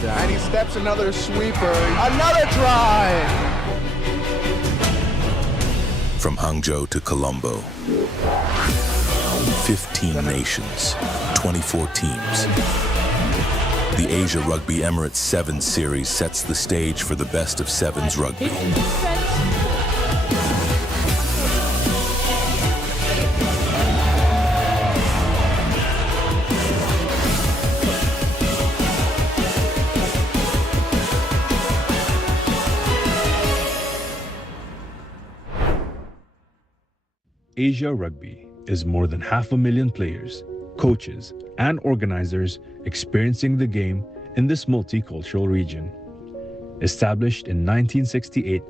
showdown. And he steps another sweeper. Another try! From Hangzhou to Colombo, 15 nations, 24 teams. The Asia Rugby Emirates 7 Series sets the stage for the best of sevens rugby. Asia Rugby is more than 500,000 players, coaches, and organizers experiencing the game in this multicultural region. Established in 1968,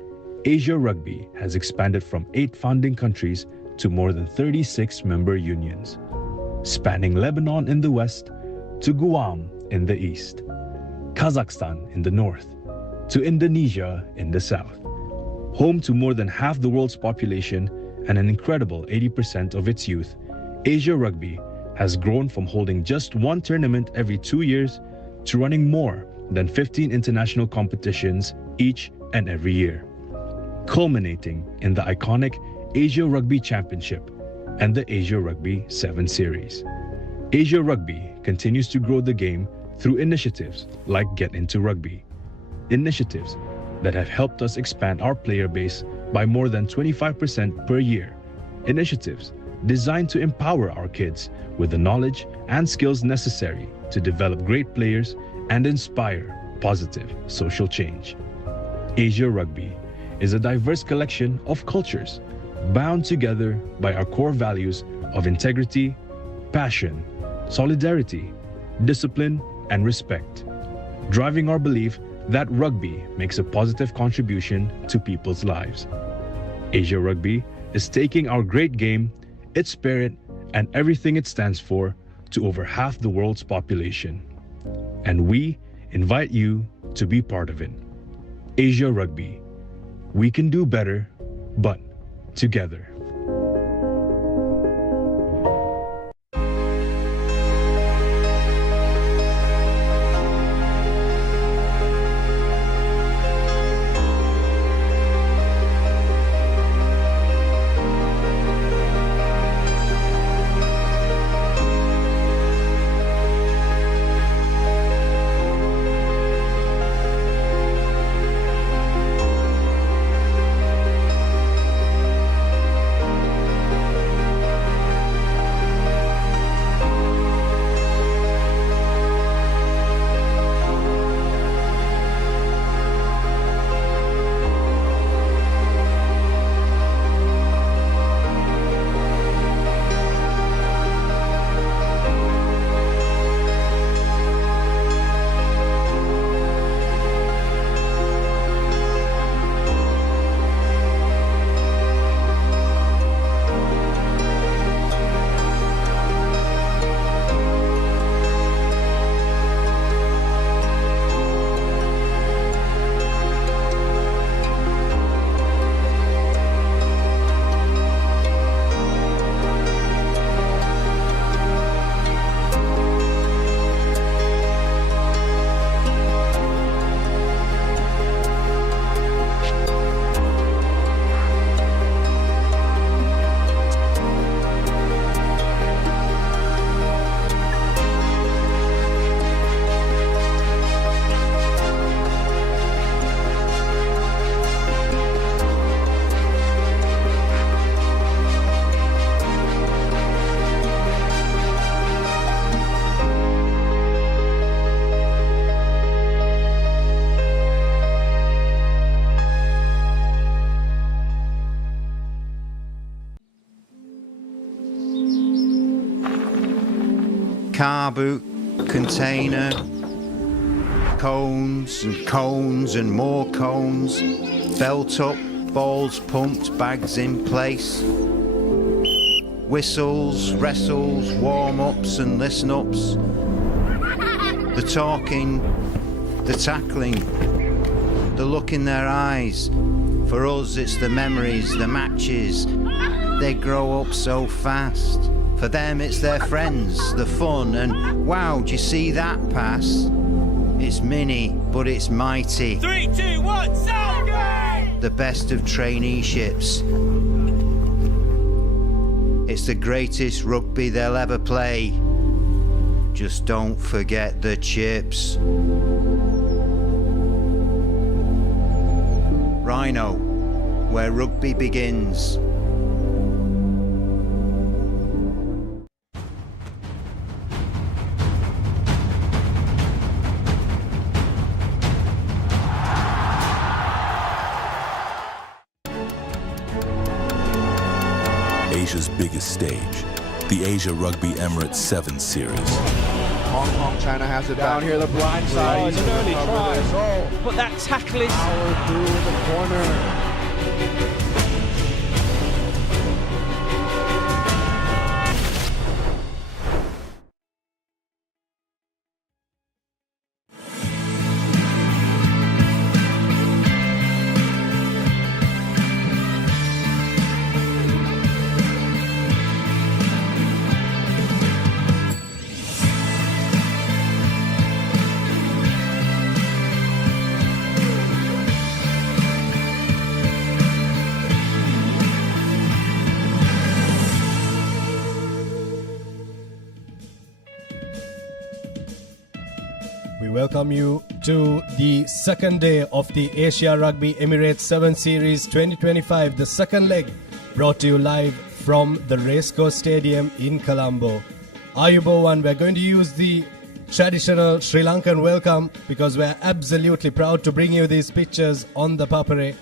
Asia Rugby has expanded from 8 founding countries to more than 36 member unions, spanning Lebanon in the west to Guam in the east, Kazakhstan in the north, to Indonesia in the south. Home to more than half the world's population and an incredible 80% of its youth, Asia Rugby has grown from holding just 1 tournament every 2 years to running more than 15 international competitions each and every year, culminating in the iconic Asia Rugby Championship and the Asia Rugby 7 Series. Asia Rugby continues to grow the game through initiatives like Get Into Rugby, initiatives that have helped us expand our player base by more than 25% per year, initiatives designed to empower our kids with the knowledge and skills necessary to develop great players and inspire positive social change. Asia Rugby is a diverse collection of cultures bound together by our core values of integrity, passion, solidarity, discipline, and respect, driving our belief that rugby makes a positive contribution to people's lives. Asia Rugby is taking our great game, its spirit, and everything it stands for to over half the world's population. And we invite you to be part of it. Asia Rugby. We can do better, but together. Car boot, container, cones and cones and more cones, belt up, balls pumped, bags in place, whistles, wrestles, warm-ups and listen-ups, the talking, the tackling, the look in their eyes. For us it's the memories, the matches, they grow up so fast. For them it's their friends, the fun, and wow, do you see that pass? It's mini, but it's mighty. 3, 2, 1, sound! The best of traineeships. It's the greatest rugby they'll ever play. Just don't forget the chips. Rhino, where rugby begins. Asia's biggest stage, the Asia Rugby Emirates 7 Series. Hong Kong, China has it down here, the blind side. Oh, it's an early try. Goal. But that tackle is... Power through the corner. We welcome you to the second day of the Asia Rugby Emirates 7 Series 2025, the second leg, brought to you live from the Racecourse Stadium in Colombo. Ayubowan, we're going to use the traditional Sri Lankan welcome because we're absolutely proud to bring you these pictures on the Papare.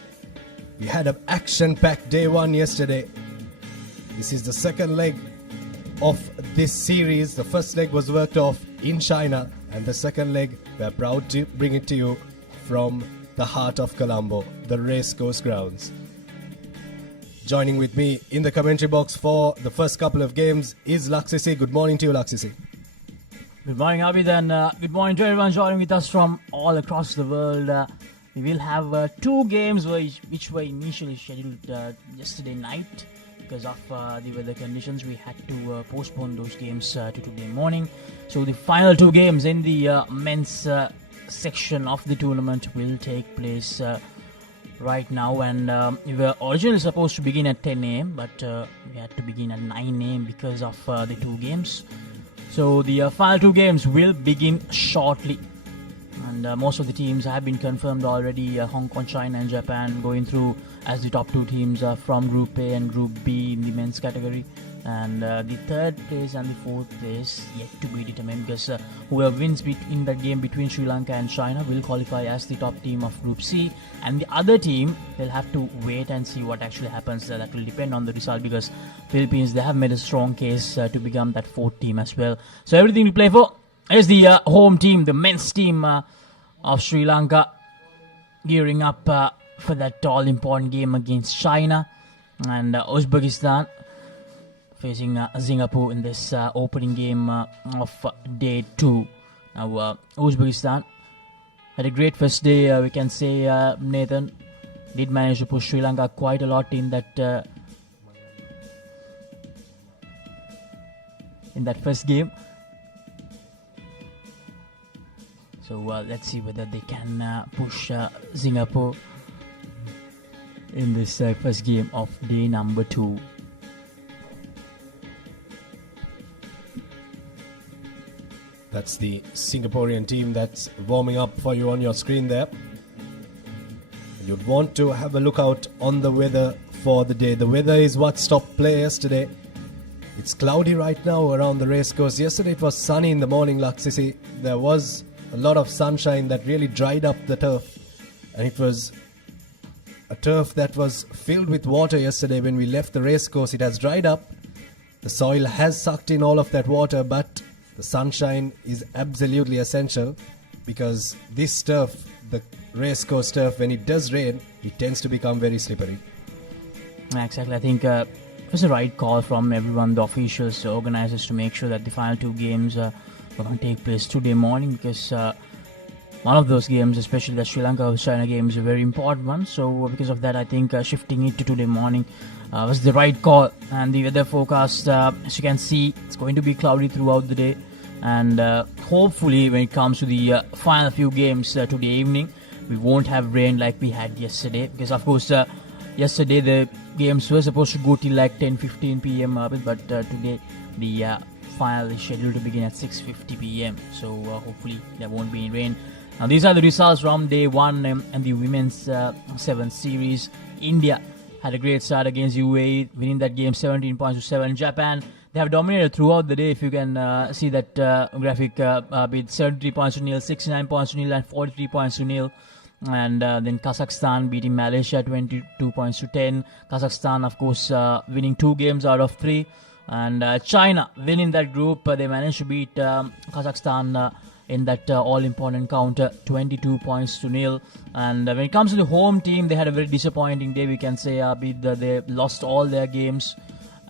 We had an action-packed day one yesterday. This is the second leg of this series. The first leg was worked off in China, and the second leg, we're proud to bring it to you from the heart of Colombo, the Racecourse grounds. Joining with me in the commentary box for the first couple of games is Laksisi. Good morning to you, Laksisi. Good morning, Abid, and good morning to everyone joining with us from all across the world. We will have two games which were initially scheduled yesterday night. Because of the weather conditions, we had to postpone those games to today morning. So the final two games in the men's section of the tournament will take place right now. And we were originally supposed to begin at 10 a.m. but we had to begin at 9 a.m. because of the two games. So the final two games will begin shortly. And most of the teams have been confirmed already. Hong Kong, China and Japan going through as the top two teams from Group A and Group B in the men's category. And the third place and the fourth place yet to be determined, because whoever wins in that game between Sri Lanka and China will qualify as the top team of Group C. And the other team, they'll have to wait and see what actually happens. That will depend on the result, because Philippines, they have made a strong case to become that fourth team as well. So everything to play for is the home team, the men's team of Sri Lanka, gearing up for that all-important game against China, and Uzbekistan facing Singapore in this opening game of day 2. Now, Uzbekistan had a great first day, we can say. Nathan did manage to push Sri Lanka quite a lot in that first game. So let's see whether they can push Singapore in this first game of day number 2. That's the Singaporean team that's warming up for you on your screen there. You'd want to have a look out on the weather for the day. The weather is what stopped play yesterday. It's cloudy right now around the racecourse. Yesterday it was sunny in the morning, Laksisi. There was a lot of sunshine that really dried up the turf, and it was a turf that was filled with water yesterday. When we left the racecourse, it has dried up. The soil has sucked in all of that water, but the sunshine is absolutely essential, because this turf, the racecourse turf, when it does rain, it tends to become very slippery. Exactly. I think it was the right call from everyone, the officials, the organizers, to make sure that the final two games were going to take place today morning, because one of those games, especially the Sri Lanka vs China game, is a very important one. So because of that, I think shifting it to today morning was the right call. And the weather forecast, as you can see, it's going to be cloudy throughout the day. And hopefully, when it comes to the final few games today evening, we won't have rain like we had yesterday. Because, of course, yesterday the games were supposed to go till like 10:15 p.m. But today the final is scheduled to begin at 6:50 p.m. So hopefully there won't be any rain. Now, these are the results from day one and the women's 7th series. India had a great start against UAE, winning that game 17 points to 7. Japan, they have dominated throughout the day. If you can see that graphic, with 73 points to nil, 69 points to nil, and 43 points to nil. And then Kazakhstan beating Malaysia 22 points to 10. Kazakhstan, of course, winning 2 games out of 3. And China winning that group. They managed to beat Kazakhstan in that all-important counter, 22 points to nil. And when it comes to the home team, they had a very disappointing day, we can say. They lost all their games.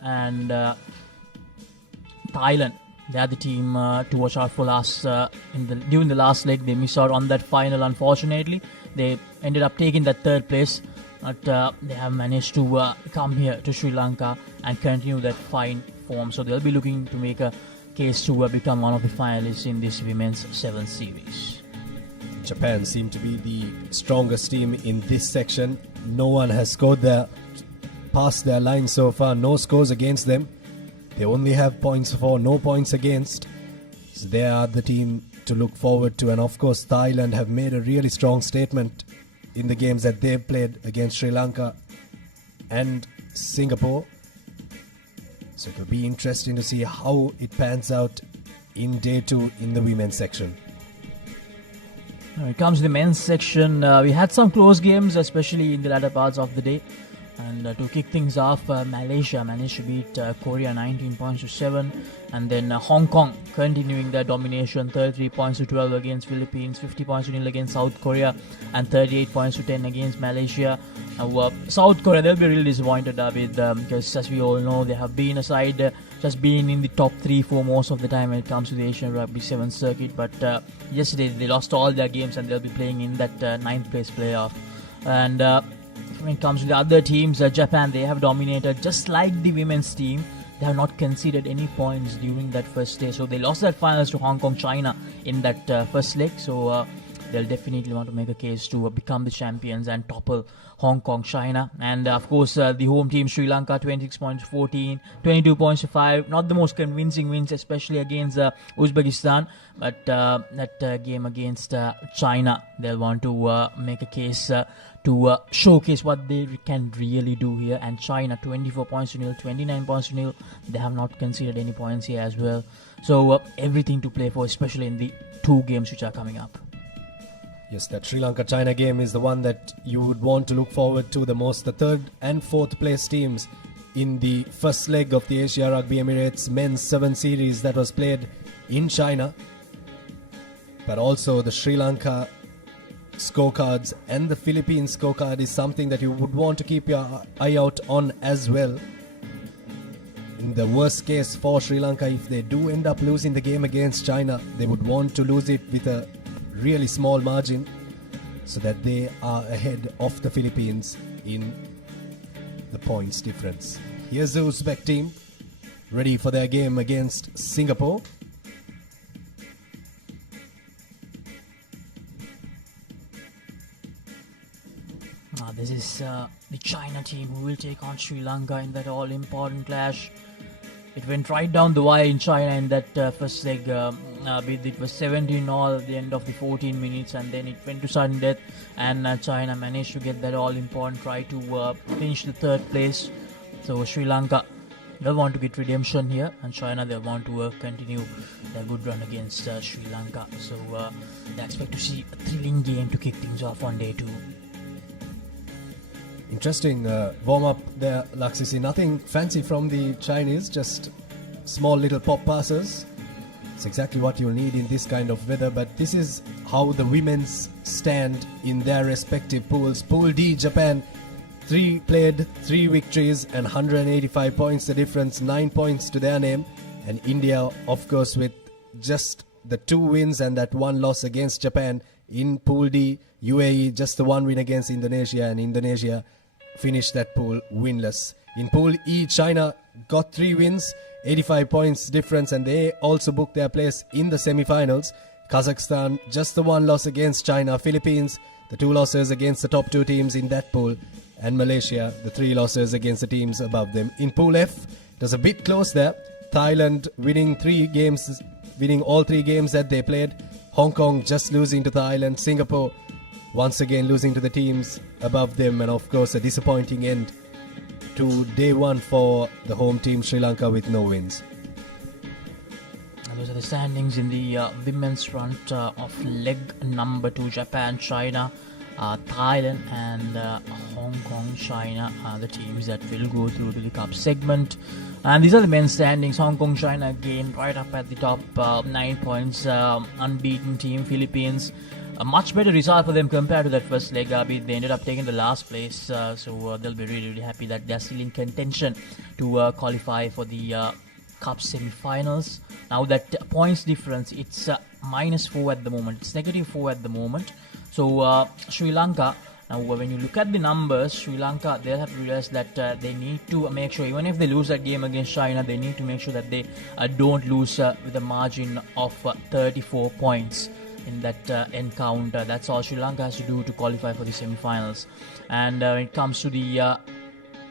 And Thailand, they are the team to watch out for during the last leg. They missed out on that final, unfortunately. They ended up taking that 3rd place. But they have managed to come here to Sri Lanka and continue that fine form. So they'll be looking to make a case to become one of the finalists in this women's 7th series. Japan seem to be the strongest team in this section. No one has scored past their line so far. No scores against them. They only have points for, no points against. So they are the team to look forward to. And of course, Thailand have made a really strong statement in the games that they've played against Sri Lanka and Singapore. So it'll be interesting to see how it pans out in day 2 in the women's section. When it comes to the men's section, we had some close games, especially in the latter parts of the day. And to kick things off, Malaysia managed to beat Korea 19 points to 7. And then Hong Kong continuing their domination, 33 points to 12 against Philippines, 50 points to nil against South Korea, and 38 points to 10 against Malaysia. South Korea, they'll be really disappointed because, as we all know, they have been a side just being in the top 3-4 most of the time when it comes to the Asian Rugby 7th circuit. But yesterday they lost all their games and they'll be playing in that 9th place playoff. And when it comes to the other teams, Japan, they have dominated just like the women's team. They have not conceded any points during that first day. So they lost their finals to Hong Kong, China in that first leg. So they'll definitely want to make a case to become the champions and topple Hong Kong, China. And of course, the home team, Sri Lanka, 26 points to 14, 22 points to 5. Not the most convincing wins, especially against Uzbekistan. But that game against China, they'll want to make a case to showcase what they can really do here. And China, 24 points to nil, 29 points to nil. They have not conceded any points here as well. So everything to play for, especially in the 2 games which are coming up. Yes, that Sri Lanka-China game is the one that you would want to look forward to the most. The 3rd and 4th place teams in the first leg of the Asia Rugby Emirates men's 7th series that was played in China. But also the Sri Lanka scorecards and the Philippines scorecard is something that you would want to keep your eye out on as well. In the worst case for Sri Lanka, if they do end up losing the game against China, they would want to lose it with a really small margin so that they are ahead of the Philippines in the points difference. Here's the Uzbek team ready for their game against Singapore. This is the China team who will take on Sri Lanka in that all-important clash. It went right down the wire in China in that first leg. It was 17-all at the end of the 14 minutes, and then it went to sudden death. And China managed to get that all-important try to finish the 3rd place. So Sri Lanka, they'll want to get redemption here, and China, they'll want to continue their good run against Sri Lanka. So they expect to see a thrilling game to kick things off on day 2. Interesting warm-up there, Laksisi. Nothing fancy from the Chinese, just small little pop passes. It's exactly what you'll need in this kind of weather. But this is how the women's stand in their respective pools. Pool D, Japan, 3 played, 3 victories and 185 points the difference, 9 points to their name. And India, of course, with just the 2 wins and that 1 loss against Japan. In Pool D, UAE just the 1 win against Indonesia, and Indonesia finished that pool winless. In Pool E, China got 3 wins, 85 points difference, and they also booked their place in the semi-finals. Kazakhstan, just the 1 loss against China. Philippines, the 2 losses against the top 2 teams in that pool. And Malaysia, the 3 losses against the teams above them. In Pool F, it was a bit close there. Thailand winning all 3 games that they played. Hong Kong just losing to Thailand. Singapore once again losing to the teams above them. And of course a disappointing end to day 1 for the home team Sri Lanka with no wins. And those are the standings in the women's front of leg number 2. Japan, China, Thailand and Hong Kong, China are the teams that will go through to the cup segment. And these are the men's standings. Hong Kong, China again right up at the top, 9 points, unbeaten team. Philippines, a much better result for them compared to that first leg. They ended up taking the last place, so they'll be really, really happy that they're still in contention to qualify for the cup semi-finals. Now that points difference, it's -4 at the moment. It's -4 at the moment. So Sri Lanka, now when you look at the numbers, Sri Lanka, they'll have to realize that they need to make sure, even if they lose that game against China, they need to make sure that they don't lose with a margin of 34 points in that encounter. That's all Sri Lanka has to do to qualify for the semi-finals. And when it comes to the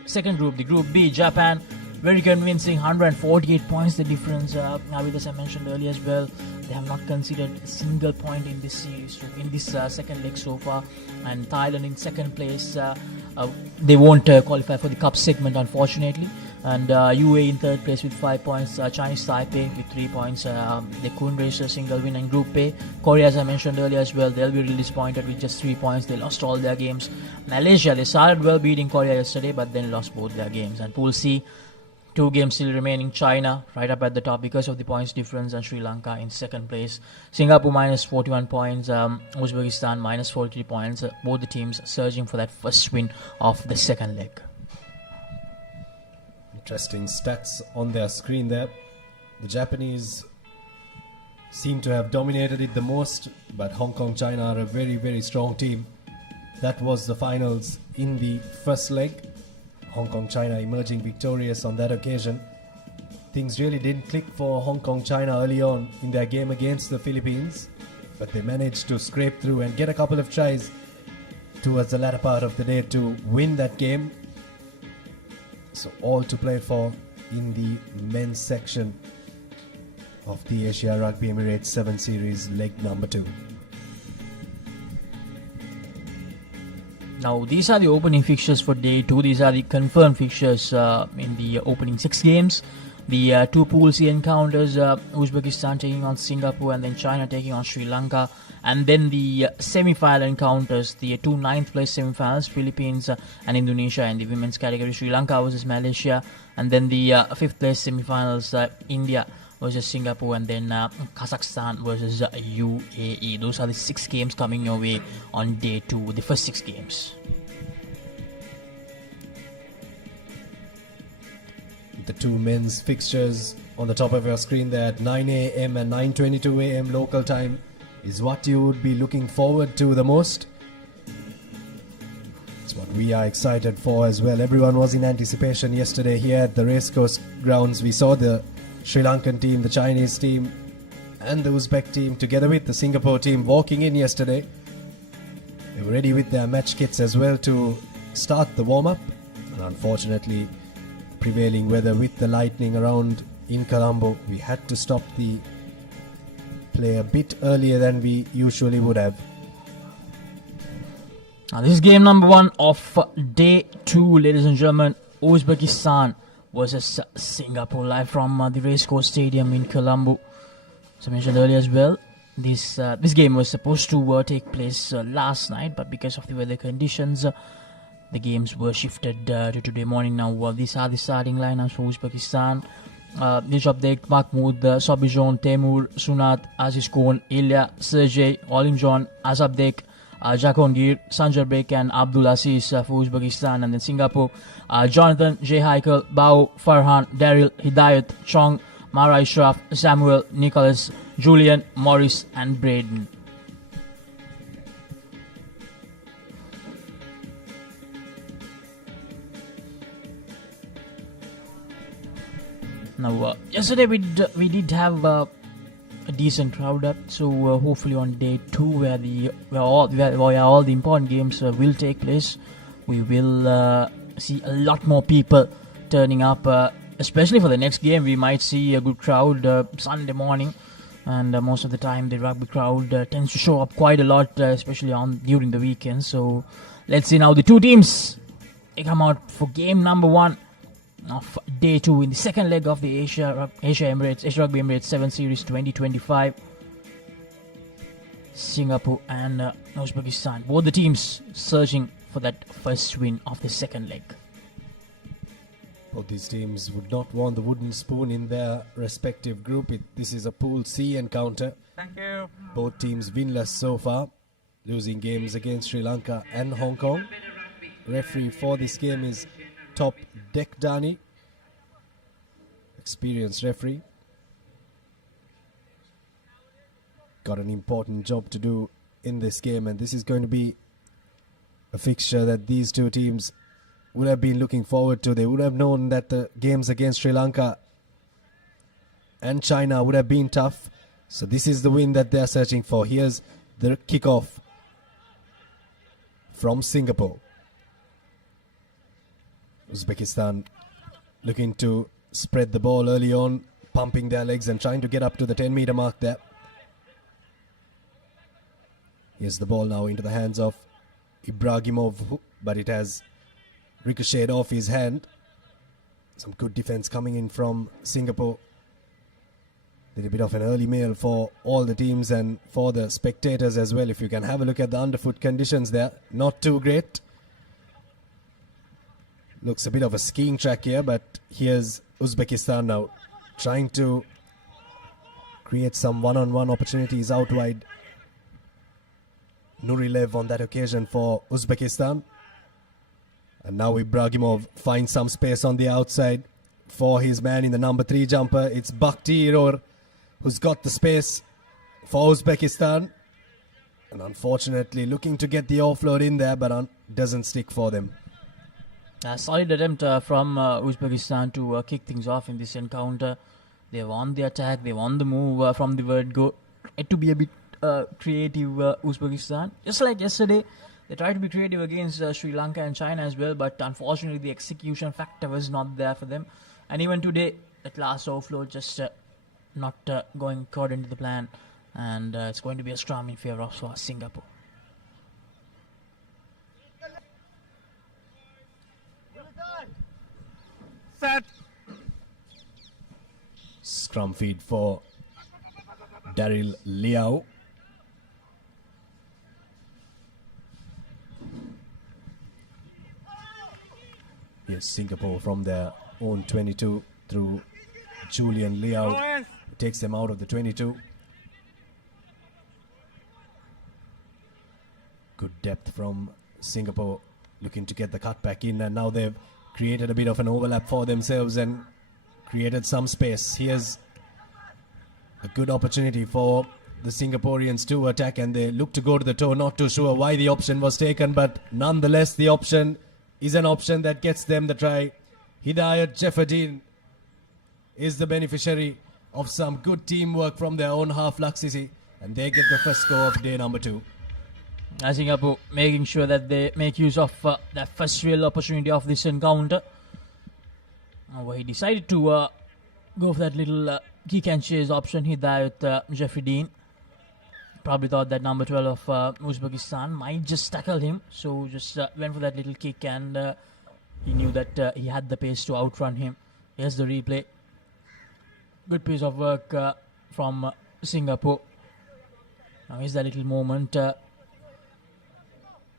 second group, the Group B, Japan, very convincing, 148 points the difference. As I mentioned earlier as well, they have not conceded a single point in this series, in this second leg so far. And Thailand in second place, they won't qualify for the cup segment unfortunately. And UAE in third place with 5 points. Chinese Taipei with 3 points. They couldn't reach a single win. In Group A, Korea, as I mentioned earlier as well, they'll be really disappointed with just 3 points. They lost all their games. Malaysia, they started well beating Korea yesterday, but then lost both their games. And Pool C, 2 games still remaining. China right up at the top because of the points difference, and Sri Lanka in second place. Singapore -41 points, Uzbekistan -43 points. Both the teams surging for that first win of the second leg. Interesting stats on their screen there. The Japanese seem to have dominated it the most, but Hong Kong, China are a very, very strong team. That was the finals in the first leg. Hong Kong, China emerging victorious on that occasion. Things really didn't click for Hong Kong, China early on in their game against the Philippines, but they managed to scrape through and get a couple of tries towards the latter part of the day to win that game. So all to play for in the men's section of the Asia Rugby Emirates 7 Series leg number 2. Now these are the opening fixtures for day 2. These are the confirmed fixtures in the opening 6 games. The 2 Pool C encounters, Uzbekistan taking on Singapore and then China taking on Sri Lanka. And then the semi-final encounters, the 2 9th place semi-finals, Philippines and Indonesia in the women's category, Sri Lanka versus Malaysia. And then the 5th place semi-finals, India versus Singapore, and then Kazakhstan versus UAE. Those are the 6 games coming your way on day 2, the first 6 games. The 2 men's fixtures on the top of your screen there at 9 a.m. and 9:22 a.m. local time is what you would be looking forward to the most. It's what we are excited for as well. Everyone was in anticipation yesterday here at the Racecourse grounds. We saw the Sri Lankan team, the Chinese team and the Uzbek team together with the Singapore team walking in yesterday. They were ready with their match kits as well to start the warm-up, and unfortunately prevailing weather with the lightning around in Colombo, we had to stop the play a bit earlier than we usually would have. Now this is game number 1 of day 2, ladies and gentlemen. Uzbekistan versus Singapore, live from the Racecourse Stadium in Colombo. As I mentioned earlier as well, this game was supposed to take place last night, but because of the weather conditions, the games were shifted to today morning. Now these are the starting lineups for Uzbekistan. Nishabdek, Mahmoud, Sobijon, Temur, Sunat, Aziz Khan, Ilya, Sergey, Olimjon, Azabdek, Jakongir, Sanjarbek and Abdul Aziz for Uzbekistan. And then Singapore, Jonathan, Jay Heikel, Bao, Farhan, Daryl, Hidayat, Chong, Mara Ishraf, Samuel, Nicholas, Julian, Morris and Braden. Now, yesterday we did have a decent crowd up, so hopefully on day 2, where all the important games will take place, we will see a lot more people turning up. Especially for the next game, we might see a good crowd Sunday morning, and most of the time the rugby crowd tends to show up quite a lot, especially during the weekend. So let's see now the two teams they come out for game number 1 of day 2 in the second leg of the Asia Rugby Emirates 7 Series 2025. Singapore and Uzbekistan, both the teams searching for that first win of the second leg. Both these teams would not want the wooden spoon in their respective group. This is a Pool C encounter. Thank you. Both teams winless so far, losing games against Sri Lanka and Hong Kong. Referee for this game is Top Dekdani, experienced referee. Got an important job to do in this game, and this is going to be a fixture that these two teams would have been looking forward to. They would have known that the games against Sri Lanka and China would have been tough. So this is the win that they are searching for. Here's the kickoff from Singapore. Uzbekistan looking to spread the ball early on, pumping their legs and trying to get up to the 10-meter mark there. Here's the ball now into the hands of Ibragimov, but it has ricocheted off his hand. Some good defense coming in from Singapore. Little bit of an early meal for all the teams and for the spectators as well. If you can have a look at the underfoot conditions there, not too great. Looks a bit of a skiing track here, but here's Uzbekistan now trying to create some one-on-one opportunities out wide. Nurilev on that occasion for Uzbekistan. And now Ibragimov finds some space on the outside for his man in the number 3 jumper. It's Bakhti Iror who's got the space for Uzbekistan. And unfortunately looking to get the offload in there, but doesn't stick for them. A solid attempt from Uzbekistan to kick things off in this encounter. They won the attack, they won the move from the word go. It to be a bit creative, Uzbekistan. Just like yesterday, they tried to be creative against Sri Lanka and China as well, but unfortunately the execution factor was not there for them. And even today, that last offload just not going according to the plan, and it's going to be a scrum in favor of Singapore. Set. Scrum feed for Daryl Liao. Yes, Singapore from their own 22 through Julian Liao. Takes them out of the 22. Good depth from Singapore, looking to get the cut back in, and now they've created a bit of an overlap for themselves and created some space. Here's a good opportunity for the Singaporeans to attack, and they look to go to the toe. Not too sure why the option was taken, but nonetheless the option is an option that gets them the try. Hidayat Jefferdine is the beneficiary of some good teamwork from their own half Laksisi, and they get the first score of day number 2. Singapore making sure that they make use of that first real opportunity of this encounter. He decided to go for that little kick and chase option. Hidayat Jefferdine probably thought that number 12 of Uzbekistan might just tackle him, so just went for that little kick, and he knew that he had the pace to outrun him. Here's the replay. Good piece of work from Singapore. Now here's that little moment.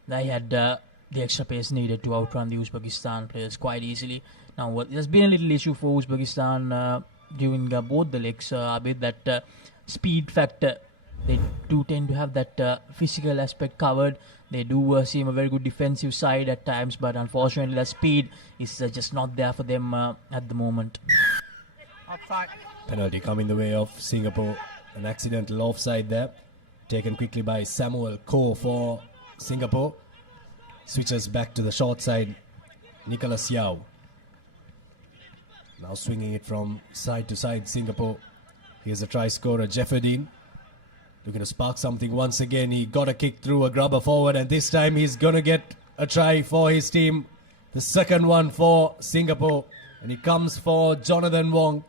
They had the extra pace needed to outrun the Uzbekistan players quite easily. Now there's been a little issue for Uzbekistan during both the legs, with that speed factor. They do tend to have that physical aspect covered. They do seem a very good defensive side at times, but unfortunately the speed is just not there for them at the moment. Offside. Penalty coming the way of Singapore. An accidental offside there, taken quickly by Samuel Koh for Singapore. Switches back to the short side. Nicholas Yao. Now swinging it from side to side, Singapore. Here's a try scorer, Jefferdine. Looking to spark something once again. He got a kick through, a grubber forward, and this time he's going to get a try for his team. The second one for Singapore. And it comes for Jonathan Wong.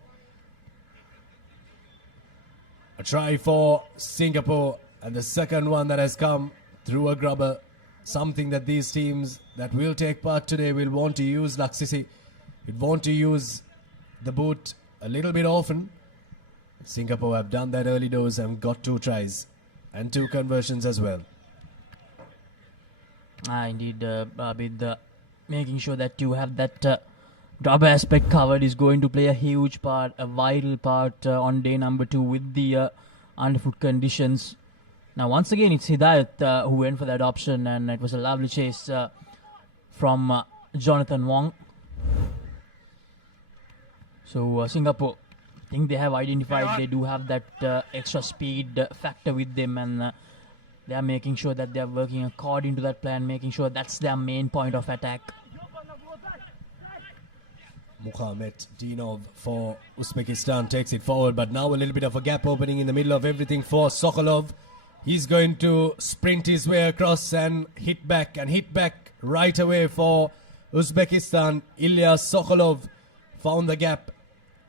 A try for Singapore. And the second one that has come through a grubber. Something that these teams that will take part today will want to use, Laksisi. Will want to use the boot a little bit often. Singapore have done that early doors and got 2 tries and 2 conversions as well. Indeed, with making sure that you have that grubber aspect covered is going to play a huge part, a vital part on day number 2 with the underfoot conditions. Now, once again, it's Hidayat who went for that option, and it was a lovely chase from Jonathan Wong. So, Singapore, I think they have identified they do have that extra speed factor with them, and they are making sure that they are working according to that plan, making sure that's their main point of attack. Muhammad Dinov for Uzbekistan takes it forward, but now a little bit of a gap opening in the middle of everything for Sokolov. He's going to sprint his way across and hit back right away for Uzbekistan. Ilyas Sokolov found the gap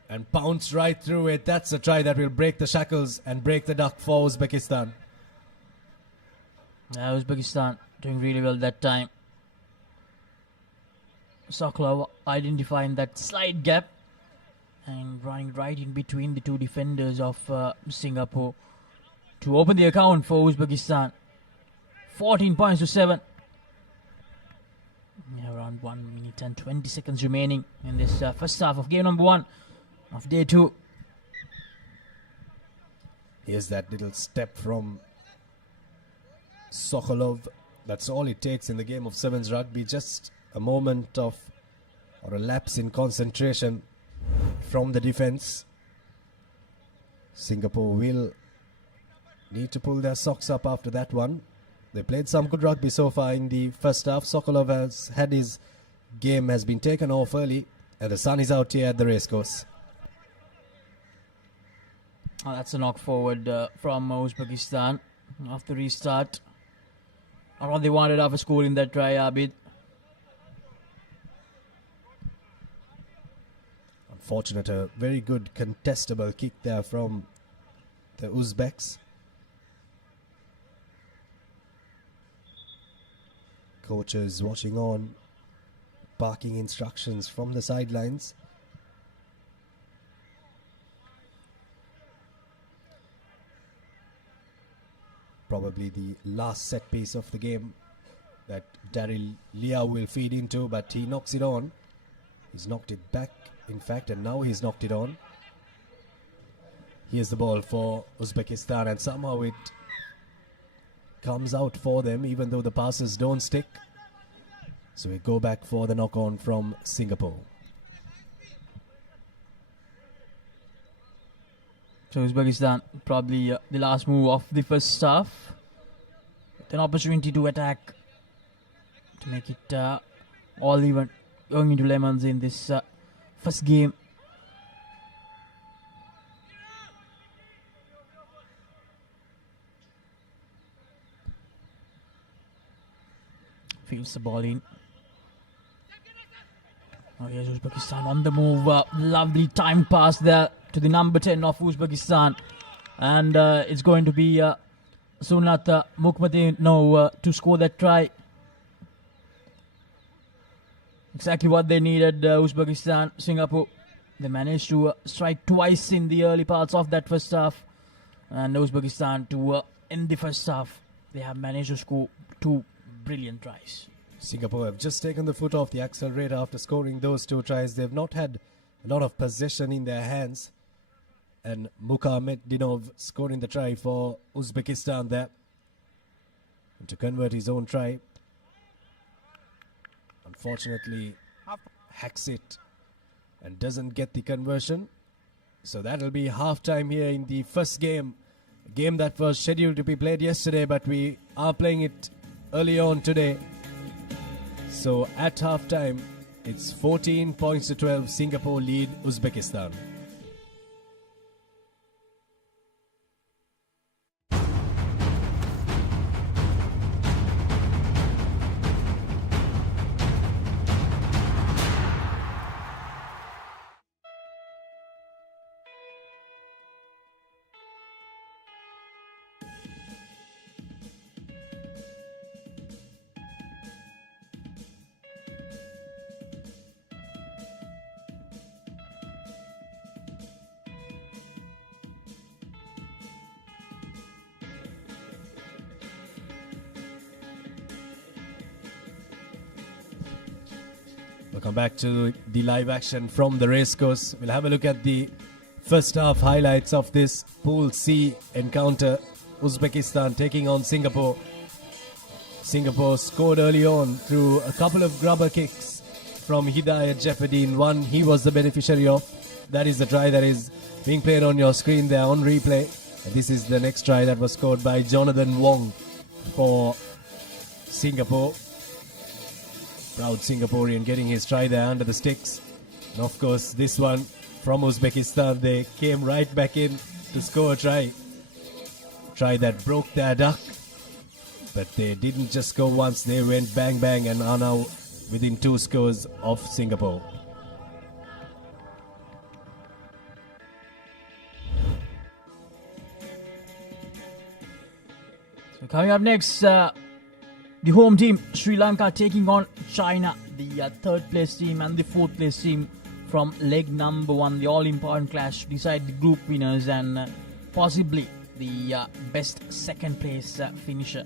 and pounced right through it. That's a try that will break the shackles and break the duck for Uzbekistan. Uzbekistan doing really well that time. Sokolov identifying that slight gap and running right in between the 2 defenders of Singapore to open the account for Uzbekistan. 14 points to 7. Around 1 minute and 20 seconds remaining in this first half of game number 1 of day 2. Here's that little step from Sokolov. That's all it takes in the game of sevens rugby. Just a moment of, or a lapse in concentration from the defense. Singapore will need to pull their socks up after that one. They played some good rugby so far in the first half. Sokolov has had his game has been taken off early, and the sun is out here at the racecourse. That's a knock forward from Uzbekistan after restart. Or what they wanted after scoring that try, Abid. Unfortunate, a very good contestable kick there from the Uzbeks. Coaches watching on, barking instructions from the sidelines. Probably the last set piece of the game that Daryl Liao will feed into, but he knocks it on. He's knocked it back, in fact, and now he's knocked it on. Here's the ball for Uzbekistan, and somehow it comes out for them, even though the passes don't stick. So we go back for the knock-on from Singapore. So Uzbekistan, probably the last move of the first half. With an opportunity to attack, to make it all even, going into lemons in this first game. Feels the ball in. Oh yes, Uzbekistan on the move. Lovely time pass there to the number 10 of Uzbekistan. And it's going to be Sunat Mukhmadinov to score that try. Exactly what they needed, Uzbekistan. Singapore, they managed to strike twice in the early parts of that first half. And Uzbekistan, to end the first half, they have managed to score 2 brilliant tries. Singapore have just taken the foot off the accelerator after scoring those 2 tries. They've not had a lot of possession in their hands. And Mukhmadinov scoring the try for Uzbekistan there. And to convert his own try. Unfortunately, hacks it and doesn't get the conversion. So that'll be half-time here in the first game. A game that was scheduled to be played yesterday, but we are playing it early on today. So at half-time, It's 14 points to 12. Singapore lead Uzbekistan. Welcome back to the live action from the racecourse. We'll have a look at the first half highlights of this Pool C encounter. Uzbekistan taking on Singapore. Singapore scored early on through a couple of grubber kicks from Hidayat Jefferdine. One he was the beneficiary of. That is the try that is being played on your screen there on replay. And this is the next try that was scored by Jonathan Wong for Singapore. Proud Singaporean getting his try there under the sticks. And of course, this one from Uzbekistan, they came right back in to score a try. Try that broke their duck. But they didn't just go once, they went bang bang and are now within 2 scores of Singapore. So coming up next, the home team, Sri Lanka, taking on China, the third place team and the fourth place team from leg number 1, the all-important clash to decide the group winners and possibly the best second place finisher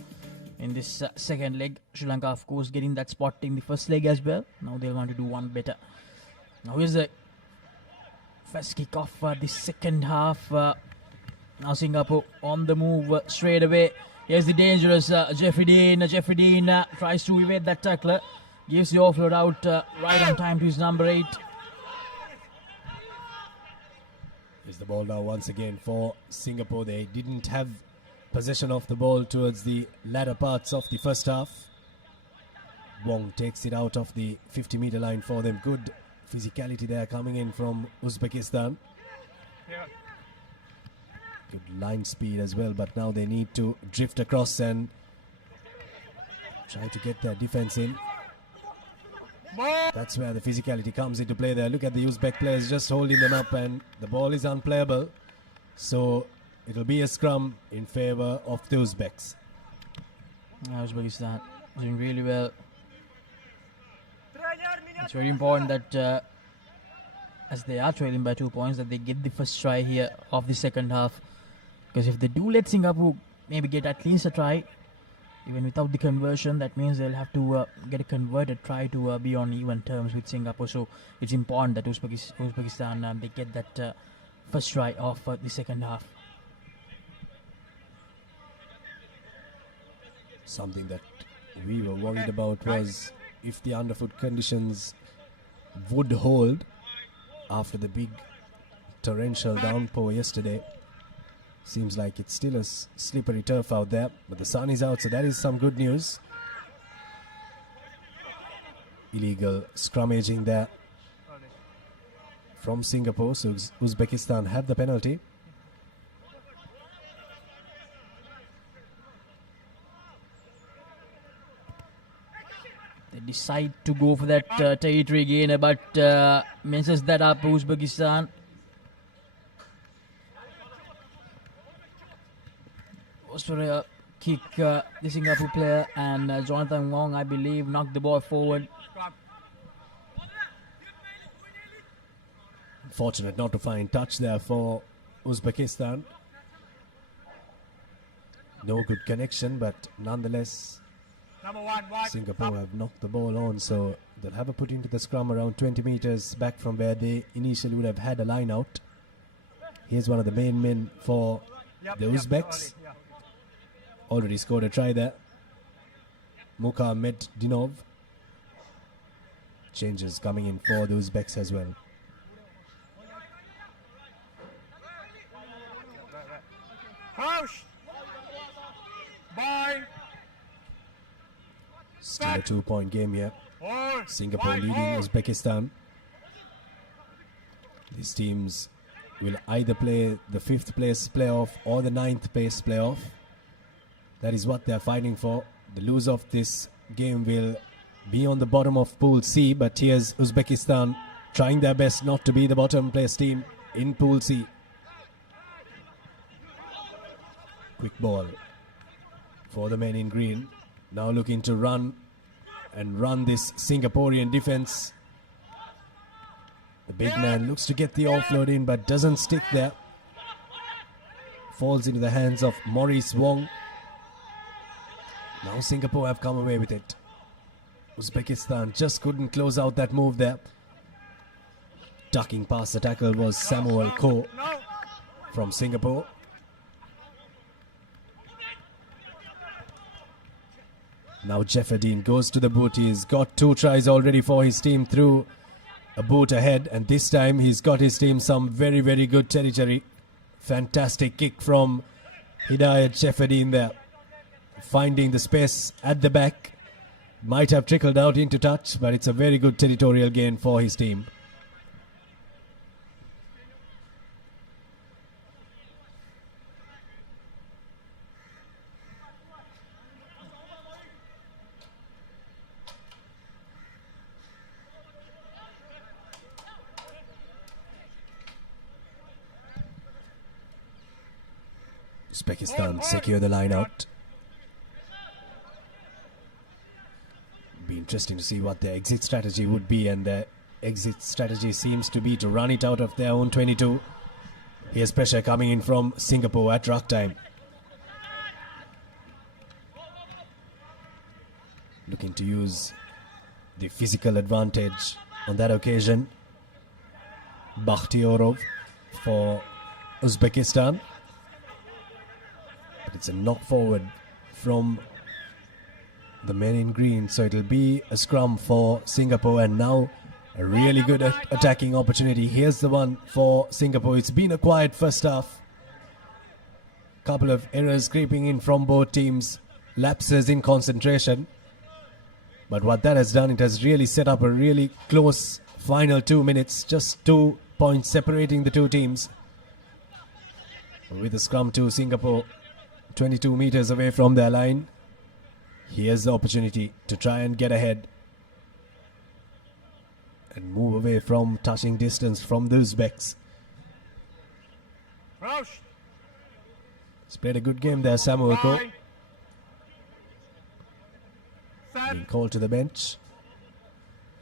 in this second leg. Sri Lanka, of course, getting that spot in the first leg as well. Now they're going to do one better. Now here's the first kick off the second half. Now Singapore on the move straight away. Here's the dangerous Jeffrey Dean. Jeffrey Dean tries to evade that tackler. Gives the offload out right on time to his number 8. Here's the ball now once again for Singapore. They didn't have possession of the ball towards the latter parts of the first half. Wong takes it out of the 50-meter line for them. Good physicality there coming in from Uzbekistan. Yeah. Good line speed as well, but now they need to drift across and try to get their defense in. That's where the physicality comes into play there. Look at the Uzbek players just holding them up, and the ball is unplayable. So it'll be a scrum in favor of the Uzbeks. Uzbekistan doing really well. It's very important that as they are trailing by 2 points, that they get the first try here of the second half. Because if they do let Singapore maybe get at least a try, even without the conversion, that means they'll have to get a converted try to be on even terms with Singapore. So it's important that Uzbekistan they get that first try of the second half. Something that we were worried about was if the underfoot conditions would hold after the big torrential downpour yesterday. Seems like it's still a slippery turf out there, but the sun is out, so that is some good news. Illegal scrummaging there from Singapore, so Uzbekistan have the penalty. They decide to go for that territory gainer, but messes that up Uzbekistan. Goes for a kick, the Singapore player, and Jonathan Wong, I believe, knocked the ball forward. Fortunate not to find touch there for Uzbekistan. No good connection, but nonetheless, Singapore have knocked the ball on, so they'll have a put into the scrum around 20 meters back from where they initially would have had a line out. Here's one of the main men for the Uzbeks. Already scored a try there. Muka Meddinov. Changes coming in for the Uzbeks as well. House. Bye. Still a 2-point game here. Ball. Singapore leading Uzbekistan. These teams will either play the 5th place playoff or the 9th place playoff. That is what they are fighting for. The loser of this game will be on the bottom of Pool C, but here's Uzbekistan trying their best not to be the bottom place team in Pool C. Quick ball for the men in green. Now looking to run this Singaporean defense. The big man looks to get the offload in but doesn't stick there. Falls into the hands of Maurice Wong. Now Singapore have come away with it. Uzbekistan just couldn't close out that move there. Ducking past the tackle was Samuel Koh from Singapore. Now Jefferdine goes to the boot. He's got 2 tries already for his team through a boot ahead, and this time he's got his team some very, very good territory. Fantastic kick from Hidayat Jefferdine there. Finding the space at the back. Might have trickled out into touch, but it's a very good territorial gain for his team. Uzbekistan secure the line out. Be interesting to see what their exit strategy would be, and their exit strategy seems to be to run it out of their own 22. Here's pressure coming in from Singapore at ruck time. Looking to use the physical advantage on that occasion. Bakhtiyorov for Uzbekistan. But it's a knock forward from the men in green, so it'll be a scrum for Singapore, and now a really good attacking opportunity. Here's the one for Singapore. It's been a quiet first half. Couple of errors creeping in from both teams, lapses in concentration. But what that has done, it has really set up a really close final 2 minutes, just 2 points separating the two teams. With the scrum to Singapore, 22 meters away from their line. Here's the opportunity to try and get ahead and move away from touching distance from the Uzbeks. He's played a good game there, Samuel Koh. Being called to the bench.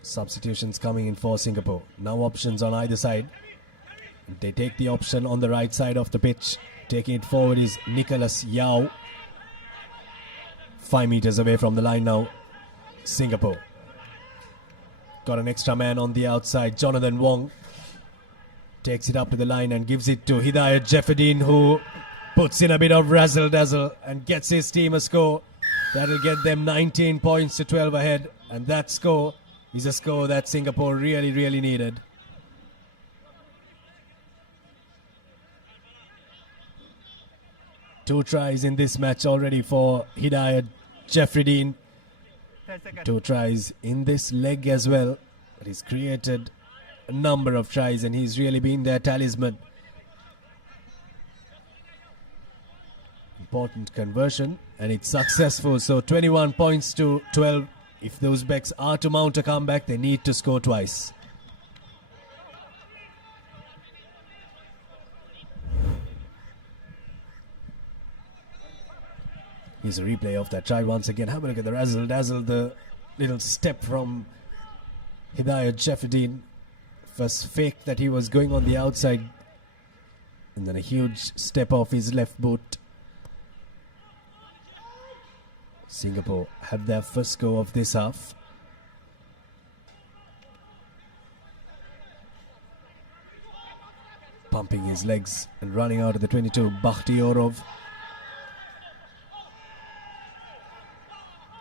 Substitutions coming in for Singapore. Now options on either side. They take the option on the right side of the pitch. Taking it forward is Nicholas Yao. 5 meters away from the line now, Singapore. Got an extra man on the outside, Jonathan Wong. Takes it up to the line and gives it to Hidayat Jefferdine, who puts in a bit of razzle-dazzle and gets his team a score. That'll get them 19 points to 12 ahead, and that score is a score that Singapore really, really needed. Two tries in this match already for Hidayat Jefferdine. 2 tries in this leg as well. But he's created a number of tries and he's really been their talisman. Important conversion and it's successful. So 21 points to 12. If the Uzbeks are to mount a comeback, they need to score twice. Here's a replay of that try once again. Have a look at the razzle-dazzle, the little step from Hidayat Jefferdine. First fake that he was going on the outside. And then a huge step off his left boot. Singapore have their first go of this half. Pumping his legs and running out of the 22, Bakhtiyorov.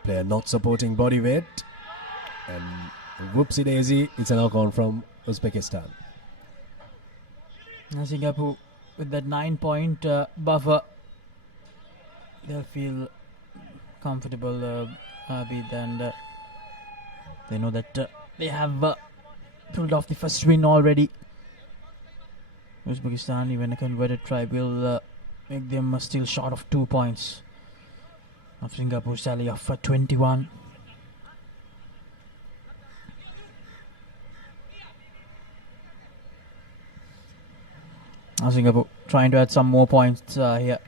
Player not supporting body weight. And whoopsie daisy, it's a knock on from Uzbekistan. Now Singapore with that 9-point buffer, they'll feel comfortable, Abid, and They know that they have pulled off the first win already. Uzbekistan, even a converted try, will make them still short of 2 points of Singapore's tally of 21. Singapore trying to add some more points here.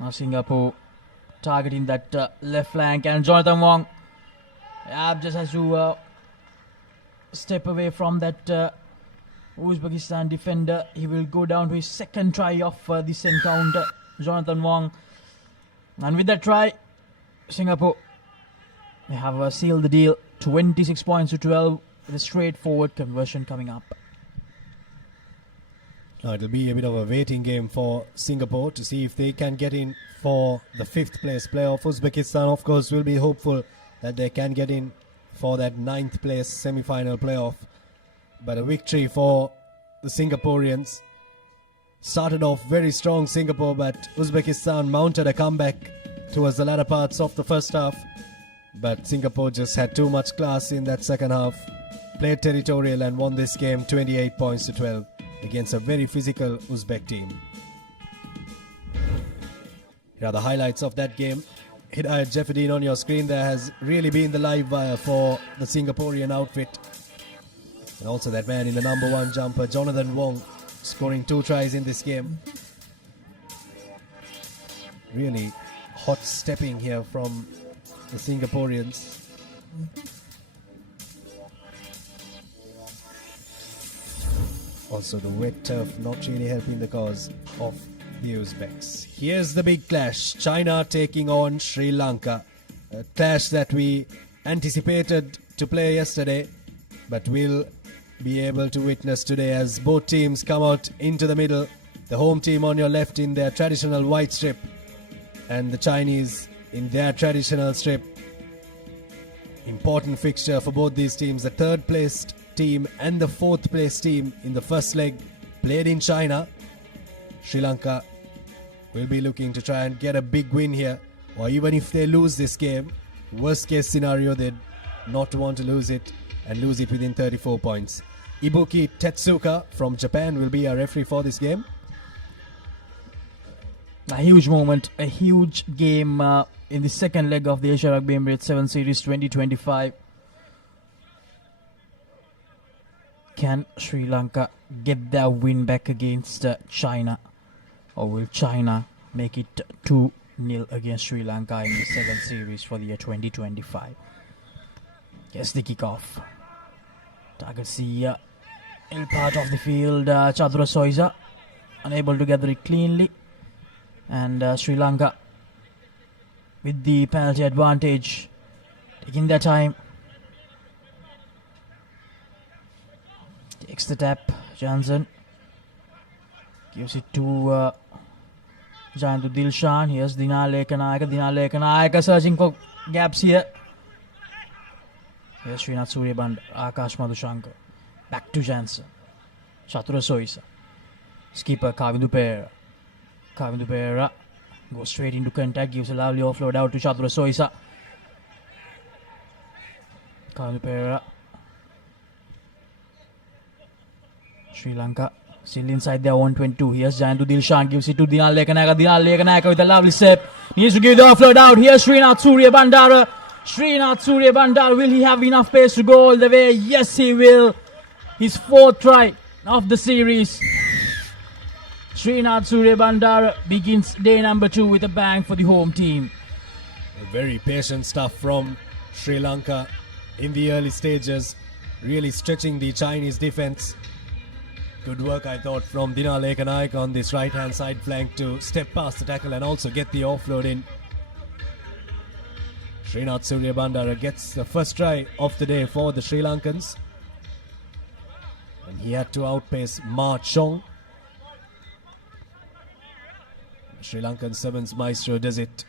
Now Singapore targeting that left flank, and Jonathan Wong just has to step away from that Uzbekistan defender. He will go down to his second try of this encounter, Jonathan Wong. And with that try, Singapore, they have sealed the deal, 26 points to 12, with a straightforward conversion coming up. Now it'll be a bit of a waiting game for Singapore to see if they can get in for the 5th place playoff. Uzbekistan, of course, will be hopeful that they can get in for that 9th place semi-final playoff. But a victory for the Singaporeans. Started off very strong, Singapore, but Uzbekistan mounted a comeback towards the latter parts of the first half. But Singapore just had too much class in that second half. Played territorial and won this game 28 points to 12 against a very physical Uzbek team. Here are the highlights of that game. Hidayat Jeffedine on your screen there has really been the live wire for the Singaporean outfit. And also that man in the number 1 jumper, Jonathan Wong, scoring 2 tries in this game. Really hot stepping here from the Singaporeans. Also the wet turf not really helping the cause of the Uzbeks. Here's the big clash. China taking on Sri Lanka. A clash that we anticipated to play yesterday, but will be able to witness today as both teams come out into the middle. The home team on your left in their traditional white strip, and the Chinese in their traditional strip. Important fixture for both these teams. The 3rd placed team and the 4th placed team in the first leg played in China. Sri Lanka will be looking to try and get a big win here, or even if they lose this game, worst case scenario, they'd not want to lose it and lose it within 34 points. Ibuki Tetsuka from Japan will be our referee for this game. A huge moment, a huge game in the second leg of the Asia Rugby Emirates 7 Series 2025. Can Sri Lanka get their win back against China? Or will China make it 2-0 against Sri Lanka in the 7th series for the year 2025? Here's the kickoff. Targets the ill part of the field. Chandra Soiza unable to gather it cleanly. And Sri Lanka with the penalty advantage, taking their time. Takes the tap, Jansen. Gives it to Jayantu Dilshan. Here's Dinal Lekanayaka searching for gaps here. Here's Srinath Suryaband, Akash Madhushankar. Back to Jansen. Chatura Soisa. Skipper Kavindu Pereira goes straight into contact, gives a lovely offload out to Chatura Soisa. Kavindu Pereira. Sri Lanka still inside their 122. Here's Jayantu Dilshan, gives it to Dinal Lekanayaka. Dinal Lekanayaka with a lovely step. Needs to give the offload out. Here's Srinath Suryabandara. Srinath Suryabandara, will he have enough pace to go all the way? Yes, he will. His 4th try of the series. Srinath Suryabandara begins day number 2 with a bang for the home team. Very patient stuff from Sri Lanka in the early stages, really stretching the Chinese defense. Good work, I thought, from Dinal Lekanayaka on this right-hand side flank to step past the tackle and also get the offload in. Srinath Suryabandara gets the first try of the day for the Sri Lankans. And he had to outpace Ma Chong. Sri Lankan Sevens Maestro does it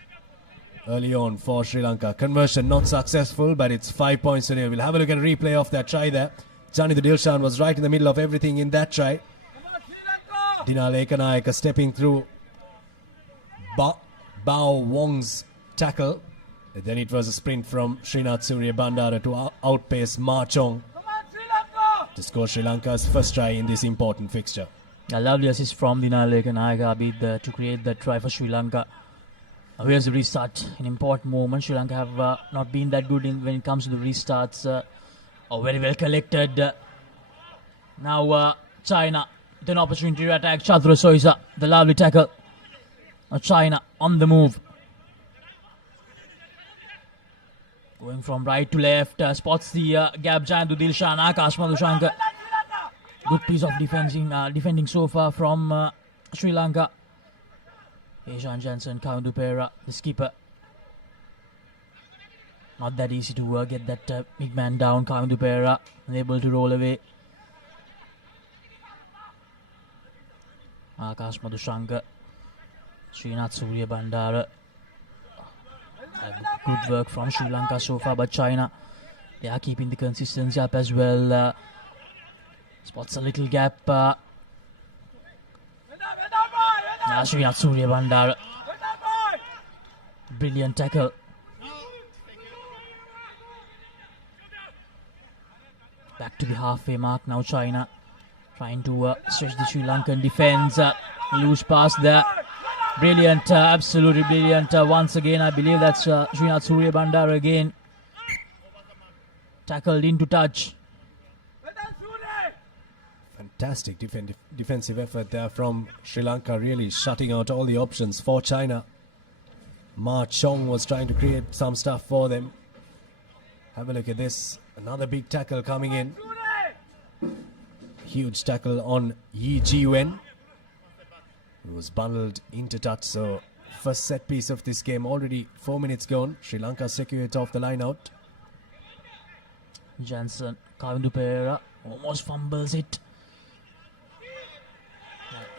early on for Sri Lanka. Conversion not successful, but it's 5 points today. We'll have a look at a replay of that try there. Janithu Dilshan was right in the middle of everything in that try. Dinar Lekanayaka stepping through Bao Wong's tackle. And then it was a sprint from Srinath Surya Bandara to outpace Ma Chong to score Sri Lanka's first try in this important fixture. A lovely assist from Dinar Lekanayaka to create that try for Sri Lanka. Here's the restart, an important moment. Sri Lanka have not been that good when it comes to the restarts. Very well collected. Now China with an opportunity to attack. Chatura Soisa, the lovely tackle. China on the move. Going from right to left, spots the gap. Janithu Dilshan, Akash Madushanka. Good piece of defending so far from Sri Lanka. Ishan Jansen, Kaundu Pera, the skipper. Not that easy to get that big man down. Kaundu Pera unable to roll away. Akash Madushanka, Srinath Surya Bandara. Good work from Sri Lanka so far, but China, they are keeping the consistency up as well. Spots a little gap. Srinath Surya Bandara. Brilliant tackle. Back to the halfway mark now. China trying to stretch the Sri Lankan defense. Loose pass there. Brilliant, absolutely brilliant. Once again, I believe that's Srinath Surya Bandara again. Tackled into touch. Fantastic defensive effort there from Sri Lanka, really shutting out all the options for China. Ma Chong was trying to create some stuff for them. Have a look at this. Another big tackle coming in. Huge tackle on Yi Ji-wen, who was bundled into touch. So first set piece of this game, already 4 minutes gone. Sri Lanka secure it off the line out. Jansen, Kavindu Pereira almost fumbles it.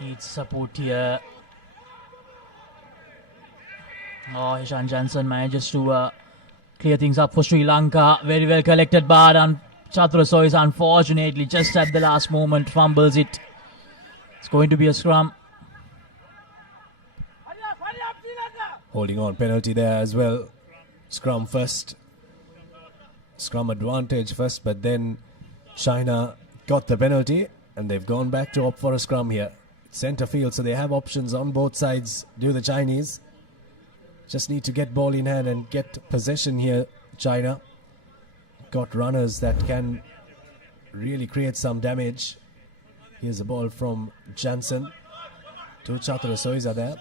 Needs support here. Ishan Jansen manages to clear things up for Sri Lanka. Very well collected, but Chatura Sois unfortunately just at the last moment fumbles it. It's going to be a scrum. Holding on, penalty there as well. Scrum first. Scrum advantage first, but then China got the penalty and they've gone back to opt for a scrum here. Centre field, so they have options on both sides. Do the Chinese. Just need to get ball in hand and get possession here, China. Got runners that can really create some damage. Here's a ball from Jansen to Chatura Soisa there.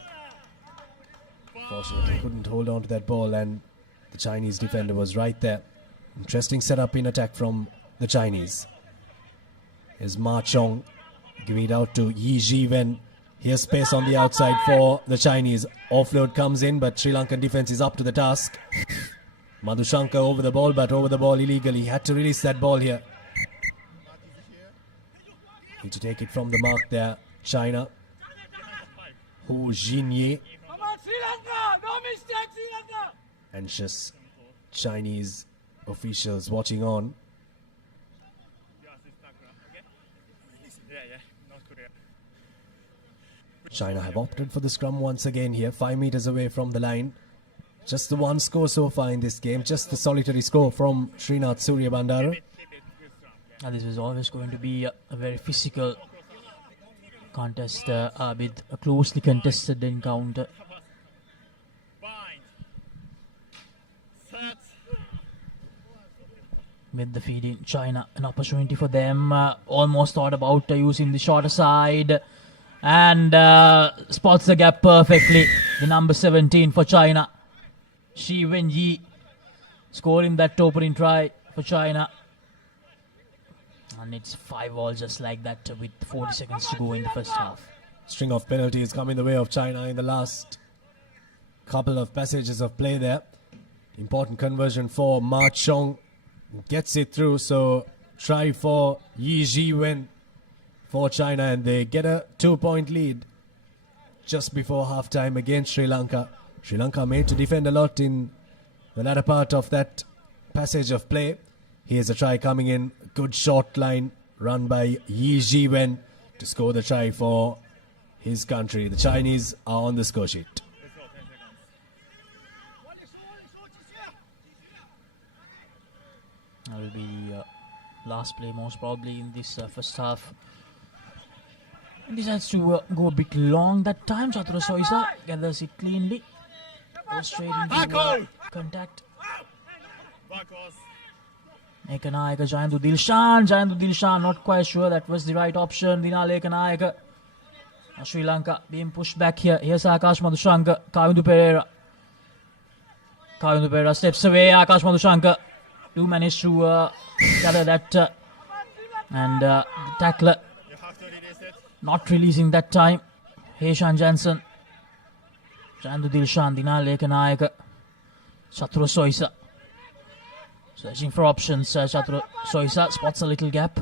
Fortunately couldn't hold on to that ball and the Chinese defender was right there. Interesting setup in attack from the Chinese. Here's Ma Chong giving it out to Yi Ji-wen. Here's space on the outside for the Chinese. Offload comes in, but Sri Lankan defense is up to the task. Madushanka over the ball, but over the ball illegally. Had to release that ball here. Need to take it from the mark there, China. Hu Jinye. Anxious Chinese officials watching on. China have opted for the scrum once again here, 5 meters away from the line. Just the one score so far in this game, just the solitary score from Srinath Surya Bandara. And this is always going to be a very physical contest with a closely contested encounter. With the feed in China, an opportunity for them. Almost thought about using the shorter side. And spots the gap perfectly. The number 17 for China, Shi Wenyi, scoring that opening try for China. And it's 5-all just like that with 40 seconds to go in the first half. String of penalties come in the way of China in the last couple of passages of play there. Important conversion for Ma Chong. Gets it through, so try for Yi Ji-wen for China, and they get a 2-point lead just before halftime against Sri Lanka. Sri Lanka made to defend a lot in the latter part of that passage of play. Here's a try coming in. Good short line run by Yi Jiwen to score the try for his country. The Chinese are on the score sheet. That will be last play most probably in this first half. And decides to go a bit long that time. Chatura Soisa gathers it cleanly. Goes straight into contact. Ekanayaka, Jayantu Dilshan, not quite sure that was the right option. Dinale Ekanayaka. Sri Lanka being pushed back here. Here's Akash Madhushanka, Kavindu Pereira. Kavindu Pereira steps away. Akash Madhushanka do manage to gather that and the tackler not releasing that time. Heshan Jansen, Jandu Dilshan, Dinale Ekanayaka, Chatura Soisa. Searching for options. Chatura Soisa spots a little gap.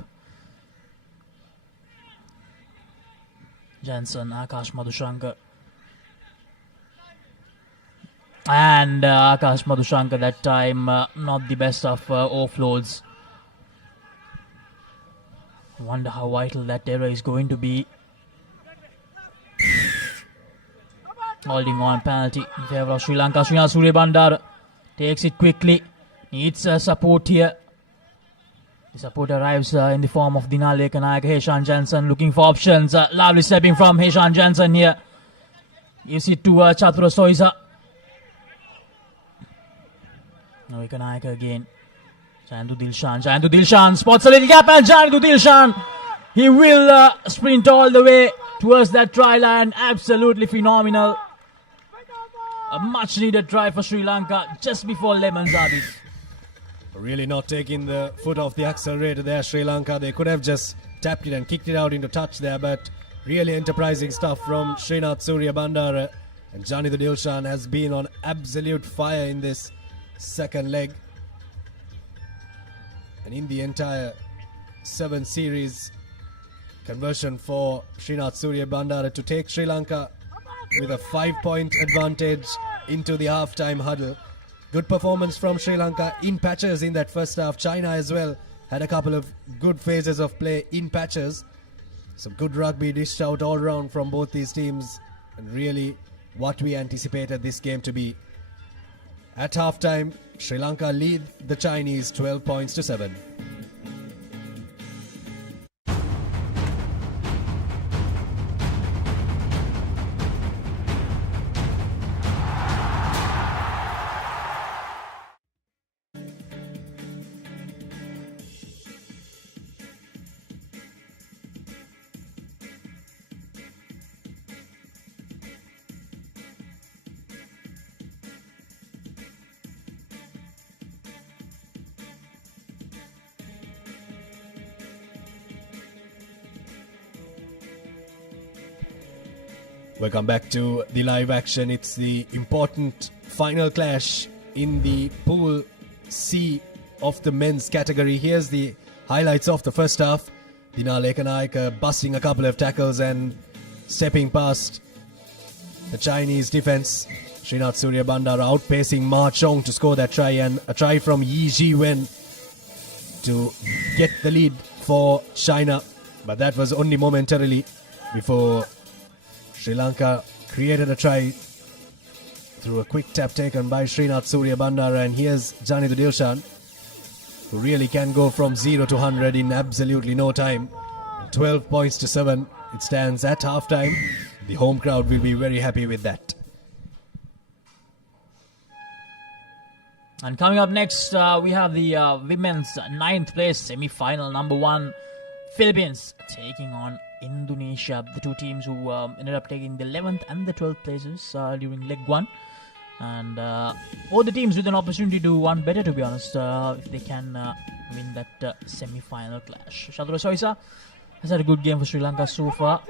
Jansen, Akash Madhushanka. And Akash Madhushanka that time not the best of offloads. I wonder how vital that error is going to be. Holding on penalty in favour of Sri Lanka. Srinath Suryabandara takes it quickly. Needs support here. The support arrives in the form of Dinale Ekanayaka. Heshan Jansen looking for options. Lovely stepping from Heshan Jansen here. Gives it to Chatura Soisa. Now Ekanayaka again. Jayantu Dilshan spots a little gap, and Jayantu Dilshan, he will sprint all the way towards that try line. Absolutely phenomenal. A much needed try for Sri Lanka just before Lemons Abid. Really not taking the foot off the accelerator there, Sri Lanka. They could have just tapped it and kicked it out into touch there, but really enterprising stuff from Srinath Suryabandara. And Jayantu Dilshan has been on absolute fire in this second leg. And in the entire 7 series, conversion for Srinath Suryabandara to take Sri Lanka with a 5-point advantage into the half-time huddle. Good performance from Sri Lanka in patches in that first half. China as well had a couple of good phases of play in patches. Some good rugby dished out all round from both these teams, and really what we anticipated this game to be. At halftime, Sri Lanka lead the Chinese 12 points to 7. Welcome back to the live action. It's the important final clash in the Pool C of the men's category. Here's the highlights of the first half. Dinale Ekanayaka busting a couple of tackles and stepping past the Chinese defense. Srinath Suryabandara outpacing Ma Chong to score that try, and a try from Yi Jiwen to get the lead for China. But that was only momentarily before Sri Lanka created a try through a quick tap taken by Srinath Suryabandara. And here's Jayantu Dilshan, who really can go from 0 to 100 in absolutely no time. 12 points to 7. It stands at halftime. The home crowd will be very happy with that. And coming up next, we have the women's 9th place semi-final. Number 1, Philippines taking on Indonesia. The two teams who ended up taking the 11th and the 12th places during leg 1. And all the teams with an opportunity to one better, to be honest, if they can win that semi-final clash. Chatura Soisa has had a good game for Sri Lanka so far.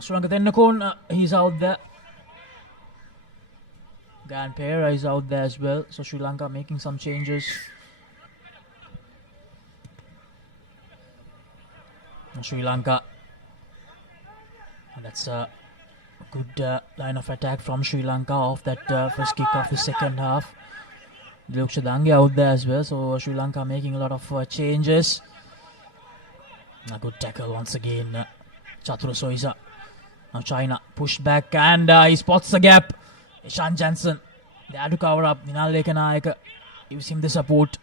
Sri Lanka Tennakon, he's out there. Gan Pereira is out there as well. So Sri Lanka making some changes. Sri Lanka, and that's a good line of attack from Sri Lanka off that first kick of the second half. Lukshadange out there as well, so Sri Lanka making a lot of changes. A good tackle once again, Chatura Soisa. Now China pushed back and he spots the gap. Ishan Jansen, they had to cover up. Ninal Lekanayaka gives him the support.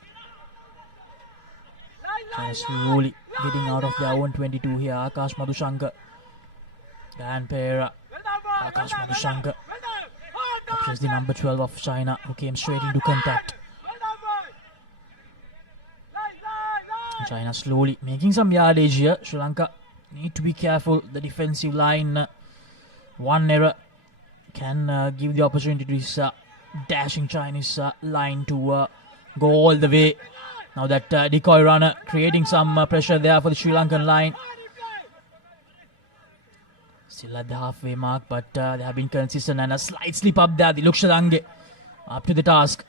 China slowly getting out of their own 22 here. Akash Madhushankar, Dan Pereira, Akash Madhushankar. Captures the number 12 of China, who came straight into contact. China slowly making some yardage here. Sri Lanka need to be careful. The defensive line, one error can give the opportunity to this dashing Chinese line to go all the way. Now that decoy runner creating some pressure there for the Sri Lankan line. Still at the halfway mark, but they have been consistent, and a slight slip up there. The Lukshadange up to the task.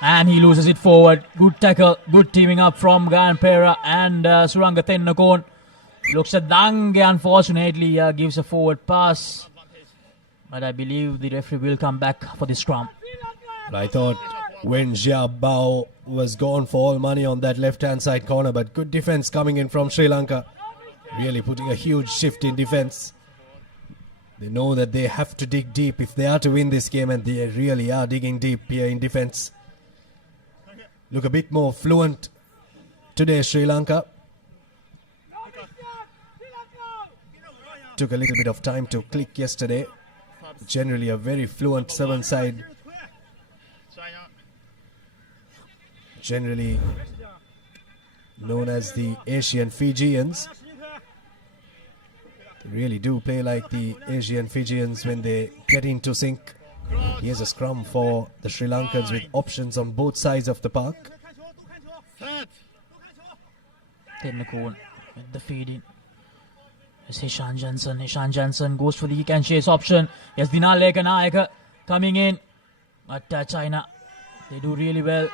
And he loses it forward. Good tackle, good teaming up from Gayan Pereira and Suranga Tennakon. Lukshadange unfortunately gives a forward pass, but I believe the referee will come back for the scrum. I thought when Jia Bao was gone for all money on that left-hand side corner, but good defense coming in from Sri Lanka. Really putting a huge shift in defense. They know that they have to dig deep if they are to win this game, and they really are digging deep here in defense. Look a bit more fluent today, Sri Lanka. Took a little bit of time to click yesterday. Generally a very fluent seven side. Generally known as the Asian Fijians. They really do play like the Asian Fijians when they get into sync. Here's a scrum for the Sri Lankans with options on both sides of the park. Tennakon with the feed in. It's Ishan Jansen. Ishan Jansen goes for the kick and chase option. Yes, Dinal Lekanayaka coming in. But China, they do really well.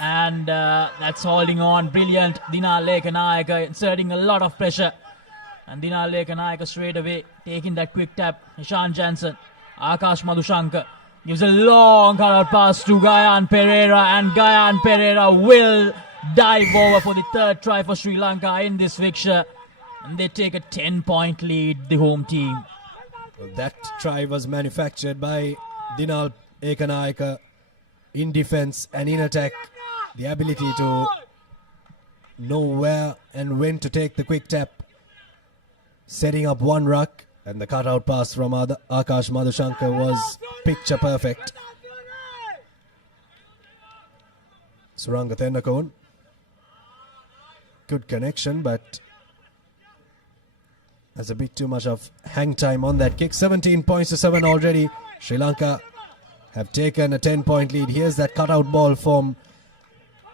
And that's holding on. Brilliant. Dinal Lekanayaka inserting a lot of pressure. And Dinal Lekanayaka straight away taking that quick tap. Ishan Jansen. Akash Madhushankar gives a long cutout pass to Gayan Pereira, and Gayan Pereira will dive over for the third try for Sri Lanka in this fixture, and they take a 10-point lead, the home team. Well, that try was manufactured by Dinal Lekanayaka in defense and in attack. The ability to know where and when to take the quick tap, setting up one ruck. And the cutout pass from Akash Madhushankar was picture perfect. Suranga Tennakon. Good connection, but there's a bit too much of hang time on that kick. 17 points to 7 already. Sri Lanka have taken a 10-point lead. Here's that cutout ball from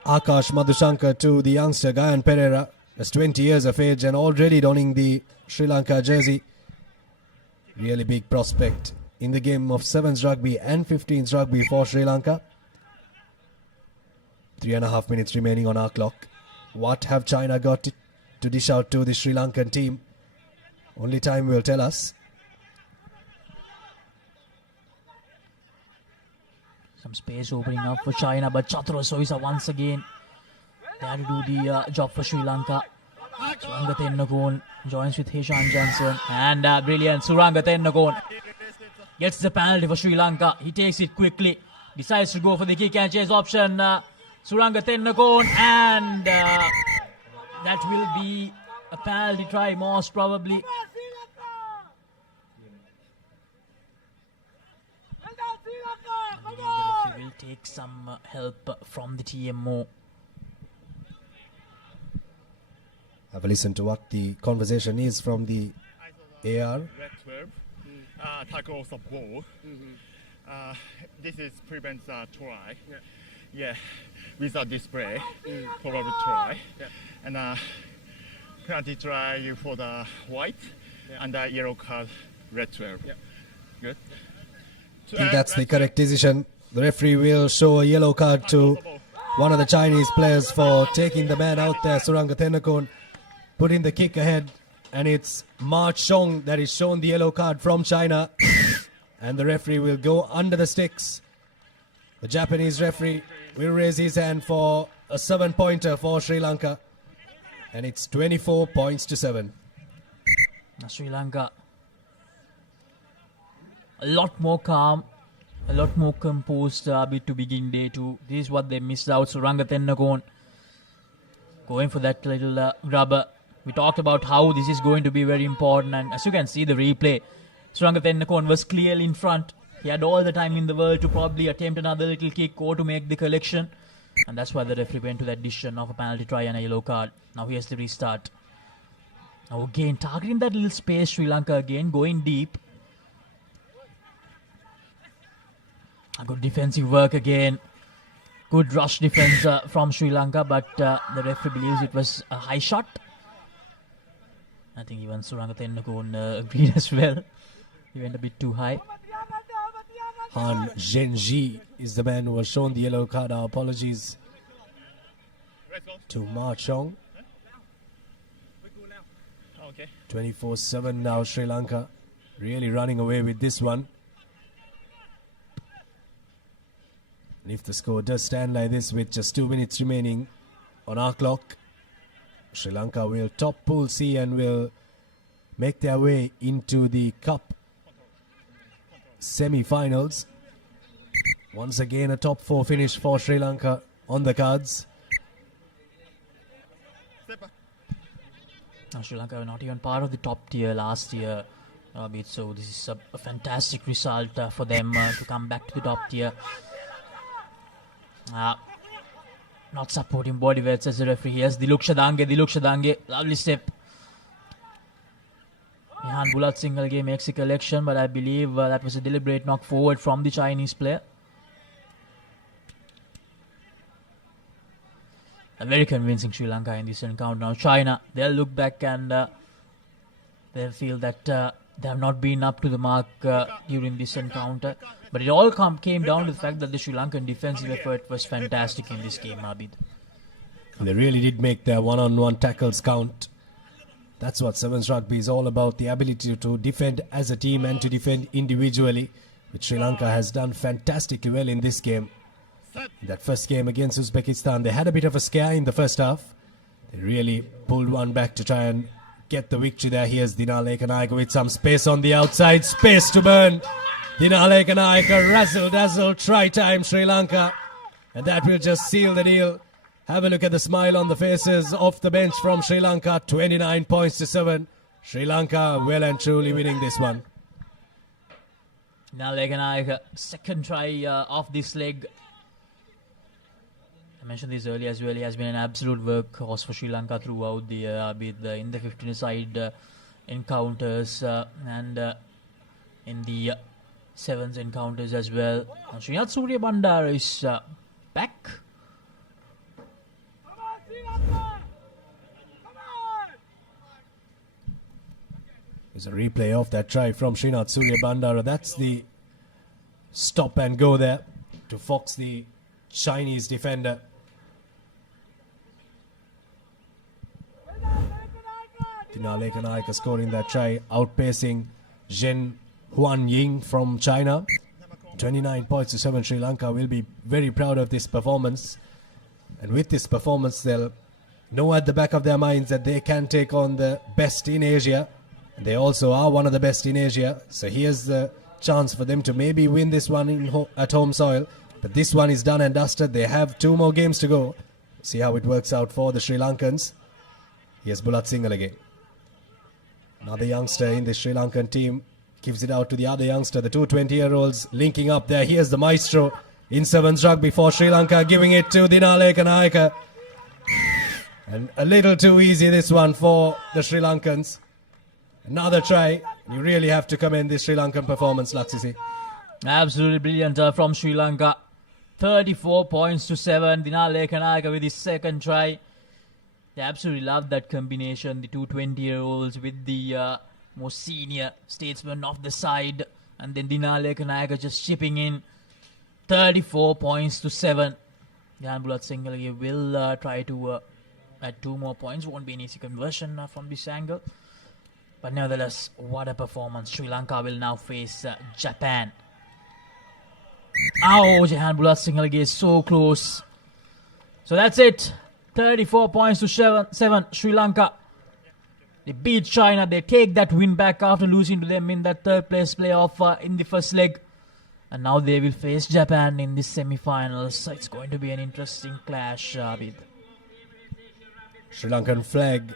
Akash Madhushankar to the youngster Gayan Pereira. That's 20 years of age and already donning the Sri Lanka jersey. Really big prospect in the game of 7s rugby and 15s rugby for Sri Lanka. 3.5 minutes remaining on our clock. What have China got to dish out to the Sri Lankan team? Only time will tell us. Some space opening up for China, but Chatura Soisa once again there to do the job for Sri Lanka. Suranga Tennakon joins with Ishan Jansen, and brilliant. Suranga Tennakon gets the penalty for Sri Lanka. He takes it quickly, decides to go for the kick and chase option. Suranga Tennakon, and that will be a penalty try most probably. He will take some help from the TMO. Have a listen to what the conversation is from the AR. Red 12. Tackle off the ball. This is prevents a try. Yeah. With a display, probably try. And penalty try for the white and the yellow card, red 12. Good. I think that's the correct decision. The referee will show a yellow card to one of the Chinese players for taking the man out there, Suranga Tennakon, putting the kick ahead, and it's Ma Chong that is shown the yellow card from China. And the referee will go under the sticks. The Japanese referee will raise his hand for a 7-pointer for Sri Lanka. And it's 24 points to 7. Now Sri Lanka a lot more calm, a lot more composed to begin day 2. This is what they missed out. So Rangathennakoon going for that little rubber. We talked about how this is going to be very important, and as you can see the replay, Rangathennakoon was clearly in front. He had all the time in the world to probably attempt another little kick or to make the collection, and that's why the referee went to that decision of a penalty try and a yellow card. Now here's the restart. Now again targeting that little space, Sri Lanka again going deep. A good defensive work again. Good rush defense from Sri Lanka, but the referee believes it was a high shot. I think even Rangathennakoon agreed as well. He went a bit too high. Han Zhenji is the man who was shown the yellow card. Our apologies to Ma Chong. Okay. 24-7 now, Sri Lanka really running away with this one. And if the score does stand like this with just 2 minutes remaining on our clock, Sri Lanka will top Pool C and will make their way into the Cup semi-finals. Once again, a top 4 finish for Sri Lanka on the cards. Now Sri Lanka were not even part of the top tier last year, so this is a fantastic result for them to come back to the top tier. Not supporting body weights as the referee. Here's Diluk Shadange, lovely step. Ihan Bulat Singhal makes a collection, but I believe that was a deliberate knock forward from the Chinese player. A very convincing Sri Lanka in this encounter. Now China, they'll look back and they'll feel that they have not been up to the mark during this encounter. But it all came down to the fact that the Sri Lankan defensive effort was fantastic in this game, Abid. They really did make their one-on-one tackles count. That's what Sevens Rugby is all about, the ability to defend as a team and to defend individually, which Sri Lanka has done fantastically well in this game. In that first game against Uzbekistan, they had a bit of a scare in the first half. They really pulled one back to try and get the victory there. Here's Dina Lekanayaka with some space on the outside, space to burn. Dina Lekanayaka, razzle-dazzle, try time Sri Lanka. And that will just seal the deal. Have a look at the smile on the faces of the bench from Sri Lanka. 29 points to 7. Sri Lanka well and truly winning this one. Dina Lekanayaka, second try off this leg. I mentioned this earlier as well. He has been an absolute workhorse for Sri Lanka throughout the year, in the 15-side encounters and in the sevens encounters as well. Now, Srinath Surya Bandara is back. There's a replay of that try from Srinath Surya Bandara. That's the stop and go there to fox the Chinese defender. Dina Lekanayaka scoring that try, outpacing Zhen Huanying from China. 29 points to 7. Sri Lanka will be very proud of this performance. And with this performance, they'll know at the back of their minds that they can take on the best in Asia. And they also are one of the best in Asia. So here's the chance for them to maybe win this one at home soil. But this one is done and dusted. They have 2 more games to go. See how it works out for the Sri Lankans. Here's Bulat Singhal again. Another youngster in the Sri Lankan team gives it out to the other youngster. The 2 20-year-olds linking up there. Here's the maestro in sevens rugby for Sri Lanka, giving it to Dina Lekanayaka. And a little too easy this one for the Sri Lankans. Another try. You really have to commend this Sri Lankan performance, Laksisi. Absolutely brilliant from Sri Lanka. 34 points to 7. Dina Lekanayaka with his second try. They absolutely love that combination. The 2 20-year-olds with the more senior statesman of the side. And then Dina Lekanayaka just chipping in. 34 points to 7. Jan Bulat Singhal will try to add 2 more points. Won't be an easy conversion from this angle. But nevertheless, what a performance. Sri Lanka will now face Japan. Ouch, Handbullah Sinhalage is so close. So that's it. 34 points to 7. Sri Lanka. They beat China. They take that win back after losing to them in that third place playoff in the first leg. And now they will face Japan in the semifinals. So it's going to be an interesting clash, Abid. Sri Lankan flag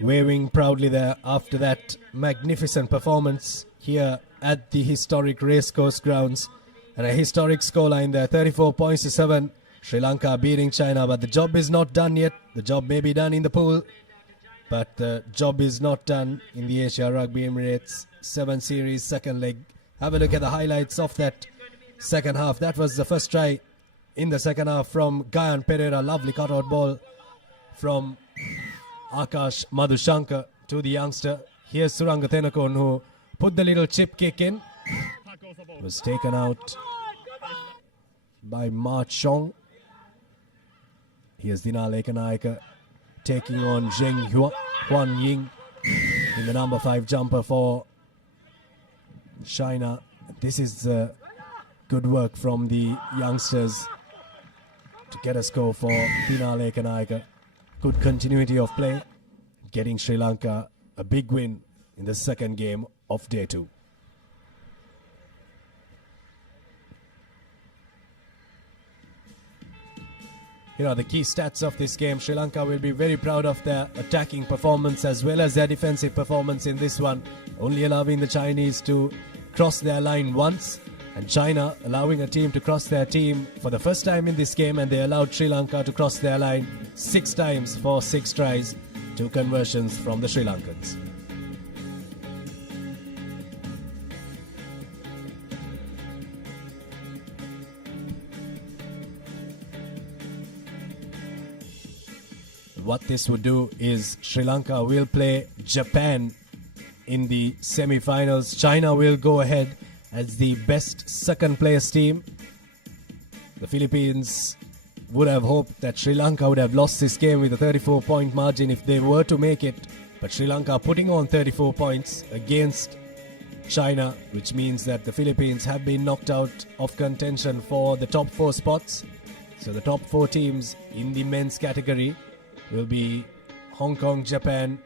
waving proudly there after that magnificent performance here at the historic Racecourse grounds. And a historic scoreline there, 34 points to 7. Sri Lanka beating China, but the job is not done yet. The job may be done in the pool, but the job is not done in the Asia Rugby Emirates 7 Series second leg. Have a look at the highlights of that second half. That was the first try in the second half from Gayan Pereira. Lovely cutout ball from Akash Madhushankar to the youngster. Here's Suranga Thenakon, who put the little chip kick in. Was taken out by Ma Chong. Here's Dina Lekanayaka taking on Zheng Huan Ying in the number 5 jumper for China. This is good work from the youngsters to get a score for Dina Lekanayaka. Good continuity of play, getting Sri Lanka a big win in the second game of day 2. Here are the key stats of this game. Sri Lanka will be very proud of their attacking performance as well as their defensive performance in this one, only allowing the Chinese to cross their line once, and China allowing a team to cross their team for the first time in this game, and they allowed Sri Lanka to cross their line 6 times for 6 tries, 2 conversions from the Sri Lankans. What this would do is Sri Lanka will play Japan in the semi-finals. China will go ahead as the best second place team. The Philippines would have hoped that Sri Lanka would have lost this game with a 34-point margin if they were to make it. But Sri Lanka putting on 34 points against China, which means that the Philippines have been knocked out of contention for the top 4 spots. So the top 4 teams in the men's category will be Hong Kong, Japan,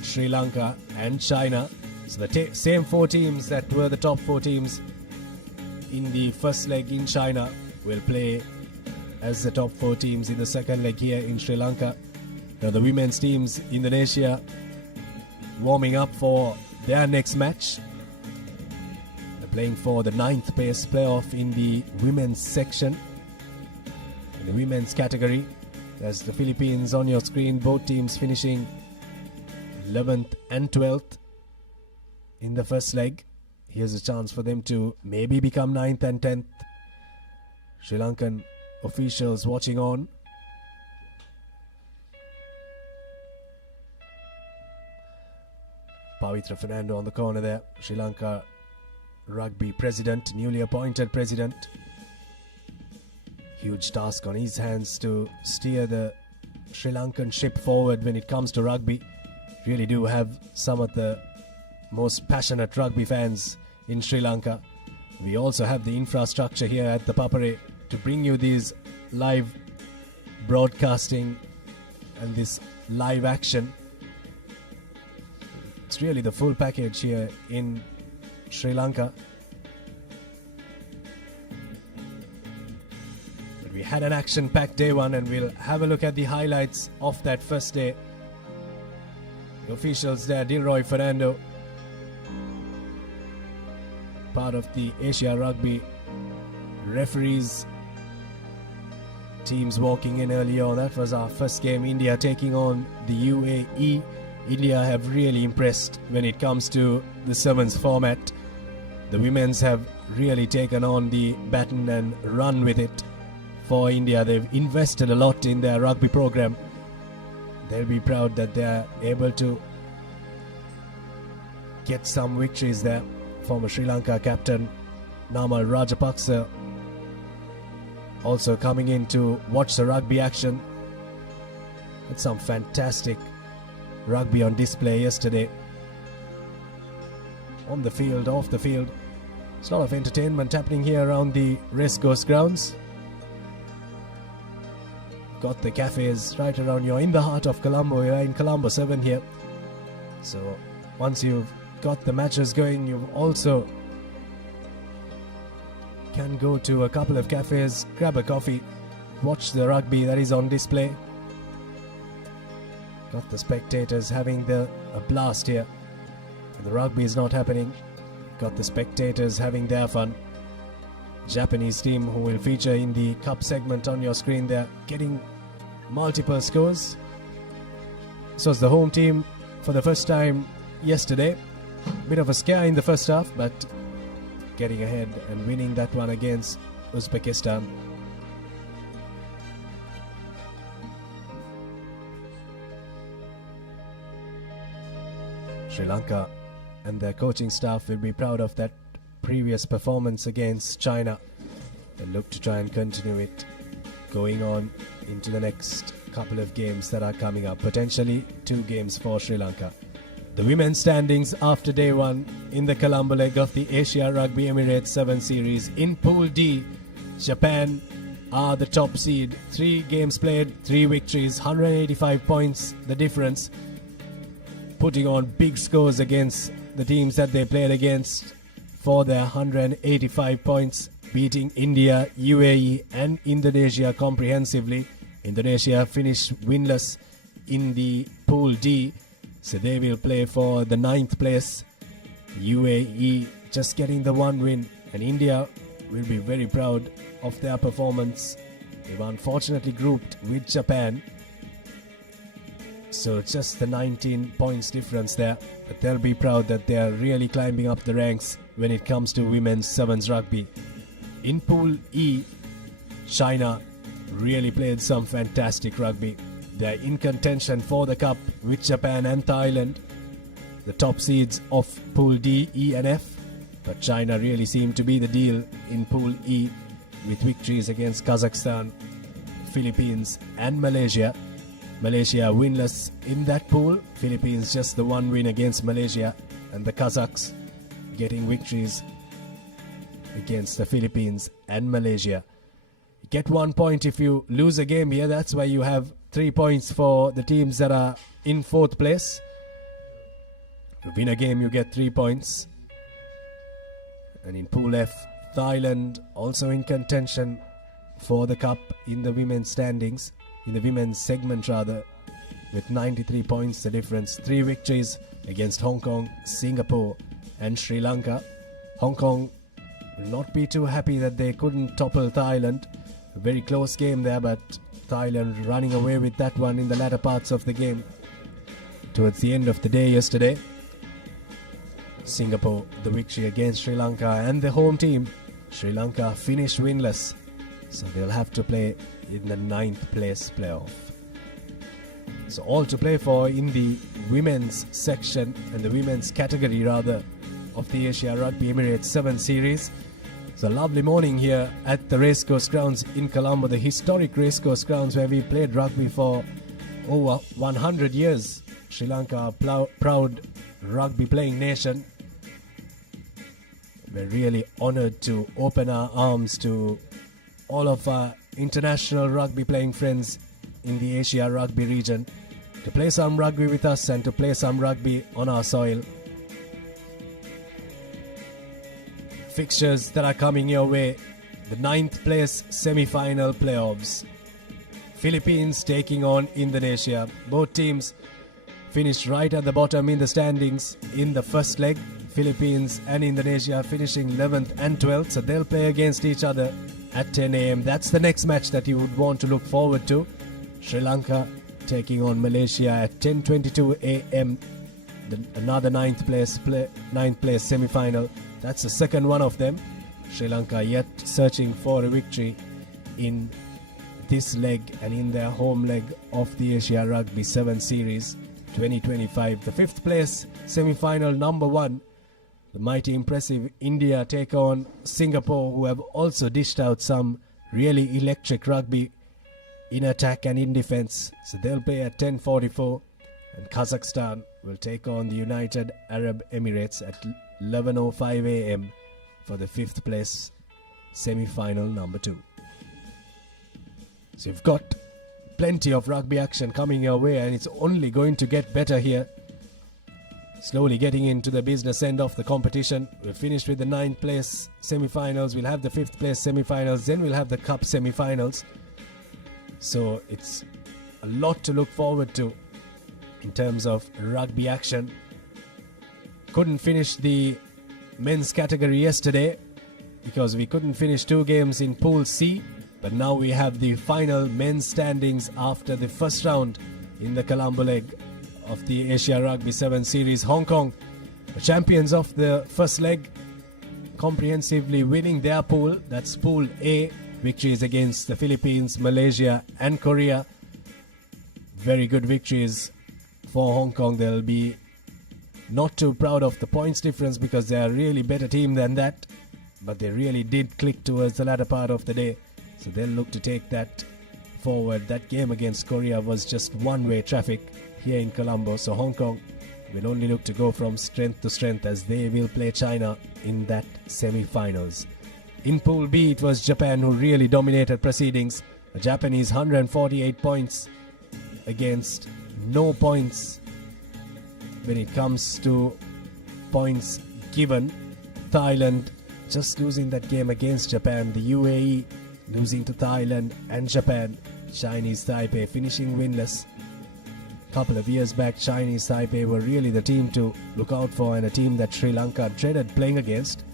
Sri Lanka and China. So the same 4 teams that were the top 4 teams in the first leg in China will play as the top 4 teams in the second leg here in Sri Lanka. Now the women's teams, Indonesia, warming up for their next match. They're playing for the 9th place playoff in the women's section. In the women's category, there's the Philippines on your screen, both teams finishing 11th and 12th in the first leg. Here's a chance for them to maybe become 9th and 10th. Sri Lankan officials watching on. Pavitra Fernando on the corner there. Sri Lanka Rugby president, newly appointed president. Huge task on his hands to steer the Sri Lankan ship forward when it comes to rugby. Really do have some of the most passionate rugby fans in Sri Lanka. We also have the infrastructure here at the Papare to bring you these live broadcasting and this live action. It's really the full package here in Sri Lanka. But we had an action-packed day 1, and we'll have a look at the highlights of that first day. The officials there, Dilroy Fernando, part of the Asia Rugby referees. Teams walking in early on. That was our first game. India taking on the UAE. India have really impressed when it comes to the sevens format. The women's have really taken on the baton and run with it. For India, they've invested a lot in their rugby program. They'll be proud that they're able to get some victories there. Former Sri Lanka captain Namal Rajapaksa also coming in to watch the rugby action. That's some fantastic rugby on display yesterday. on the field, off the field. There's a lot of entertainment happening here around the racecourse grounds. Got the cafes right around. You're in the heart of Colombo. You're in Colombo 7 here. So once you've got the matches going, you've also can go to a couple of cafes, grab a coffee, watch the rugby that is on display. Got the spectators having a blast here. The rugby is not happening. Got the spectators having their fun. Japanese team who will feature in the cup segment on your screen there, getting multiple scores. This was the home team for the first time yesterday. Bit of a scare in the first half, but getting ahead and winning that one against Uzbekistan. Sri Lanka and their coaching staff will be proud of that previous performance against China. They look to try and continue it going on into the next couple of games that are coming up. Potentially 2 games for Sri Lanka. The women's standings after day 1 in the Colombo leg of the Asia Rugby Emirates 7 series. In Pool D, Japan are the top seed. 3 games played, 3 victories, 185 points the difference. Putting on big scores against the teams that they played against for their 185 points, beating India, UAE and Indonesia comprehensively. Indonesia finished winless in the Pool D, so they will play for the 9th place. UAE just getting the 1 win, and India will be very proud of their performance. They were unfortunately grouped with Japan, so it's just the 19 points difference there, but they'll be proud that they are really climbing up the ranks when it comes to women's sevens rugby. In Pool E, China really played some fantastic rugby. They're in contention for the cup with Japan and Thailand, the top seeds of Pool D, E and F, but China really seemed to be the deal in Pool E with victories against Kazakhstan, Philippines and Malaysia. Malaysia winless in that pool. Philippines just the 1 win against Malaysia, and the Kazakhs getting victories against the Philippines and Malaysia. You get 1 point if you lose a game here. That's why you have 3 points for the teams that are in 4th place. If you win a game, you get 3 points. And in Pool F, Thailand also in contention for the cup in the women's standings. In the women's segment rather, with 93 points the difference. 3 victories against Hong Kong, Singapore and Sri Lanka. Hong Kong will not be too happy that they couldn't topple Thailand. A very close game there, but Thailand running away with that one in the latter parts of the game. Towards the end of the day yesterday, Singapore the victory against Sri Lanka, and the home team, Sri Lanka, finished winless. So they'll have to play in the 9th place playoff. So all to play for in the women's section and the women's category rather of the Asia Rugby Emirates 7 series. It's a lovely morning here at the Racecourse grounds in Colombo, the historic Racecourse grounds where we played rugby for over 100 years. Sri Lanka, a proud rugby playing nation. We're really honored to open our arms to all of our international rugby playing friends in the Asia Rugby region to play some rugby with us and to play some rugby on our soil. Fixtures that are coming your way: the 9th place semi-final playoffs. Philippines taking on Indonesia. Both teams finished right at the bottom in the standings in the first leg. Philippines and Indonesia finishing 11th and 12th, so they'll play against each other at 10 a.m. That's the next match that you would want to look forward to. Sri Lanka taking on Malaysia at 10:22 a.m. Another 9th place semi-final. That's the second one of them. Sri Lanka yet searching for a victory in this leg and in their home leg of the Asia Rugby 7 Series 2025. The 5th place semi-final number 1. The mighty impressive India take on Singapore, who have also dished out some really electric rugby in attack and in defense. So they'll play at 10:44, and Kazakhstan will take on the United Arab Emirates at 11:05 a.m. for the 5th place semi-final number 2. So you've got plenty of rugby action coming your way, and it's only going to get better here. Slowly getting into the business end of the competition. We're finished with the 9th place semi-finals. We'll have the 5th place semi-finals. Then we'll have the cup semi-finals. So it's a lot to look forward to in terms of rugby action. Couldn't finish the men's category yesterday because we couldn't finish 2 games in Pool C. But now we have the final men's standings after the first round in the Colombo leg of the Asia Rugby 7 Series. Hong Kong, the champions of the first leg, comprehensively winning their pool. That's Pool A. Victories against the Philippines, Malaysia and Korea. Very good victories for Hong Kong. They'll be not too proud of the points difference because they're a really better team than that. But they really did click towards the latter part of the day. So they'll look to take that forward. That game against Korea was just one-way traffic here in Colombo. So Hong Kong will only look to go from strength to strength as they will play China in that semi-finals. In Pool B, it was Japan who really dominated proceedings. The Japanese 148 points against no points when it comes to points given. Thailand just losing that game against Japan. The UAE losing to Thailand and Japan. Chinese Taipei finishing winless. Couple of years back, Chinese Taipei were really the team to look out for, and a team that Sri Lanka dreaded playing against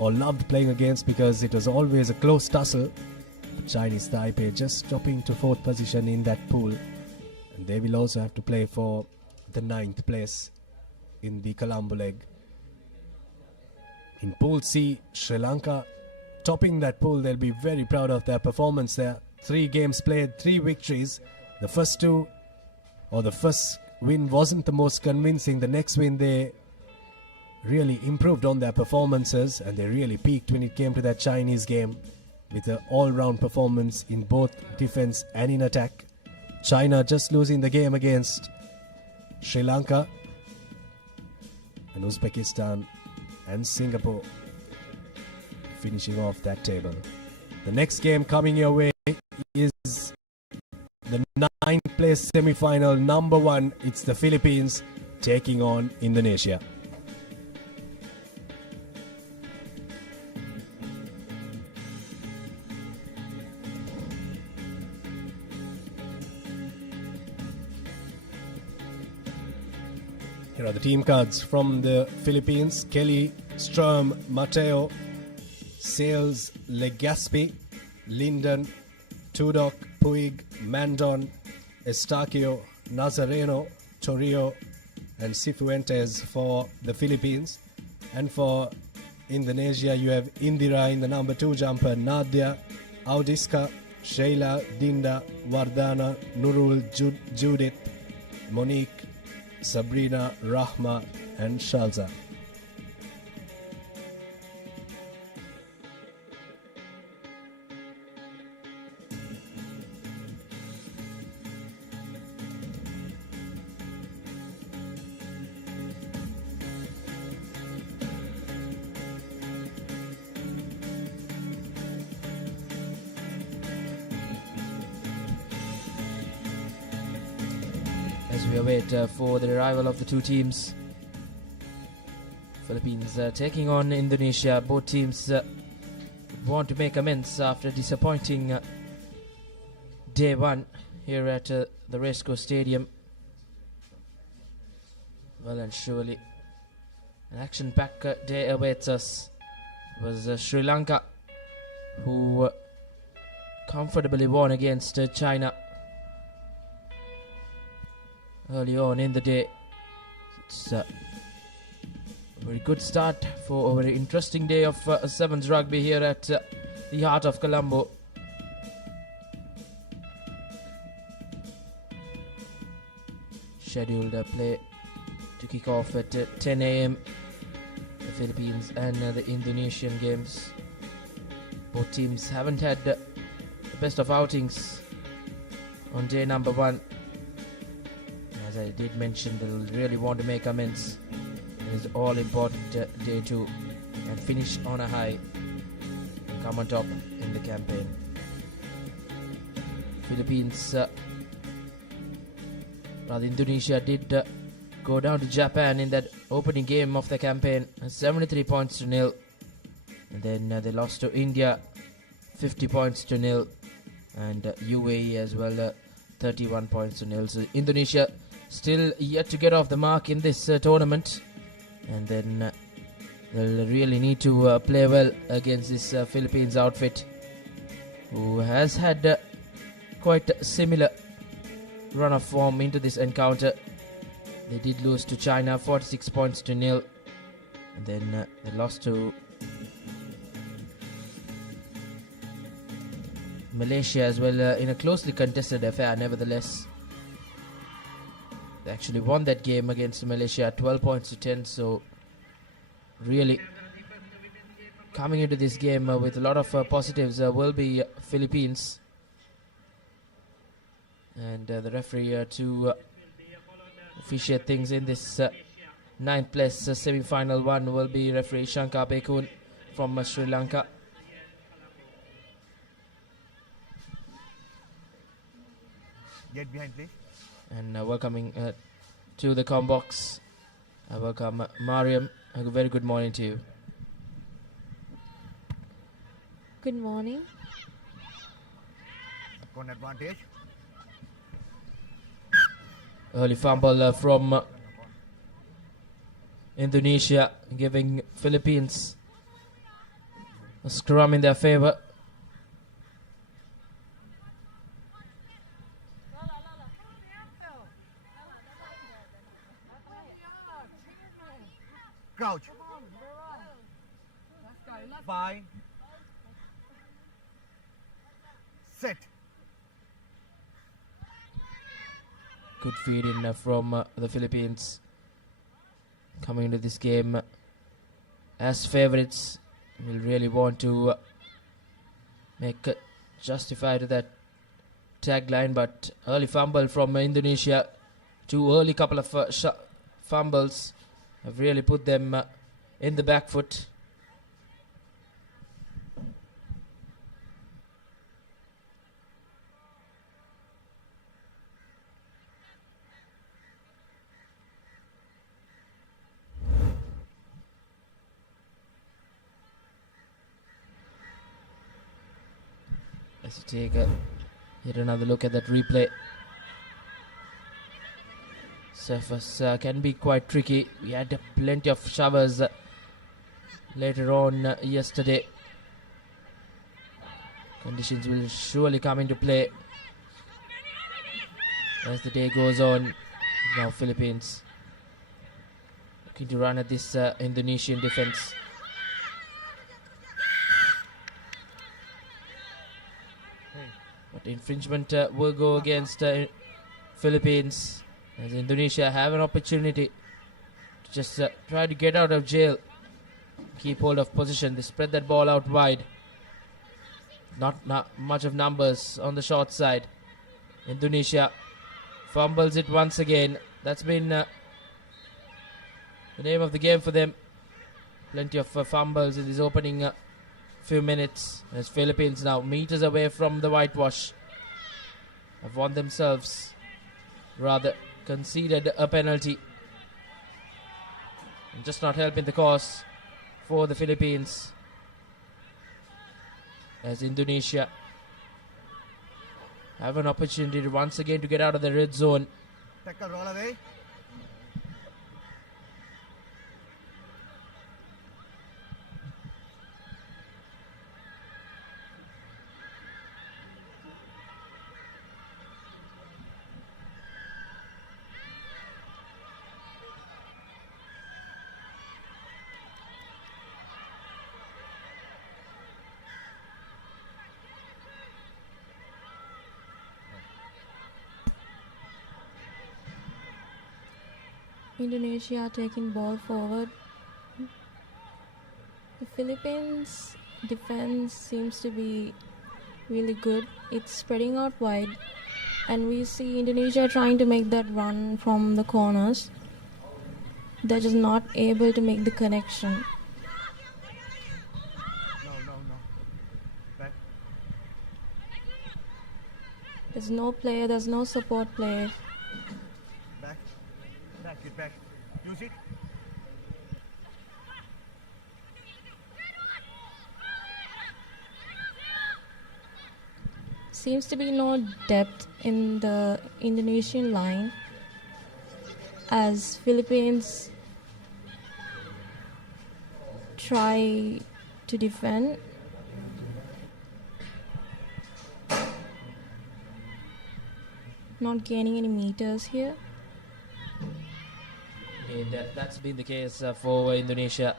or loved playing against because it was always a close tussle. But Chinese Taipei just dropping to 4th position in that pool, and they will also have to play for the 9th place in the Colombo leg. In Pool C, Sri Lanka topping that pool. They'll be very proud of their performance there. 3 games played, 3 victories. The first win wasn't the most convincing. The next win, they really improved on their performances, and they really peaked when it came to that Chinese game with an all-round performance in both defense and in attack. China just losing the game against Sri Lanka, and Uzbekistan and Singapore finishing off that table. The next game coming your way is the 9th place semi-final number 1. It's the Philippines taking on Indonesia. Here are the team cards from the Philippines. Kelly, Strom, Mateo, Sales, Legaspi, Linden, Tudok, Puig, Mandon, Estacio, Nazareno, Torrio and Cifuentes for the Philippines. And for Indonesia, you have Indira in the number 2 jumper, Nadia, Audiska, Sheila, Dinda, Wardana, Nurul, Judith, Monique, Sabrina, Rahma and Shalza. As we await for the arrival of the 2 teams. Philippines taking on Indonesia. Both teams want to make amends after disappointing day 1 here at the Racecourse Stadium. Well and surely an action-packed day awaits us. It was Sri Lanka who comfortably won against China early on in the day. It's a very good start for a very interesting day of sevens rugby here at the heart of Colombo. Scheduled play to kick off at 10 a.m. The Philippines and the Indonesian games. Both teams haven't had the best of outings on day number 1. As I did mention, they'll really want to make amends. is all important day 2 and finish on a high and come on top in the campaign. Philippines, Indonesia did go down to Japan in that opening game of the campaign, 73 points to nil. And then they lost to India 50 points to nil, and UAE as well 31 points to nil. So Indonesia still yet to get off the mark in this tournament, and then they'll really need to play well against this Philippines outfit, who has had quite a similar run of form into this encounter. They did lose to China 46 points to nil, and then they lost to Malaysia as well in a closely contested affair. Nevertheless, they actually won that game against Malaysia 12 points to 10. So really coming into this game with a lot of positives will be Philippines, and the referee to officiate things in this 9th place semi-final one will be referee Shankar Bekun from Sri Lanka. Get behind, please. And welcoming to the combox, I welcome Mariam. A very good morning to you. Good morning. On advantage. Early fumble from Indonesia, giving Philippines a scrum in their favor. Crouch. Bind. Set. Good feed in from the Philippines, coming into this game as favorites. Will really want to make justify to that tagline, but early fumble from Indonesia. Two early couple of fumbles have really put them in the back foot. Let's take yet another look at that replay. Surface can be quite tricky. We had plenty of showers later on yesterday. Conditions will surely come into play as the day goes on. Now Philippines looking to run at this Indonesian defense. But infringement will go against Philippines, as Indonesia have an opportunity to just try to get out of jail, keep hold of position. They spread that ball out wide. Not much of numbers on the short side. Indonesia fumbles it once again. That's been the name of the game for them. Plenty of fumbles in this opening few minutes, as Philippines now meters away from the whitewash have won themselves, rather conceded a penalty, and just not helping the cause for the Philippines, as Indonesia have an opportunity to once again to get out of the red zone. Tackle roll away. Indonesia taking ball forward. The Philippines defense seems to be really good. It's spreading out wide, and we see Indonesia trying to make that run from the corners. they're just not able to make the connection. No. Back. There's no player, there's no support player. Back. Get back. Use it. Seems to be no depth in the Indonesian line as Philippines try to defend. Not gaining any meters here. And that's been the case for Indonesia.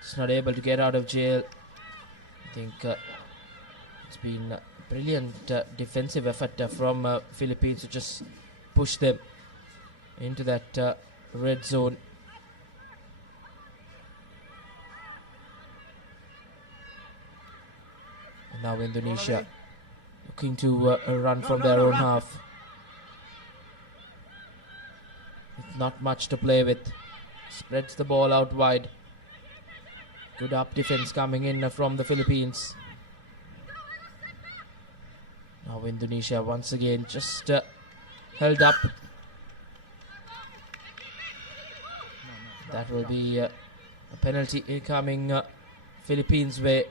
Just not able to get out of jail. I think it's been a brilliant defensive effort from Philippines to just push them into that red zone. And now Indonesia looking to run from their own half. With not much to play with. Spreads the ball out wide. Good up defense coming in from the Philippines. Now Indonesia once again just held up. That will be a penalty coming Philippines' way.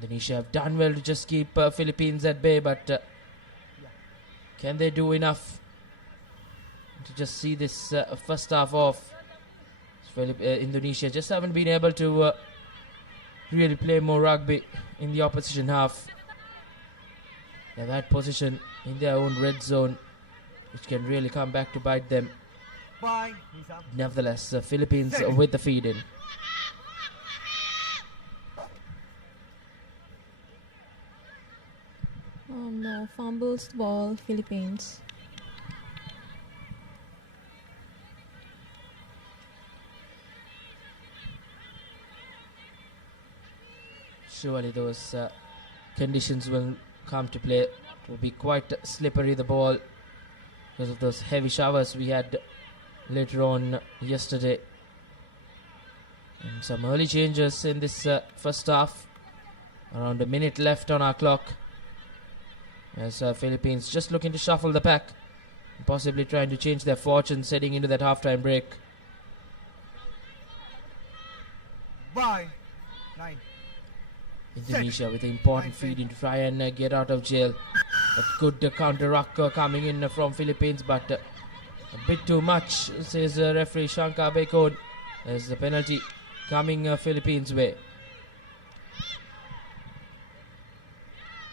Indonesia have done well to just keep Philippines at bay, but can they do enough to just see this first half off? Indonesia just haven't been able to really play more rugby in the opposition half. They've had position in their own red zone, which can really come back to bite them. Nevertheless, Philippines with the feed in. Oh no, fumbles the ball, Philippines. Surely those conditions will come to play. It will be quite slippery, the ball, because of those heavy showers we had later on yesterday. And some early changes in this first half. Around a minute left on our clock. As Philippines just looking to shuffle the pack. Possibly trying to change their fortunes heading into that halftime break. 9. Indonesia with an important feed in to try and get out of jail. A good counter ruck coming in from Philippines, but a bit too much, says referee Shankar Bekon. There's the penalty coming Philippines' way.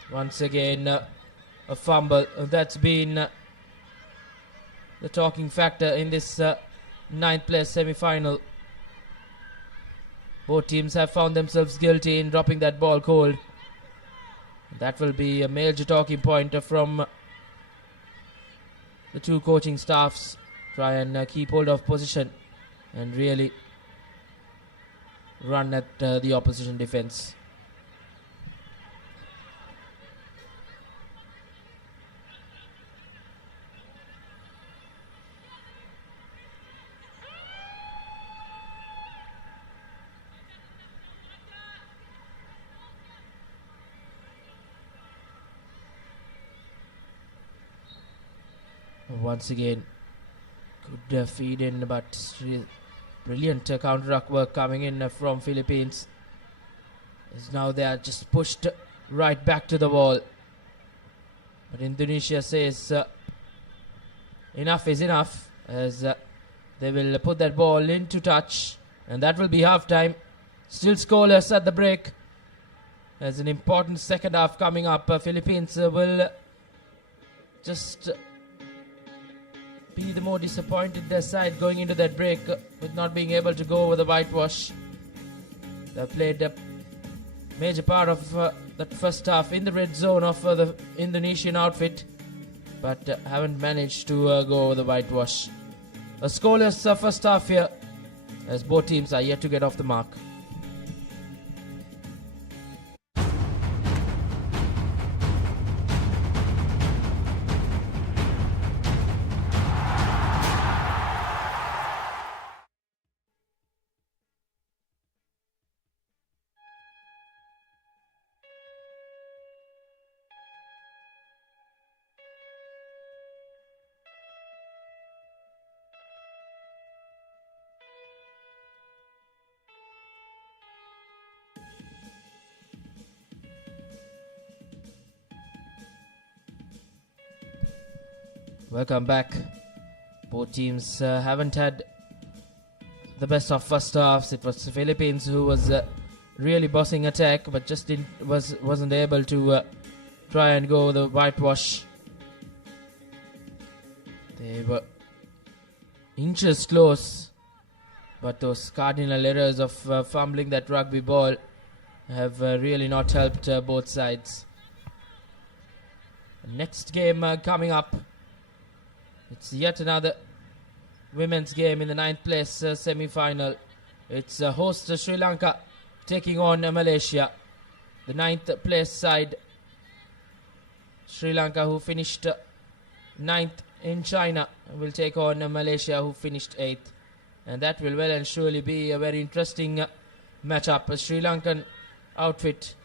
Once again, a fumble. That's been the talking factor in this ninth place semi-final. Both teams have found themselves guilty in dropping that ball cold. That will be a major talking point from the two coaching staffs. Try and keep hold of position and really run at the opposition defense. Once again, good feed in, but brilliant counter-ruck work coming in from Philippines. As now they are just pushed right back to the wall. But Indonesia says enough is enough, as they will put that ball into touch, and that will be half-time. Still scoreless at the break. There's an important second half coming up. Philippines will just be the more disappointed side going into that break with not being able to go over the whitewash. They played a major part of that first half in the red zone of the Indonesian outfit, but haven't managed to go over the whitewash. A scoreless first half here, as both teams are yet to get off the mark. Welcome back. Both teams haven't had the best of first halves. It was the Philippines who was really bossing attack, but just wasn't able to try and go the whitewash. They were inches close, but those cardinal errors of fumbling that rugby ball have really not helped both sides. Next game coming up. It's yet another women's game in the 9th place semi-final. It's host Sri Lanka taking on Malaysia. The 9th place side, Sri Lanka, who finished 9th in China, will take on Malaysia, who finished 8th. And that will well and surely be a very interesting matchup. A Sri Lankan outfit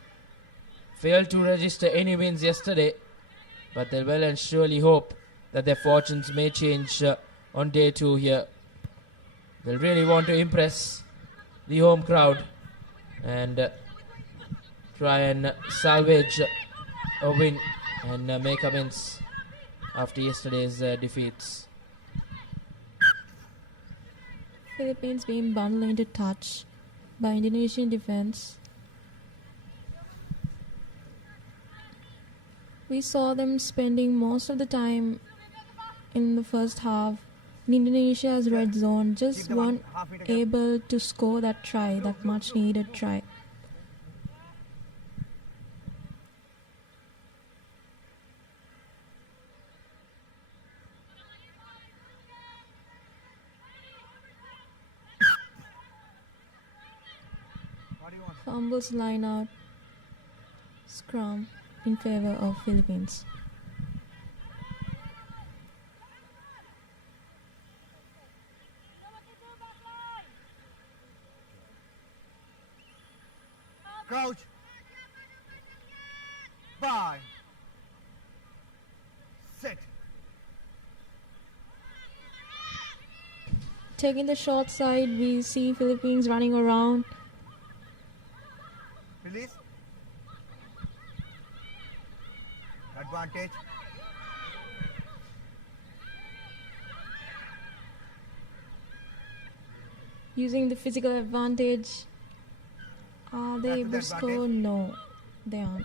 failed to register any wins yesterday, but they well and surely hope that their fortunes may change on day 2 here. They'll really want to impress the home crowd and try and salvage a win and make amends after yesterday's defeats. Philippines being bundled into touch by Indonesian defense. We saw them spending most of the time in the first half in Indonesia's red zone, just weren't able to score that try, that much needed try. Fumbles line out, scrum in favor of Philippines. Crouch. 5. Sit. Taking the short side, we see Philippines running around. Release. Advantage. Using the physical advantage. Are they able to score? No, they aren't.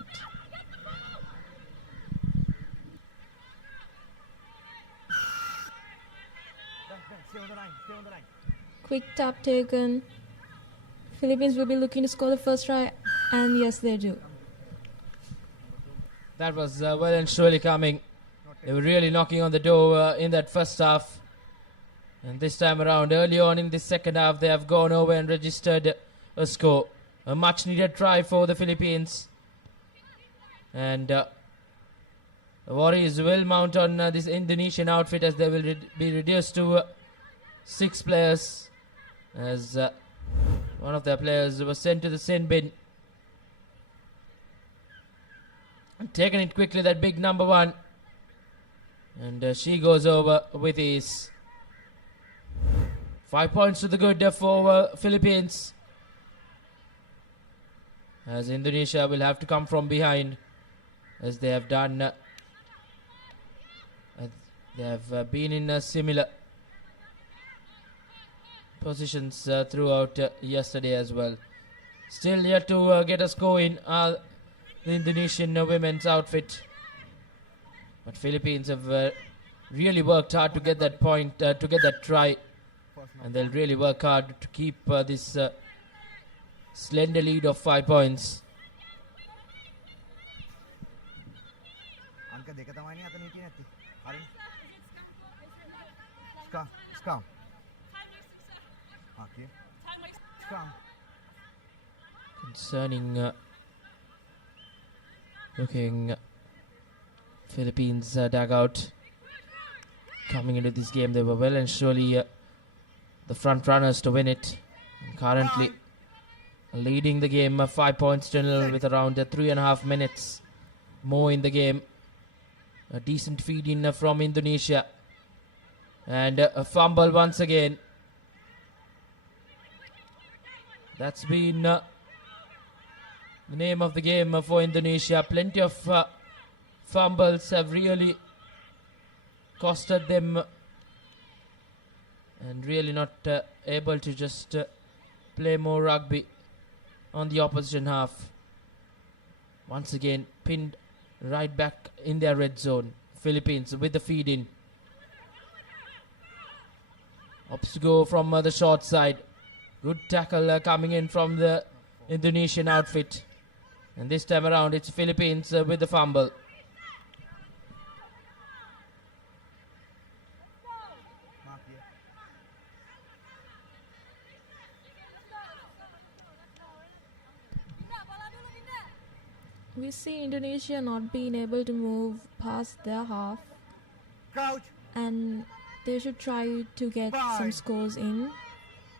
Stay on the line. Stay on the line. Quick tap taken. Philippines will be looking to score the first try, and yes, they do. That was well and surely coming. They were really knocking on the door in that first half. And this time around, early on in the second half, they have gone over and registered a score. A much needed try for the Philippines. And the Warriors will mount on this Indonesian outfit as they will be reduced to 6 players. As one of their players was sent to the sin bin. And taking it quickly, that big number 1. And she goes over with ease. 5 points to the good for Philippines. As Indonesia will have to come from behind, as they have done. They have been in similar positions throughout yesterday as well. Still yet to get a score in the Indonesian women's outfit. But Philippines have really worked hard to get that point, to get that try. And they'll really work hard to keep this slender lead of 5 points. Concerning looking Philippines dugout coming into this game, they were well and surely the front runners to win it. And currently leading the game 5 points to 0 with around 3.5 minutes more in the game. A decent feed in from Indonesia. And a fumble once again. That's been the name of the game for Indonesia. Plenty of fumbles have really costed them and really not able to just play more rugby on the opposition half. Once again pinned right back in their red zone. Philippines with the feed in. Opts to go from the short side. Good tackle coming in from the Indonesian outfit. And this time around it's Philippines with the fumble. We see Indonesia not being able to move past their half. Crouch. And they should try to get some scores in,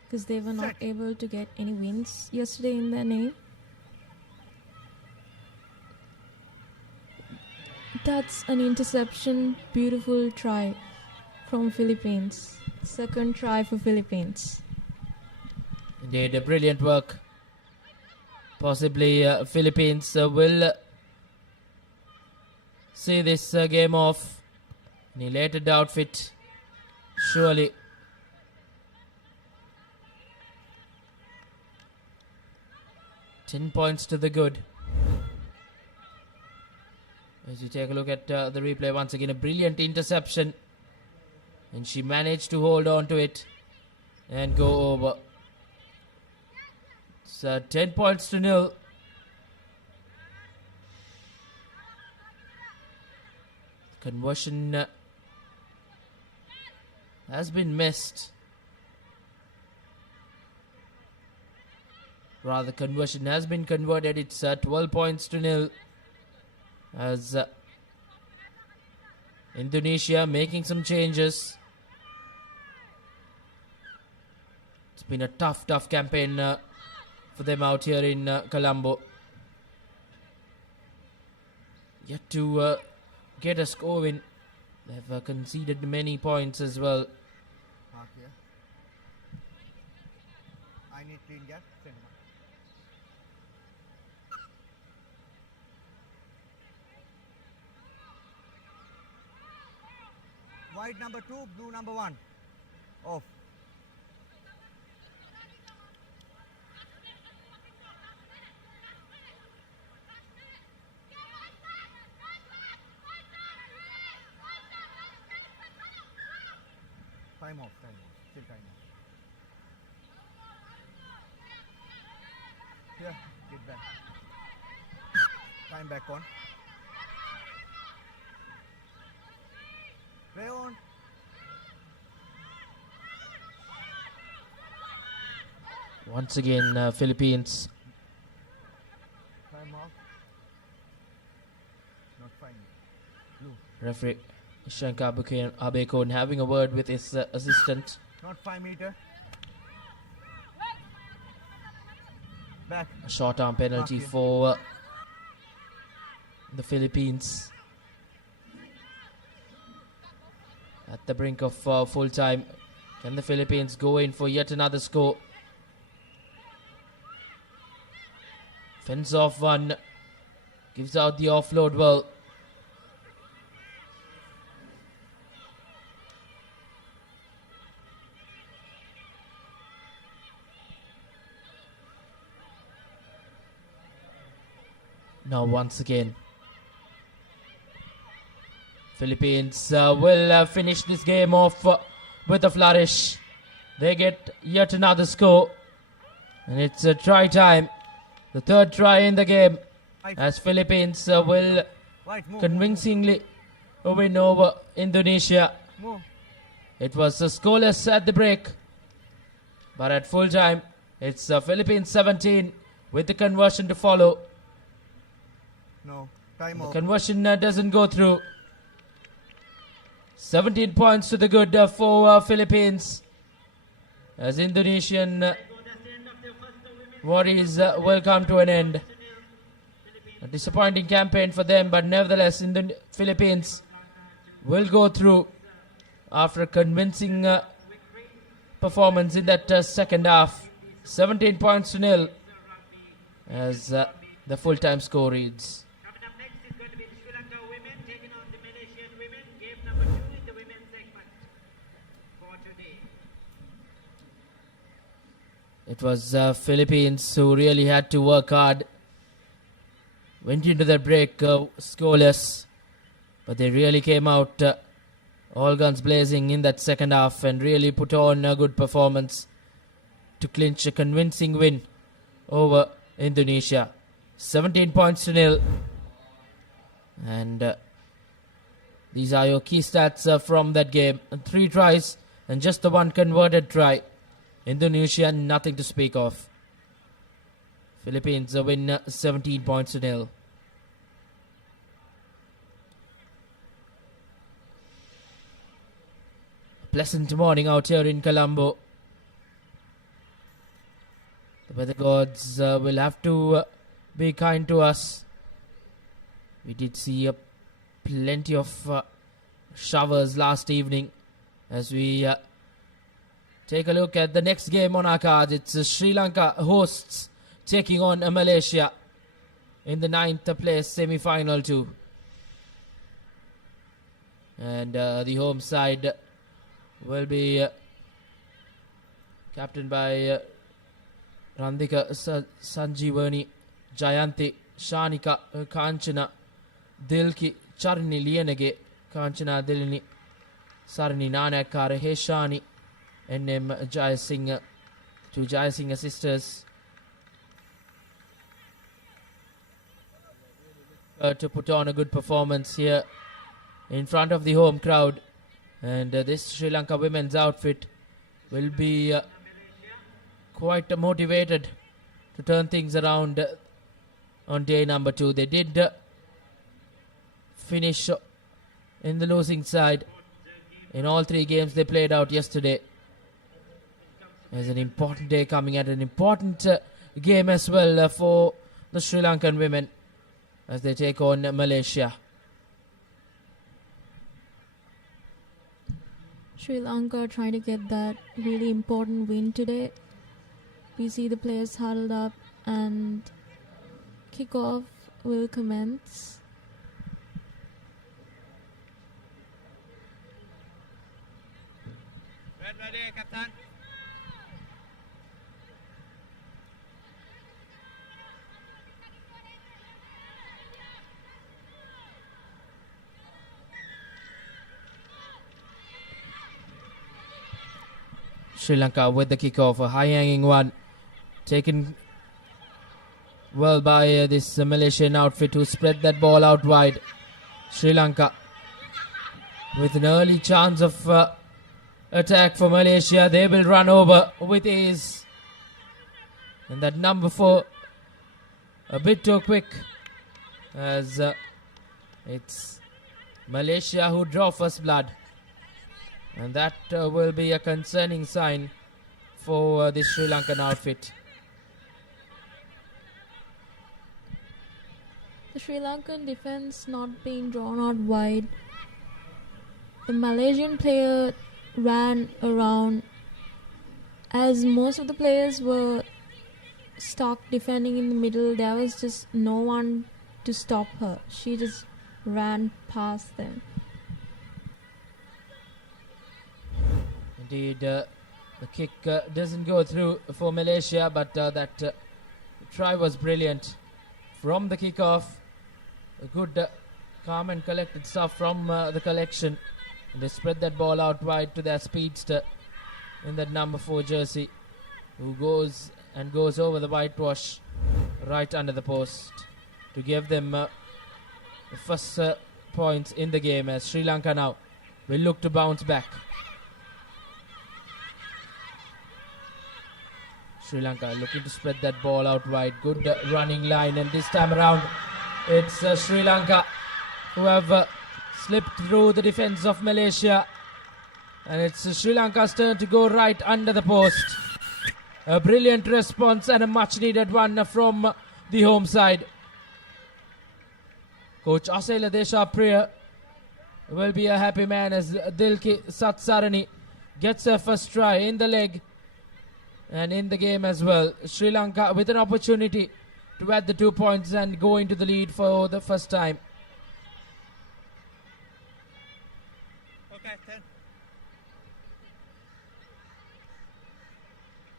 because they were not able to get any wins yesterday in their name. That's an interception. Beautiful try from Philippines. Second try for Philippines. Indeed, a brilliant work. Possibly Philippines will see this game off. An elated outfit, surely. £10 to the good. As you take a look at the replay, once again a brilliant interception, and she managed to hold on to it and go over. It's 10 to 0. Conversion has been missed. Rather, conversion has been converted. It's 12 to 0. As Indonesia making some changes. It's been a tough campaign for them out here in Colombo. Yet to get a score win. They've conceded many points as well. I need clean gap. White number 2, blue number 1. Off. Time off. Still time off. Here, get back. Time back on. Play on. Once again, Philippines. Time off. Not fine. Blue. Referee Shankar Abekon having a word with his assistant. Not 5 meter. Back. A short arm penalty for the Philippines. At the brink of full time. Can the Philippines go in for yet another score? Fends off one. Gives out the offload well. Now once again, Philippines will finish this game off with a flourish. They get yet another score, and it's a try time. The third try in the game, as Philippines will convincingly win over Indonesia. It was scoreless at the break, but at full time, it's Philippines 17 with the conversion to follow. No, time The off. conversion doesn't go through. 17 points to the good for Philippines, as Indonesian worries will come to an end. A disappointing campaign for them, but nevertheless, the Philippines will go through after a convincing performance in that second half. 17 points to 0, as the full-time score reads. Coming up next is going to be the Sri Lanka women taking on the Malaysian women. Game number 2 in the women's It was Philippines who really had to work hard. Went into the break scoreless, but they really came out all guns blazing in that second half and really put on a good performance to clinch a convincing win over Indonesia. 17 points to nil. And these are your key stats from that game. 3 tries and just the 1 converted try. Indonesia, nothing to speak of. Philippines win 17 points to nil. Pleasant morning out here in Colombo. The weather gods will have to be kind to us. We did see plenty of showers last evening. As we take a look at the next game on our card, it's Sri Lanka hosts taking on Malaysia in the 9th place semi-final 2. And the home side will be captained by Randika Sanjeevani, Jayanti, Shanika, Kanchana, Dilki, Charni Lienege, Kanchana Dilini, Sarni Nanakar, Heshani, NM Jayasingh, 2 Jayasingh sisters. To put on a good performance here in front of the home crowd. And this Sri Lanka women's outfit will be quite motivated to turn things around on day number 2. They did finish in the losing side in all 3 games they played out yesterday. There's an important day coming at an important game as well for the Sri Lankan women as they take on Malaysia. Sri Lanka trying to get that really important win today. We see the players huddled up and kickoff will commence. Ready, Captain. Sri Lanka with the kickoff, a high-hanging one, taken well by this Malaysian outfit who spread that ball out wide. Sri Lanka with an early chance of attack for Malaysia. They will run over with ease. And that number 4, a bit too quick, as it's Malaysia who draw first blood. And that will be a concerning sign for the Sri Lankan outfit. The Sri Lankan defense not being drawn out wide. The Malaysian player ran around as most of the players were stuck defending in the middle. There was just no one to stop her. She just ran past them. Indeed, the kick doesn't go through for Malaysia, but that try was brilliant from the kickoff. A good, calm and collected stuff from the collection. And they spread that ball out wide to their speedster in that number 4 jersey, who goes over the whitewash right under the post to give them the first points in the game, as Sri Lanka now will look to bounce back. Sri Lanka looking to spread that ball out wide. Good running line, and this time around it's Sri Lanka who have slipped through the defense of Malaysia, and it's Sri Lanka's turn to go right under the post. A brilliant response and a much needed one from the home side. Coach Asela Deshapriya will be a happy man as Dilki Satsarani gets her first try in the leg and in the game as well. Sri Lanka with an opportunity to add the 2 points and go into the lead for the first time. Okay, 10.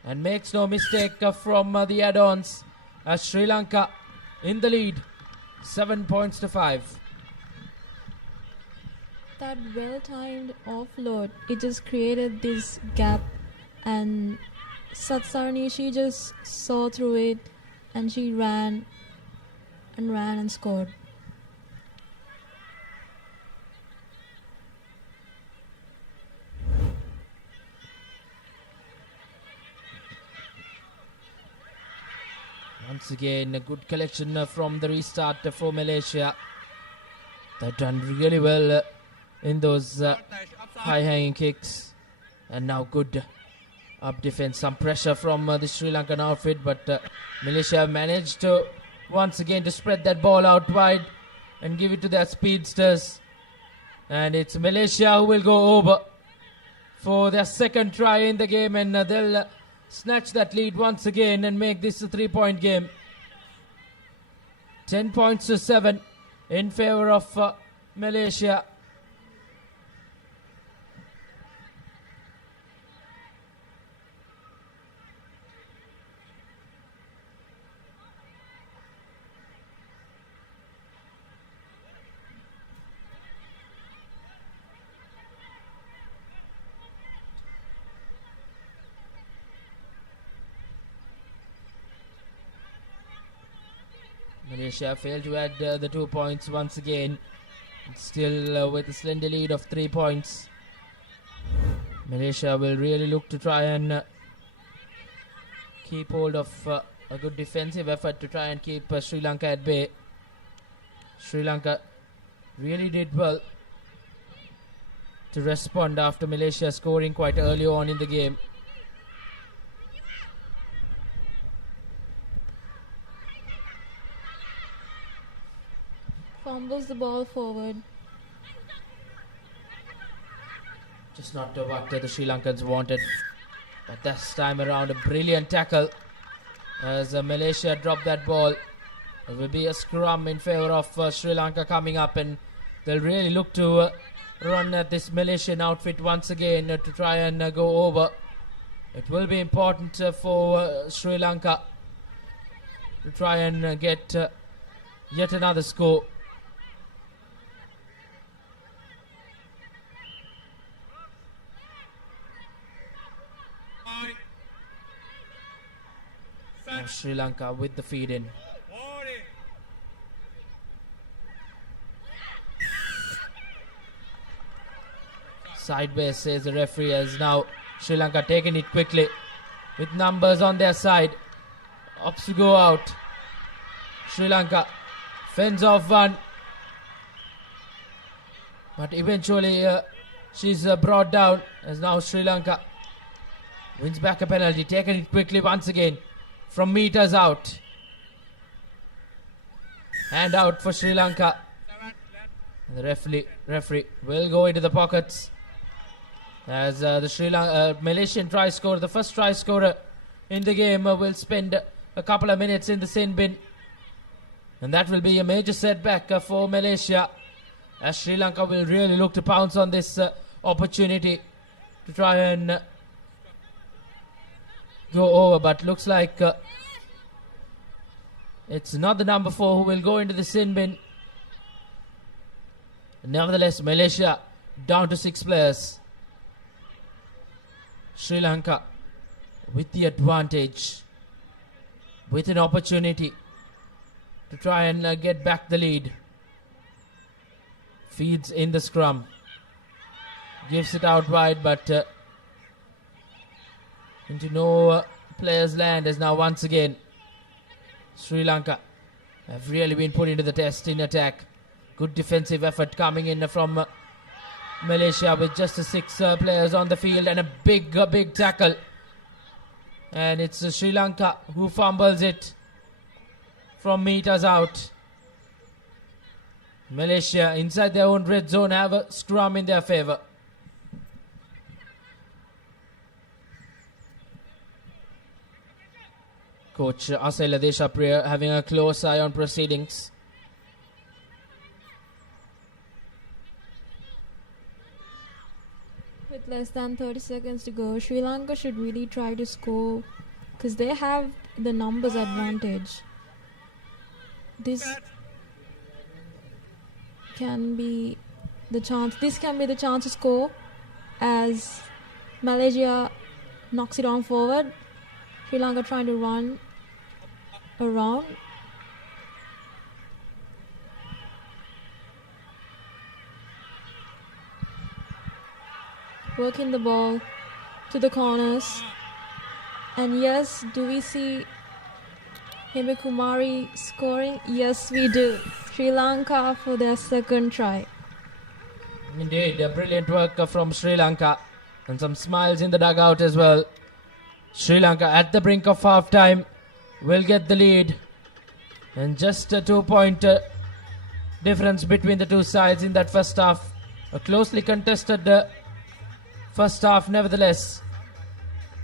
and makes no mistake from the add-ons. As Sri Lanka in the lead, 7 points to 5. That well-timed offload, it just created this gap, and Satsarni, she just saw through it and she ran and scored. Once again, a good collection from the restart for Malaysia. They've done really well in those high-hanging kicks. And now good up defense. Some pressure from the Sri Lankan outfit, but Malaysia managed to once again to spread that ball out wide and give it to their speedsters. And it's Malaysia who will go over for their second try in the game, and they'll snatch that lead once again and make this a 3-point game. 10 points to 7 in favor of Malaysia. Malaysia failed to add the 2 points once again. Still with a slender lead of 3 points. Malaysia will really look to try and keep hold of a good defensive effort to try and keep Sri Lanka at bay. Sri Lanka really did well to respond after Malaysia scoring quite early on in the game. Fumbles the ball forward. Just not what the Sri Lankans wanted. But this time around, a brilliant tackle as Malaysia dropped that ball. It will be a scrum in favor of Sri Lanka coming up, and they'll really look to run at this Malaysian outfit once again to try and go over. It will be important for Sri Lanka to try and get yet another score. Sri Lanka with the feed in. Sideways, says the referee, as now Sri Lanka taking it quickly with numbers on their side. Opts to go out. Sri Lanka fends off one, but eventually she's brought down as now Sri Lanka wins back a penalty. Taking it quickly once again from meters out. Hand out for Sri Lanka. The referee will go into the pockets as the Malaysian try scorer, the first try scorer in the game, will spend a couple of minutes in the sin bin, and that will be a major setback for Malaysia, as Sri Lanka will really look to pounce on this opportunity to try and go over, but looks like it's not the number 4 who will go into the sin bin. Nevertheless, Malaysia down to 6 players. Sri Lanka with the advantage, with an opportunity to try and get back the lead. Feeds in the scrum, gives it out wide, but into no players' land, as now once again Sri Lanka have really been put into the test in attack. Good defensive effort coming in from Malaysia with just 6 players on the field, and a big tackle, and it's Sri Lanka who fumbles it from meters out. Malaysia inside their own red zone have a scrum in their favour. Coach Asai Ladeshapriya having a close eye on proceedings. With less than 30 seconds to go, Sri Lanka should really try to score because they have the numbers advantage. This can be the chance. This can be the chance to score as Malaysia knocks it on forward. Sri Lanka trying to run around. Working the ball to the corners. And yes, do we see Hemakumari scoring? Yes, we do. Sri Lanka for their second try. Indeed, a brilliant work from Sri Lanka. And some smiles in the dugout as well. Sri Lanka at the brink of half-time will get the lead. And just a 2-point difference between the two sides in that first half. A closely contested first half nevertheless.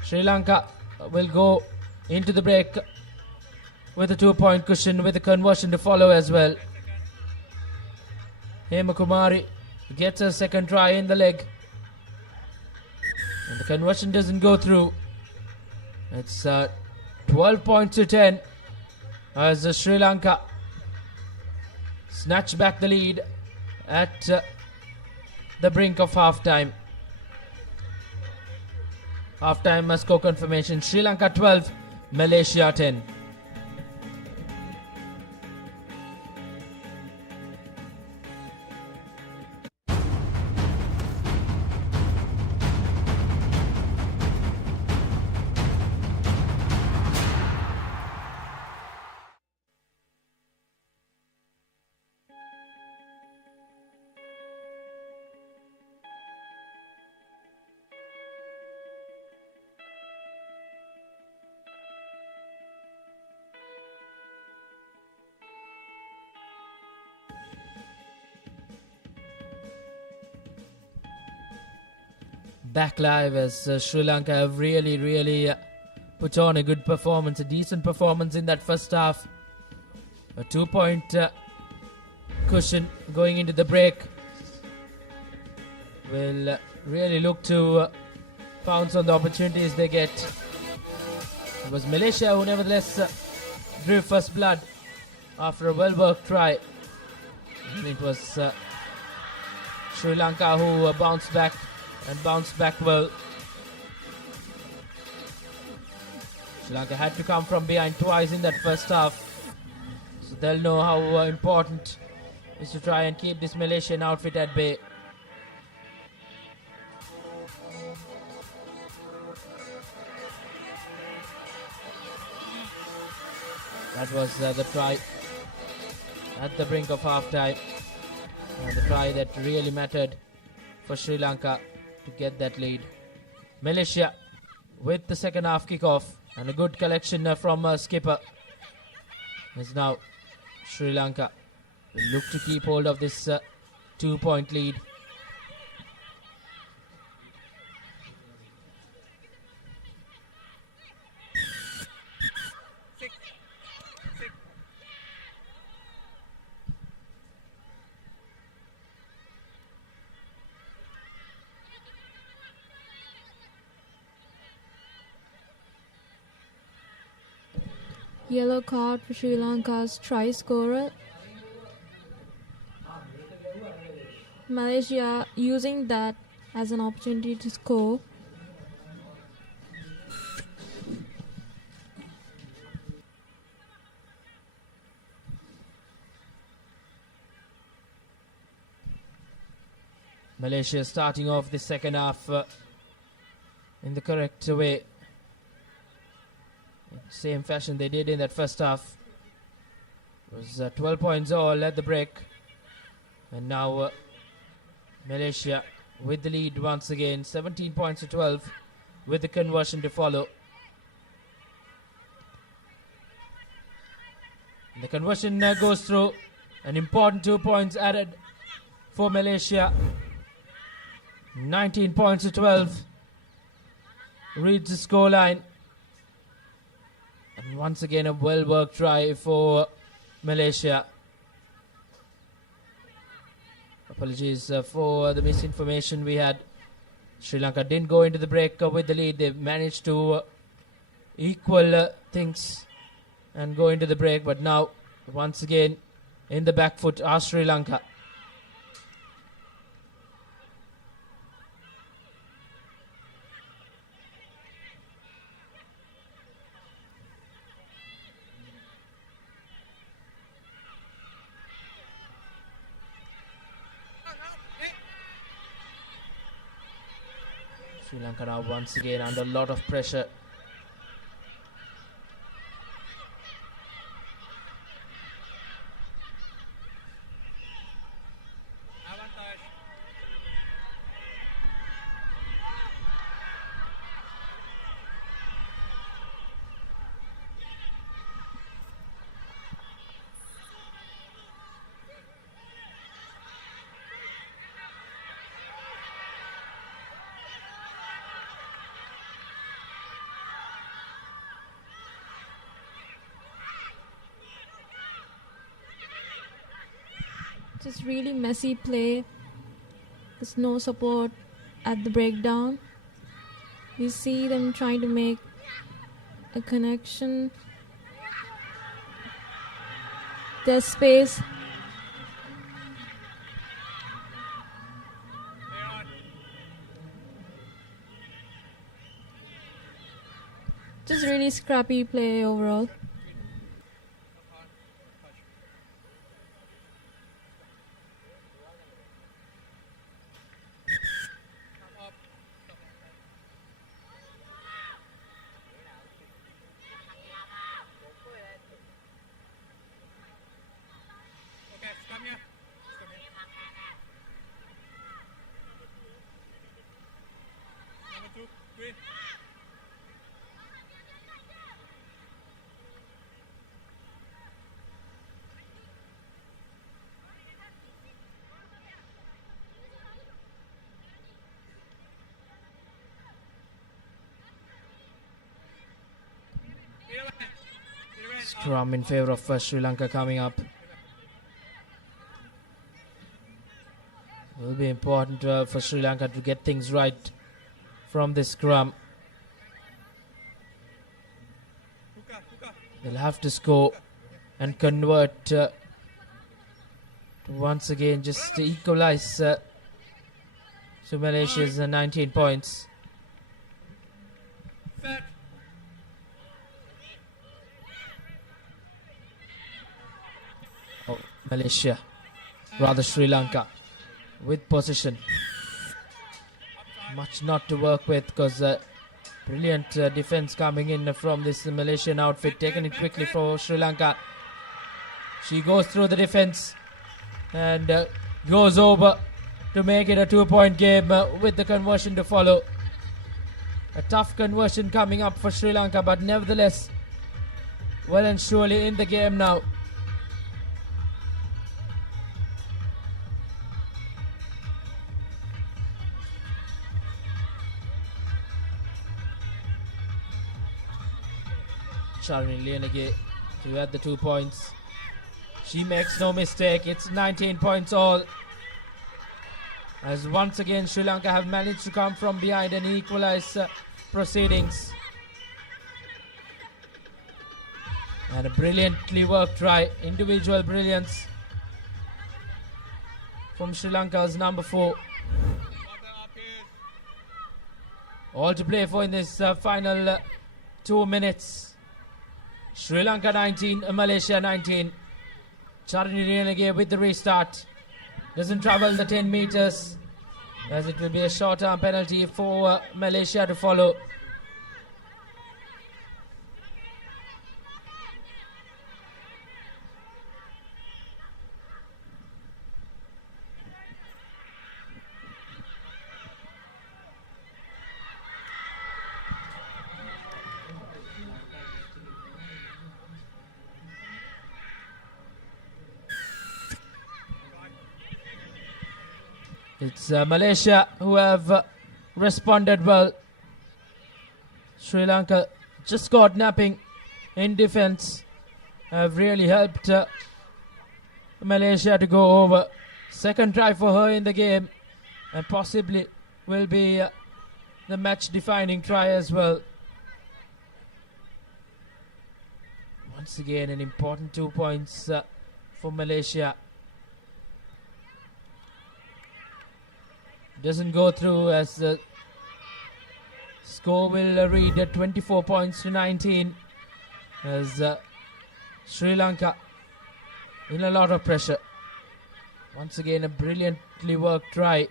Sri Lanka will go into the break with a 2-point cushion with a conversion to follow as well. Hemakumari gets a second try in the leg. And the conversion doesn't go through. It's 12 points to 10 as Sri Lanka snatch back the lead at the brink of half-time. Half-time score confirmation. Sri Lanka 12, Malaysia 10. Back live as Sri Lanka have really put on a good performance, a decent performance in that first half. A 2-point cushion going into the break. Will really look to pounce on the opportunities they get. It was Malaysia who nevertheless drew first blood after a well-worked try. And it was Sri Lanka who bounced back well. Sri Lanka had to come from behind twice in that first half. So they'll know how important it is to try and keep this Malaysian outfit at bay. That was the try at the brink of half-time. The try that really mattered for Sri Lanka to get that lead. Malaysia with the second half kickoff and a good collection from skipper. As now Sri Lanka will look to keep hold of this 2-point lead. Yellow card for Sri Lanka's try scorer. Malaysia using that as an opportunity to score. Malaysia starting off the second half in the correct way. Same fashion they did in that first half. It was 12 points all at the break. And now Malaysia with the lead once again. 17 points to 12 with the conversion to follow. And the conversion goes through. An important 2 points added for Malaysia. 19 points to 12. Reads the scoreline. And once again a well-worked try for Malaysia. Apologies for the misinformation we had. Sri Lanka didn't go into the break with the lead. They managed to equal things and go into the break. But now, once again, in the back foot are Sri Lanka. Sri Lanka now once again under a lot of pressure. Just really messy play. There's no support at the breakdown. You see them trying to make a connection. There's space. Just really scrappy play overall. Scrum in favour of Sri Lanka coming up. It will be important for Sri Lanka to get things right from this scrum. They'll have to score and convert to once again just to equalize to Malaysia's 19 points. Malaysia, rather Sri Lanka, with position. Much not to work with because brilliant defense coming in from this Malaysian outfit. Taking it quickly for Sri Lanka. She goes through the defense and goes over to make it a 2-point game with the conversion to follow. A tough conversion coming up for Sri Lanka, but nevertheless, well and surely in the game now. Sharni Lienege to add the 2 points. She makes no mistake. It's 19 points all. As once again Sri Lanka have managed to come from behind and equalize proceedings. And a brilliantly worked try. Individual brilliance from Sri Lanka's number 4. All to play for in this final 2 minutes. Sri Lanka 19, Malaysia 19. Charni Renegade with the restart. Doesn't travel the 10 meters as it will be a short-term penalty for Malaysia to follow. It's Malaysia who have responded well. Sri Lanka just got napping in defense. Have really helped Malaysia to go over. Second try for her in the game and possibly will be the match defining try as well. Once again, an important 2 points for Malaysia. Doesn't go through as the score will read at 24 points to 19 as Sri Lanka in a lot of pressure. Once again, a brilliantly worked try. It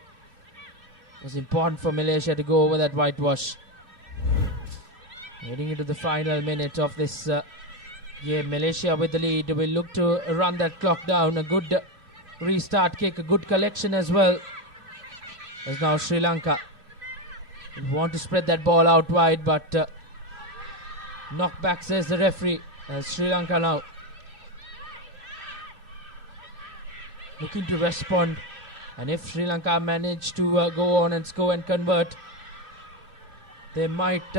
was important for Malaysia to go over that whitewash. Heading into the final minute of this game, Malaysia with the lead will look to run that clock down. A good restart kick, a good collection as well. As now Sri Lanka want to spread that ball out wide, but knock back, says the referee. As Sri Lanka now looking to respond, and if Sri Lanka manage to go on and score and convert, they might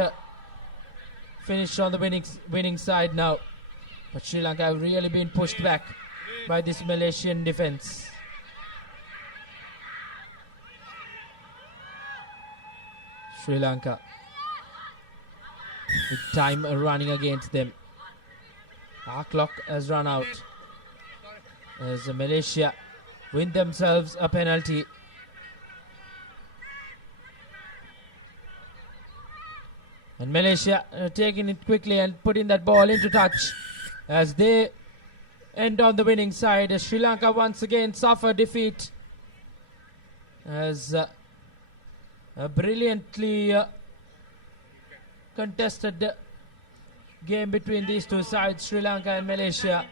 finish on the winning side now. But Sri Lanka have really been pushed back by this Malaysian defence. Sri Lanka with time running against them. Our clock has run out as Malaysia win themselves a penalty. And Malaysia taking it quickly and putting that ball into touch as they end on the winning side. As Sri Lanka once again suffer defeat as a brilliantly contested game between these two sides, Sri Lanka and Malaysia.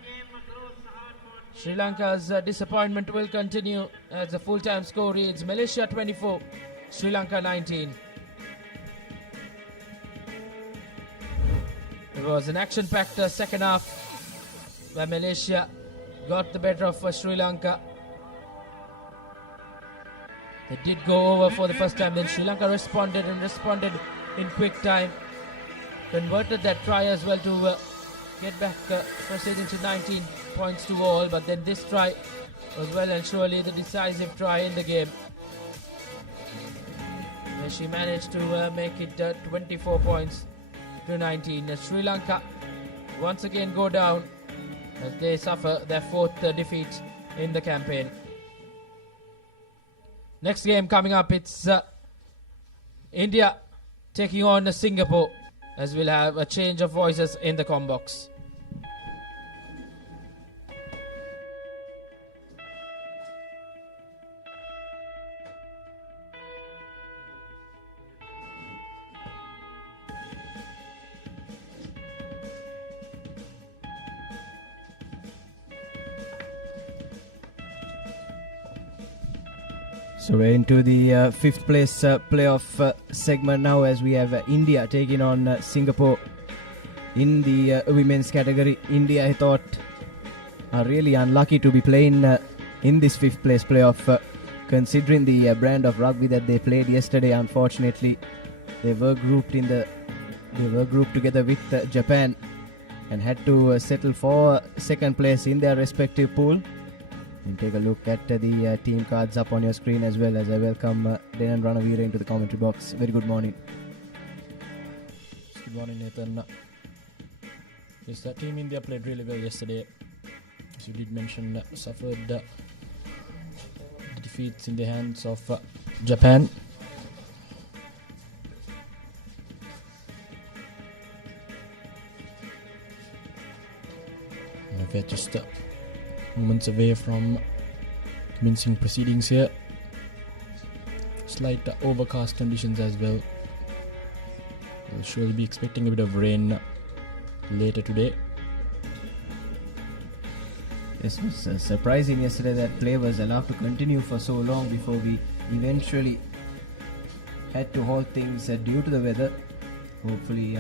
Sri Lanka's disappointment will continue as the full-time score reads Malaysia 24, Sri Lanka 19. It was an action-packed second half where Malaysia got the better of Sri Lanka. They did go over for the first time, then Sri Lanka responded in quick time. Converted that try as well to get back proceeding to 19 points to all, but then this try was well and surely the decisive try in the game, where she managed to make it 24 points to 19. Sri Lanka once again go down as they suffer their fourth defeat in the campaign. Next game coming up, it's India taking on Singapore, as we'll have a change of voices in the comm box. So we're into the fifth place playoff segment now, as we have India taking on Singapore in the women's category. India, I thought, are really unlucky to be playing in this fifth place playoff, considering the brand of rugby that they played yesterday. Unfortunately, they were grouped together with Japan and had to settle for second place in their respective pool. And take a look at the team cards up on your screen, as well as I welcome Denan Ranavira into the commentary box. Very good morning. Good morning, Nathan. Yes, that team India played really well yesterday. As you did mention, suffered the defeats in the hands of Japan. We're just moments away from commencing proceedings here. Slight overcast conditions as well. We'll surely be expecting a bit of rain later today. This was surprising yesterday that play was allowed to continue for so long before we eventually had to halt things due to the weather. Hopefully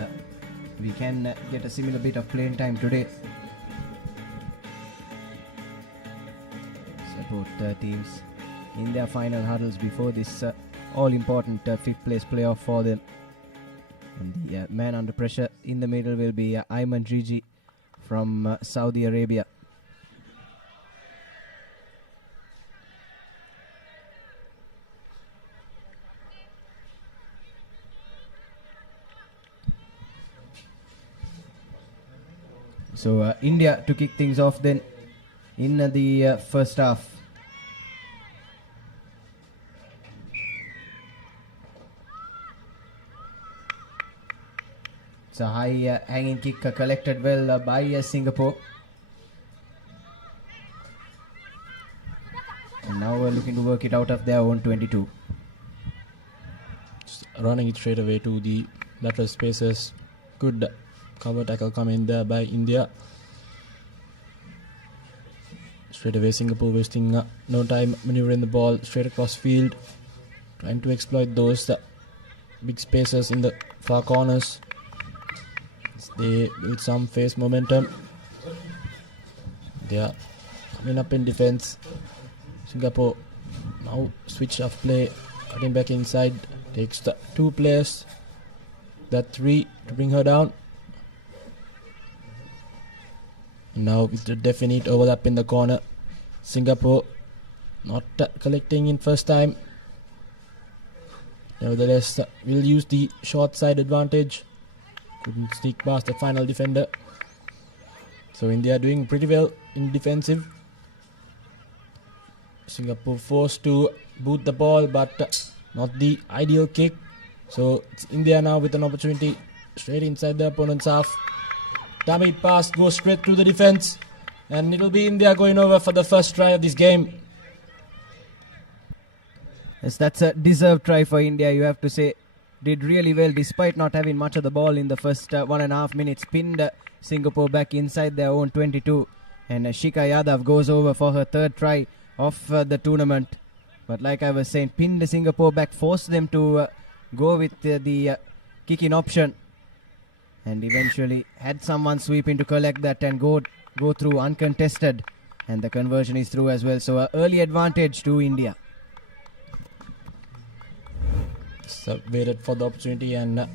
we can get a similar bit of playing time today. Support teams in their final hurdles before this all-important fifth place playoff for them. And the man under pressure in the middle will be Ayman Gigi from Saudi Arabia. So So India to kick things off then in the first half. It's a high hanging kick collected well by Singapore. And now we're looking to work it out of their own 22. Just running it straight away to the lateral spaces. Good cover tackle coming there by India. Straight away Singapore wasting no time maneuvering the ball straight across field, trying to exploit those big spaces in the far corners. They with some face momentum. They are coming up in defense. Singapore now switch of play, cutting back inside, takes the 2 players, that 3 to bring her down. Now with the definite overlap in the corner, Singapore not collecting in first time. Nevertheless, will use the short side advantage. Couldn't sneak past the final defender. So India doing pretty well in defensive. Singapore forced to boot the ball, but not the ideal kick. So it's India now with an opportunity straight inside the opponent's half. Dummy pass goes straight through the defense, and it'll be India going over for the first try of this game. Yes, that's a deserved try for India, you have to say. Did really well despite not having much of the ball in the first 1.5 minutes. Pinned Singapore back inside their own 22. And Shika Yadav goes over for her 3rd try of the tournament. But like I was saying, pinned Singapore back, forced them to go with the kicking option. And eventually had someone sweep in to collect that and go through uncontested. And the conversion is through as well. So early advantage to India. So waited for the opportunity and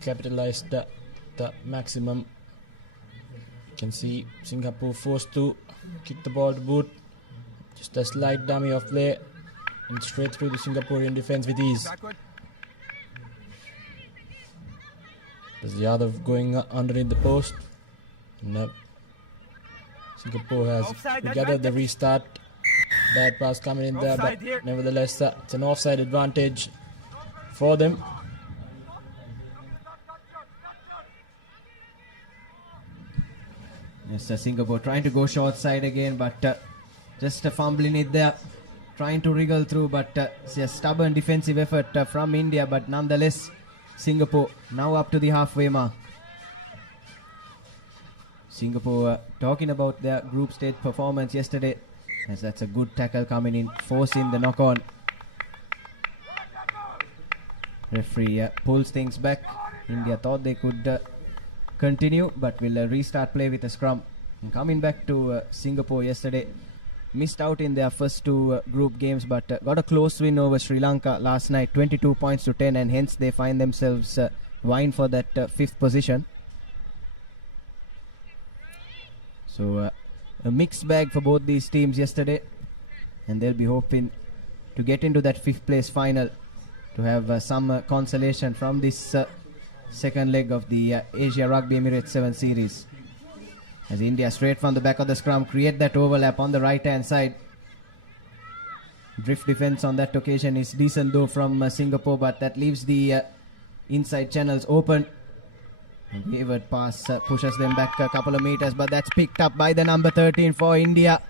capitalized the maximum. You can see Singapore forced to kick the ball to boot. Just a slight dummy of play and straight through the Singaporean defense with ease. There's Yadav going underneath the post. No. Singapore has gathered the restart. Bad pass coming in there, but nevertheless it's an offside advantage for them. Yes, Singapore trying to go short side again, but just fumbling it there, trying to wriggle through, but it's a stubborn defensive effort from India, but nonetheless Singapore now up to the halfway mark. Singapore talking about their group stage performance yesterday, as that's a good tackle coming in, forcing the knock on. Referee pulls things back. India thought they could continue, but will restart play with a scrum. And coming back to Singapore yesterday, missed out in their first 2 group games, but got a close win over Sri Lanka last night, 22 points to 10, and hence they find themselves vying for that 5th position. So a mixed bag for both these teams yesterday, and they'll be hoping to get into that 5th place final to have some consolation from this second leg of the Asia Rugby Emirates 7 series. As India straight from the back of the scrum create that overlap on the right hand side. Drift defense on that occasion is decent though from Singapore, but that leaves the inside channels open. And wayward pass pushes them back a couple of meters, but that's picked up by the number 13 for India.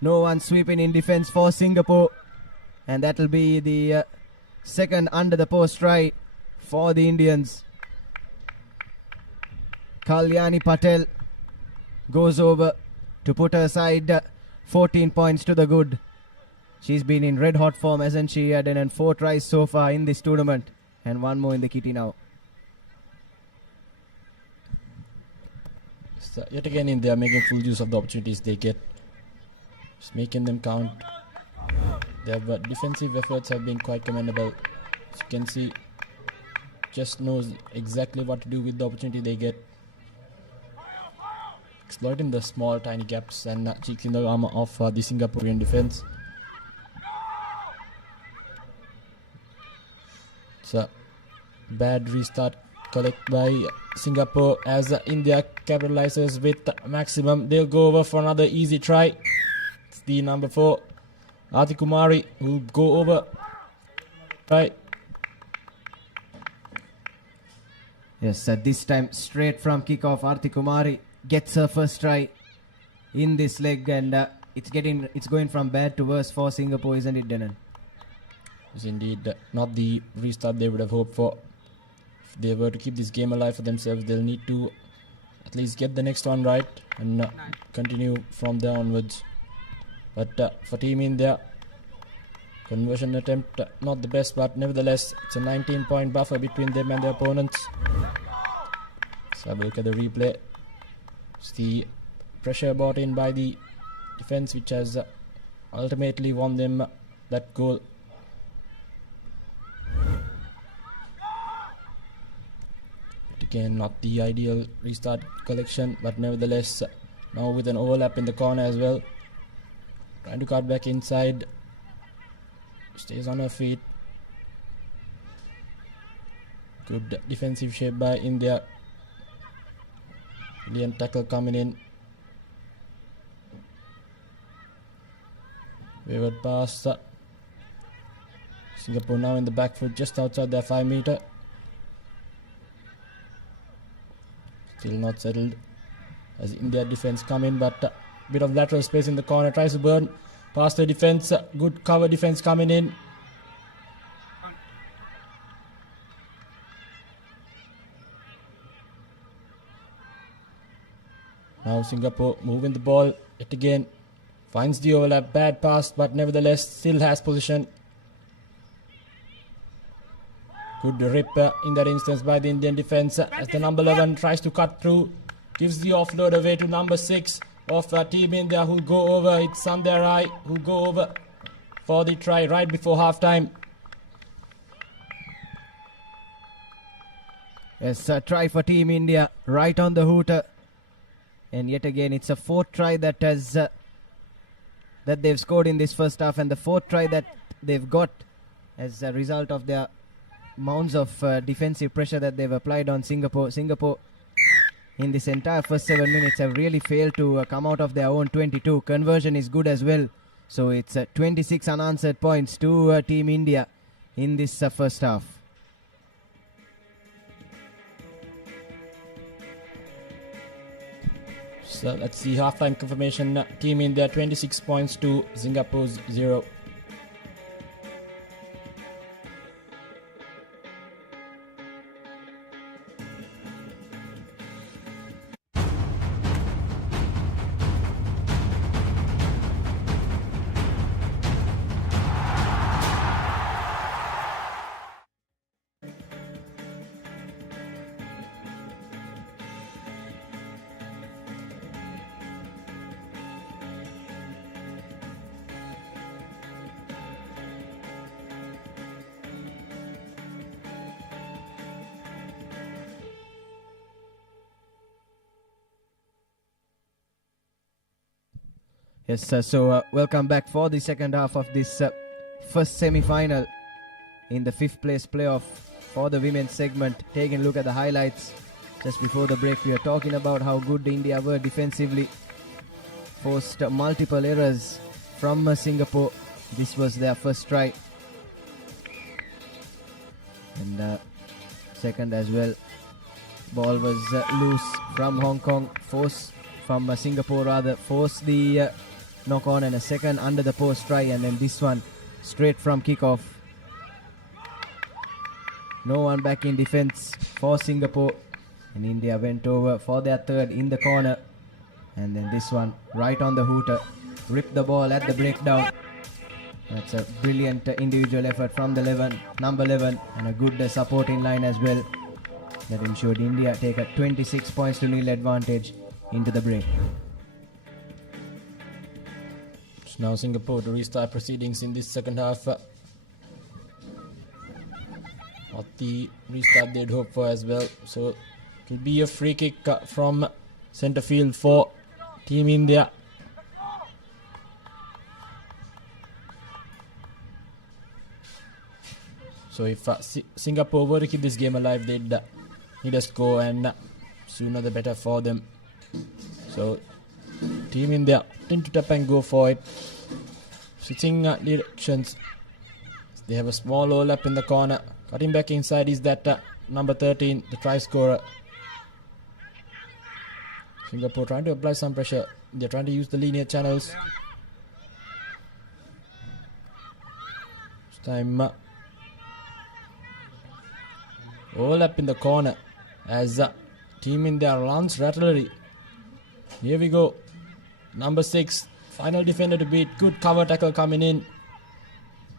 No one sweeping in defense for Singapore, and that'll be the second under the post try for the Indians. Kalyani Patel goes over to put her side 14 points to the good. She's been in red hot form, hasn't she? Had done 4 tries so far in this tournament, and 1 more in the kitty now. So yet again India making full use of the opportunities they get, just making them count. Their defensive efforts have been quite commendable. As you can see, just knows exactly what to do with the opportunity they get, exploiting the small tiny gaps and cheeks in the armor of the Singaporean defense. It's a bad restart collect by Singapore as India capitalizes with maximum. They'll go over for another easy try. It's the number 4, Atikumari, who will go over. Right. Yes, this time straight from kickoff, Artikumari gets her first try in this leg, and it's going from bad to worse for Singapore, isn't it, Denon? It's indeed not the restart they would have hoped for. If they were to keep this game alive for themselves, they'll need to at least get the next one right and continue from there onwards. But for Team India, conversion attempt not the best, but nevertheless it's a 19-point buffer between them and their opponents. Let's have a look at the replay. It's the pressure brought in by the defense which has ultimately won them that goal. But again, not the ideal restart collection, but nevertheless now with an overlap in the corner as well. Trying to cut back inside. Stays on her feet. Good defensive shape by India. Brilliant tackle coming in. Wayward pass. Singapore now in the back foot just outside their 5 meter. Still not settled as India defense come in, but a bit of lateral space in the corner. Tries to burn past the defense. Good cover defense coming in. Now Singapore moving the ball yet again. Finds the overlap. Bad pass, but nevertheless still has position. Good rip in that instance by the Indian defense as the number 11 tries to cut through. Gives the offload away to number 6 of Team India, who'll go over. It's Sanderai who'll go over for the try right before halftime. Yes, a try for Team India right on the hooter. And yet again, it's a 4th try that has that they've scored in this first half, and the 4th try that they've got as a result of their mounds of defensive pressure that they've applied on Singapore. Singapore, in this entire first 7 minutes, have really failed to come out of their own 22. Conversion is good as well. So it's 26 unanswered points to Team India in this first half. So let's see halftime confirmation. Team India 26 points to Singapore's 0. Yes, so welcome back for the second half of this first semi-final in the 5th place playoff for the women's segment. Taking a look at the highlights just before the break, we are talking about how good India were defensively. Forced multiple errors from Singapore. This was their first try. And second as well. Ball was loose from Hong Kong. From Singapore rather. Forced the knock on, and a second under the post try, and then this one straight from kickoff. No one back in defense for Singapore, and India went over for their 3rd in the corner, and then this one right on the hooter. Ripped the ball at the breakdown. That's a brilliant individual effort from the number 11, and a good supporting line as well that ensured India take a 26 points to nil advantage into the break. Now Singapore to restart proceedings in this second half. Not the restart they'd hoped for as well. So it will be a free kick from centre field for Team India. So if Singapore were to keep this game alive, they'd need a score, and sooner the better for them. So Team India tend to tap and go for it. Switching directions. They have a small overlap in the corner. Cutting back inside is that number 13, the try scorer. Singapore trying to apply some pressure. They're trying to use the linear channels. This time overlap in the corner as Team India runs artillery. Here we go. Number 6, final defender to beat. Good cover tackle coming in.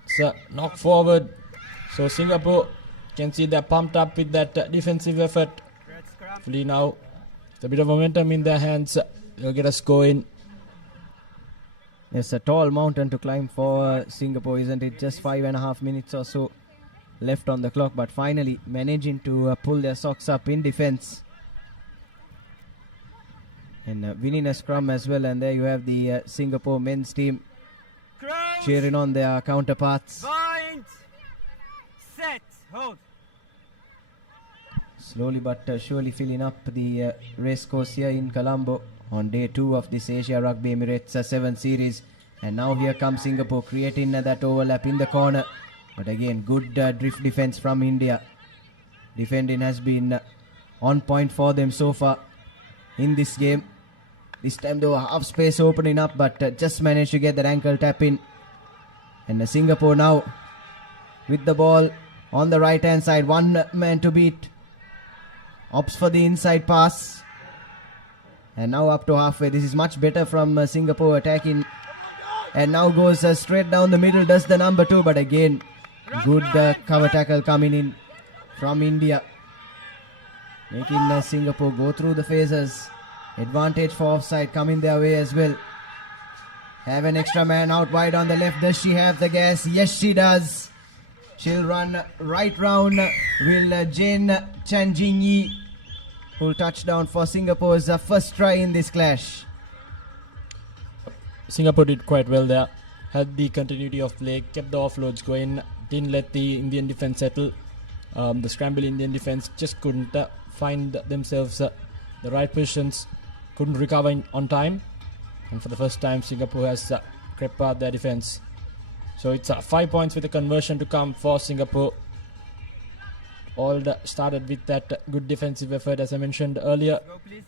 It's a knock forward. So Singapore can see they're pumped up with that defensive effort. Hopefully now, with a bit of momentum in their hands, they'll get a score in. It's a tall mountain to climb for Singapore, isn't it? Just 5.5 minutes or so left on the clock, but finally managing to pull their socks up in defense. And winning a scrum as well, and there you have the Singapore men's team cheering on their counterparts. Point. Set. Hold. Slowly but surely filling up the racecourse here in Colombo on day 2 of this Asia Rugby Emirates 7 series. And now here comes Singapore creating that overlap in the corner. But again, good drift defense from India. Defending has been on point for them so far in this game. This time though, half space opening up, but just managed to get that ankle tap in. And Singapore now with the ball on the right hand side. One man to beat. Opts for the inside pass. And now up to halfway. This is much better from Singapore attacking. And now goes straight down the middle. Does the number 2. But again, good cover tackle coming in from India. Making Singapore go through the phases. Advantage for offside coming their way as well. Have an extra man out wide on the left. Does she have the gas? Yes, she does. She'll run right round. Will Jane Chanjinyi, who'll touchdown for Singapore's first try in this clash. Singapore did quite well there. Had the continuity of play, kept the offloads going, didn't let the Indian defense settle. The scramble Indian defense just couldn't find themselves the right positions, couldn't recover on time. And for the first time, Singapore has crept out their defense. So it's 5 points with a conversion to come for Singapore. All started with that good defensive effort, as I mentioned earlier. Go, please.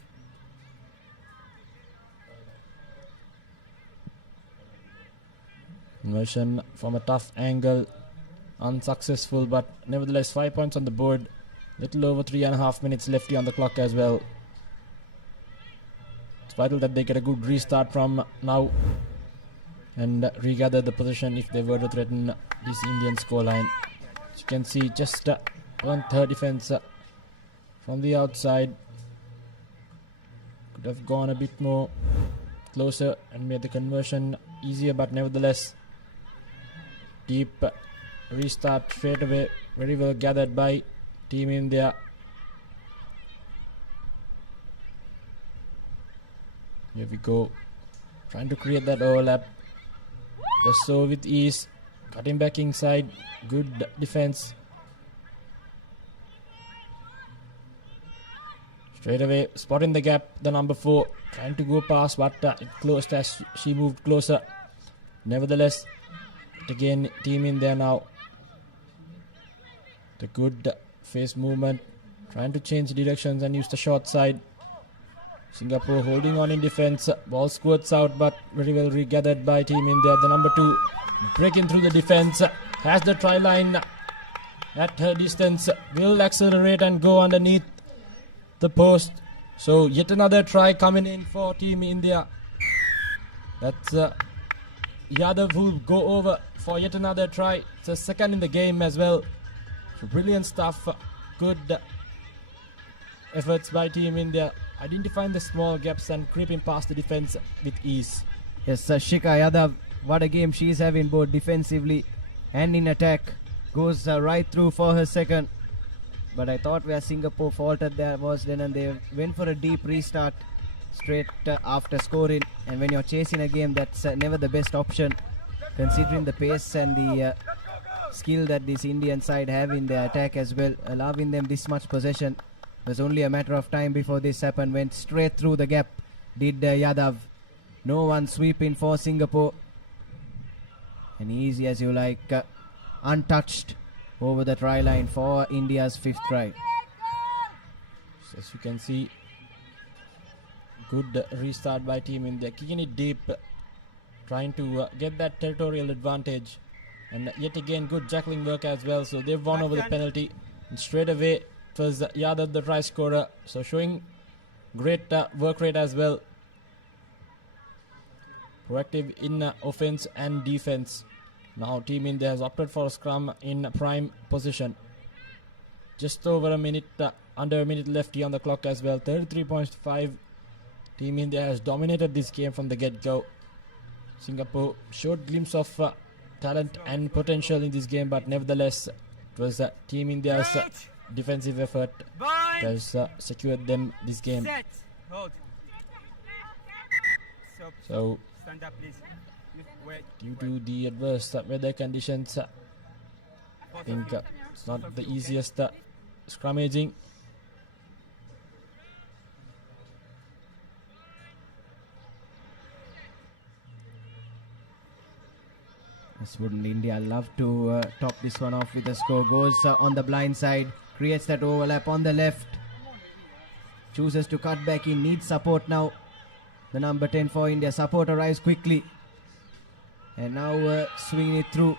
Conversion from a tough angle, unsuccessful, but nevertheless 5 points on the board. Little over 3.5 minutes left on the clock as well. It's vital that they get a good restart from now and regather the position if they were to threaten this Indian scoreline. As you can see, just 1/3 defense from the outside. Could have gone a bit more closer and made the conversion easier, but nevertheless, deep restart straight away. Very well gathered by Team India. Here we go. Trying to create that overlap. Does so with ease. Cutting back inside. Good defense. Straight away, spotting the gap, the number 4. Trying to go past, but it closed as she moved closer. Nevertheless, again, Team India now. The good face movement. Trying to change directions and use the short side. Singapore holding on in defense. Ball squirts out, but very well regathered by Team India. The number 2 breaking through the defense. Has the try line at her distance. Will accelerate and go underneath the post. So yet another try coming in for Team India. That's Yadav who go over for yet another try. It's a second in the game as well. So brilliant stuff. Good efforts by Team India, identifying the small gaps and creeping past the defense with ease. Yes, Shika Yadav, what a game she's having both defensively and in attack. Goes right through for her second. But I thought where Singapore faltered there was then, and they went for a deep restart straight after scoring. And when you're chasing a game, that's never the best option, considering the pace and the skill that this Indian side have in their attack as well, allowing them this much possession. It was only a matter of time before this happened. Went straight through the gap, did Yadav. No one sweeping for Singapore. And easy as you like, untouched over the try line for India's 5th try. So as you can see, good restart by Team India, kicking it deep, trying to get that territorial advantage. And yet again, good juggling work as well. So they've won over the penalty. And straight away, it was Yadav the try scorer. So showing great work rate as well. Proactive in offense and defense. Now Team India has opted for a scrum in prime position. Just over a minute, under a minute left here on the clock as well. 33.5. Team India has dominated this game from the get-go. Singapore showed glimpse of talent and potential in this game, but nevertheless, it was Team India's defensive effort that has secured them this game. So, stand up, please. due to the adverse weather conditions, I think it's not the easiest scrummaging. Wouldn't India love to top this one off with a score? Goes on the blind side, creates that overlap on the left, chooses to cut back in, needs support now. The number 10 for India, support arrives quickly, and now swinging it through.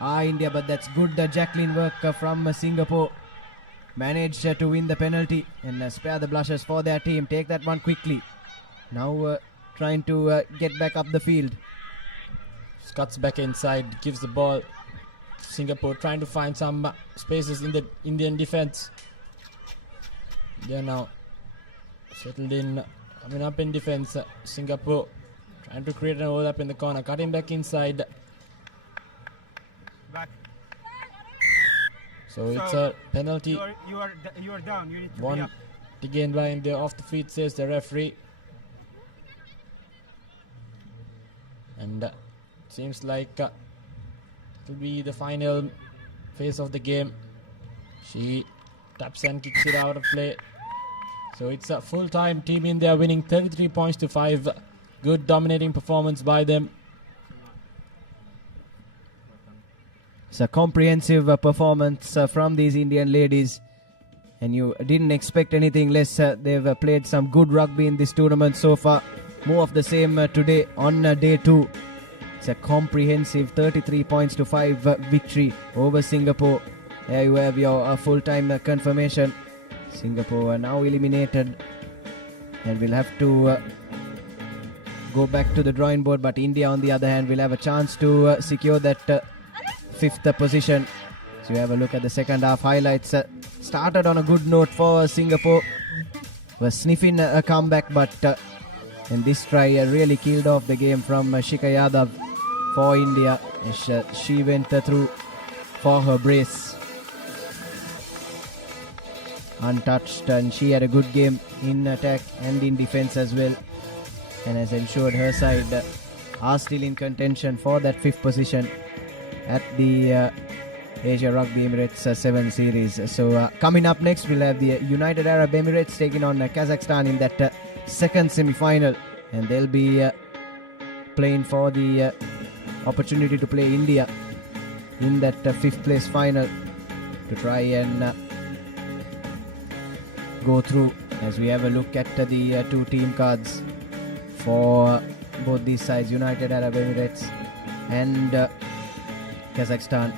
India, but that's good Jacqueline work from Singapore. Managed to win the penalty and spare the blushes for their team. Take that one quickly. Now trying to get back up the field. Cuts back inside, gives the ball. Singapore trying to find some spaces in the Indian defense. They are now settled in, coming up in defense. Singapore trying to create an overlap in the corner, cutting back inside. Back. So it's a penalty. You are down. You need to One be up. again by India, off the feet, says the referee. And seems like it will be the final phase of the game. She taps and kicks it out of play. So it's a full time. Team India winning 33 points to 5. Good dominating performance by them. It's a comprehensive performance from these Indian ladies, and you didn't expect anything less. They've played some good rugby in this tournament so far. More of the same today on day 2. It's a comprehensive 33 points to 5 victory over Singapore. There you have your full-time confirmation. Singapore are now eliminated and will have to go back to the drawing board, but India on the other hand will have a chance to secure that 5th position. So you have a look at the second half highlights. Started on a good note for Singapore. Was sniffing a comeback, but and this try really killed off the game from Shikha Yadav for India. She went through for her brace untouched, and she had a good game in attack and in defense as well, and has ensured her side are still in contention for that 5th position at the Asia Rugby Emirates 7 series. So coming up next, we'll have the United Arab Emirates taking on Kazakhstan in that 2nd semi-final, and they'll be playing for the opportunity to play India in that 5th place final to try and go through. As we have a look at the 2 team cards for both these sides, United Arab Emirates and Kazakhstan.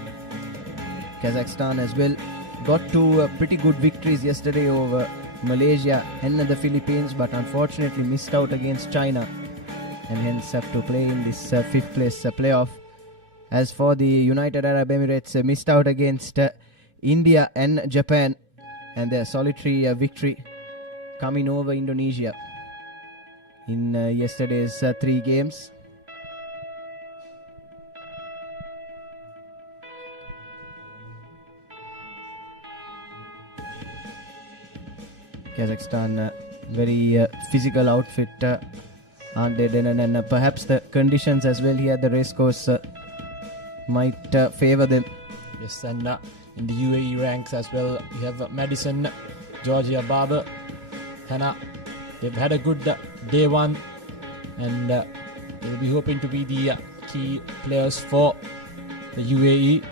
Kazakhstan as well got 2 pretty good victories yesterday over Malaysia and the Philippines, but unfortunately missed out against China and hence have to play in this 5th place playoff. As for the United Arab Emirates, missed out against India and Japan, and their solitary victory coming over Indonesia in yesterday's 3 games. Kazakhstan, very physical outfit, aren't they, Denan? And perhaps the conditions as well here at the racecourse might favour them. Yes, and in the UAE ranks as well, we have Madison Georgia, Barber, Hannah. They've had a good day one, and they'll be hoping to be the key players for the UAE.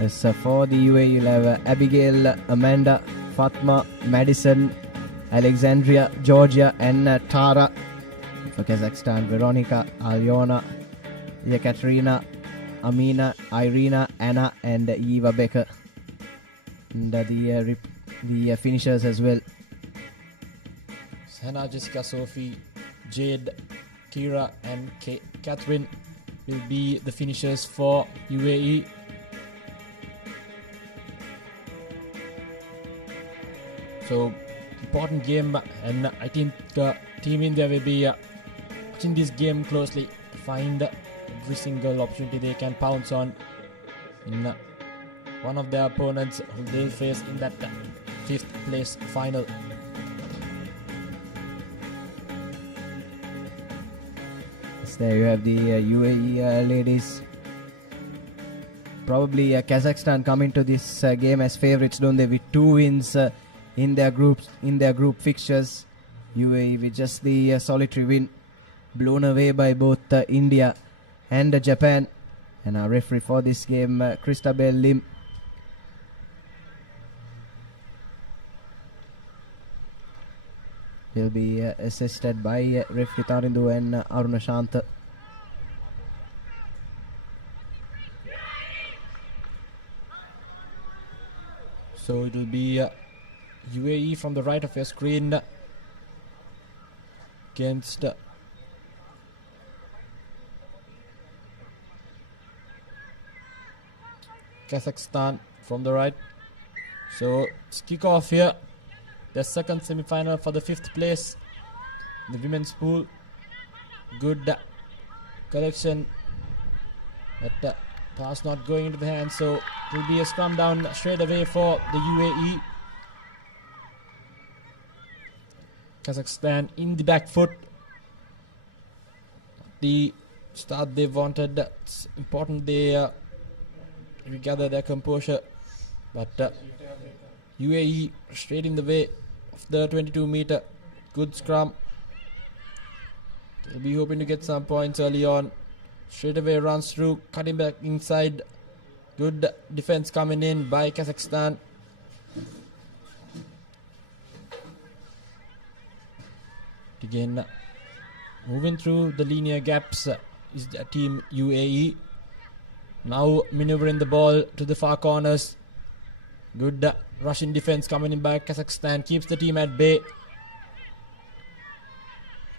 Yes, for the UAE, you'll have Abigail, Amanda, Fatma, Madison, Alexandria, Georgia, and Tara. For Kazakhstan, Veronica, Alyona, Yekaterina, Amina, Irina, Anna, and Eva Becker. And the finishers as well. Hannah, Jessica, Sophie, Jade, Kira, and Catherine will be the finishers for UAE. So, important game, and I think Team India will be watching this game closely to find every single opportunity they can pounce on in one of their opponents who they'll face in that 5th place final. So there you have the UAE ladies. Probably Kazakhstan come into this game as favourites, don't they, with 2 wins in their group fixtures. UAE with just the solitary win, blown away by both India and Japan. And our referee for this game, Christabel Lim. Will be assisted by referee Tarindu and Aruna Shanta. So it will be UAE from the right of your screen against Kazakhstan from the right. So it's kick off here. The second semi-final for the 5th place in the women's pool. Good collection, but pass not going into the hands, so it will be a scrum down straight away for the UAE. Kazakhstan in the back foot. The start they wanted. It's important they regather their composure, but UAE straight in the way of the 22-meter. Good scrum. They'll be hoping to get some points early on. Straight away runs through, cutting back inside. Good defense coming in by Kazakhstan. Again, moving through the linear gaps is the team UAE. Now maneuvering the ball to the far corners. Good Russian defense coming in by Kazakhstan. Keeps the team at bay.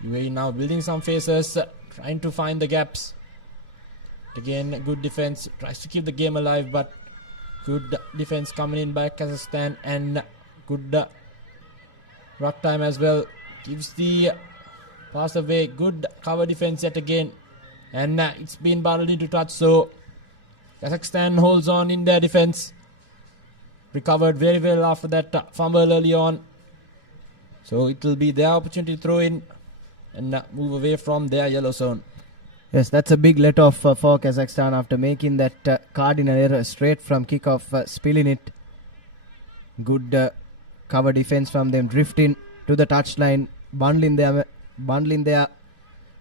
UAE now building some faces, trying to find the gaps. Again, good defense. Tries to keep the game alive, but good defense coming in by Kazakhstan. And good ruck time as well. Gives the pass away. Good cover defense yet again. And it's been battled into touch, so Kazakhstan holds on in their defense. Recovered very well after that fumble early on. So it will be their opportunity to throw in and move away from their yellow zone. Yes, that's a big let-off for Kazakhstan after making that cardinal error straight from kickoff, spilling it. Good cover defense from them, drifting to the touchline, bundling their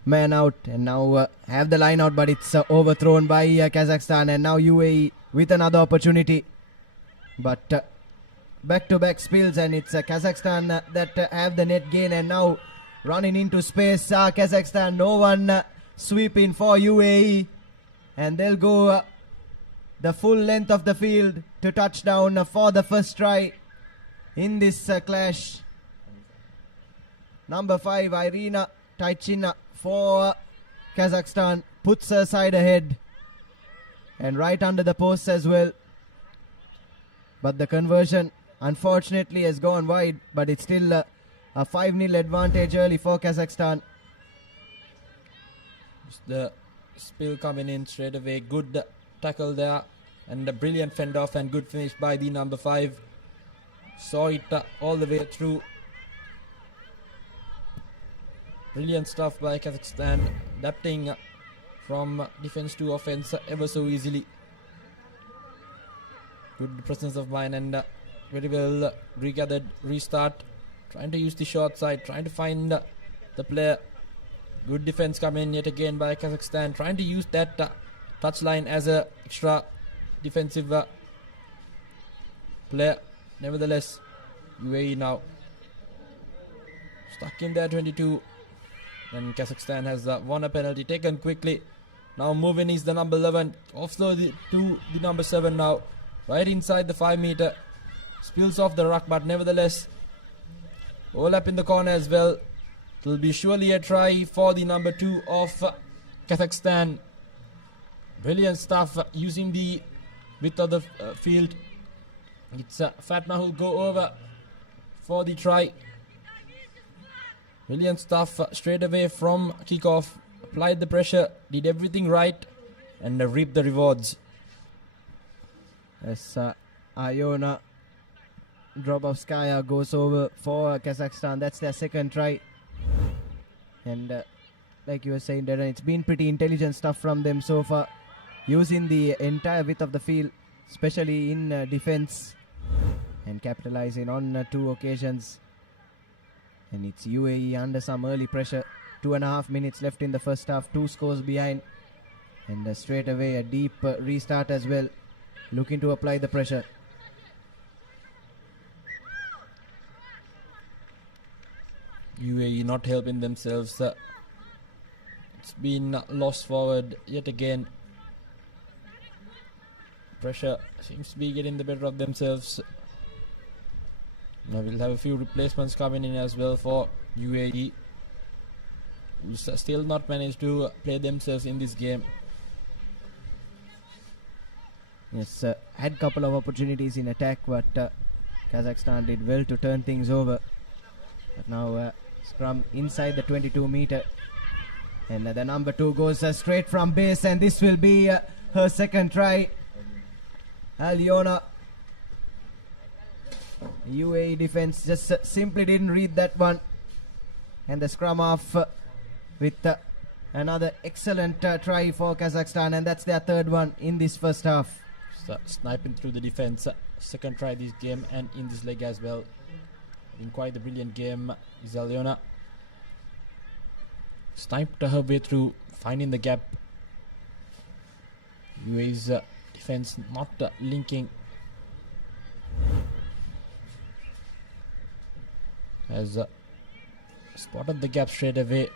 man out, and now have the line out, but it's overthrown by Kazakhstan, and now UAE with another opportunity. But back-to-back spills, and it's Kazakhstan that have the net gain, and now running into space. Kazakhstan, no one sweeping for UAE, and they'll go the full length of the field to touchdown for the first try in this clash. Number 5, Irina Taichina for Kazakhstan, puts her side ahead and right under the post as well. But the conversion unfortunately has gone wide, but it's still a 5-0 advantage early for Kazakhstan. The spill coming in straight away. Good tackle there and a brilliant fend off and good finish by the number 5. Saw it all the way through. Brilliant stuff by Kazakhstan, adapting from defense to offense ever so easily. Good presence of mind and very well regathered. Restart. Trying to use the short side. Trying to find the player. Good defense coming yet again by Kazakhstan. Trying to use that touchline as a extra defensive player. Nevertheless, UAE now stuck in there 22. And Kazakhstan has won a penalty taken quickly. Now moving is the number 11. Offload to the number 7 now. Right inside the 5 meter. Spills off the ruck, but nevertheless, all up in the corner as well. It will be surely a try for the number 2 of Kazakhstan. Brilliant stuff using the width of the field. It's Fatma who will go over for the try. Brilliant stuff straight away from kickoff. Applied the pressure, did everything right, and reaped the rewards. As Iona Drobovskaya goes over for Kazakhstan. That's their second try. And like you were saying, Darren, it's been pretty intelligent stuff from them so far. Using the entire width of the field, especially in defense, and capitalizing on 2 occasions. And it's UAE under some early pressure. 2.5 minutes left in the first half. 2 scores behind. And straight away a deep restart as well. Looking to apply the pressure. UAE not helping themselves. It's been lost forward yet again. Pressure seems to be getting the better of themselves. Now we'll have a few replacements coming in as well for UAE, who still not managed to play themselves in this game. Yes, had couple of opportunities in attack, but Kazakhstan did well to turn things over. But now scrum inside the 22 meter. And the number 2 goes straight from base, and this will be her second try. Aliona. UAE defense just simply didn't read that one. And the scrum off with another excellent try for Kazakhstan, and that's their third one in this first half. Sniping through the defense. Second try this game and in this leg as well. In quite a brilliant game, Aliona sniped her way through, finding the gap. UAE's defense not linking. Has spotted the gap straight away,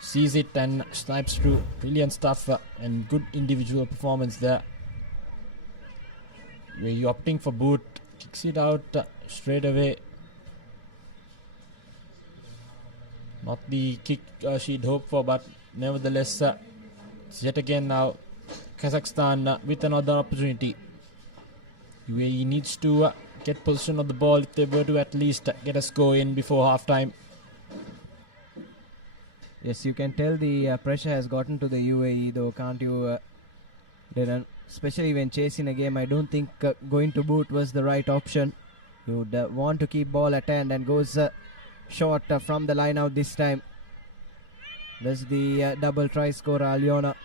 sees it and snipes through. Brilliant stuff and good individual performance there. UAE opting for boot, kicks it out straight away. Not the kick she'd hoped for, but nevertheless, it's yet again now Kazakhstan with another opportunity. UAE needs to get possession of the ball if they were to at least get a score in before half time. Yes, you can tell the pressure has gotten to the UAE though, can't you, Dylan? Especially when chasing a game, I don't think going to boot was the right option. You would want to keep ball at hand, and goes short from the line out this time. That's the double try scorer, Aliona.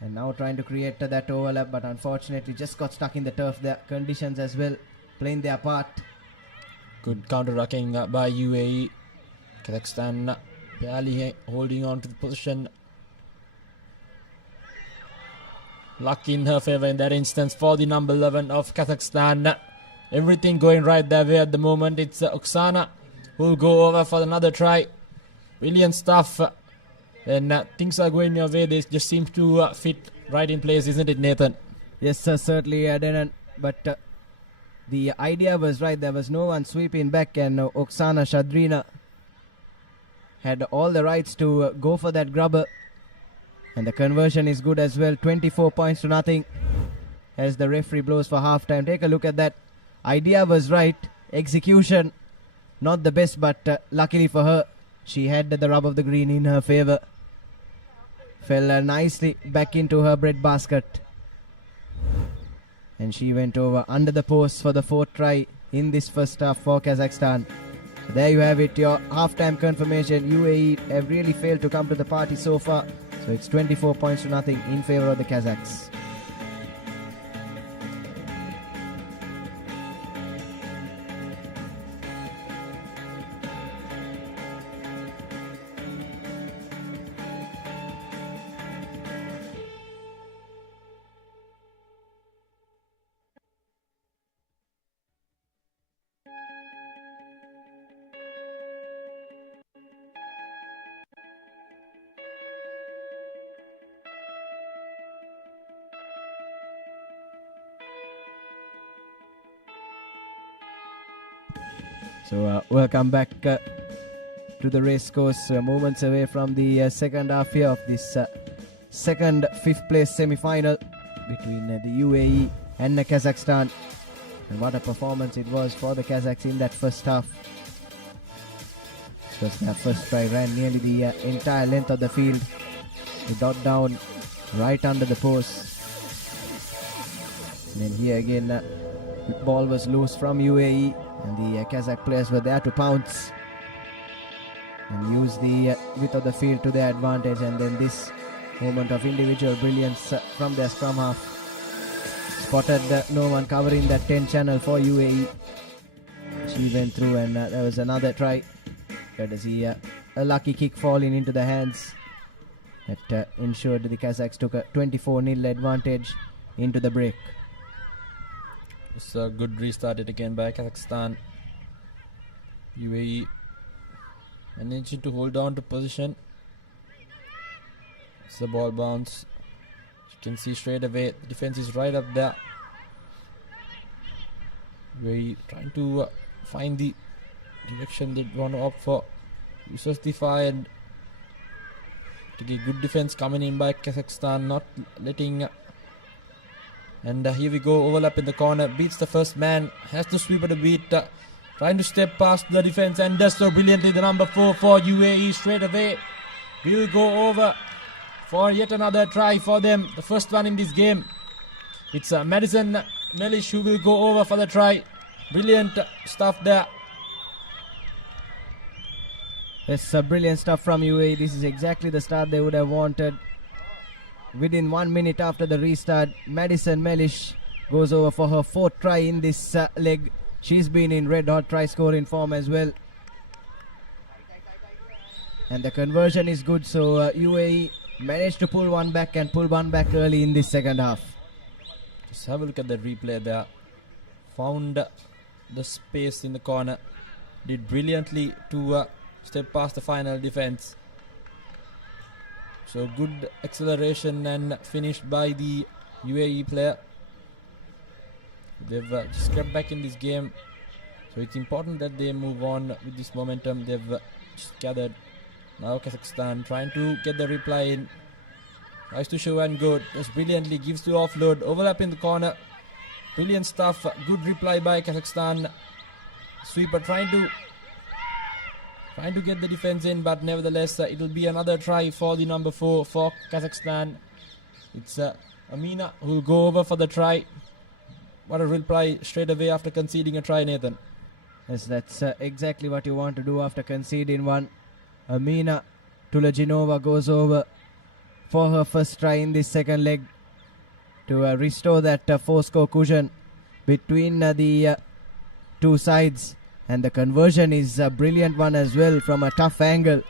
And now trying to create that overlap, but unfortunately just got stuck in the turf. Their conditions as well playing their part. Good counter-rucking by UAE. Kazakhstan barely holding on to the position. Luck in her favor in that instance for the number 11 of Kazakhstan. Everything going right their way at the moment. It's Oksana who will go over for another try. Brilliant stuff. And things are going your way. They just seem to fit right in place, isn't it, Nathan? Yes, sir, certainly, Adenan. But the idea was right. There was no one sweeping back, and Oksana Shadrina had all the rights to go for that grubber. And the conversion is good as well. 24 points to nothing as the referee blows for halftime. Take a look at that. Idea was right. Execution not the best, but luckily for her, she had the rub of the green in her favor. Fell nicely back into her breadbasket. And she went over under the post for the 4th try in this first half for Kazakhstan. So there you have it, your halftime confirmation. UAE have really failed to come to the party so far. So it's 24 points to nothing in favor of the Kazakhs. So welcome back to the racecourse. Moments away from the second half here of this second fifth place semi-final between the UAE and Kazakhstan. And what a performance it was for the Kazakhs in that first half. This was their first try, ran nearly the entire length of the field. They dot down right under the post. And then here again, the ball was loose from UAE, and the Kazakh players were there to pounce and use the width of the field to their advantage. And then this moment of individual brilliance from their scrum half. Spotted no one covering that 10 channel for UAE. She went through, and there was another try. Courtesy a lucky kick falling into the hands that ensured the Kazakhs took a 24-0 advantage into the break. It's a good restart it again by Kazakhstan. UAE managing to hold on to position. It's the ball bounce. You can see straight away the defense is right up there. UAE trying to find the direction they want to opt for. Uses the fire and to get good defense coming in by Kazakhstan, not letting. And here we go, overlap in the corner, beats the first man, has to sweep at a beat, trying to step past the defense and does so brilliantly. The number 4 for UAE straight away. We will go over for yet another try for them, the first one in this game. It's Madison Melish who will go over for the try. Brilliant stuff there. It's brilliant stuff from UAE. This is exactly the start they would have wanted. Within 1 minute after the restart, Madison Melish goes over for her 4th try in this leg. She's been in red hot try scoring form as well. And the conversion is good, so UAE managed to pull one back and pull one back early in this second half. Just have a look at the replay there. Found the space in the corner. Did brilliantly to step past the final defense. So good acceleration and finished by the UAE player. They've just kept back in this game. So it's important that they move on with this momentum they've just gathered. Now Kazakhstan trying to get the reply in. Tries to show and go. Does brilliantly. Gives to offload. Overlap in the corner. Brilliant stuff. Good reply by Kazakhstan. Sweeper trying to get the defense in, but nevertheless it will be another try for the number 4 for Kazakhstan. It's Amina who will go over for the try. What a reply straight away after conceding a try, Nathan. Yes, that's exactly what you want to do after conceding one. Amina Tulajinova goes over for her first try in this second leg to restore that 4-score cushion between the two sides. And the conversion is a brilliant one as well from a tough angle.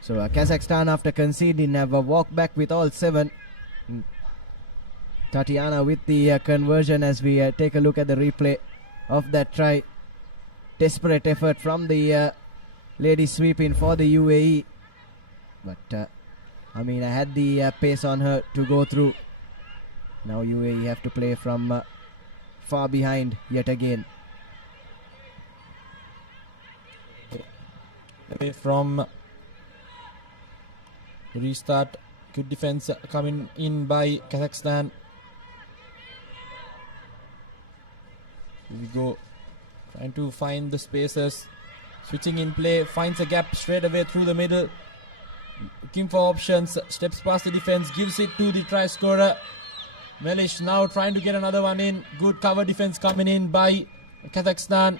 So Kazakhstan, after conceding, have walked back with all 7. Tatiana with the conversion as we take a look at the replay of that try. Desperate effort from the lady sweeping for the UAE. But Amina had the pace on her to go through. Now UAE have to play from far behind yet again. Away from restart, good defense coming in by Kazakhstan. Here we go, trying to find the spaces, switching in play, finds a gap straight away through the middle, looking for options, steps past the defense, gives it to the try scorer. Melish now trying to get another one in. Good cover defense coming in by Kazakhstan.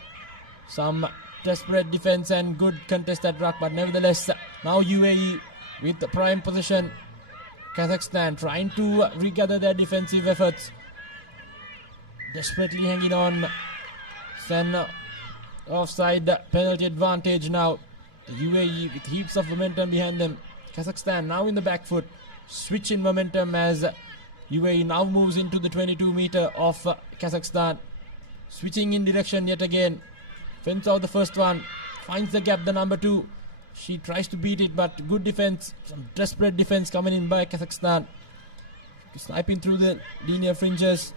Some desperate defense and good contested ruck, but nevertheless now UAE with the prime position. Kazakhstan trying to regather their defensive efforts, desperately hanging on. Then offside penalty advantage now. The UAE with heaps of momentum behind them. Kazakhstan now in the back foot, switch in momentum as UAE now moves into the 22-meter of Kazakhstan, switching in direction yet again. Fends out the first one, finds the gap, the number 2. She tries to beat it, but good defense, some desperate defense coming in by Kazakhstan. Sniping through the linear fringes.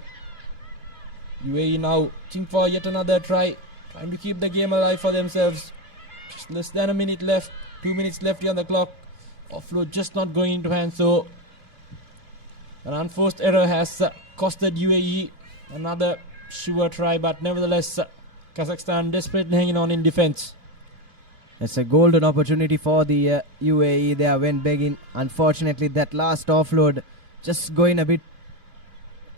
UAE now looking for yet another try, trying to keep the game alive for themselves. Just less than a minute left, 2 minutes left here on the clock. Offload just not going into hand, so an unforced error has costed UAE another sure try, but nevertheless Kazakhstan desperately hanging on in defense. It's a golden opportunity for the UAE. They went begging. Unfortunately, that last offload just going a bit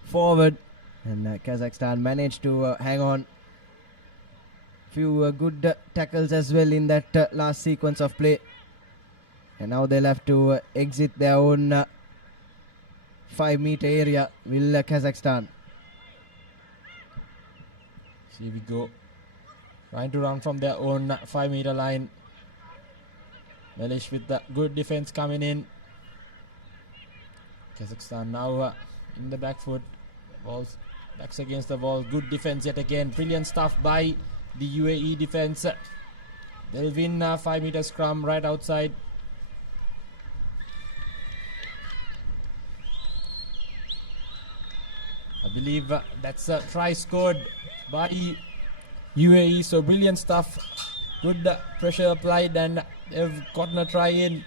forward, and Kazakhstan managed to hang on. Few good tackles as well in that last sequence of play. And now they'll have to exit their own 5-meter area. Will Kazakhstan. Here we go. Trying to run from their own 5-meter line. Malaysia with the good defense coming in. Kazakhstan now in the back foot. Balls backs against the wall. Good defense yet again. Brilliant stuff by the UAE defense. They'll win 5-meter scrum right outside. I believe that's a try scored by UAE, so brilliant stuff. Good pressure applied and they've gotten a try in.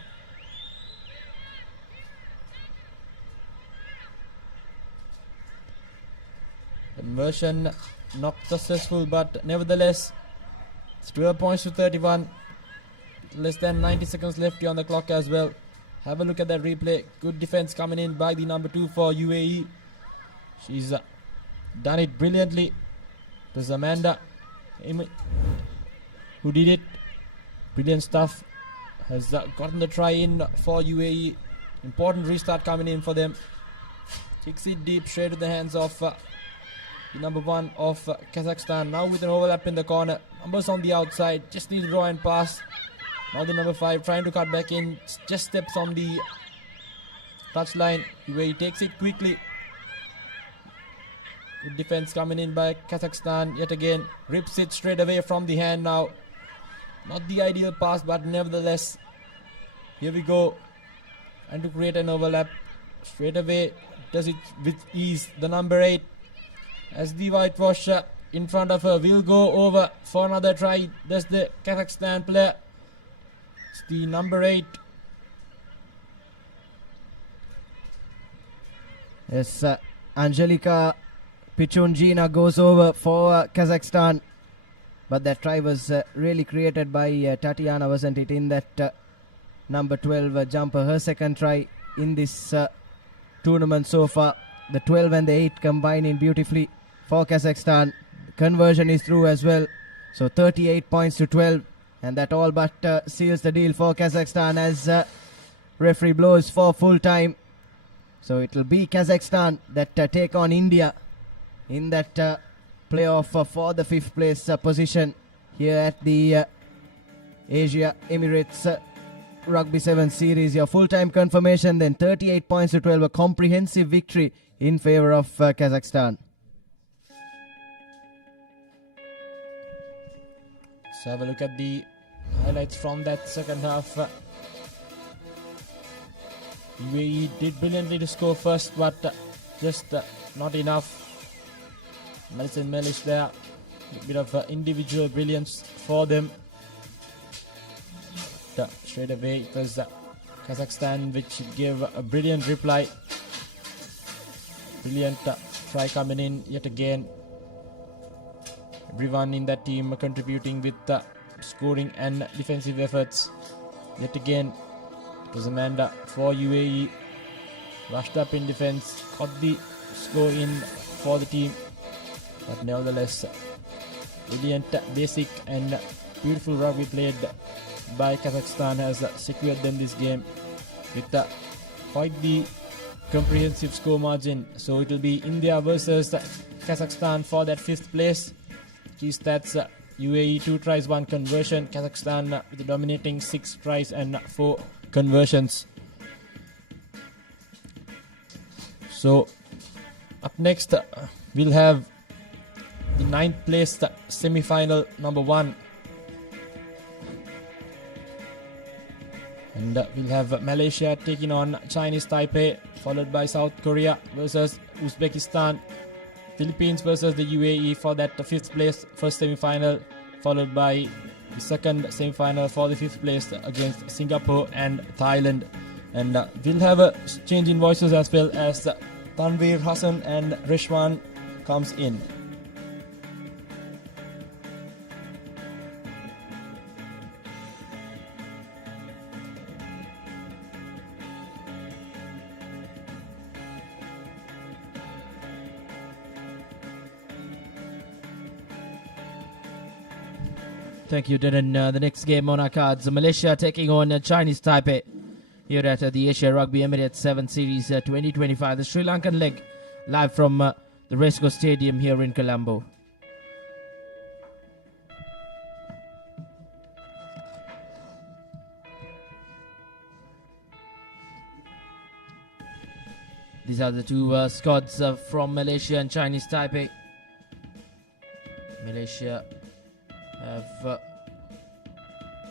Conversion not successful, but nevertheless it's 12 points to 31. Less than 90 seconds left here on the clock as well. Have a look at that replay. Good defense coming in by the number 2 for UAE. She's done it brilliantly. It was Amanda who did it. Brilliant stuff. Has gotten the try in for UAE. Important restart coming in for them. Kicks it deep straight to the hands of the number 1 of Kazakhstan. Now with an overlap in the corner. Numbers on the outside. Just needs to draw and pass. Now the number 5 trying to cut back in. Just steps on the touchline. UAE takes it quickly. Good defense coming in by Kazakhstan yet again. Rips it straight away from the hand now. Not the ideal pass, but nevertheless. Here we go. And to create an overlap. Straight away does it with ease. The number 8. As the whitewash in front of her will go over for another try. That's the Kazakhstan player. It's the number 8. Yes, Angelika Pichungina goes over for Kazakhstan. But that try was really created by Tatiana, wasn't it? In that number 12 jumper. Her second try in this tournament so far. The 12 and the 8 combining beautifully for Kazakhstan. Conversion is through as well. So 38 points to 12. And that all but seals the deal for Kazakhstan as referee blows for full time. So it will be Kazakhstan that take on India in that playoff for the 5th place position here at the Asia Emirates Rugby 7 series. Your full-time confirmation then 38 points to 12. A comprehensive victory in favor of Kazakhstan. Let's have a look at the highlights from that second half. UAE did brilliantly to score first, but just not enough. Melson Melish there, a bit of individual brilliance for them. Straight away it was Kazakhstan which gave a brilliant reply. Brilliant try coming in yet again. Everyone in that team contributing with scoring and defensive efforts. Yet again it was Amanda for UAE. Rushed up in defense, got the score in for the team. But nevertheless, brilliant basic and beautiful rugby played by Kazakhstan has secured them this game with quite the comprehensive score margin. So it will be India versus Kazakhstan for that 5th place. Key stats: UAE 2 tries, 1 conversion. Kazakhstan with the dominating 6 tries and 4 conversions. So up next we'll have the 9th place semi-final number 1. And we'll have Malaysia taking on Chinese Taipei, followed by South Korea versus Uzbekistan. Philippines versus the UAE for that 5th place first semi-final. followed by the second semi-final for the 5th place against Singapore and Thailand. And we'll have a change in voices as well as Tanveer Hassan and Rishwan comes in. Thank you, Dylan. The next game on our cards, Malaysia taking on Chinese Taipei here at the Asia Rugby Emirates 7 Series 2025. The Sri Lankan leg live from the Racecourse Stadium here in Colombo. These are the two squads from Malaysia and Chinese Taipei. Malaysia have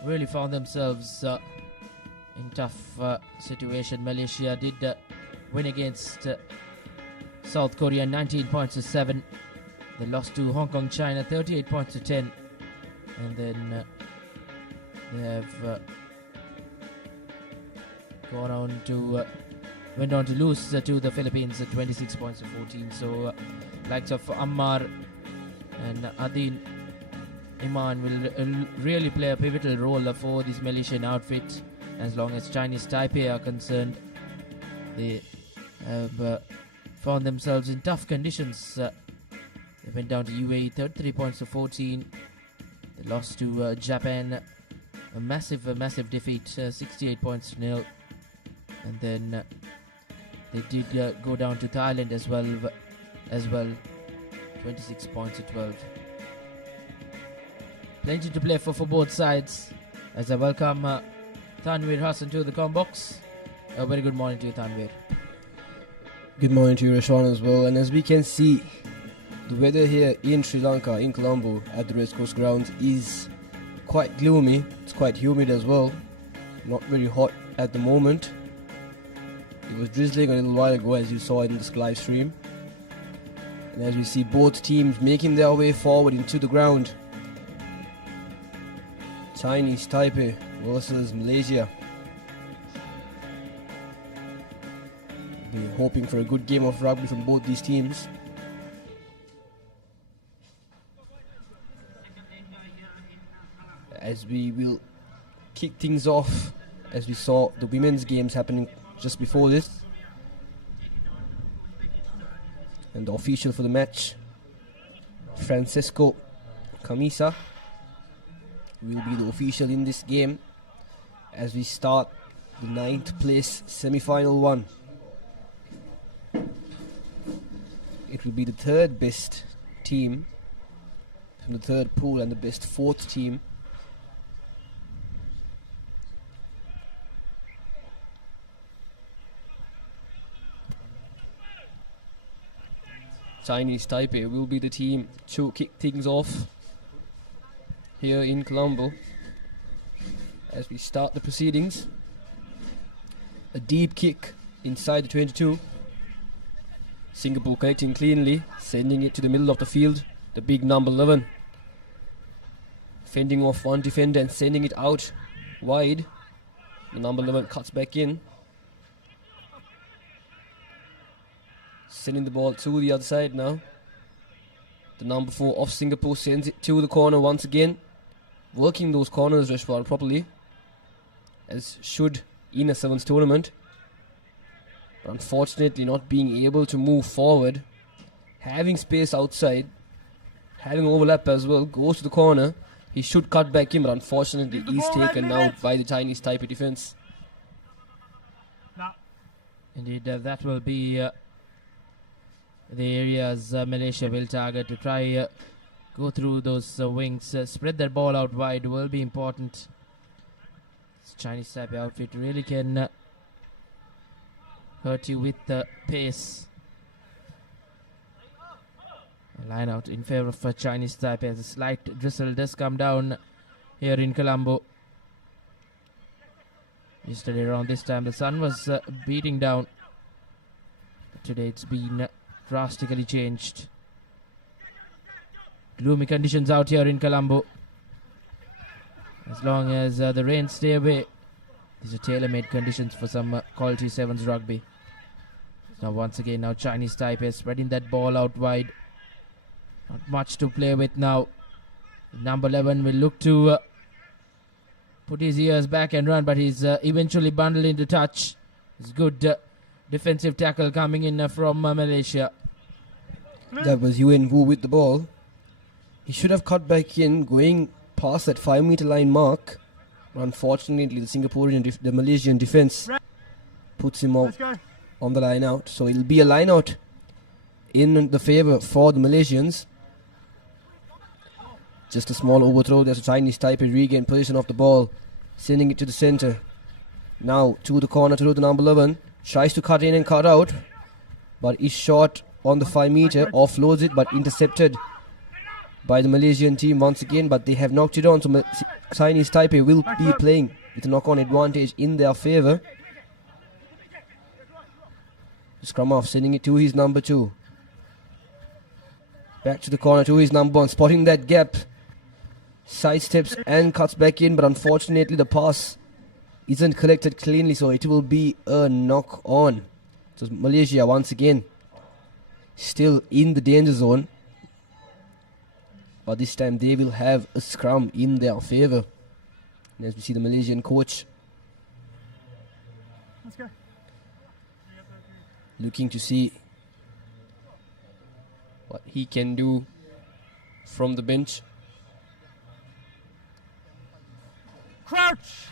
really found themselves in tough situation. Malaysia did win against South Korea 19 points to 7. They lost to Hong Kong, China 38 points to 10. And then they have went on to lose to the Philippines at 26 points to 14. So likes of Ammar and Adin Iman will really play a pivotal role for this Malaysian outfit. As long as Chinese Taipei are concerned, they have found themselves in tough conditions. They went down to UAE 33 points to 14. They lost to Japan, a massive defeat, 68 points to 0. And then they did go down to Thailand as well, 26 points to 12. Plenty to play for both sides. As I welcome Tanveer Hassan to the comm box. A very good morning to you, Tanveer. Good morning to you, Rishwan, as well. And as we can see, the weather here in Sri Lanka, in Colombo, at the Racecourse grounds is quite gloomy. It's quite humid as well. Not very hot at the moment. It was drizzling a little while ago, as you saw in this live stream. And as we see both teams making their way forward into the ground. Chinese Taipei versus Malaysia. We're hoping for a good game of rugby from both these teams. As we will kick things off, as we saw the women's games happening just before this. And the official for the match, Francisco Camisa, will be the official in this game as we start the 9th place semi-final 1. It will be the 3rd best team from the 3rd pool and the best 4th team. Chinese Taipei will be the team to kick things off here in Colombo as we start the proceedings. A deep kick inside the 22. Singapore connecting cleanly, sending it to the middle of the field. The big number 11 fending off one defender and sending it out wide. The number 11 cuts back in, sending the ball to the other side now. The number 4 of Singapore sends it to the corner once again. Working those corners, Rashwal, properly, as should in a sevens tournament. But unfortunately not being able to move forward. Having space outside, having overlap as well, goes to the corner. He should cut back in, but unfortunately he's taken out by the Chinese Taipei defense. Indeed, that will be the areas Malaysia will target to try go through those wings. Spread their ball out wide will be important. This Chinese Taipei outfit really can hurt you with the pace. Line out in favor of Chinese Taipei as a slight drizzle does come down here in Colombo. Yesterday around this time the sun was beating down. But today it's been drastically changed. Gloomy conditions out here in Colombo. As long as the rain stay away, these are tailor-made conditions for some quality sevens rugby. Now once again, now Chinese Taipei spreading that ball out wide. Not much to play with now. Number 11 will look to put his ears back and run, but he's eventually bundled into touch. It's good defensive tackle coming in from Malaysia. That was Yuan Wu with the ball. He should have cut back in, going past that 5 meter line mark. Unfortunately, the Malaysian defense puts him out on the line out. So it'll be a line out in the favor for the Malaysians. Just a small overthrow. There's a Chinese Taipei regain position of the ball, sending it to the center. Now to the corner to the number 11. Tries to cut in and cut out, but is short on the 5 meter. Offloads it, but intercepted by the Malaysian team once again. But they have knocked it on, so Chinese Taipei will be playing with a knock-on advantage in their favor. Scrum off, sending it to his number 2. Back to the corner to his number 1, spotting that gap. Sidesteps and cuts back in, but unfortunately the pass isn't collected cleanly, so it will be a knock on. So Malaysia once again still in the danger zone, but this time they will have a scrum in their favor. And as we see the Malaysian coach looking to see what he can do from the bench. Crouch!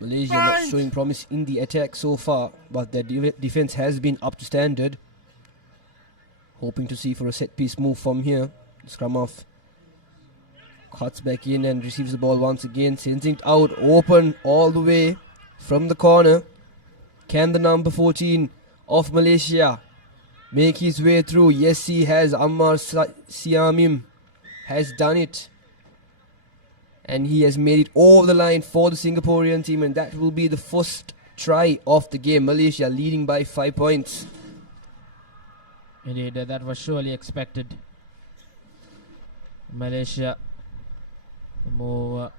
Malaysia not showing promise in the attack so far, but their defense has been up to standard. Hoping to see for a set piece move from here. Scrum off. Cuts back in and receives the ball once again. Sends it out open all the way from the corner. Can the number 14 of Malaysia make his way through? Yes, he has. Ammar Siamim has done it. And he has made it over the line for the Singaporean team, and that will be the first try of the game. Malaysia leading by 5 points. Indeed, that was surely expected. Malaysia, the more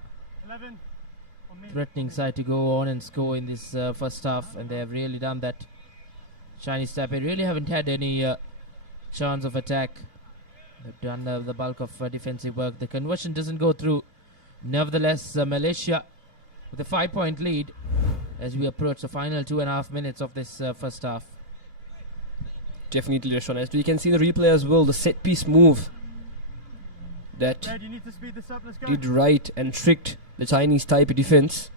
threatening side to go on and score in this first half, and they have really done that. Chinese Taipei really haven't had any chance of attack. They've done the bulk of defensive work. The conversion doesn't go through. Nevertheless, Malaysia with a 5-point lead as we approach the final 2.5 minutes of this first half. Definitely, Rashwan. As we can see the replay as well, the set piece move that did right and tricked the Chinese Taipei defense.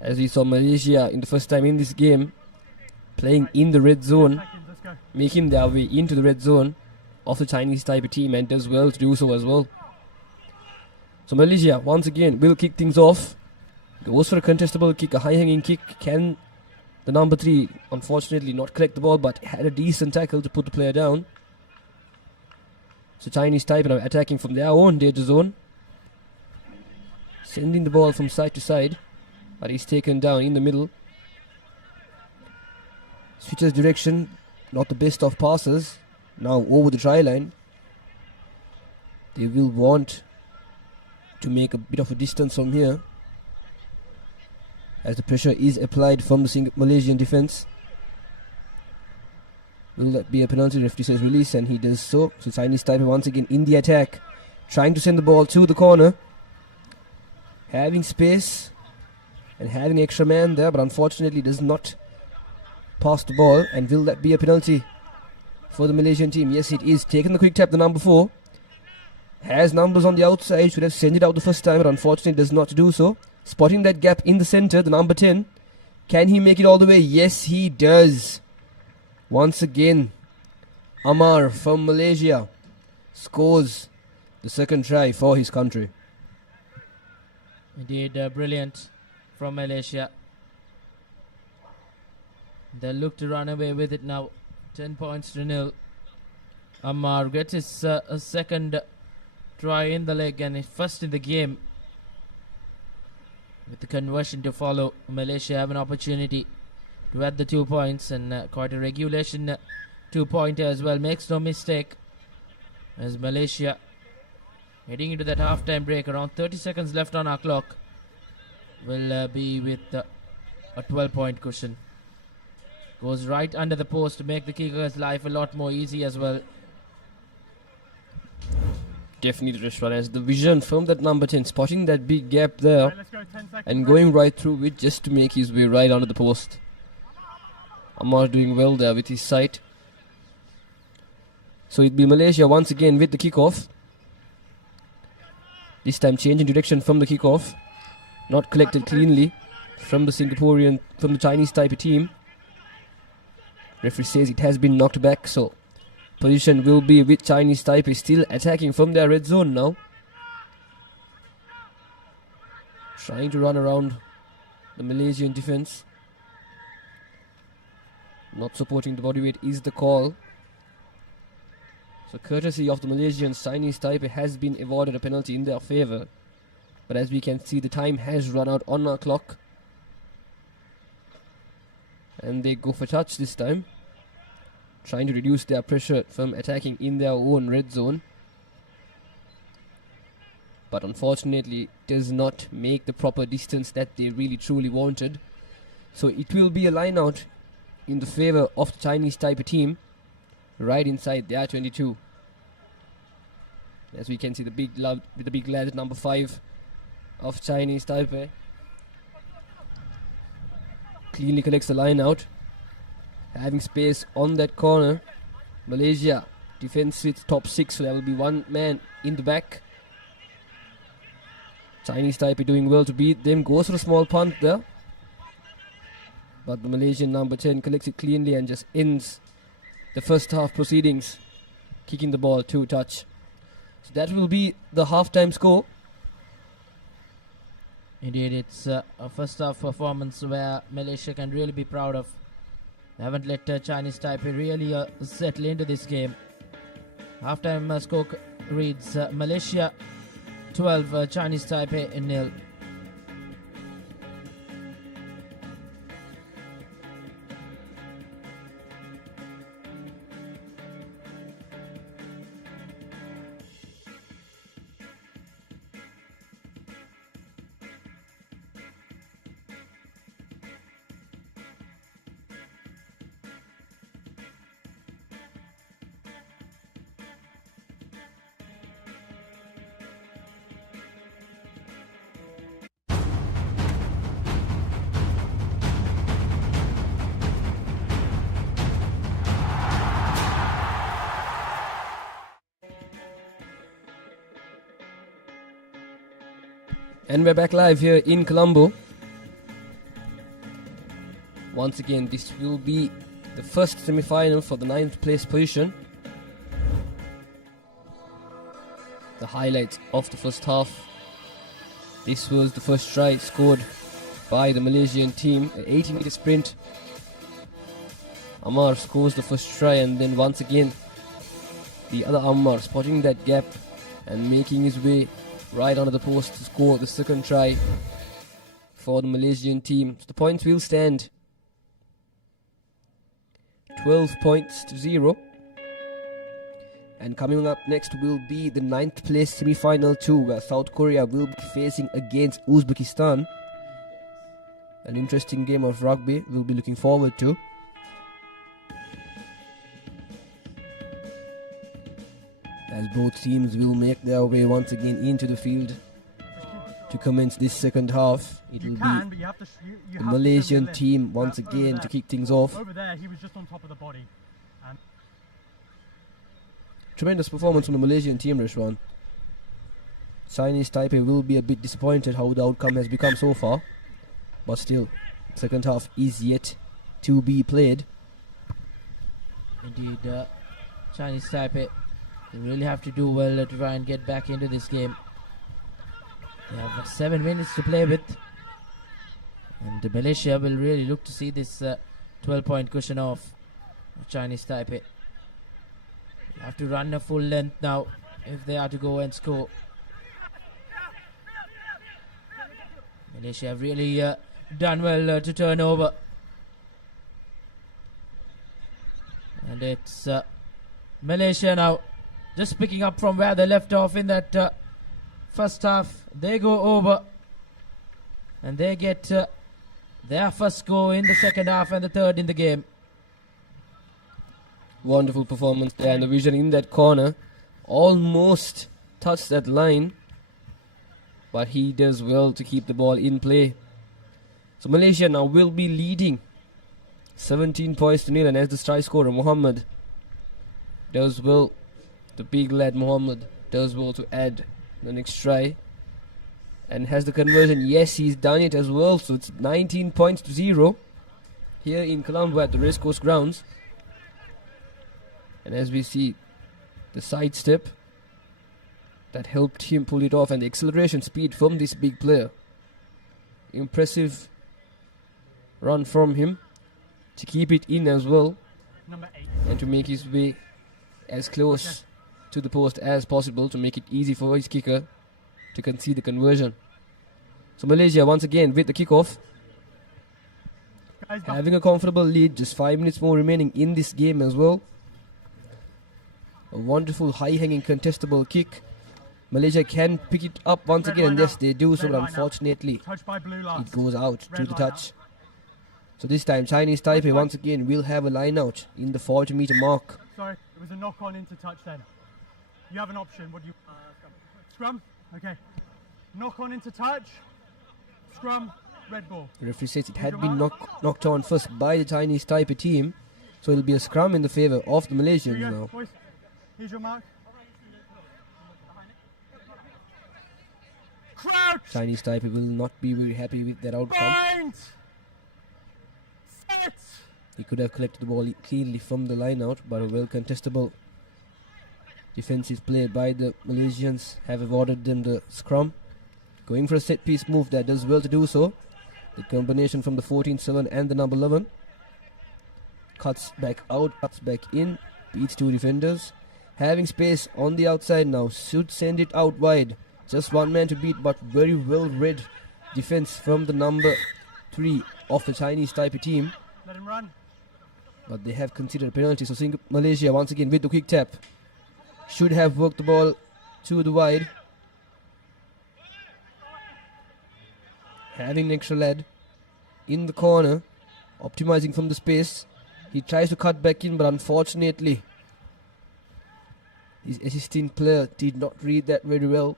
As we saw Malaysia in the first time in this game playing in the red zone, making their way into the red zone of the Chinese Taipei team, and does well to do so as well. So Malaysia once again will kick things off. Goes for a contestable kick, a high-hanging kick. Can the number 3 unfortunately not collect the ball, but had a decent tackle to put the player down. So Chinese Taipei now attacking from their own danger zone, sending the ball from side to side, but he's taken down in the middle. Switches direction, not the best of passes. Now over the try line. They will want to make a bit of a distance from here, as the pressure is applied from the Malaysian defense. Will that be a penalty? Referee says release, and he does so. So Chinese Taipei once again in the attack, trying to send the ball to the corner, having space and having extra man there, but unfortunately does not pass the ball. And will that be a penalty for the Malaysian team? Yes, it is. Taking the quick tap, the number 4 has numbers on the outside, should have sent it out the first time, but unfortunately does not do so. Spotting that gap in the center, the number 10. Can he make it all the way? Yes, he does. Once again, Ammar from Malaysia scores the second try for his country. Indeed, brilliant from Malaysia. They look to run away with it now. 10 points to 0. Ammar gets his second try in the leg and first in the game. With the conversion to follow, Malaysia have an opportunity to add the 2 points, and quite a regulation 2-pointer as well. Makes no mistake, as Malaysia Heading into that half-time break, around 30 seconds left on our clock. Will be with a 12-point cushion. Goes right under the post to make the kicker's life a lot more easy as well. Definitely, Rishwan, as the vision from that number 10, spotting that big gap there and going right through it just to make his way right under the post. Ammar doing well there with his sight. So it'll be Malaysia once again with the kickoff. This time changing direction from the kickoff. Not collected cleanly from the Chinese Taipei team. Referee says it has been knocked back, so position will be with Chinese Taipei still attacking from their red zone now. Trying to run around the Malaysian defense. Not supporting the body weight is the call. So courtesy of the Malaysians, Chinese Taipei has been awarded a penalty in their favour. But as we can see, the time has run out on our clock. And they go for touch this time. Trying to reduce their pressure from attacking in their own red zone. But unfortunately, does not make the proper distance that they really truly wanted. So it will be a line out in the favour of the Chinese Taipei team. Right inside their 22. As we can see, the big lad number 5 of Chinese Taipei cleanly collects the line out, having space on that corner. Malaysia defends its top 6, so there will be one man in the back. Chinese Taipei doing well to beat them, goes for a small punt there, but the Malaysian number 10 collects it cleanly and just ends the first half proceedings, kicking the ball to touch. So that will be the halftime score. Indeed, it's a first half performance where Malaysia can really be proud of. They haven't let Chinese Taipei really settle into this game. Halftime score reads Malaysia 12, Chinese Taipei 0. And we're back live here in Colombo. Once again, this will be the first semi-final for the 9th place position. The highlights of the first half. This was the first try scored by the Malaysian team, an 80-meter sprint. Ammar scores the first try, and then once again the other Ammar spotting that gap and making his way right under the post to score the second try for the Malaysian team. So the points will stand 12 points to 0. And coming up next will be the 9th place semi-final 2, where South Korea will be facing against Uzbekistan. An interesting game of rugby we'll be looking forward to. As both teams will make their way once again into the field to commence this second half. It will be the Malaysian team once again to kick things off. Over there, he was just on top of the body. And tremendous performance from the Malaysian team, Rishwan. Chinese Taipei will be a bit disappointed how the outcome has become so far. But still, second half is yet to be played. Indeed, Chinese Taipei, they really have to do well to try and get back into this game. They have 7 minutes to play with. And Malaysia will really look to see this 12-point cushion off Chinese Taipei. They have to run a full length now if they are to go and score. Malaysia have really done well to turn over. And it's Malaysia now just picking up from where they left off in that first half. They go over and they get their first goal in the second half and the third in the game. Wonderful performance there, and the vision in that corner almost touched that line, but he does well to keep the ball in play. So Malaysia now will be leading 17 points to nil, and as the try scorer Muhammad does well, the big lad Muhammad does well to add the next try and has the conversion. Yes, he's done it as well, so it's 19 points to 0 here in Colombo at the Racecourse grounds. And as we see, the sidestep that helped him pull it off, and the acceleration speed from this big player. Impressive run from him to keep it in as well, and to make his way as close to the post as possible to make it easy for his kicker to concede the conversion. So Malaysia once again with the kickoff, having a comfortable lead, just 5 minutes more remaining in this game as well. A wonderful high-hanging contestable kick. Malaysia can pick it up once again, and yes, they do so, but unfortunately it goes out to the touch. So this time Chinese Taipei once again will have a line out in the 40 meter mark. Sorry, it was a knock on into touch then. You have an option. What do you... scrum? Okay. Knock on into touch. Scrum. Red ball. The referee says it had been knocked on first by the Chinese Taipei team, so it will be a scrum in the favour of the Malaysians now. Boys. Here's your mark. Crouch. Chinese Taipei will not be very happy with that outcome. Bind. Set. He could have collected the ball cleanly from the line out, but a well contestable defensive play by the Malaysians have awarded them the scrum. Going for a set piece move that does well to do so. The combination from the 14-7 and the number 11. Cuts back out, cuts back in, beats two defenders. Having space on the outside now, should send it out wide. Just one man to beat, but very well read defense from the number 3 of the Chinese Taipei team. Let him run. But they have considered a penalty, so Malaysia once again with the quick tap. Should have worked the ball to the wide. Having an extra lad in the corner, optimizing from the space. He tries to cut back in, but unfortunately his assistant player did not read that very well.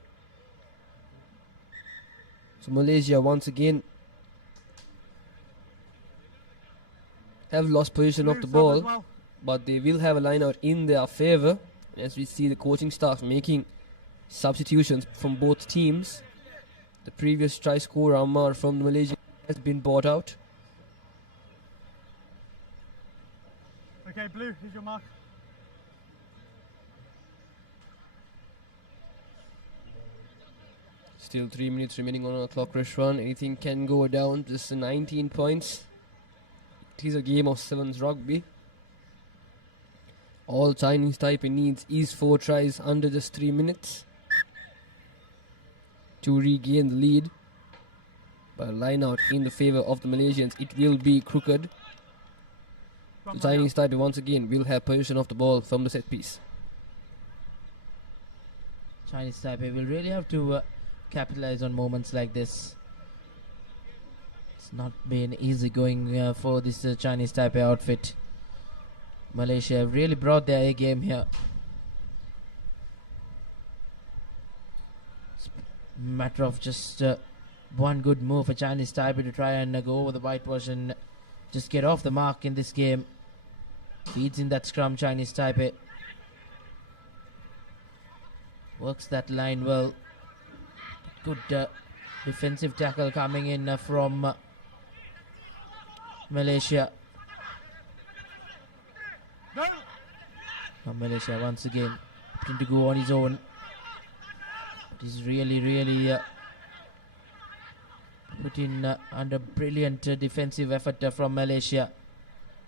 So Malaysia once again have lost possession of the ball, but they will have a line out in their favour. As we see the coaching staff making substitutions from both teams. The previous try scorer Ammar from Malaysia has been bought out. Okay, Blue, here's your mark. Still 3 minutes remaining on a clock rush run. Anything can go down. Just 19 points. It is a game of sevens rugby. All Chinese Taipei needs is 4 tries under just 3 minutes to regain the lead. But a line out in the favour of the Malaysians. It will be crooked. The Chinese Taipei once again will have possession of the ball from the set piece. Chinese Taipei will really have to capitalize on moments like this. It's not been easy going for this Chinese Taipei outfit. Malaysia have really brought their A game here. It's a matter of just one good move for Chinese Taipei to try and go over the whitewash and just get off the mark in this game. Feeds in that scrum, Chinese Taipei. Works that line well. Good defensive tackle coming in from Malaysia. Now Malaysia once again opting to go on his own. But he's really put in under brilliant defensive effort from Malaysia.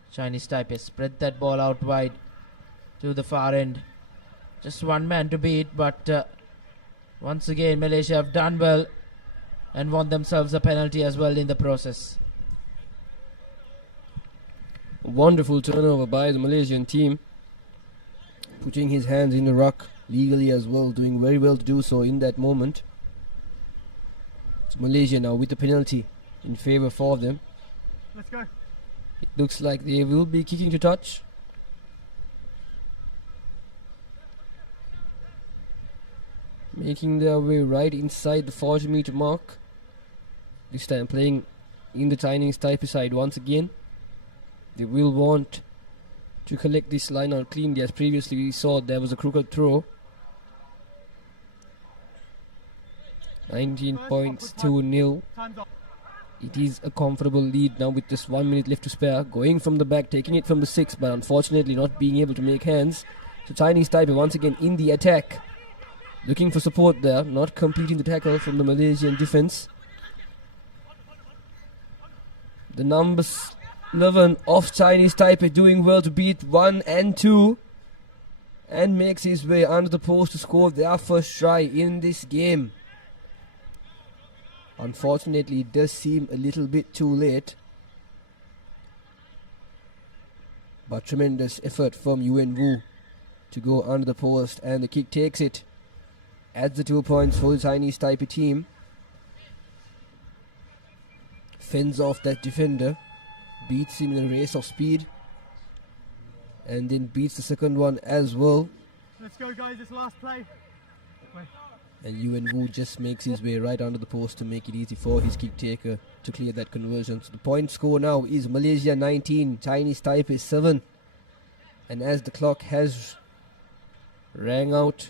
Chinese Taipei spread that ball out wide to the far end. Just one man to beat, but once again Malaysia have done well and won themselves a penalty as well in the process. A wonderful turnover by the Malaysian team. Putting his hands in the ruck legally as well, doing very well to do so in that moment. It's Malaysia now with the penalty in favour for them. Let's go. It looks like they will be kicking to touch. Making their way right inside the 40-meter mark. This time playing in the Chinese Taipei side once again. They will want to collect this line out cleanly, as previously we saw there was a crooked throw. 19 points to 0. It is a comfortable lead now with just 1 minute left to spare. Going from the back, taking it from the 6, but unfortunately not being able to make hands. So Chinese Taipei once again in the attack. Looking for support there, not completing the tackle from the Malaysian defence. The numbers 11 of Chinese Taipei doing well to beat 1 and 2. And makes his way under the post to score their first try in this game. Unfortunately, it does seem a little bit too late. But tremendous effort from Yuan Wu to go under the post, and the kick takes it. Adds the 2 points for the Chinese Taipei team. Fends off that defender. Beats him in a race of speed. And then beats the second one as well. Let's go, guys. This last play. And Yuan Wu just makes his way right under the post to make it easy for his kick taker to clear that conversion. So the point score now is Malaysia 19, Chinese Taipei 7. And as the clock has rang out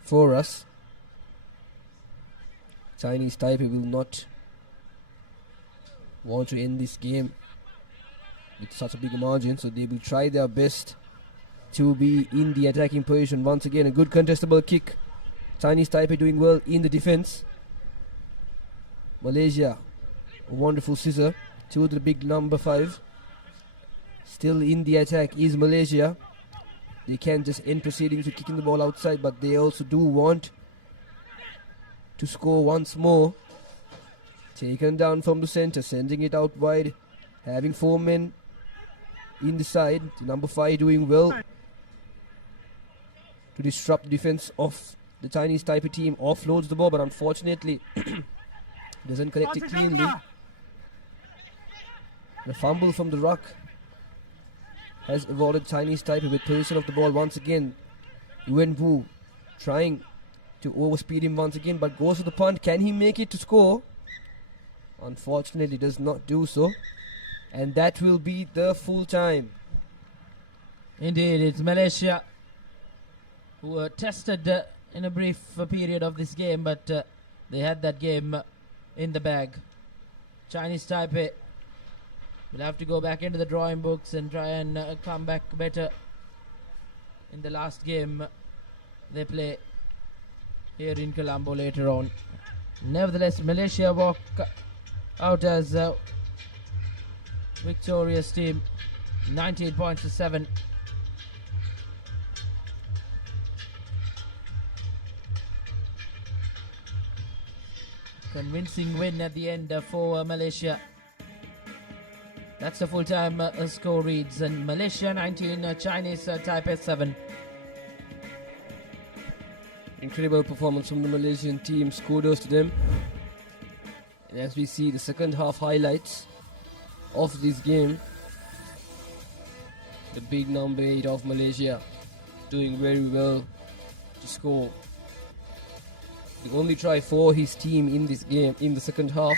for us, Chinese Taipei will not want to end this game with such a big margin, so they will try their best to be in the attacking position. Once again, a good contestable kick. Chinese Taipei doing well in the defense. Malaysia, a wonderful scissor to the big number 5. Still in the attack is Malaysia. They can just end proceedings with kicking the ball outside, but they also do want to score once more. Taken down from the center, sending it out wide, having 4 men in the side. The number 5 doing well to disrupt the defense of the Chinese Taipei team. Offloads the ball, but unfortunately doesn't collect it cleanly. The fumble from the ruck has avoided Chinese Taipei with possession of the ball once again. Yuan Wu trying to overspeed him once again, but goes to the punt. Can he make it to score? Unfortunately does not do so. And that will be the full time. Indeed, it's Malaysia who were tested in a brief period of this game, but they had that game in the bag. Chinese Taipei will have to go back into the drawing books and try and come back better in the last game they play here in Colombo later on. Nevertheless, Malaysia walk out as a victorious team, 19 points to 7. Convincing win at the end for Malaysia. That's the full-time score reads, and Malaysia 19, Chinese Taipei 7. Incredible performance from the Malaysian team. Kudos to them. And as we see the second half highlights of this game, the big number 8 of Malaysia doing very well to score. The only try for his team in this game in the second half.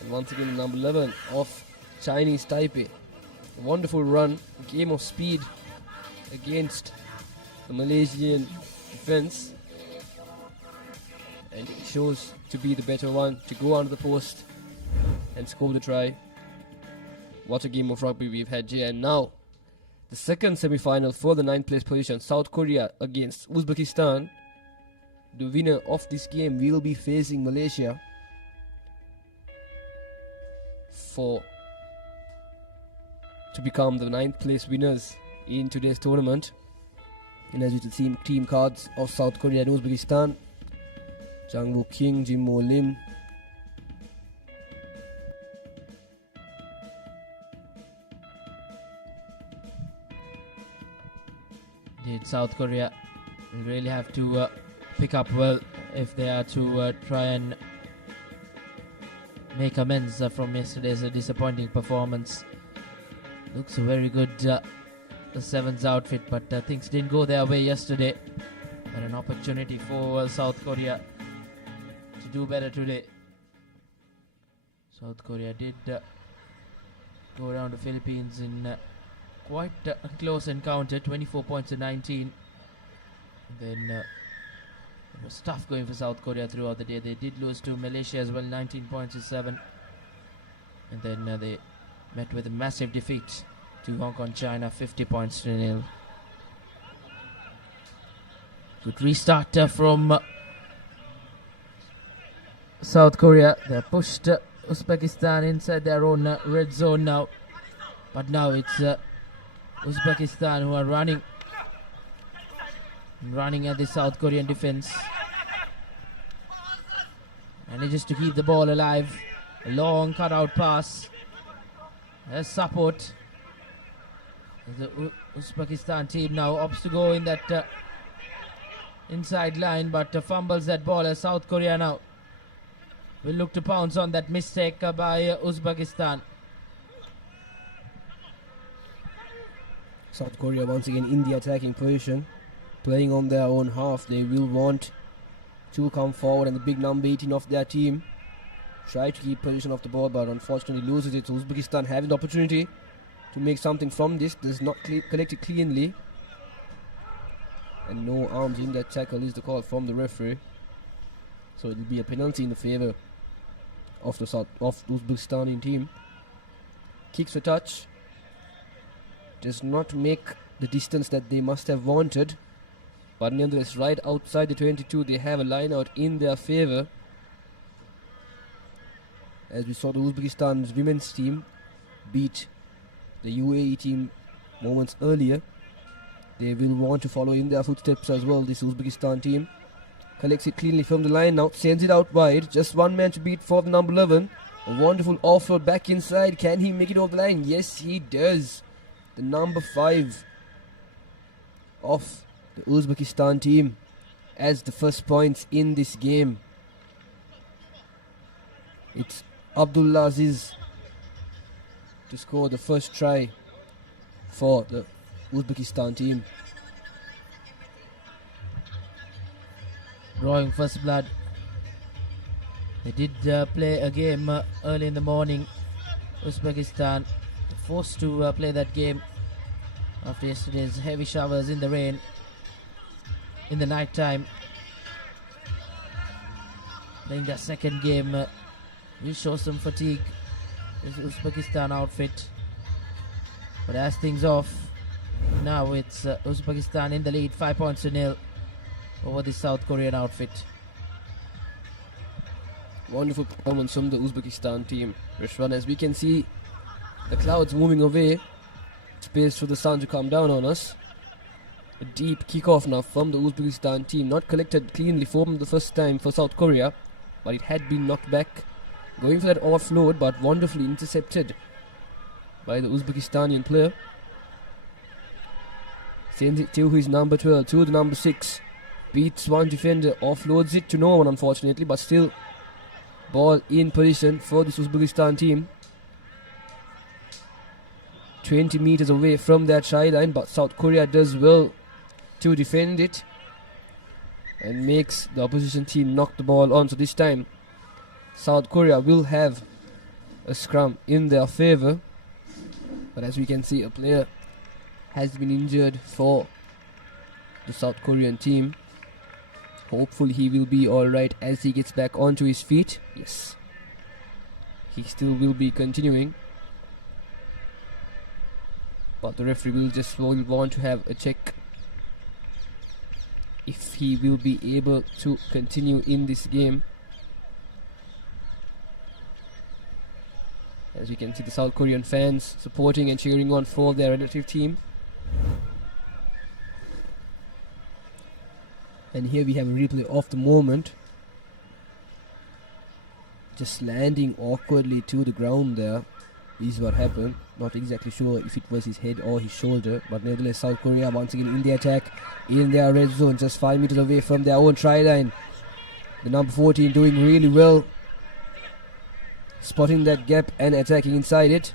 And once again, number 11 of Chinese Taipei. A wonderful run, a game of speed against the Malaysian defense. And it shows to be the better one to go under the post and score the try. What a game of rugby we've had here. And now, the second semi-final for the 9th place position, South Korea against Uzbekistan. The winner of this game will be facing Malaysia to become the 9th place winners in today's tournament. And as you can see, team cards of South Korea and Uzbekistan: Jang Woo King, Jim Mo Lim, Indeed, South Korea will really have to pick up well if they are to try and make amends from yesterday's disappointing performance. Looks a very good the Sevens outfit, but things didn't go their way yesterday. And an opportunity for South Korea to do better today. South Korea did go around the Philippines in quite a close encounter, 24 points to 19. Then it was tough going for South Korea throughout the day. They did lose to Malaysia as well, 19 points to 7. And then they met with a massive defeat to Hong Kong, China, 50 points to 0. Good restart from South Korea. They pushed Uzbekistan inside their own red zone now. But now it's Uzbekistan who are running at the South Korean defense. Manages to keep the ball alive. A long cutout pass. There's support. The Uzbekistan team now opts to go in that inside line, but fumbles that ball as South Korea now will look to pounce on that mistake by Uzbekistan. South Korea once again in the attacking position, playing on their own half. They will want to come forward, and the big number 18 of their team try to keep possession of the ball, but unfortunately loses it. So Uzbekistan having the opportunity to make something from this. Does not collect it cleanly, and no arms in that tackle is the call from the referee. So it will be a penalty in the favour of the Uzbekistani team. Kicks for touch. Does not make the distance that they must have wanted, but nonetheless right outside the 22 they have a line out in their favour. As we saw the Uzbekistan's women's team beat the UAE team moments earlier, they will want to follow in their footsteps as well. This Uzbekistan team collects it cleanly from the line now, sends it out wide. Just one man to beat for the number 11. A wonderful offload back inside. Can he make it over the line? Yes, he does. The number 5 of the Uzbekistan team as the first points in this game. It's Abdullah Aziz to score the first try for the Uzbekistan team. Drawing first blood. They did play a game early in the morning. Uzbekistan forced to play that game after yesterday's heavy showers in the rain in the night time. Playing their second game will show some fatigue. This Uzbekistan outfit, but as things off now, it's Uzbekistan in the lead, 5 points to 0 over the South Korean outfit. Wonderful performance from the Uzbekistan team, Rishwan. As we can see the clouds moving away, space for the sun to come down on us. A deep kickoff now from the Uzbekistan team, not collected cleanly for the first time for South Korea, but it had been knocked back. Going for that offload, but wonderfully intercepted by the Uzbekistani player. Sends it to his number 12, to the number 6. Beats one defender, offloads it to no one unfortunately, but still ball in position for this Uzbekistan team. 20 meters away from that try line, but South Korea does well to defend it and makes the opposition team knock the ball on. So this time South Korea will have a scrum in their favour, but as we can see, a player has been injured for the South Korean team. Hopefully he will be alright as he gets back onto his feet. Yes, he still will be continuing, but the referee will just want to have a check if he will be able to continue in this game. As we can see, the South Korean fans supporting and cheering on for their relative team. And here we have a replay of the moment. Just landing awkwardly to the ground there. is what happened. Not exactly sure if it was his head or his shoulder, but nevertheless South Korea once again in the attack, in their red zone, just 5 meters away from their own try line. The number 14 doing really well, spotting that gap and attacking inside it,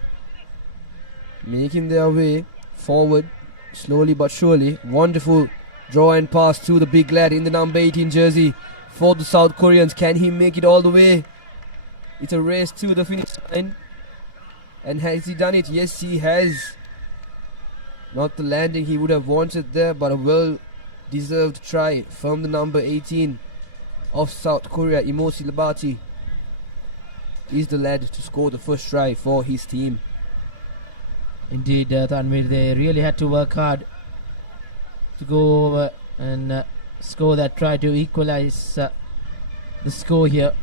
making their way forward slowly but surely. Wonderful draw and pass to the big lad in the number 18 jersey for the South Koreans. Can he make it all the way? It's a race to the finish line. And has he done it? Yes, he has. Not the landing he would have wanted there, but a well-deserved try from the number 18 of South Korea. Imosi Labati is the lad to score the first try for his team. Indeed, Tanvir, they really had to work hard to go over and score that try to equalize the score here.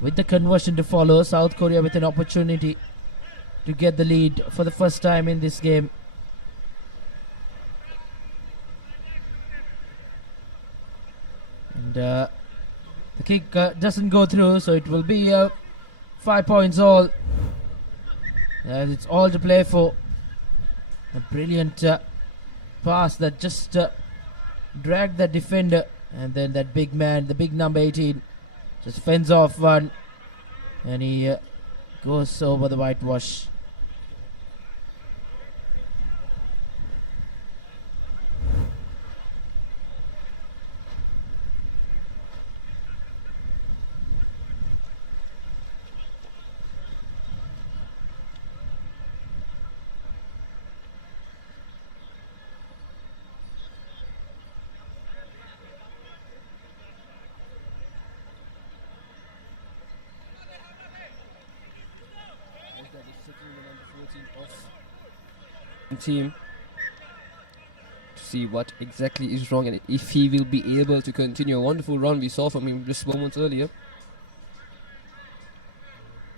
With the conversion to follow, South Korea with an opportunity to get the lead for the first time in this game. And the kick doesn't go through, so it will be 5 points all. And it's all to play for. A brilliant pass that just dragged the defender, and then that big man, the big number 18, just fends off one, and he goes over the whitewash. Team to see what exactly is wrong and if he will be able to continue a wonderful run we saw from him just moments earlier.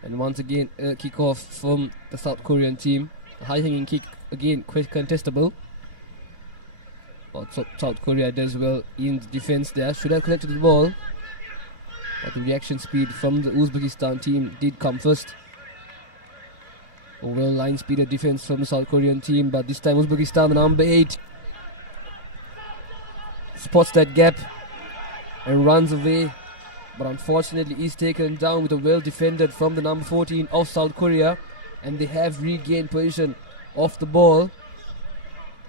And once again a kick off from the South Korean team. A high hanging kick, again quite contestable, but South Korea does well in the defense there. Should have collected the ball, but the reaction speed from the Uzbekistan team did come first. A well line speeded defense from the South Korean team, but this time Uzbekistan, the number 8, spots that gap and runs away, but unfortunately is taken down with a well defended from the number 14 of South Korea, and they have regained position of the ball,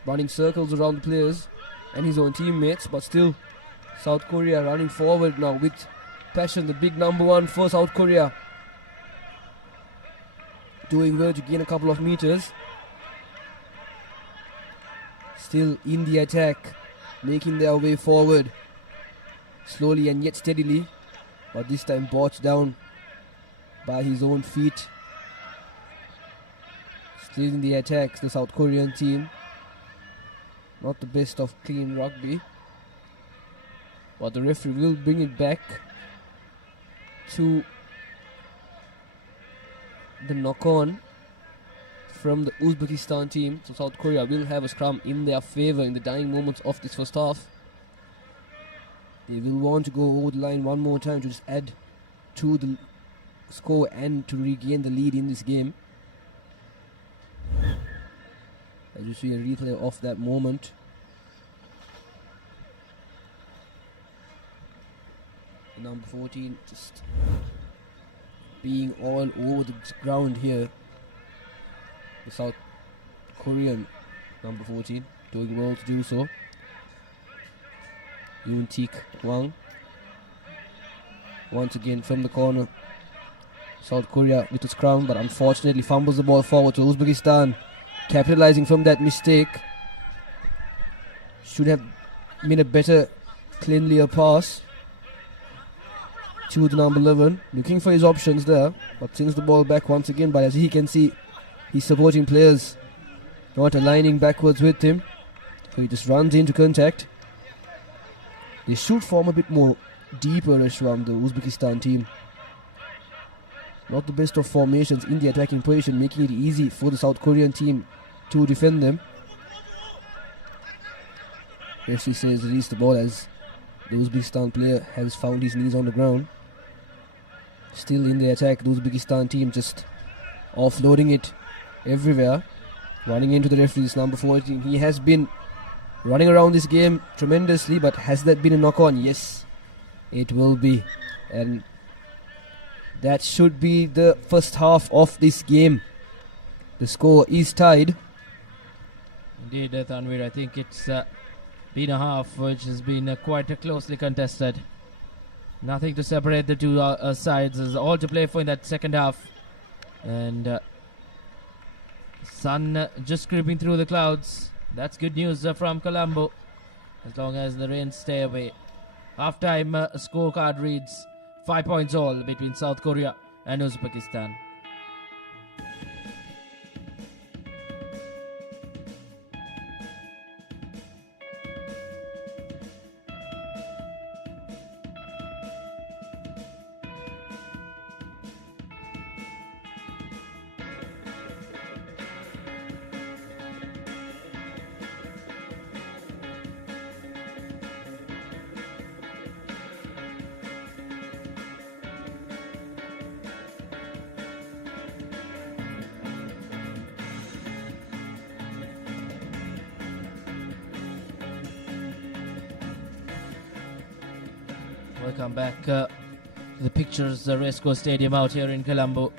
running circles around the players and his own teammates, but still South Korea running forward now with passion. The big number 1 for South Korea doing well to gain a couple of meters. Still in the attack, making their way forward slowly and yet steadily, but this time brought down by his own feet. Still in the attacks, the South Korean team. Not the best of clean rugby, but the referee will bring it back to the knock-on from the Uzbekistan team. So South Korea will have a scrum in their favour in the dying moments of this first half. They will want to go over the line one more time to just add to the score and to regain the lead in this game. As you see a replay of that moment. The number 14 just being all over the ground here. The South Korean number 14 doing well to do so. Yoon Tik Wang once again from the corner. South Korea with the scrum, but unfortunately fumbles the ball forward to Uzbekistan, capitalizing from that mistake. Should have made a better, cleanlier pass to the number 11, looking for his options there, but sends the ball back once again. But as he can see, his supporting players not aligning backwards with him, so he just runs into contact. They should form a bit more deeper Ashram, the Uzbekistan team. Not the best of formations in the attacking position, making it easy for the South Korean team to defend them. Referee says release the ball as the Uzbekistan player has found his knees on the ground. Still in the attack, the Uzbekistan team just offloading it everywhere. Running into the referees, number 14. He has been running around this game tremendously, but has that been a knock-on? Yes, it will be. And that should be the first half of this game. The score is tied. Indeed, Tanvir, I think it's been a half which has been quite closely contested. Nothing to separate the two sides. There's all to play for in that second half. And sun just creeping through the clouds. That's good news from Colombo, as long as the rain stay away. Half-time scorecard reads 5 points all between South Korea and Uzbekistan. Welcome back to the pictures, the Racecourse Stadium out here in Colombo.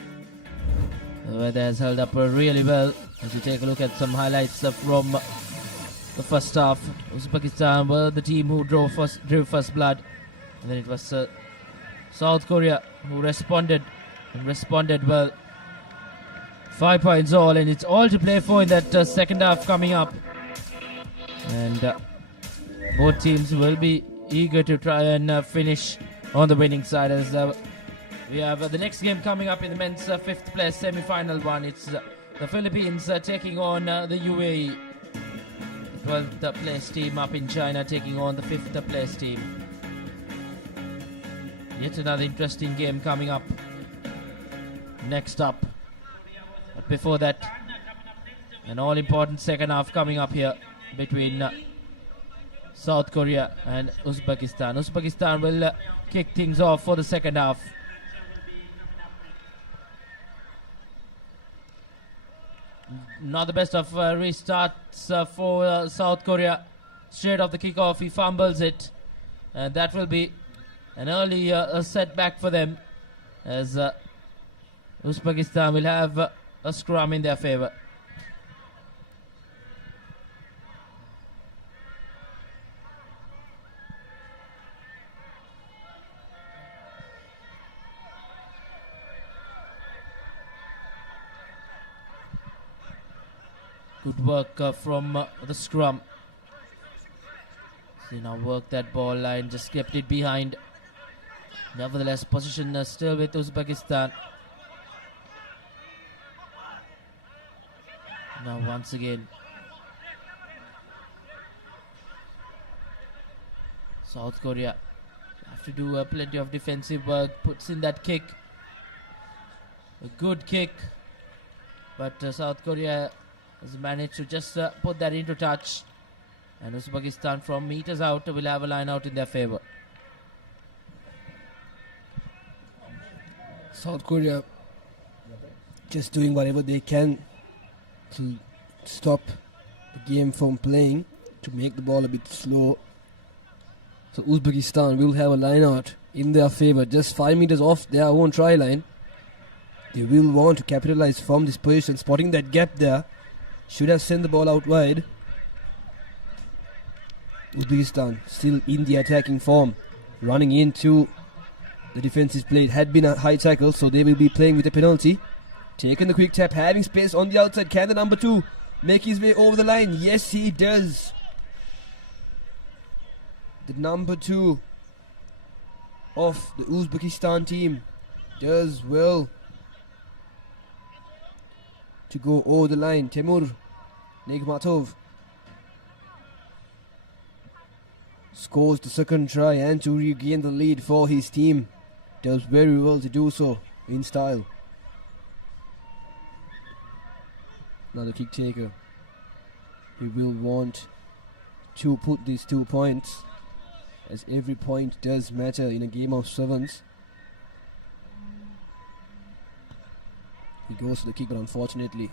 The weather has held up really well. As you take a look at some highlights from the first half, Uzbekistan were the team who drew first blood, and then it was South Korea who responded well. 5 points all, and it's all to play for in that second half coming up. And both teams will be eager to try and finish on the winning side, as we have the next game coming up in the men's fifth place semi-final one. It's the Philippines taking on the UAE. The 12th place team up in China taking on the 5th place team. Yet another interesting game coming up next up. But before that, an all-important second half coming up here between South Korea and Uzbekistan. Uzbekistan will kick things off for the second half. Not the best of restarts for South Korea. Straight off the kickoff, he fumbles it, and that will be an early setback for them, as Uzbekistan will have a scrum in their favor. Good work from the scrum. They now work that ball line, just kept it behind. Nevertheless, position still with Uzbekistan. Now once again, South Korea have to do plenty of defensive work. Puts in that kick, a good kick, but South Korea has managed to just put that into touch, and Uzbekistan from meters out will have a line out in their favor. South Korea just doing whatever they can to stop the game from playing, to make the ball a bit slow. So Uzbekistan will have a line out in their favor, just 5 meters off their own try line. They will want to capitalize from this position, spotting that gap there. Should have sent the ball out wide. Uzbekistan still in the attacking form, running into the defense's play. It had been a high tackle, so they will be playing with a penalty. Taking the quick tap, having space on the outside. Can the number 2 make his way over the line? Yes, he does. The number 2 of the Uzbekistan team does well to go over the line. Temur Negmatov scores the second try and to regain the lead for his team. Does very well to do so in style. Now the kick taker. He will want to put these 2 points, as every point does matter in a game of sevens. He goes to the kick, but unfortunately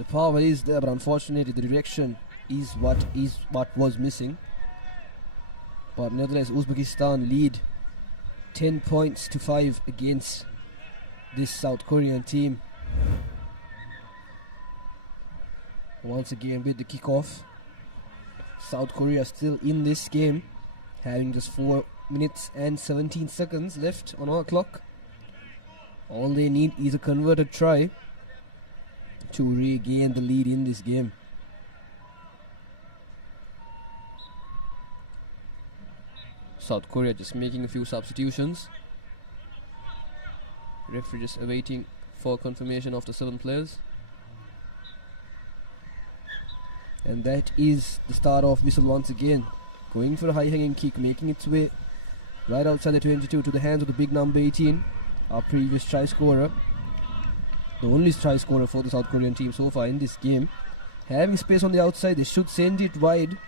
The power is there, but unfortunately the direction is what was missing. But nevertheless, Uzbekistan lead 10 points to 5 against this South Korean team. Once again with the kickoff, South Korea still in this game, having just 4 minutes and 17 seconds left on our clock. All they need is a converted try to regain the lead in this game. South Korea just making a few substitutions. Referee just awaiting for confirmation of the 7 players. And that is the start of whistle once again. Going for a high hanging kick, making its way right outside the 22 to the hands of the big number 18, our previous try scorer. The only try scorer for the South Korean team so far in this game. Having space on the outside, they should send it wide.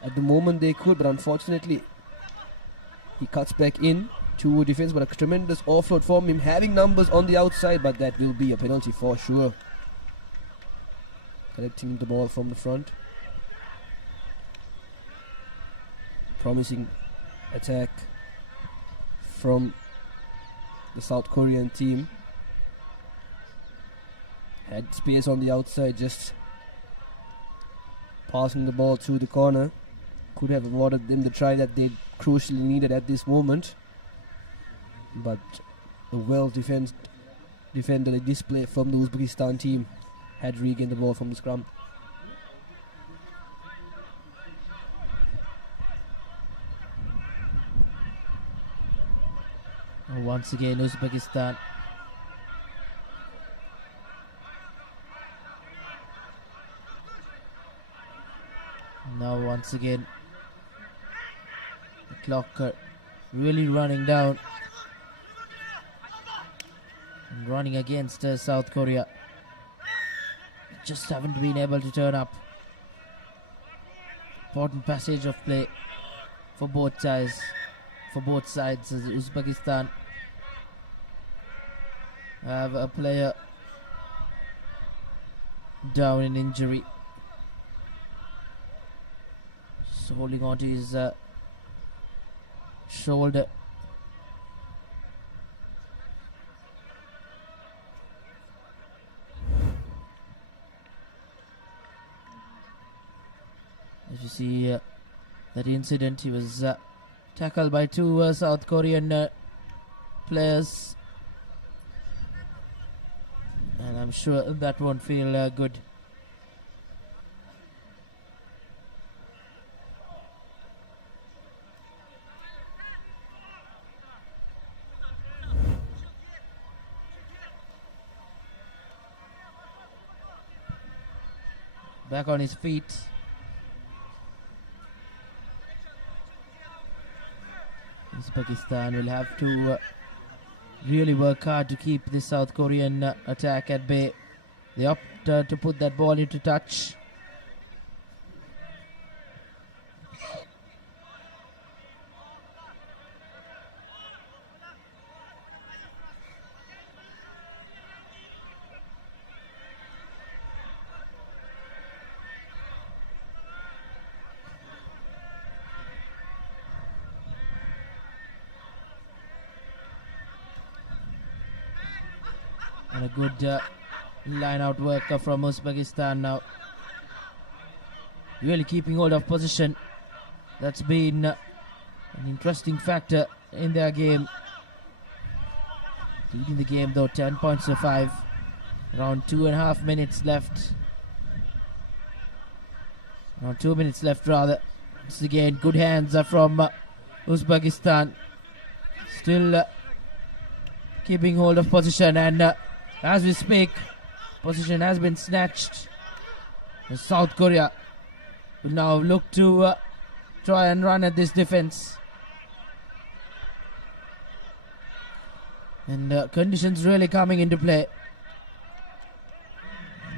At the moment they could, but unfortunately he cuts back in to defense, but a tremendous offload from him, having numbers on the outside, but that will be a penalty for sure. Collecting the ball from the front. Promising attack from the South Korean team. Had space on the outside, just passing the ball through the corner. Could have awarded them the try that they crucially needed at this moment. But a well-defended display from the Uzbekistan team had regained the ball from the scrum. Once again, Uzbekistan. Now once again, the clock really running down and running against South Korea. Just haven't been able to turn up. Important passage of play for both sides. As Uzbekistan have a player down in injury. So holding on to his shoulder. As you see that incident, he was tackled by 2 South Korean players, and I'm sure that won't feel good. Back on his feet. Uzbekistan will have to really work hard to keep the South Korean attack at bay. They opt to put that ball into touch. And a good line out work from Uzbekistan now. Really keeping hold of position. That's been an interesting factor in their game. Leading the game though, 10 points to 5. Around 2.5 minutes left. Around 2 minutes left rather. Once again, good hands from Uzbekistan. Still keeping hold of position, and as we speak, position has been snatched. South Korea will now look to try and run at this defense. And conditions really coming into play.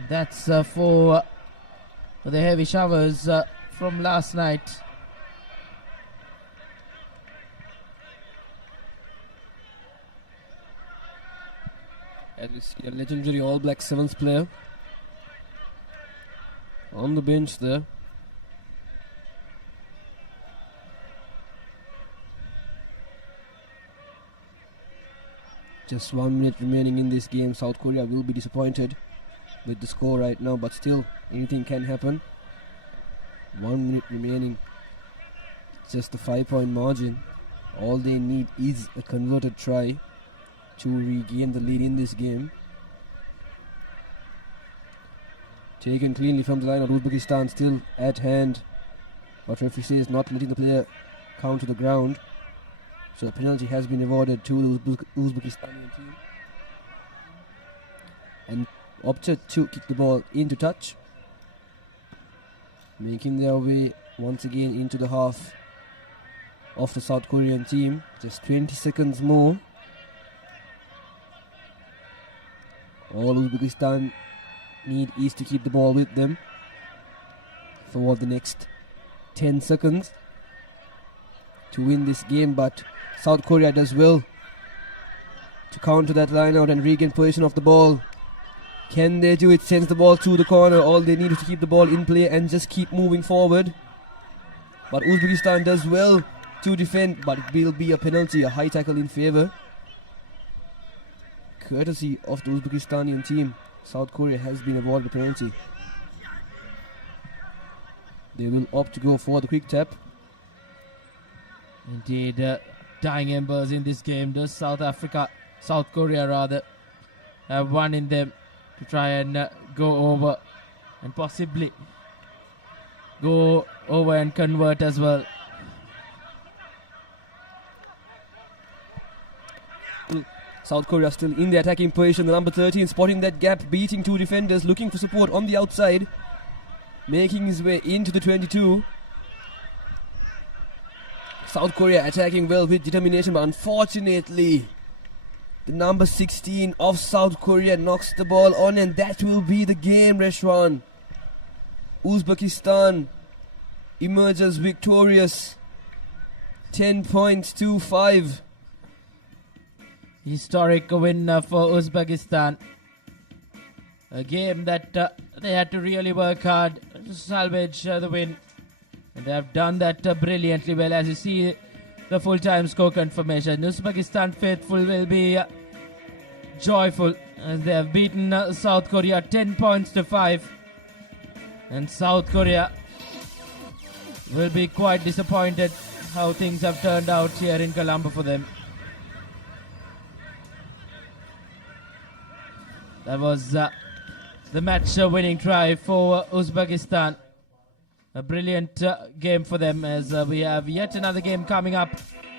That's for the heavy showers from last night. As we see a legendary All Black Sevens player on the bench there. Just 1 minute remaining in this game. South Korea will be disappointed with the score right now, but still anything can happen. 1 minute remaining. Just a 5-point margin. All they need is a converted try to regain the lead in this game. Taken cleanly from the line of Uzbekistan, still at hand. But referee says not letting the player count to the ground. So a penalty has been awarded to the Uzbekistani team. And opted to kick the ball into touch. Making their way once again into the half of the South Korean team. Just 20 seconds more. All Uzbekistan need is to keep the ball with them for the next 10 seconds to win this game, but South Korea does well to counter that line out and regain possession of the ball. Can they do it? Sends the ball to the corner. All they need is to keep the ball in play and just keep moving forward. But Uzbekistan does well to defend, but it will be a penalty, a high tackle in favor. Courtesy of the Uzbekistani team, South Korea has been awarded a penalty. They will opt to go for the quick tap. Indeed, dying embers in this game. Does South Korea rather, have one in them to try and go over and possibly go over and convert as well. South Korea still in the attacking position. The number 13 spotting that gap, beating two defenders, looking for support on the outside, making his way into the 22. South Korea attacking well with determination, but unfortunately the number 16 of South Korea knocks the ball on, and that will be the game, Reshwan. Uzbekistan emerges victorious, 10 points to 5. Historic win for Uzbekistan. A game that they had to really work hard to salvage the win. And they have done that brilliantly well. As you see the full-time score confirmation, Uzbekistan faithful will be joyful as they have beaten South Korea 10 points to 5. And South Korea will be quite disappointed how things have turned out here in Colombo for them. That was the match-winning try for Uzbekistan. A brilliant game for them, as we have yet another game coming up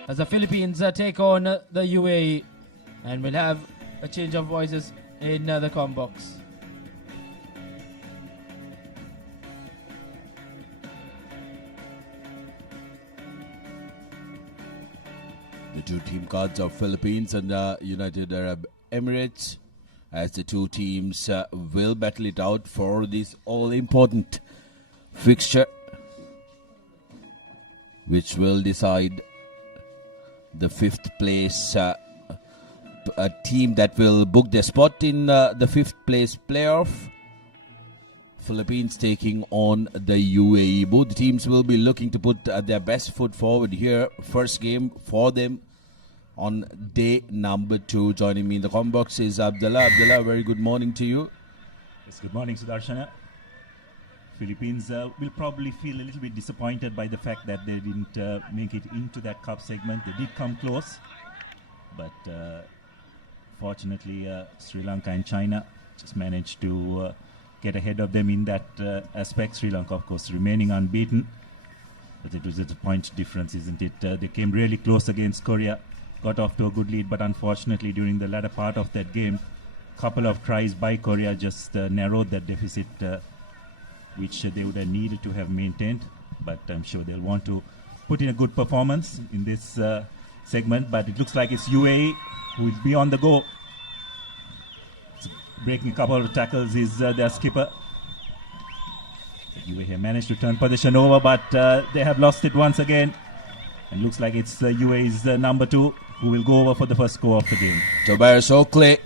as the Philippines take on the UAE. And we'll have a change of voices in the comm box. The two team cards of Philippines and United Arab Emirates, as the two teams will battle it out for this all-important fixture, which will decide the 5th place a team that will book their spot in the 5th place playoff. Philippines taking on the UAE. Both teams will be looking to put their best foot forward here. First game for them on day number 2. Joining me in the comm box is Abdullah. Abdullah, very good morning to you. Yes, good morning, Sudarshana. Philippines will probably feel a little bit disappointed by the fact that they didn't make it into that cup segment. They did come close, but fortunately Sri Lanka and China just managed to get ahead of them in that aspect. Sri Lanka, of course, remaining unbeaten, but it was a point difference, isn't it? They came really close against Korea, got off to a good lead, but unfortunately during the latter part of that game, couple of tries by Korea just narrowed that deficit, which they would have needed to have maintained. But I'm sure they'll want to put in a good performance in this segment. But it looks like it's UAE who will be on the go. Breaking a couple of tackles is their skipper. UAE have managed to turn position over, but they have lost it once again. And looks like it's UAE's number 2 who will go over for the first score of the game. Tobias Oakley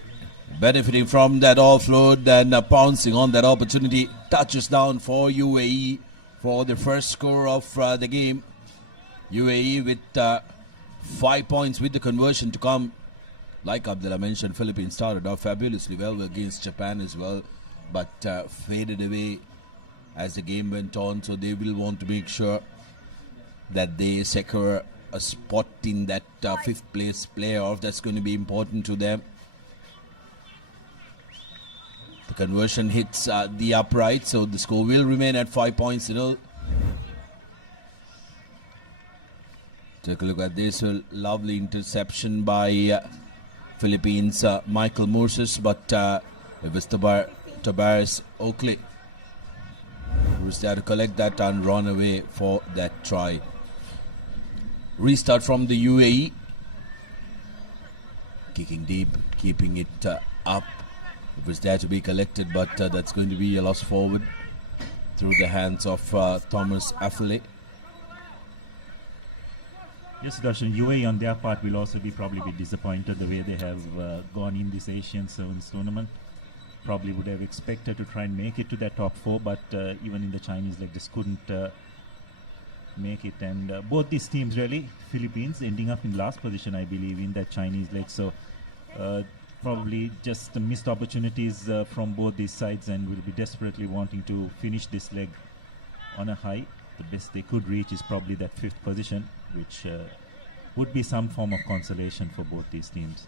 benefiting from that offload and pouncing on that opportunity. Touches down for UAE for the first score of the game. UAE with 5 points with the conversion to come. Like Abdullah mentioned, Philippines started off fabulously well against Japan as well, but faded away as the game went on. So they will want to make sure that they secure a spot in that fifth place playoff. That's going to be important to them. The conversion hits the upright, so the score will remain at 5 points to 0. Take a look at this. A lovely interception by Philippines, Michael Moses, but it was Tobias Oakley who was there to collect that and run away for that try. Restart from the UAE. Kicking deep, keeping it up. It was there to be collected, but that's going to be a loss forward through the hands of Thomas Affley. Yes, Darshan, UAE on their part will also be probably be disappointed the way they have gone in this Asian Sevens tournament. Probably would have expected to try and make it to that top 4, but even in the Chinese leg just couldn't make it. And both these teams really, Philippines ending up in last position, I believe, in that Chinese leg. So probably just missed opportunities from both these sides, and will be desperately wanting to finish this leg on a high. The best they could reach is probably that 5th position, which would be some form of consolation for both these teams.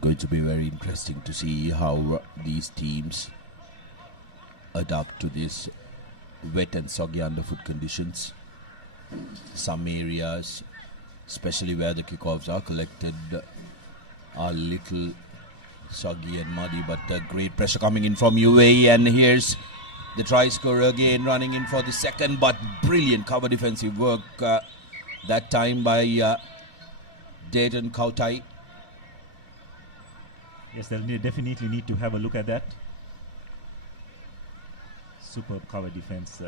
Going to be very interesting to see how these teams adapt to this wet and soggy underfoot conditions. Some areas, especially where the kickoffs are collected, are a little soggy and muddy, but great pressure coming in from UAE, and here's the try scorer again running in for the second, but brilliant cover defensive work that time by Dayton Kautai. Yes, they'll definitely need to have a look at that. Superb cover defense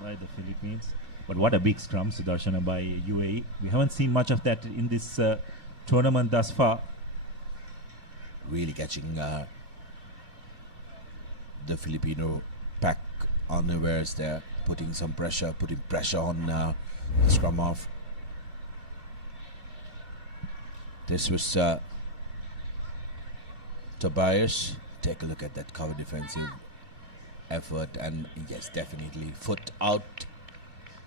by the Philippines. But what a big scrum, Sudarshana, by UAE. We haven't seen much of that in this tournament thus far. Really catching the Filipino pack unawares there, putting pressure on the scrum half. This was Tobias. Take a look at that cover defensive effort, and yes, definitely foot out.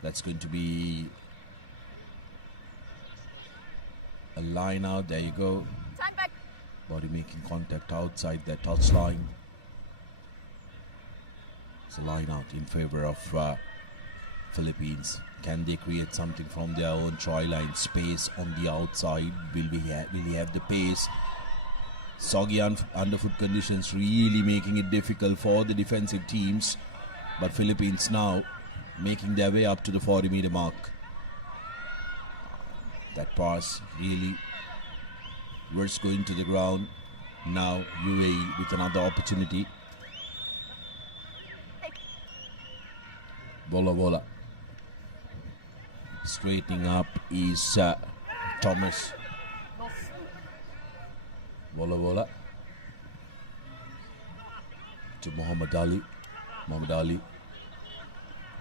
That's going to be a line out. There you go. Body making contact outside that touchline. It's a line out in favor of Philippines. Can they create something from their own try line? Space on the outside. Will he have the pace? Soggy underfoot conditions really making it difficult for the defensive teams. But Philippines now making their way up to the 40-meter mark. That pass really was going to the ground. Now UAE with another opportunity. Bola. Straightening up is Thomas. Bola to Muhammad Ali. Muhammad Ali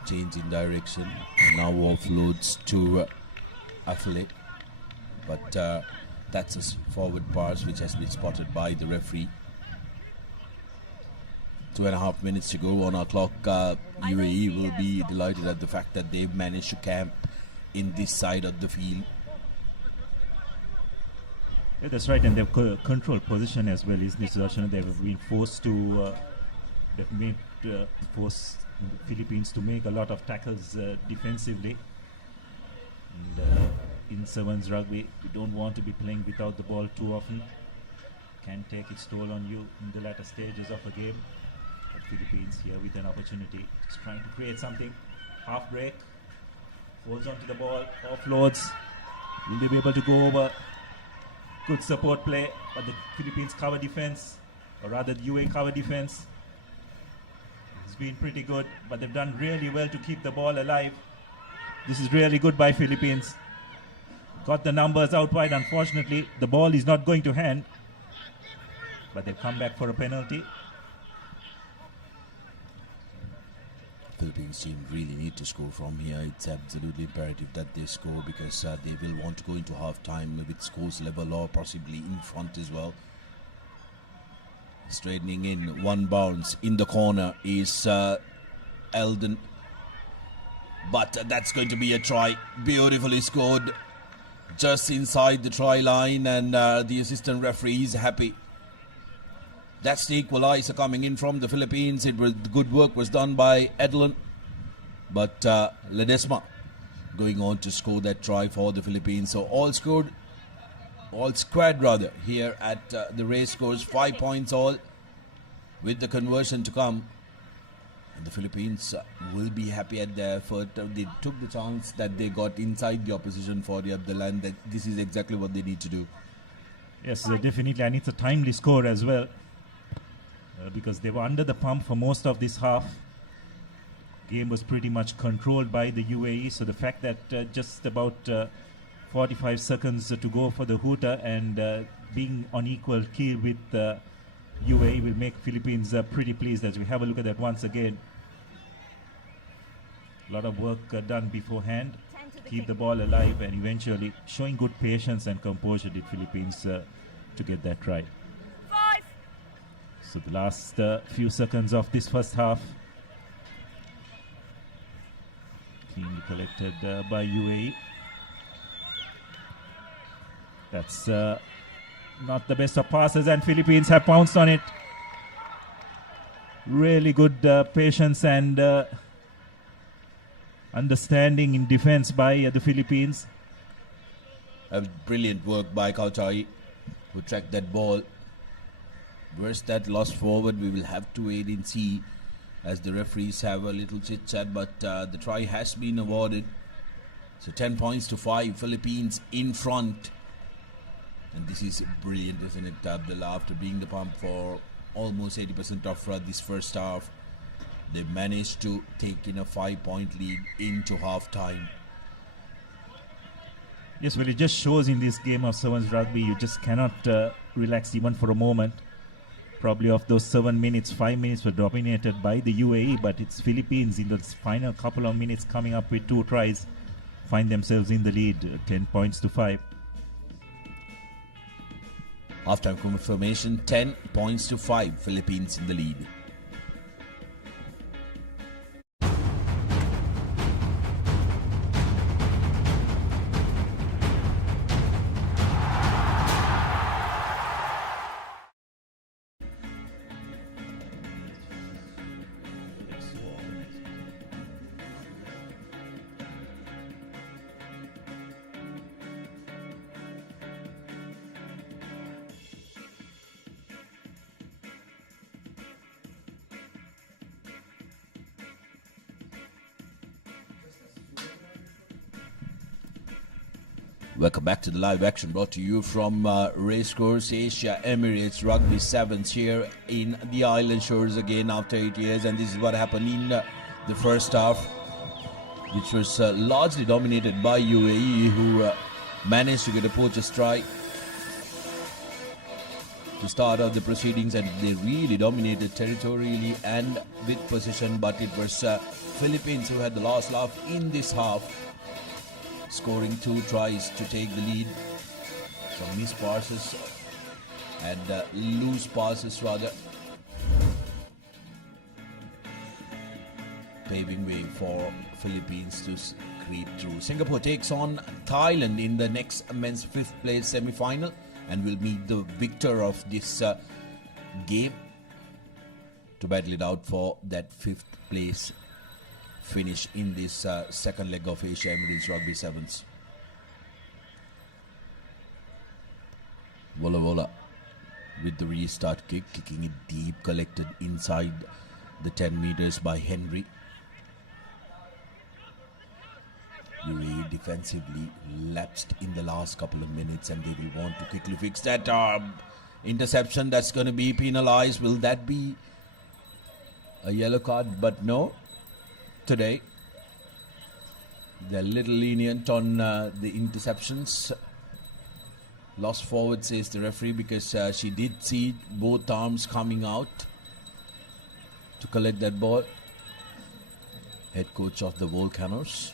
changing direction. Now offloads to Affley. But that's a forward pass which has been spotted by the referee. 2.5 minutes to go on our clock. UAE will be delighted at the fact that they've managed to camp in this side of the field. Yeah, that's right, and they've controlled position as well, isn't it? They've been forced to force the Philippines to make a lot of tackles defensively. And in sevens rugby, you don't want to be playing without the ball too often. Can take its toll on you in the latter stages of a game. But Philippines here with an opportunity, just trying to create something. Half break, holds onto the ball, offloads. Will they be able to go over? Good support play, but the Philippines cover defense, or rather the UAE cover defense, has been pretty good, but they've done really well to keep the ball alive. This is really good by Philippines. Got the numbers out wide. Unfortunately, the ball is not going to hand. But they've come back for a penalty. Philippines team really need to score from here. It's absolutely imperative that they score, because they will want to go into half-time with scores level or possibly in front as well. Straightening in, one bounce in the corner is Eldon. But that's going to be a try. Beautifully scored just inside the try line, and the assistant referee is happy. That's the equalizer coming in from the Philippines. It was good work was done by Edlin, but Ledesma going on to score that try for the Philippines. So all squad here at the Racecourse, 5 points all with the conversion to come. And the Philippines will be happy at their effort. They took the chance that they got inside the opposition for the Abdullah, and that this is exactly what they need to do. Yes, definitely, and it's a timely score as well. Because they were under the pump for most of this half. Game was pretty much controlled by the UAE, so the fact that just about 45 seconds to go for the hooter and being on equal keel with UAE will make Philippines pretty pleased as we have a look at that once again. A lot of work done beforehand, keep the ball alive, and eventually showing good patience and composure did Philippines to get that try. So the last few seconds of this first half, cleanly collected by UAE. That's not the best of passes, and Philippines have pounced on it. Really good patience and understanding in defense by the Philippines. Brilliant work by Kautai, who tracked that ball. Where's that lost forward? We will have to wait and see as the referees have a little chit chat, but the try has been awarded. So 10 points to 5, Philippines in front. And this is brilliant, isn't it, Abdullah? After being the pump for almost 80% of this first half, they managed to take in a 5-point lead into half-time. Yes, well, it just shows in this game of sevens rugby, you just cannot relax even for a moment. Probably of those 7 minutes, 5 minutes were dominated by the UAE, but it's Philippines in the final couple of minutes coming up with 2 tries, find themselves in the lead, 10 points to 5. Halftime confirmation, 10 points to 5, Philippines in the lead. Welcome back to the live action brought to you from Racecourse Asia Emirates Rugby Sevens here in the island shores again after 8 years, and this is what happened in the first half, which was largely dominated by UAE, who managed to get a poacher's try to start out the proceedings, and they really dominated territorially and with possession, but it was Philippines who had the last laugh in this half, scoring 2 tries to take the lead from missed passes and loose passes rather, paving way for Philippines to creep through. Singapore takes on Thailand in the next men's 5th place semi-final and will meet the victor of this game to battle it out for that 5th place finish in this second leg of Asia Emirates Rugby Sevens. Vola Vola with the restart kick, kicking it deep, collected inside the 10 meters by Henry. UAE defensively lapsed in the last couple of minutes, and they will want to quickly fix that interception. That's going to be penalized. Will that be a yellow card? But no. Today, They're a little lenient on the interceptions. Lost forward, says the referee, because she did see both arms coming out to collect that ball. Head coach of the Volcanoes,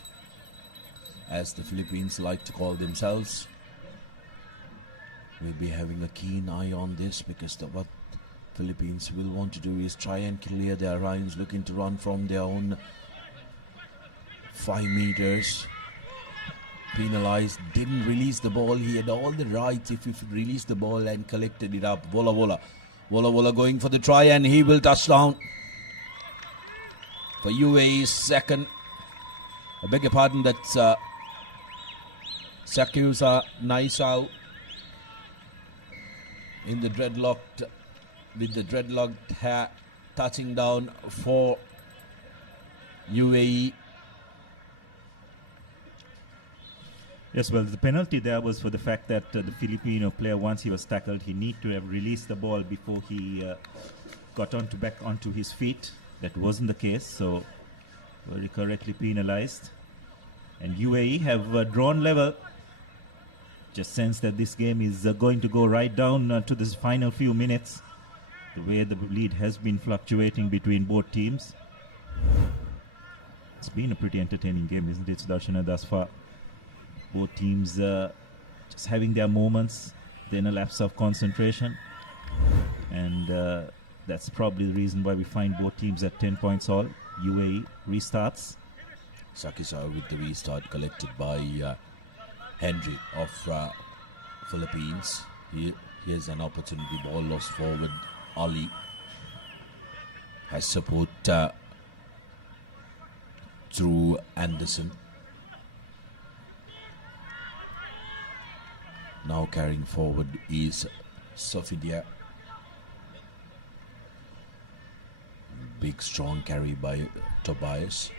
as the Philippines like to call themselves, will be having a keen eye on this, because what Philippines will want to do is try and clear their lines, looking to run from their own 5 meters. Penalized, didn't release the ball. He had all the rights if he released the ball and collected it up. Wola going for the try, and he will touch down for UAE's second. I beg your pardon, that's Sakyusa Naisau in the dreadlocked, with the dreadlocked hair, touching down for UAE. Yes, well, the penalty there was for the fact that the Filipino player, once he was tackled, he need to have released the ball before he got back onto his feet. That wasn't the case, so very correctly penalized. And UAE have drawn level. Just sense that this game is going to go right down to this final few minutes. The way the lead has been fluctuating between both teams. It's been a pretty entertaining game, isn't it, Darshana, thus far? Both teams just having their moments, then a lapse of concentration. And that's probably the reason why we find both teams at 10 points all. UAE restarts. Sakisa with the restart collected by Henry of Philippines. Here's an opportunity ball lost forward. Ali has support through Anderson. Now carrying forward is Sofidia. Big strong carry by Tobias.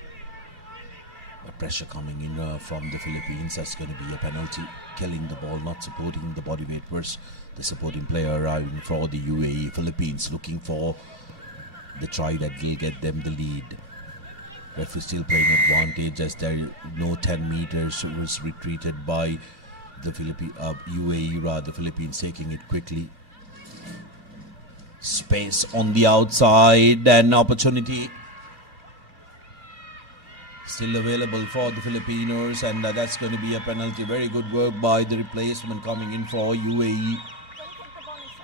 A pressure coming in from the Philippines. That's going to be a penalty. Killing the ball, not supporting the body weight versus the supporting player arriving for the UAE. Philippines looking for the try that will get them the lead. Referee still playing advantage as there no 10 meters was retreated by the UAE, the Philippines taking it quickly. Space on the outside, and opportunity still available for the Filipinos, and that's going to be a penalty. Very good work by the replacement coming in for UAE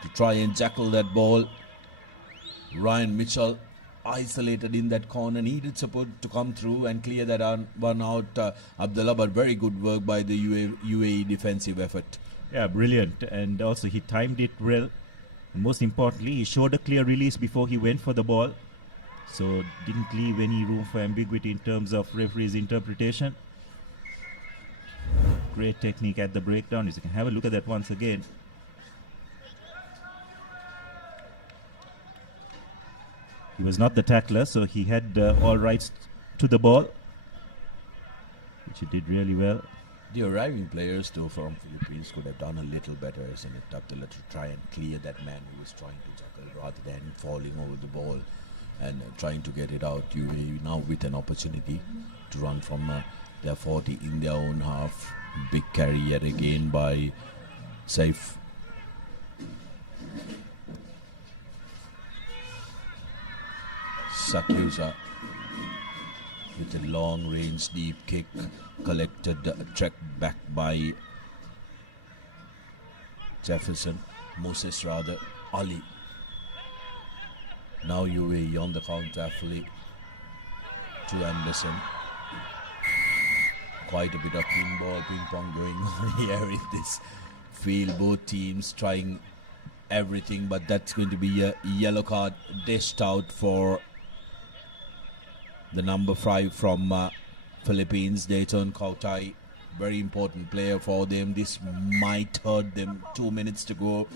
to try and jackal that ball. Ryan Mitchell isolated in that corner, needed support to come through and clear that one out. Abdullah, but very good work by the UAE defensive effort. Yeah, brilliant. And also he timed it well. And most importantly, he showed a clear release before he went for the ball. So didn't leave any room for ambiguity in terms of referee's interpretation. Great technique at the breakdown. You can have a look at that once again. He was not the tackler, so he had all rights to the ball, which he did really well. The arriving players, though, from Philippines could have done a little better, isn't it, Abdullah, to try and clear that man who was trying to tackle rather than falling over the ball and trying to get it out. UAE now with an opportunity to run from their 40 in their own half. Big carry yet again by Saif. Sakyusa with a long range deep kick, collected, tracked back by Moses rather, Ali. Now UAE on the counter fully to Anderson. Quite a bit of ping pong going on here in this field. Both teams trying everything, but that's going to be a yellow card dished out for the number 5 from Philippines, Dayton Kautai. Very important player for them. This might hurt them. 2 minutes to go,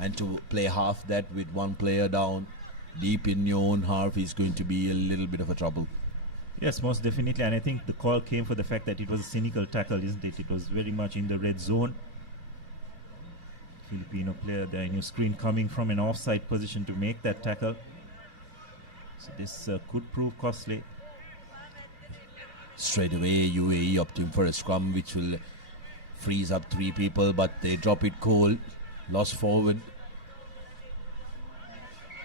and to play half that with one player down deep in your own half is going to be a little bit of a trouble. Yes, most definitely, and I think the call came for the fact that it was a cynical tackle, isn't it? It was very much in the red zone. Filipino player there in your screen coming from an offside position to make that tackle. So this could prove costly. Straight away, UAE opting for a scrum, which will freeze up 3 people, but they drop it cold. Lost forward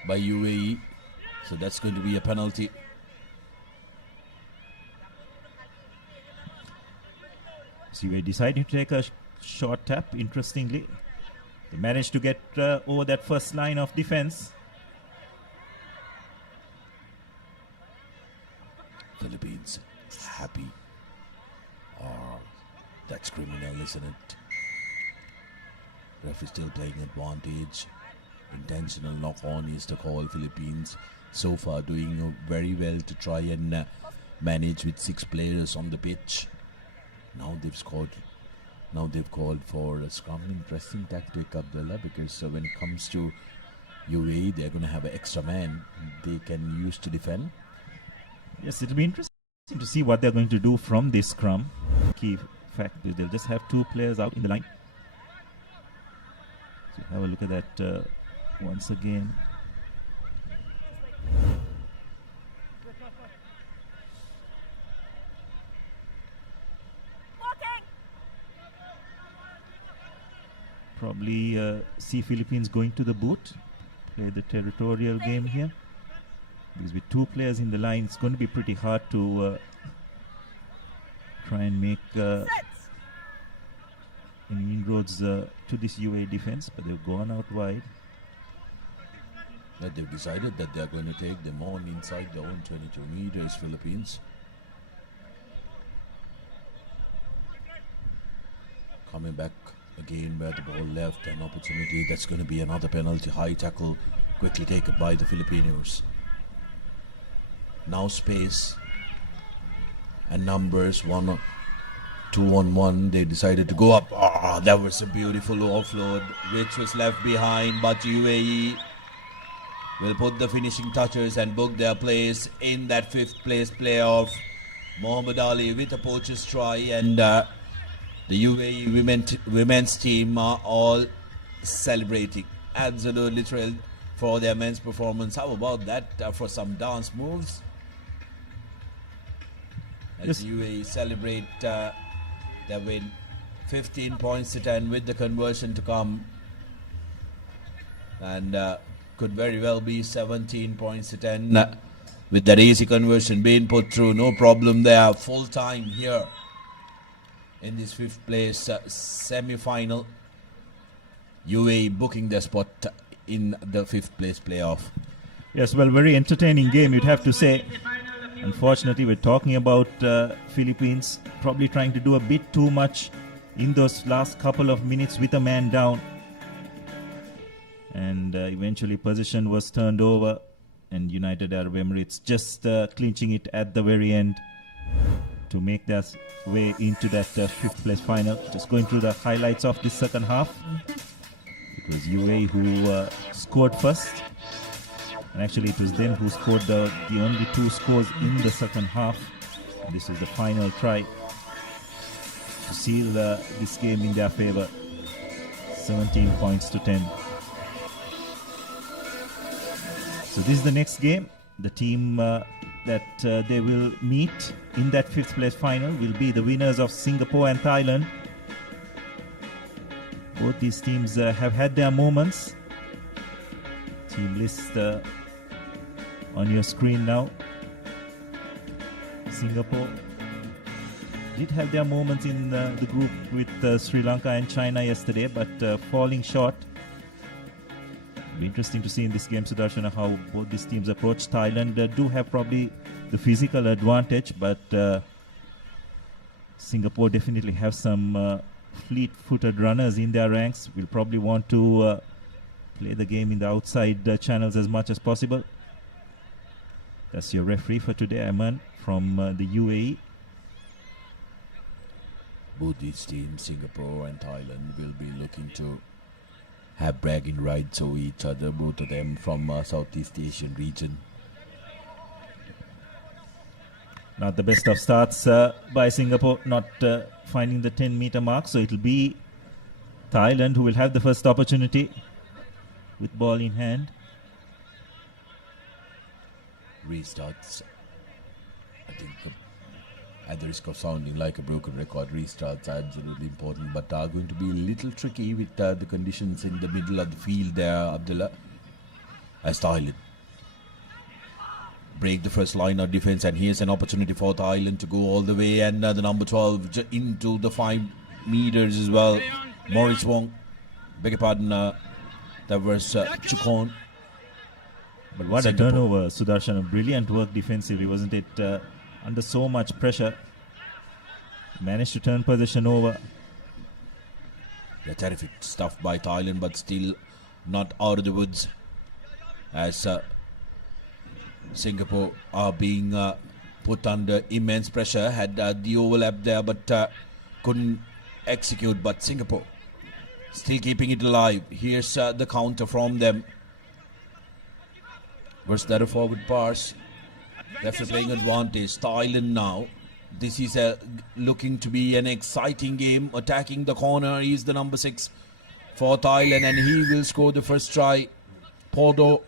by UAE, so that's going to be a penalty. So UAE decided to take a short tap. Interestingly, they managed to get over that first line of defense. Philippines happy. Oh, that's criminal, isn't it? Referee still playing advantage. Intentional knock-on is the call. Philippines so far doing very well to try and manage with 6 players on the pitch. Now they've scored. Now they've called for a scrum. Interesting tactic, Abdullah, because when it comes to UAE, they're going to have an extra man they can use to defend. Yes, it'll be interesting to see what they're going to do from this scrum. Key fact is they'll just have 2 players out in the line. So have a look at that once again. Probably see Philippines going to the boot, play the territorial game here. Because with 2 players in the line, it's going to be pretty hard to try and make any inroads to this UAE defense, but they've gone out wide. That they've decided that they're going to take them on inside their own 22 meters, Philippines. Coming back again where the ball left, an opportunity. That's going to be another penalty. High tackle quickly taken by the Filipinos. Now space and numbers, 1 2 on 1. They decided to go up. That was a beautiful offload which was left behind, but UAE will put the finishing touches and book their place in that 5th place playoff. Muhammad Ali with a poacher's try, and the UAE women's team are all celebrating, absolutely thrilled for their men's performance. How about that for some dance moves? As UAE celebrate their win, 15 points to 10 with the conversion to come, and could very well be 17 points to 10 with that easy conversion being put through. No problem there. Full time here in this 5th place semi-final. UAE booking their spot in the 5th place playoff. Yes, well, very entertaining game, you'd have to say. Unfortunately, we're talking about Philippines probably trying to do a bit too much in those last couple of minutes with a man down. And eventually possession was turned over, and United Arab Emirates just clinching it at the very end to make their way into that 5th place final. Just going through the highlights of the second half. It was UAE who scored first. And actually it was them who scored the only 2 scores in the second half. And this is the final try to seal this game in their favor. 17 points to 10. So this is the next game. The team that they will meet in that 5th place final will be the winners of Singapore and Thailand. Both these teams have had their moments. Team list on your screen now. Singapore did have their moments in the group with Sri Lanka and China yesterday, but falling short. It'll be interesting to see in this game, Sudarshana, how both these teams approach. Thailand do have probably the physical advantage, but Singapore definitely have some fleet-footed runners in their ranks. Will probably want to play the game in the outside channels as much as possible. That's your referee for today, Ayman, from the UAE. Both these teams, Singapore and Thailand, will be looking to have bragging rights over each other, both of them from Southeast Asian region. Not the best of starts by Singapore, not finding the 10-meter mark, so it'll be Thailand who will have the first opportunity with ball in hand. Restarts. I think at the risk of sounding like a broken record, restarts are absolutely important, but are going to be a little tricky with the conditions in the middle of the field there, Abdullah. As Thailand break the first line of defense, and here's an opportunity for Thailand to go all the way, and the number 12 into the 5 meters as well. Morris Wong, beg your pardon, that was Chukon. But what a turnover, Sudarshan. Brilliant work defensively, wasn't it? Under so much pressure, managed to turn possession over. Yeah, terrific stuff by Thailand, but still not out of the woods, as Singapore are being put under immense pressure. Had the overlap there, but couldn't execute. But Singapore still keeping it alive. Here's the counter from them. Where's that a forward pass? Left playing advantage. Thailand now. This is looking to be an exciting game. Attacking the corner. He's the number 6 for Thailand, and he will score the first try. Pordo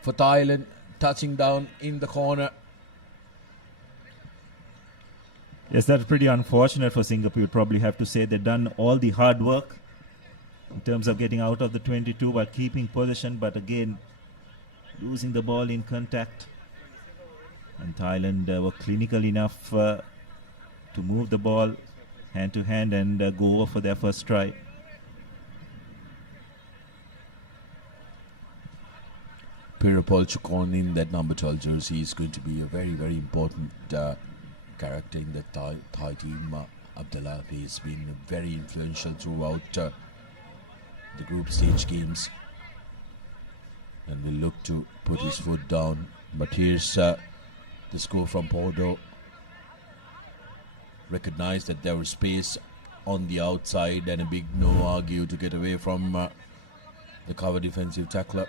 for Thailand, touching down in the corner. Yes, that's pretty unfortunate for Singapore. You'd probably have to say they've done all the hard work in terms of getting out of the 22 while keeping possession, but again, losing the ball in contact. And Thailand were clinical enough to move the ball hand to hand and go over for their first try. Pirapol Chukon in that number 12 jersey is going to be a very, very important character in the Thai team. Abdullah, he's been very influential throughout the group stage games, and will look to put his foot down. But here's the score from Porto. Recognized that there was space on the outside, and a big no argue to get away from the cover defensive tackler.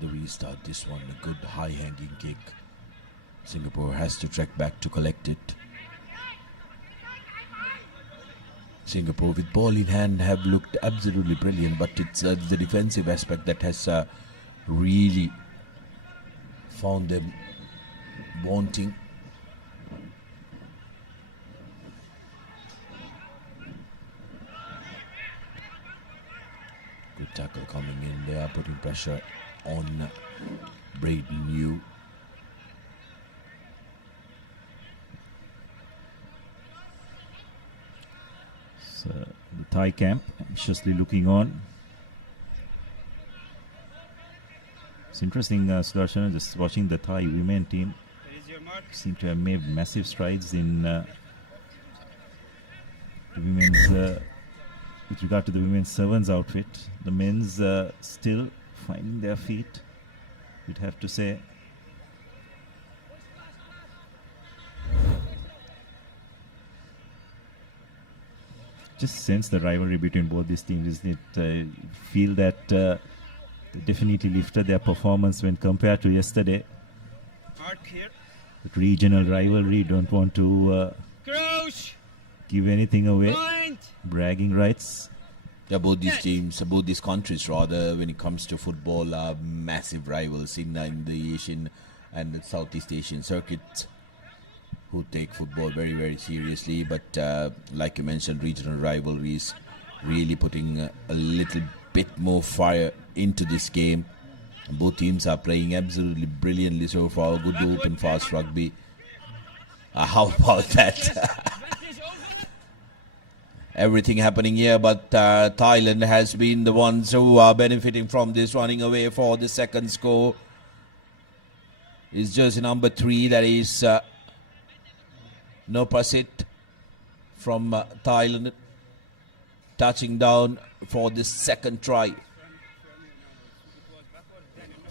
The restart, this one, a good high-hanging kick. Singapore has to trek back to collect it. Singapore with ball in hand have looked absolutely brilliant, but it's the defensive aspect that has really found them wanting. Good tackle coming in there, putting pressure on Braden Yu. So the Thai camp anxiously looking on. It's interesting, Sudarshan, just watching the Thai women team. Seem to have made massive strides in the women's, with regard to the women's sevens outfit. The men's still finding their feet, you'd have to say. Just sense the rivalry between both these teams, isn't it? Feel that they definitely lifted their performance when compared to yesterday. But regional rivalry, don't want to give anything away. Bragging rights. Yeah, both these teams, both these countries rather, when it comes to football, are massive rivals in the Asian and the Southeast Asian circuit, who take football very, very seriously. But like you mentioned, regional rivalries really putting a little bit more fire into this game. And both teams are playing absolutely brilliantly so far. Good open, fast rugby. How about that? Everything happening here, but Thailand has been the ones who are benefiting from this, running away for the second score. It's jersey number 3, that is Nopasit from Thailand, touching down for the second try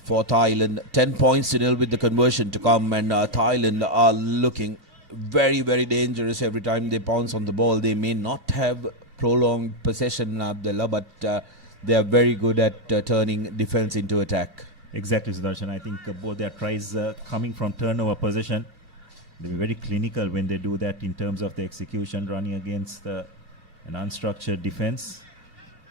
for Thailand. 10 points to nil with the conversion to come, and Thailand are looking very, very dangerous every time they pounce on the ball. They may not have prolonged possession, Abdullah, but they are very good at turning defense into attack. Exactly, Sudarshan. I think both their tries coming from turnover possession. They were very clinical when they do that in terms of the execution, running against an unstructured defense.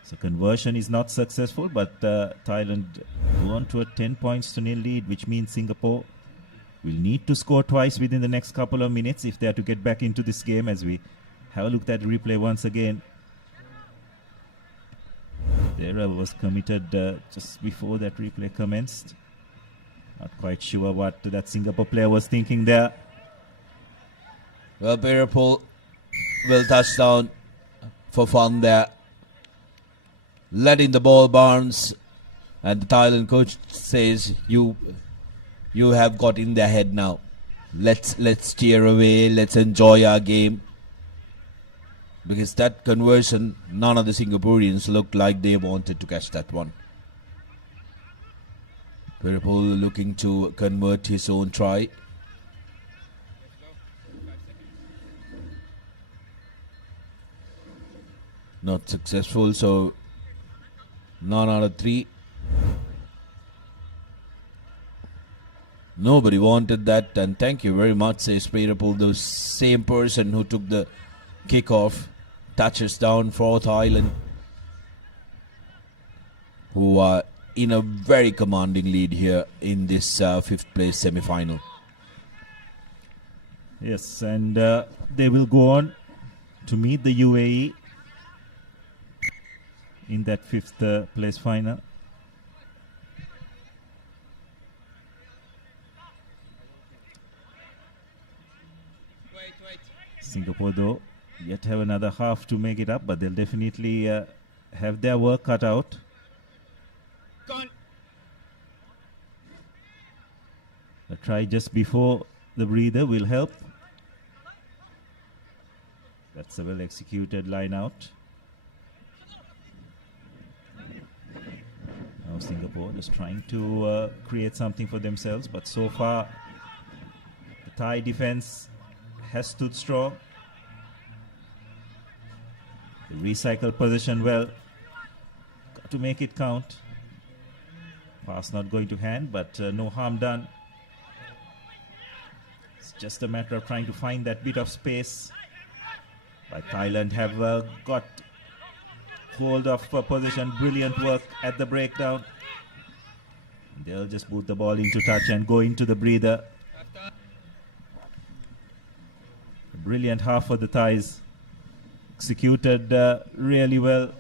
So conversion is not successful, but Thailand won to a 10-0 lead, which means Singapore will need to score twice within the next couple of minutes if they are to get back into this game. As we have a look at the replay once again. The error was committed just before that replay commenced. Not quite sure what that Singapore player was thinking there. Well, Pirapul will touch down for fun there, letting the ball bounce, and the Thailand coach says, "You have got in their head now. Let's steer away. Let's enjoy our game." Because that conversion, none of the Singaporeans looked like they wanted to catch that one. Pirapul looking to convert his own try. Not successful, so none out of 3. Nobody wanted that, and thank you very much, says Pirapul, the same person who took the kickoff. Touches down for Thailand, who are in a very commanding lead here in this 5th place semi-final. Yes, and they will go on to meet the UAE in that 5th place final. Singapore, though, yet have another half to make it up, but they'll definitely have their work cut out. A try just before the breather will help. That's a well executed line out. Now Singapore just trying to create something for themselves, but so far the Thai defense has stood strong. They recycle possession well. Got to make it count. Pass not going to hand, but no harm done. It's just a matter of trying to find that bit of space. But Thailand have got hold of possession. Brilliant work at the breakdown. They'll just boot the ball into touch and go into the breather. A brilliant half for the Thais. Executed really well.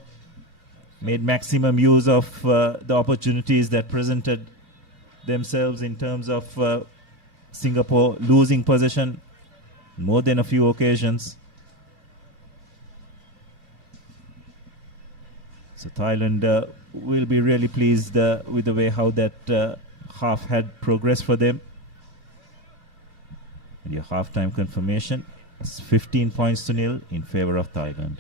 Made maximum use of the opportunities that presented themselves in terms of Singapore losing possession more than a few occasions. So Thailand will be really pleased with the way how that half had progressed for them. And your halftime confirmation is 15-0 in favor of Thailand.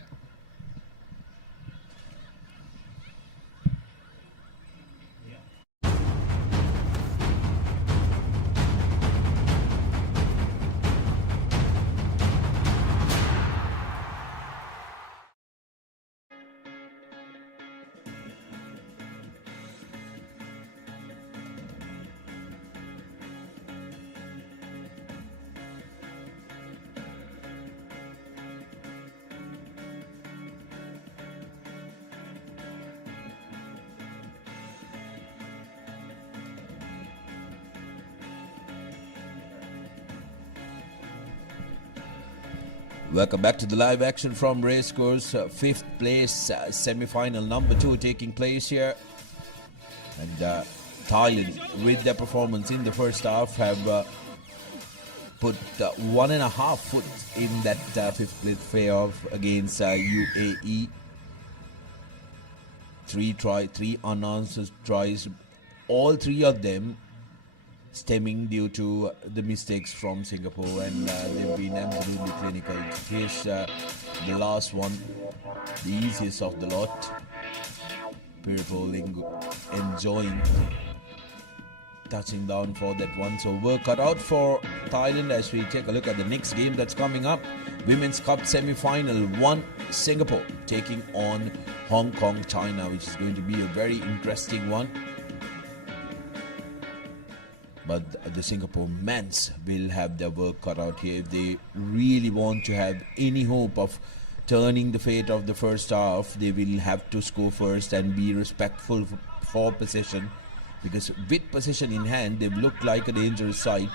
Welcome back to the live action from Racecourse. 5th place semi-final number 2 taking place here. And Thailand, with their performance in the first half, have put 1.5 foot in that 5th place playoff against UAE. 3 unanswered tries, all 3 of them stemming due to the mistakes from Singapore, and they've been absolutely clinical. Here's the last one, the easiest of the lot. Pirapul enjoying touching down for that one. So work cut out for Thailand as we take a look at the next game that's coming up. Women's Cup semi-final 1, Singapore taking on Hong Kong, China, which is going to be a very interesting one. But the Singapore men's will have their work cut out here if they really want to have any hope of turning the fate of the first half. They will have to score first and be respectful for possession, because with possession in hand, they've looked like a dangerous side.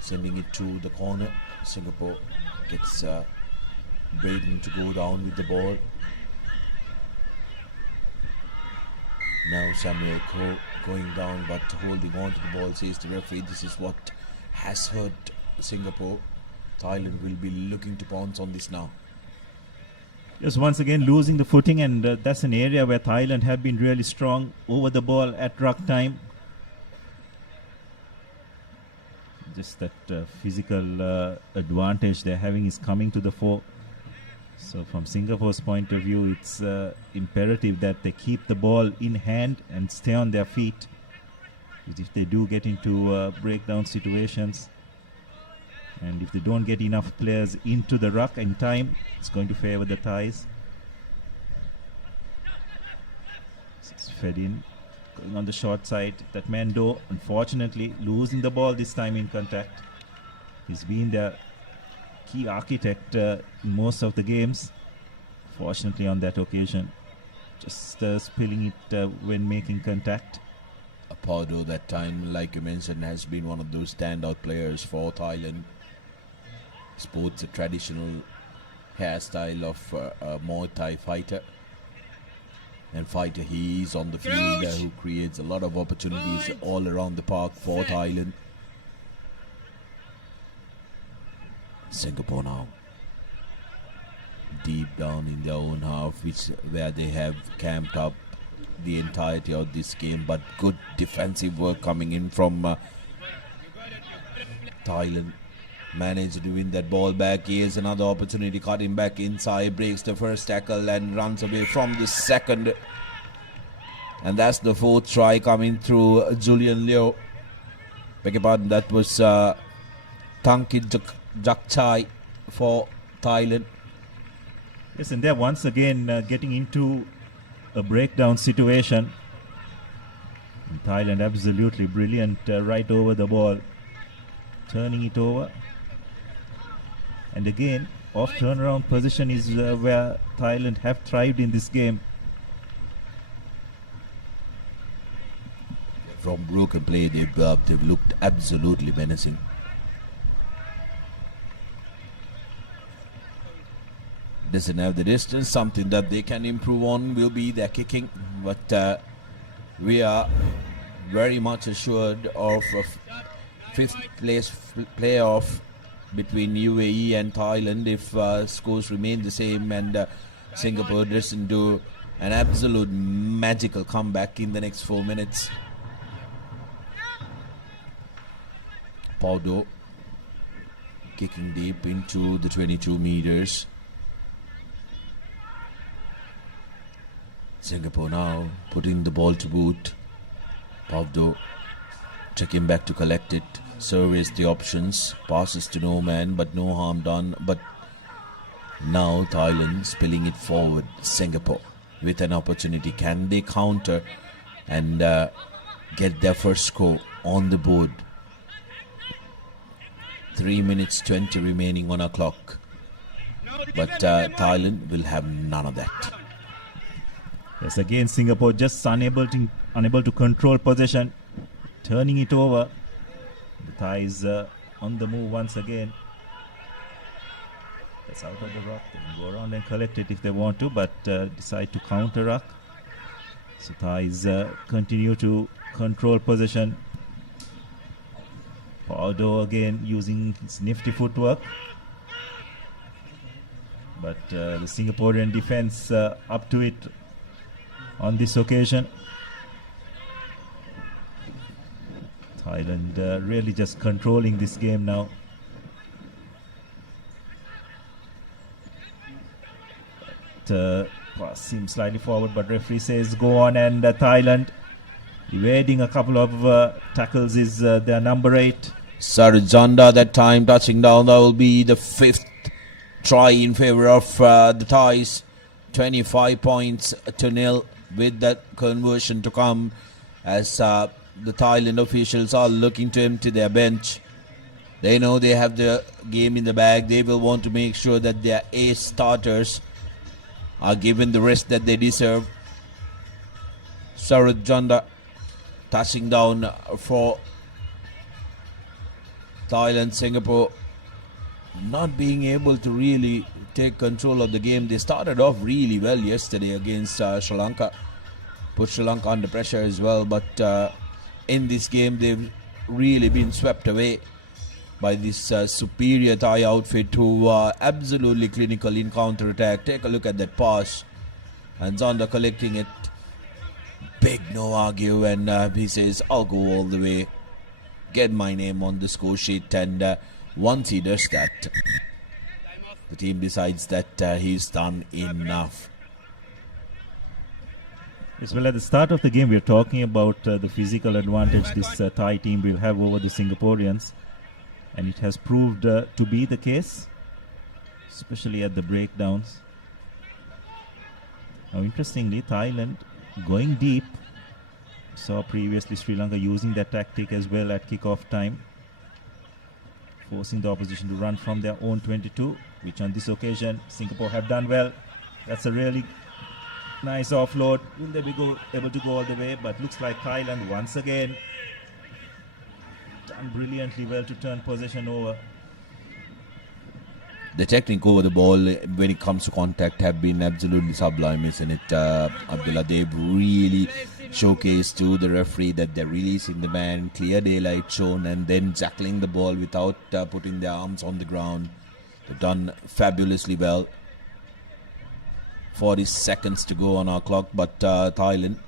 Sending it to the corner. Singapore gets Braden to go down with the ball. Now Samuel going down but holding on to the ball, says the referee. This is what has hurt Singapore. Thailand will be looking to pounce on this now. Just once again losing the footing, and that's an area where Thailand have been really strong over the ball at ruck time. Just that physical advantage they're having is coming to the fore. So from Singapore's point of view, it's imperative that they keep the ball in hand and stay on their feet. Because if they do get into breakdown situations, and if they don't get enough players into the ruck in time, it's going to favour the Thais. It's fed in, going on the short side. That Mando, unfortunately, losing the ball this time in contact. He's been the key architect in most of the games. Fortunately, on that occasion, just spilling it when making contact. Pardo that time, like you mentioned, has been one of those standout players for Thailand. Sports a traditional hairstyle of a Muay Thai fighter. And fighter he is on the field who creates a lot of opportunities all around the park for Thailand. Singapore now deep down in their own half, where they have camped up the entirety of this game, but good defensive work coming in from Thailand. Managed to win that ball back. Here's another opportunity, cutting back inside, breaks the first tackle and runs away from the second. And that's the fourth try coming through Julian Leo. Beg your pardon, that was Tankit Jakchai for Thailand. Yes, and they're once again getting into a breakdown situation. And Thailand absolutely brilliant right over the ball, turning it over. And again, off turnaround position is where Thailand have thrived in this game. From broken play, they've looked absolutely menacing. Doesn't have the distance. Something that they can improve on will be their kicking. But we are very much assured of a fifth place playoff between UAE and Thailand if scores remain the same and Singapore doesn't do an absolute magical comeback in the next 4 minutes. Paudo kicking deep into the 22 meters. Singapore now putting the ball to boot. Paudo checking back to collect it. Surveys the options, passes to no man, but no harm done. But now Thailand spilling it forward. Singapore with an opportunity. Can they counter and get their first score on the board? 3 minutes 20 remaining on our clock. But Thailand will have none of that. Yes, again Singapore just unable to control possession, turning it over. The Thais on the move once again. That's out of the ruck. They can go around and collect it if they want to, but decide to counter ruck. So Thais continue to control possession. Paudo again using his nifty footwork. But the Singaporean defense up to it on this occasion. Thailand really just controlling this game now. Pass seems slightly forward, but referee says go on, and Thailand evading a couple of tackles is their number 8. Sarjanda that time touching down. That will be the 5th try in favour of the Thais. 25 points to nil with that conversion to come as the Thailand officials are looking to empty their bench. They know they have the game in the bag. They will want to make sure that their ace starters are given the rest that they deserve. Sarad Janda touching down for Thailand. Singapore not being able to really take control of the game. They started off really well yesterday against Sri Lanka. Put Sri Lanka under pressure as well. But in this game, they've really been swept away by this superior Thai outfit who are absolutely clinical in counter-attack. Take a look at that pass. And Zonda collecting it. Big no argue, and he says, I'll go all the way. Get my name on the score sheet. And once he does that, the team decides that he's done enough. Yes, well, at the start of the game, we are talking about the physical advantage this Thai team will have over the Singaporeans. And it has proved to be the case, especially at the breakdowns. Now, interestingly, Thailand going deep. Saw previously Sri Lanka using that tactic as well at kickoff time, forcing the opposition to run from their own 22, which on this occasion Singapore have done well. That's a really nice offload. Will they be able to go all the way? But looks like Thailand once again done brilliantly well to turn possession over. The technique over the ball when it comes to contact have been absolutely sublime, isn't it, Abdullah? They've really showcased to the referee that they're releasing the man, clear daylight shown, and then tackling the ball without putting their arms on the ground. They've done fabulously well. 40 seconds to go on our clock, but Thailand,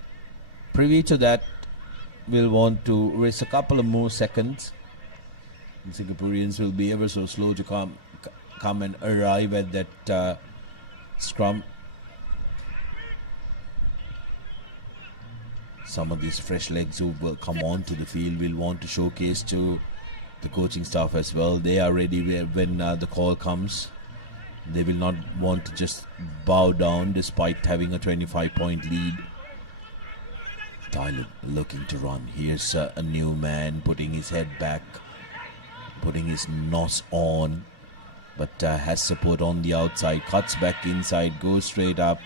privy to that, will want to race a couple of more seconds. And Singaporeans will be ever so slow to come and arrive at that scrum. Some of these fresh legs who will come onto the field will want to showcase to the coaching staff as well. They are ready when the call comes. They will not want to just bow down despite having a 25-point lead. Thailand looking to run. Here's a new man putting his head back, putting his nose on, but has support on the outside, cuts back inside, goes straight up,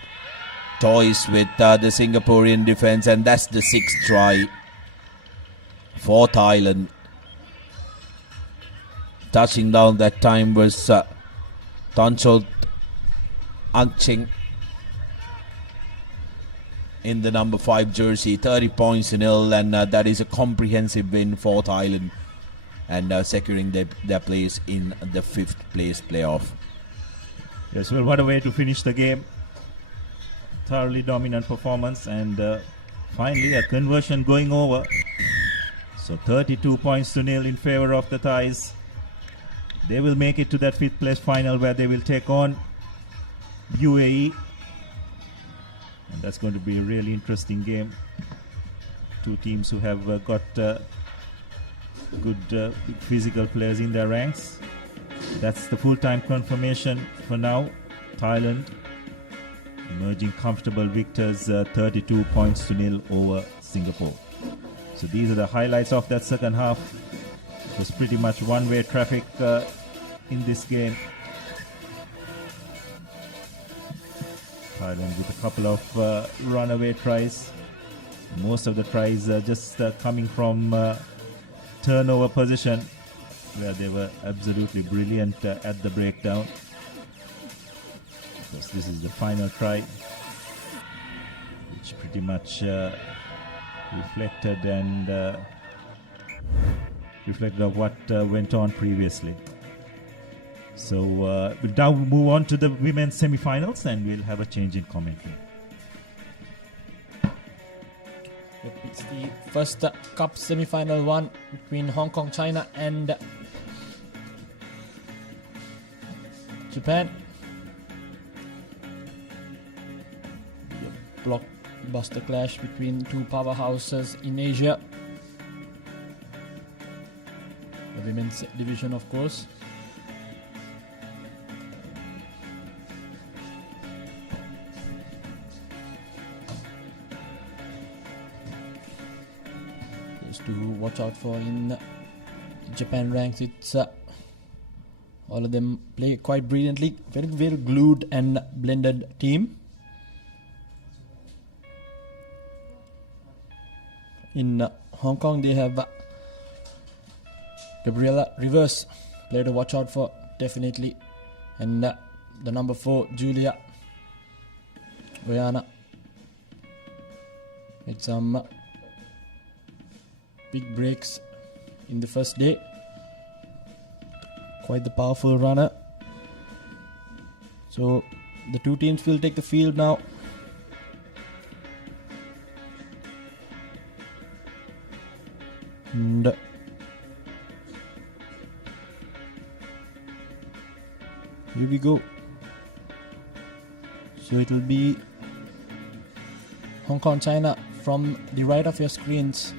toys with the Singaporean defense, and that's the 6th try for Thailand. Touching down that time was Tanchot Angching in the number 5 jersey. 30 points in nil, and that is a comprehensive win for Thailand, and securing their place in the 5th place playoff. Yes, well, what a way to finish the game. Thoroughly dominant performance, and finally a conversion going over. So 32 points to nil in favor of the Thais. They will make it to that 5th place final where they will take on UAE. And that's going to be a really interesting game. Two teams who have got good physical players in their ranks. That's the full-time confirmation for now. Thailand emerging comfortable victors, 32 points to nil over Singapore. So these are the highlights of that second half. It was pretty much one-way traffic in this game. Thailand with a couple of runaway tries. Most of the tries just coming from turnover position, where they were absolutely brilliant at the breakdown. Of course, this is the final try, which pretty much reflected of what went on previously. So we'll now move on to the women's semi-finals, and we'll have a change in commentary. It's the first cup semi-final one between Hong Kong, China and Japan. The blockbuster clash between two powerhouses in Asia. The women's division, of course. To watch out for in Japan ranks, it's All of them play quite brilliantly. Very, very glued and blended team. In Hong Kong, they have Gabriella Rivers, player to watch out for, definitely. And the number 4, Julia Rihanna. Made some big breaks in the first day. Quite the powerful runner. So the two teams will take the field now. And here we go. So it will be Hong Kong, China from the right of your screens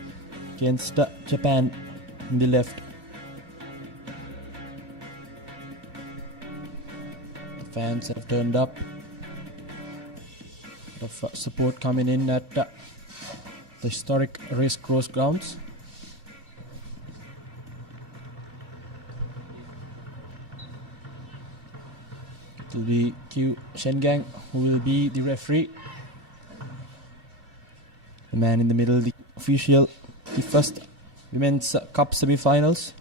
against Japan in the left. The fans have turned up. A lot of support coming in at the historic Racecourse grounds. It will be Q Shengang who will be the referee. The man in the middle, the official, the first Women's Cup semi-finals.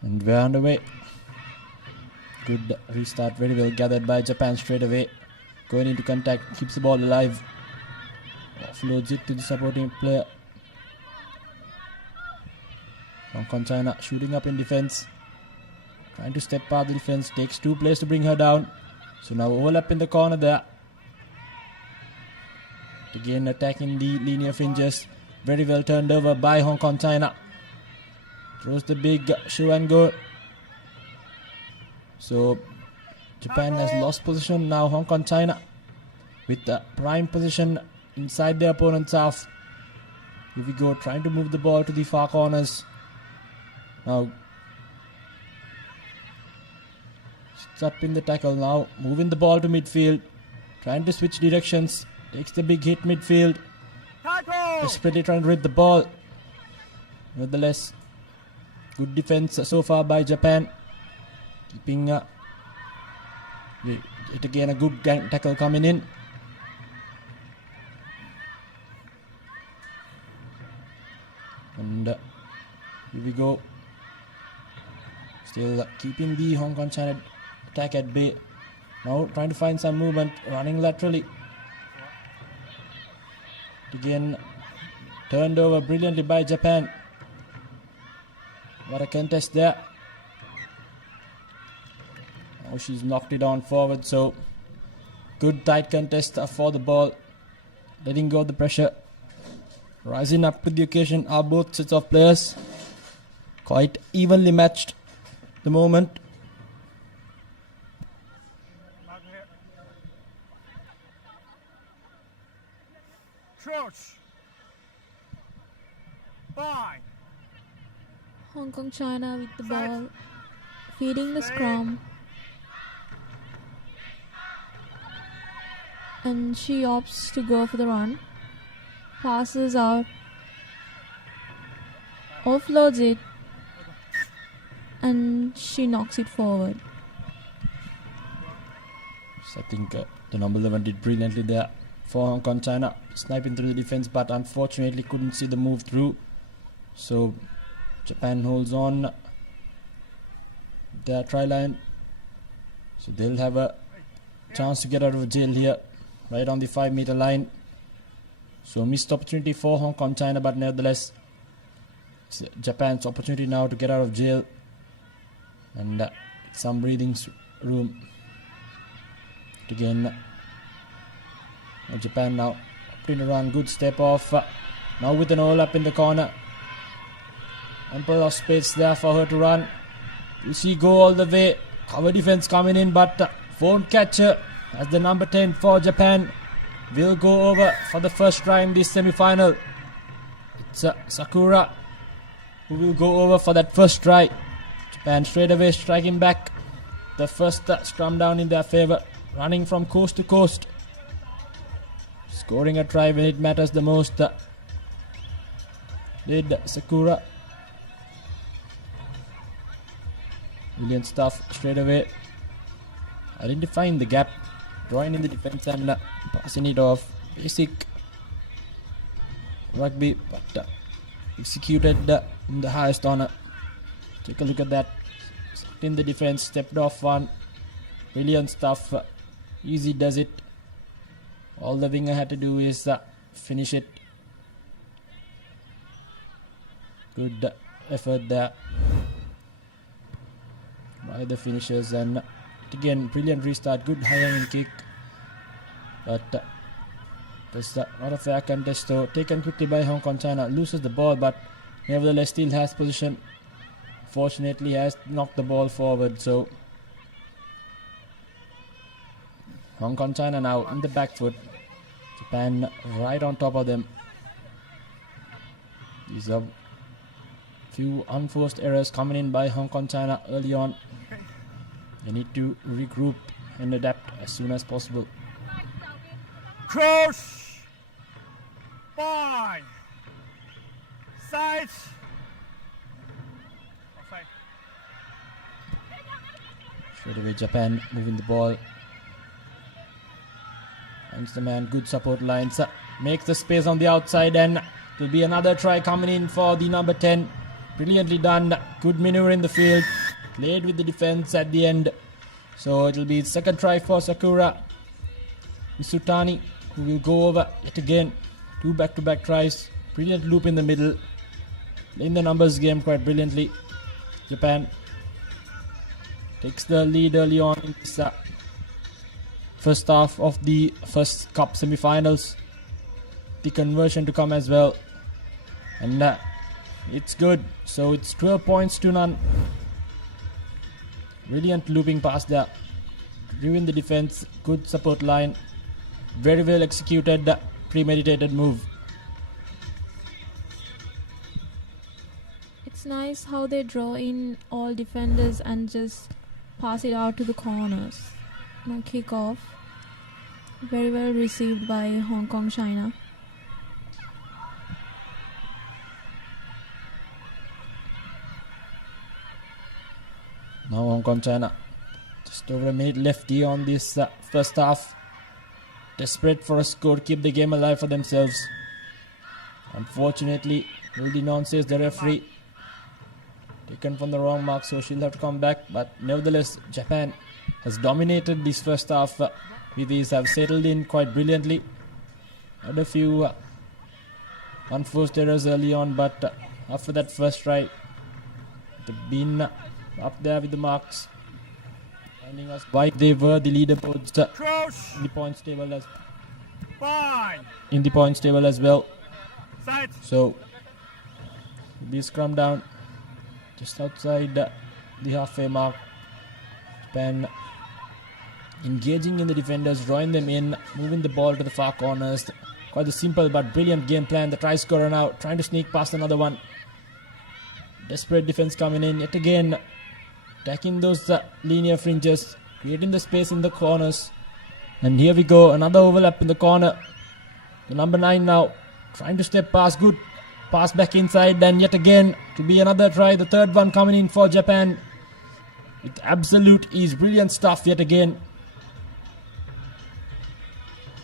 And we're underway. Good restart, very well gathered by Japan straight away. Going into contact, keeps the ball alive. Offloads it to the supporting player. Hong Kong, China shooting up in defense. Trying to step out the defense. Takes 2 players to bring her down. So now overlap in the corner there. Again attacking the linear fringes. Very well turned over by Hong Kong, China. Throws the big shoe and go. So Japan has lost position. Now Hong Kong, China with the prime position inside the opponent's half. Here we go, trying to move the ball to the far corners. Now sits up in the tackle now, moving the ball to midfield, trying to switch directions. Takes the big hit midfield. Desperately trying to rid the ball. Nevertheless, good defense so far by Japan. Keeping it again, a good tackle coming in. And here we go. Still keeping the Hong Kong China attack at bay. Now trying to find some movement, running laterally. Again, turned over brilliantly by Japan. What a contest there. Now she's knocked it on forward, so good tight contest for the ball. Letting go of the pressure. Rising up to the occasion are both sets of players. Quite evenly matched at the moment. Crouch. Bye. Hong Kong, China with the ball, feeding the scrum. And she opts to go for the run. Passes out. Offloads it. And she knocks it forward. So I think the number 11 did brilliantly there for Hong Kong, China. Sniping through the defense, but unfortunately couldn't see the move through. So Japan holds on their try line. So they'll have a chance to get out of jail here. Right on the 5-meter line. So missed opportunity for Hong Kong, China, but nevertheless it's Japan's opportunity now to get out of jail. And some breathing room. Again, Japan now opting to run. Good step off. Now with an overlap in the corner. Ample of space there for her to run. Will she go all the way? Cover defense coming in, but won't catch her. As the number 10 for Japan will go over for the first try in this semi-final. It's Sakura who will go over for that first try. Japan straight away striking back. The first scrum down in their favor, running from coast to coast, scoring a try when it matters the most. Did Sakura. Brilliant stuff straight away, identifying the gap, drawing in the defense and passing it off. Basic rugby, but executed in the highest honor. Take a look at that. Sucked in the defense, stepped off one. Brilliant stuff. Easy does it. All the winger had to do is finish it. Good effort there by the finishers, and again brilliant restart. Good high hanging kick, but there's not a fair contest. So taken quickly by Hong Kong. China loses the ball, but nevertheless still has position. Fortunately has knocked the ball forward. So Hong Kong China now in the back foot. Japan right on top of them. These are few unforced errors coming in by Hong Kong China early on. They need to regroup and adapt as soon as possible. Cross. Fine. Side. Offside. Straight away Japan moving the ball. Finds the man, good support lines. Makes the space on the outside, and it will be another try coming in for the number 10. Brilliantly done. Good maneuver in the field. Played with the defense at the end. So it will be second try for Sakura Misutani, who will go over yet again. 2 back-to-back tries. Brilliant loop in the middle. In the numbers game quite brilliantly. Japan takes the lead early on in this first half of the first cup semi-finals. The conversion to come as well. And it's good. So it's 12 points to none. Brilliant looping pass there. Ruin the defense. Good support line. Very well executed. Premeditated move. It's nice how they draw in all defenders and just pass it out to the corners. Kick off. Very well received by Hong Kong China. Now Hong Kong China, just over a minute left here on this first half. Desperate for a score, keep the game alive for themselves. Unfortunately, Rudy Non says the referee taken from the wrong mark, so she'll have to come back. But nevertheless, Japan has dominated this first half. These have settled in quite brilliantly. Had a few unforced errors early on, but after that first try, they've been up there with the marks, finding us why they were the leaderboards in the points table as well. Side. So be scrum down just outside the halfway mark. Japan engaging in the defenders, drawing them in, moving the ball to the far corners. Quite a simple but brilliant game plan. The try scorer now trying to sneak past another one. Desperate defense coming in yet again, attacking those linear fringes, creating the space in the corners. And here we go, another overlap in the corner. The number 9 now trying to step past. Good pass back inside, and yet again to be another try. The third one coming in for Japan with absolute ease. Brilliant stuff yet again.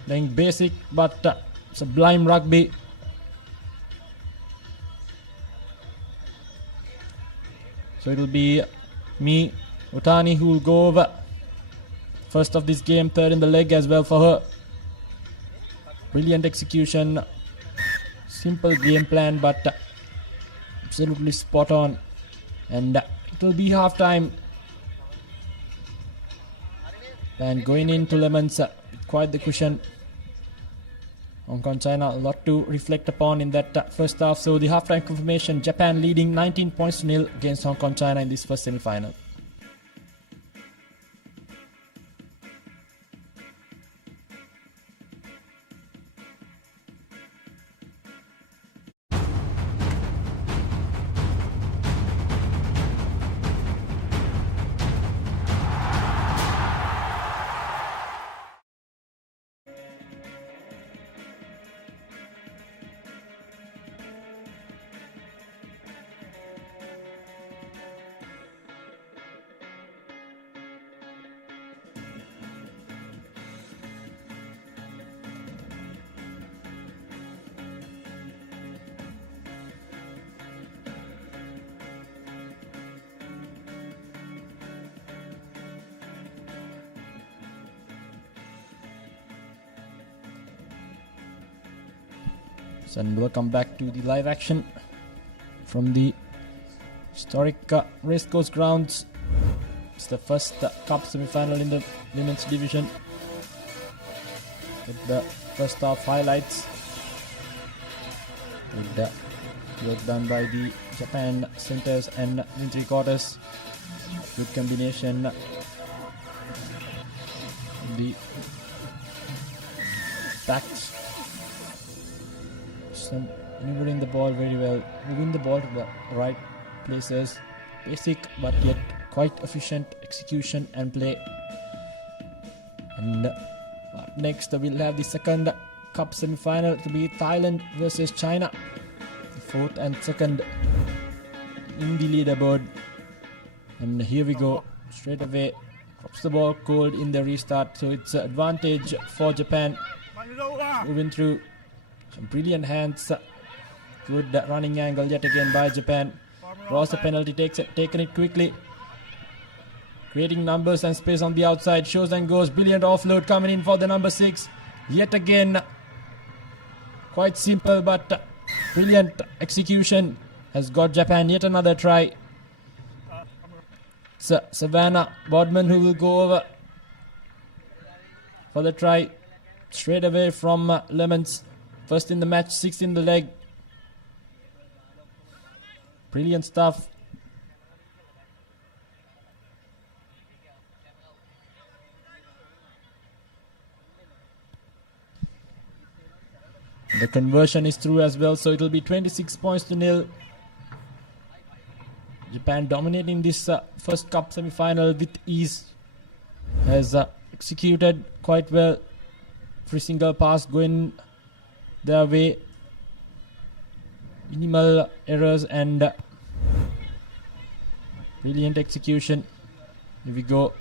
Playing basic but sublime rugby. So it will be Otani who will go over. First of this game, third in the leg as well for her. Brilliant execution. Simple game plan, but absolutely spot on. And it will be half time. And going into Lemons, quite the cushion. Hong Kong China, a lot to reflect upon in that first half. So the halftime confirmation, Japan leading 19 points to nil against Hong Kong China in this first semi-final. And welcome back to the live action from the historic Racecourse grounds. It's the first cup semi-final in the women's division. With the first half highlights. Good work done by the Japan centers and in three quarters. Good combination. The backs. Maneuvering the ball very well, moving the ball to the right places. Basic but yet quite efficient execution and play. And next we'll have the second cup semi-final to be Thailand versus China. The fourth and second in the leaderboard. And here we go, straight away. Drops the ball cold in the restart, so it's an advantage for Japan. Moving through. Some brilliant hands. Good running angle yet again by Japan. Draws the penalty, taken it quickly. Creating numbers and space on the outside. Shows and goes. Brilliant offload coming in for the number 6. Yet again. Quite simple but brilliant execution has got Japan yet another try. It's Savannah Bodman who will go over for the try. Straight away from Lemons. First in the match, 6th in the leg. Brilliant stuff. The conversion is through as well, so it will be 26 points to 0. Japan dominating this first cup semi-final with ease. Has executed quite well. Every single pass going their way. Minimal errors and brilliant execution. Here we go.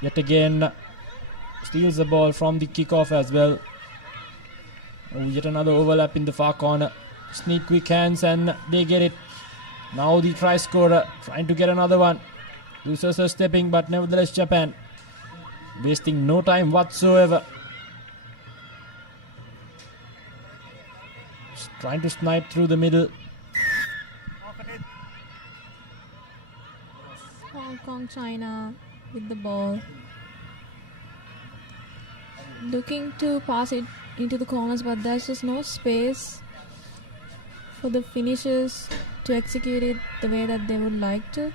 Yet again steals the ball from the kickoff as well. Oh, yet another overlap in the far corner. Sneak quick hands and they get it. Now the try scorer trying to get another one. Losers are stepping, but nevertheless Japan wasting no time whatsoever. Trying to snipe through the middle. Hong Kong, China with the ball. Looking to pass it into the corners, but there's just no space for the finishers to execute it the way that they would like to.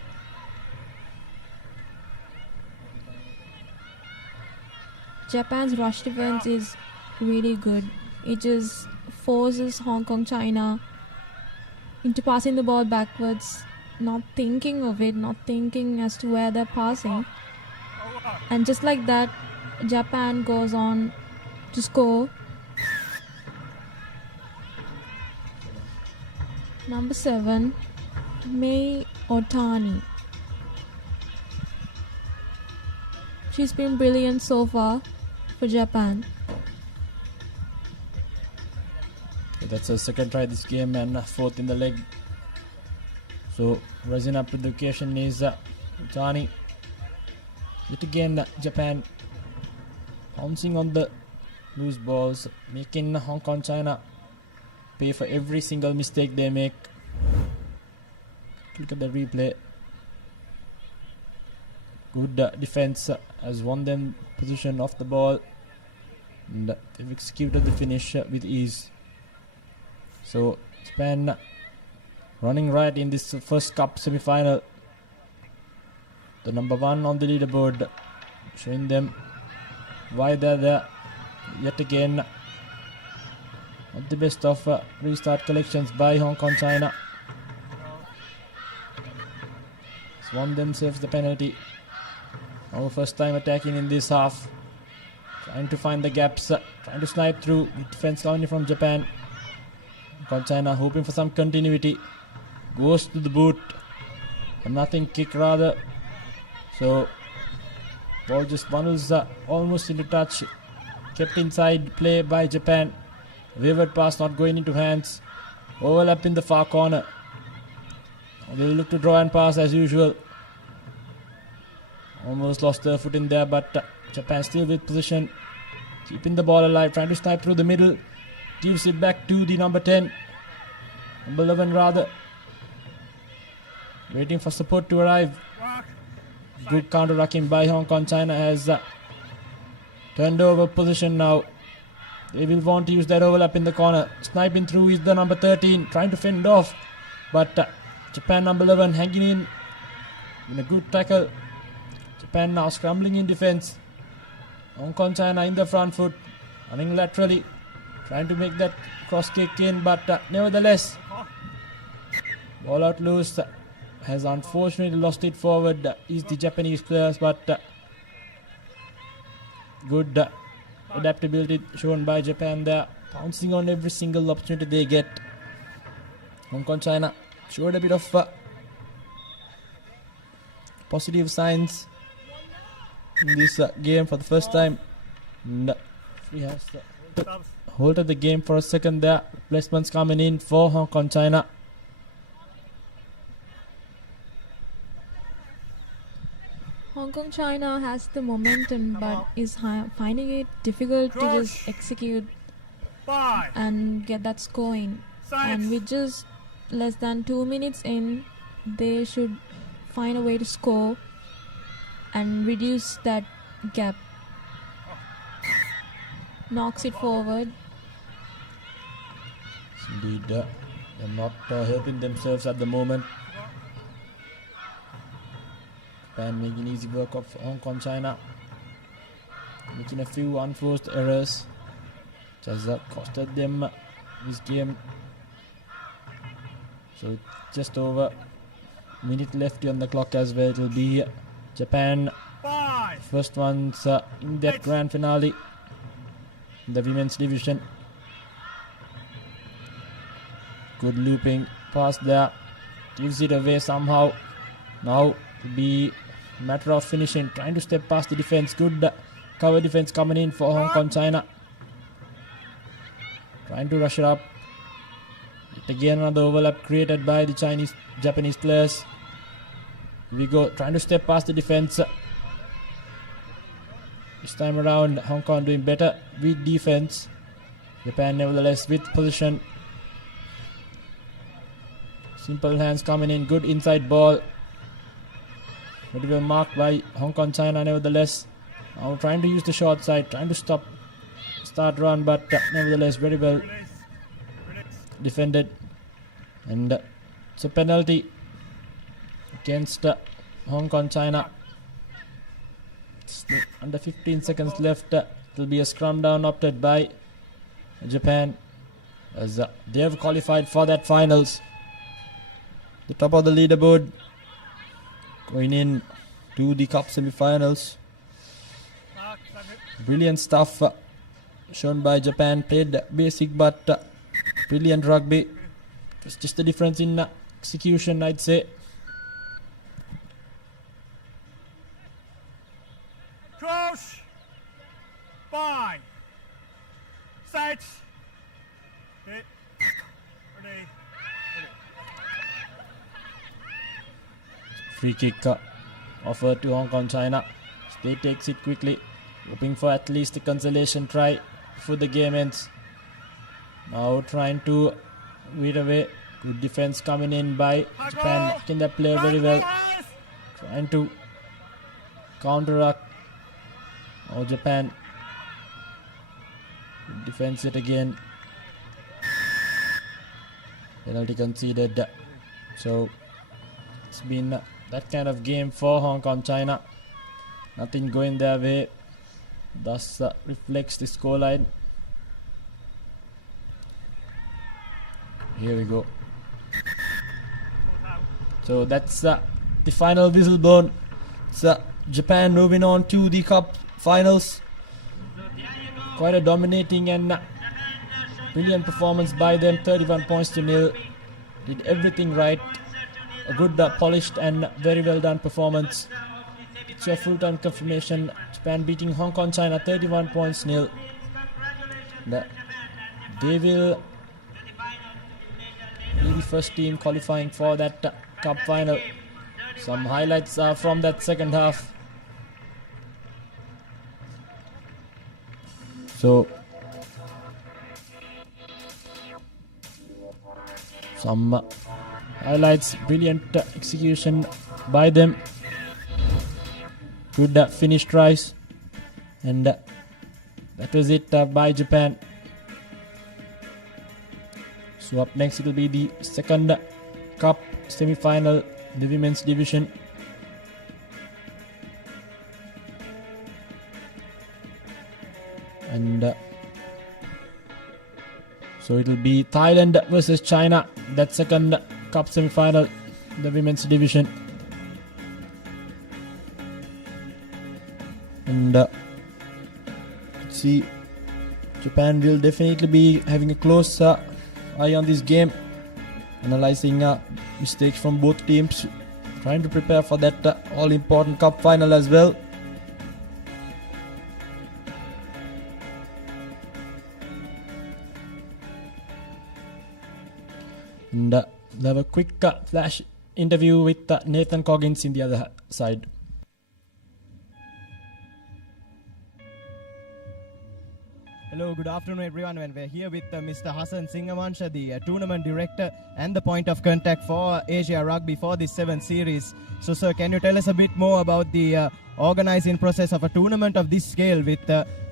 Japan's rush defense is really good. It just forces Hong Kong, China into passing the ball backwards, not thinking of it, not thinking as to where they're passing. And just like that, Japan goes on to score. Number 7, Mei Otani. She's been brilliant so far for Japan. That's her second try this game and 4th in the leg. So rising up to the occasion is Otani. Yet again Japan bouncing on the loose balls, making Hong Kong, China pay for every single mistake they make. Look at the replay. Good defense has won them position off the ball, and they've executed the finish with ease. So Japan running right in this first cup semi-final. The number 1 on the leaderboard, showing them why they're there. Yet again, not the best of restart collections by Hong Kong, China. Swan then saves the penalty. Our first time attacking in this half. Trying to find the gaps, trying to snipe through. Defense only from Japan. Hong Kong, China hoping for some continuity. Goes to the boot. A nothing kick rather. So ball just funnels almost into touch. Kept inside play by Japan. Wayward pass not going into hands. Overlap in the far corner. They'll look to draw and pass as usual. Almost lost their foot in there, but Japan still with position. Keeping the ball alive, trying to snipe through the middle. gives it back to the number 10. Number 11 rather. Waiting for support to arrive. Good counter-rucking by Hong Kong. China has turned over position now. They will want to use that overlap in the corner. Sniping through is the number 13, trying to fend off. But Japan number 11 hanging in a good tackle. Japan now scrambling in defense. Hong Kong China in the front foot, running laterally, trying to make that cross kick in, but nevertheless, ball out loose. Has unfortunately lost it forward is the Japanese players, but good adaptability shown by Japan there, pouncing on every single opportunity they get. Hong Kong China showed a bit of positive signs in this game for the first time. And he has hold of the game for a second there. Replacements coming in for Hong Kong China. Hong Kong China has the momentum but is finding it difficult to just execute and get that scoring. And with just less than 2 minutes in, they should find a way to score and reduce that gap. Knocks it forward. Indeed, they're not helping themselves at the moment. Japan making easy work of Hong Kong China, making a few unforced errors, which has costed them this game. So just over a minute left on the clock as well. It will be Japan first ones in that grand finale in the women's division. Good looping pass there, gives it away somehow. Now it'll be a matter of finishing, trying to step past the defense. Good cover defense coming in for Hong Kong China, trying to rush it up. Yet again another overlap created by the Japanese players. Here we go, trying to step past the defense. This time around Hong Kong doing better with defense. Japan nevertheless with position. Simple hands coming in, good inside ball. Very well marked by Hong Kong China nevertheless. Now trying to use the short side, trying to start run, but nevertheless very well defended. And it's a penalty against Hong Kong China. Under 15 seconds left. It will be a scrum down opted by Japan, as they have qualified for that finals. The top of the leaderboard, going in to the cup semifinals. Brilliant stuff shown by Japan. Played basic but brilliant rugby. It was just the difference in execution, I'd say. Crouch. 5. Set. Hit. Ready. Free kick offered to Hong Kong China. They takes it quickly, hoping for at least a consolation try before the game ends. Now trying to weed away. Good defense coming in by Japan, knocking that player very well. Trying to counteract. Now Japan. Good defense yet again. Penalty conceded. So it's been that kind of game for Hong Kong China. Nothing going their way, thus reflects the scoreline. Here we go. So that's the final whistle blown. It's Japan moving on to the cup finals. Quite a dominating and brilliant performance by them. 31 points to 0. Did everything right. A good polished and very well done performance. It's your full-time confirmation. Japan beating Hong Kong China 31 points 0. They will be the first team qualifying for that cup final. Some highlights from that second half. So Some highlights, brilliant execution by them. Good finish tries. And that was it by Japan. So up next it will be the second cup semi-final, the women's division. And so it will be Thailand versus China, that second cup semi-final, the women's division. And let's see, Japan will definitely be having a close eye on this game, analyzing mistakes from both teams, trying to prepare for that all-important cup final as well. And we'll have a quick flash interview with Nathan Coggins in the other side. Hello, good afternoon everyone. And we're here with Mr. Hassan Singamansha, the tournament director and the point of contact for Asia Rugby for this 7th series. So sir, can you tell us a bit more about the organizing process of a tournament of this scale with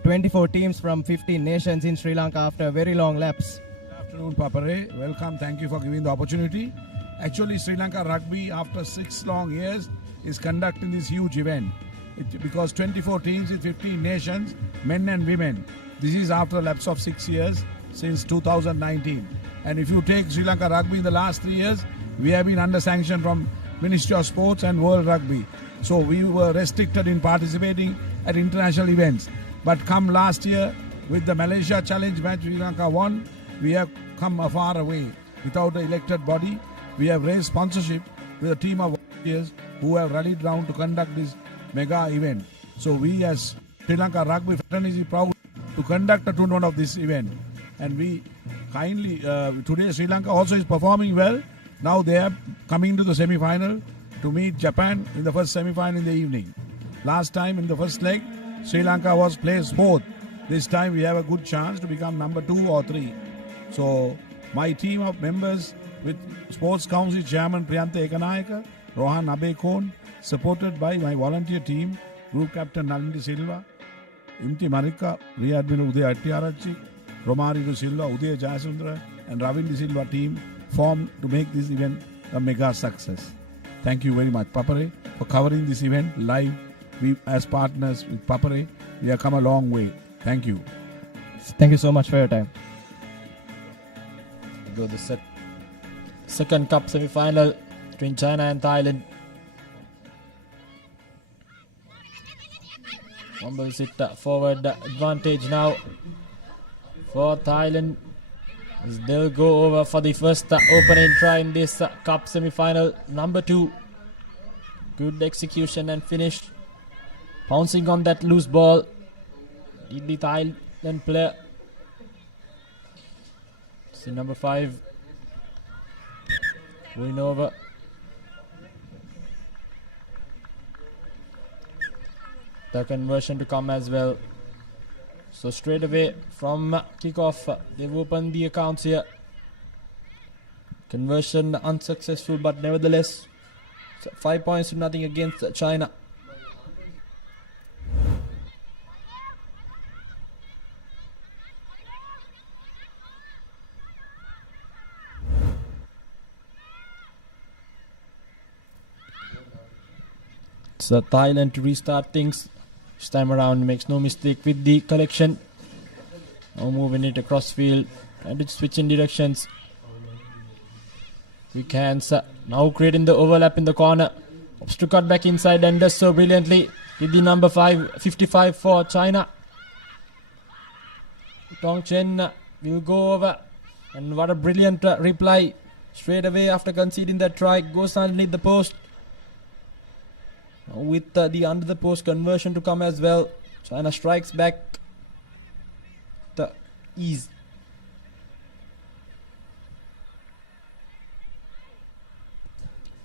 24 teams from 15 nations in Sri Lanka after a very long lapse? Good afternoon, Papare. Welcome. Thank you for giving the opportunity. Actually, Sri Lanka Rugby, after 6 long years, is conducting this huge event. Because 24 teams in 15 nations, men and women. This is after a lapse of 6 years since 2019. And if you take Sri Lanka Rugby in the last 3 years, we have been under sanction from Ministry of Sports and World Rugby. So we were restricted in participating at international events. But come last year, with the Malaysia Challenge match Sri Lanka won, we have come a far away. Without the elected body, we have raised sponsorship with a team of volunteers who have rallied round to conduct this mega event. So we as Sri Lanka Rugby fraternity proud to conduct a tournament of this event. And we kindly, today Sri Lanka also is performing well. Now they are coming to the semi-final to meet Japan in the first semi-final in the evening. Last time in the first leg, Sri Lanka was placed 4th. This time we have a good chance to become number 2 or 3. So my team of members with Sports Council Chairman Priyantha Ekanayaka, Rohan Abekon, supported by my volunteer team, Group Captain Nalindi Silva, Imti Marika, Rear Admiral Uday Attiarachi, Romari De Silva, Uday Jayasundra, and Ravindi Silva team formed to make this event a mega success. Thank you very much, Papare, for covering this event live. We, as partners with Papare, we have come a long way. Thank you. Thank you so much for your time. Go the second cup semi-final between China and Thailand. Fumbles it forward advantage now for Thailand as they'll go over for the first opening try in this cup semi-final. Number 2. Good execution and finish. Pouncing on that loose ball. Did the Thailand player. See number 5 going over. The conversion to come as well. So straight away from kickoff, they've opened the accounts here. Conversion unsuccessful, but nevertheless 5 points to nothing against China. So Thailand to restart things. This time around makes no mistake with the collection. Now moving it across field. Trying to switch in directions. Quick hands. Now creating the overlap in the corner. Opts to cut back inside and does so brilliantly. With the number 55 for China. Tong Chen will go over. And what a brilliant reply. Straight away after conceding that try. Goes underneath the post. With the under the post conversion to come as well. China strikes back the ease.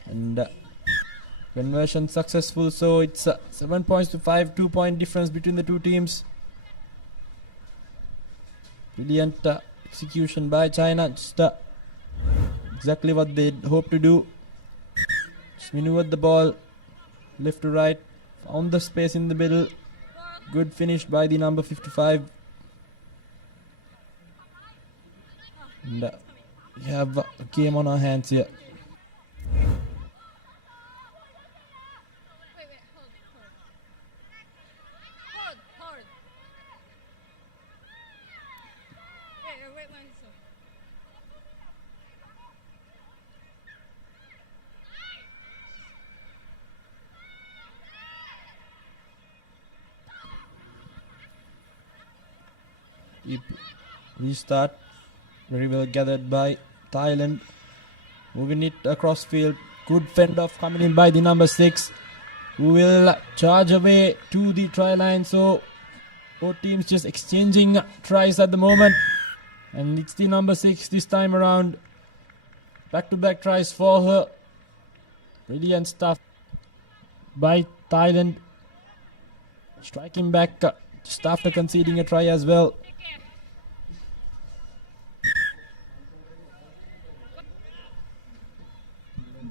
And conversion successful, so it's 7 points to 5, 2 point difference between the two teams. Brilliant execution by China. Just exactly what they hope to do. Just maneuvered the ball left to right, found the space in the middle. Good finish by the number 55. And we have a game on our hands here. Restart. Very well gathered by Thailand. Moving it across field. Good fend off coming in by the number 6, who will charge away to the try line. So both teams just exchanging tries at the moment. And it's the number 6 this time around. Back-to-back tries for her. Brilliant stuff by Thailand. Striking back just after conceding a try as well.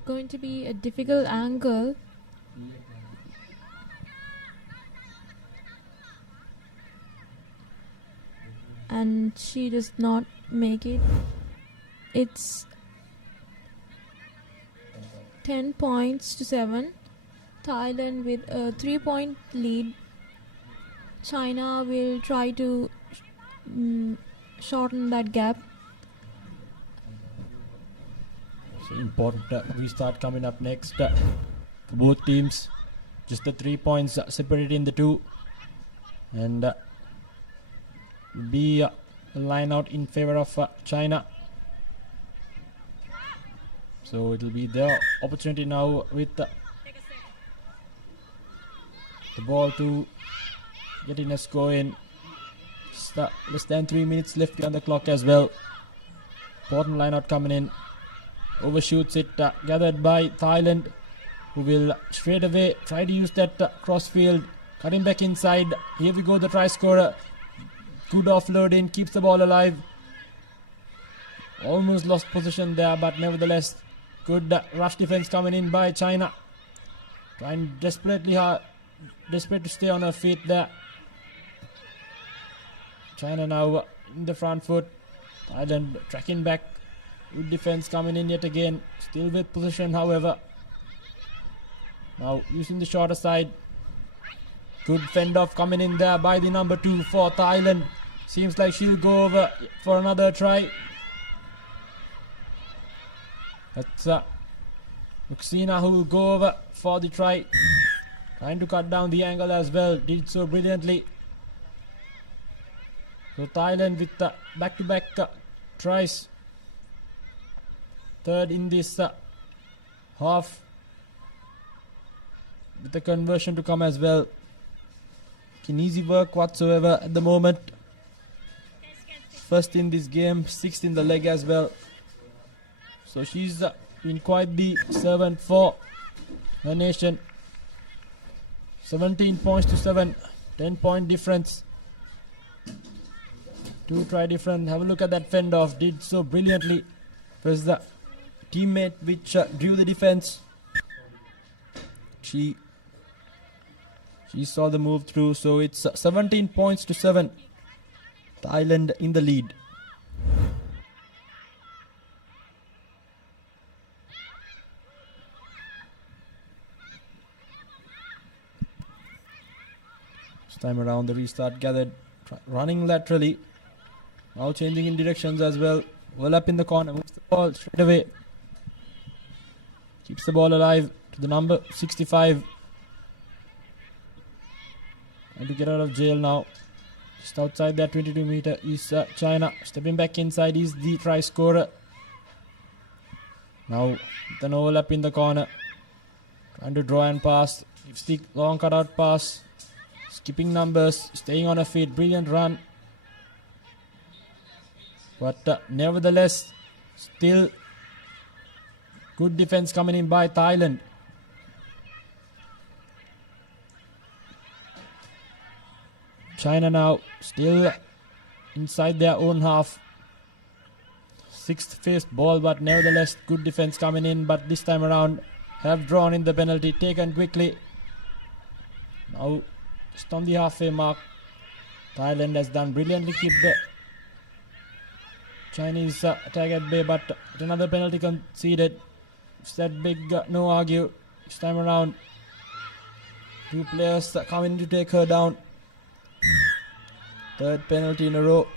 Going to be a difficult angle. And she does not make it. It's 10 points to 7. Thailand with a 3-point lead. China will try to shorten that gap. So important restart coming up next for both teams. Just the 3 points separating the two. And be a line out in favor of China. So it will be their opportunity now with the ball to get in a score in. Less than 3 minutes left on the clock as well. Important line out coming in. Overshoots it, gathered by Thailand, who will straight away try to use that crossfield. Cutting back inside. Here we go, the try scorer. Good offload in, keeps the ball alive. Almost lost position there, but nevertheless, good rush defense coming in by China. Trying desperate to stay on her feet there. China now in the front foot. Thailand tracking back. Good defense coming in yet again. Still with position, however. Now using the shorter side. Good fend off coming in there by the number 2 for Thailand. Seems like she'll go over for another try. That's Muxina who will go over for the try. Trying to cut down the angle as well. Did so brilliantly. So Thailand with back-to-back tries. Third in this half. With the conversion to come as well. Easy work whatsoever at the moment. First in this game, 6th in the leg as well. So she's been quite the servant for her nation. 17 points to 7. 10-point difference. 2 try different. Have a look at that fend off. Did so brilliantly. Was the teammate which drew the defense. She saw the move through. So it's 17 points to 7. Thailand in the lead. This time around the restart gathered. Running laterally. Now changing in directions as well. Well up in the corner. Moves the ball straight away. Keeps the ball alive to the number 65. Trying to get out of jail now. Just outside that 22 meter is China. Stepping back inside is the try scorer. Now with an overlap in the corner. Trying to draw and pass. Gives the long cutout pass. Skipping numbers. Staying on her feet. Brilliant run. But nevertheless, still good defense coming in by Thailand. China now still inside their own half. sixth faced ball, but nevertheless good defense coming in, but this time around have drawn in the penalty, taken quickly. Now just on the halfway mark, Thailand has done brilliantly, keep the Chinese attack at bay, but another penalty conceded. It's that big no argue. This time around, two players coming to take her down. Third penalty in a row.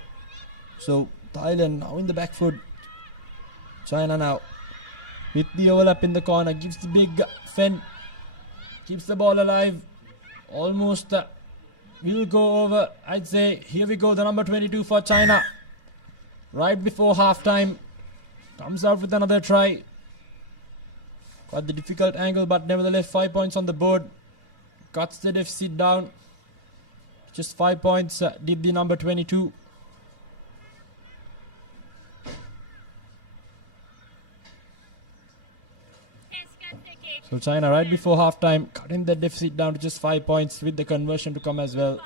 So Thailand now in the back foot. China now with the overlap in the corner, gives the big fend, keeps the ball alive. Almost will go over. I'd say here we go, the number 22 for China. Right before half time, comes out with another try. Got the difficult angle, but nevertheless 5 points on the board. Cuts the deficit down. Just 5 points did the number 22. So China right before half time cutting the deficit down to just 5 points with the conversion to come as well.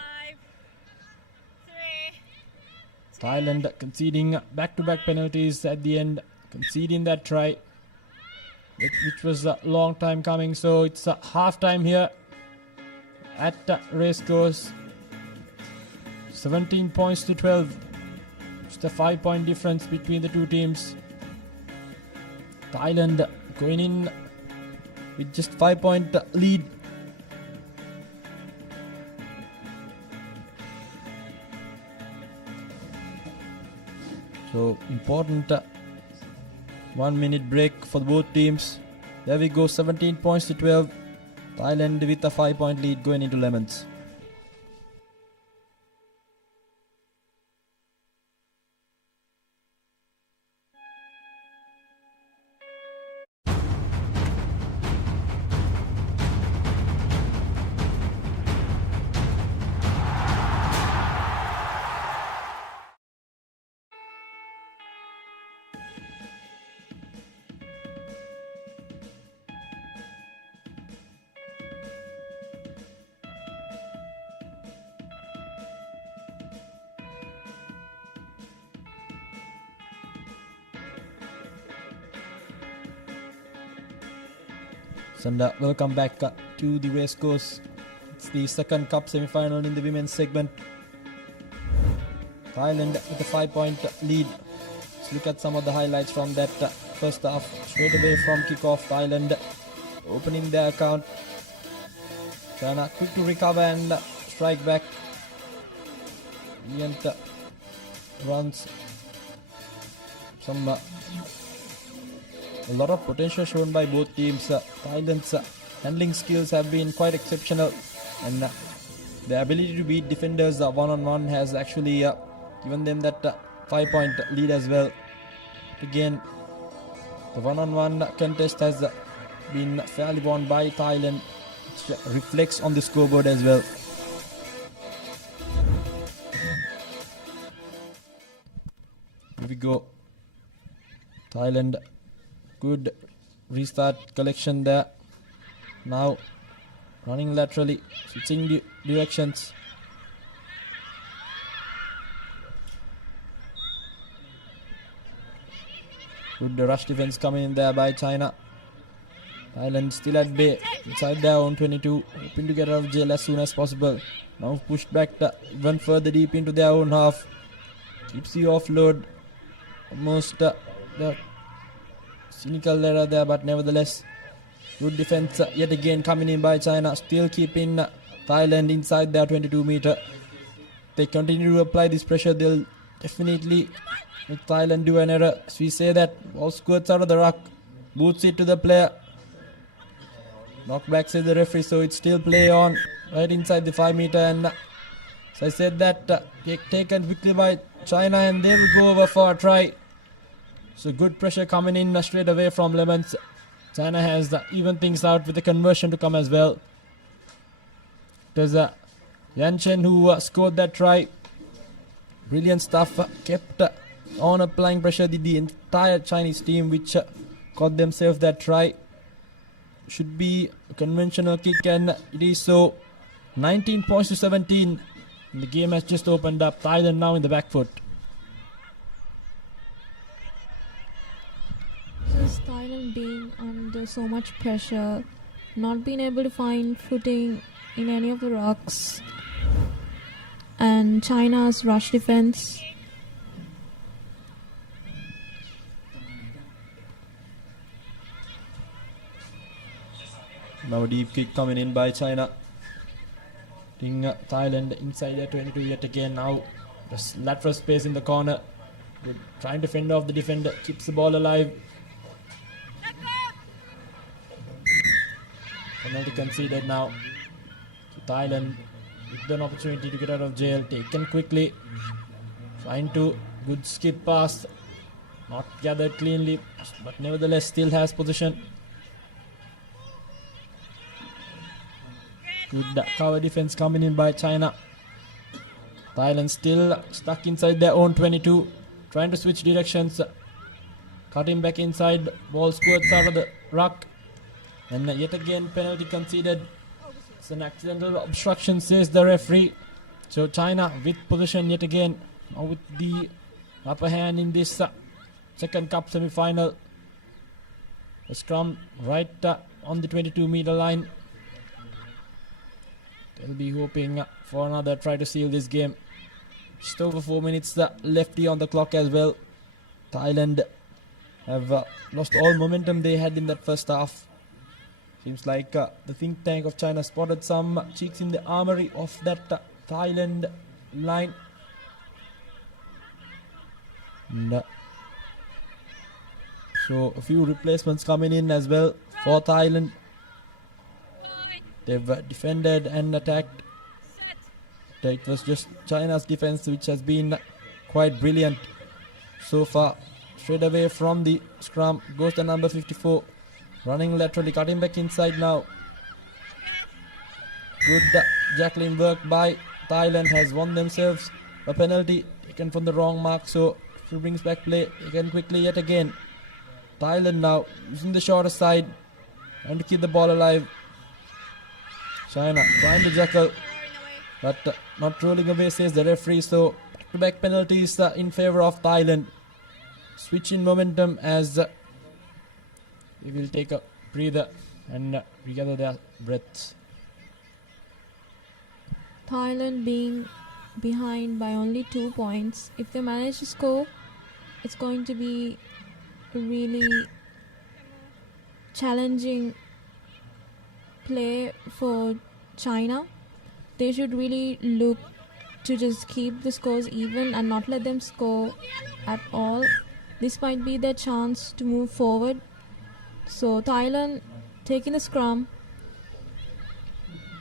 Thailand conceding back-to-back penalties at the end, conceding that try, which was a long time coming. So it's half time here at Racecourse. 17 points to 12. Just a 5 point difference between the two teams. Thailand going in with just 5 point lead. So important 1 minute break for both teams. There we go, 17 points to 12. Thailand with a 5 point lead going into lemons. And welcome back to the Racecourse. It's the second cup semi-final in the women's segment. Thailand with a 5 point lead. Let's look at some of the highlights from that first half. Straight away from kickoff, Thailand opening their account. China quick to recover and strike back. Brilliant runs. A lot of potential shown by both teams. Thailand's handling skills have been quite exceptional, and the ability to beat defenders one-on-one has actually given them that 5 point lead as well. Again, the one-on-one contest has been fairly won by Thailand, which reflects on the scoreboard as well. Here we go. Thailand, good restart collection there. Now running laterally, switching directions. Good rush defense coming in there by China. Thailand still at bay, inside their own 22, hoping to get out of jail as soon as possible. Now pushed back even further deep into their own half. Keeps the offload. Almost the cynical error there, but nevertheless good defense yet again coming in by China, still keeping Thailand inside their 22 meter. They continue to apply this pressure, they'll definitely make Thailand do an error. As we say that, ball squirts out of the ruck, boots it to the player. Knockback says the referee, so it's still play on right inside the 5 meter, and as I said that taken quickly by China, and they will go over for a try. So good pressure coming in straight away from Lemons. China has even things out with the conversion to come as well. It was Yan Chen who scored that try. Brilliant stuff. Kept on applying pressure the entire Chinese team, which got themselves that try. Should be a conventional kick, and it is so. 19 points to 17. The game has just opened up. Thailand now in the back foot. Thailand being under so much pressure, not being able to find footing in any of the rocks, and China's rush defense. Now a deep kick coming in by China. Thailand inside their 22 yet again. Now just lateral space in the corner. Good. Trying to fend off the defender. Keeps the ball alive. Penalty conceded now. So Thailand with an opportunity to get out of jail. Taken quickly. Trying to. Good skip pass. Not gathered cleanly. But nevertheless still has possession. Good cover defense coming in by China. Thailand still stuck inside their own 22. Trying to switch directions. Cutting back inside. Ball squirts out of the ruck. And yet again penalty conceded. It's an accidental obstruction, says the referee. So China with possession yet again. Now with the upper hand in this second cup semi-final. A scrum right on the 22-meter line. They'll be hoping for another try to seal this game. Just over 4 minutes lefty on the clock as well. Thailand have lost all momentum they had in that first half. Seems like the think tank of China spotted some cheeks in the armory of that Thailand line. And, so a few replacements coming in as well for Thailand. They've defended and attacked. It was just China's defense which has been quite brilliant so far. Straight away from the scrum goes the number 54. Running laterally, cutting back inside now. Good Jacqueline work by Thailand has won themselves a penalty taken from the wrong mark. So it brings back play again quickly yet again. Thailand now using the shorter side and to keep the ball alive. China trying to jackal, but not rolling away, says the referee. So back-to-back penalties in favor of Thailand. Switch in momentum as they will take a breather and regather their breaths. Thailand being behind by only 2 points. If they manage to score, it's going to be a really challenging play for China. They should really look to just keep the scores even and not let them score at all. This might be their chance to move forward. So Thailand taking the scrum,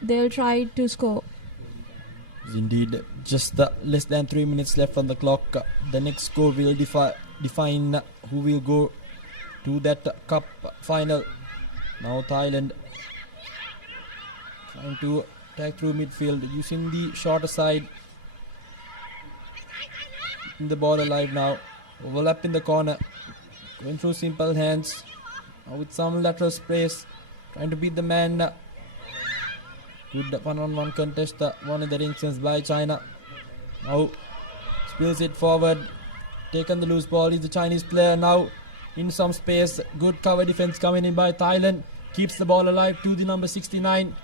they'll try to score. Indeed, just less than 3 minutes left on the clock. The next score will define who will go to that cup final. Now Thailand trying to attack through midfield using the shorter side. Keeping the ball alive now. Overlap in the corner. Going through simple hands. Now with some lateral space. Trying to beat the man. Good one-on-one contest. One in the instance by China. Now spills it forward. Taken the loose ball. Is the Chinese player now in some space. Good cover defense coming in by Thailand. Keeps the ball alive to the number 69.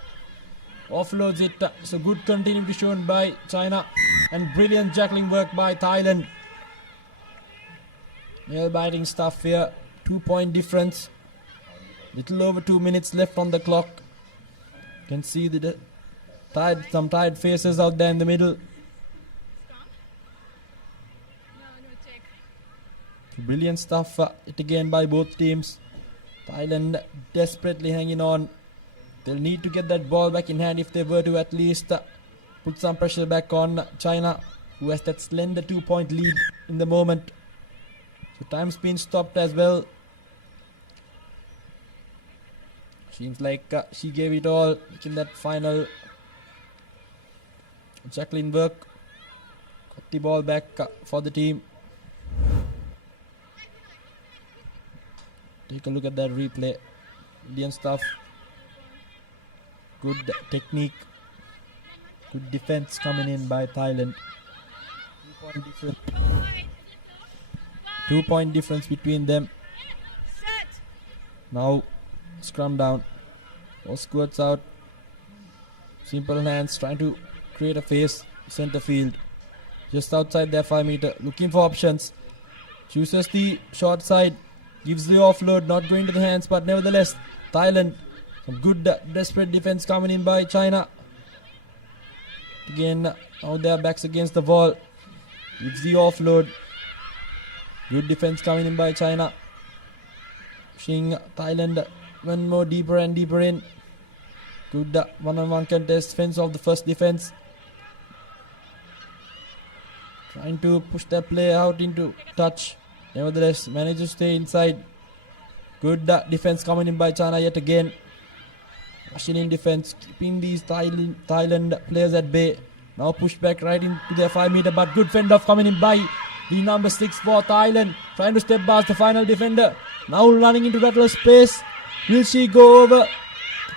Offloads it. So good continuity shown by China. And brilliant jackling work by Thailand. Nail biting stuff here. 2-point difference. Little over 2 minutes left on the clock. You can see the some tired faces out there in the middle. Brilliant stuff it again by both teams. Thailand desperately hanging on. They'll need to get that ball back in hand if they were to at least put some pressure back on China, who has that slender 2-point lead in the moment. So time's been stopped as well. Seems like she gave it all in that final. Jacqueline work. Got the ball back for the team. Take a look at that replay. Brilliant stuff. Good technique. Good defense coming in by Thailand. 2-point difference between them. Now scrum down. All squirts out. Simple hands trying to create a face. Center field. Just outside their 5 meter. Looking for options. Chooses the short side. Gives the offload. Not going to the hands, but nevertheless Thailand. Some good desperate defense coming in by China. Again, now their backs against the wall. Gives the offload. Good defense coming in by China. Pushing Thailand one more deeper and deeper in. Good one-on-one contest. Fence off the first defense. Trying to push their play out into touch. Nevertheless, manages to stay inside. Good defense coming in by China yet again. Rushing in defense, keeping these Thailand players at bay. Now push back right into their 5 meter, but good fend off coming in by the number 6 for Thailand. Trying to step past the final defender. Now running into that space. Will she go over?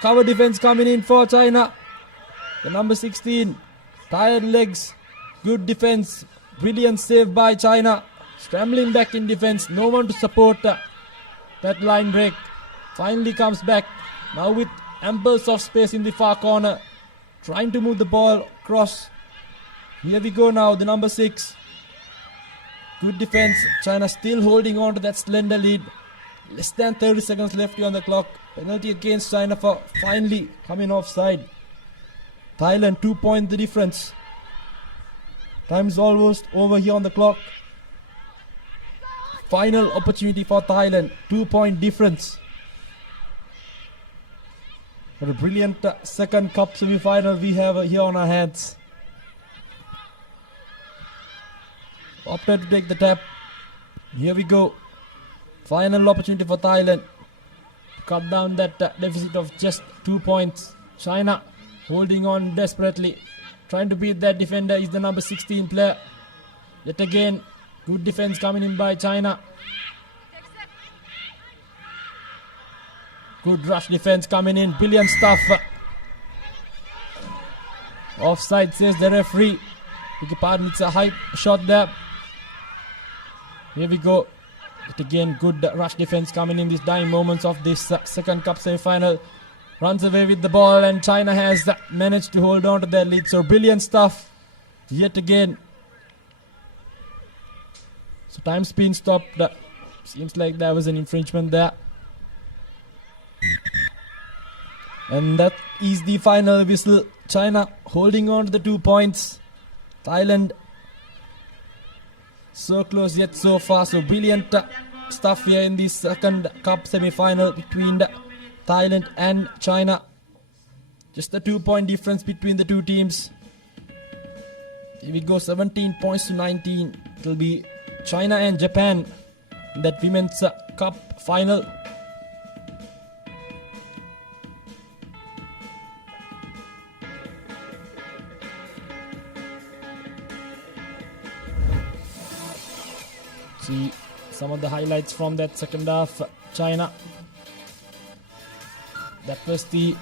Cover defense coming in for China. The number 16. Tired legs. Good defense. Brilliant save by China. Scrambling back in defense. No one to support that line break. Finally comes back. Now with ample soft space in the far corner. Trying to move the ball across. Here we go now. The number 6. Good defense. China still holding on to that slender lead. Less than 30 seconds left on the clock. Penalty against China for finally coming offside. Thailand 2 point the difference. Time's almost over here on the clock. Final opportunity for Thailand. 2 point difference. What a brilliant second cup semi-final we have here on our hands. Opted to take the tap. Here we go. Final opportunity for Thailand. Cut down that deficit of just 2 points. China holding on desperately. Trying to beat that defender is the number 16 player. Yet again, good defense coming in by China. Good rush defense coming in. Brilliant stuff. Offside says the referee. Beg your pardon, it's a high shot there. Here we go. Yet again, good rush defense coming in these dying moments of this second cup semi-final. Runs away with the ball and China has managed to hold on to their lead. So brilliant stuff yet again. So time's been stopped. Seems like there was an infringement there. And that is the final whistle. China holding on to the 2 points. Thailand so close yet so far. So brilliant stuff here in this second cup semi-final between Thailand and China. Just a 2 point difference between the two teams. Here we go, 17 points to 19. It will be China and Japan in that women's cup final. See some of the highlights from that second half. China. That was the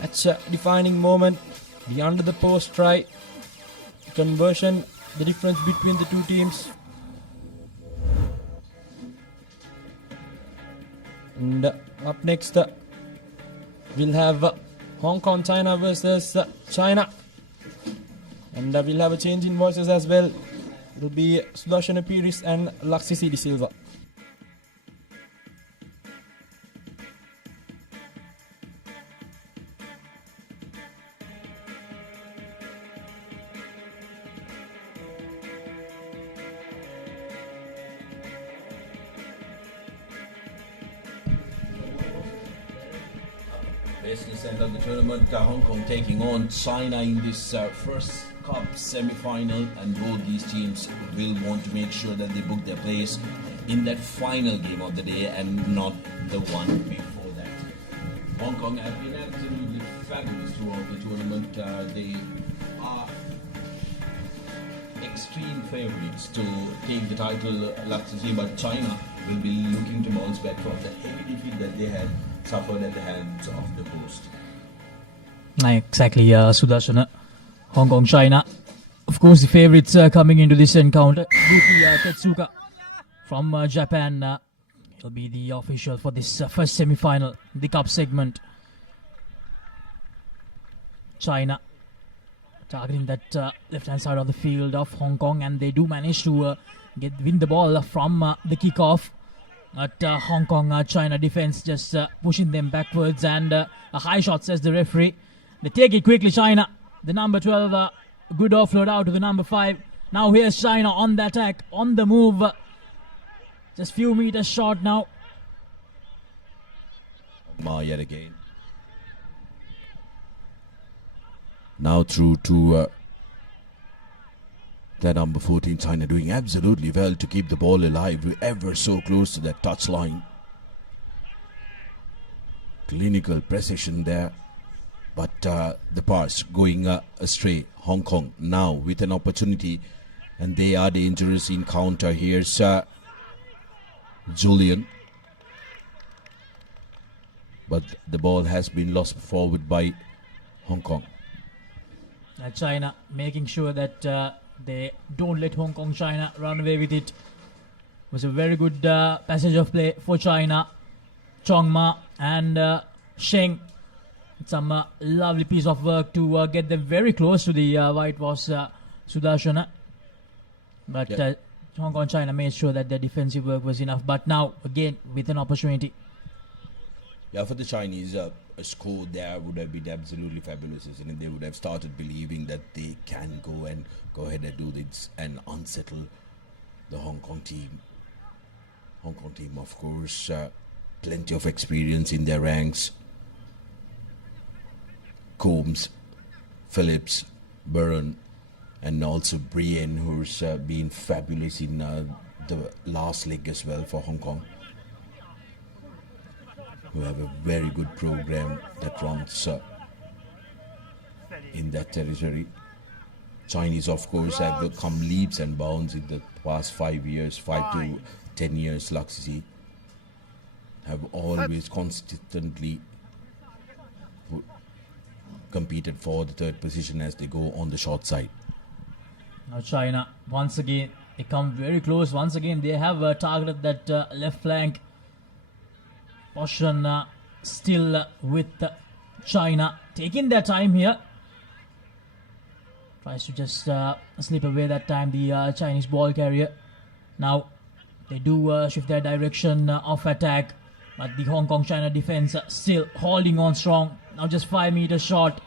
match defining moment. The under the post try. Conversion. The difference between the two teams. And up next we'll have Hong Kong China versus China. And we'll have a change in voices as well. It will be Sudarshana Piris and Laksisi De Silva. Business end of the tournament, Hong Kong taking on China in this first cup semi-final, and both these teams will want to make sure that they book their place in that final game of the day and not the one before that. Hong Kong have been absolutely fabulous throughout the tournament. They are extreme favourites to take the title, but China will be looking to bounce back from the heavy defeat that they had suffered at the hands of the host. Exactly, Sudarshana. Hong Kong, China. Of course, the favourites coming into this encounter. Yuki Tetsuka from Japan. He'll be the official for this first semi-final, the cup segment. China targeting that left-hand side of the field of Hong Kong, and they do manage to win the ball from the kickoff. But Hong Kong China defense just pushing them backwards, and a high shot, says the referee. They take it quickly, China. The number 12, good offload out to the number 5. Now here's China on the attack, on the move. Just few meters short now. Ma yet again. Now through to the number 14, China doing absolutely well to keep the ball alive. We're ever so close to that touch line. Clinical precision there. But the pass going astray. Hong Kong now with an opportunity. And they are dangerous in counter. Here's Julian. But the ball has been lost forward by Hong Kong. China making sure that they don't let Hong Kong China run away with it. It was a very good passage of play for China. Chong Ma and Sheng. Some lovely piece of work to get them very close to the whitewash Sudarshana. But Hong Kong China made sure that their defensive work was enough. But now again with an opportunity. Yeah, for the Chinese, a score there would have been absolutely fabulous, isn't it? They would have started believing that they can go ahead and do this and unsettle the Hong Kong team. Hong Kong team, of course, plenty of experience in their ranks. Combs, Phillips, Burren, and also Brienne, who's been fabulous in the last leg as well for Hong Kong. Who have a very good program that runs in that territory. Chinese, of course, have come leaps and bounds in the past 5 years, 5 to 10 years. Laxi have always consistently competed for the third position as they go on the short side. Now China, once again, they come very close. Once again, they have targeted that left flank. Portion still with China, taking their time here. Tries to just slip away that time, the Chinese ball carrier. Now they do shift their direction of attack, but the Hong Kong China defense still holding on strong. Now just 5 meters short,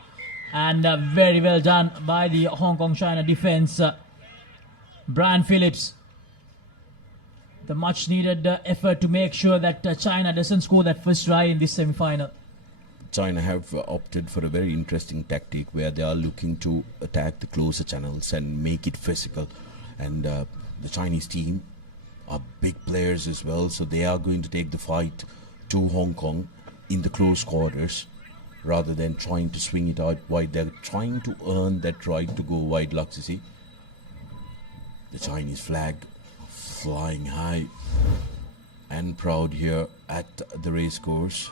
and very well done by the Hong Kong China defense. Brian Phillips, the much needed effort to make sure that China doesn't score that first try in this semi-final. China have opted for a very interesting tactic where they are looking to attack the closer channels and make it physical. And the Chinese team are big players as well, so they are going to take the fight to Hong Kong in the close quarters rather than trying to swing it out wide. They're trying to earn that right to go wide, Laxisi. The Chinese flag flying high and proud here at the racecourse.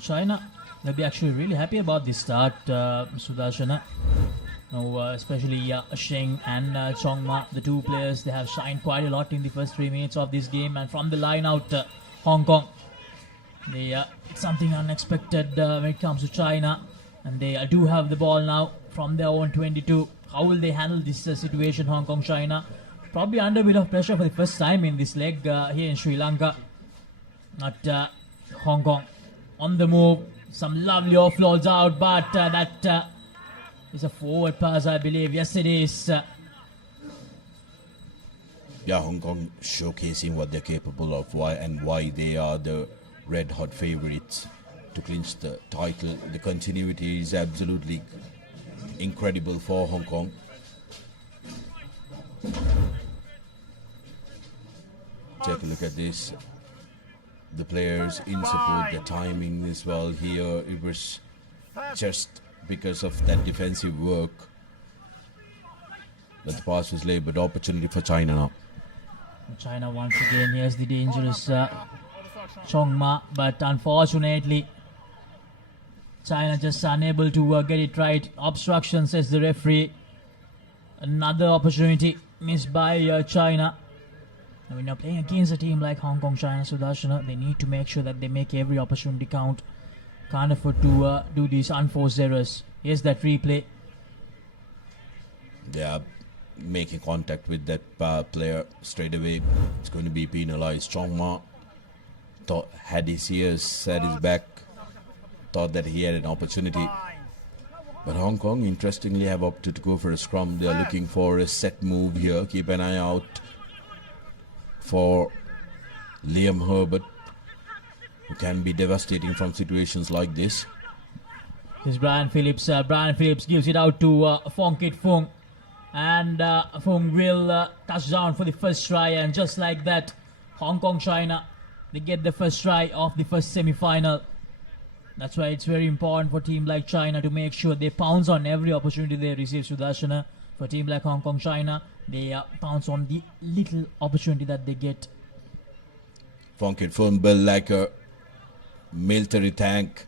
China, they'll be actually really happy about this start, Sudarshana. Now, especially Sheng and Chong Ma, the two players, they have shined quite a lot in the first 3 minutes of this game. And from the line out, Hong Kong, they something unexpected when it comes to China. And they do have the ball now from their own 22. How will they handle this situation, Hong Kong, China? Probably under a bit of pressure for the first time in this leg here in Sri Lanka. Not Hong Kong on the move. Some lovely offloads out, but that is a forward pass, I believe. Yes, it is. Yeah, Hong Kong showcasing what they're capable of, why they are the red-hot favourites to clinch the title. The continuity is absolutely incredible for Hong Kong. Take a look at this. The players in support, the timing as well here. It was just because of that defensive work that the pass was laid, but opportunity for China now. China once again, here's the dangerous Chong Ma, but unfortunately China just unable to get it right. Obstruction, says the referee. Another opportunity missed by China. And when you're playing against a team like Hong Kong, China, Sudarshana, they need to make sure that they make every opportunity count. Can't afford to do these unforced errors. Here's that replay. They are making contact with that player straight away. It's going to be penalized. Chongma had his ears at his back, thought that he had an opportunity. But Hong Kong, interestingly, have opted to go for a scrum. They are looking for a set move here. Keep an eye out for Liam Herbert, who can be devastating from situations like this. This is Brian Phillips. Brian Phillips gives it out to Fong Kit Fung. And Fung will touch down for the first try. And just like that, Hong Kong, China, they get the first try of the first semi-final. That's why it's very important for a team like China to make sure they pounce on every opportunity they receive, Sudarshana. For a team like Hong Kong, China, they pounce on the little opportunity that they get. Fong Kit Fung, built like a military tank,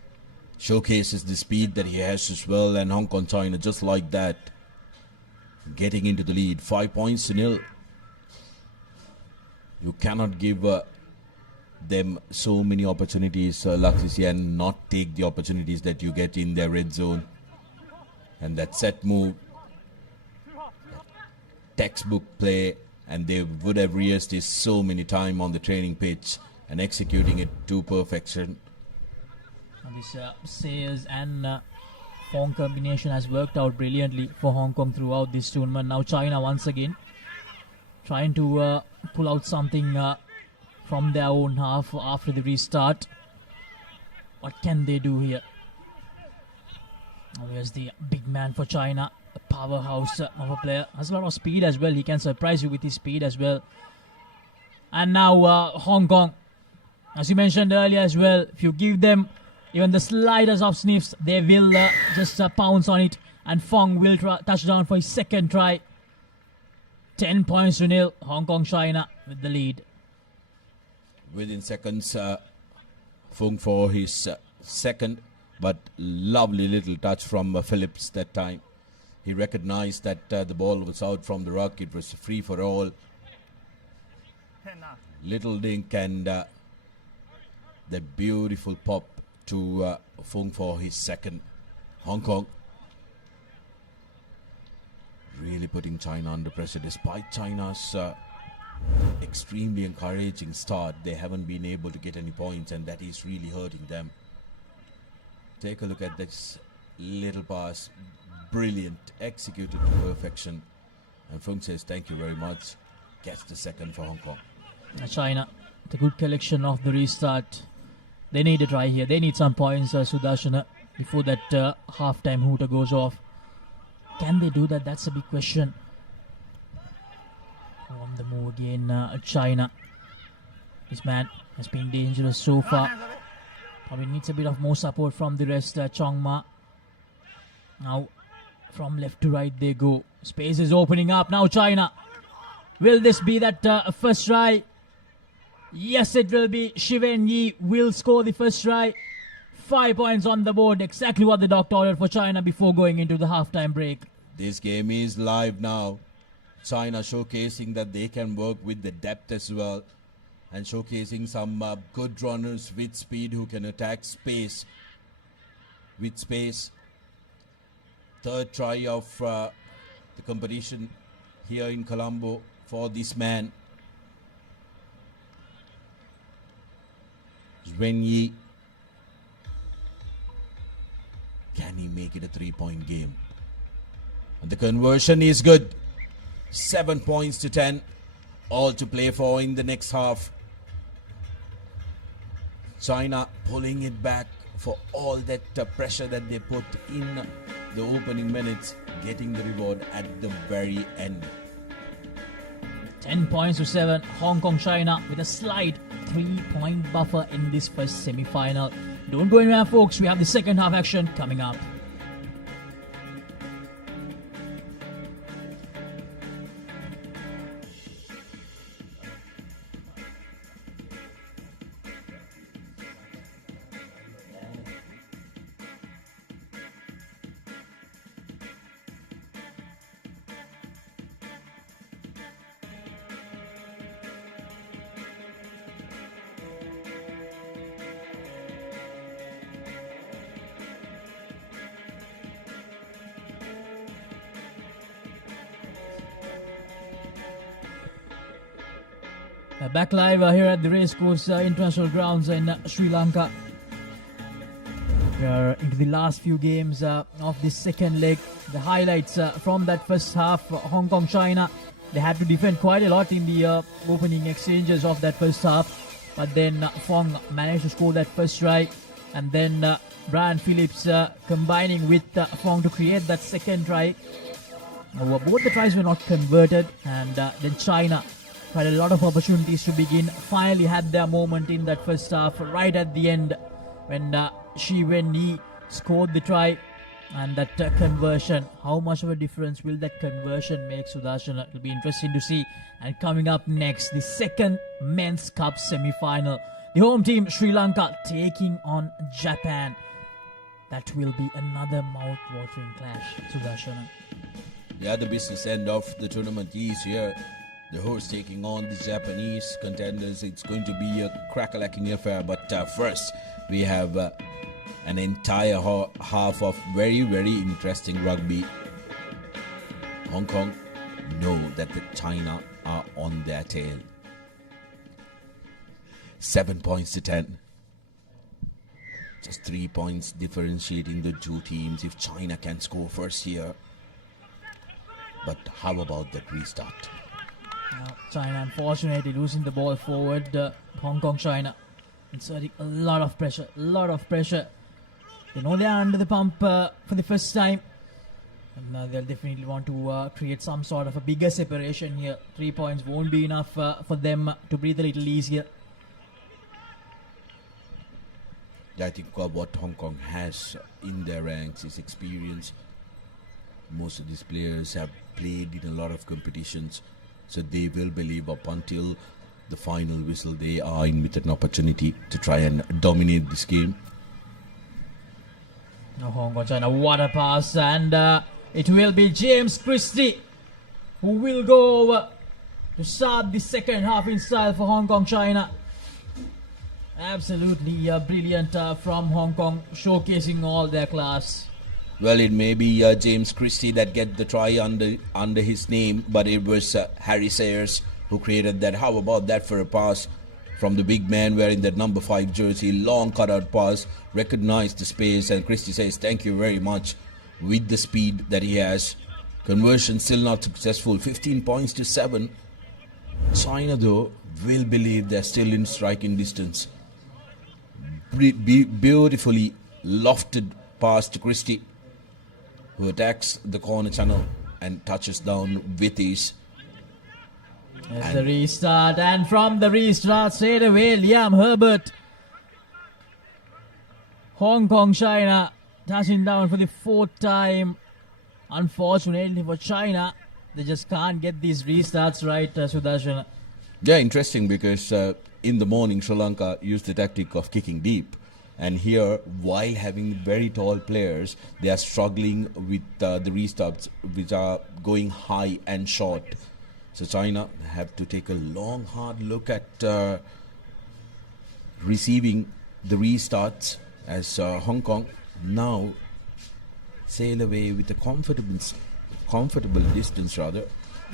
showcases the speed that he has as well. And Hong Kong, China, just like that, getting into the lead, 5 points to 0. You cannot give them so many opportunities, Laksisi, and not take the opportunities that you get in their red zone. And that set move, textbook play, and they would have rehearsed this so many times on the training pitch and executing it to perfection. And this Sayers and Fong combination has worked out brilliantly for Hong Kong throughout this tournament. Now China once again trying to pull out something from their own half after the restart. What can they do here? Now here's the big man for China, a powerhouse of a player. Has a lot of speed as well. He can surprise you with his speed as well. And now Hong Kong, as you mentioned earlier as well, if you give them even the slightest of sniffs, they will just pounce on it. And Fong will touch down for his second try. 10 points to 0. Hong Kong, China with the lead. Within seconds, Fung for his second, but lovely little touch from Phillips that time. He recognized that the ball was out from the ruck. It was free for all. Little dink and the beautiful pop to Fung for his second. Hong Kong really putting China under pressure. Despite China's extremely encouraging start, they haven't been able to get any points, and that is really hurting them. Take a look at this little pass. Brilliant, executed to perfection. And Fung says thank you very much. Gets the second for Hong Kong. China, the good collection of the restart. They need a try here. They need some points, Sudarshana, before that half-time hooter goes off. Can they do that? That's a big question. On the move again, China. This man has been dangerous so far. Probably needs a bit of more support from the rest. Chong Ma. Now, from left to right they go. Space is opening up. Now China. Will this be that first try? Yes, it will be. Shiven Yi will score the first try. 5 points on the board. Exactly what the doctor ordered for China before going into the halftime break. This game is live now. China showcasing that they can work with the depth as well, and showcasing some good runners with speed who can attack space with space. Third try of the competition here in Colombo for this man. Zwen Yi. Can he make it a 3-point game? And the conversion is good. 7 points to 10. All to play for in the next half. China pulling it back for all that pressure that they put in the opening minutes, getting the reward at the very end. 10 points to 7. Hong Kong, China with a slight 3-point buffer in this first semi-final. Don't go anywhere, folks. We have the second half action coming up. Back live here at the Racecourse International Grounds in Sri Lanka. We are into the last few games of this second leg. The highlights from that first half, Hong Kong, China. They had to defend quite a lot in the opening exchanges of that first half. But then Fong managed to score that first try. And then Brian Phillips combining with Fong to create that second try. Both the tries were not converted. And then China had a lot of opportunities to begin. Finally had their moment in that first half right at the end when Shi Wen-Yi scored the try. And that conversion, how much of a difference will that conversion make, Sudarshan? It will be interesting to see. And coming up next, the second Men's Cup semi-final. The home team, Sri Lanka, taking on Japan. That will be another mouth-watering clash, Sudarshan. Yeah, the business end of the tournament is here. The host taking on the Japanese contenders. It's going to be a crack-a-lacking affair. But first, we have an entire half of very, very interesting rugby. Hong Kong know that the China are on their tail. 7 points to 10. Just 3 points differentiating the two teams if China can score first here. But how about that restart? China unfortunately losing the ball forward. Hong Kong, China inserting a lot of pressure. They know they are under the pump for the first time. And they'll definitely want to create some sort of a bigger separation here. 3 points won't be enough for them to breathe a little easier. I think what Hong Kong has in their ranks is experience. Most of these players have played in a lot of competitions, so they will believe up until the final whistle they are in with an opportunity to try and dominate this game. Hong Kong, China, what a pass, and it will be James Christie who will go over to start the second half in style for Hong Kong, China. Absolutely brilliant from Hong Kong, showcasing all their class. Well, it may be James Christie that get the try under his name, but it was Harry Sayers who created that. How about that for a pass from the big man wearing that number 5 jersey? Long cutout pass, recognized the space, and Christie says thank you very much with the speed that he has. Conversion still not successful. 15 points to 7. China, though, will believe they're still in striking distance. Beautifully lofted pass to Christie, who attacks the corner channel and touches down with ease. There's the restart, and from the restart straight away, Liam Herbert. Hong Kong, China touching down for the 4th time. Unfortunately for China, they just can't get these restarts right, Sudarshan. Yeah, interesting, because in the morning Sri Lanka used the tactic of kicking deep, and here, while having very tall players, they are struggling with the restarts which are going high and short. So China have to take a long, hard look at receiving the restarts, as Hong Kong now sail away with a comfortable distance, rather.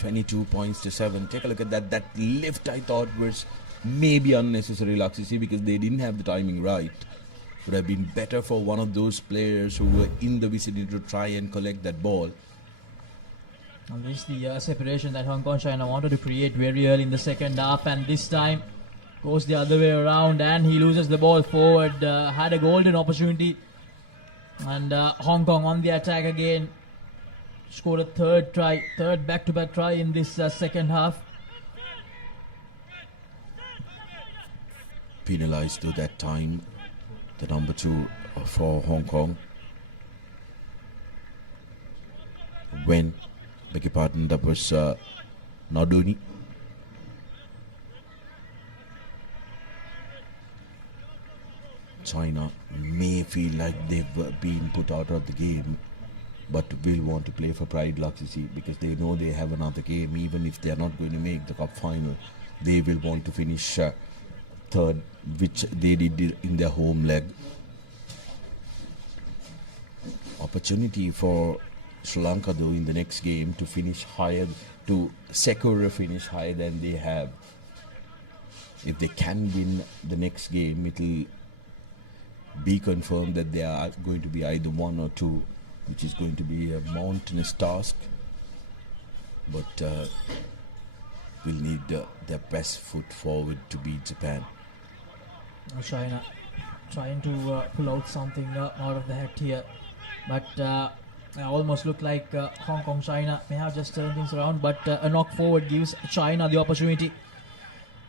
22 points to 7. Take a look at that. That lift, I thought, was maybe unnecessary, Laksisi, because they didn't have the timing right. Would have been better for one of those players who were in the vicinity to try and collect that ball. And this is the separation that Hong Kong, China wanted to create very early in the second half, and this time goes the other way around, and he loses the ball forward. Had a golden opportunity, and Hong Kong on the attack again. Scored a third back-to-back try in this second half. Penalized to that time, the number 2 for Hong Kong. When, beg your pardon, that was Nardoni. China may feel like they've been put out of the game, but will want to play for pride, Laksisi, because they know they have another game. Even if they are not going to make the cup final, they will want to finish third, which they did in their home leg. Opportunity for Sri Lanka, though, in the next game to finish higher, to secure a finish higher than they have. if they can win the next game, it will be confirmed that they are going to be either 1 or 2, which is going to be a mountainous task. But we'll need their best foot forward to beat Japan. China trying to pull out something out of the hat here, but almost look like Hong Kong China may have just turned things around, but a knock forward gives China the opportunity.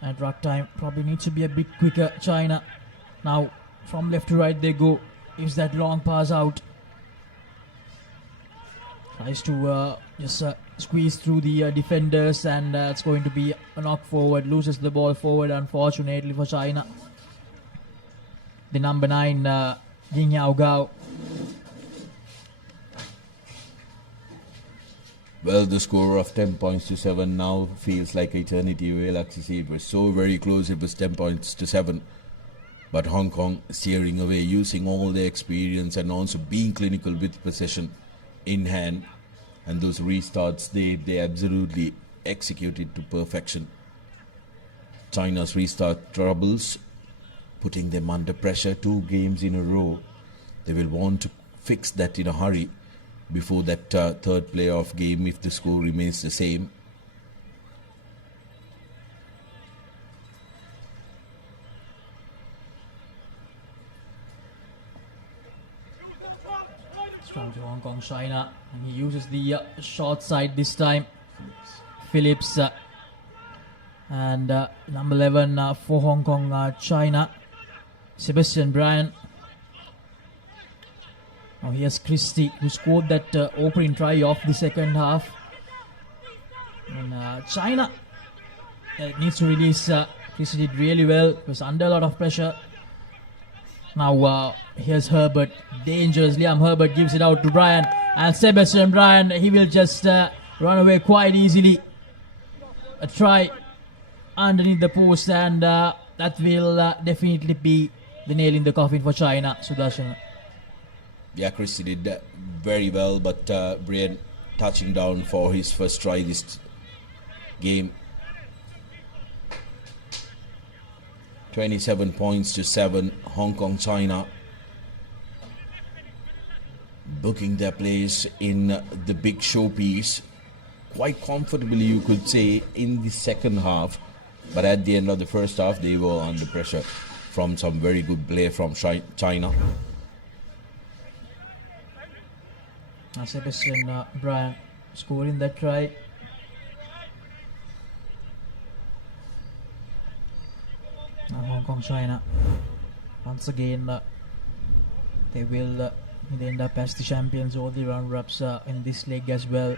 At ruck time, probably needs to be a bit quicker. China now from left to right they go. Is that long pass out? Tries to just squeeze through the defenders, and it's going to be a knock forward. Loses the ball forward, unfortunately for China. The number 9, Ding Yao Gao. Well, the score of 10 points to 7 now feels like eternity. Well, actually, it was so very close. It was 10 points to 7. But Hong Kong steering away, using all their experience and also being clinical with possession in hand. And those restarts, they absolutely executed to perfection. China's restart troubles, putting them under pressure 2 games in a row. They will want to fix that in a hurry before that third playoff game if the score remains the same. Strong to Hong Kong China, and he uses the short side this time. Phillips and number 11 for Hong Kong China, Sebastian Bryan. Now here's Christie, who scored that opening try of the second half. And China needs to release. Christie did really well. It was under a lot of pressure. Now here's Herbert, dangerous. Liam Herbert gives it out to Bryan, and Sebastian Bryan, he will just run away quite easily. A try underneath the post, and that will definitely be the nail in the coffin for China. Sudarshan. Yeah, Christie did that very well, but Brian touching down for his first try this game. 27 points to 7, Hong Kong China booking their place in the big showpiece quite comfortably, you could say, in the second half. But at the end of the first half, they were under pressure from some very good play from China. Sebastian Bryan scoring that try. Now Hong Kong China, once again, they will end up as the champions or the runner-ups in this leg as well,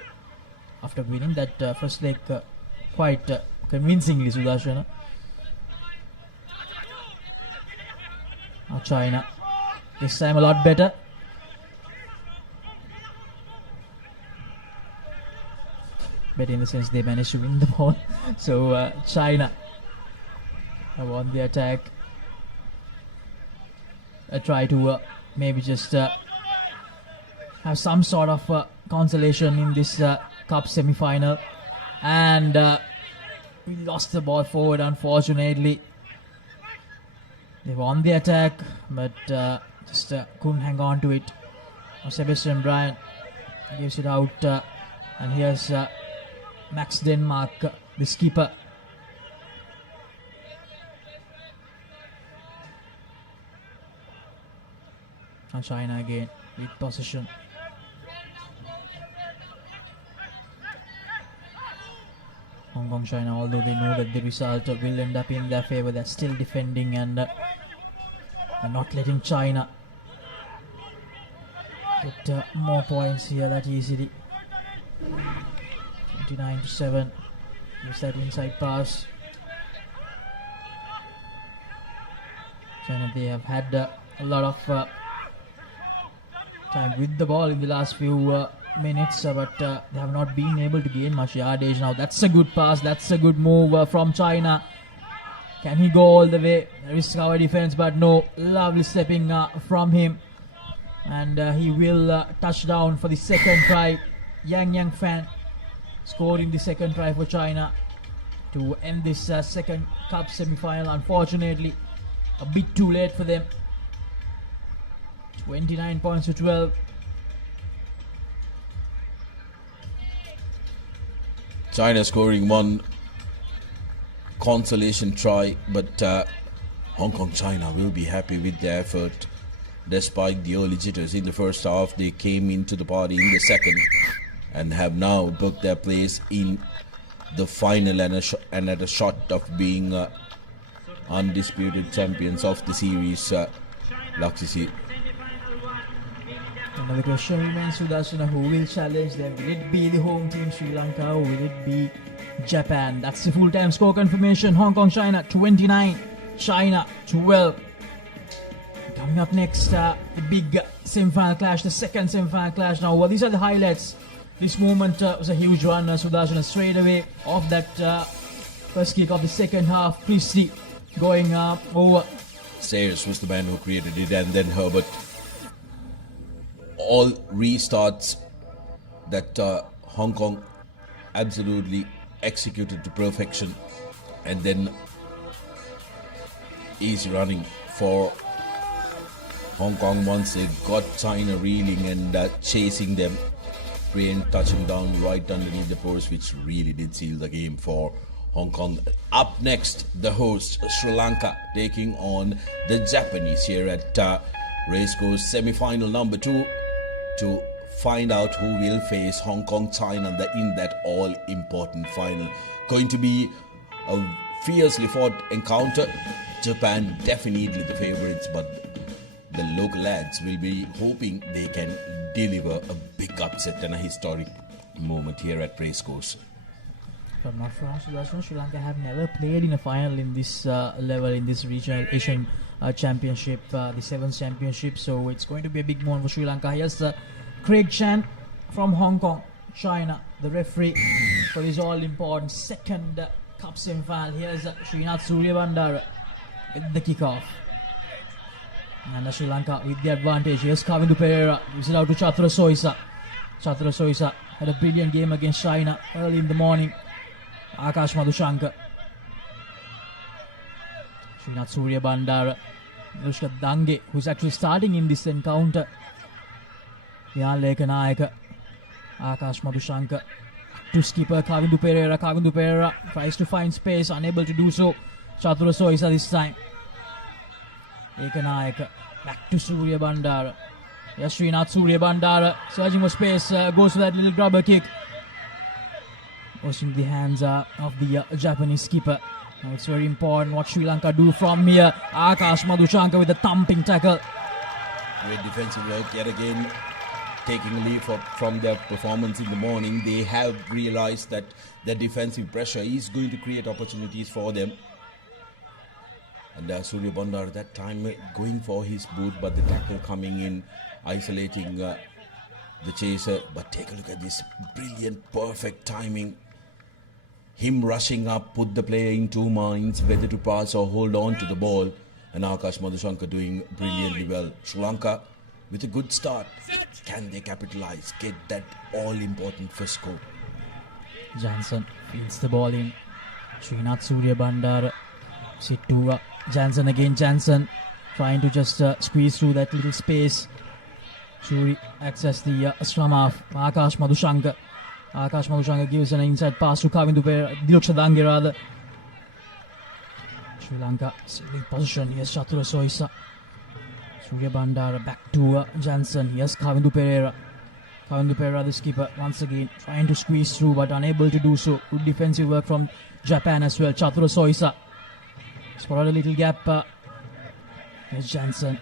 after winning that first leg quite convincingly, Sudarshan. Now China, this time a lot better. Better in the sense they managed to win the ball. So China won the attack. Try to maybe just have some sort of consolation in this cup semi-final, and we lost the ball forward, unfortunately. They won the attack, but just couldn't hang on to it. Now Sebastian Bryan gives it out, and here's Max Denmark, the skipper. And China again with possession. Hong Kong China, although they know that the result will end up in their favor, they're still defending and not letting China get more points here that easily. 29 to 7. Use that inside pass. China, they have had a lot of time with the ball in the last few minutes, but they have not been able to gain much yardage. Now that's a good pass, that's a good move from China. Can he go all the way? There is cover defense, but no. Lovely stepping from him, and he will touch down for the second try. Yang Fan scoring the second try for China. to end this second cup semi-final. Unfortunately, a bit too late for them. 29 points to 12. China scoring one consolation try, but Hong Kong China will be happy with their effort. Despite the early jitters in the first half, they came into the party in the second and have now booked their place in the final and at a shot of being undisputed champions of the series. Laksisi. Another question remains, Sudarsana, who will challenge them? Will it be the home team Sri Lanka or will it be Japan? That's the full-time score confirmation. Hong Kong China 29, China 12. Coming up next, the big semi-final clash, the second semi-final clash. Now, these are the highlights. This moment was a huge run, Sudarsana, straight away off that first kick of the second half. Christie going over. Sayers was the man who created it, and then Herbert. All restarts that Hong Kong absolutely executed to perfection, and then easy running for Hong Kong once they got China reeling and chasing them. Rain touching down right underneath the post, which really did seal the game for Hong Kong. Up next, the host Sri Lanka taking on the Japanese here at Racecourse semi-final number 2 to find out who will face Hong Kong China in that all-important final. Going to be a fiercely fought encounter. Japan definitely the favourites, but the local lads will be hoping they can deliver a big upset and a historic moment here at Racecourse. If I'm not wrong, Sri Lanka have never played in a final in this level, in this regional Asian championship, the 7th championship. So it's going to be a big moment for Sri Lanka. Here's Craig Chan from Hong Kong, China, the referee for this all-important second cup semi-final. Here's Srinath Suryabandara with the kickoff. And Sri Lanka with the advantage. Here's Kavindu Pereira. Gives it out to Chatura Soisa. Chatura Soisa had a brilliant game against China early in the morning. Akash Madhushankar. Srinath Suryabandara. Anushka Dange, who's actually starting in this encounter. Yan Lekanayaka. Akash Madhushankar. To skipper Kavindu Pereira. Kavindu Pereira tries to find space, unable to do so. Chatura Soisa this time. Lekanayaka. Back to Suryabandara. Yes, Srinath Suryabandara searching for space, goes for that little grubber kick. Goes into the hands of the Japanese skipper. Now it's very important what Sri Lanka do from here. Akash Madhushankar with a thumping tackle. Great defensive work yet again, taking a lead from their performance in the morning. They have realized that the defensive pressure is going to create opportunities for them. And Surya Bandar at that time going for his boot, but the tackle coming in, isolating the chaser. But take a look at this brilliant, perfect timing. Him rushing up, put the player in two minds, whether to pass or hold on to the ball. And Akash Madhushankar doing brilliantly well. Sri Lanka with a good start. Can they capitalize, get that all-important first score? Jansen feeds the ball in. Srinath Suryabandara. Sit to Jansen again. Jansen trying to just squeeze through that little space. Shuri access the scrum half. Akash Madhushankar. Akash Madhushankar gives an inside pass to Kavindu Pereira. Diloksha Dange rather. Sri Lanka still in position. Here's Chatura Soisa. Suryabandara back to Jansen. Here's Kavindu Pereira. Kavindu Pereira, the skipper, once again trying to squeeze through but unable to do so. Good defensive work from Japan as well. Chatura Soisa. Spotted a little gap. Here's Jansen.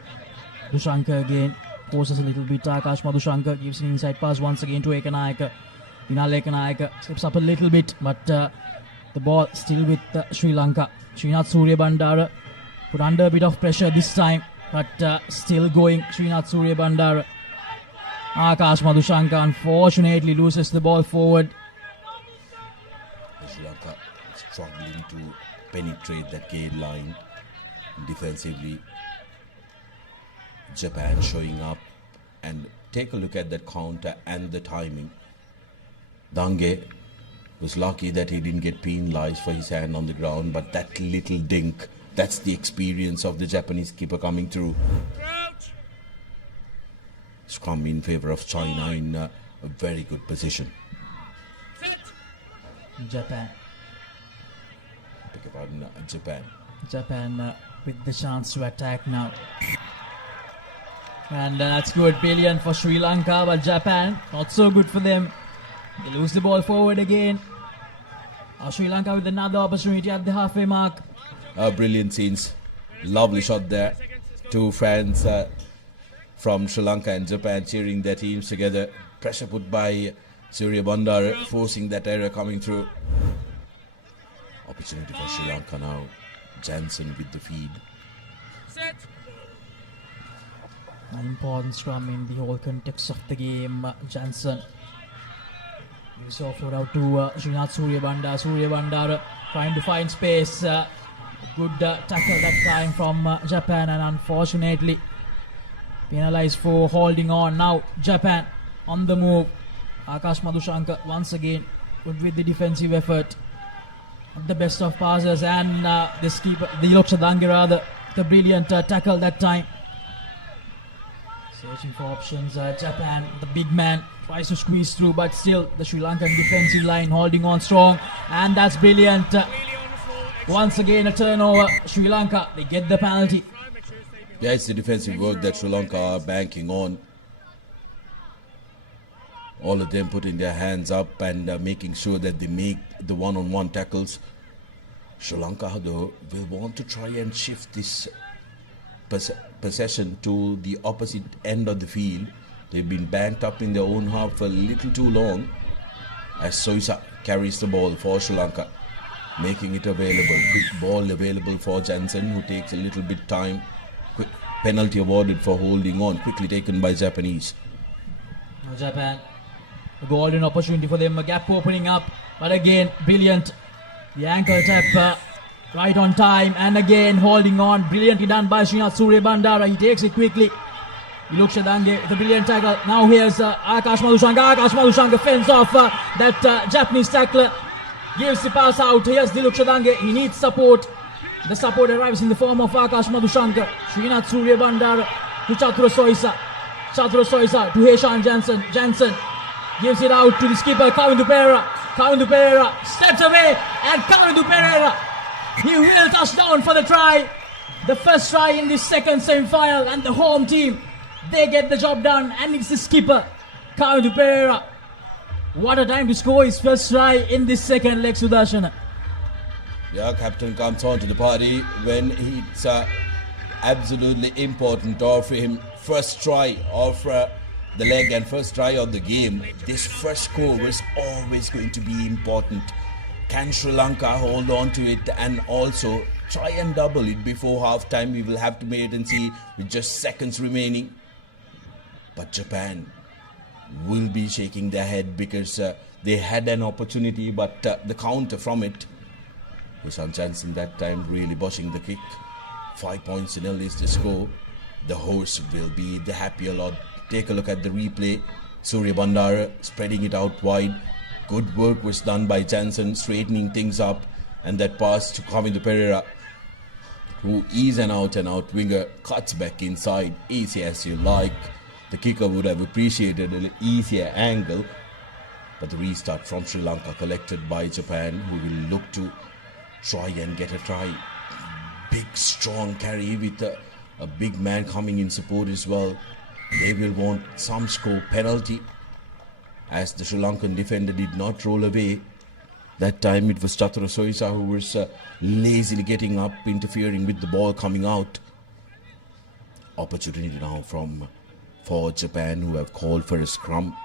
Madhushankar again. Forces a little bit. Akash Madhushankar gives an inside pass once again to Ekanayaka. Vinal Ekanayaka slips up a little bit, but the ball still with Sri Lanka. Srinath Suryabandara put under a bit of pressure this time, but still going. Srinath Suryabandara. Akash Madhushankar unfortunately loses the ball forward. Sri Lanka struggling to penetrate that gate line defensively. Japan showing up, and take a look at that counter and the timing. Dange Was lucky that he didn't get penalized for his hand on the ground, but that little dink, that's the experience of the Japanese keeper coming through. Scrum in favor of China in a very good position. Japan. Pick up on Japan. Japan with the chance to attack now. And that's good, brilliant for Sri Lanka, but Japan, not so good for them. They lose the ball forward again. Sri Lanka with another opportunity at the halfway mark. Brilliant scenes. Lovely shot there. Two fans from Sri Lanka and Japan cheering their teams together. Pressure put by Surya Bandar, forcing that error coming through. Opportunity for Sri Lanka now. Jansen with the feed. An important scrum in the whole context of the game. Jansen. We saw for out to Srinath Surya Bandar. Surya Bandar trying to find space. Good tackle that time from Japan, and unfortunately penalized for holding on. Now Japan on the move. Akash Madhushankar once again good with the defensive effort. The best of passes, and this keeper, the Lokshadangirada, the brilliant tackle that time. Searching for options. Japan, the big man, tries to squeeze through, but still the Sri Lankan defensive line holding on strong, and that's brilliant. Once again a turnover. Sri Lanka, they get the penalty. Yeah, it's the defensive work that Sri Lanka are banking on. All of them putting their hands up and making sure that they make the one-on-one tackles. Sri Lanka, though, will want to try and shift this possession to the opposite end of the field. They've been banked up in their own half for a little too long, as Soisa carries the ball for Sri Lanka, making it available. Quick ball available for Jansen, who takes a little bit time. Quick penalty awarded for holding on, quickly taken by Japanese. Japan, a golden opportunity for them, a gap opening up, but again brilliant. The ankle tap right on time, and again holding on, brilliantly done by Srinath Surya Bandara. He takes it quickly. He looks at Dange with a brilliant tackle. Now here's Akash Madhushankar. Akash Madhushankar fends off that Japanese tackler. Gives the pass out. Here's Diluk Shadange. He needs support. The support arrives in the form of Akash Madhushankar. Srinath Surya Bandara to Chatura Soisa. Chatura Soisa to Heshan Jansen. Jansen gives it out to the skipper Kavindu Pereira. Kavindu Pereira steps away, and Kavindu Pereira, he will touch down for the try. The first try in this second semi-final, and the home team, they get the job done, and it's the skipper Kavindu Pereira. What a time to score his first try in this second leg, Sudarshan. Yeah, captain comes on to the party when it's absolutely important to offer him first try of the leg and first try of the game. This first score is always going to be important. Can Sri Lanka hold on to it and also try and double it before half time? We will have to wait and see with just seconds remaining. But Japan will be shaking their head because they had an opportunity, but the counter from it. Hushan Jansen that time really boshing the kick. 5 points in a is the score. The horse will be the happier lot. Take a look at the replay. Surya Bandara spreading it out wide. Good work was done by Jansen, straightening things up, and that pass to Kavindu Pereira, who is an out-and-out winger, cuts back inside, easy as you like. The kicker would have appreciated an easier angle, but the restart from Sri Lanka collected by Japan, who will look to try and get a try. Big strong carry with a big man coming in support as well. They will want some score penalty, as the Sri Lankan defender did not roll away. That time it was Chatura Soisa who was lazily getting up, interfering with the ball coming out. Opportunity now for Japan, who have called for a scrum.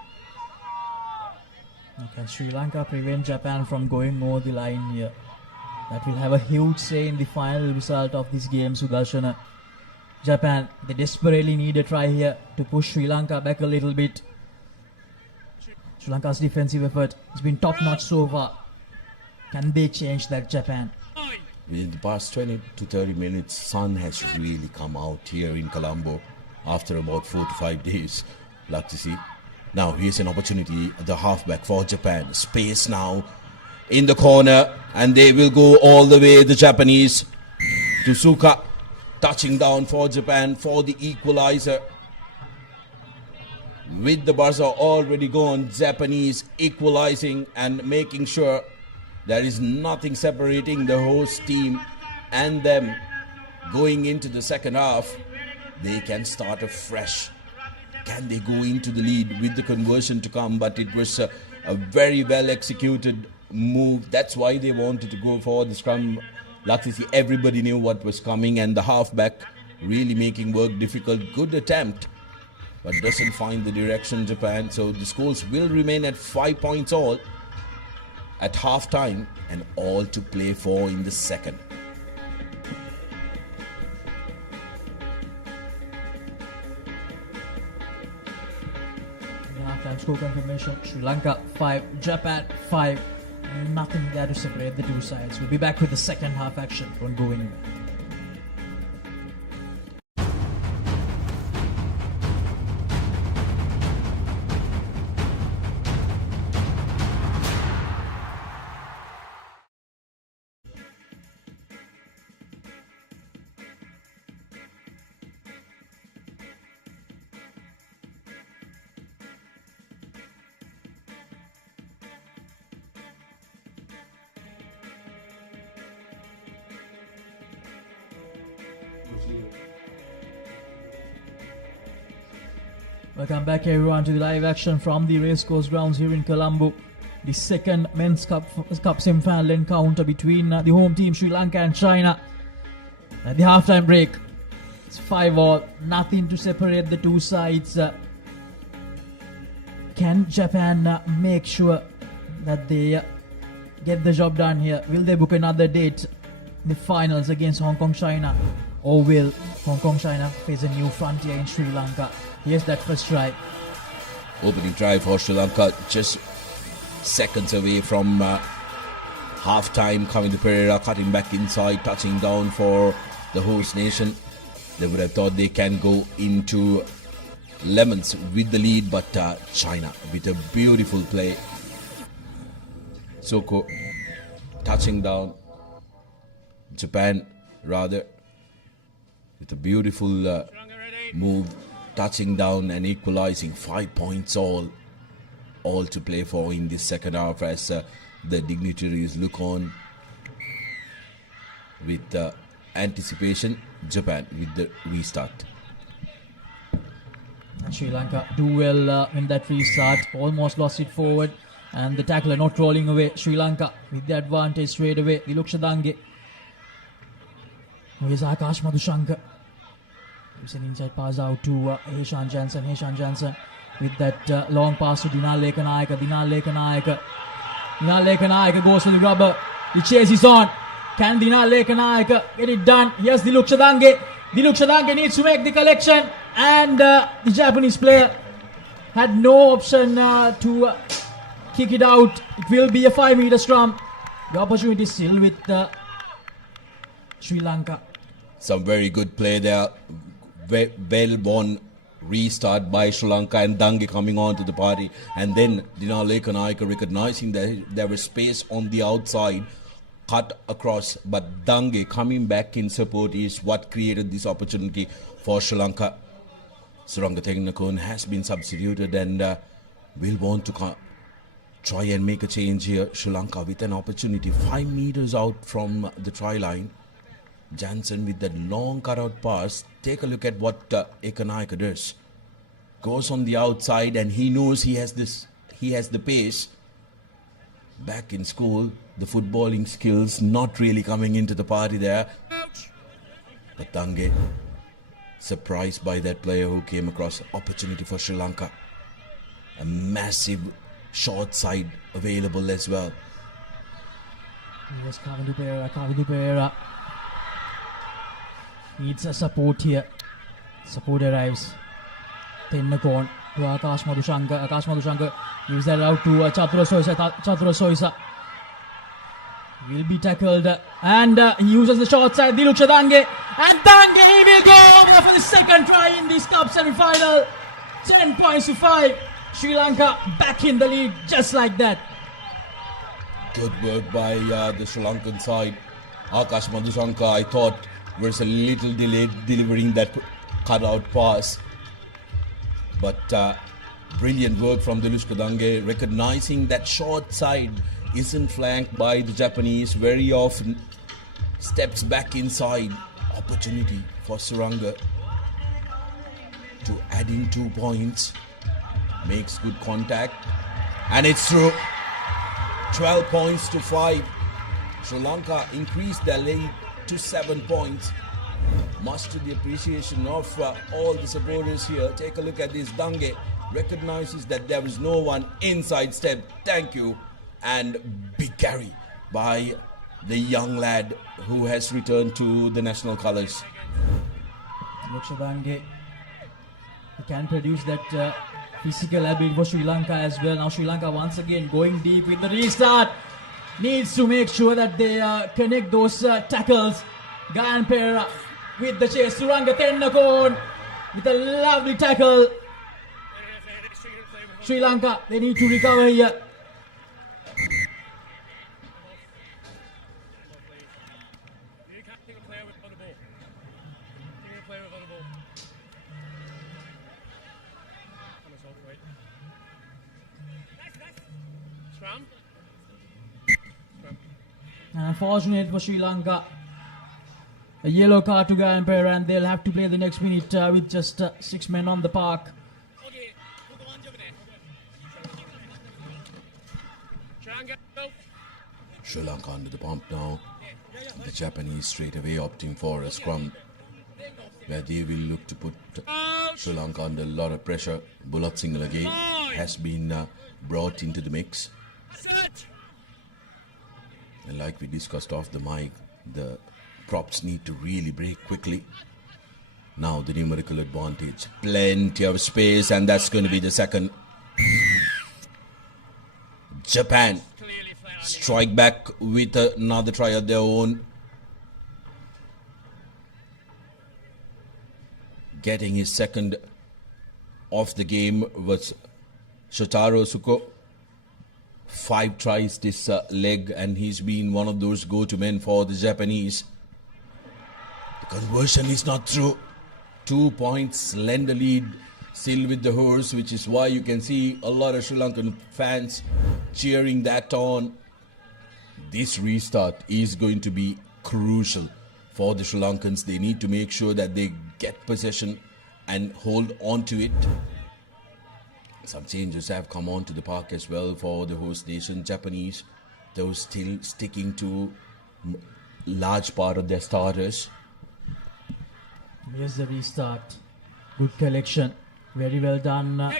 Can Sri Lanka prevent Japan from going over the line here? That will have a huge say in the final result of this game, Sudarshana. Japan, they desperately need a try here to push Sri Lanka back a little bit. Sri Lanka's defensive effort has been top-notch so far. Can they change that, Japan? In the past 20 to 30 minutes, sun has really come out here in Colombo after about 4 to 5 days. Like to see. Now here's an opportunity at the halfback for Japan. Space now. in the corner, and they will go all the way, the Japanese, to Suka, touching down for Japan for the equalizer. With the buzzer already gone, Japanese equalizing and making sure there is nothing separating the host team and them going into the second half. They can start afresh. Can they go into the lead with the conversion to come? But it was a very well executed move. That's why they wanted to go for the scrum. Luckily, everybody knew what was coming, and the halfback really making work difficult. Good attempt, but doesn't find the direction, Japan. So the scores will remain at 5 points all at half time, and all to play for in the second. Half-time score confirmation: Sri Lanka 5, Japan 5. Nothing there to separate the two sides. We'll be back with the second half action. Don't go anywhere. Welcome back everyone to the live action from the Racecourse grounds here in Colombo. The second Men's Cup semi-final encounter between the home team Sri Lanka and China. At the halftime break, it's 5-all, nothing to separate the two sides. Can Japan make sure that they get the job done here? Will they book another date in the finals against Hong Kong, China? Or will Hong Kong, China face a new frontier in Sri Lanka? Here's that first try. Opening try for Sri Lanka, just seconds away from half-time. Kavindu Pereira cutting back inside, touching down for the host nation. They would have thought they can go into lemons with the lead, but China with a beautiful play. Soko touching down. Japan rather with a beautiful move, touching down and equalizing. 5 points all to play for in this second half as the dignitaries look on with anticipation. Japan with the restart. And Sri Lanka do well in that restart. Almost lost it forward, and the tackler not rolling away. Sri Lanka with the advantage straight away. Diluk Shadange. Here's Akash Madhushankar. Gives an inside pass out to Heshan Jansen. Heshan Jansen with that long pass to Dinal Lekanayaka. Dinal Lekanayaka. Dinal Lekanayaka goes to the rubber. The chase is on. Can Dinal Lekanayaka get it done? Here's Diluk Shadange. Diluk Shadange needs to make the collection, and the Japanese player had no option to kick it out. It will be a 5-meter scrum. The opportunity still with Sri Lanka. Some very good play there. Well won restart by Sri Lanka, and Dange coming on to the party, and then Dinal Lekanayaka recognizing that there was space on the outside, cut across, but Dange coming back in support is what created this opportunity for Sri Lanka. Suranga Tengnakon has been substituted and will want to try and make a change here. Sri Lanka with an opportunity 5 meters out from the try line. Jansen with that long cutout pass. Take a look at what Ekanayaka does. Goes on the outside, and he knows he has the pace. Back in school, the footballing skills not really coming into the party there. But Dange surprised by that player who came across. Opportunity for Sri Lanka. A massive short side available as well. Yes, Kavindu Pereira needs a support here. Support arrives. Tennakon to Akash Madhushankar. Akash Madhushankar gives that out to Chatura Soisa. Chatura Soisa will be tackled, and he uses the short side. Diluk Shadange, and Dange, he will go for the second try in this cup semi-final. 10 points to 5. Sri Lanka back in the lead just like that. Good work by the Sri Lankan side. Akash Madhusanka, I thought, was a little delayed delivering that cut-out pass. But brilliant work from Dilush Kadange, recognizing that short side isn't flanked by the Japanese. Very often steps back inside. Opportunity for Suranga to add in 2 points. Makes good contact. And it's through. 12 points to 5. Sri Lanka increased their lead to 7 points. Much to the appreciation of all the supporters here. Take a look at this. Dange recognizes that there is no one inside step. Thank you. And big carry by the young lad who has returned to the national colours. Dange, he can produce that physical ability for Sri Lanka as well. Now Sri Lanka once again going deep with the restart. Needs to make sure that they connect those tackles. Gayan Pereira with the chase. Suranga Tennakon with a lovely tackle. Sri Lanka, they need to recover here. And unfortunate for Sri Lanka, a yellow card to Gayan Pereira, and they'll have to play the next minute with just 6 men on the park. Sri Lanka under the pump now. The Japanese straight away opting for a scrum where they will look to put Sri Lanka under a lot of pressure. Bulat Singhal again has been brought into the mix. And like we discussed off the mic, the props need to really break quickly. Now the numerical advantage, plenty of space, and that's going to be the second. Japan strike back with another try of their own. Getting his second of the game was Shotaro Suko. 5 tries this leg, and he's been one of those go-to men for the Japanese. The conversion is not through. 2 points, slender lead, still with the horse, which is why you can see a lot of Sri Lankan fans cheering that on. This restart is going to be crucial for the Sri Lankans. They need to make sure that they get possession and hold on to it. Some changes have come onto the park as well for the host nation. Japanese, those still sticking to large part of their starters. Here's the restart. Good collection. Very well done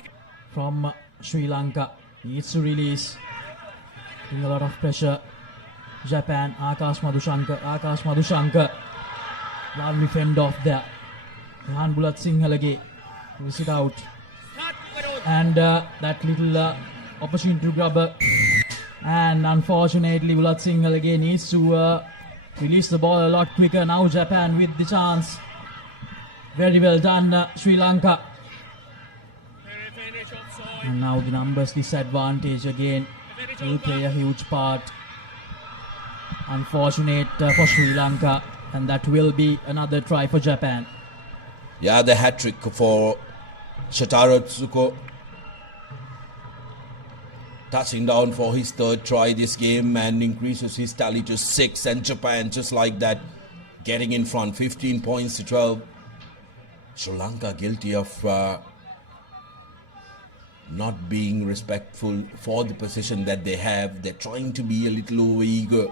from Sri Lanka. Needs to release. Putting a lot of pressure. Japan, Akash Madhusanka. Lovely fend off there. Rahan Bulat Singhal again. Pulls it out. And that little opportunity to grab and unfortunately Bulat Singhal again needs to release the ball a lot quicker. Now Japan with the chance. Very well done Sri Lanka. And now the numbers disadvantage again will play a huge part. Unfortunate for Sri Lanka, and that will be another try for Japan. Yeah, the hat-trick for Shotaro Tsuko. Touching down for his 3rd try this game and increases his tally to 6, and Japan just like that getting in front, 15 points to 12. Sri Lanka guilty of not being respectful for the position that they have. They're trying to be a little over-eager.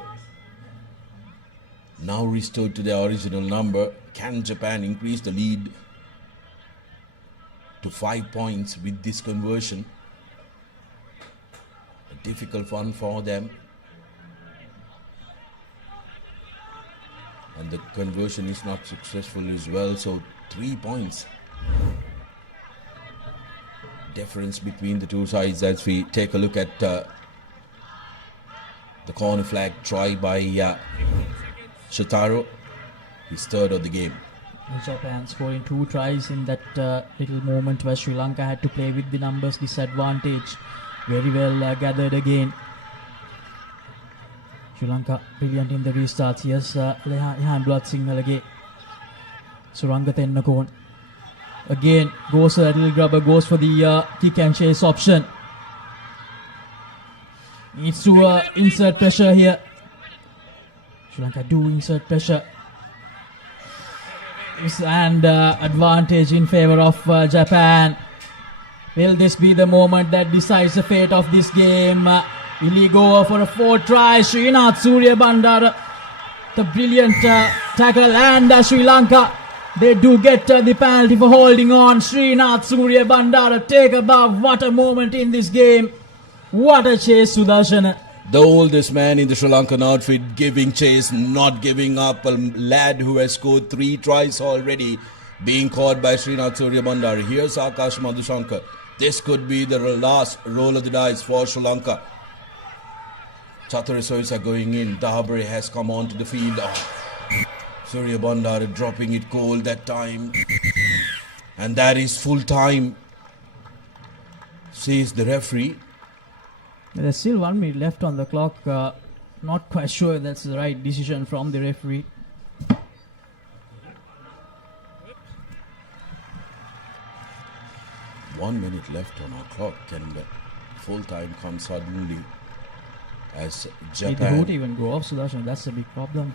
Now restored to their original number. Can Japan increase the lead to 5 points with this conversion? A difficult one for them. And the conversion is not successful as well, so 3 points. Difference between the two sides as we take a look at the corner flag try by Shotaro, his 3rd of the game. Japan scoring 2 tries in that little moment where Sri Lanka had to play with the numbers disadvantage. Very well gathered again. Sri Lanka brilliant in the restarts. Yes, Ihan Blood Sinhalage. Suranga Tennakon. Again, goes a little grubber, goes for the kick and chase option. Needs to insert pressure here. Sri Lanka do insert pressure. And advantage in favor of Japan. Will this be the moment that decides the fate of this game? Will he go for a 4th try? Srinath Suryabandara, the brilliant tackle, and Sri Lanka, they do get the penalty for holding on. Srinath Suryabandara, take above. What a moment in this game. What a chase, Sudarshan. The oldest man in the Sri Lankan outfit giving chase, not giving up. A lad who has scored 3 tries already, being caught by Srinath Suryabandara. Here's Akash Madhushankar. This could be the last roll of the dice for Sri Lanka. Chature Soisa going in. Dahabre has come onto the field. Suryabandara dropping it cold that time. And that is full time, says the referee. There's still 1 minute left on the clock. Not quite sure if that's the right decision from the referee. One minute left on our clock, and full time comes suddenly as Japan. It won't even go off, Sudarshan. That's a big problem.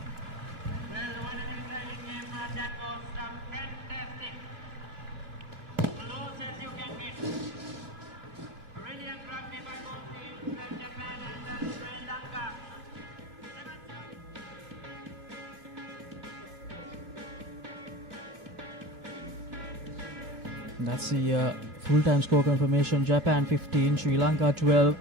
That's the full-time score confirmation. Japan 15, Sri Lanka 12.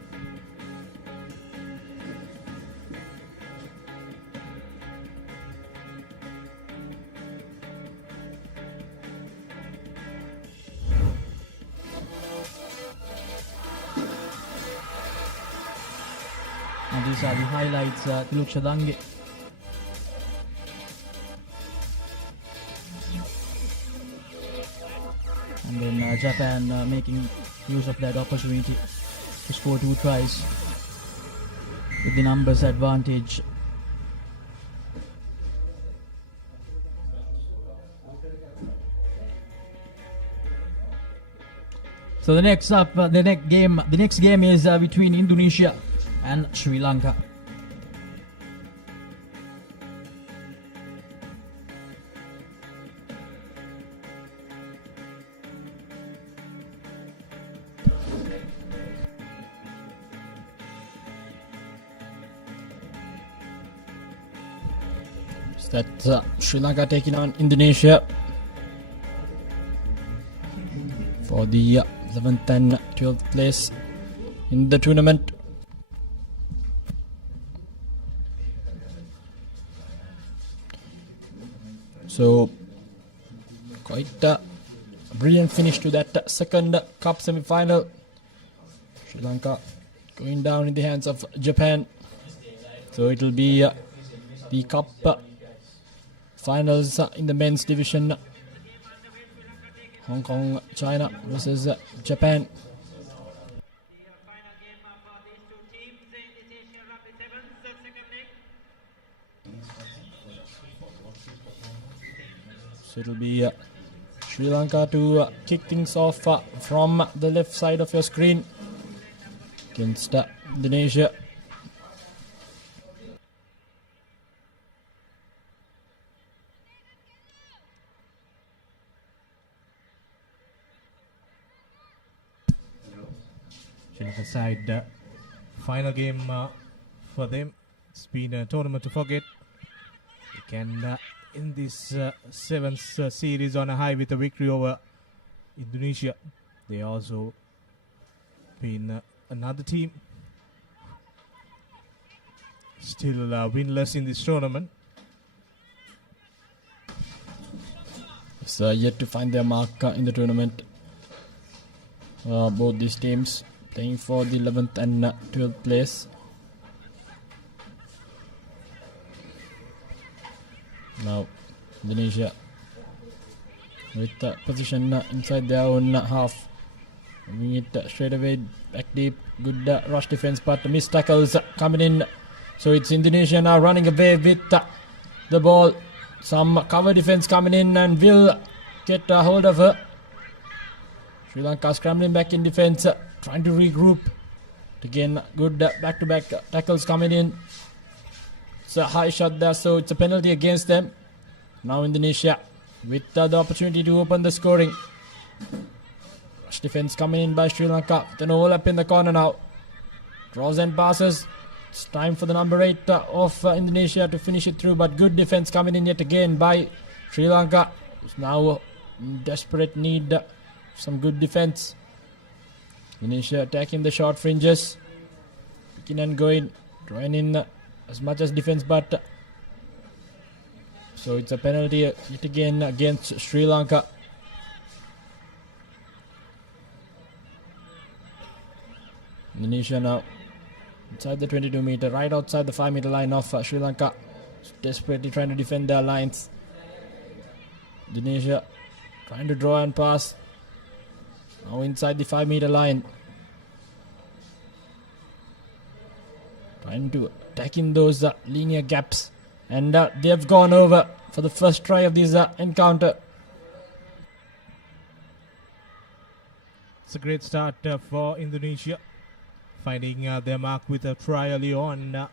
And these are the highlights. Tiluk Shadange. And then Japan making use of that opportunity to score 2 tries with the numbers advantage. So the next game is between Indonesia and Sri Lanka. That's Sri Lanka taking on Indonesia for the 11th and 12th place in the tournament. So quite a brilliant finish to that second cup semi-final. Sri Lanka going down in the hands of Japan. So it will be the cup finals in the men's division. Hong Kong, China versus Japan. So it will be Sri Lanka to kick things off from the left side of your screen against Indonesia. Sri Lanka side, final game for them. It's been a tournament to forget. They can end this 7th series on a high with a victory over Indonesia. They also been another team still winless in this tournament. It's yet to find their mark in the tournament. Both these teams playing for the 11th and 12th place. Now Indonesia with position inside their own half, moving it straight away back deep. Good rush defense, but missed tackles coming in So it's Indonesia now running away with the ball. Some cover defense coming in and will get a hold of her. Sri Lanka scrambling back in defense, trying to regroup. Again, good back-to-back tackles coming in. It's a high shot there, so it's a penalty against them. Now Indonesia with the opportunity to open the scoring. Rush defense coming in by Sri Lanka. With an overlap in the corner now. Draws and passes. It's time for the number 8 of Indonesia to finish it through, but good defense coming in yet again by Sri Lanka, who's now in desperate need of some good defense. Indonesia attacking the short fringes, picking and going, drawing in as much as defense, but so it's a penalty yet again against Sri Lanka. Indonesia now inside the 22-meter, right outside the 5-meter line of Sri Lanka, desperately trying to defend their lines. Indonesia trying to draw and pass. Now inside the 5-meter line, trying to attack in those linear gaps, and they have gone over for the first try of this encounter. It's a great start for Indonesia, finding their mark with a try early on.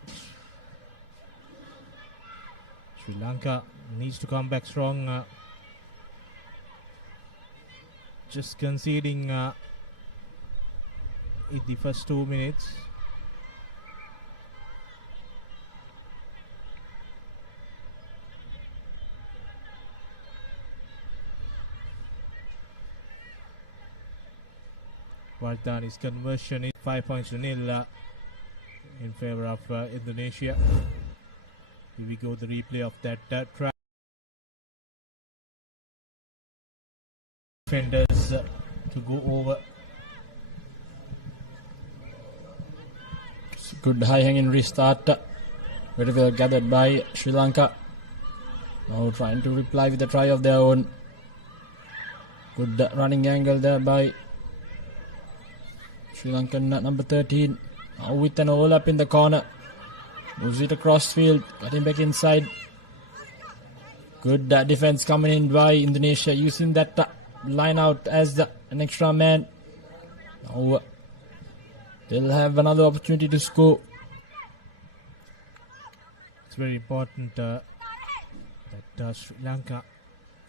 Sri Lanka needs to come back strong. Just conceding in the first 2 minutes. Wardani's conversion is 5 points to nil in favor of Indonesia. Here we go, the replay of that try. Defenders to go over. It's a good high-hanging restart. Very well gathered by Sri Lanka. Now trying to reply with a try of their own. Good running angle there by Sri Lankan number 13. Now with an overlap in the corner. Moves it across field. Cutting back inside. Good defense coming in by Indonesia, using that line out as an extra man. Now they'll have another opportunity to score. It's very important that Sri Lanka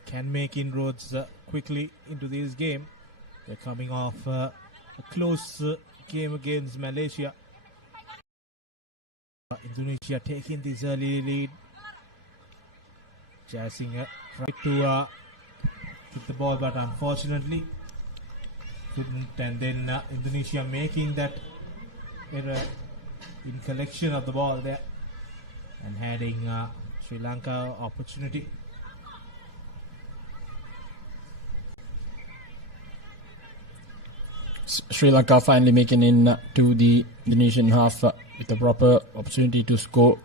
can make inroads quickly into this game. They're coming off a close game against Malaysia. Indonesia taking this early lead. Chasing right to hit the ball, but unfortunately couldn't. And then Indonesia making that error in collection of the ball there and handing Sri Lanka opportunity. Sri Lanka finally making in to the Indonesian half with a proper opportunity to score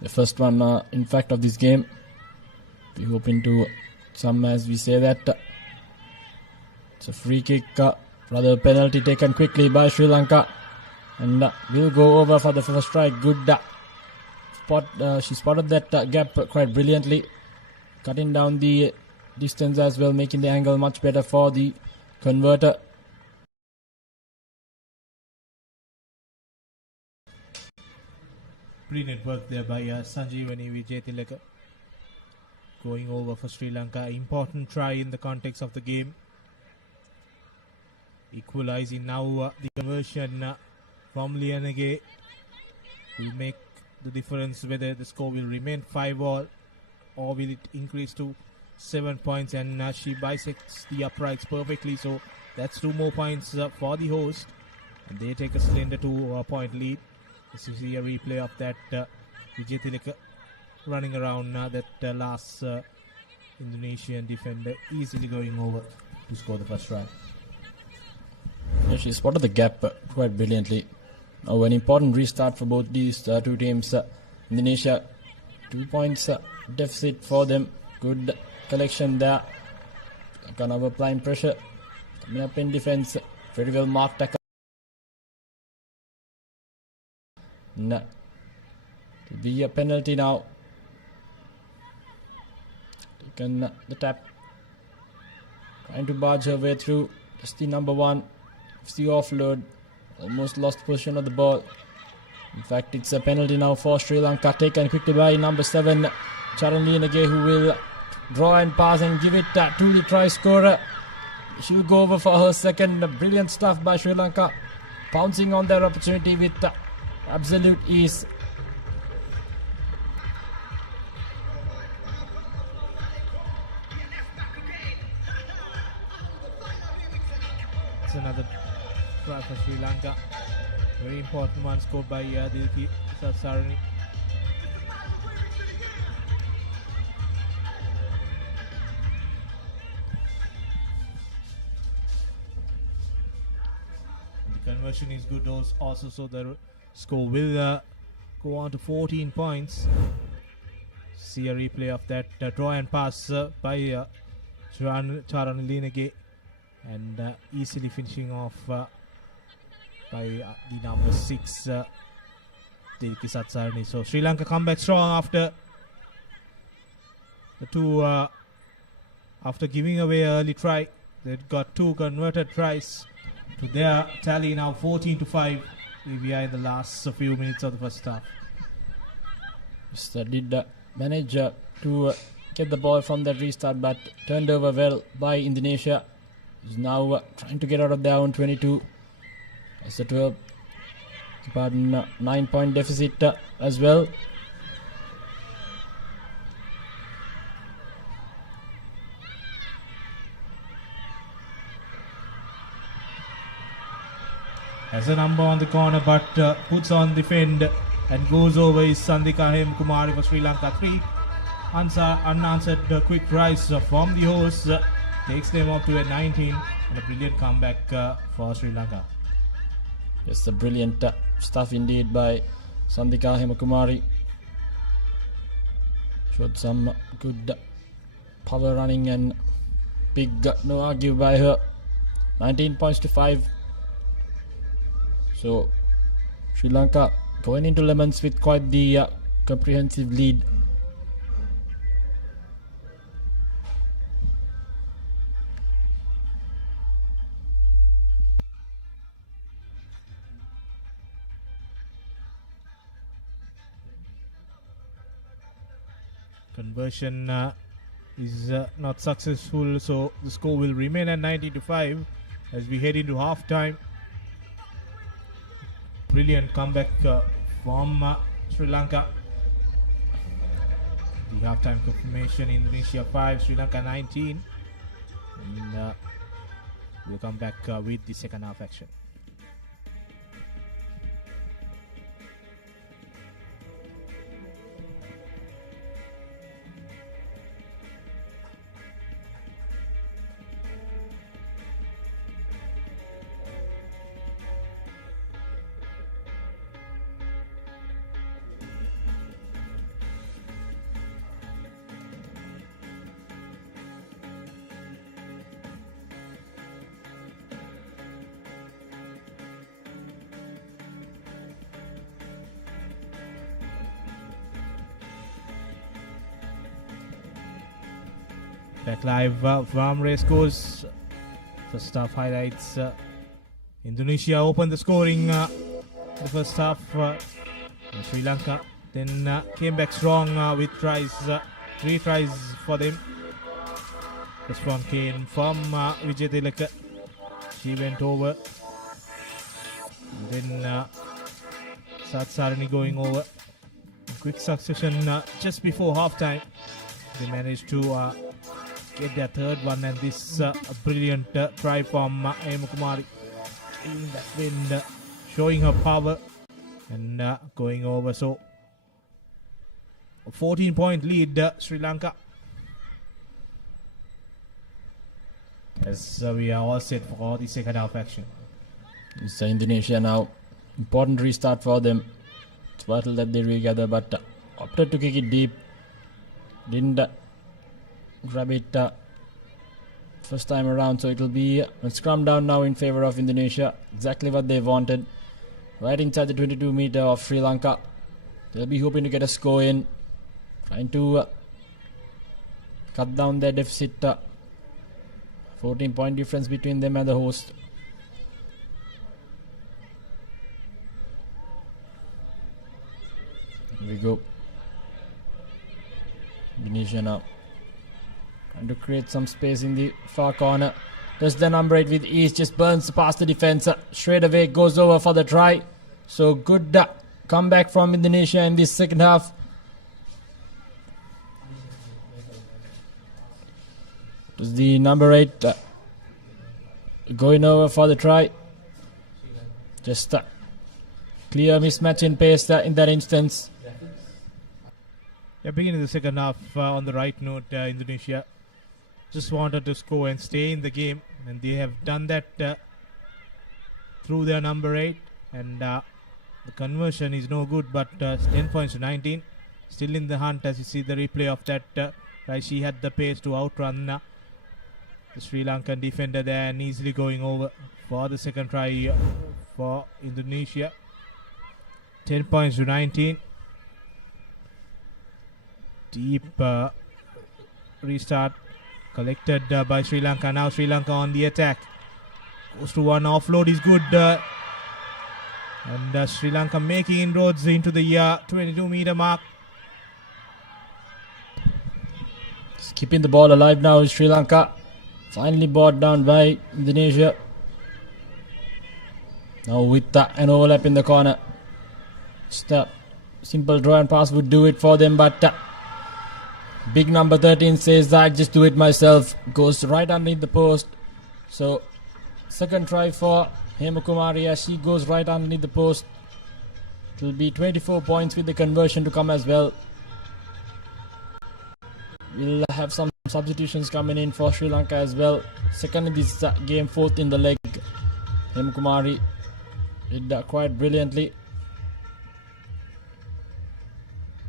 the first one in fact of this game. We're hoping to some, as we say that it's a free kick, rather penalty taken quickly by Sri Lanka, and will go over for the first strike. Good spot. She spotted that gap quite brilliantly, cutting down the distance as well, making the angle much better for the converter. Brilliant work there by Sanjeevani Vijayatilaka. Going over for Sri Lanka. Important try in the context of the game. Equalizing now. The conversion from Lianage will make the difference whether the score will remain 5-all or will it increase to 7 points. And she bisects the uprights perfectly. So that's 2 more points for the host. And they take a slender 2-point lead. This is a replay of that Vijayatilaka running around that last Indonesian defender, easily going over to score the first try. Yeah, she spotted the gap quite brilliantly. Now an important restart for both these two teams. Indonesia 2 points deficit for them. Good collection there. Kind of applying pressure. Coming up in defense. Very well marked tackle. To be a penalty now. Taken the tap. Trying to barge her way through. Just the number 1. It's the offload. Almost lost possession of the ball. In fact, it's a penalty now for Sri Lanka. Taken quickly by number 7, Charan Leenage, who will draw and pass and give it to the try scorer. She'll go over for her second. Brilliant stuff by Sri Lanka. Pouncing on their opportunity with absolute ease. It's another try for Sri Lanka. Very important one scored by Dilki Sarani. The conversion is good also, so the score will go on to 14 points. See a replay of that draw and pass by Charan Leenage, and easily finishing off by the number 6 Dilki Satsarni. So Sri Lanka come back strong after the two after giving away an early try. They've got 2 converted tries to their tally now, 14-5. We are in the last few minutes of the first half. Did manage to get the ball from that restart, but turned over well by Indonesia, who's now trying to get out of their own 22. It's a 12, about 9-point deficit as well. Has a number on the corner, but puts on the fend and goes over is Sandika Hemkumari for Sri Lanka. 3 unanswered quick tries from the hosts takes them up to a 19, and a brilliant comeback for Sri Lanka. Yes, the brilliant stuff indeed by Sandika Hemakumari. Showed some good power running and big no argue by her. 19 points to 5. So Sri Lanka going into lemons with quite the comprehensive lead. Conversion is not successful, so the score will remain at 90-5 as we head into half time. Brilliant comeback from Sri Lanka. The half-time confirmation: Indonesia 5, Sri Lanka 19. And we'll come back with the second half action. Back live from Racecourse. First half highlights. Indonesia opened the scoring the first half. Sri Lanka then came back strong with tries. 3 tries for them. First one came from Vijay Tilaka. She went over. And then Satsarani going over. In quick succession just before half time. They managed to get their third one, and this a brilliant try from Hemakumari in that wind, showing her power and going over. So a 14-point lead, Sri Lanka, as we are all set for the second half action. It's Indonesia now. Important restart for them. It's vital that they regather, but opted to kick it deep. Didn't grab it first time around, so it will be a scrum down now in favor of Indonesia. Exactly what they wanted. Right inside the 22 meter of Sri Lanka. They'll be hoping to get a score in, trying to cut down their deficit. 14-point difference between them and the host. Here we go. Indonesia now trying to create some space in the far corner. Does the number 8 with ease, just burns past the defense. Straight away goes over for the try. So good comeback from Indonesia in this second half. Does the number 8 going over for the try. Just clear mismatch in pace in that instance. Yeah, beginning the second half on the right note, Indonesia just wanted to score and stay in the game, and they have done that through their number 8, and the conversion is no good, but 10 points to 19, still in the hunt. As you see the replay of that right, she had the pace to outrun the Sri Lankan defender there and easily going over for the second try for Indonesia. 10 points to 19. Deep restart collected by Sri Lanka. Now Sri Lanka on the attack. Goes to one, offload is good. And Sri Lanka making inroads into the 22 meter mark. Just keeping the ball alive now, Sri Lanka. Finally brought down by Indonesia. Now with an overlap in the corner. Just a simple draw and pass would do it for them, but big number 13 says I just do it myself. Goes right underneath the post. So second try for Hemakumari as she goes right underneath the post. It will be 24 points with the conversion to come as well. We'll have some substitutions coming in for Sri Lanka as well. Second in this game, fourth in the leg. Hemakumari did quite brilliantly.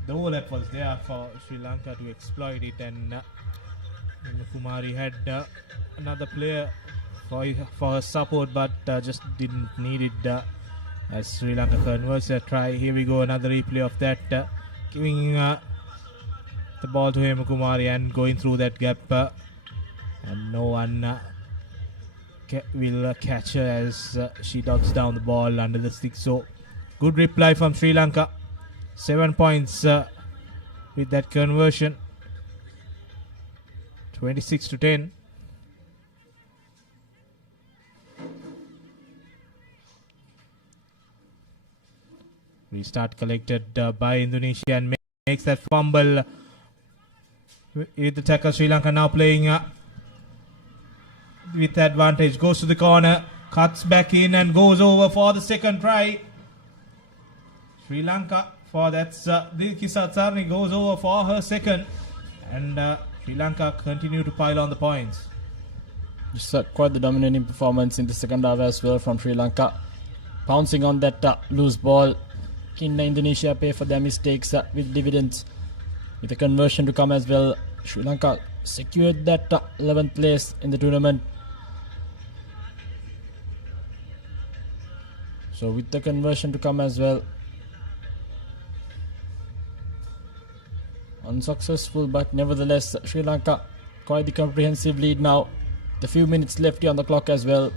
The overlap was there for Sri Lanka to exploit it, and Kumari had another player for her support, but just didn't need it as Sri Lanka converts a try. Here we go, another replay of that, giving the ball to Kumari and going through that gap, and no one will catch her as she dodges down the ball under the stick. So good reply from Sri Lanka. 7 points with that conversion. 26 to 10. Restart collected by Indonesia and makes that fumble with the tackle. Sri Lanka now playing with advantage. Goes to the corner, cuts back in and goes over for the second try. Sri Lanka for that's Dilkisa Tsarni goes over for her second, and Sri Lanka continue to pile on the points. Just quite the dominating performance in the second half as well from Sri Lanka, pouncing on that loose ball. Can Indonesia pay for their mistakes with dividends, with a conversion to come as well? Sri Lanka secured that 11th place in the tournament. So with the conversion to come as well, unsuccessful, but nevertheless Sri Lanka quite the comprehensive lead now. The few minutes left on the clock as well.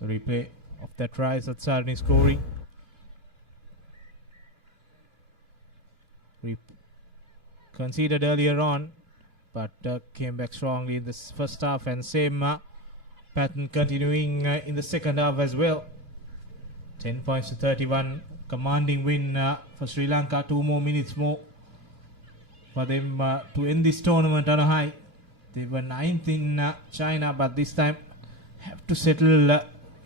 The replay of that try, Satsarni scoring. Conceded earlier on, but came back strongly in this first half, and same pattern continuing in the second half as well. 10 points to 31, commanding win for Sri Lanka. 2 more minutes more for them to end this tournament on a high. They were 9th in China, but this time have to settle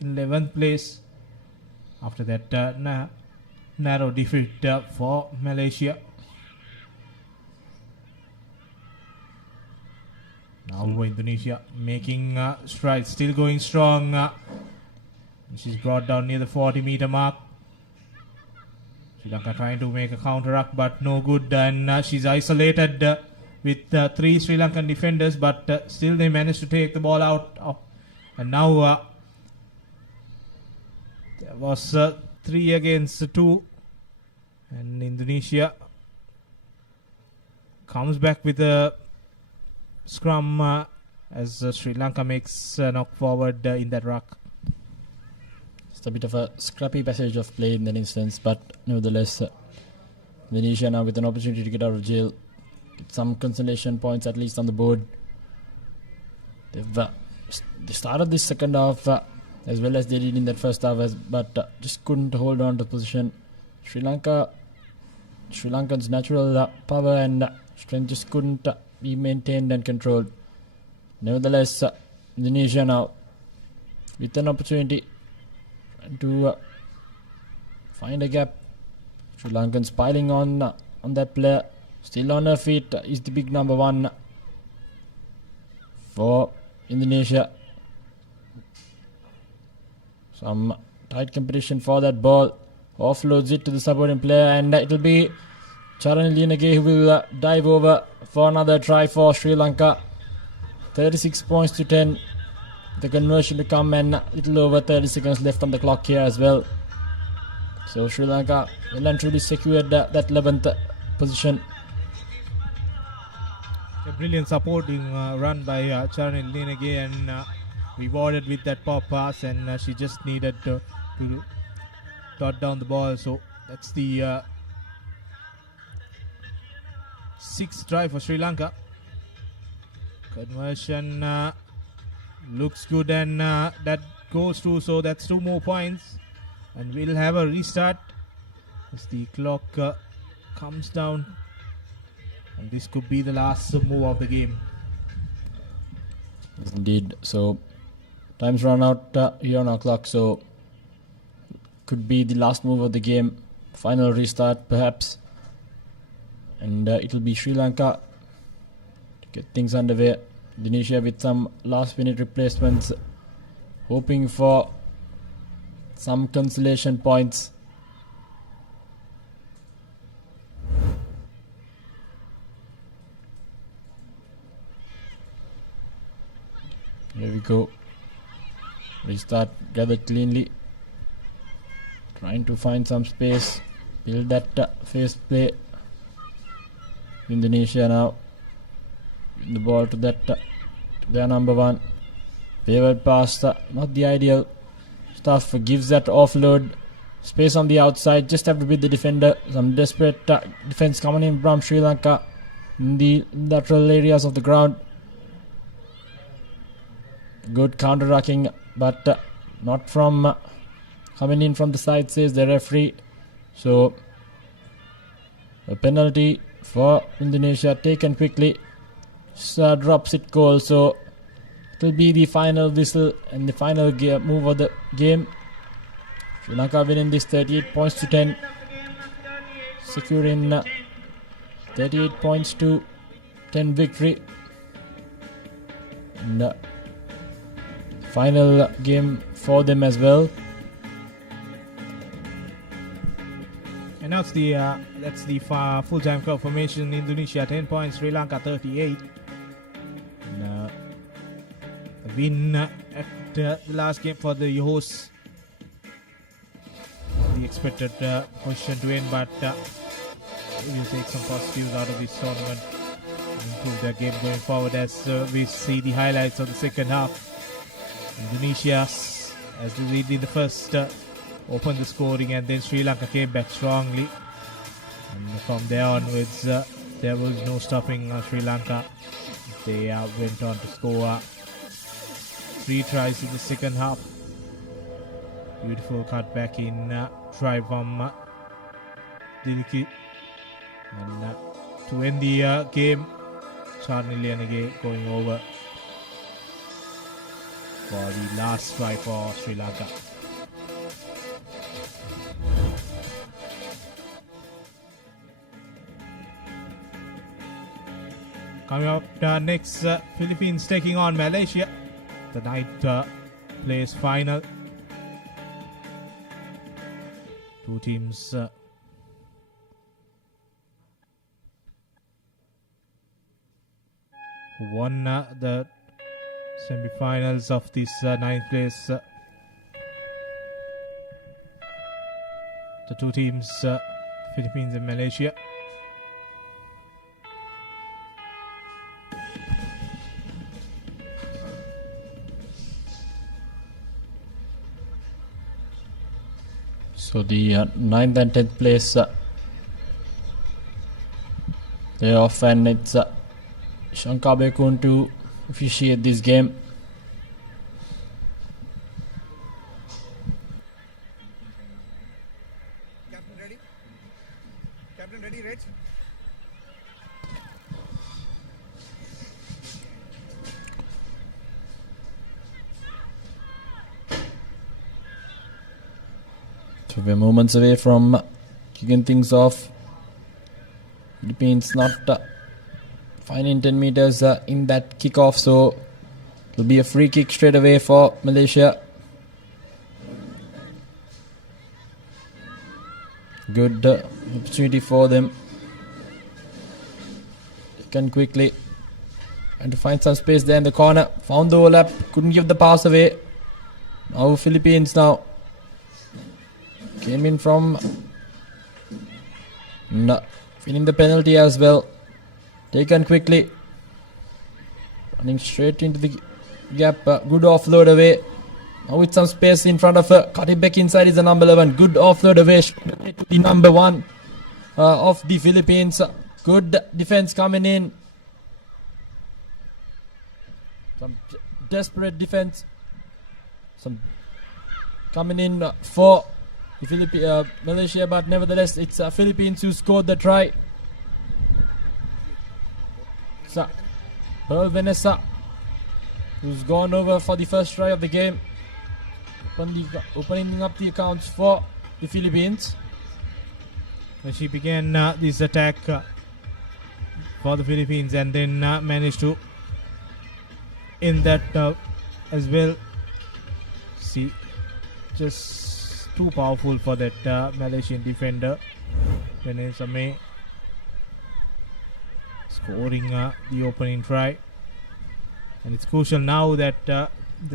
in 11th place after that narrow defeat for Malaysia. Now Indonesia making strides, still going strong. She's brought down near the 40 meter mark. Sri Lanka trying to make a counteract, but no good, and she's isolated with 3 Sri Lankan defenders, but still they managed to take the ball out. And now there was 3 against 2, and Indonesia comes back with a scrum as Sri Lanka makes a knock forward in that ruck. It's a bit of a scrappy passage of play in that instance, but nevertheless, Indonesia now with an opportunity to get out of jail, get some consolation points at least on the board. They started this second half as well as they did in that first half, but just couldn't hold on to position. Sri Lankan's natural power and strength just couldn't be maintained and controlled. Nevertheless, Indonesia now with an opportunity to find a gap. Sri Lankans piling on that player. Still on her feet is the big number 1 for Indonesia. Some tight competition for that ball. Offloads it to the supporting player, and it will be Charan Linage who will dive over for another try for Sri Lanka. 36 points to 10. The conversion to come, and a little over 30 seconds left on the clock here as well. So Sri Lanka well and truly secured that 11th position. A brilliant supporting run by Charan Linage, and rewarded with that pop pass, and she just needed to dot down the ball. So that's the 6th try for Sri Lanka. Conversion looks good, and that goes through, so that's 2 more points, and we'll have a restart as the clock comes down, and this could be the last move of the game. Yes, indeed. So time's run out here on our clock, so could be the last move of the game. Final restart perhaps, and it'll be Sri Lanka to get things underway. Indonesia with some last minute replacements, hoping for some consolation points. Here we go. Restart gathered cleanly. Trying to find some space. Build that face play. Indonesia now. The ball to their number 1. Favored pass, not the ideal stuff. Gives that offload. Space on the outside. Just have to beat the defender. Some desperate defense coming in from Sri Lanka in the lateral areas of the ground. Good counter-rucking, but not from coming in from the side, says the referee. So a penalty for Indonesia taken quickly. Drops it goal, so it will be the final whistle and the final move of the game. Sri Lanka winning this 38 points to 10, securing 38 points to 10 victory. And final game for them as well. And now it's the that's the full-time club formation. Indonesia 10 points, Sri Lanka 38. And a win at the last game for the hosts. The expected position to win, but we'll take some positives out of this tournament and improve their game going forward as we see the highlights of the second half. Indonesia, as they did in the first, opened the scoring, and then Sri Lanka came back strongly. And from there onwards, there was no stopping Sri Lanka. They went on to score 3 tries in the second half. Beautiful cutback in try from Diliki. And to end the game, Charnilianage going over for the last try for Sri Lanka. Coming up next, Philippines taking on Malaysia. The night plays final. Two teams won the semifinals of this 9th place. The two teams, Philippines and Malaysia. So the 9th and 10th place playoff, and it's Shankar Bekun to officiate this game. Captain ready, Reg? So we're moments away from kicking things off. Philippines not finding 10 meters in that kickoff, so it'll be a free kick straight away for Malaysia. Good opportunity for them. They can quickly and to find some space there in the corner. Found the overlap, couldn't give the pass away. Now Philippines now came in from feeling the penalty as well. Taken quickly, running straight into the gap. Good offload away. Now with some space in front of her, cut it back inside is the number 11. Good offload away to the number 1 of the Philippines. Good defense coming in. Some desperate defense. Some coming in for the Malaysia, but nevertheless it's Philippines who scored the try. So, Vanessa, who's gone over for the first try of the game, opening up the accounts for the Philippines. When she began this attack for the Philippines, and then managed to end that as well. See, just too powerful for that Malaysian defender. Vanessa May scoring the opening try, and it's crucial now that the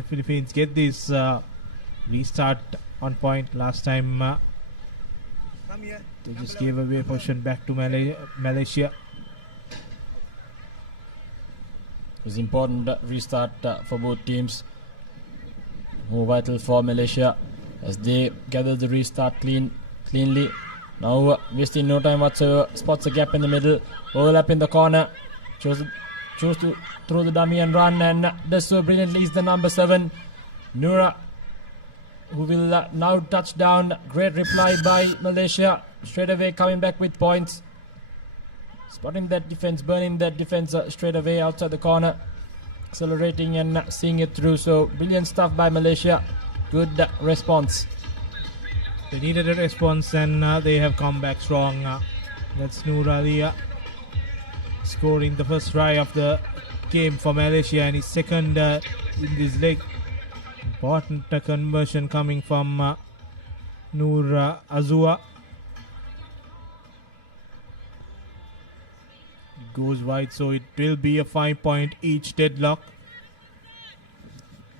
Philippines get this restart on point. Last time they just gave away possession back to Malaysia. It was important restart for both teams. More vital for Malaysia as they gather the restart cleanly. Now wasting no time whatsoever. Spots a gap in the middle. Overlap in the corner. Chose to throw the dummy and run, and does so brilliantly is the number 7, Nura, who will now touch down. Great reply by Malaysia. Straight away coming back with points. Spotting that defense, burning that defense straight away outside the corner. Accelerating and seeing it through. So brilliant stuff by Malaysia. Good response. They needed a response, and they have come back strong. That's Nuralia scoring the first try of the game for Malaysia, and his second in this leg. Important conversion coming from Nur Azua. Goes wide, so it will be a 5-point each deadlock.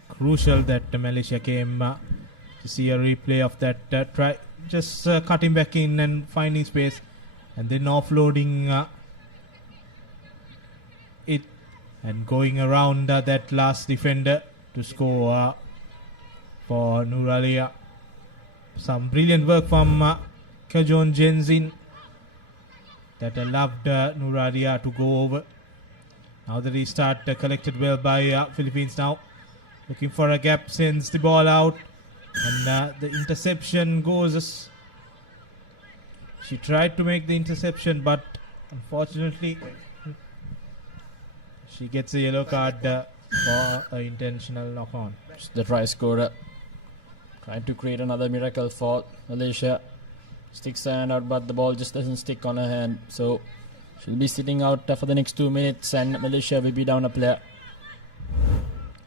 Crucial that Malaysia came to see a replay of that try. Just cutting back in and finding space, and then offloading it and going around that last defender to score for Nuralia. Some brilliant work from Kajon Jenzin that allowed Nuralia to go over. Now the restart collected well by Philippines now. Looking for a gap, sends the ball out, and the interception goes. She tried to make the interception, but unfortunately she gets a yellow card for an intentional knock-on. The try scorer trying to create another miracle for Malaysia. Sticks her hand out, but the ball just doesn't stick on her hand. So she'll be sitting out for the next 2 minutes, and Malaysia will be down a player.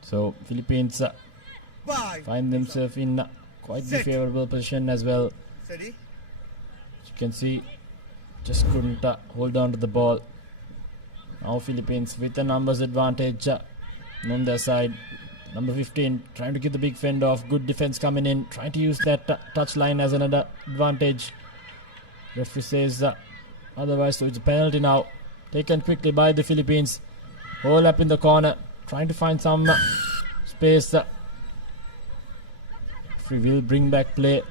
So Philippines find themselves in quite the favourable position as well. As you can see, just couldn't hold on to the ball. Now Philippines with the numbers advantage on their side. Number 15 trying to get the big fend off. Good defense coming in. Trying to use that touch line as another advantage. Referee says otherwise, so it's a penalty now. Taken quickly by the Philippines. All up in the corner. Trying to find some space. Referee will bring back play.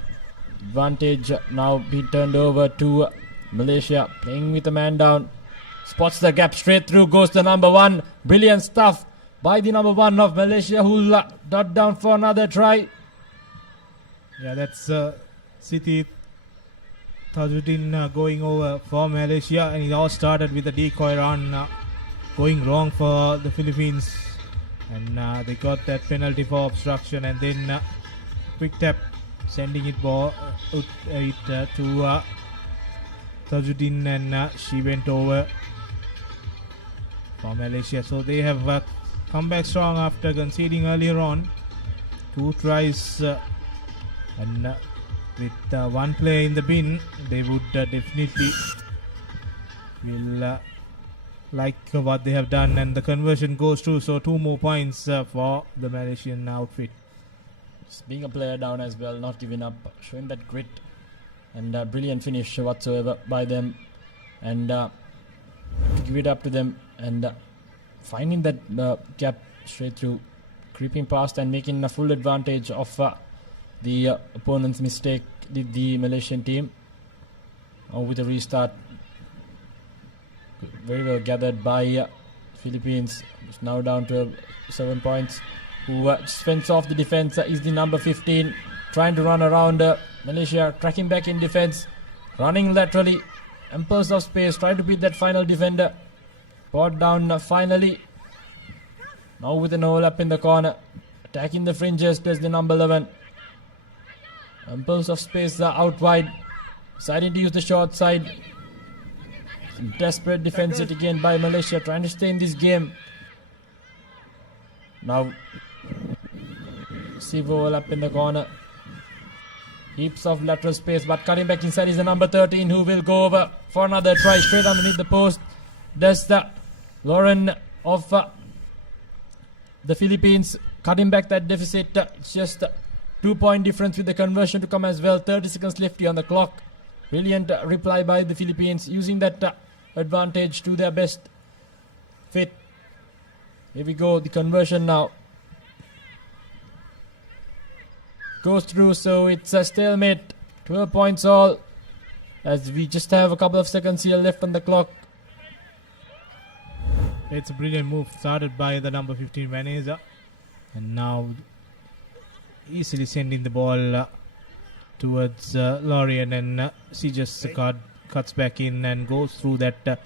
Advantage now being turned over to Malaysia. Playing with a man down. Spots the gap straight through. Goes the number 1. Brilliant stuff by the number 1 of Malaysia, who'll dot down for another try. Yeah, that's Siti Tajuddin going over for Malaysia, and it all started with a decoy run going wrong for the Philippines, and they got that penalty for obstruction, and then quick tap sending it to Tajuddin, and she went over for Malaysia. So they have come back strong after conceding earlier on. 2 tries and with 1 player in the bin, they would definitely will like what they have done, and the conversion goes through. So 2 more points for the Malaysian outfit. Just being a player down as well, not giving up, showing that grit and brilliant finish whatsoever by them, and give it up to them, and finding that gap straight through, creeping past and making a full advantage of the opponent's mistake, the Malaysian team. With a restart, very well gathered by Philippines. It's now down to 7 points. Who just fends off the defense is the number 15, trying to run around Malaysia, tracking back in defense, running laterally, ample of space, trying to beat that final defender. Brought down finally. Now with an hole up in the corner, attacking the fringes, there's the number 11. Ample of space out wide, deciding to use the short side. Some desperate defense yet again by Malaysia, trying to stay in this game. Now Sivo up in the corner. Heaps of lateral space, but cutting back inside is the number 13, who will go over for another try straight underneath the post. Does the Lauren of the Philippines, cutting back that deficit. It's just 2-point difference with the conversion to come as well. 30 seconds left on the clock. Brilliant reply by the Philippines, using that advantage to their best fit. Here we go, the conversion now goes through, so it's a stalemate. 12 points all, as we just have a couple of seconds here left on the clock. It's a brilliant move started by the number 15 Vanessa, and now easily sending the ball towards Lorien, and she just cuts back in and goes through that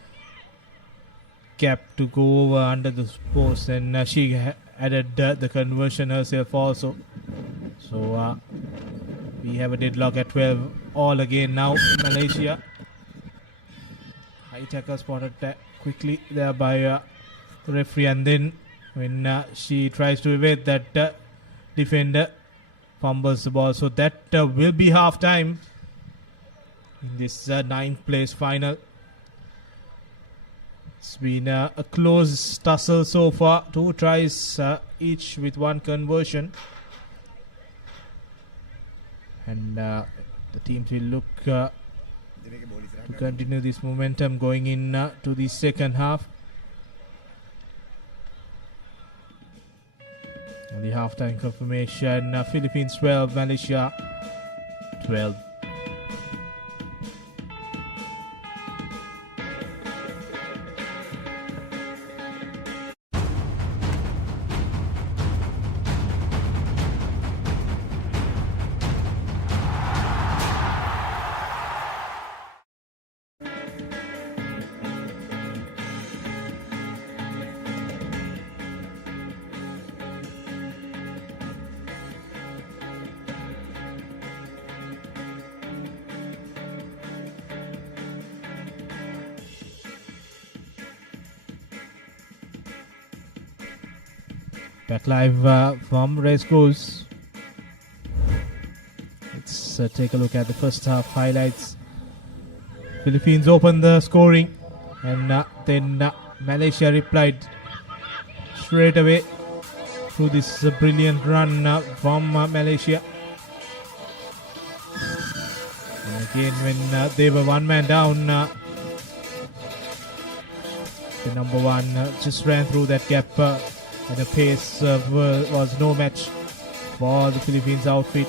gap to go over under the post, and she added the conversion herself also. So we have a deadlock at 12 all again now. Malaysia. High tackle spotted that quickly there by the referee, and then when she tries to evade that defender, fumbles the ball. So that will be half time in this 9th place final. It's been a close tussle so far. 2 tries each with 1 conversion. And the teams will look to continue this momentum going in to the second half. And the halftime confirmation, Philippines 12, Malaysia 12. Back live from Racecourse. Let's take a look at the first half highlights. Philippines open the scoring, and then Malaysia replied straight away to this brilliant run from Malaysia. And again, when they were one man down, the number one just ran through that gap and the pace was no match for the Philippines outfit.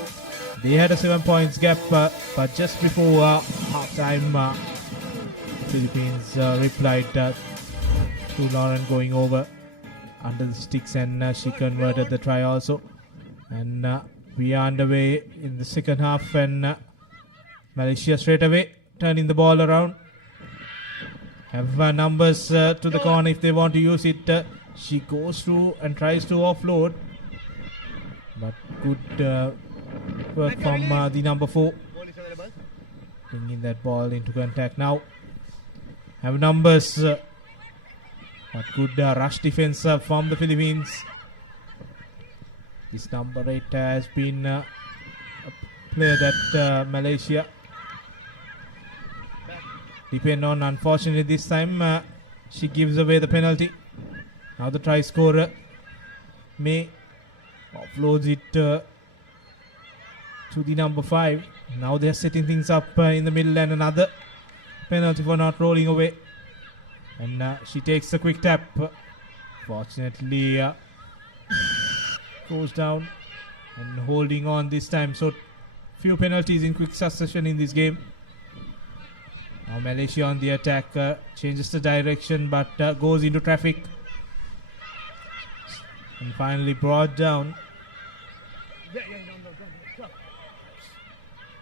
They had a 7 points gap, but just before half time, Philippines replied to Lauren going over under the sticks, and she converted the try also. And we are underway in the second half, and Malaysia straight away turning the ball around. Have numbers to the corner if they want to use it. She goes through and tries to offload, but good work from the number 4. Bringing that ball into contact now. Have numbers, but good rush defense from the Philippines. This number 8 has been a player that Malaysia depend on. Unfortunately, this time she gives away the penalty. Now the try scorer May offloads it to the number 5. Now they're setting things up in the middle, and another penalty for not rolling away. And she takes a quick tap. Fortunately, goes down and holding on this time. So few penalties in quick succession in this game. Now Malaysia on the attack, changes the direction, but goes into traffic. And finally brought down.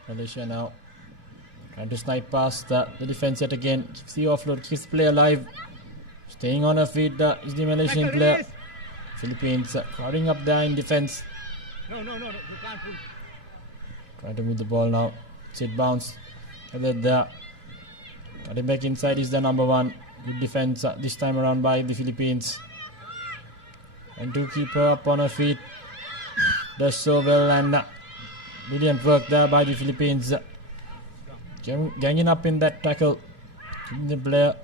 Malaysia now trying to snipe past the defense yet again. Keeps the offload, keeps the play alive. Staying on her feet is the Malaysian player. Philippines crowding up there in defense. No, you can't put. Trying to move the ball now. Sit bounce. There. Cutting back inside is the number 1. Good defense this time around by the Philippines. And to keep her up on her feet. Does so well, and brilliant work there by the Philippines. Ganging up in that tackle. Keeping the player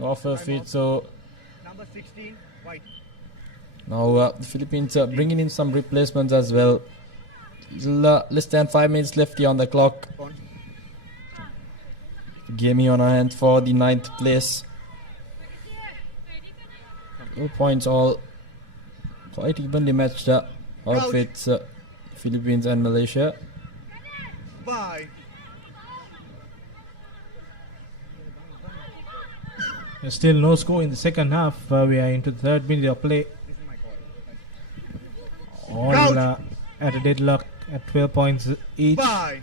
off her feet. So Number 16, white. now the Philippines are bringing in some replacements as well. Less than 5 minutes left here on the clock. Game here on our hands for the 9th place. 2 points all quite evenly matched outfits, Philippines and Malaysia. 5. There's still no score in the second half. We are into the 3rd minute of play. All at a deadlock at 12 points each. 5.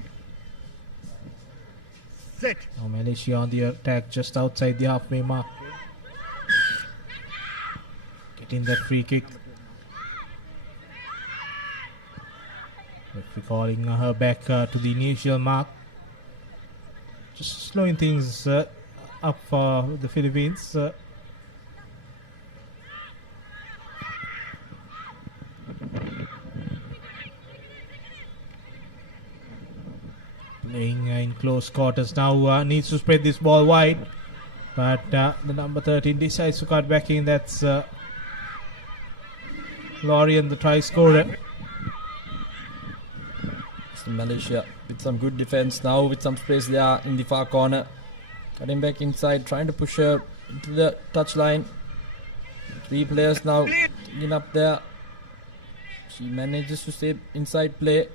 Set. Now Malaysia on the attack just outside the halfway mark. Getting that free kick. Referee calling her back to the initial mark. Just slowing things up for the Philippines. Playing in close quarters now, needs to spread this ball wide, but the number 13 decides to cut back in. That's Lorian, the try scorer. It's Malaysia with some good defense now, with some space there in the far corner. Cutting back inside, trying to push her into the touchline. 3 players now in up there. She manages to stay inside play.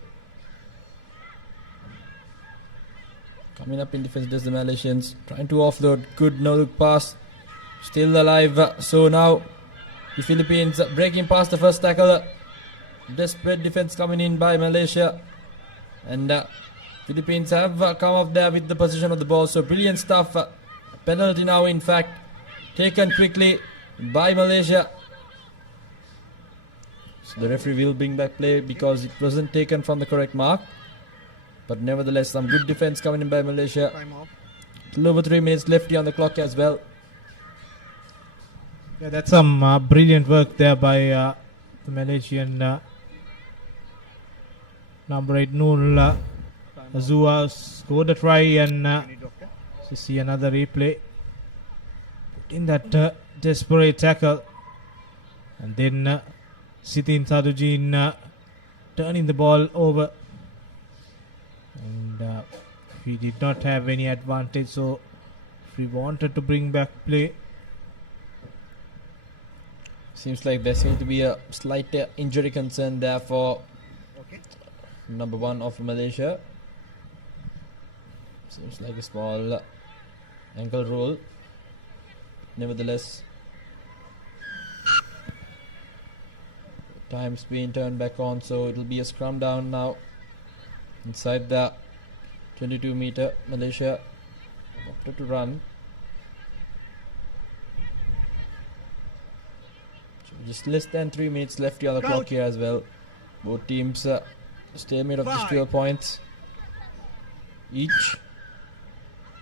Coming up in defense does the Malaysians. Trying to offload. Good no-look pass. Still alive. So now the Philippines breaking past the first tackle. Desperate defense coming in by Malaysia. And Philippines have come up there with the position of the ball. So brilliant stuff. Penalty now in fact taken quickly by Malaysia. So the referee will bring back play because it wasn't taken from the correct mark. But nevertheless, some good defense coming in by Malaysia. A little over 3 minutes left here on the clock as well. Yeah, that's some brilliant work there by the Malaysian number 8 Noor Azua scored a try, and to see another replay. in that desperate tackle. And then Sitin Sadujin turning the ball over. And we did not have any advantage, so we wanted to bring back play. Seems like there's going to be a slight injury concern there for number 1 of Malaysia. Seems like a small ankle roll. Nevertheless, time's been turned back on, so it'll be a scrum down now inside the 22 meter. Malaysia opted to run. So just less than 3 minutes left on the clock here as well. Both teams stalemate of just 12 points each.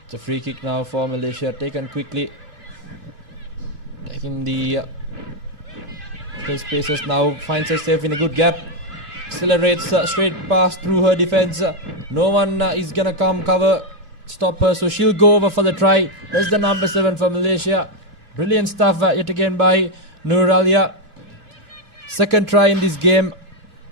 It's a free kick now for Malaysia, taken quickly. Taking the spaces now, finds herself in a good gap. Accelerates straight past through her defense. No one is gonna come cover, stop her, so she'll go over for the try. That's the number 7 for Malaysia. Brilliant stuff yet again by Nuralia. Second try in this game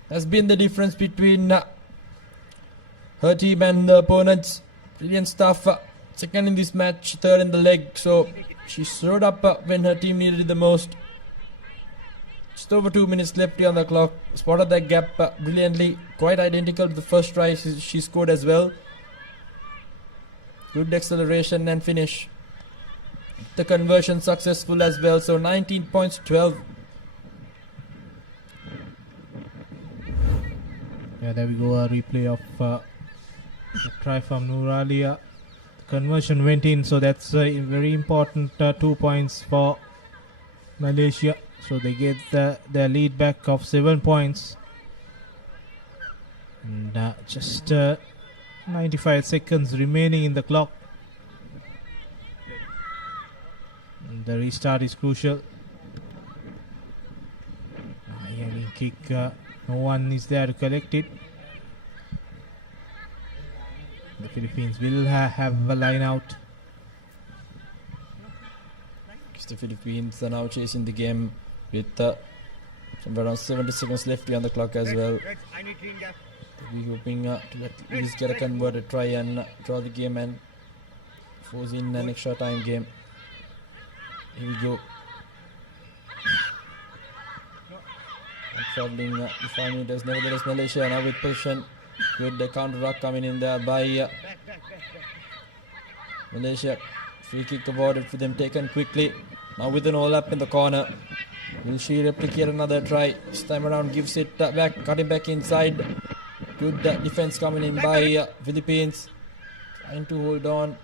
has been the difference between her team and the opponents. Brilliant stuff. Second in this match, third in the leg, so she showed up when her team needed it the most. Just over 2 minutes left on the clock. Spotted that gap brilliantly. Quite identical to the first try she scored as well. Good acceleration and finish. The conversion successful as well. So 19 points, 12. Yeah, there we go. A replay of the try from Nuralia. The conversion went in, so that's a very important 2 points for Malaysia. So they get their lead back of 7 points. And just 95 seconds remaining in the clock. And the restart is crucial. Hanging kick, no one is there to collect it. The Philippines will have a line out. The Philippines are now chasing the game with somewhere around 70 seconds left on the clock as well. They'll be hoping to at least get a converted try and draw the game and force in an extra time game. Here we go. And traveling the 5 meters. Nevertheless, Malaysia now with position. Good counter ruck coming in there by Malaysia. Free kick awarded for them, taken quickly. Now with an all up in the corner. Will she replicate another try? This time around gives it back, cutting back inside. Good defense coming in by Philippines. Trying to hold on.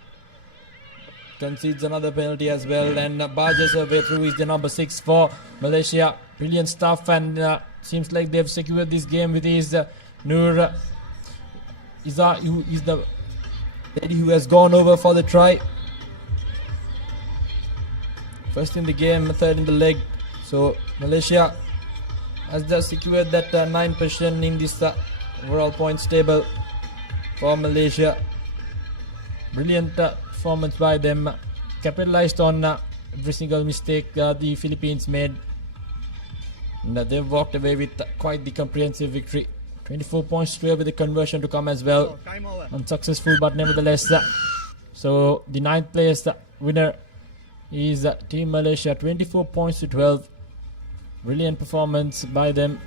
Concedes another penalty as well and barges her way through is the number 6 for Malaysia. Brilliant stuff, and seems like they've secured this game with his Nur Iza, who is the lady who has gone over for the try. First in the game, third in the leg. So Malaysia has just secured that 9th position in this overall points table for Malaysia. Brilliant performance by them. Capitalized on every single mistake the Philippines made. And they've walked away with quite the comprehensive victory. 24 points to with the conversion to come as well. Unsuccessful, but nevertheless. So the 9th place winner is Team Malaysia, 24 points to 12. Brilliant performance by them.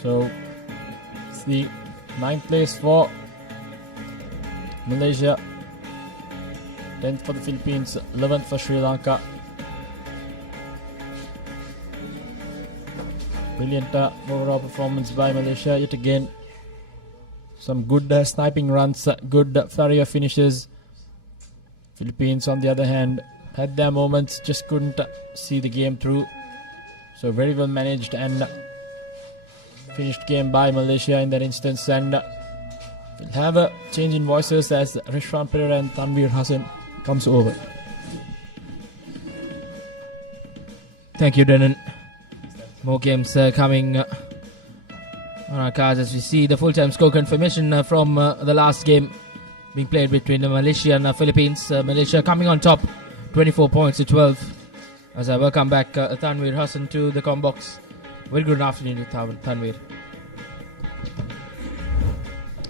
So it's the 9th place for Malaysia, 10th for the Philippines, 11th for Sri Lanka. Brilliant overall performance by Malaysia yet again. Some good sniping runs, good flurry of finishes. Philippines, on the other hand, had their moments, just couldn't see the game through. So very well managed and finished game by Malaysia in that instance. And we'll have a change in voices as Rishwan Pereira and Tanvir Hassan comes over. Thank you, Denon. More games coming Alright, guys, as we see the full-time score confirmation from the last game being played between Malaysia and Philippines. Malaysia coming on top, 24 points to 12. As I welcome back Tanveer Hassan to the combox. Very good afternoon to Tanveer.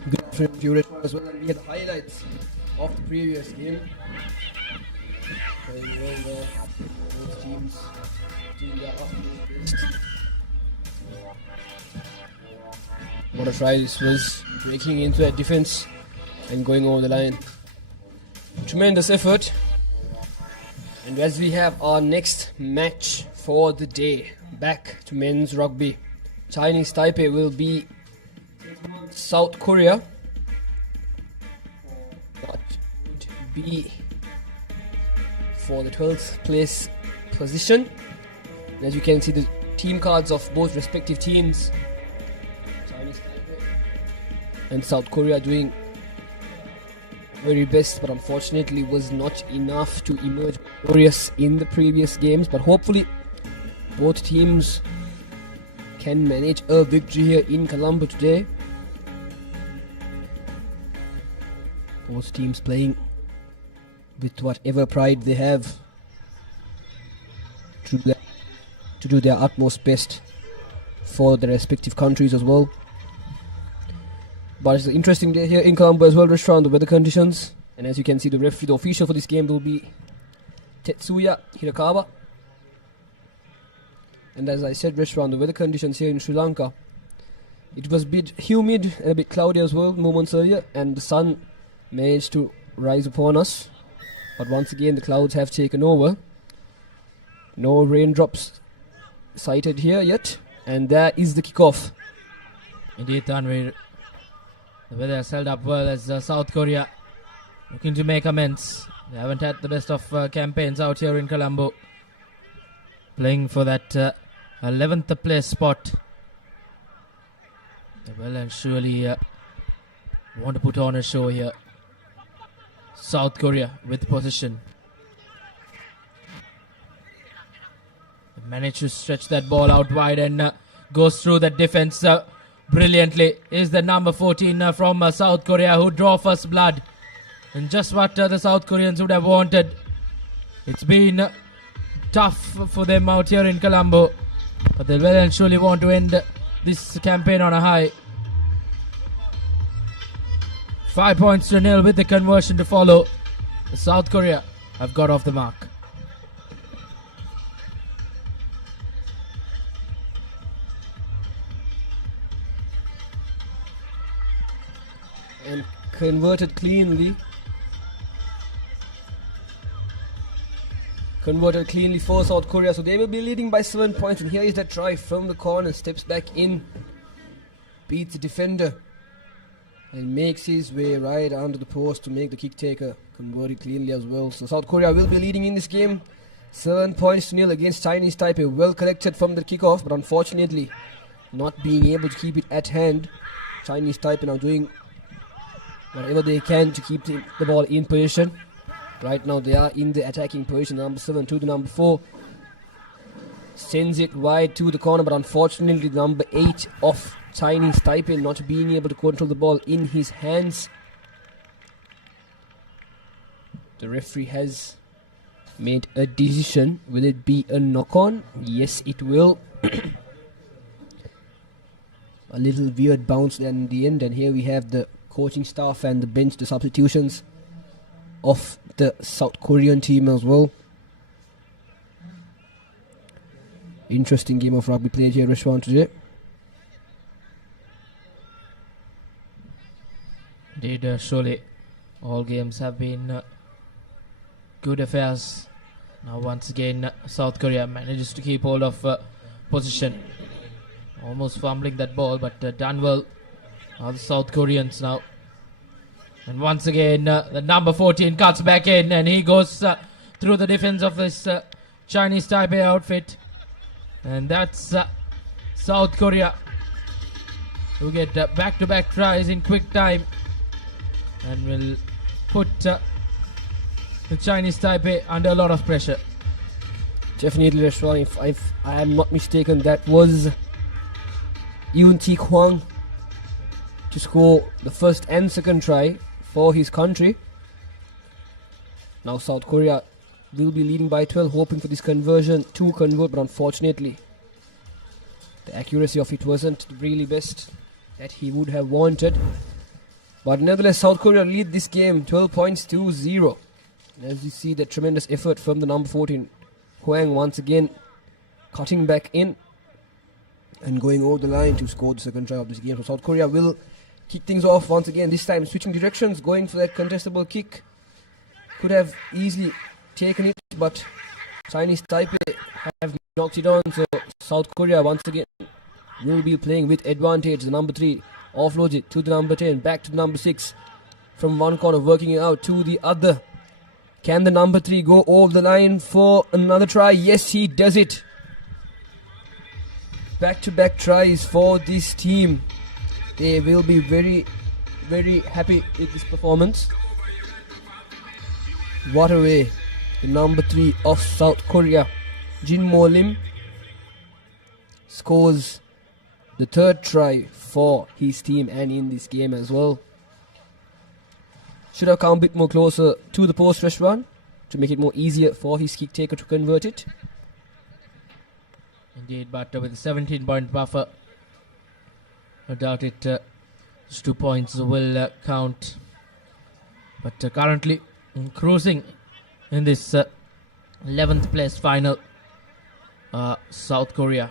Good afternoon to you as well. And we had the highlights of the previous game. Playing well there. Both teams doing their absolute best. What a try this was, breaking into that defense and going over the line. Tremendous effort. And as we have our next match for the day, back to men's rugby. Chinese Taipei will be South Korea. That would be for the 12th place position. And as you can see, the team cards of both respective teams, Chinese Taipei and South Korea, doing very best, but unfortunately was not enough to emerge victorious in the previous games. But hopefully both teams can manage a victory here in Colombo today. Both teams playing with whatever pride they have to do their utmost best for their respective countries as well. But it's an interesting day here in Colombo as well, Restaurant, the weather conditions. And as you can see, the referee, the official for this game will be Tetsuya Hirakawa. And as I said, Restaurant, the weather conditions here in Sri Lanka, it was a bit humid and a bit cloudy as well moments earlier, and the sun managed to rise upon us. But once again, the clouds have taken over. No raindrops sighted here yet, and there is the kickoff. Indeed, Tanveer. The weather has held up well as South Korea looking to make amends. They haven't had the best of campaigns out here in Colombo, playing for that 11th place spot. They well and surely want to put on a show here. South Korea with possession. They managed to stretch that ball out wide and goes through the defense brilliantly. Is the number 14 from South Korea, who draw first blood. And just what the South Koreans would have wanted. It's been tough for them out here in Colombo, but they well and surely want to end this campaign on a high. 5 points to nil with the conversion to follow. South Korea have got off the mark. And converted cleanly. Converted cleanly for South Korea, so they will be leading by 7 points. And here is that try from the corner, steps back in, beats the defender, and makes his way right under the post to make the kick taker. Converted cleanly as well. So South Korea will be leading in this game, 7 points to nil against Chinese Taipei. Well collected from the kickoff, but unfortunately not being able to keep it at hand. Chinese Taipei now doing whatever they can to keep the ball in position. Right now they are in the attacking position. Number 7 to the number 4 sends it wide to the corner, but unfortunately the number 8 of Chinese Taipei not being able to control the ball in his hands. The referee has made a decision. Will it be a knock-on? Yes, it will. A little weird bounce then in the end, and here we have the coaching staff and the bench, the substitutions of the South Korean team as well. Interesting game of rugby played here, Rishwan, today. Indeed, surely all games have been good affairs. Now once again South Korea manages to keep hold of position. Almost fumbling that ball, but done well. All the South Koreans now. And once again the number 14 cuts back in, and he goes through the defense of this Chinese Taipei outfit. And that's South Korea, who get back-to-back tries in quick time, and will put the Chinese Taipei under a lot of pressure. Definitely, Restaurant, if I am not mistaken, that was Yoon Tae Kwang to score the first and second try for his country. Now South Korea will be leading by 12, hoping for this conversion to convert, but unfortunately the accuracy of it wasn't really best that he would have wanted. But nevertheless, South Korea lead this game 12 points to 0. As you see the tremendous effort from the number 14, Huang, once again cutting back in and going over the line to score the second try of this game. So South Korea will kick things off once again, this time switching directions, going for that contestable kick. Could have easily taken it, but Chinese Taipei have knocked it on. So South Korea once again will be playing with advantage. The number 3 offloads it to the number 10, back to the number 6. From one corner, working it out to the other. Can the number 3 go over the line for another try? Yes, he does it. Back-to-back tries for this team. They will be very, very happy with this performance. What a way. The number 3 of South Korea, Jin Mo Lim, scores the third try for his team and in this game as well. Should have come a bit more closer to the post restaurant to make it more easier for his kick taker to convert it. Indeed, but with a 17-point buffer, I doubt it. Just 2 points will count. But currently cruising in this 11th place final, South Korea.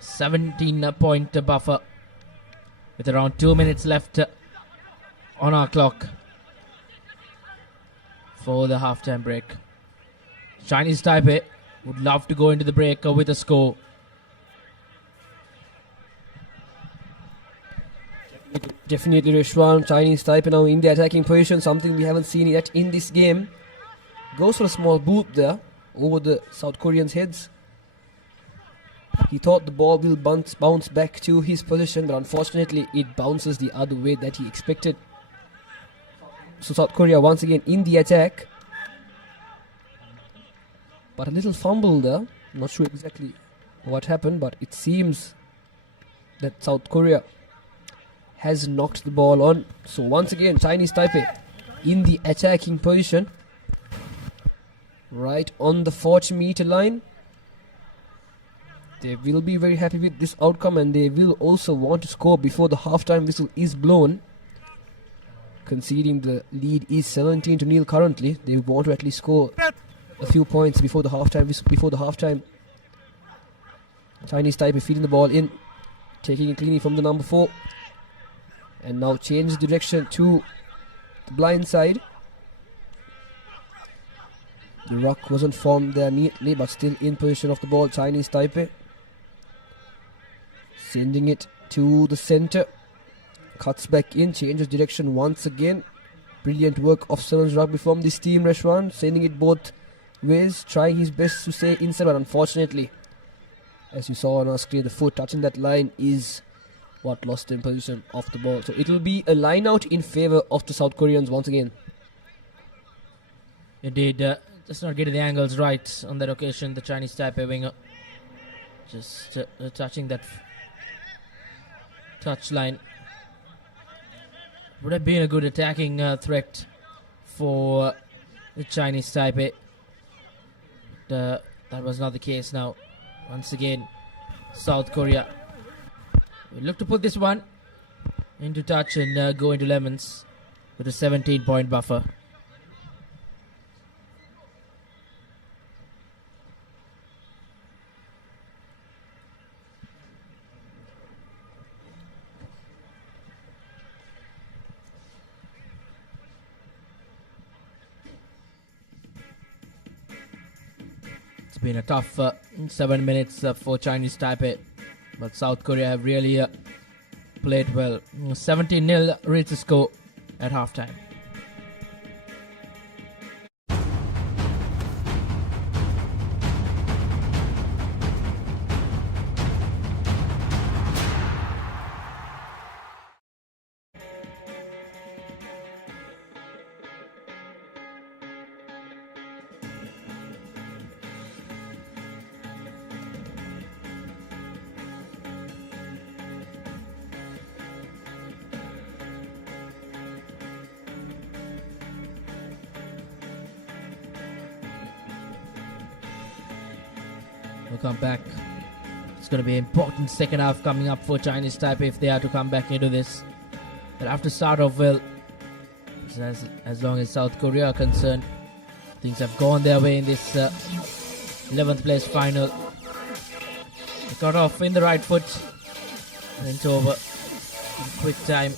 17-point buffer with around 2 minutes left on our clock for the halftime break. Chinese Taipei would love to go into the break with a score. Definitely Reshwan, Chinese Taipei now in the attacking position, something we haven't seen yet in this game. Goes for a small boot there over the South Koreans' heads. He thought the ball will bounce back to his position, but unfortunately it bounces the other way that he expected. So South Korea once again in the attack. But a little fumble there. Not sure exactly what happened, but it seems that South Korea has knocked the ball on. So once again, Chinese Taipei in the attacking position, right on the 40-meter line. They will be very happy with this outcome, and they will also want to score before the halftime whistle is blown. Conceding the lead is 17-0 currently. They want to at least score a few points before the halftime. Chinese Taipei feeding the ball in, taking it cleanly from the number 4, and now changes direction to the blind side. The ruck wasn't formed there neatly, but still in position of the ball. Chinese Taipei sending it to the center, cuts back in, changes direction once again. Brilliant work of Sevens Rugby from this team, Reshwan, sending it both ways, trying his best to stay inside, but unfortunately, as you saw on our screen, the foot touching that line is what lost him position of the ball. So it will be a line out in favor of the South Koreans once again. Indeed, just not getting the angles right on that occasion. The Chinese Taipei winger just touching that touch line. Would have been a good attacking threat for the Chinese Taipei. That was not the case now. Once again, South Korea will look to put this one into touch and go into lemons with a 17-point buffer. It's been a tough 7 minutes for Chinese Taipei, but South Korea have really played well. 17-0 reads the score at halftime. come back. It's going to be an important second half coming up for Chinese Taipei if they are to come back into this. But after start off well, as long as South Korea are concerned, things have gone their way in this 11th place final. They got off in the right foot, went over in quick time.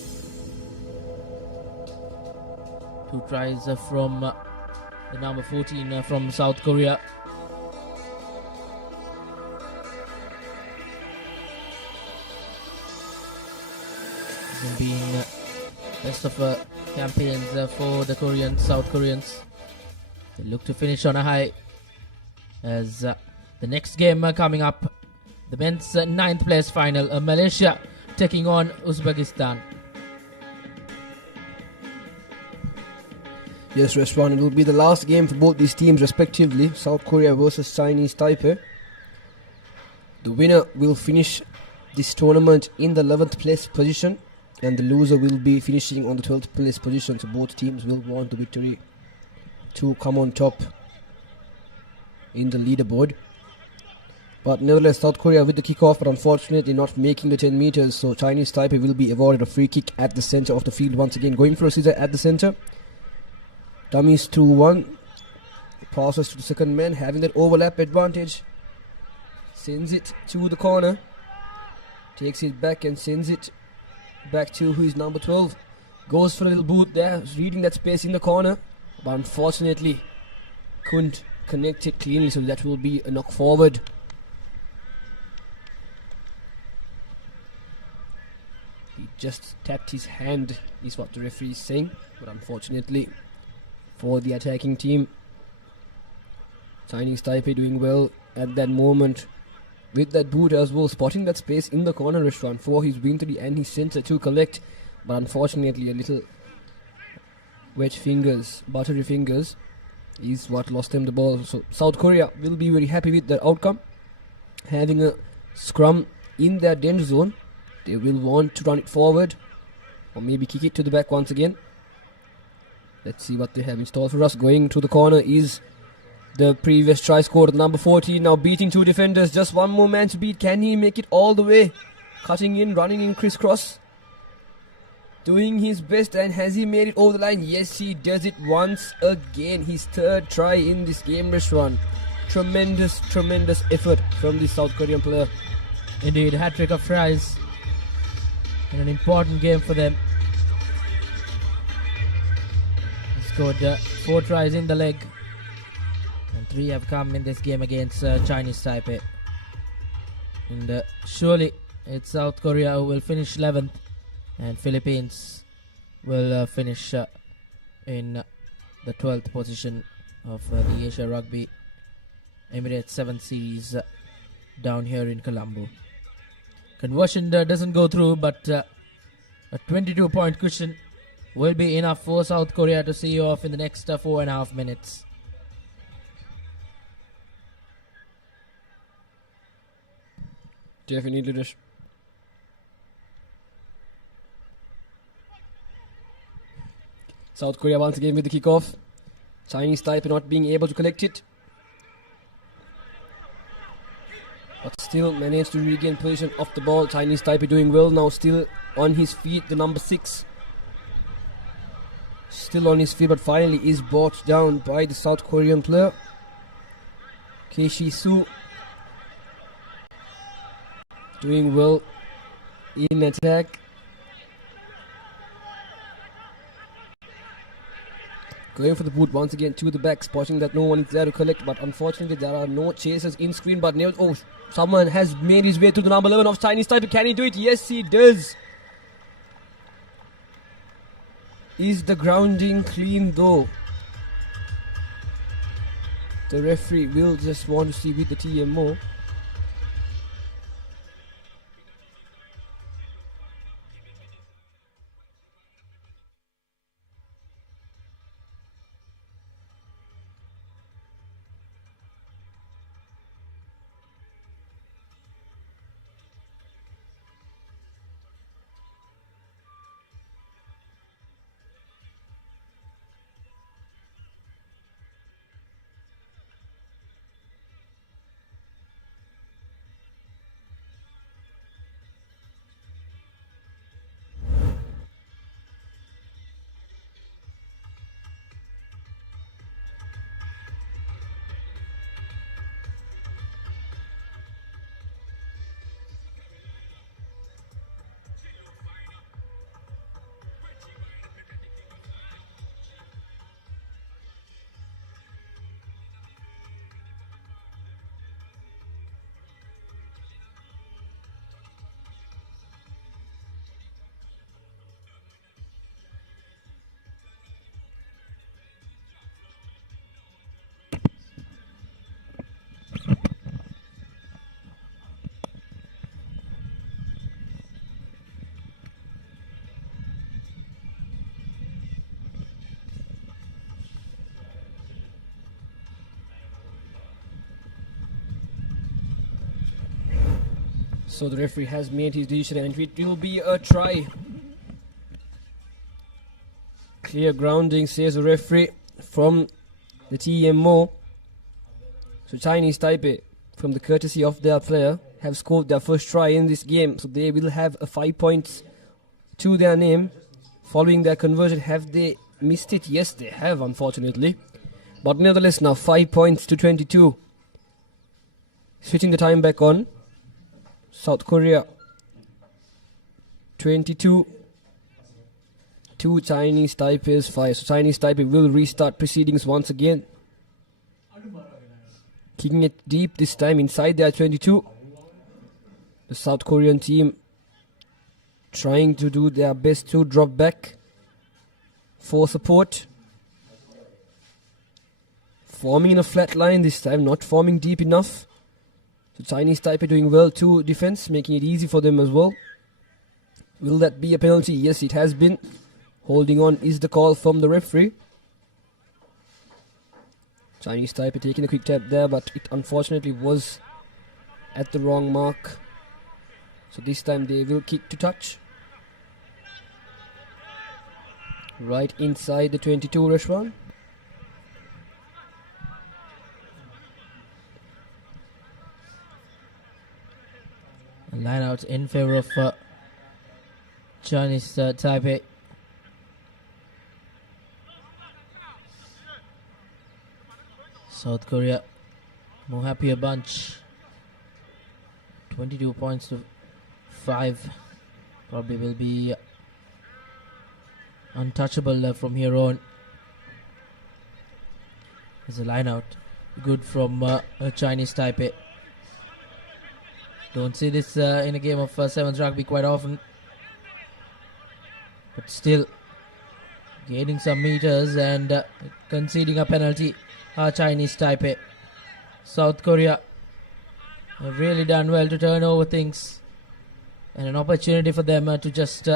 2 tries from the number 14 from South Korea. Being best of campaigns for the South Koreans. They look to finish on a high as the next game coming up, the men's 9th place final, Malaysia taking on Uzbekistan. Yes, Reshwan, it will be the last game for both these teams respectively, South Korea versus Chinese Taipei. The winner will finish this tournament in the 11th place position, and the loser will be finishing on the 12th place position, so both teams will want the victory to come on top in the leaderboard. But nevertheless, South Korea with the kickoff, but unfortunately not making the 10 meters, so Chinese Taipei will be awarded a free kick at the center of the field once again. Going for a scissor at the center. Dummies through one. Passes to the second man, having that overlap advantage. Sends it to the corner. Takes it back and sends it back to who is number 12. Goes for a little boot there, reading that space in the corner, but unfortunately couldn't connect it cleanly, so that will be a knock forward. He just tapped his hand, is what the referee is saying, but unfortunately for the attacking team, Chinese Taipei doing well at that moment with that boot as well, spotting that space in the corner restaurant for his wing 3 and his center to collect, but unfortunately a little wet fingers, buttery fingers is what lost them the ball. So South Korea will be very happy with that outcome. Having a scrum in their danger zone, they will want to run it forward or maybe kick it to the back once again. Let's see what they have in store for us. Going to the corner is the previous try scored, number 14, now beating 2 defenders. Just one more man to beat. Can he make it all the way? Cutting in, running in crisscross. Doing his best, and has he made it over the line? Yes, he does it once again. His 3rd try in this game, Reshwan. Tremendous effort from the South Korean player. Indeed, hat-trick of tries in an important game for them. He scored 4 tries in the leg, and 3 have come in this game against Chinese Taipei. And surely it's South Korea who will finish 11th, and Philippines will finish in the 12th position of the Asia Rugby Emirates 7 series down here in Colombo. Conversion doesn't go through, but a 22-point cushion will be enough for South Korea to see you off in the next 4.5 minutes. Definitely, Rish. South Korea once again with the kickoff. Chinese Taipei not being able to collect it, but still managed to regain position of the ball. Chinese Taipei doing well now, still on his feet, the number 6. Still on his feet, but finally is brought down by the South Korean player, Keishi Su. Doing well in attack. Going for the boot once again to the back, spotting that no one is there to collect, but unfortunately there are no chasers in screen. But someone has made his way to the number 11 of Chinese Taipei. Can he do it? Yes, he does. Is the grounding clean though? The referee will just want to see with the TMO. So the referee has made his decision and it will be a try. Clear grounding, says the referee from the TMO. So Chinese Taipei, from the courtesy of their player, have scored their first try in this game. So they will have a 5 points to their name following their conversion. Have they missed it? Yes, they have, unfortunately. But nevertheless, now 5 points to 22. Switching the time back on. South Korea 22 to Chinese Taipei's 5. So Chinese Taipei will restart proceedings once again. Kicking it deep this time inside their 22. The South Korean team trying to do their best to drop back for support. Forming in a flat line this time, not forming deep enough. So Chinese Taipei doing well to defense, making it easy for them as well. Will that be a penalty? Yes, it has been. Holding on is the call from the referee. Chinese Taipei taking a quick tap there, but it unfortunately was at the wrong mark. So this time they will kick to touch. Right inside the 22 restaurant. Line out in favor of Chinese Taipei. South Korea, more happier bunch. 22 points to 5. Probably will be untouchable from here on. There's a line out. Good from Chinese Taipei. Don't see this in a game of sevens rugby quite often. But still gaining some meters and conceding a penalty. Chinese Taipei. South Korea have really done well to turn over things. And an opportunity for them to just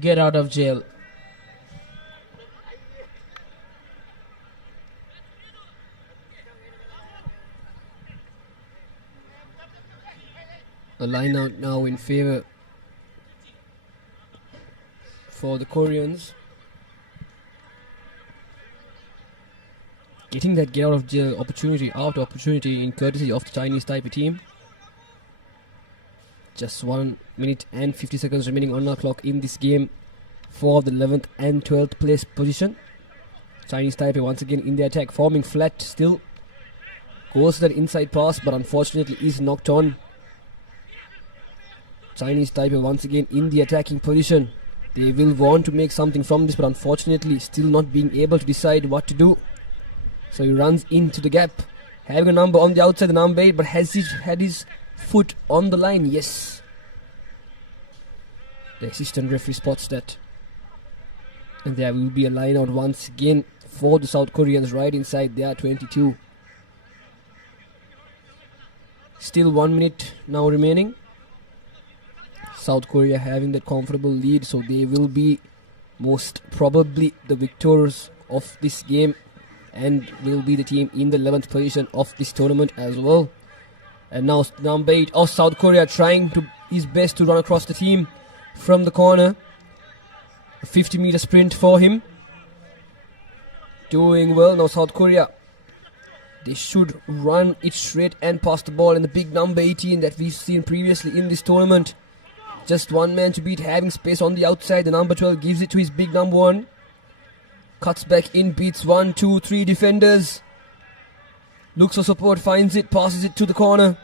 get out of jail. A line out now in favor for the Koreans. Getting that get out of jail opportunity after opportunity in courtesy of the Chinese Taipei team. Just 1 minute and 50 seconds remaining on the clock in this game for the 11th and 12th place position. Chinese Taipei once again in the attack, forming flat still. Goes to that inside pass, but unfortunately is knocked on. Chinese Taipei once again in the attacking position. They will want to make something from this, but unfortunately still not being able to decide what to do. So he runs into the gap, having a number on the outside, the number 8, but has he had his foot on the line? Yes. The assistant referee spots that. And there will be a line out once again for the South Koreans right inside their 22. Still 1 minute now remaining. South Korea having that comfortable lead, so they will be most probably the victors of this game and will be the team in the 11th position of this tournament as well. And now number 8 of South Korea trying his best to run across the team from the corner. A 50-meter sprint for him. Doing well now South Korea. They should run it straight and pass the ball, and the big number 18 that we've seen previously in this tournament. Just one man to beat, having space on the outside. The number 12 gives it to his big number 1. Cuts back in, beats 1, 2, 3 defenders. Looks for support, finds it, passes it to the corner.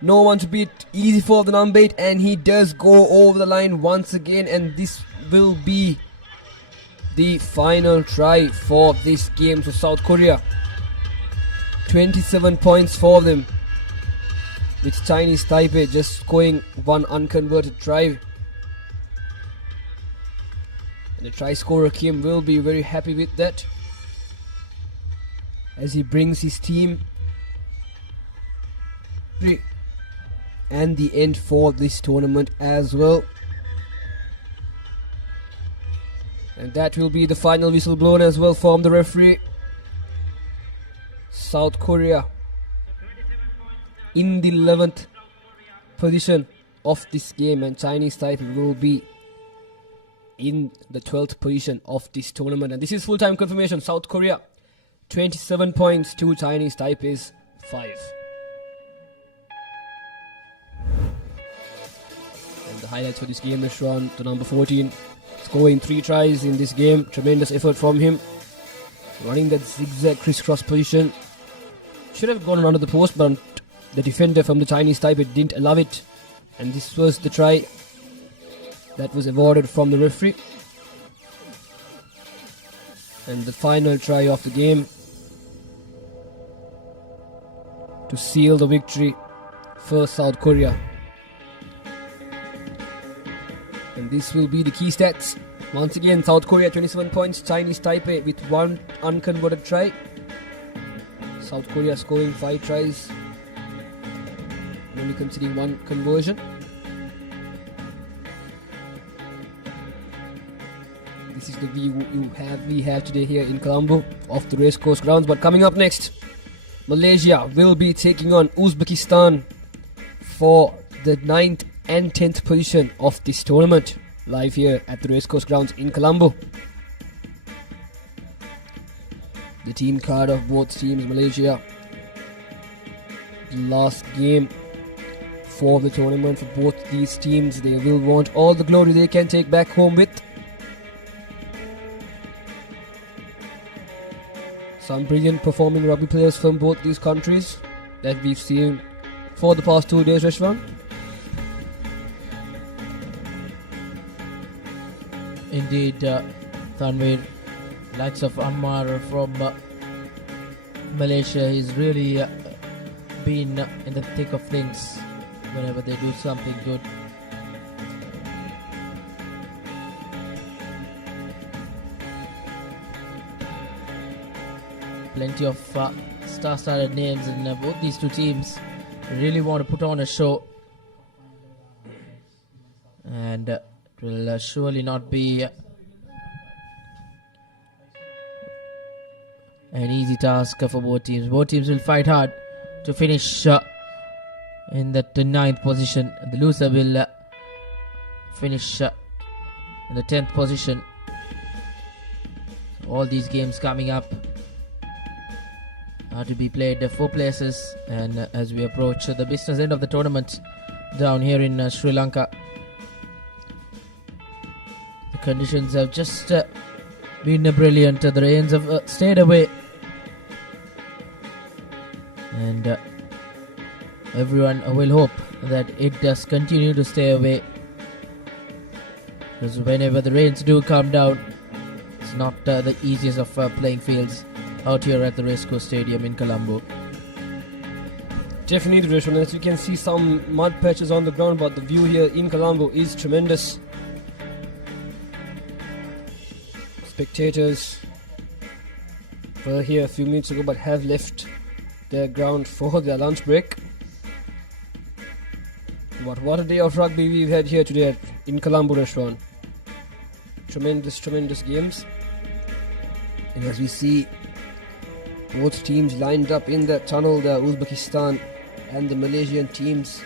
No one to beat, easy for the number 8, and he does go over the line once again, and this will be the final try for this game for South Korea. 27 points for them, with Chinese Taipei just scoring one unconverted try. And the try scorer Kim will be very happy with that, as he brings his team and the end for this tournament as well. And that will be the final whistle blown as well from the referee. South Korea in the 11th position of this game, and Chinese Taipei will be in the 12th position of this tournament. And this is full-time confirmation. South Korea 27 points to Chinese Taipei's 5. And the highlights for this game is shown to number 14, scoring 3 tries in this game. Tremendous effort from him, running that zigzag crisscross position. Should have gone under the post, but the defender from the Chinese Taipei didn't allow it, and this was the try that was awarded from the referee. And the final try of the game to seal the victory for South Korea. And this will be the key stats. Once again, South Korea 27 points, Chinese Taipei with 1 unconverted try. South Korea scoring 5 tries, only considering 1 conversion. This is the view we have today here in Colombo of the Racecourse grounds. But coming up next, Malaysia will be taking on Uzbekistan for the 9th and 10th position of this tournament, live here at the Racecourse grounds in Colombo. The team card of both teams, Malaysia, the last game for the tournament for both these teams. They will want all the glory they can take back home with. Some brilliant performing rugby players from both these countries that we've seen for the past 2 days, Reshwan. Indeed, Tanvir, likes of Ammar from Malaysia, he's really been in the thick of things whenever they do something good. Plenty of star-studded names in both these two teams. Really want to put on a show, and it will surely not be an easy task for both teams. Both teams will fight hard to finish in that 9th position. The loser will finish in the 10th position. All these games coming up are to be played 4 places, and as we approach the business end of the tournament down here in Sri Lanka, the conditions have just been brilliant. The rains have stayed away, and everyone will hope that it does continue to stay away, because whenever the rains do come down, it's not the easiest of playing fields out here at the Racecourse Stadium in Colombo. Definitely, Reshwan. As you can see, some mud patches on the ground, but the view here in Colombo is tremendous. Spectators were here a few minutes ago but have left their ground for their lunch break. But what a day of rugby we've had here today in Colombo, Reshwan. Tremendous games. And as we see both teams lined up in the tunnel, the Uzbekistan and the Malaysian teams,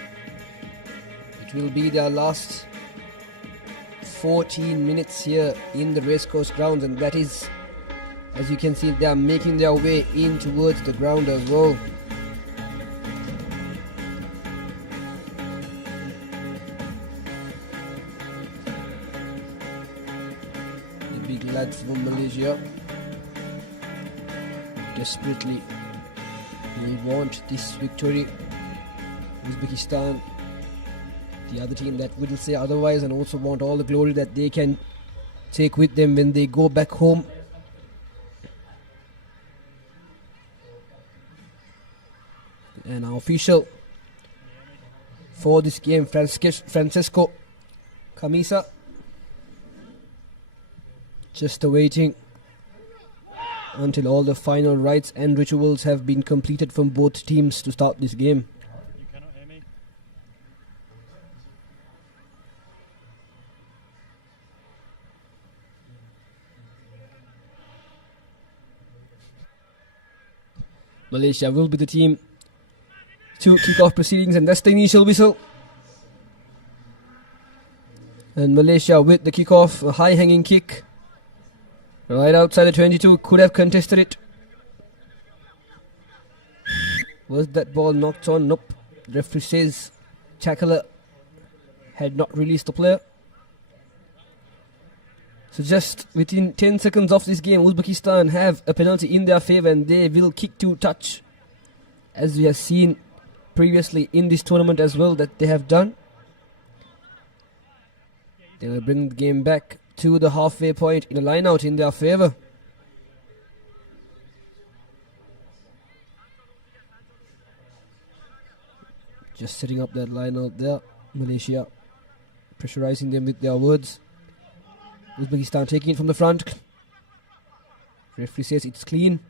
it will be their last 14 minutes here in the Racecourse grounds, and that is, as you can see, they are making their way in towards the ground as well. The big lads from Malaysia desperately will want this victory. Uzbekistan, the other team that wouldn't say otherwise, and also want all the glory that they can take with them when they go back home. And our official for this game, Francisco Camisa, just awaiting until all the final rites and rituals have been completed from both teams to start this game. You cannot hear me? Malaysia will be the team to kick off proceedings, and that's the initial whistle. And Malaysia with the kickoff, a high hanging kick. Right outside the 22, could have contested it. Was that ball knocked on? Nope. The referee says tackler had not released the player. So just within 10 seconds of this game, Uzbekistan have a penalty in their favour and they will kick to touch, as we have seen previously in this tournament as well that they have done. They will bring the game back to the halfway point in a line out in their favour. Just setting up that line out there. Malaysia pressurizing them with their words. Uzbekistan taking it from the front. Referee says it's clean.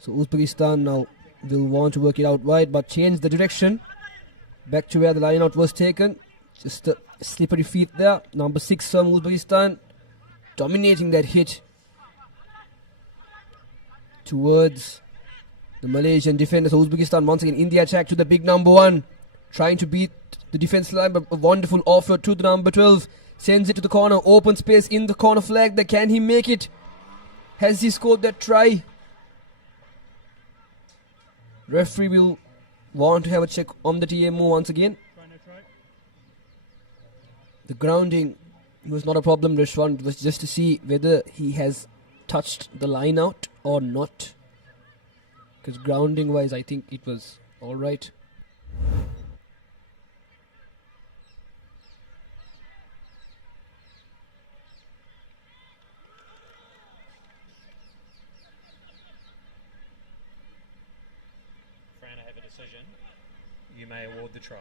So Uzbekistan now will want to work it out wide but change the direction. Back to where the line out was taken. Just a slippery feet there. Number 6 from Uzbekistan dominating that hit towards the Malaysian defenders. So Uzbekistan once again in the attack to the big number 1. Trying to beat the defense line, but a wonderful offload to the number 12. Sends it to the corner. Open space in the corner flag there. Can he make it? Has he scored that try? Referee will want to have a check on the TMO once again. The grounding was not a problem. Rishwan was just to see whether he has touched the line out or not. Because grounding wise, I think it was alright. Fran, I have a decision. You may award the try.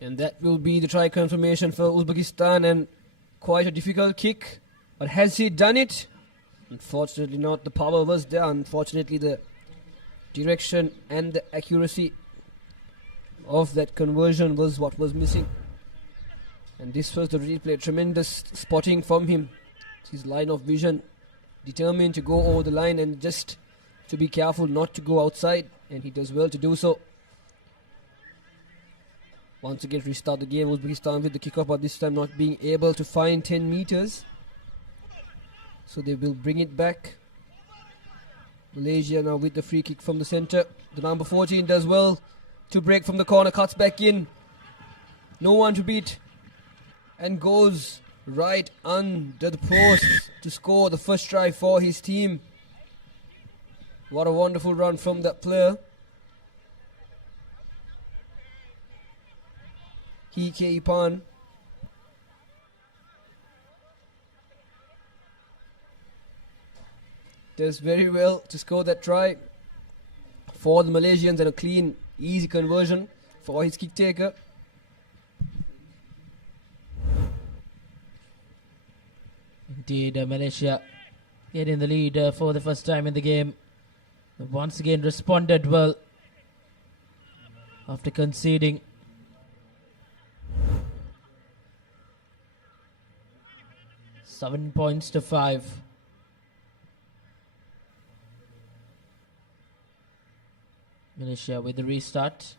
And that will be the try confirmation for Uzbekistan, and quite a difficult kick. But has he done it? Unfortunately not. The power was there. Unfortunately the direction and the accuracy of that conversion was what was missing. And this was the replay. Tremendous spotting from him. His line of vision. Determined to go over the line and just to be careful not to go outside. And he does well to do so. Once again restart the game. Uzbekistan with the kick-off, but this time not being able to find 10 meters. So they will bring it back. Malaysia now with the free kick from the centre. The number 14 does well to break from the corner, cuts back in. No one to beat. And goes right under the post to score the first try for his team. What a wonderful run from that player. Hike Ipan. Does very well to score that try for the Malaysians, and a clean, easy conversion for his kick taker. Indeed, Malaysia getting the lead for the first time in the game. Once again responded well after conceding. Seven points to 5. Malaysia with the restart.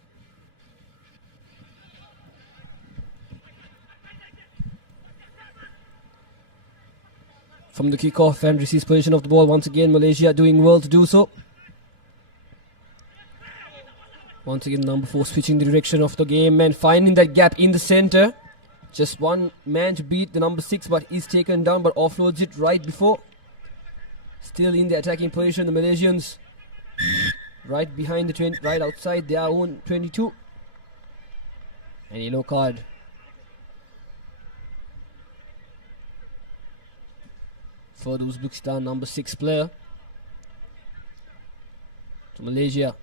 From the kickoff and receives possession of the ball once again. Malaysia doing well to do so. Once again, number 4 switching the direction of the game and finding that gap in the center. Just one man to beat the number 6, but is taken down, but offloads it right before. Still in the attacking position, the Malaysians right behind the 20, right outside their own 22. And yellow card. For the Uzbekistan number 6 player. So Malaysia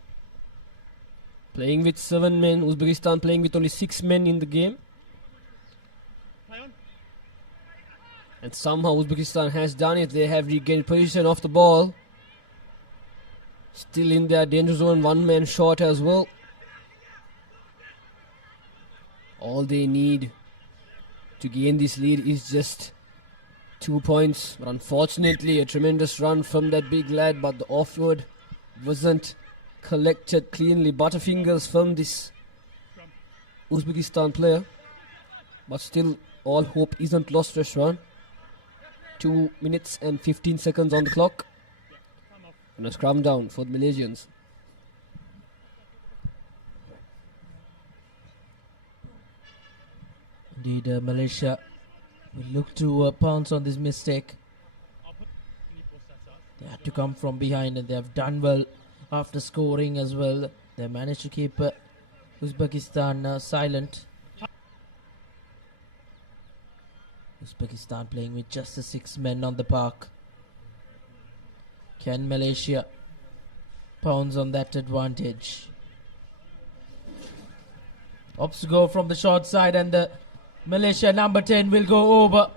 playing with 7 men, Uzbekistan playing with only 6 men in the game. And somehow Uzbekistan has done it. They have regained position of the ball. Still in their danger zone, 1 man short as well. All they need to gain this lead is just 2 points. But unfortunately, a tremendous run from that big lad, but the offload wasn't collected cleanly. Butterfingers from this Uzbekistan player. But still, all hope isn't lost, Reshwan. 2 minutes and 15 seconds on the clock. And a scrum down for the Malaysians. Indeed, Malaysia will look to pounce on this mistake. They had to come from behind, and they have done well after scoring as well. They managed to keep Uzbekistan silent. Uzbekistan playing with just the 6 men on the park. Can Malaysia pounce on that advantage? Opts to go from the short side, and the Malaysia number 10 will go over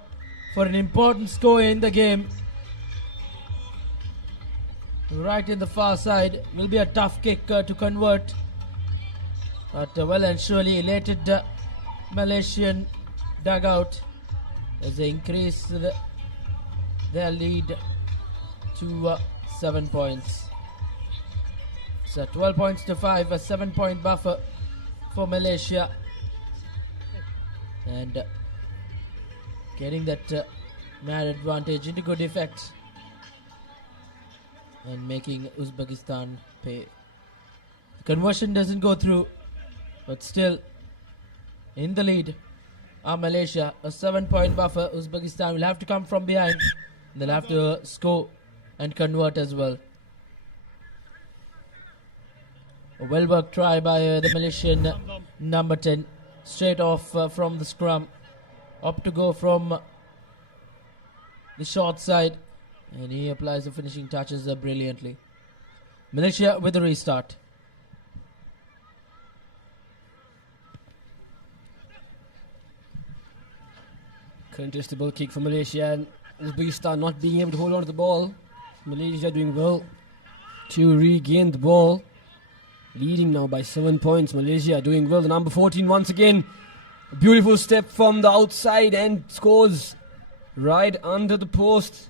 for an important score in the game. Right in the far side. Will be a tough kick to convert. But well and surely elated Malaysian dugout as they increase their lead to 7 points. So 12 points to 5, a 7-point buffer for Malaysia. And getting that man advantage into good effect and making Uzbekistan pay. The conversion doesn't go through, but still in the lead are Malaysia. A 7-point buffer. Uzbekistan will have to come from behind. They'll have to score and convert as well. A well-worked try by the Malaysian number 10. Straight off from the scrum. Up to go from the short side. And he applies the finishing touches brilliantly. Malaysia with a restart. Contestable kick for Malaysia, and Uzbekistan not being able to hold on to the ball. Malaysia doing well to regain the ball. Leading now by 7 points. Malaysia doing well. The number 14 once again. A beautiful step from the outside and scores right under the post.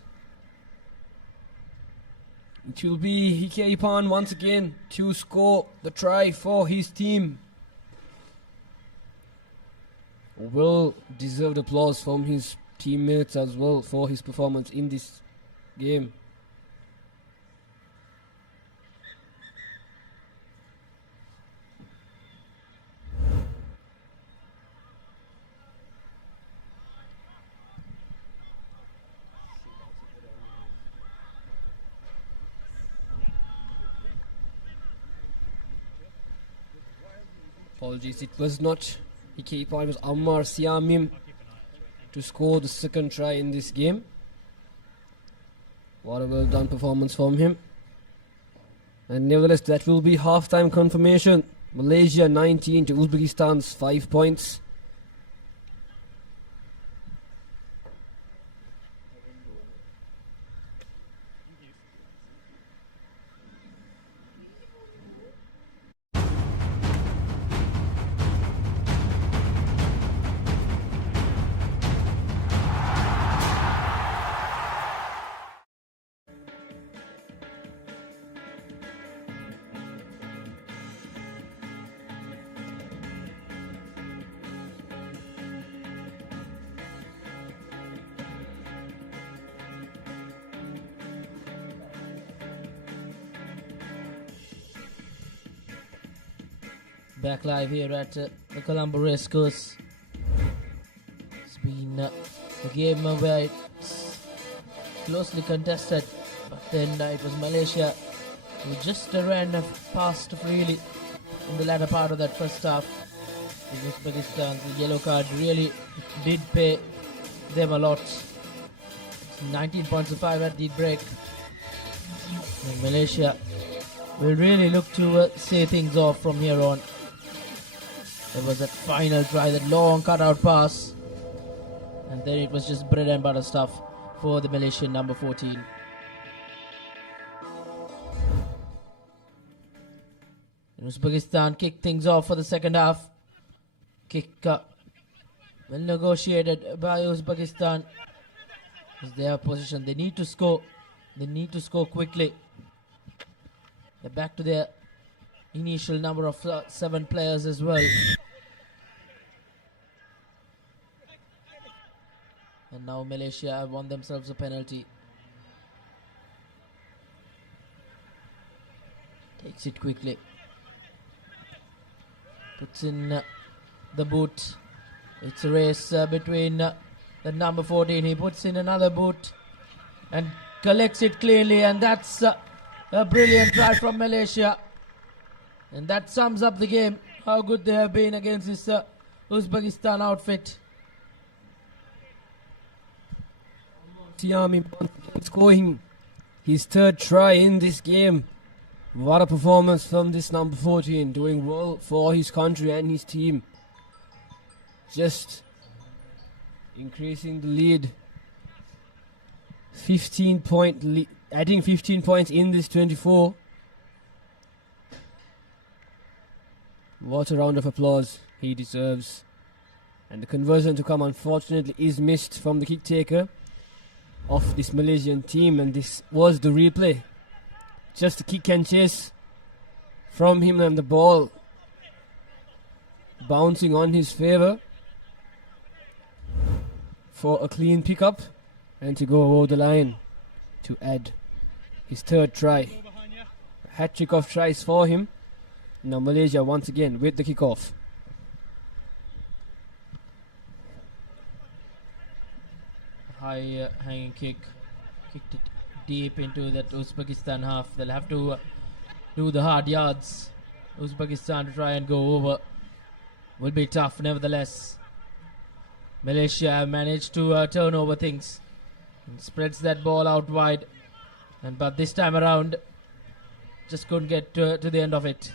It will be Hike Ipan once again to score the try for his team. Well deserved applause from his teammates as well for his performance in this game. Apologies, it was not Hike Ipan, it was Ammar Siamim to score the second try in this game. What a well done performance from him. And nevertheless, that will be half-time confirmation. Malaysia 19 to Uzbekistan's 5 points. Back live here at the Colombo Racecourse. It's been a game where it's closely contested, but then it was Malaysia who just ran past freely in the latter part of that first half. In Uzbekistan, the yellow card really did pay them a lot. It's 19 points to 5 at the break. And Malaysia will really look to say things off from here on. There was that final try, that long cutout pass. And then it was just bread and butter stuff for the Malaysian number 14. And Uzbekistan kicked things off for the second half. Kick well negotiated by Uzbekistan. It's their position. They need to score. They need to score quickly. They're back to their initial number of 7 players as well. And now Malaysia have won themselves a penalty. Takes it quickly. Puts in the boot. It's a race between the number 14. He puts in another boot and collects it cleanly, and that's a brilliant try from Malaysia. And that sums up the game, how good they have been against this Uzbekistan outfit. Tiami scoring his 3rd try in this game. What a performance from this number 14, doing well for his country and his team. Just increasing the lead. 15-point lead, adding 15 points in this 24. What a round of applause he deserves. And the conversion to come, unfortunately, is missed from the kick taker of this Malaysian team, and this was the replay. Just a kick and chase from him, and the ball bouncing on his favour for a clean pickup and to go over the line to add his 3rd try. A hat-trick of tries for him. Now Malaysia once again with the kickoff. High hanging kick. Kicked it deep into that Uzbekistan half. They'll have to do the hard yards. Uzbekistan to try and go over. Will be tough nevertheless. Malaysia have managed to turn over things. And spreads that ball out wide. But this time around, just couldn't get to the end of it.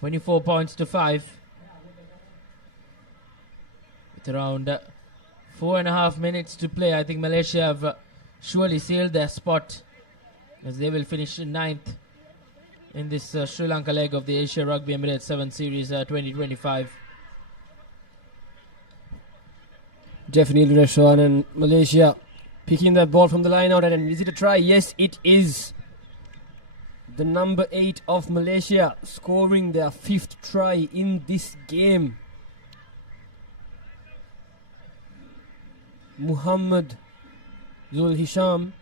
24 points to 5. With around 4.5 minutes to play, I think Malaysia have surely sealed their spot, as they will finish in 9th in this Sri Lanka leg of the Asia Rugby Emirates 7 Series 2025. Definitely Rashwan, and Malaysia picking that ball from the line out. And is it a try? Yes, it is. The number 8 of Malaysia scoring their 5th try in this game. Muhammad Zul Hisham.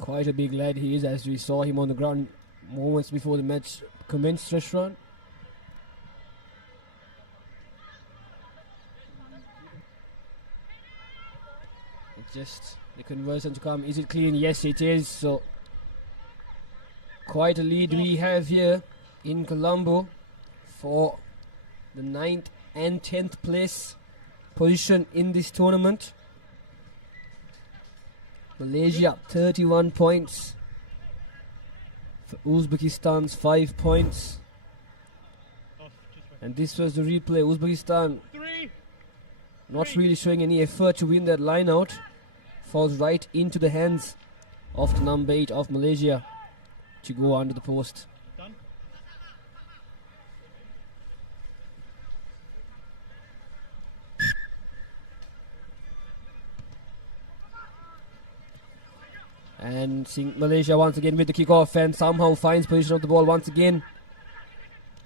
Quite a big lad he is, as we saw him on the ground moments before the match commenced, Rashwan. It's just the conversion to come. Is it clean? Yes, it is. So quite a lead we have here in Colombo for the 9th and 10th place position in this tournament. Malaysia 31 points for Uzbekistan's 5 points. And this was the replay. Uzbekistan not really showing any effort to win that line out. Falls right into the hands of the number 8 of Malaysia to go under the post. And seeing Malaysia once again with the kickoff, and somehow finds position of the ball once again.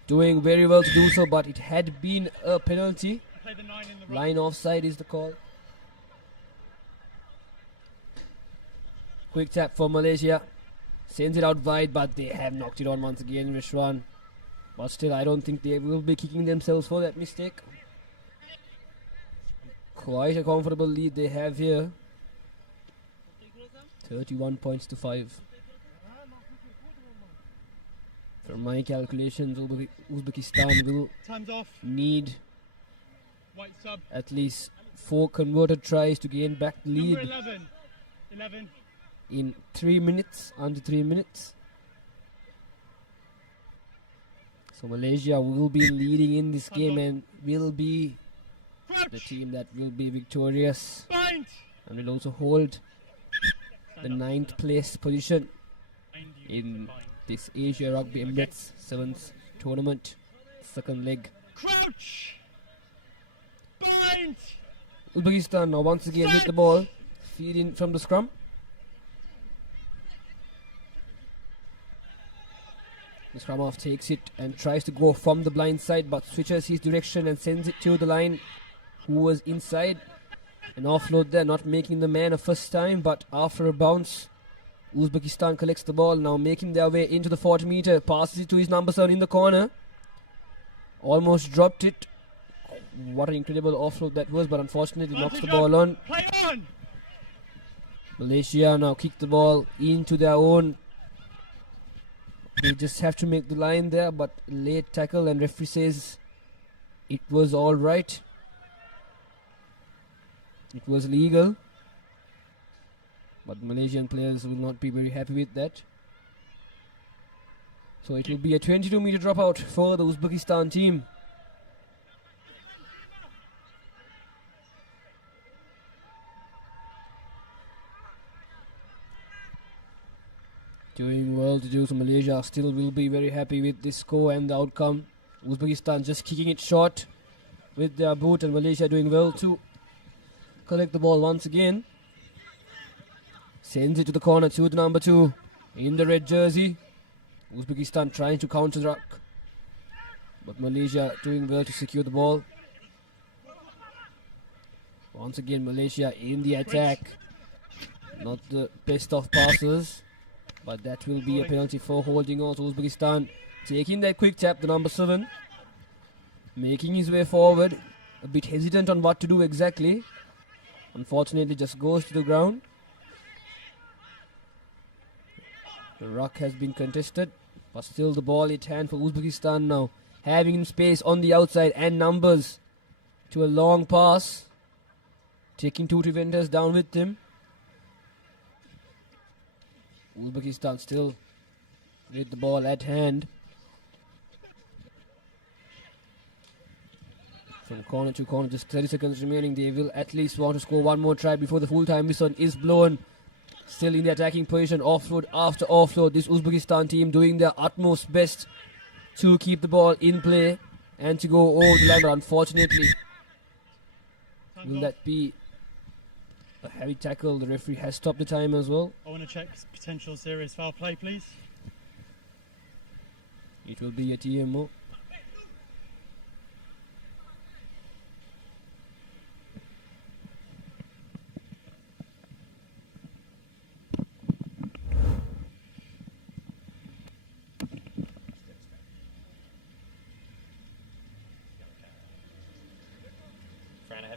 Doing very well to do so, but it had been a penalty. Line offside is the call. Quick tap for Malaysia. Sends it out wide, but they have knocked it on once again, Rashwan. But still, I don't think they will be kicking themselves for that mistake. Quite a comfortable lead they have here. 31 points to 5. From my calculations, Uzbekistan will need at least 4 converted tries to gain back the lead. 11. In 3 minutes, under 3 minutes. So Malaysia will be leading in this game and will be the team that will be victorious and will also hold the 9th place position in this Asia Rugby Emirates 7th tournament. Second leg. Crouch! Bind! Uzbekistan now once again with the ball. Feed in from the scrum. The scrum half takes it and tries to go from the blind side, but switches his direction and sends it to the line who was inside. An offload there, not making the man a first time, but after a bounce, Uzbekistan collects the ball, now making their way into the 40 meter, passes it to his number 7 in the corner. Almost dropped it. What an incredible offload that was, but unfortunately knocks the ball on. Play on! Malaysia now kick the ball into their own. They just have to make the line there, but late tackle, and referee says it was all right. It was legal, but Malaysian players will not be very happy with that. So it will be a 22 meter dropout for the Uzbekistan team. Doing well to do, so Malaysia still will be very happy with this score and the outcome. Uzbekistan just kicking it short with their boot, and Malaysia doing well to collect the ball once again. Sends it to the corner to the number 2 in the red jersey. Uzbekistan trying to counter-ruck, but Malaysia doing well to secure the ball. Once again Malaysia in the attack. Not the best of passes, but that will be a penalty for holding on to Uzbekistan. Taking that quick tap, the number 7. Making his way forward. A bit hesitant on what to do exactly. Unfortunately just goes to the ground. The ruck has been contested, but still the ball at hand for Uzbekistan now. Having space on the outside and numbers to a long pass. Taking 2 defenders down with him. Uzbekistan still with the ball at hand. From corner to corner, just 30 seconds remaining. They will at least want to score one more try before the full-time whistle is blown. Still in the attacking position, offload after offload. This Uzbekistan team doing their utmost best to keep the ball in play and to go over the line. But unfortunately, will that be a heavy tackle? The referee has stopped the time as well. I want to check potential serious foul play, please. It will be a TMO.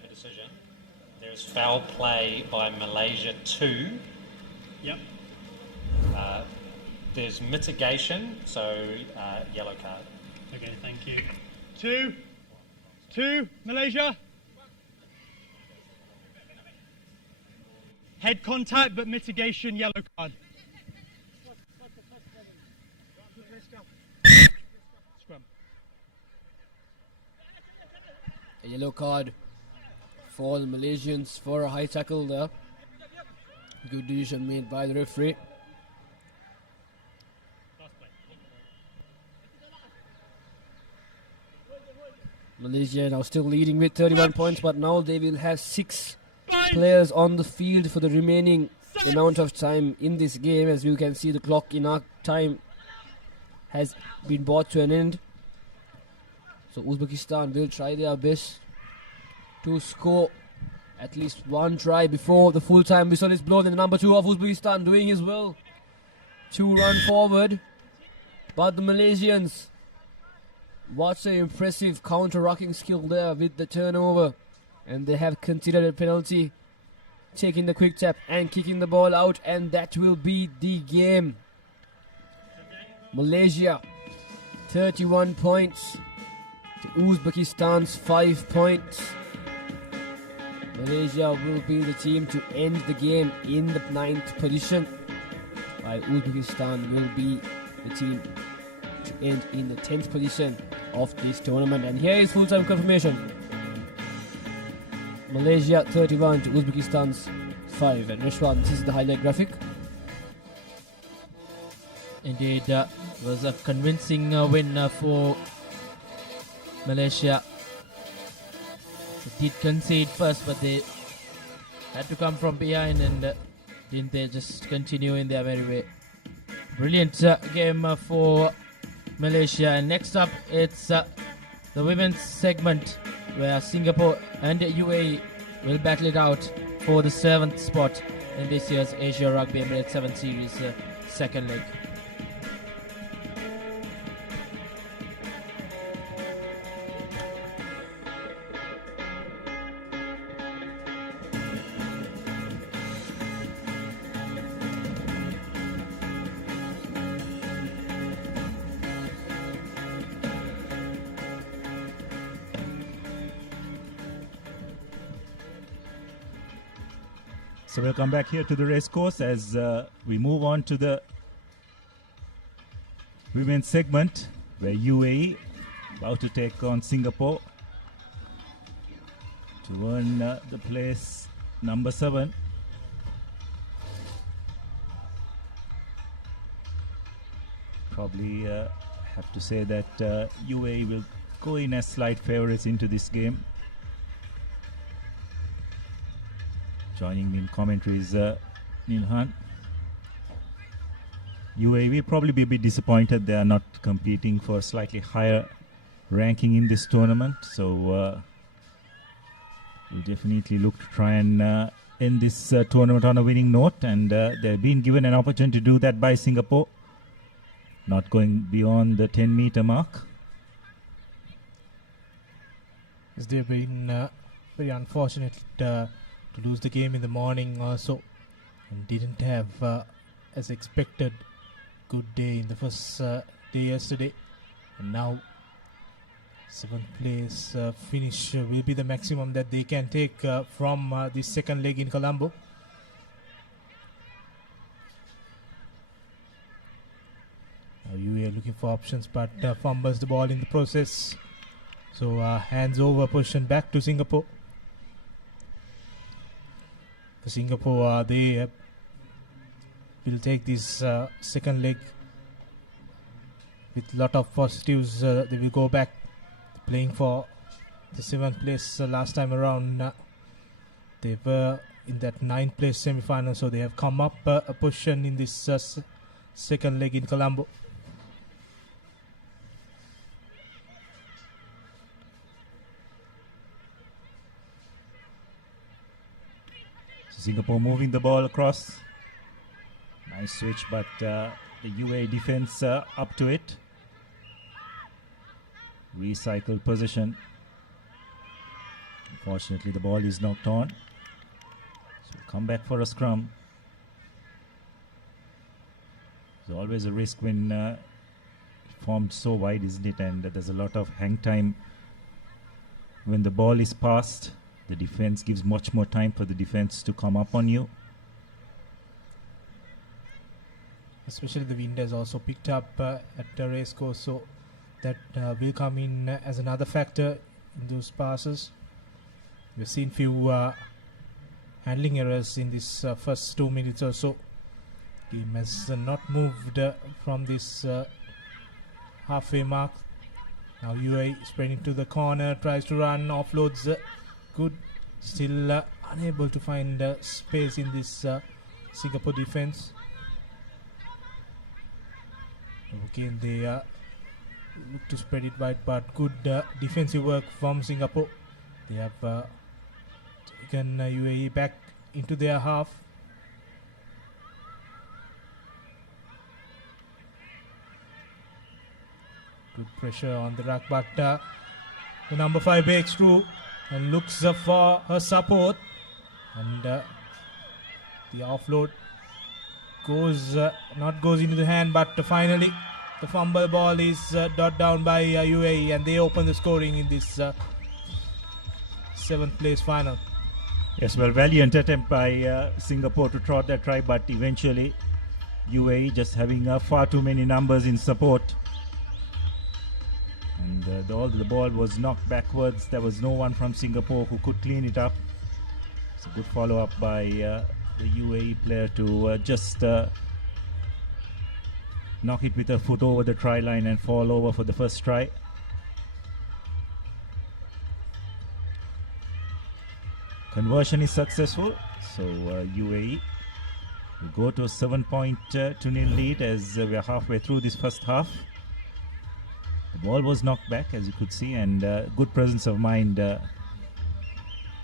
Decision. There's foul play by Malaysia 2. Yep. There's mitigation, so yellow card. Okay, thank you. 2, Malaysia. Head contact, but mitigation, yellow card. Scrum. A yellow card for the Malaysians for a high tackle there. Good decision made by the referee. Malaysia now still leading with 31 points, but now they will have 6 players on the field for the remaining amount of time in this game. As you can see, the clock in our time has been brought to an end. So Uzbekistan will try their best to score at least one try before the full-time whistle is blown. And the number 2 of Uzbekistan doing his will to run forward. But the Malaysians, what's an impressive counter-rucking skill there with the turnover. And they have considered a penalty, taking the quick tap and kicking the ball out. And that will be the game. Malaysia, 31 points to Uzbekistan's 5 points. Malaysia will be the team to end the game in the 9th position, while Uzbekistan will be the team to end in the 10th position of this tournament. And here is full-time confirmation. Malaysia 31 to Uzbekistan's 5. And Rishwan, this is the highlight graphic. Indeed, It was a convincing win for Malaysia. They did concede first, but they had to come from behind, and didn't they just continue in their merry way. Brilliant game for Malaysia. And next up, it's the women's segment, where Singapore and UAE will battle it out for the 7th spot in this year's Asia Rugby Emirates 7 Series second leg. So we'll come back here to the racecourse as we move on to the women's segment, where UAE about to take on Singapore to earn the place number 7. Probably have to say that UAE will go in as slight favourites into this game. Joining me in commentary is Neil Hunt. UAE will probably be a bit disappointed they are not competing for a slightly higher ranking in this tournament. So we'll definitely look to try and end this tournament on a winning note. And they've been given an opportunity to do that by Singapore, not going beyond the 10-meter mark. Yes, they've been very unfortunate to lose the game in the morning also, and didn't have, as expected, good day in the first day yesterday, and now 7th place finish will be the maximum that they can take from this second leg in Colombo. Now UAE are looking for options, but fumbles the ball in the process, so hands over position back to Singapore. For Singapore, they will take this second leg with a lot of positives. They will go back playing for the 7th place last time around. They were in that 9th place semi-final, so they have come up a position in this second leg in Colombo. Singapore moving the ball across. Nice switch, but the UAE defense up to it. Recycled position. Unfortunately, the ball is knocked on. So come back for a scrum. There's always a risk when formed so wide, isn't it? And there's a lot of hang time when the ball is passed. The defense gives much more time for the defense to come up on you. Especially the wind has also picked up at the racecourse, so that will come in as another factor in those passes. We've seen few handling errors in this first 2 minutes or so. Game has not moved from this halfway mark. Now UAE spreading to the corner, tries to run, offloads. Good, still unable to find space in this Singapore defense. Again, they look to spread it wide, but good defensive work from Singapore. They have taken UAE back into their half. Good pressure on the ruck, but the number 5 breaks through and looks for her support, and the offload goes into the hand, but finally the fumble ball is dot down by UAE, and they open the scoring in this 7th place final. Yes, well, valiant attempt by Singapore to trot that try, but eventually UAE just having far too many numbers in support. And the ball was knocked backwards. There was no one from Singapore who could clean it up. It's a good follow-up by the UAE player to just knock it with a foot over the try line and fall over for the first try. Conversion is successful, so UAE will go to a 7-0 lead as we are halfway through this first half. The ball was knocked back, as you could see, and good presence of mind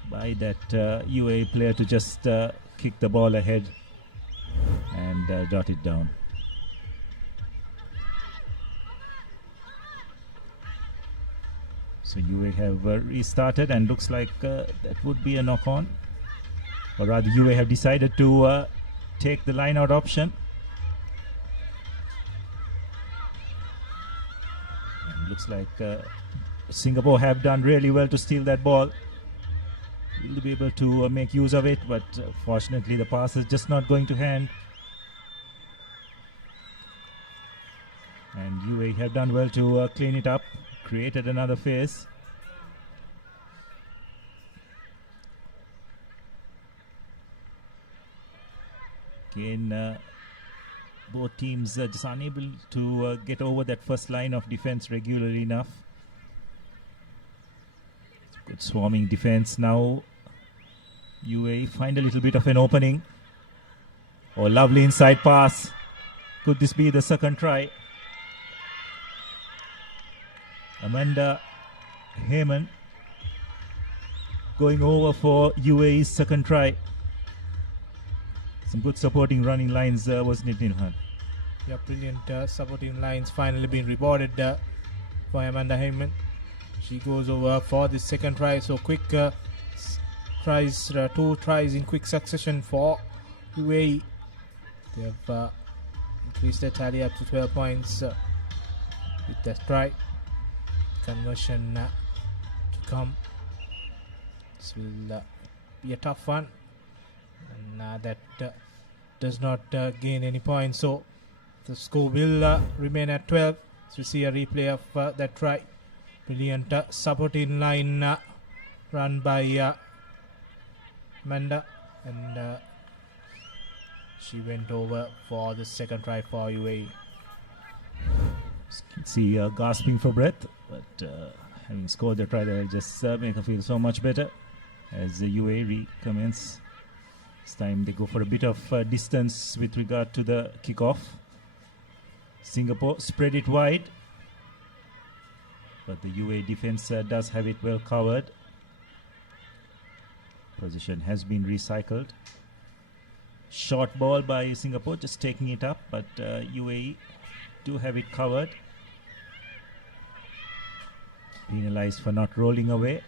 by that UAE player to just kick the ball ahead and dot it down. So UAE have restarted, and looks like that would be a knock-on, or rather UAE have decided to take the line-out option. And looks like Singapore have done really well to steal that ball. Will be able to make use of it, but fortunately the pass is just not going to hand. And UAE have done well to clean it up, created another phase. Again, both teams just unable to get over that first line of defense regularly enough. Good swarming defense. Now UAE find a little bit of an opening. Oh, lovely inside pass. Could this be the second try? Amanda Heyman going over for UAE's second try. Some good supporting running lines, wasn't it, Nirhan? Yeah, brilliant supporting lines finally being rewarded for Amanda Heyman. She goes over for the second try. So quick tries, 2 tries in quick succession for UAE. They have increased their tally up to 12 points with that try. Conversion to come. This will be a tough one, and that does not gain any points. So the score will remain at 12. So we see a replay of that try. Brilliant supporting line run by Amanda, and she went over for the second try for UAE. You can see gasping for breath, but having scored the try, they'll just make her feel so much better as the UAE recommence. This time they go for a bit of distance with regard to the kickoff. Singapore spread it wide, but the UAE defense does have it well covered. Position has been recycled. Short ball by Singapore, just taking it up, but UAE do have it covered. Penalized for not rolling away.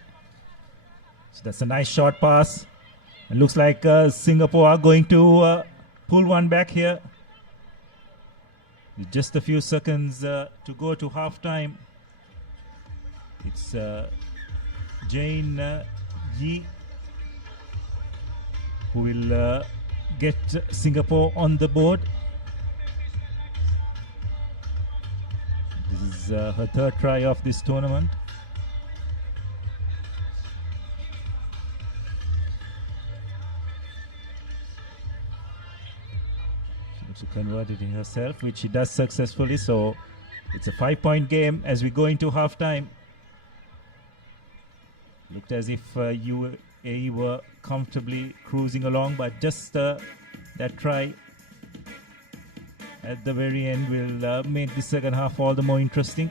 So that's a nice short pass. It looks like Singapore are going to pull one back here. With just a few seconds to go to half time. It's Jane Yi who will get Singapore on the board. This is her third try of this tournament. To convert it in herself, which she does successfully. So it's a 5-point game as we go into half time. Looked as if UAE were comfortably cruising along, but just that try at the very end will make the second half all the more interesting.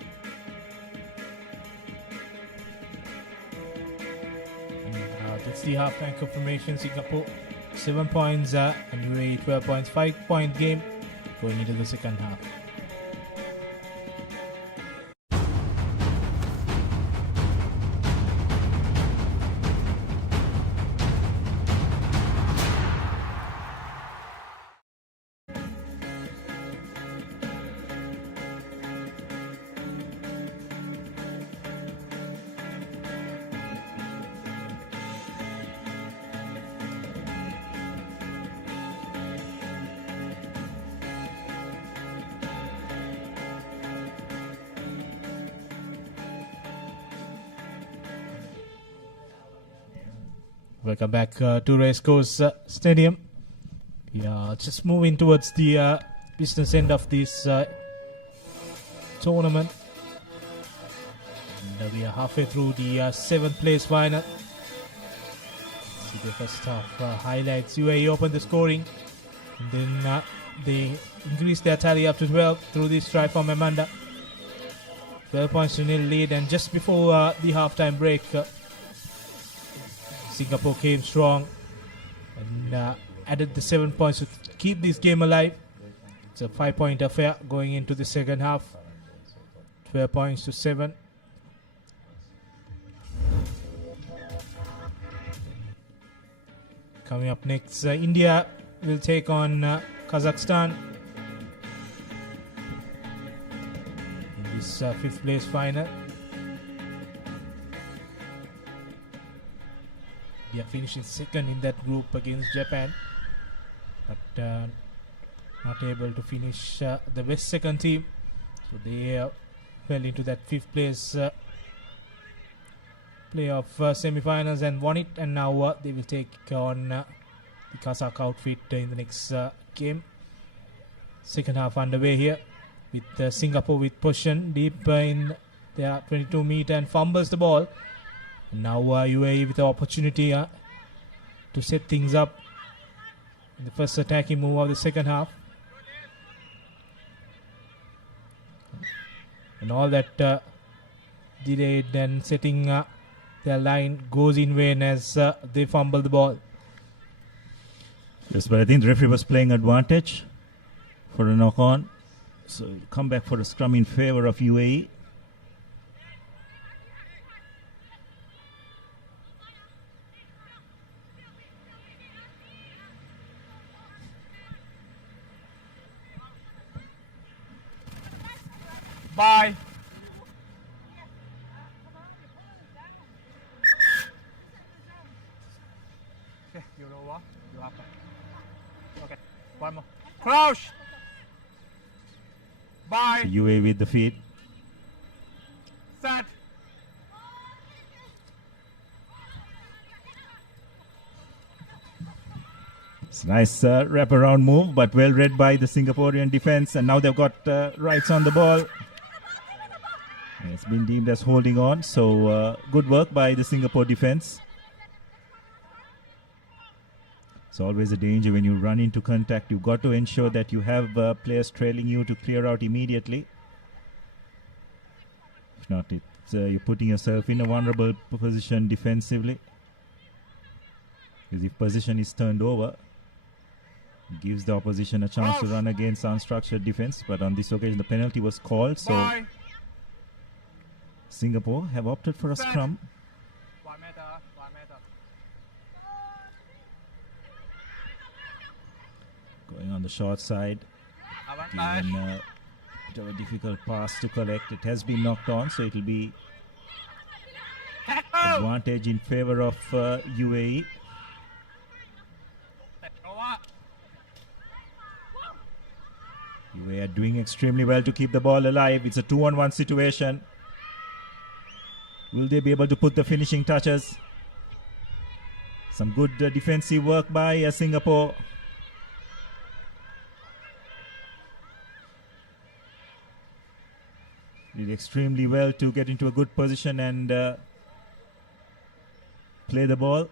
That's the half-time confirmation. Singapore 7 points and UAE 12 points. 5-point game going into the second half. Welcome back to Racecourse Stadium. We are just moving towards the business end of this tournament. And we are halfway through the 7th place final. See the first half highlights. UAE opened the scoring, and then they increased their tally up to 12 through this try from Amanda. 12 points to nil lead, and just before the halftime break, Singapore came strong and added the 7 points to keep this game alive. It's a 5-point affair going into the second half. 12 points to 7. Coming up next, India will take on Kazakhstan in this 5th place final. India finishing second in that group against Japan, but not able to finish the best second team, so they fell into that 5th place playoff semifinals and won it, and now they will take on the Kazakh outfit in the next game. Second half underway here with Singapore with possession deep in their 22 meter and fumbles the ball. And now UAE with the opportunity to set things up in the first attacking move of the second half. And all that delayed and setting their line goes in vain as they fumble the ball. Yes, but I think the referee was playing advantage for a knock-on. So come back for a scrum in favor of UAE. Bye. Okay, you're over. You're up. Okay, one more. Crouch. Bye. So UAE with the feet. Set. It's a nice wraparound move, but well read by the Singaporean defense, and now they've got rights on the ball. It's been deemed as holding on, so good work by the Singapore defense. It's always a danger when you run into contact. You've got to ensure that you have players trailing you to clear out immediately. If not, it's, you're putting yourself in a vulnerable position defensively. Because if position is turned over, it gives the opposition a chance to run against unstructured defense. But on this occasion, the penalty was called, so Singapore have opted for a scrum. 1 meter, 1 meter. Going on the short side. Given a bit of a difficult pass to collect. It has been knocked on, so it will be advantage in favor of UAE. UAE are doing extremely well to keep the ball alive. It's a 2-on-1 situation. Will they be able to put the finishing touches? Some good defensive work by Singapore. Did extremely well to get into a good position and play the ball.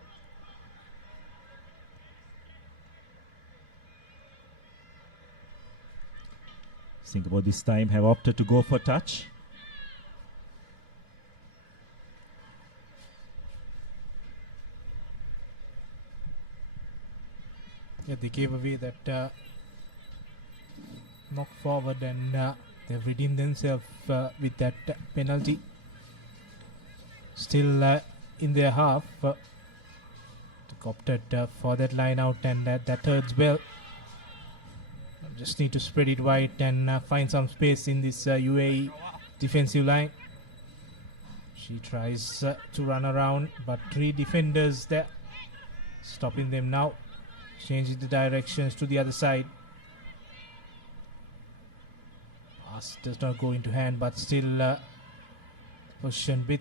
Singapore this time have opted to go for touch. Yeah, they gave away that knock forward, and they've redeemed themselves with that penalty. Still in their half, opted for that line out, and that third spell. Just need to spread it wide and find some space in this UAE defensive line. She tries to run around, but 3 defenders there, stopping them now. Changing the directions to the other side. Pass does not go into hand, but still position with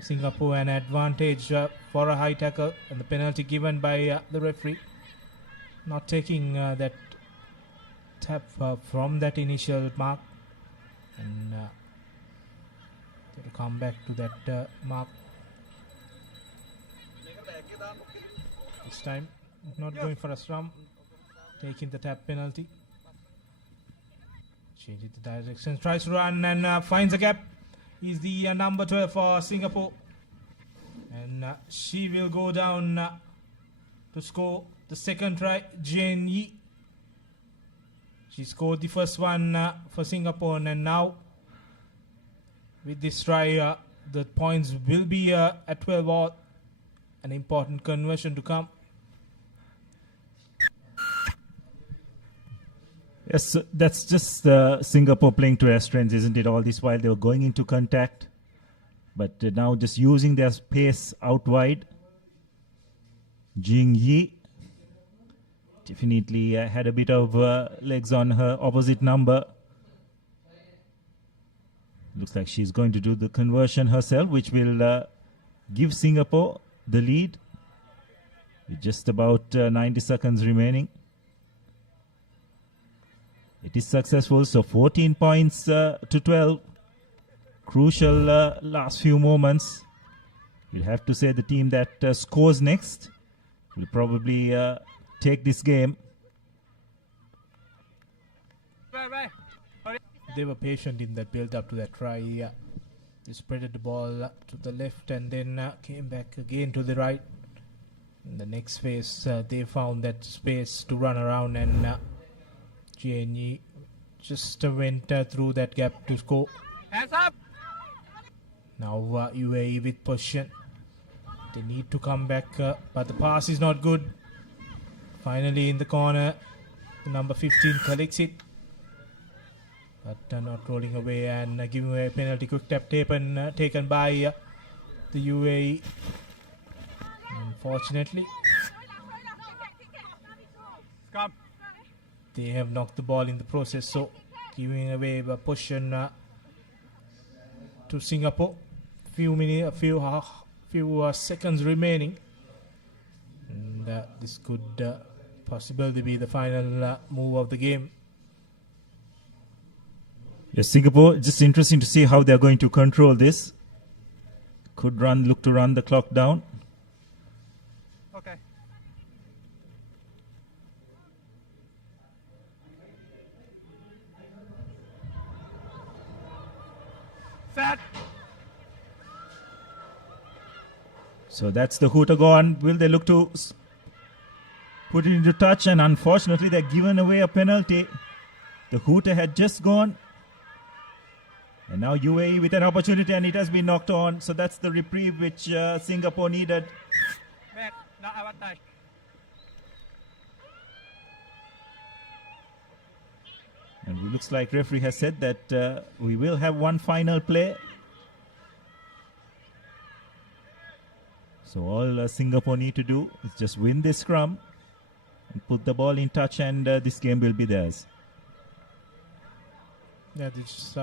Singapore, an advantage for a high tackle, and the penalty given by the referee. Not taking that tap from that initial mark, and Try to come back to that mark. This time, not going for a scrum, taking the tap penalty. Changing the direction, tries to run and finds a gap. He's the number 12 for Singapore. And she will go down to score the second try, Jane Yi. She scored the first one for Singapore, and now with this try, the points will be at 12 all. An important conversion to come. Yes, that's just Singapore playing to their strengths, isn't it? All this while they were going into contact, but now just using their pace out wide. Jing Yi definitely had a bit of legs on her opposite number. Looks like she's going to do the conversion herself, which will give Singapore the lead with just about 90 seconds remaining. It is successful, so 14 points to 12. Crucial last few moments. We'll have to say the team that scores next will probably take this game. They were patient in that build up to that try. They spreaded the ball to the left and then came back again to the right. In the next phase, they found that space to run around, and Jianyi just went through that gap to score. Hands up! Now UAE with possession. They need to come back, but the pass is not good. Finally in the corner, the number 15 collects it, but not rolling away and giving away a penalty. Quick tap taken by the UAE. Unfortunately, they have knocked the ball in the process, so giving away a possession to Singapore. Few seconds remaining, and this could possibly be the final move of the game. Yes, Singapore, just interesting to see how they're going to control this. Could look to run the clock down. Okay. Set. So that's the hooter gone. Will they look to put it into touch? And unfortunately, they're given away a penalty. The hooter had just gone. And now UAE with an opportunity, and it has been knocked on. So that's the reprieve which Singapore needed. And it looks like referee has said that we will have one final play. So all Singapore need to do is just win this scrum and put the ball in touch, and this game will be theirs. Yeah, they just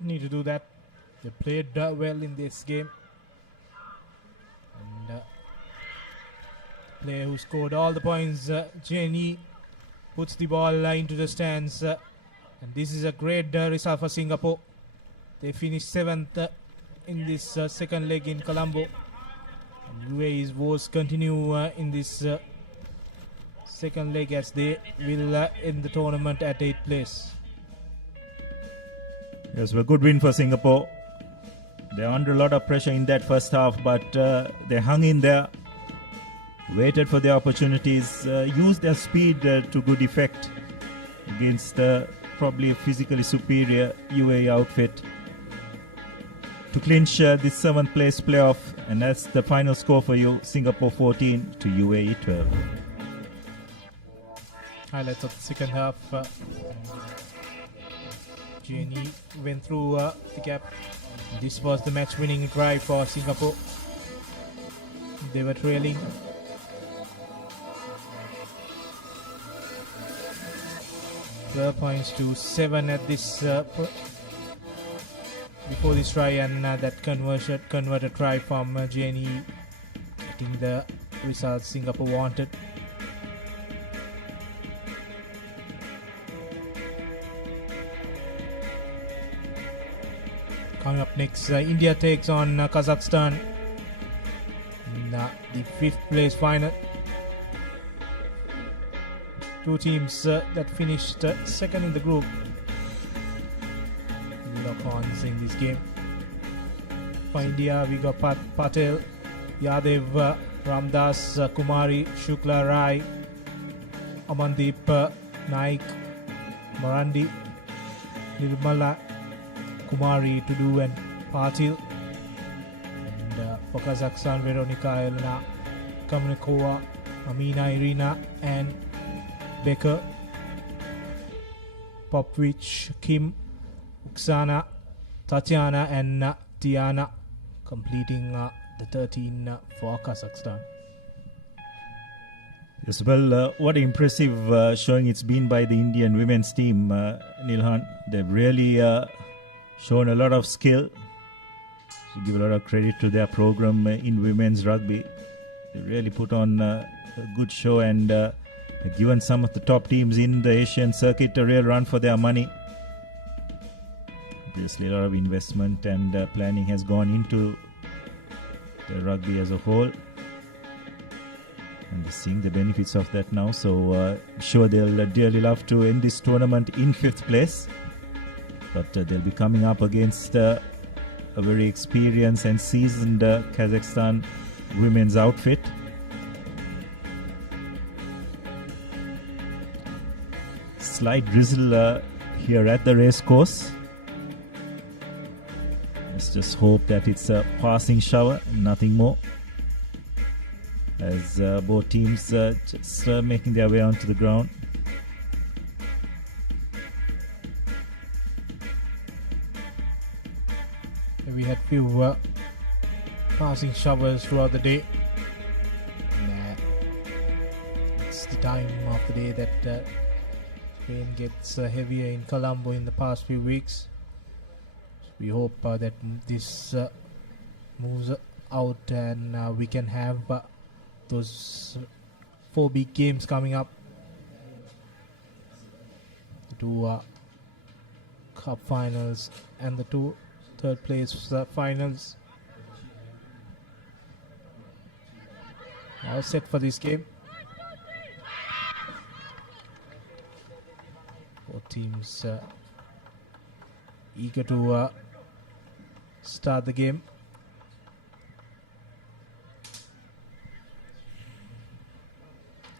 need to do that. They played well in this game. And the player who scored all the points, Jenny, puts the ball into the stands. And this is a great result for Singapore. They finished 7th in this second leg in Colombo. And UAE's woes continue in this second leg as they will end the tournament at 8th place. Yes, a good win for Singapore. They're under a lot of pressure in that first half, but they hung in there, waited for the opportunities, used their speed to good effect against probably a physically superior UAE outfit to clinch this 7th place playoff. And that's the final score for you: Singapore 14 to UAE 12. Highlights of the second half. Jenny went through the gap. This was the match-winning drive for Singapore. They were trailing. Points to 7 at this before this try, and that converted try from Jenny, getting the results Singapore wanted. Coming up next, India takes on Kazakhstan in the 5th place final. Two teams that finished second in the group. Lock-ons in this game. For India, we got Patel, Yadev, Ramdas, Kumari, Shukla Rai, Amandeep, Naik, Marandi, Nirmala, Kumari, Tudu and Patil. And for Kazakhstan, Veronica Elena, Kamnikova, Amina Irina and Becker, Popwich, Kim, Oksana, Tatiana and Tiana, completing the 13 for Kazakhstan. Yes, well, what impressive showing it's been by the Indian women's team, Nilhan. They've really shown a lot of skill. To give a lot of credit to their program in women's rugby. They really put on a good show and given some of the top teams in the Asian circuit a real run for their money. Obviously, a lot of investment and planning has gone into the rugby as a whole. And we're seeing the benefits of that now. So I'm sure they'll dearly love to end this tournament in 5th place. But they'll be coming up against a very experienced and seasoned Kazakhstan women's outfit. Slight drizzle here at the racecourse. Let's just hope that it's a passing shower, nothing more. As both teams just making their way onto the ground. We had few passing showers throughout the day. It's the time of the day that rain gets heavier in Colombo in the past few weeks. So we hope that this moves out and we can have those 4 big games coming up. The 2 cup finals and the 2 third place finals. All set for this game. Both teams eager to start the game.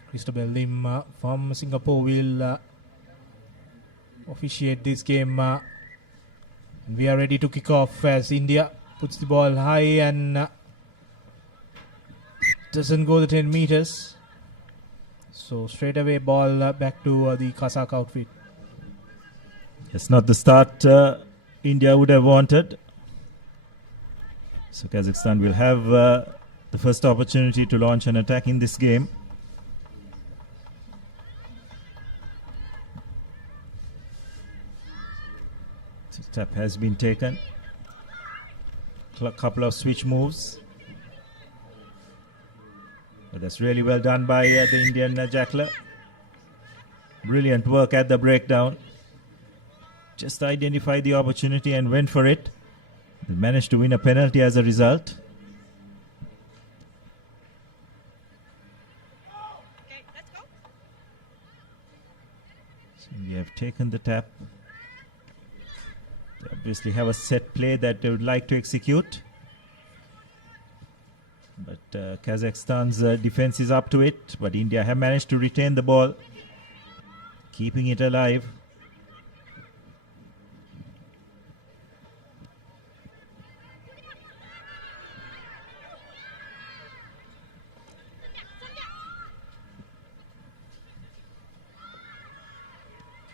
Christabel Lim from Singapore will officiate this game. And we are ready to kick off as India puts the ball high and doesn't go the 10 meters. So straight away ball back to the Kazakh outfit. It's not the start India would have wanted. So Kazakhstan will have the first opportunity to launch an attack in this game. Tap has been taken. A couple of switch moves. But that's really well done by the Indian jackler. Brilliant work at the breakdown. Just identified the opportunity and went for it. They managed to win a penalty as a result. So we have taken the tap. They obviously have a set play that they would like to execute. But Kazakhstan's defense is up to it. But India have managed to retain the ball, keeping it alive.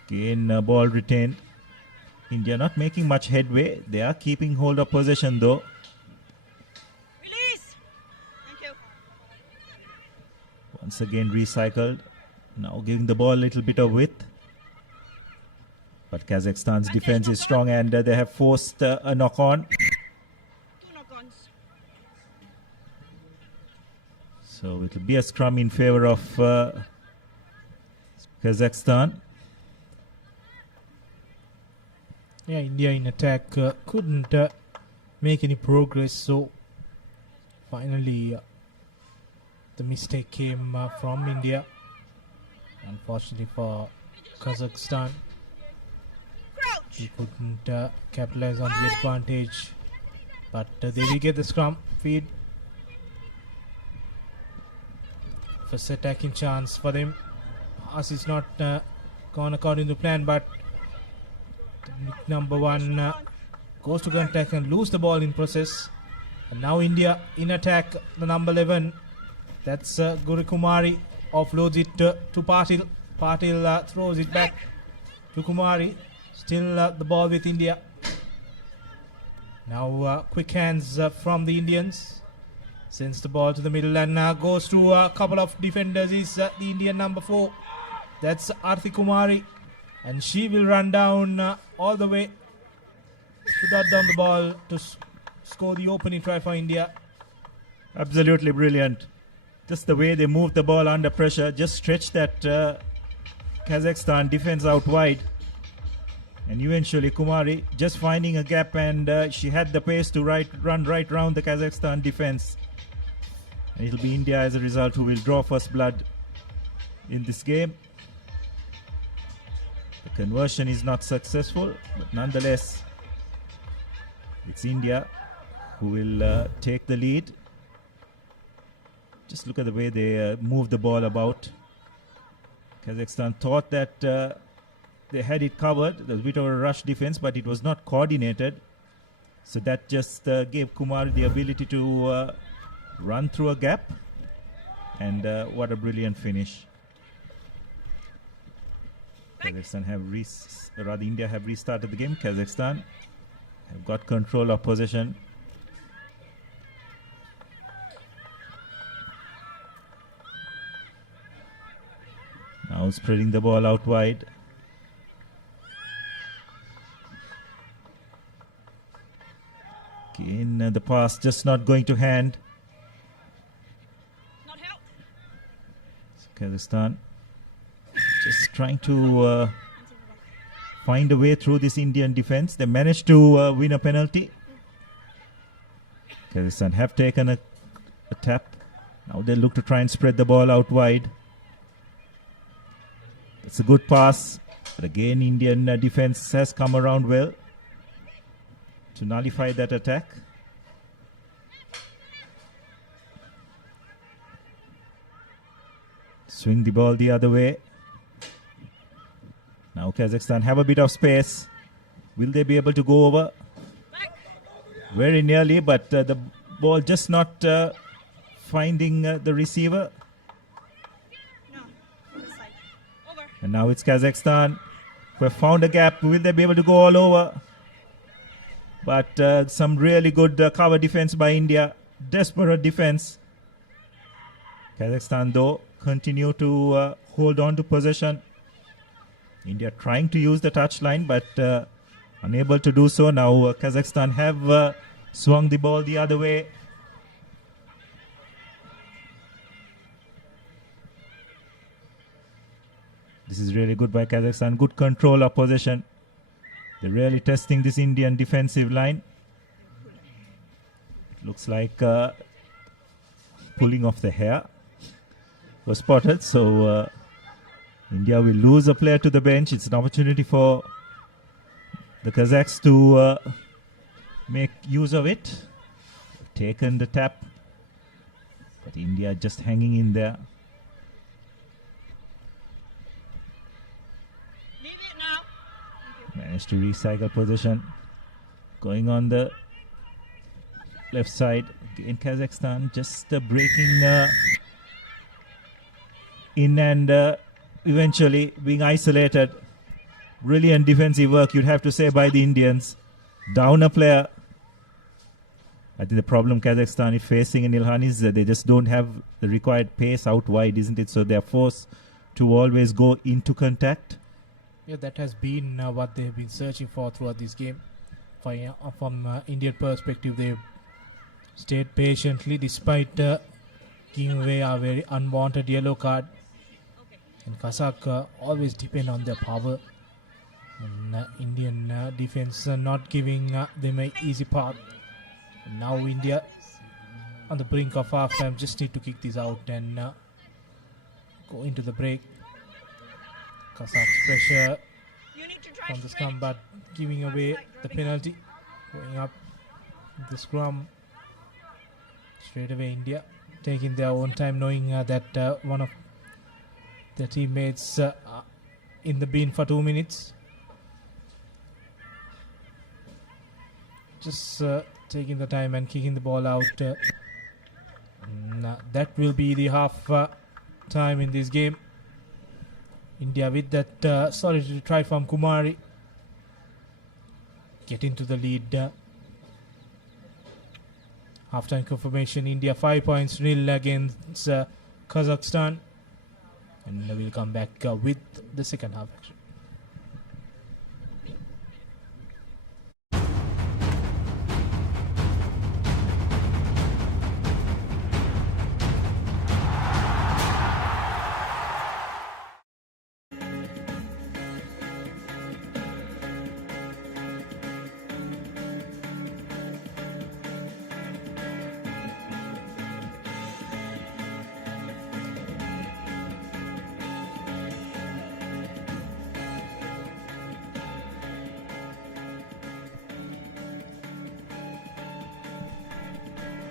Again, ball retained. India not making much headway. They are keeping hold of possession though. Release. Thank you. Once again recycled. Now giving the ball a little bit of width. But Kazakhstan's defense is strong and they have forced a knock-on. 2 knock-ons. So it will be a scrum in favor of Kazakhstan. Yeah, India in attack couldn't make any progress. So finally, the mistake came from India. Unfortunately for Kazakhstan, he couldn't capitalize on the advantage. But they will get the scrum feed. First attacking chance for them. Pass is not gone according to plan, but number 1 goes to contact and lose the ball in process. And now India in attack, the number 11. That's Guru Kumari offloads it to Patil. Patil throws it back to Kumari. Still the ball with India. Now quick hands from the Indians. Sends the ball to the middle and goes to a couple of defenders. Is the Indian number 4. That's Arthi Kumari. And she will run down all the way to dot down the ball to score the opening try for India. Absolutely brilliant. Just the way they moved the ball under pressure, just stretched that Kazakhstan defense out wide. And eventually Kumari just finding a gap, and she had the pace to run right round the Kazakhstan defense. And it'll be India as a result who will draw first blood in this game. The conversion is not successful, but nonetheless, it's India who will take the lead. Just look at the way they move the ball about. Kazakhstan thought that they had it covered. There was a bit of a rush defense, but it was not coordinated. So that just gave Kumar the ability to run through a gap. And what a brilliant finish. Kazakhstan have India have restarted the game. Kazakhstan have got control of possession. Now spreading the ball out wide. Again, the pass just not going to hand. Kazakhstan just trying to find a way through this Indian defense. They managed to win a penalty. Kazakhstan have taken a tap. Now they look to try and spread the ball out wide. It's a good pass, but again Indian defense has come around well to nullify that attack. Swing the ball the other way. Now Kazakhstan have a bit of space. Will they be able to go over? Very nearly, but the ball just not finding the receiver. And now it's Kazakhstan who have found a gap. Will they be able to go all over? But some really good cover defense by India. Desperate defense. Kazakhstan though continue to hold on to possession. India trying to use the touchline, but unable to do so. Now Kazakhstan have swung the ball the other way. This is really good by Kazakhstan. Good control of possession. They're really testing this Indian defensive line. Looks like pulling off the hair was spotted. So India will lose a player to the bench. It's an opportunity for the Kazakhs to make use of it. Taken the tap, but India just hanging in there. Managed to recycle possession. Going on the left side. In Kazakhstan, just breaking in and eventually being isolated. Brilliant defensive work, you'd have to say, by the Indians. Down a player. I think the problem Kazakhstan is facing in Ilhan is that they just don't have the required pace out wide, isn't it? So they're forced to always go into contact. Yeah, that has been what they've been searching for throughout this game. From Indian perspective, they've stayed patiently despite giving away a very unwanted yellow card. And Kazakh always depend on their power. And Indian defense not giving them an easy path. And now India on the brink of half time, just need to kick this out and go into the break. Kazakh's pressure from the scrum, but giving away the penalty. Going up the scrum. Straight away India taking their own time, knowing that one of their teammates in the bin for 2 minutes. Just taking the time and kicking the ball out. That will be the half time in this game. India with that solitary try from Kumari get into the lead. Half-time confirmation, India 5 points nil against Kazakhstan, and we'll come back with the second half action.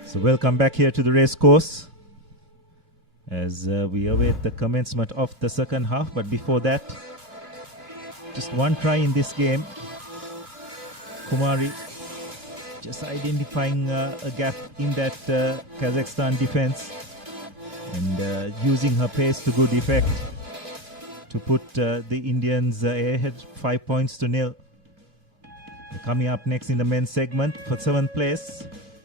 So welcome back here to the racecourse as we await the commencement of the second half. But before that, just one try in this game. Kumari just identifying a gap in that Kazakhstan defense and using her pace to good effect to put the Indians ahead 5 points to nil. Coming up next in the men's segment for 7th place,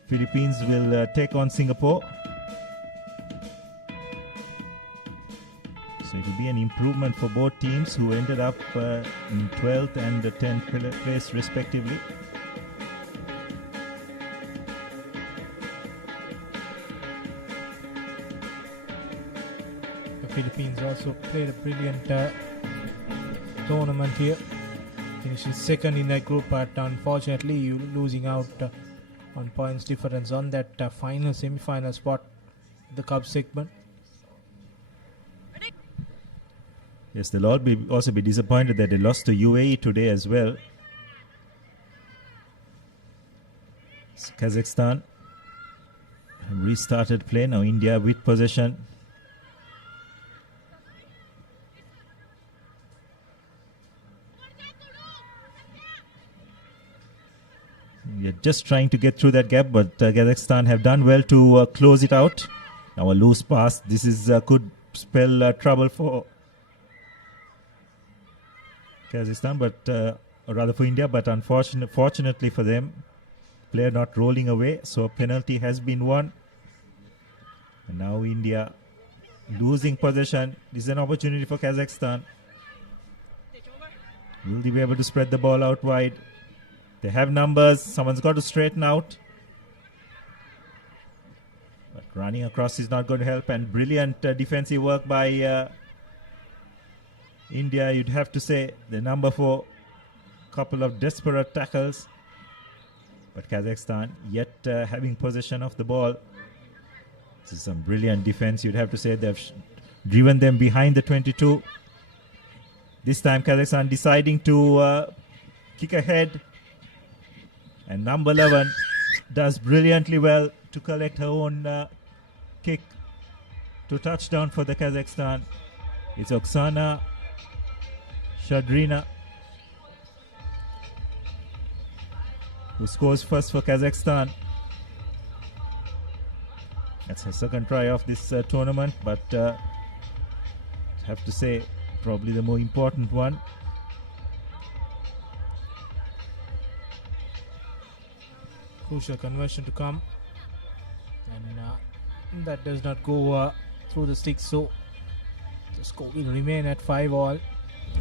Philippines will take on Singapore. So it will be an improvement for both teams who ended up in 12th and 10th place respectively. The Philippines also played a brilliant tournament here, finishing second in that group, but unfortunately you losing out on points difference on that final semi-final spot, the cup segment. Yes, they'll all also be disappointed that they lost to UAE today as well. So Kazakhstan have restarted play. Now India with possession. We are just trying to get through that gap, but Kazakhstan have done well to close it out. Now a loose pass. This is could spell trouble for Kazakhstan, but or rather for India. But fortunately for them, player not rolling away, so a penalty has been won. And now India losing possession. This is an opportunity for Kazakhstan. Will they be able to spread the ball out wide? They have numbers. Someone's got to straighten out. But running across is not going to help. And brilliant defensive work by India, you'd have to say. The number 4, couple of desperate tackles. But Kazakhstan yet having possession of the ball. This is some brilliant defense. You'd have to say they've driven them behind the 22. This time Kazakhstan deciding to kick ahead. And number 11 does brilliantly well to collect her own kick to touchdown for the Kazakhstan. It's Oksana Shadrina who scores first for Kazakhstan. That's her second try of this tournament, but have to say probably the more important one. Crucial conversion to come, and that does not go through the sticks, so the score will remain at 5-all.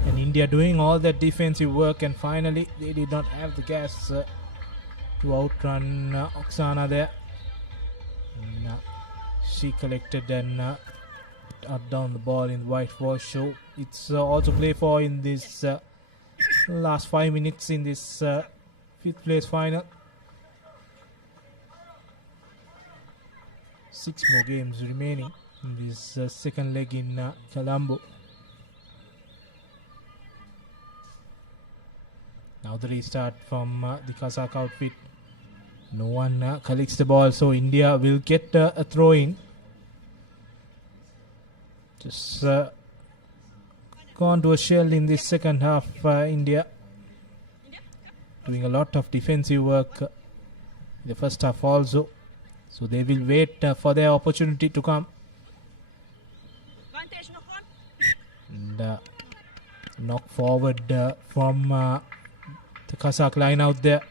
And India doing all that defensive work, and finally they did not have the gas to outrun Oksana there. And, she collected and up down the ball in the white ball show. It's also play for in this last 5 minutes in this 5th place final. 6 more games remaining in this second leg in Colombo. Now the restart from the Kazakh outfit. No one collects the ball, so India will get a throw in. Just gone to a shell in the second half. India doing a lot of defensive work in the first half also. So they will wait for their opportunity to come. And knock forward from the Kazakh line out there,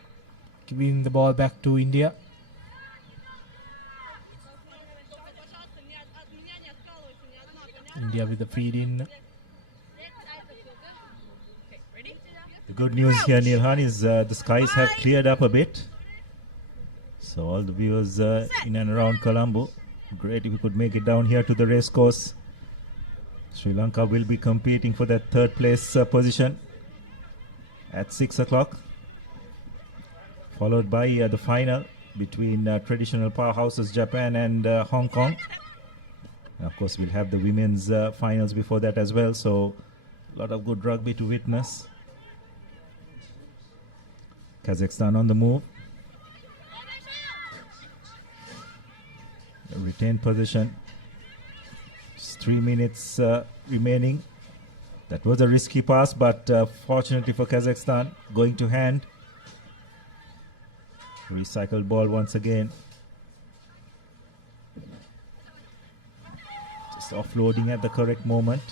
giving the ball back to India. India with the feed in. The good news here, Nilhan, is the skies have cleared up a bit. So all the viewers in and around Colombo, great if you could make it down here to the racecourse. Sri Lanka will be competing for that third place position at 6 o'clock, followed by the final between traditional powerhouses Japan and Hong Kong. And of course, we'll have the women's finals before that as well, so a lot of good rugby to witness. Kazakhstan on the move. Retained possession. Just 3 minutes remaining. That was a risky pass, but fortunately for Kazakhstan, going to hand. Recycled ball once again. Just offloading at the correct moment.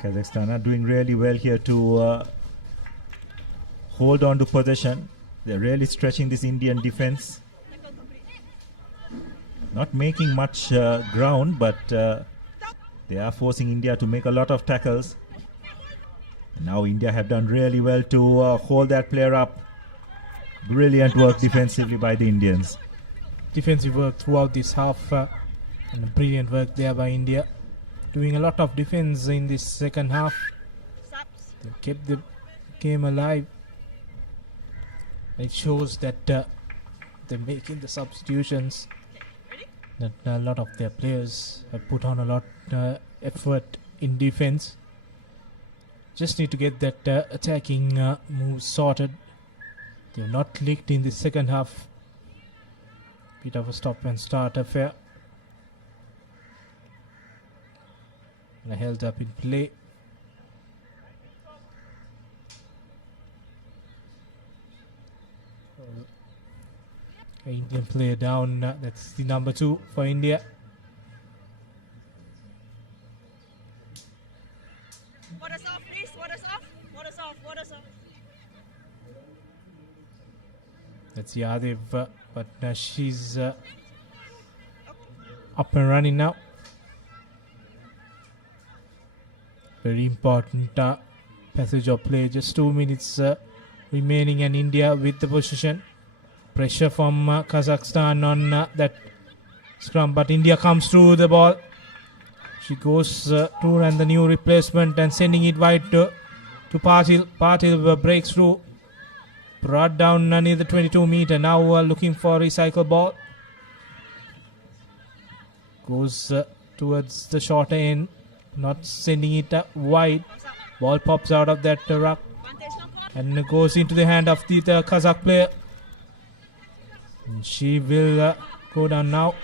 Kazakhstan are doing really well here to hold on to possession. They're really stretching this Indian defense. Not making much ground, but they are forcing India to make a lot of tackles. And now India have done really well to hold that player up. Brilliant work defensively by the Indians. Defensive work throughout this half and brilliant work there by India. Doing a lot of defense in this second half. They kept the game alive. It shows that they're making the substitutions, that a lot of their players have put on a lot effort in defense. Just need to get that attacking move sorted. They've not clicked in the second half. Bit of a stop and start affair. And held up in play. Indian player down. That's the number 2 for India. Water's off, please. Water's off. Water's off. Water's off. That's Yadav, but she's up and running now. Very important passage of play. Just 2 minutes remaining, and India with the possession. Pressure from Kazakhstan on that scrum, but India comes through the ball. She goes to run the new replacement and sending it wide to Patil. Patil breaks through, brought down near the 22 meter. Now looking for a recycle ball. Goes towards the shorter end, not sending it wide. Ball pops out of that ruck and goes into the hand of the Kazakh player. And she will go down now.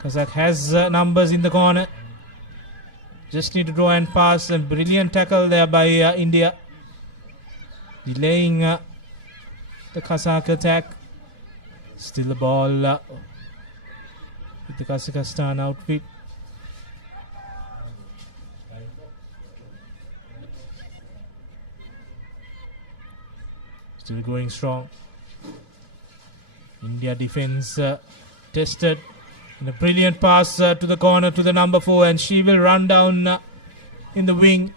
Kazakh has numbers in the corner. Just need to draw and pass. A brilliant tackle there by India. Delaying the Kazakh attack. Still the ball with the Kazakhstan outfit. Still going strong. India defense tested. And a brilliant pass to the corner to the number 4, and she will run down in the wing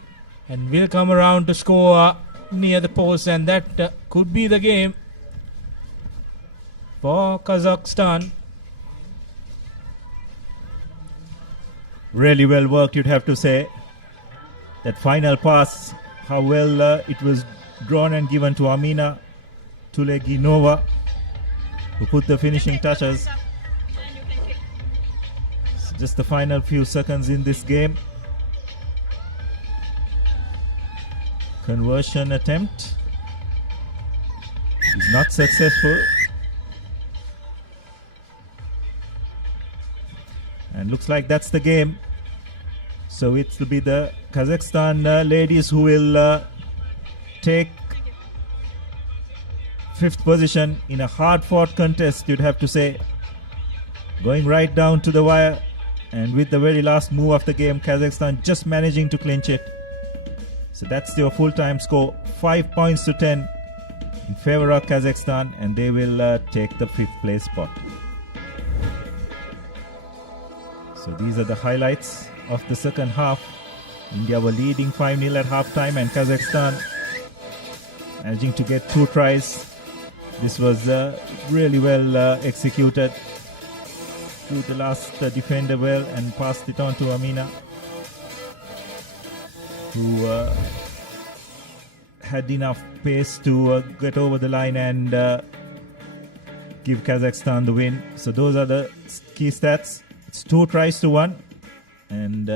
and will come around to score near the post, and that could be the game for Kazakhstan. Really well worked, you'd have to say. That final pass, how well it was drawn and given to Amina Tuleginova. who put the finishing touches. So just the final few seconds in this game. Conversion attempt is not successful. And looks like that's the game. So it will be the Kazakhstan ladies who will take 5th position in a hard-fought contest, you'd have to say. Going right down to the wire, and with the very last move of the game, Kazakhstan just managing to clinch it. So that's your full-time score, 5 points to 10 in favor of Kazakhstan, and they will take the 5th place spot. So these are the highlights of the second half. India were leading 5-0 at halftime, and Kazakhstan managing to get 2 tries. This was really well executed. Threw the last defender well and passed it on to Amina, who had enough pace to get over the line and give Kazakhstan the win. So those are the key stats. It's 2 tries to 1, and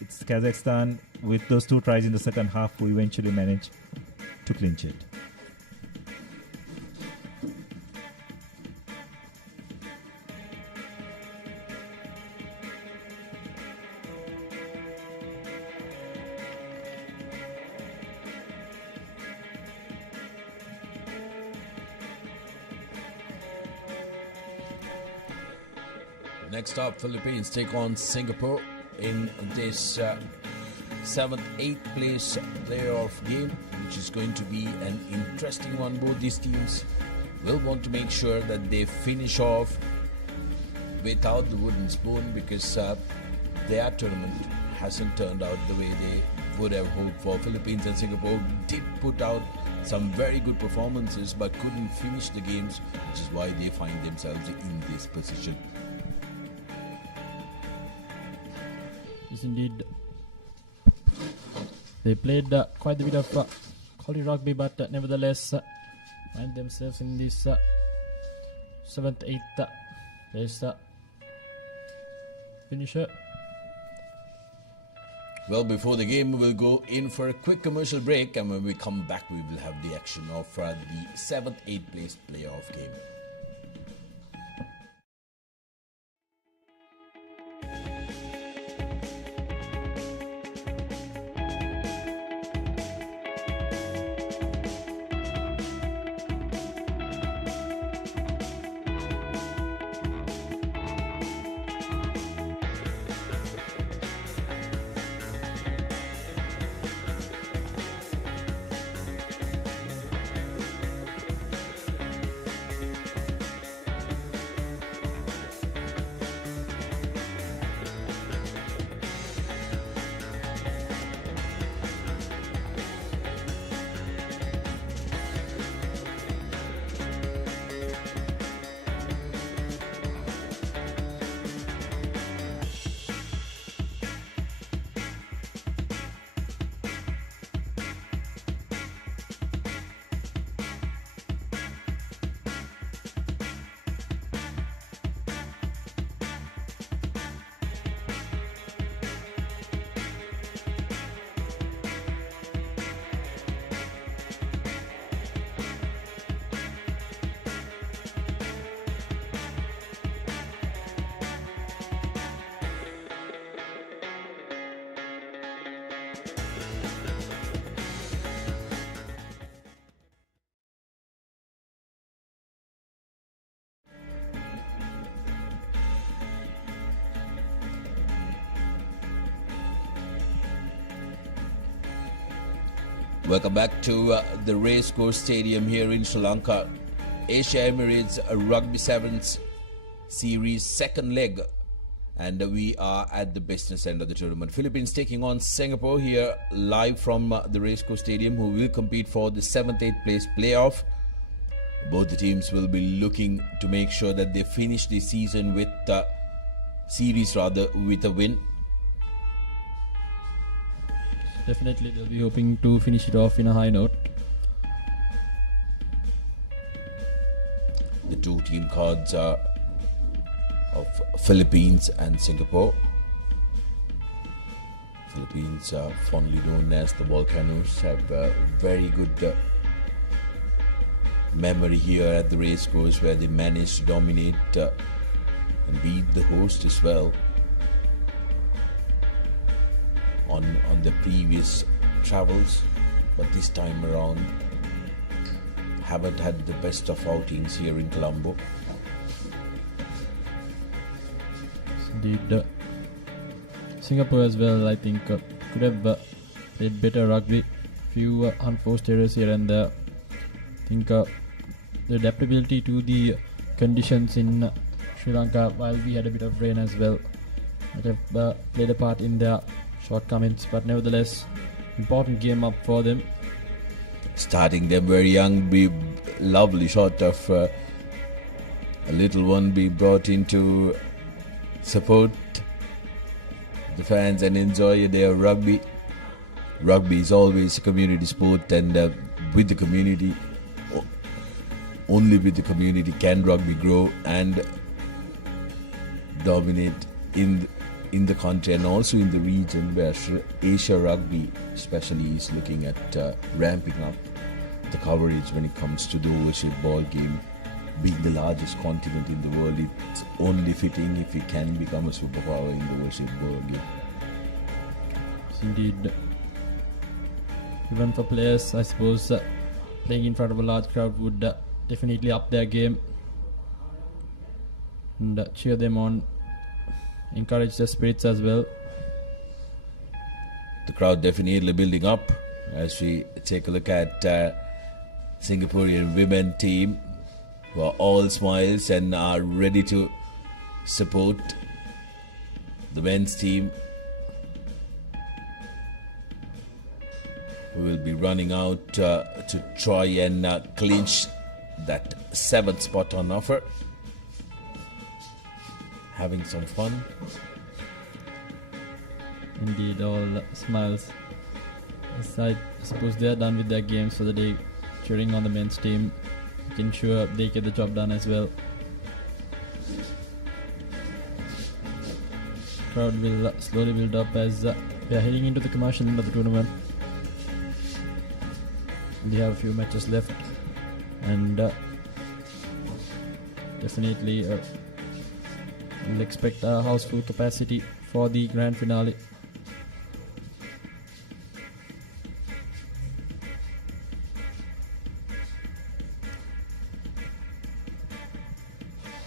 it's Kazakhstan with those 2 tries in the second half who eventually managed to clinch it. Next up, Philippines take on Singapore in this 7th, 8th place playoff game, which is going to be an interesting one. Both these teams will want to make sure that they finish off without the wooden spoon, because their tournament hasn't turned out the way they would have hoped for. Philippines and Singapore did put out some very good performances but couldn't finish the games, which is why they find themselves in this position. Yes, indeed. They played quite a bit of quality rugby, but nevertheless find themselves in this 7th, 8th place finisher. Well, before the game, we'll go in for a quick commercial break, and when we come back, we will have the action of the 7th, 8th place playoff game. Welcome back to the Racecourse Stadium here in Sri Lanka. Asia Emirates Rugby Sevens Series second leg, and we are at the business end of the tournament. Philippines taking on Singapore here live from the Racecourse Stadium, who will compete for the 7th, 8th place playoff. Both the teams will be looking to make sure that they finish the season with series with a win. Definitely they'll be hoping to finish it off in a high note. The two team cards are of Philippines and Singapore. Philippines, fondly known as the Volcanoes, have a very good memory here at the racecourse, where they managed to dominate and beat the host as well on the previous travels, but this time around haven't had the best of outings here in Colombo. Indeed, Singapore as well, I think, could have played better rugby. Few unforced errors here and there. I think the adaptability to the conditions in Sri Lanka, while we had a bit of rain as well, might have played a part in their shortcomings, but nevertheless, important game up for them. Starting them very young, be lovely shot of a little one be brought in to support the fans and enjoy their rugby. Rugby is always a community sport, and with the community, only with the community can rugby grow and dominate in the country and also in the region, where Asia Rugby especially is looking at ramping up the coverage when it comes to the overseas ball game. Being the largest continent in the world, it's only fitting if we can become a superpower in the overseas ball game. Indeed, even for players, I suppose playing in front of a large crowd would definitely up their game and cheer them on, encourage their spirits as well. The crowd definitely building up as we take a look at Singaporean women team, who are all smiles and are ready to support the men's team, who will be running out to try and clinch that 7th spot on offer. Having some fun. Indeed, all smiles. I suppose they are done with their games for the day, cheering on the men's team, making sure they get the job done as well. Crowd will slowly build up as we are heading into the commercial end of the tournament. We have a few matches left, and definitely we'll expect a house full capacity for the grand finale.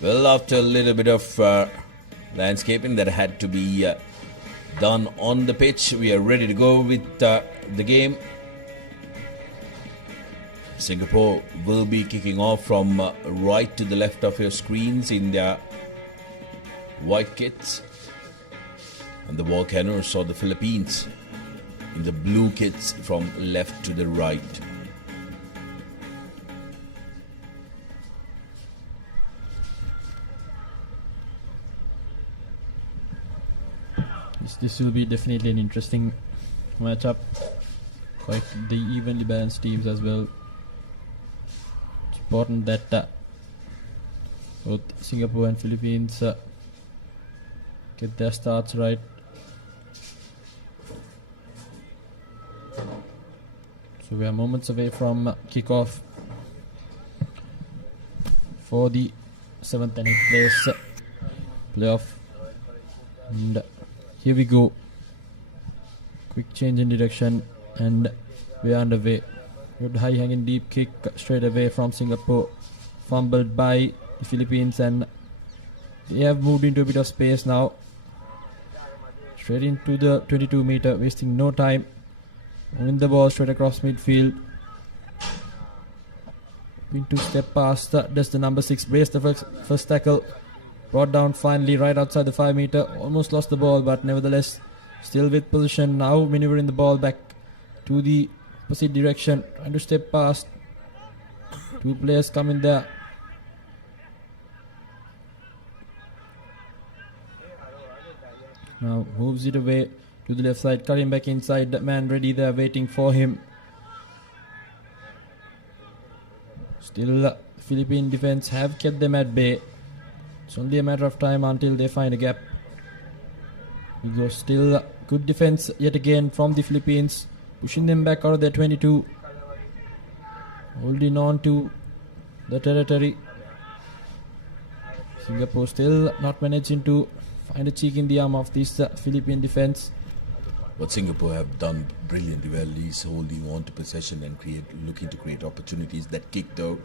Well, after a little bit of landscaping that had to be done on the pitch, we are ready to go with the game. Singapore will be kicking off from right to the left of your screens in their white kits, and the Volcanoes or the Philippines in the blue kits from left to the right. This will be definitely an interesting matchup. Quite the evenly balanced teams as well. It's important that both Singapore and Philippines get their starts right. So we are moments away from kickoff for the 7th and 8th place playoff. And here we go. Quick change in direction and we are underway. Good high hanging deep kick straight away from Singapore. Fumbled by the Philippines, and they have moved into a bit of space now. Straight into the 22 meter, wasting no time. Moving the ball straight across midfield. Into step past, does the number 6 brace the first tackle. Brought down finally right outside the 5 meter. Almost lost the ball, but nevertheless still with position. Now maneuvering the ball back to the opposite direction. Trying to step past. 2 players come in there. Now moves it away to the left side. Cutting back inside. That man ready there waiting for him. Still, Philippine defense have kept them at bay. It's only a matter of time until they find a gap. We go still good defense yet again from the Philippines, pushing them back out of their 22, holding on to the territory. Singapore still not managing to find a cheek in the arm of this Philippine defense. What Singapore have done brilliantly well is holding on to possession and looking to create opportunities. That kick though,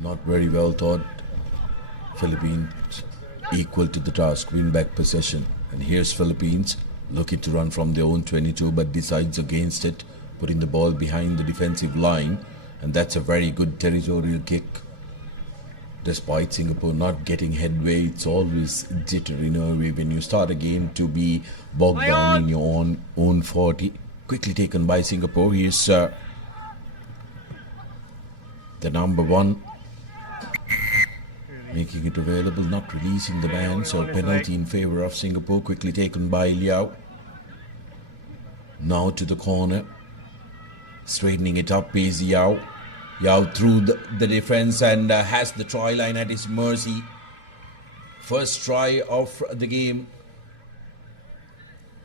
not very well thought. Philippines equal to the task, win back possession. And here's Philippines looking to run from their own 22 but decides against it, putting the ball behind the defensive line, and that's a very good territorial kick. Despite Singapore not getting headway, it's always jittery, nervy when you start a game to be bogged down in your own 40. Quickly taken by Singapore. Here's the number 1 making it available, not releasing the man, so penalty in favor of Singapore. Quickly taken by Liao. Now to the corner, straightening it up is Yao. Yao through the defense and has the try line at his mercy. First try of the game.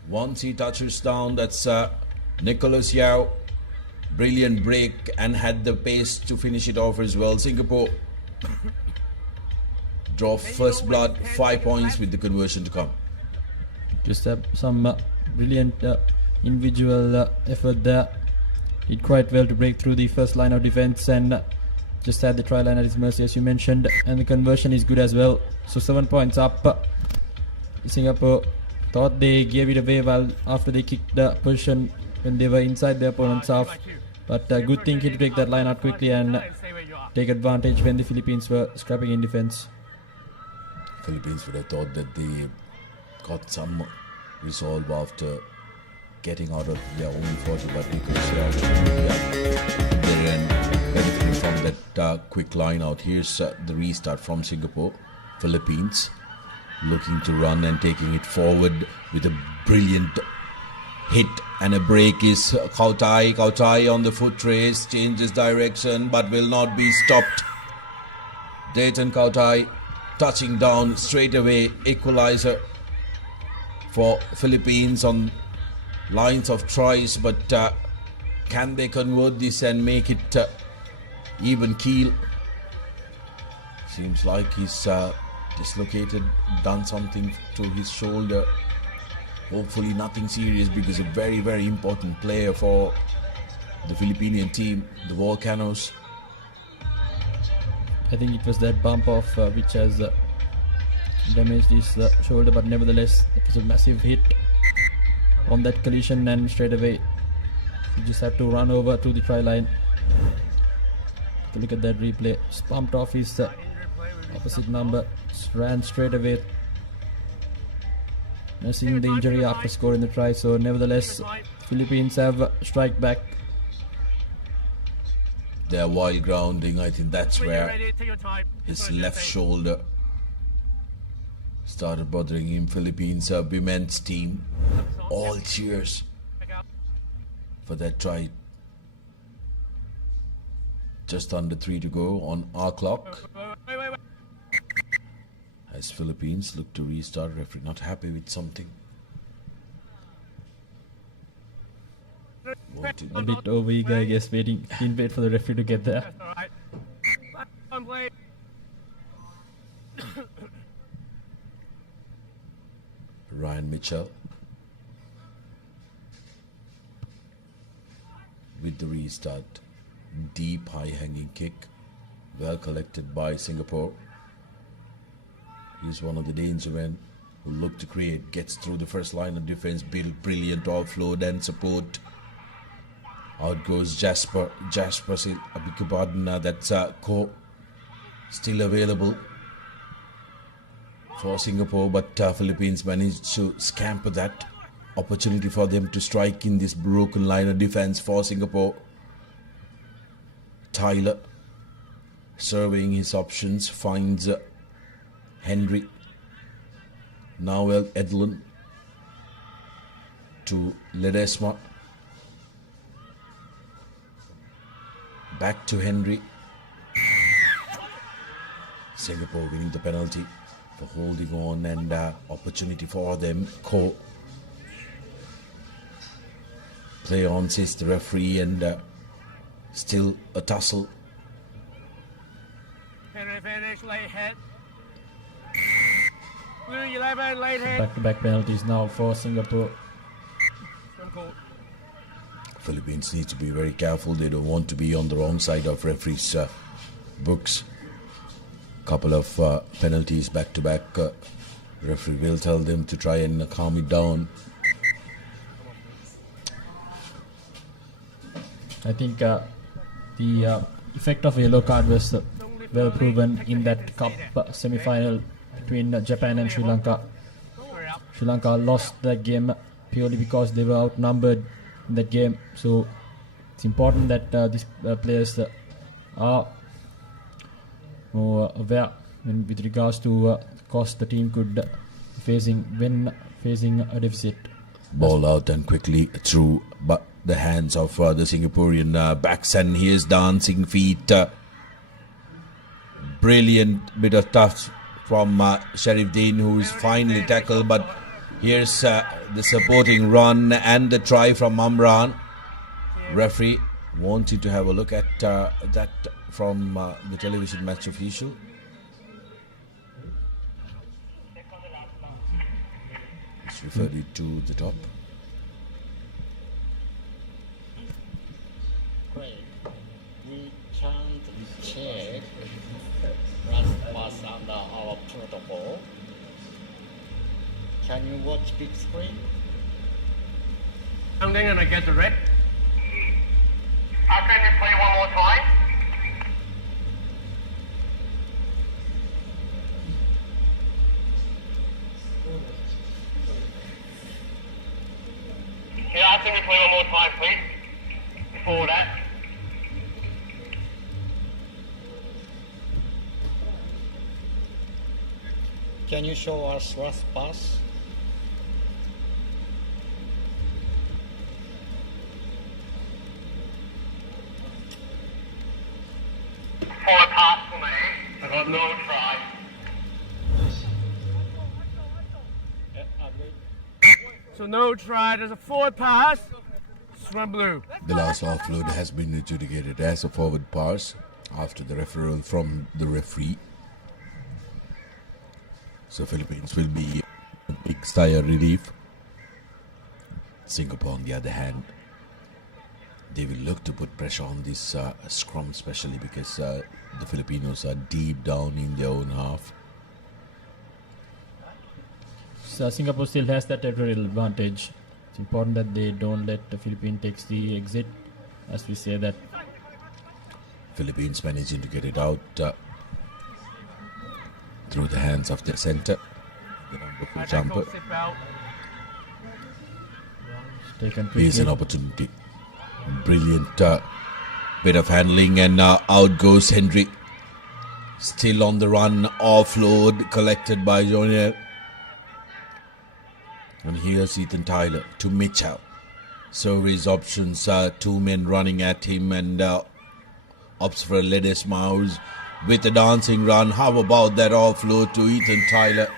Once he touches down, that's Nicholas Yao. Brilliant break and had the pace to finish it off as well. Singapore draw first blood, 5 points with the conversion to come. Just some brilliant individual effort there. Did quite well to break through the first line of defense and just had the try line at his mercy, as you mentioned, and the conversion is good as well. So 7 points up. Singapore thought they gave it away while after they kicked the position when they were inside their opponent's half, but good thinking to take that line out quickly and take advantage when the Philippines were scrapping in defense. Philippines would have thought that they got some resolve after getting out of their own 40, but because they're benefiting from that quick line out. Here's the restart from Singapore. Philippines looking to run and taking it forward with a brilliant hit and a break is Kautai. Kautai on the foot race, changes direction but will not be stopped. Dayton Kautai touching down straight away, equalizer for Philippines on lines of tries, but can they convert this and make it even keel? Seems like he's dislocated, done something to his shoulder. Hopefully nothing serious, because a very, very important player for the Philippine team, the Volcanoes. I think it was that bump off which has damaged his shoulder, but nevertheless it was a massive hit on that collision, and straight away he just had to run over to the try line. Look at that replay. Just bumped off his opposite number, just ran straight away, nursing the injury after scoring the try. So nevertheless Philippines have strike back. There while grounding, I think that's where his left shoulder started bothering him. Philippines women's team, all cheers for that try. Just under 3 to go on our clock. As Philippines look to restart, referee not happy with something. A bit over eager, I guess, didn't wait for the referee to get there. Ryan Mitchell with the restart. Deep high hanging kick, well collected by Singapore. He's one of the danger men who look to create, gets through the first line of defense, build brilliant offload and support. Out goes Jasper, that's Ko, still available for Singapore, but Philippines managed to scamper that opportunity for them to strike in this broken line of defense for Singapore. Tyler surveying his options, finds Henry. Now Edlin to Ledesma. Back to Henry. Singapore winning the penalty for holding on, and opportunity for them. Ko. Play on, says the referee, and still a tussle. Finish, late hit. Blue 11, late hit. Back-to-back penalties now for Singapore. Philippines need to be very careful. They don't want to be on the wrong side of referees' books. Couple of penalties back-to-back. Referee will tell them to try and calm it down. I think the effect of a yellow card was well proven in that cup semi-final between Japan and Sri Lanka. Sri Lanka lost that game purely because they were outnumbered in that game. So it's important that these players are more aware with regards to the cost the team could facing when facing a deficit. Ball out and quickly through but the hands of the Singaporean backs, and here's dancing feet. Brilliant bit of touch from Sharif Dean, who is finally tackled, but here's the supporting run and the try from Amran. Referee wanted to have a look at that from the television match official. It's referred it to the top. Great. We can't check run pass under our protocol. Can you watch big screen? I'm then gonna get the red. Can you play one more time? Yeah, I think we play one more time, please. Before that. Can you show us last pass? Forward pass for me. I got no try. So no try, there's a forward pass. Swim blue. The last offload has been adjudicated as a forward pass after the referral from the referee. So Philippines will be a big sigh of relief. Singapore, on the other hand, they will look to put pressure on this scrum, especially because the Filipinos are deep down in their own half. So Singapore still has that territorial advantage. It's important that they don't let the Philippines take the exit, as we say that. Philippines managing to get it out through the hands of their centre, the number 4 jumper. Here's an opportunity. Brilliant bit of handling, and out goes Henry. Still on the run, offload collected by Jonier. And here's Ethan Tyler to Mitchell. So his options are 2 men running at him, and opts for a Ledis Mouse with a dancing run. How about that offload to Ethan Tyler?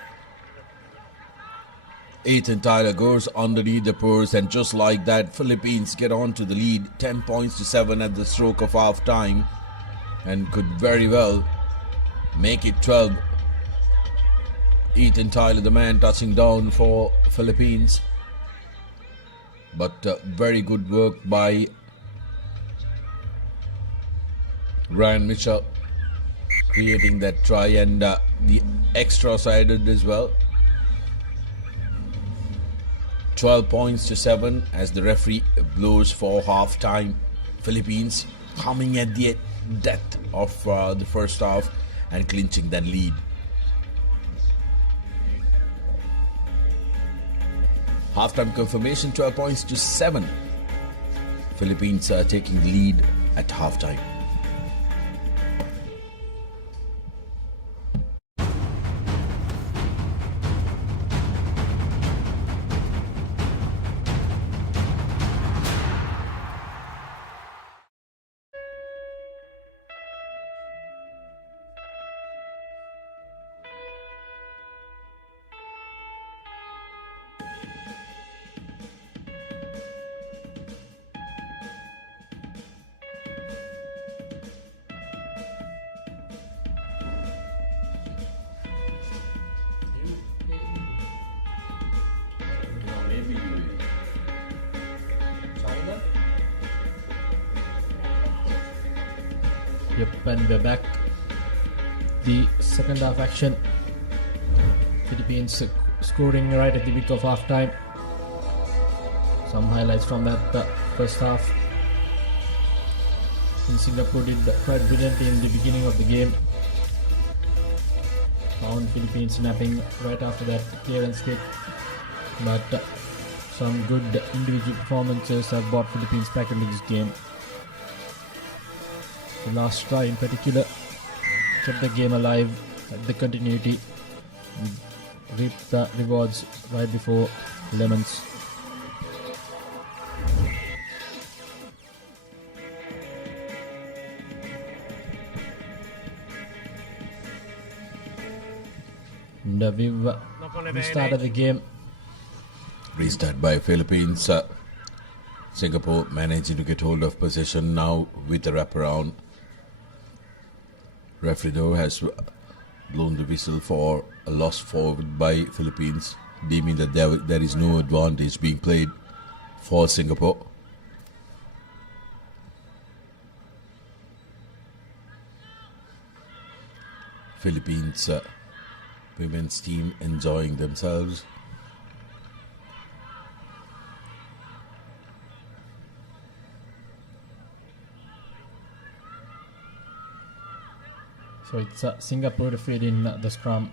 Ethan Tyler goes underneath the purse, and just like that, Philippines get on to the lead, 10 points to 7 at the stroke of half time, and could very well make it 12. Ethan Tyler, the man touching down for Philippines, but very good work by Ryan Mitchell, creating that try, and the extra sided as well. 12 points to 7 as the referee blows for half time. Philippines coming at the death of the first half and clinching that lead. Halftime confirmation, 12 points to 7. Philippines are taking the lead at halftime. Yep, and we're back. The second half action. Philippines scoring right at the beat of half time. Some highlights from that first half. In Singapore did quite brilliantly in the beginning of the game. Found Philippines snapping right after that clearance kick. But some good individual performances have brought Philippines back into this game. The last try in particular kept the game alive, had the continuity, and reaped the rewards right before lemons. And we've restarted the game. Restart by Philippines. Singapore managing to get hold of possession now with a wraparound. Referee though has blown the whistle for a loss forward by Philippines, deeming that there is no advantage being played for Singapore. Philippines women's team enjoying themselves. So it's Singapore to feed in the scrum.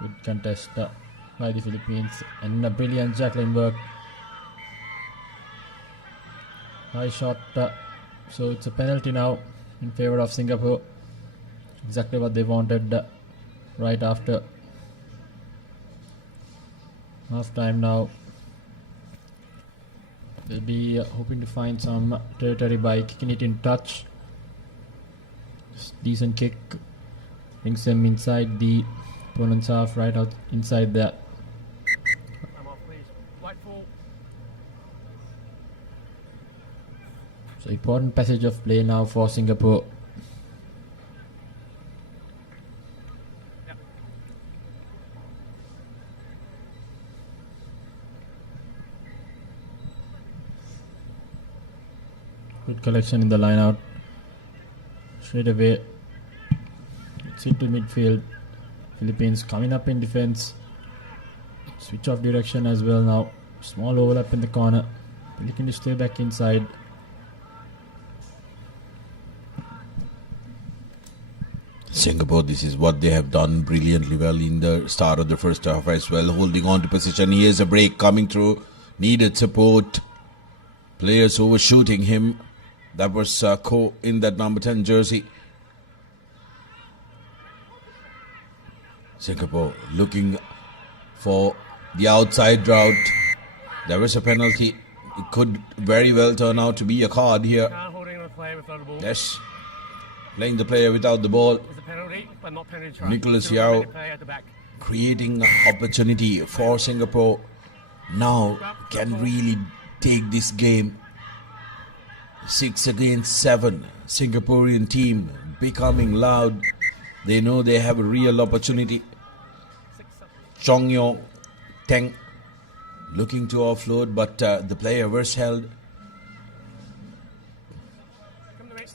Good contest by the Philippines, and a brilliant Jacqueline work. High shot, so it's a penalty now in favor of Singapore. Exactly what they wanted right after half time now. They'll be hoping to find some territory by kicking it in touch. Decent kick, brings them inside the opponent's half, right out inside there. So important passage of play now for Singapore. Good collection in the line out. Straight away, it's into midfield. Philippines coming up in defense. Switch off direction as well now. Small overlap in the corner. Looking to stay back inside. Singapore, this is what they have done brilliantly well in the start of the first half as well. Holding on to position. Here's a break coming through. Needed support. Players overshooting him. That was Ko in that number 10 jersey. Singapore looking for the outside route. There was a penalty. It could very well turn out to be a card here. Yes. Playing the player without the ball. Nicholas Yao creating opportunity for Singapore. Now can really take this game. 6 against 7. Singaporean team becoming loud. They know they have a real opportunity. Chong Yong Teng looking to offload, but the player was held.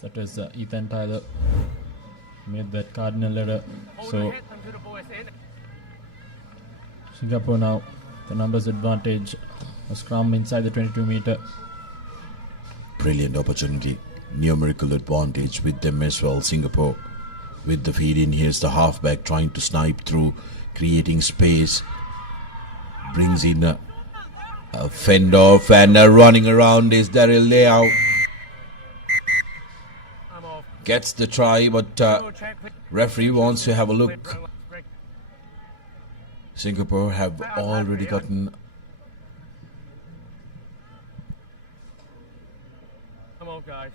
That was Ethan Tyler. Made that cardinal error. So Singapore now, the numbers advantage. A scrum inside the 22 meter. Brilliant opportunity. Numerical advantage with them as well. Singapore with the feed in. Here's the halfback trying to snipe through, creating space. Brings in a fend off, and running around is Daryl Leao. Gets the try, but referee wants to have a look. Singapore have already gotten guys.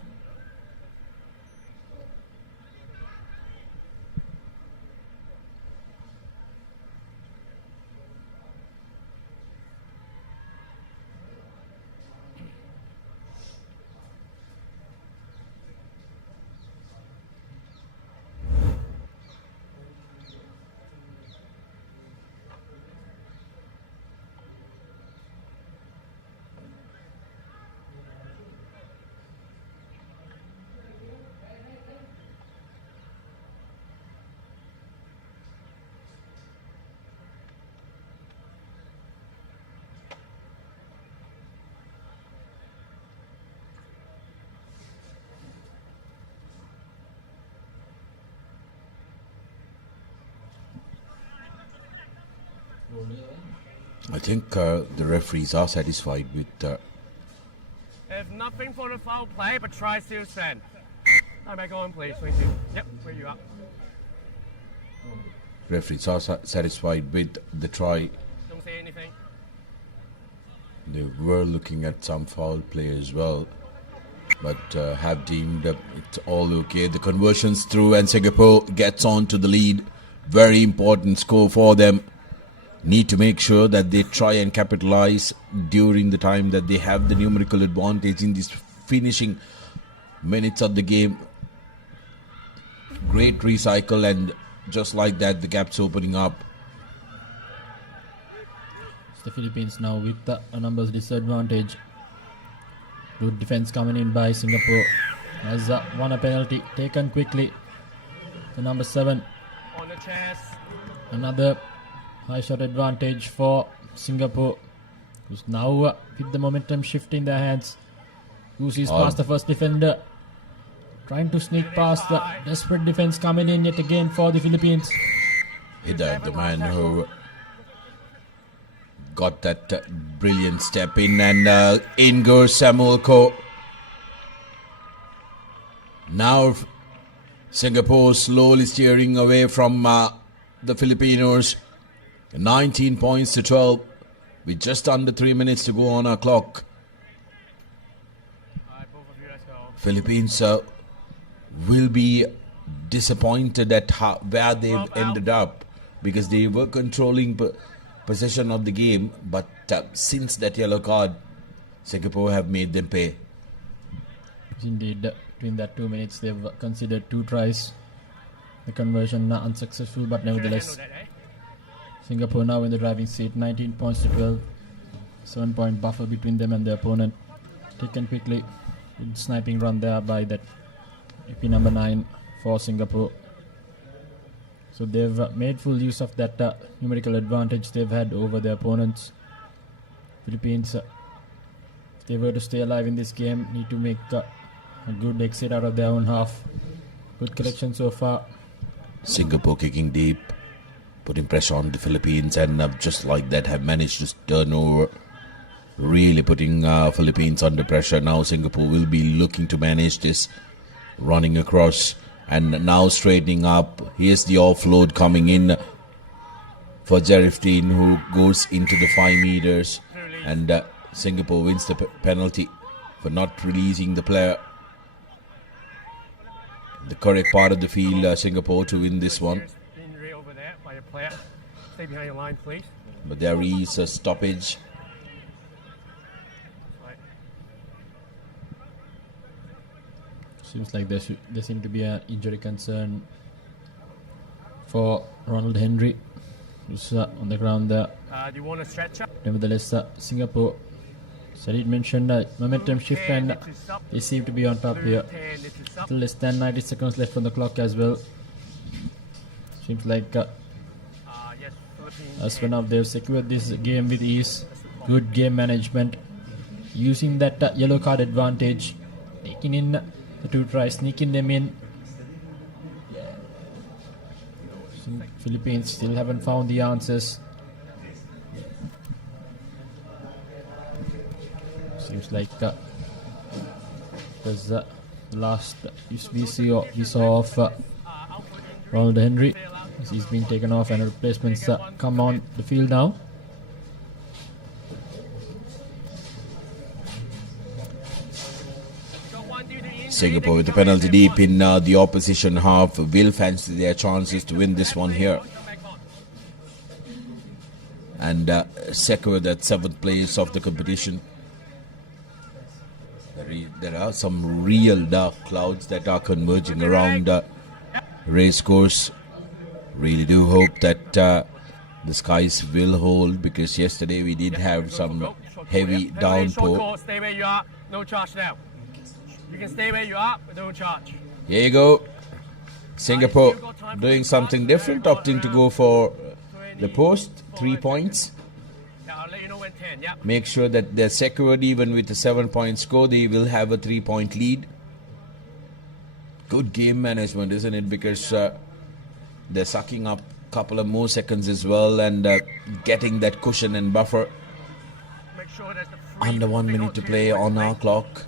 I think the referees are satisfied with. If nothing for the foul play, but try still stand. No, back on, please. Thank you. Yep, where you are. Referees are satisfied with the try. Don't say anything. They were looking at some foul play as well, but have deemed it's all okay. The conversions through, and Singapore gets on to the lead. Very important score for them. Need to make sure that they try and capitalize during the time that they have the numerical advantage in these finishing minutes of the game. Great recycle, and just like that, the gap's opening up. It's the Philippines now with a numbers disadvantage. Good defense coming in by Singapore. Has won a penalty taken quickly. The number 7. On the chest. Another high shot advantage for Singapore, who's now with the momentum shift in their hands. Who's past the first defender, trying to sneak past the desperate defense coming in yet again for the Philippines. Hidayat, the man who got that brilliant step in, and in goes Samuelko. Now Singapore slowly steering away from the Filipinos. 19 points to 12 with just under 3 minutes to go on our clock. Philippines will be disappointed at where they've ended up, because they were controlling possession of the game, but since that yellow card, Singapore have made them pay. Indeed, between that 2 minutes they've considered 2 tries. The conversion unsuccessful, but nevertheless Singapore now in the driving seat. 19 points to 12. 7-point buffer between them and their opponent. Taken quickly. Good sniping run there by that AP number 9 for Singapore. So they've made full use of that numerical advantage they've had over their opponents. Philippines, if they were to stay alive in this game, need to make a good exit out of their own half. Good collection so far. Singapore kicking deep, putting pressure on the Philippines, and just like that have managed to turn over, really putting Philippines under pressure. Now Singapore will be looking to manage this, running across and now straightening up. Here's the offload coming in for Jarifdeen, who goes into the 5 meters, and Singapore wins the penalty for not releasing the player. The correct part of the field, Singapore to win this one. Stay behind your line, please. But there is a stoppage. Seems like there seem to be an injury concern for Ronald Henry, who's on the ground there. Do you want a stretcher? Nevertheless, Singapore, Sarid mentioned momentum shift, and they seem to be on top here. Still less than 90 seconds left on the clock as well. Seems like as for now they've secured this game with ease. Good game management, using that yellow card advantage, taking in the 2 tries, sneaking them in. Philippines still haven't found the answers. Seems like there's the last we saw of Ronald Henry. He's been taken off, and replacements come on the field now. Singapore with the penalty deep in the opposition half will fancy their chances to win this one here, and secure that 7th place of the competition. There are some real dark clouds that are converging around Racecourse. Really do hope that the skies will hold, because yesterday we did have some heavy downpour. Stay where you are, no charge now. You can stay where you are, but no charge. Here you go. Singapore doing something different, opting to go for the post, 3 points. I'll let you know when 10, yeah. Make sure that they're secured. Even with a 7-point score, they will have a 3-point lead. Good game management, isn't it? Because they're sucking up couple of more seconds as well, and getting that cushion and buffer. Under 1 minute to play on our clock.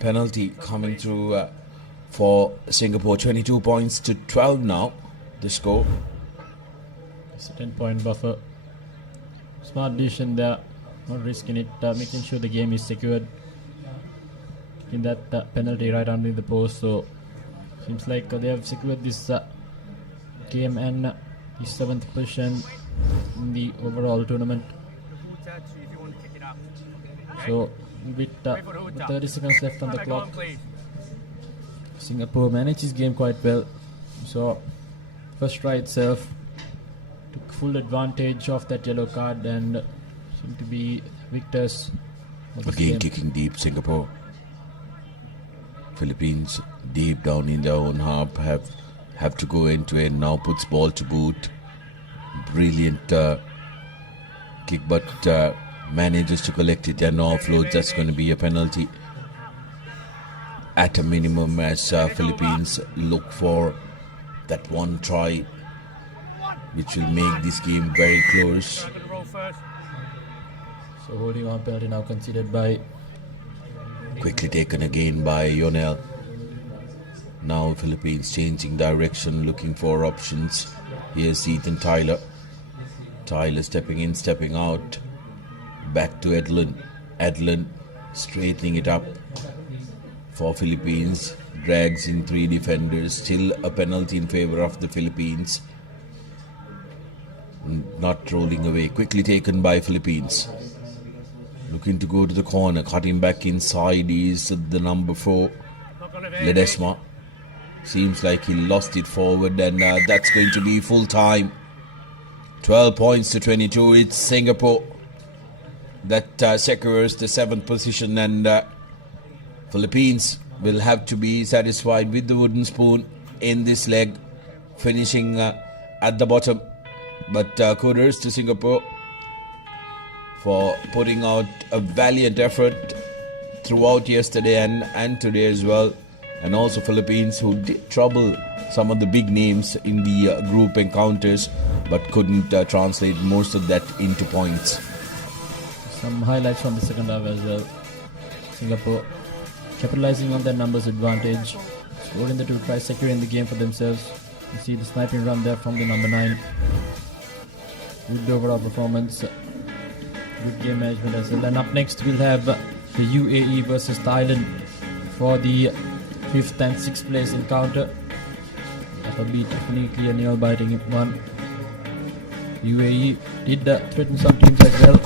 Penalty coming through for Singapore. 22 points to 12 now, the score. It's a 10-point buffer. Smart decision there, not risking it, making sure the game is secured. In that penalty right under the post, so seems like they have secured this game and the 7th position in the overall tournament. So with 30 seconds left on the clock, Singapore managed his game quite well. So first try itself took full advantage of that yellow card and seemed to be victors of this Again game. kicking deep, Singapore. Philippines deep down in their own half have to go into end now, puts ball to boot. Brilliant kick, but manages to collect it and offload. That's going to be a penalty at a minimum as Philippines look for that one try which will make this game very close. So holding on penalty now considered by Quickly taken again by Yonel. Now Philippines changing direction, looking for options. Here's Ethan Tyler. Tyler stepping in, stepping out. Back to Edlin. Edlin straightening it up for Philippines. Drags in 3 defenders. Still a penalty in favor of the Philippines. Not rolling away. Quickly taken by Philippines. Looking to go to the corner. Cutting back inside is the number 4, Ledesma. Seems like he lost it forward, and that's going to be full time. 12 points to 22. It's Singapore that secures the 7th position, and Philippines will have to be satisfied with the wooden spoon in this leg, finishing at the bottom. But kudos to Singapore for putting out a valiant effort throughout yesterday and today as well. And also Philippines, who did trouble some of the big names in the group encounters, but couldn't translate most of that into points. some highlights from the second half as well. Singapore capitalizing on their numbers advantage, scoring the 2 tries, securing the game for themselves. You see the sniping run there from the number 9. Good overall performance, good game management as well. Then up next we'll have the UAE versus Thailand for the 5th and 6th place encounter. That will be definitely a nail-biting one. UAE did threaten some teams as well.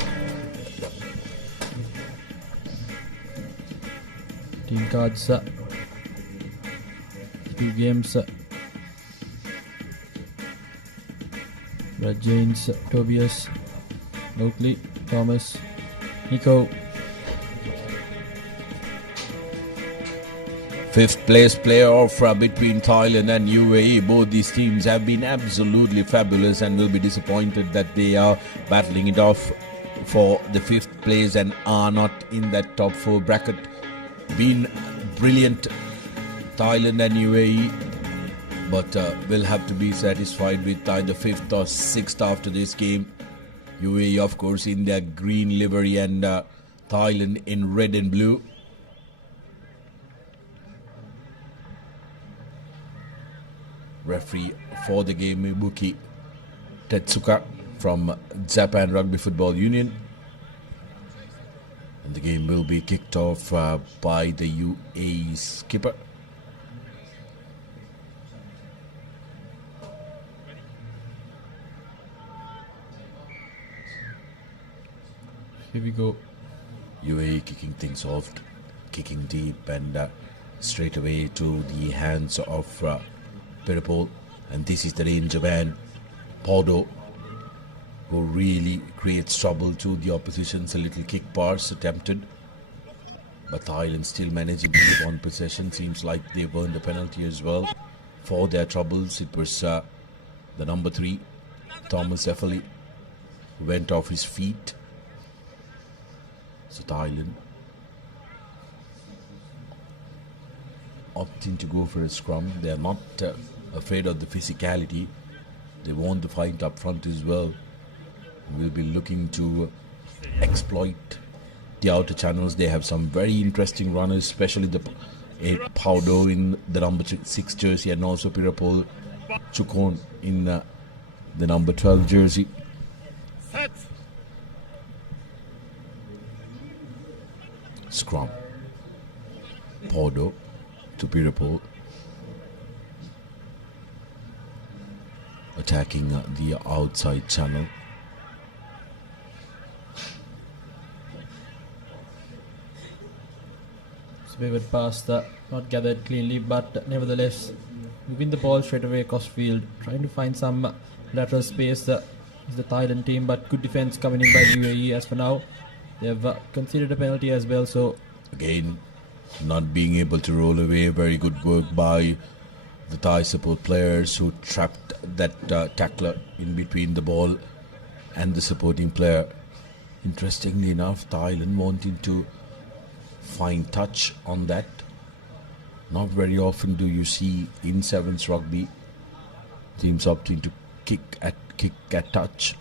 Team cards, 2 games. Brad James, Tobias, Oakley, Thomas, Nico. 5th place playoff between Thailand and UAE. Both these teams have been absolutely fabulous and will be disappointed that they are battling it off for the 5th place and are not in that top 4 bracket. Been brilliant, Thailand and UAE, but will have to be satisfied with either 5th or 6th after this game. UAE, of course, in their green livery and Thailand in red and blue. Referee for the game, Ibuki Tetsuka from Japan Rugby Football Union. And the game will be kicked off by the UAE skipper. Here we go. UAE kicking things off, kicking deep and straight away to the hands of Peripol. And this is the range of man, Podo, who really creates trouble to the oppositions. A little kick pass attempted, but Thailand still managing to keep on possession. Seems like they've earned a penalty as well for their troubles. It was the number 3, Thomas Effley, who went off his feet. So Thailand opting to go for a scrum. They are not afraid of the physicality. They want the fight up front as well. We'll be looking to exploit the outer channels. They have some very interesting runners, especially the Paudo in the number 6 jersey, and also Pirapol Chukon in the number 12 jersey. Set. Scrum. Paudo to Pirapol. Attacking the outside channel. Wavered pass not gathered cleanly, but nevertheless moving the ball straight away across field, trying to find some lateral space is the Thailand team, but good defense coming in by UAE. As for now, they have conceded a penalty as well, so again not being able to roll away. Very good work by the Thai support players who trapped that tackler in between the ball and the supporting player. Interestingly enough, Thailand wanting to find touch on that. Not very often do you see in sevens rugby teams opting to kick at touch.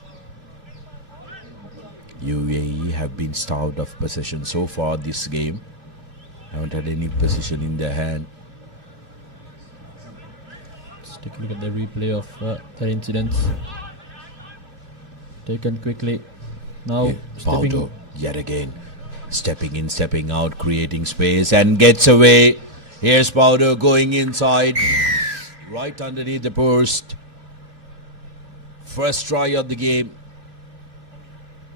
UAE have been starved of possession so far this game. Haven't had any possession in their hand. let's take a look at the replay of that incident. Taken quickly. Now stepping Paudo yet again. Stepping in, stepping out, creating space and gets away. Here's Paudo going inside, right underneath the post. First try of the game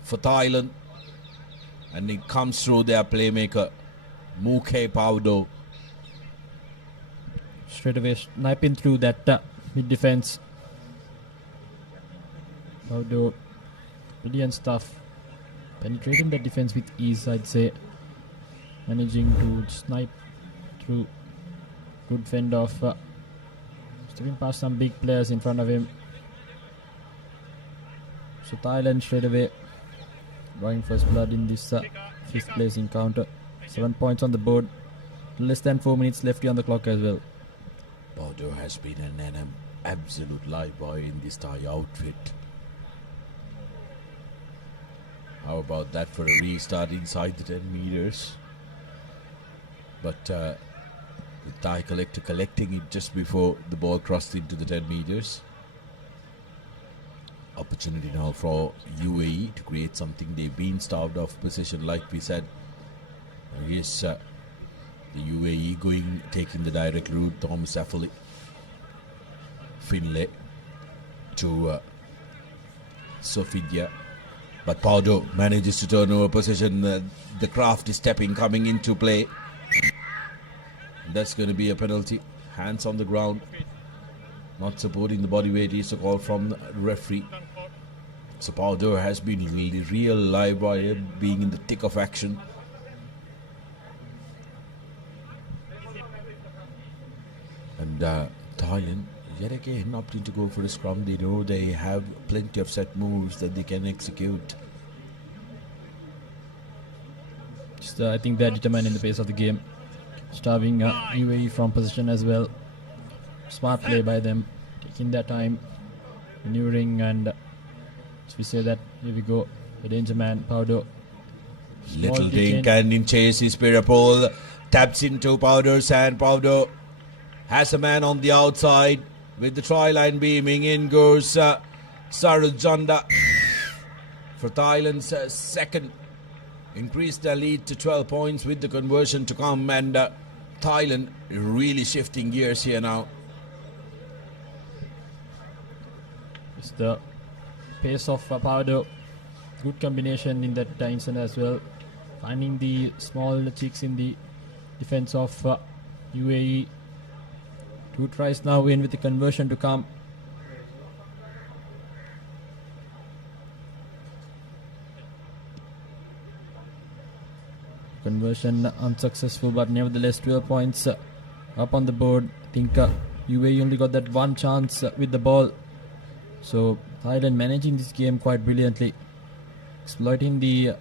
for Thailand. And it comes through their playmaker, Mukhe Paudo. straight away sniping through that mid defense. Paudo, brilliant stuff. Penetrating the defense with ease, I'd say. Managing to snipe through. Good fend off. Stepping past some big players in front of him. So Thailand straight away drawing first blood in this 5th place encounter. 7 points on the board. Less than 4 minutes left on the clock as well. Paudo has been an absolute live wire in this Thai outfit. How about that for a restart inside the 10 meters? But the Thai collector collecting it just before the ball crossed into the 10 meters. Opportunity now for UAE to create something. They've been starved of possession, like we said. Here's the UAE taking the direct route. Thomas Affley, Finlay to Sofidia. But Paudo manages to turn over possession. The craft is stepping, coming into play. That's going to be a penalty. Hands on the ground. Not supporting the body weight is a call from the referee. So Paudo has been really real live wire, being in the thick of action. And Thailand yet again opting to go for a scrum. They know they have plenty of set moves that they can execute. Just, I think they're determined in the pace of the game. Starving UAE from position as well. Smart play by them, taking their time, maneuvering, and as we say that, here we go, the danger man, Paudo. Little dink and in chase is Pirapol. Taps into Paudo's hand. Paudo has a man on the outside with the try line beaming. In goes Sarujanda for Thailand's second. Increased their lead to 12 points with the conversion to come, and Thailand really shifting gears here now. It's the pace of Paudo. Good combination in that instant as well. Finding the small cheeks in the defense of UAE. 2 tries now in with the conversion to come. Conversion unsuccessful, but nevertheless 12 points up on the board. I think UAE only got that one chance with the ball. So Thailand managing this game quite brilliantly. Exploiting the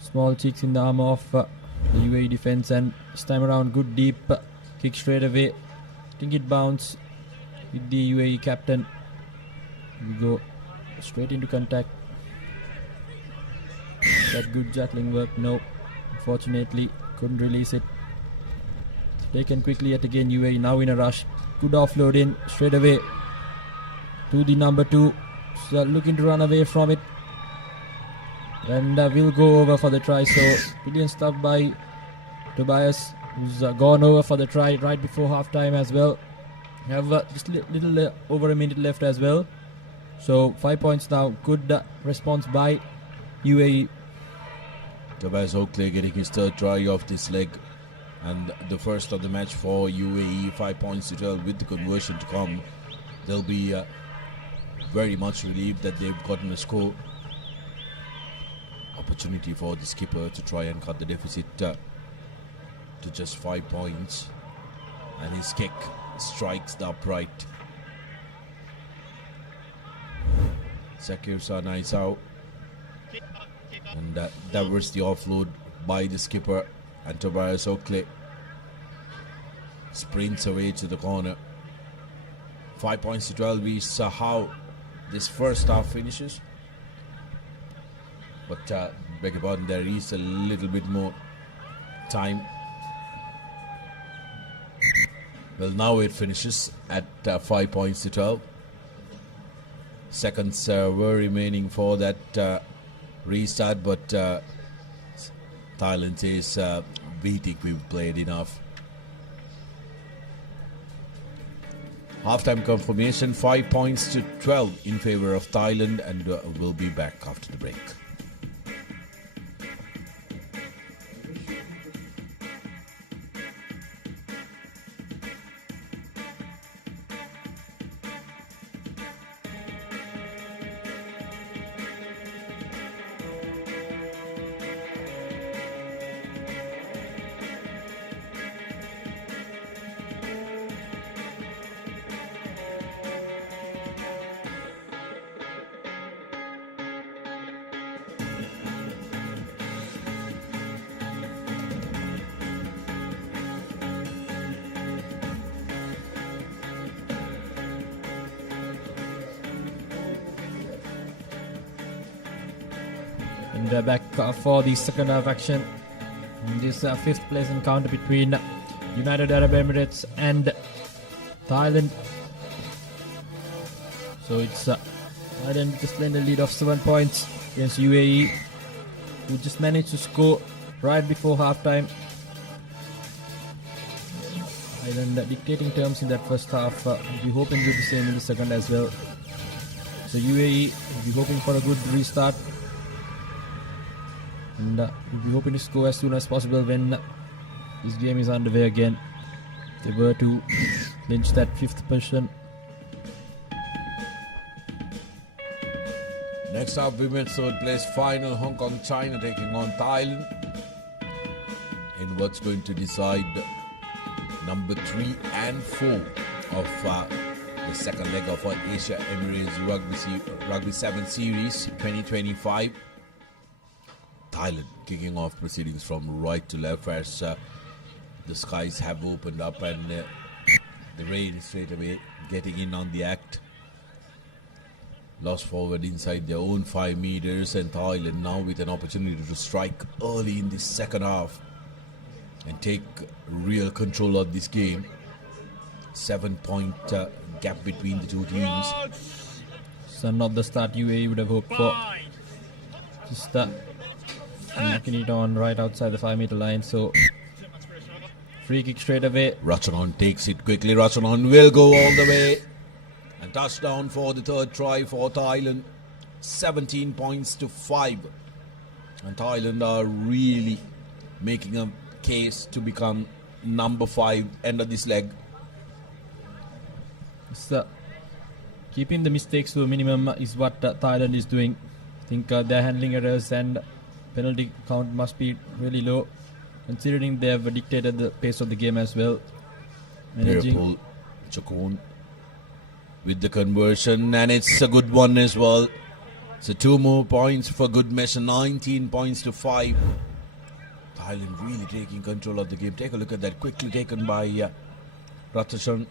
small cheeks in the arm of the UAE defense, and this time around good deep kick straight away. I think it bounced. with the UAE captain. We go straight into contact. That good jackling work. No, unfortunately couldn't release it. Taken quickly yet again. UAE now in a rush. Good offloading straight away to the number 2. So looking to run away from it, and we'll go over for the try. So brilliant stuff by Tobias, who's gone over for the try right before half time as well. We have just little over a minute left as well. So 5 points now. Good response by UAE. Tobias Oakley getting his third try off this leg, and the first of the match for UAE. 5 points to 12 with the conversion to come. They'll be very much relieved that they've gotten a score. Opportunity for the skipper to try and cut the deficit to just 5 points, and his kick strikes the upright. Zakir Sanaisao, and that was the offload by the skipper, and Tobias Oakley sprints away to the corner. 5 points to 12 is how this first half finishes, but beg your pardon, there is a little bit more time. Well, now it finishes at 5 points to 12. Seconds were remaining for that restart, but Thailand says we think we've played enough. Halftime confirmation, 5 points to 12 in favor of Thailand, and we'll be back after the break. And back for the second half action. This fifth place encounter between United Arab Emirates and Thailand. So it's Thailand just in the lead of 7 points against UAE, who just managed to score right before half time. Thailand dictating terms in that first half. We'll be hoping to do the same in the second as well. So UAE will be hoping for a good restart, and we'll be hoping to score as soon as possible when this game is underway again. If they were to clinch that fifth position. Next up, women's third place final, Hong Kong China taking on Thailand in what's going to decide number 3 and 4 of the second leg of our Asia Emirates Rugby 7 Series 2025. Thailand kicking off proceedings from right to left as the skies have opened up and the rain straight away getting in on the act. Lost forward inside their own 5 meters, and Thailand now with an opportunity to strike early in the second half and take real control of this game. 7-point gap between the two teams. So not the start UAE would have hoped for. Just knocking it on right outside the 5 meter line. So free kick straight away. Rachanon takes it quickly. Rachanon will go all the way. And touchdown for the third try for Thailand. 17 points to 5. And Thailand are really making a case to become number 5 end of this leg. So, keeping the mistakes to a minimum is what Thailand is doing. I think their handling errors and penalty count must be really low, considering they have dictated the pace of the game as well. Managing Chakun with the conversion, and it's a good one as well. So 2 more points for good measure, 19 points to 5. Thailand really taking control of the game. Take a look at that, quickly taken by Ratachan.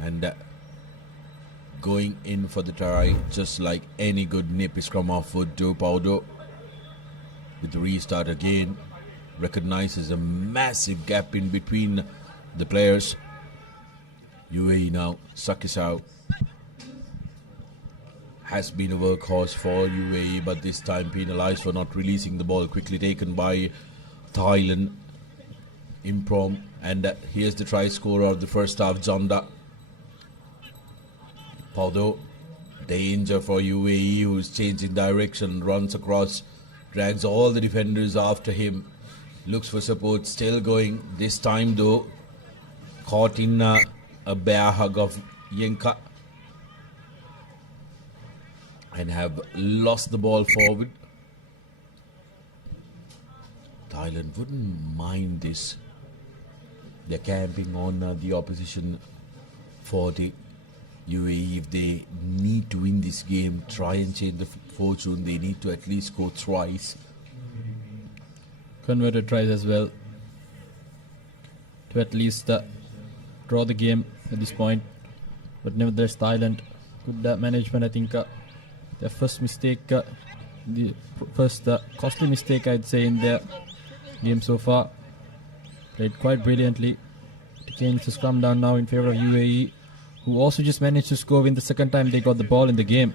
And going in for the try, just like any good nippy scrum half would do. Paudo with the restart again, recognizes a massive gap in between the players. UAE now, Sakisau has been a workhorse for UAE, but this time penalized for not releasing the ball. Quickly taken by Thailand. Improm, and here's the try scorer of the first half, Jonda. Paudo, danger for UAE, who's changing direction, runs across, drags all the defenders after him, looks for support, still going. This time though, caught in a bear hug of Yenka and have lost the ball forward. Thailand wouldn't mind this. They're camping on the opposition 40. UAE, if they need to win this game, try and change the fortune, they need to at least score thrice. Converted tries as well to at least draw the game at this point. But nevertheless, Thailand, good management. I think their first mistake, the first costly mistake I'd say in their game so far. Played quite brilliantly to change the scrum down now in favor of UAE, who also just managed to score in the second time they got the ball in the game.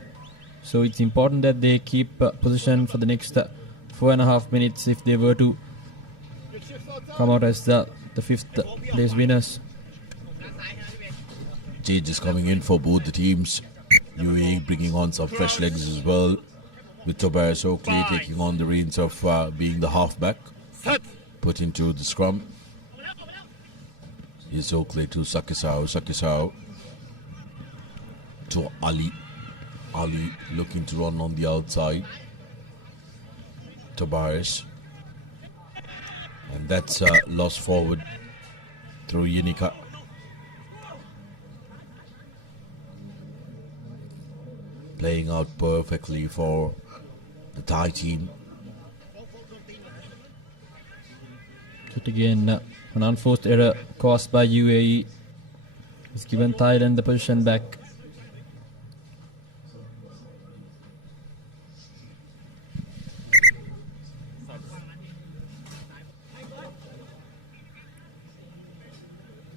So it's important that they keep position for the next 4.5 minutes if they were to come out as the fifth place winners. Changes coming in for both the teams. UAE bringing on some fresh legs as well, with Tobias Oakley taking on the reins of being the halfback, put into the scrum. Here's Oakley to Sakisau. Sakisau to Ali. Ali looking to run on the outside. Tobias. And that's lost forward through Yinika. Playing out perfectly for the Thai team. But again, an unforced error caused by UAE has given Thailand the position back.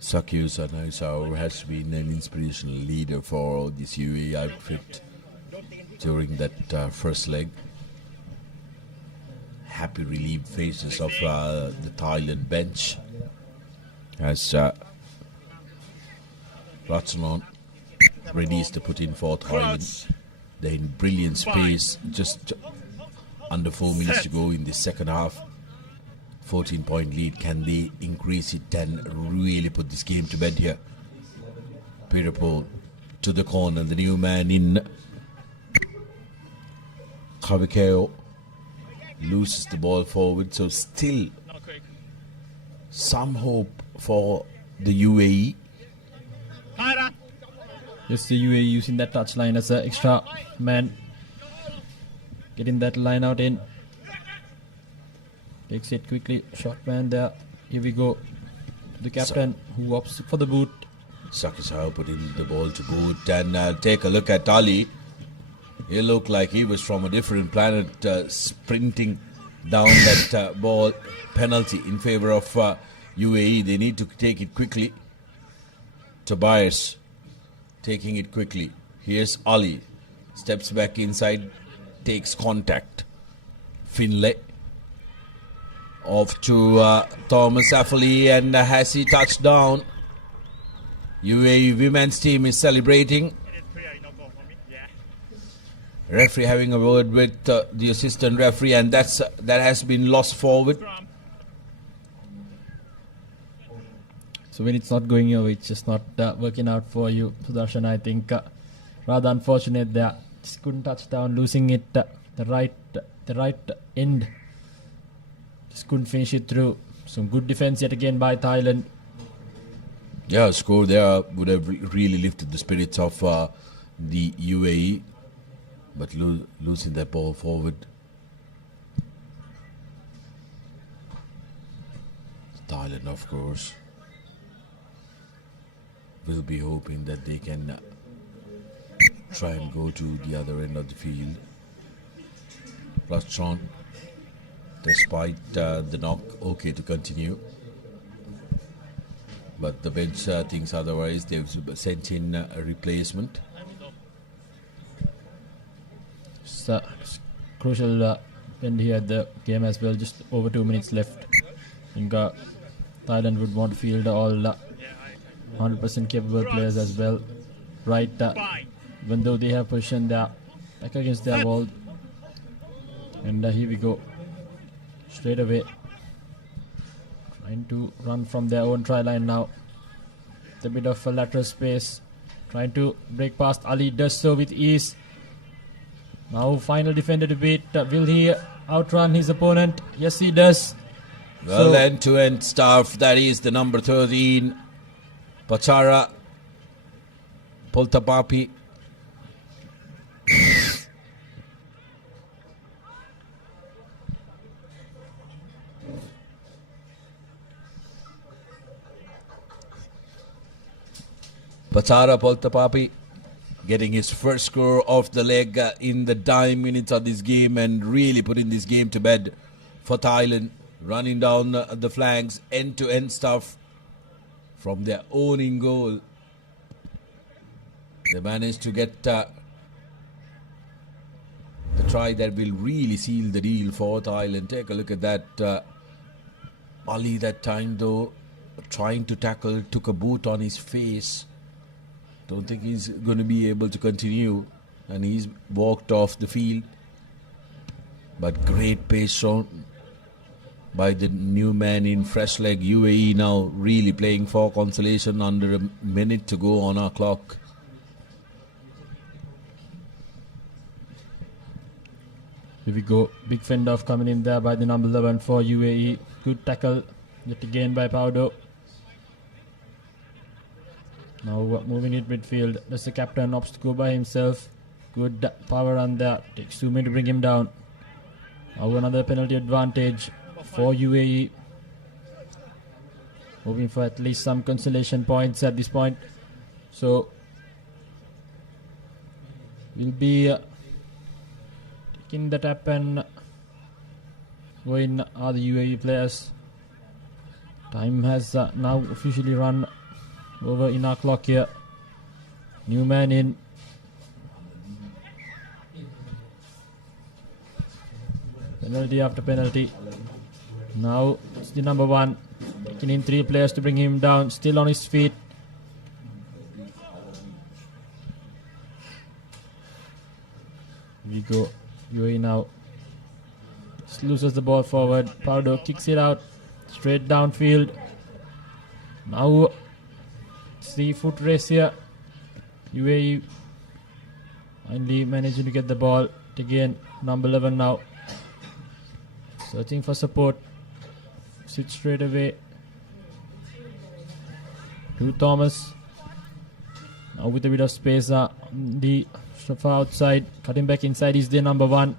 Sakyus Anaisau has been an inspirational leader for this UAE outfit during that first leg. Happy relieved faces of the Thailand bench as Ratsanon readies to put in for Thailand. They're in brilliant space, just under 4 minutes to go in the second half. 14-point lead. Can they increase it and really put this game to bed here? Peter Paul to the corner, the new man in Kawikeo loses the ball forward, so still some hope for the UAE. Just the UAE using that touchline as an extra man, getting that line out in. Takes it quickly, short man there. Here we go. The captain who opts for the boot. Sakisau put in the ball to boot, and take a look at Ali. He looked like he was from a different planet, sprinting down that ball. Penalty in favor of UAE. They need to take it quickly. Tobias taking it quickly. Here's Ali. Steps back inside, takes contact. Finlay off to Thomas Affley, and has he touched down? UAE women's team is celebrating. Referee having a word with the assistant referee, and that has been lost forward. So when it's not going your way, it's just not working out for you, Sudarshan. I think rather unfortunate there. Just couldn't touch down, losing it the right end. Just couldn't finish it through. Some good defense yet again by Thailand. Yeah, a score there would have really lifted the spirits of the UAE, but losing that ball forward. Thailand, of course, will be hoping that they can try and go to the other end of the field. Rastron, despite the knock, okay to continue. But the bench thinks otherwise. They've sent in a replacement. It's crucial end here at the game as well. Just over 2 minutes left. I think Thailand would want to field all 100% capable players as well. Right, even though they have positioned their back against their wall. And here we go. Straight away. Trying to run from their own try line now. A bit of a lateral space. Trying to break past Ali. Does so with ease. Now final defender to beat. Will he outrun his opponent? Yes, he does. Well, end-to-end stuff. That is the number 13. Pachara Poltapapi. Pachara Poltapapi getting his first score off the leg in the dying minutes of this game and really putting this game to bed for Thailand. Running down the flanks, end-to-end stuff from their own in goal. They managed to get the try that will really seal the deal for Thailand. Take a look at that. Ali that time though, trying to tackle, took a boot on his face. Don't think he's going to be able to continue, and he's walked off the field. But great pace shown by the new man in fresh leg. UAE now really playing for consolation under a minute to go on our clock. Here we go. Big fend off coming in there by the number 11 for UAE. Good tackle yet again by Paudo. Now moving it midfield. Does the captain opts to go by himself. Good power on there. Takes 2 minutes to bring him down. Now another penalty advantage for UAE. Hoping for at least some consolation points at this point. So we'll be taking the tap and going are the UAE players. Time has now officially run over in our clock here. New man in. Penalty after penalty. Now it's the number 1. Taking in 3 players to bring him down. Still on his feet. Here we go. UAE now. Just loses the ball forward. Pardo kicks it out. Straight downfield. Now it's the foot race here. UAE finally managing to get the ball. Again, number 11 now. Searching for support. Switch straight away to Thomas. Now with a bit of space on the far outside. Cutting back inside is the number 1.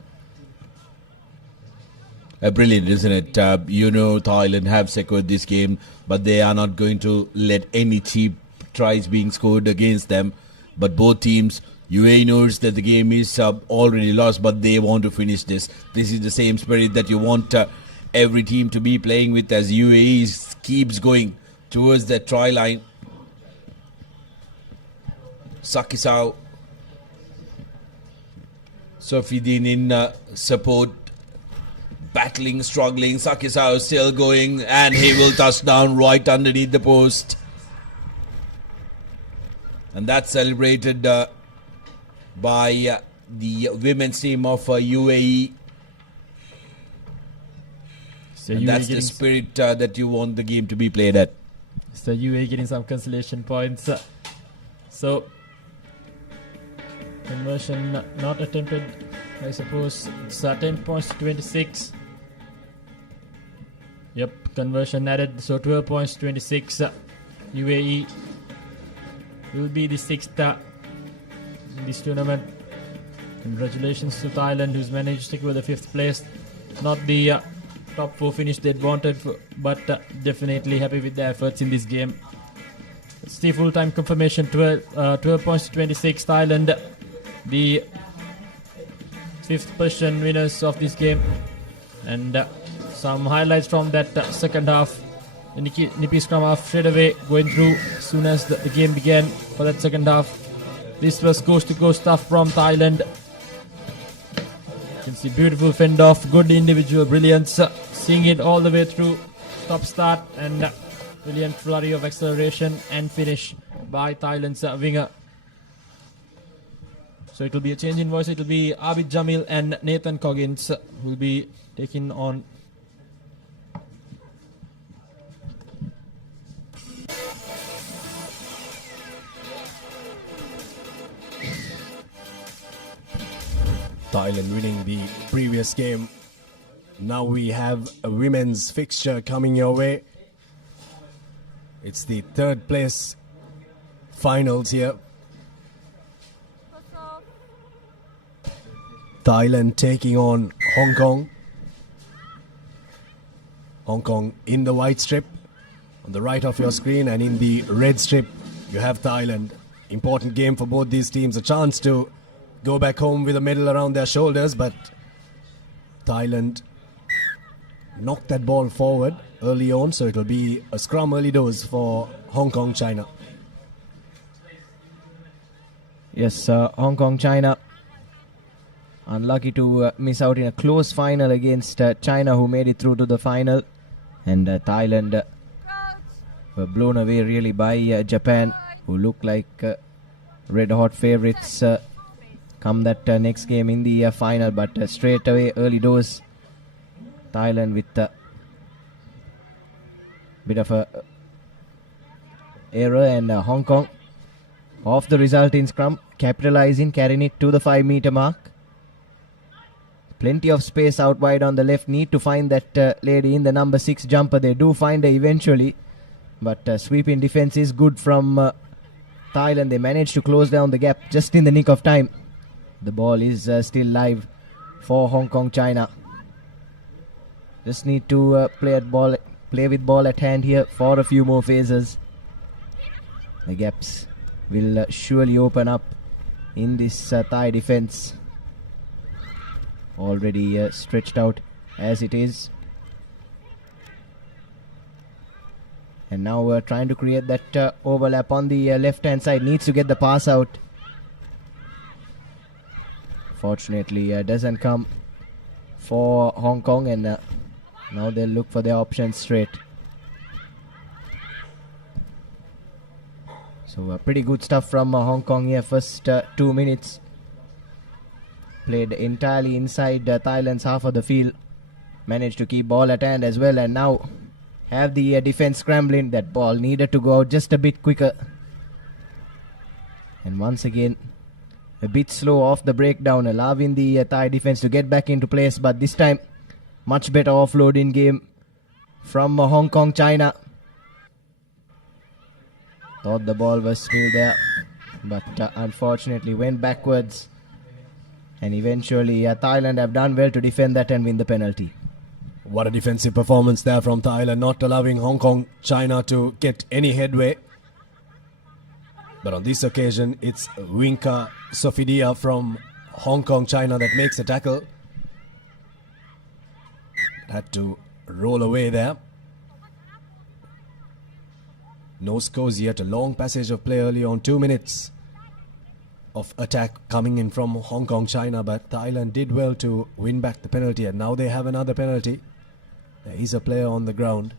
Brilliant, isn't it? Thailand have secured this game, but they are not going to let any cheap tries being scored against them. But both teams, UAE knows that the game is already lost, but they want to finish this. This is the same spirit that you want every team to be playing with as UAE keeps going towards that try line. Sakisau. Sofidin in support. Battling, struggling. Sakisau still going, and he will touch down right underneath the post. And that's celebrated by the women's team of UAE. So and UAE that's the spirit that you want the game to be played at. So UAE getting some consolation points. So conversion not attempted, I suppose. It's 10 points to 26. Yep, conversion added. So 12 points to 26. UAE will be the 6th in this tournament. Congratulations to Thailand, who's managed to secure the 5th place. Not the top 4 finish they'd wanted, but definitely happy with their efforts in this game. It's the full-time confirmation. 12 points to 26. Thailand the 5th position winners of this game. And some highlights from that second half. The Nippy scrum half straight away going through as soon as the game began for that second half. This was coast to coast stuff from Thailand. You can see beautiful fend off, good individual brilliance, seeing it all the way through. Stop start and brilliant flurry of acceleration and finish by Thailand's winger. So it will be a change in voice. It will be Abid Jamil and Nathan Coggins who will be taking on. Thailand winning the previous game. Now we have a women's fixture coming your way. It's the 3rd place finals here. Thailand taking on Hong Kong. Hong Kong in the white strip on the right of your screen, and in the red strip you have Thailand. Important game for both these teams, a chance to go back home with a medal around their shoulders, but Thailand knocked that ball forward early on, so it'll be a scrum early dose for Hong Kong, China. Yes, Hong Kong, China unlucky to miss out in a close final against China, who made it through to the final. And Thailand were blown away really by Japan, who look like red hot favorites come that next game in the final. But straight away early dose, Thailand with a bit of a error, and Hong Kong off the result in scrum, capitalizing, carrying it to the 5-meter mark. Plenty of space out wide on the left. Need to find that lady in the number 6 jumper. They do find her eventually, but sweeping defense is good from Thailand. They managed to close down the gap just in the nick of time. The ball is still live for Hong Kong, China. Just need to play with ball at hand here for a few more phases. The gaps will surely open up in this Thai defense. Already stretched out as it is. And now we're trying to create that overlap on the left hand side. Needs to get the pass out. Fortunately doesn't come for Hong Kong, and now they'll look for their options straight. So pretty good stuff from Hong Kong here. First 2 minutes played entirely inside Thailand's half of the field. Managed to keep ball at hand as well, and now have the defense scrambling. That ball needed to go out just a bit quicker. And once again, a bit slow off the breakdown, allowing the Thai defense to get back into place. But this time, much better offload in game from Hong Kong, China. Thought the ball was still there, but unfortunately went backwards. And eventually Thailand have done well to defend that and win the penalty. What a defensive performance there from Thailand, not allowing Hong Kong, China to get any headway. But on this occasion, it's Winka Sofidia from Hong Kong, China that makes a tackle. Had to roll away there. No scores yet, a long passage of play early on, 2 minutes of attack coming in from Hong Kong, China, but Thailand did well to win back the penalty, and now they have another penalty. There is a player on the ground.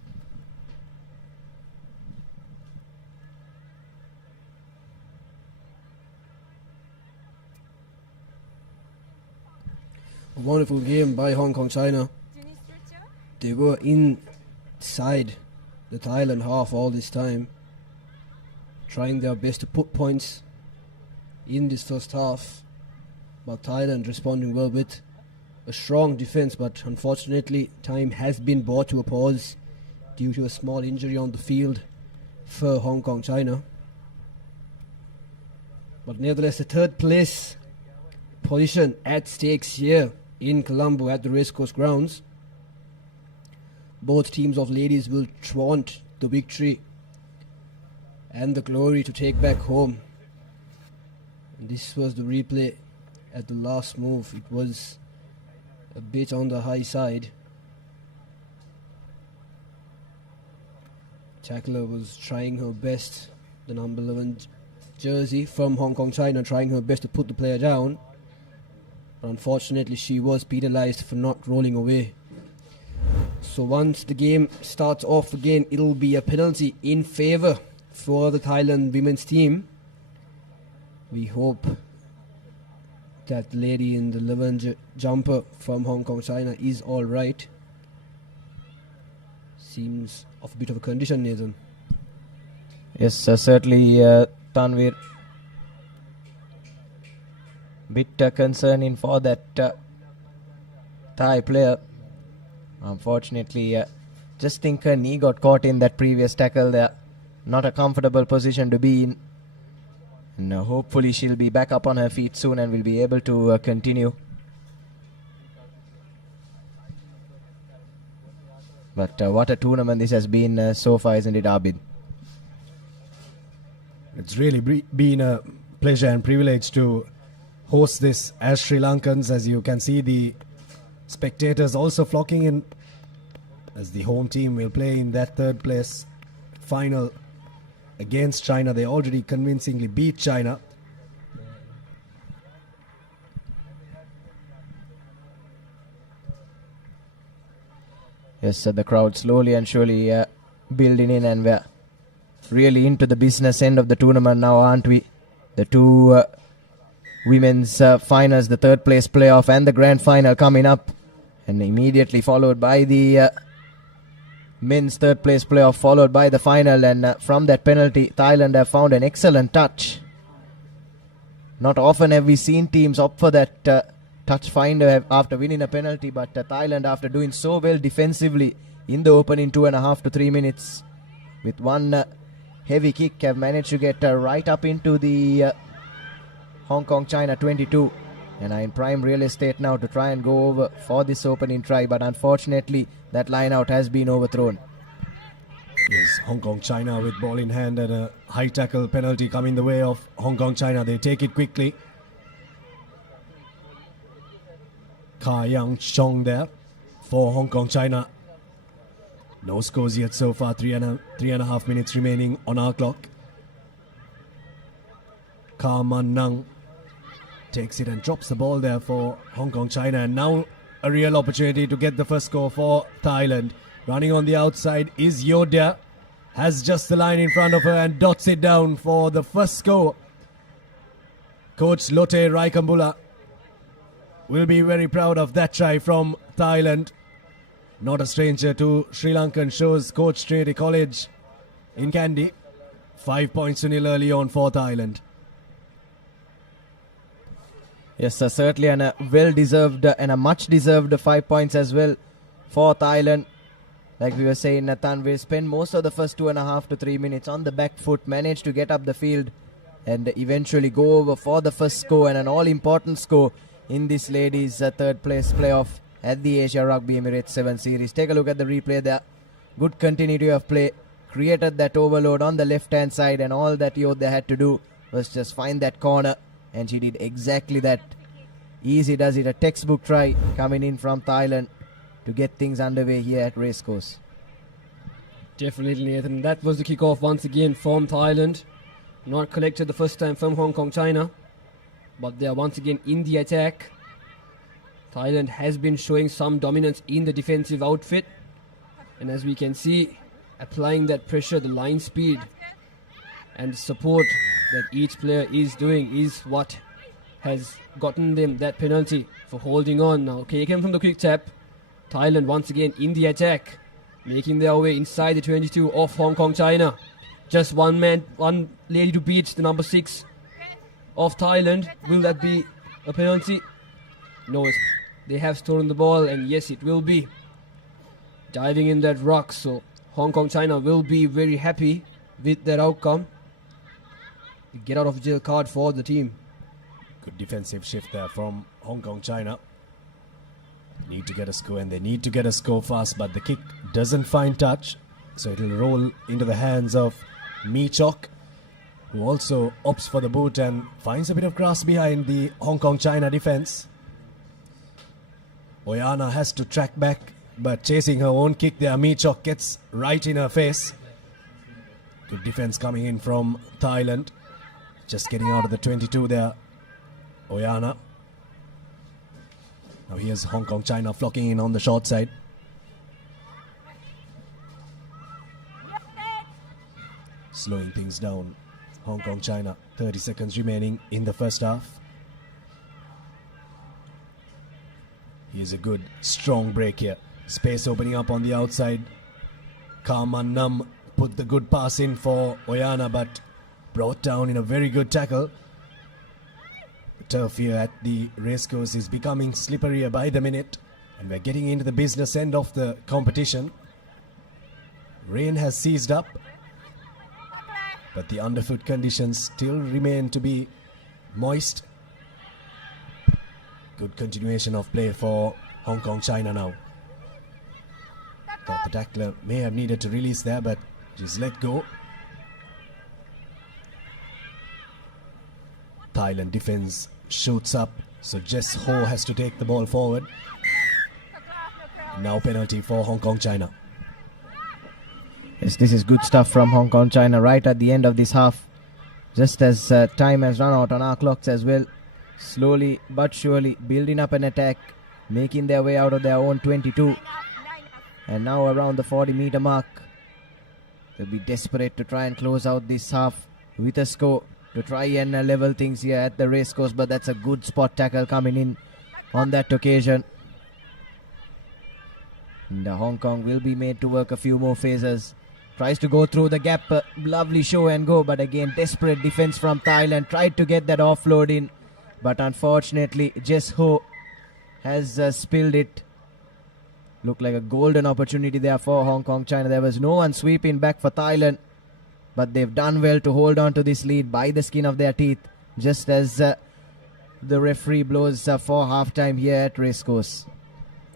A wonderful game by Hong Kong, China. They were inside the Thailand half all this time, trying their best to put points in this first half, but Thailand responding well with a strong defense. But unfortunately, time has been brought to a pause due to a small injury on the field for Hong Kong, China. But nevertheless, the 3rd place position at stakes here in Colombo at the Racecourse grounds. Both teams of ladies will want the victory and the glory to take back home. And this was the replay at the last move. It was a bit on the high side. Tackler was trying her best, the number 11 jersey from Hong Kong China, trying her best to put the player down. But unfortunately, she was penalized for not rolling away. So once the game starts off again, it'll be a penalty in favour for the Thailand women's team. We hope that lady in the 11 jumper from Hong Kong China is alright. Seems of a bit of a condition, Nathan. Yes, certainly, Tanvir. Bit concerning for that Thai player. Unfortunately, just think her knee got caught in that previous tackle there. Not a comfortable position to be in. And hopefully she'll be back up on her feet soon and will be able to continue. But what a tournament this has been so far, isn't it, Abid? It's really been a pleasure and privilege to host this as Sri Lankans. As you can see, the spectators also flocking in as the home team will play in that third place final against China. They already convincingly beat China. Yes, the crowd slowly and surely building in, and we're really into the business end of the tournament now, aren't we? The two women's finals, the third place playoff and the grand final coming up, and immediately followed by the men's third place playoff, followed by the final. And from that penalty, Thailand have found an excellent touch. Not often have we seen teams opt for that touch finder after winning a penalty, but Thailand, after doing so well defensively in the opening 2.5 to 3 minutes, with one heavy kick, have managed to get right up into the Hong Kong China 22, and are in prime real estate now to try and go over for this opening try. But unfortunately, that line out has been overthrown. Yes, Hong Kong China with ball in hand and a high tackle penalty coming the way of Hong Kong China. They take it quickly. Ka Yang Chong there for Hong Kong China. No scores yet so far. 3.5 minutes remaining on our clock. Ka Man Nang takes it and drops the ball there for Hong Kong China. And now a real opportunity to get the first score for Thailand. Running on the outside is Yodia. Has just the line in front of her and dots it down for the first score. Coach Lotte Raikambula will be very proud of that try from Thailand. Not a stranger to Sri Lankan shows, Coach Trinity College in Kandy. 5 points to nil early on for Thailand. Yes, sir, certainly, and a well-deserved and a much-deserved 5 points as well for Thailand. Like we were saying, Tanvir spent most of the first 2.5 to 3 minutes on the back foot, managed to get up the field and eventually go over for the first score, and an all-important score in this ladies' third place playoff at the Asia Rugby Emirates 7 series. Take a look at the replay there. Good continuity of play. Created that overload on the left-hand side, and all that Yodia had to do was just find that corner, and she did exactly that. Easy does it. A textbook try coming in from Thailand to get things underway here at Racecourse. Definitely, Nathan. That was the kickoff once again from Thailand. Not collected the first time from Hong Kong China, but they are once again in the attack. Thailand has been showing some dominance in the defensive outfit, and as we can see, applying that pressure, the line speed and support that each player is doing is what has gotten them that penalty for holding on. Now taken from the quick tap. Thailand once again in the attack, making their way inside the 22 of Hong Kong China. Just one lady to beat the number 6 of Thailand. Will that be a penalty? No, they have stolen the ball, and yes, it will be. Diving in that ruck, so Hong Kong China will be very happy with that outcome. The get out of jail card for the team. Good defensive shift there from Hong Kong China. Need to get a score, and they need to get a score fast, but the kick doesn't find touch, so it'll roll into the hands of Mi Chok. who also opts for the boot and finds a bit of grass behind the Hong Kong-China defense. Oyana has to track back, but chasing her own kick there, Mi Chok gets right in her face. Good defense coming in from Thailand. Just getting out of the 22 there, Oyana. Now here's Hong Kong-China flocking in on the short side. Slowing things down. Hong Kong-China, 30 seconds remaining in the first half. Here's a good, strong break here. Space opening up on the outside. Karman Nam put the good pass in for Oyana, but brought down in a very good tackle. The turf here at the racecourse is becoming slipperier by the minute, and we're getting into the business end of the competition. Rain has ceased up, but the underfoot conditions still remain to be moist. Good continuation of play for Hong Kong-China now. Thought the tackler may have needed to release there, but just let go. Thailand defense shoots up, so Jess Ho has to take the ball forward. Now penalty for Hong Kong-China. Yes, this is good stuff from Hong Kong-China right at the end of this half. Just as time has run out on our clocks as well. Slowly but surely building up an attack, making their way out of their own 22. And now around the 40-meter mark. They'll be desperate to try and close out this half with a score to try and level things here at the racecourse. But that's a good spot tackle coming in on that occasion. And Hong Kong will be made to work a few more phases. Tries to go through the gap. Lovely show and go. But again, desperate defense from Thailand. Tried to get that offload in. But unfortunately, Jess Ho has spilled it. Looked like a golden opportunity there for Hong Kong-China. There was no one sweeping back for Thailand. But they've done well to hold on to this lead by the skin of their teeth. Just as the referee blows for halftime here at Racecourse.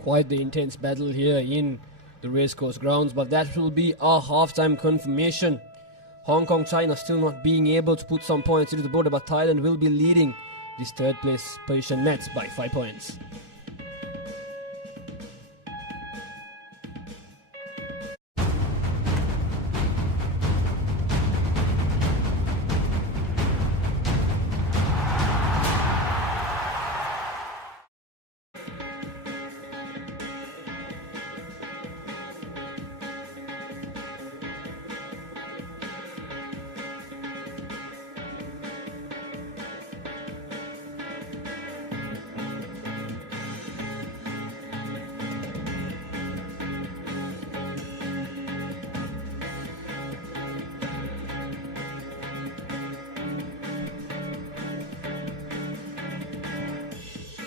Quite the intense battle here in the Racecourse grounds. But that will be our halftime confirmation. Hong Kong-China still not being able to put some points into the border. But Thailand will be leading this third place position match by 5 points.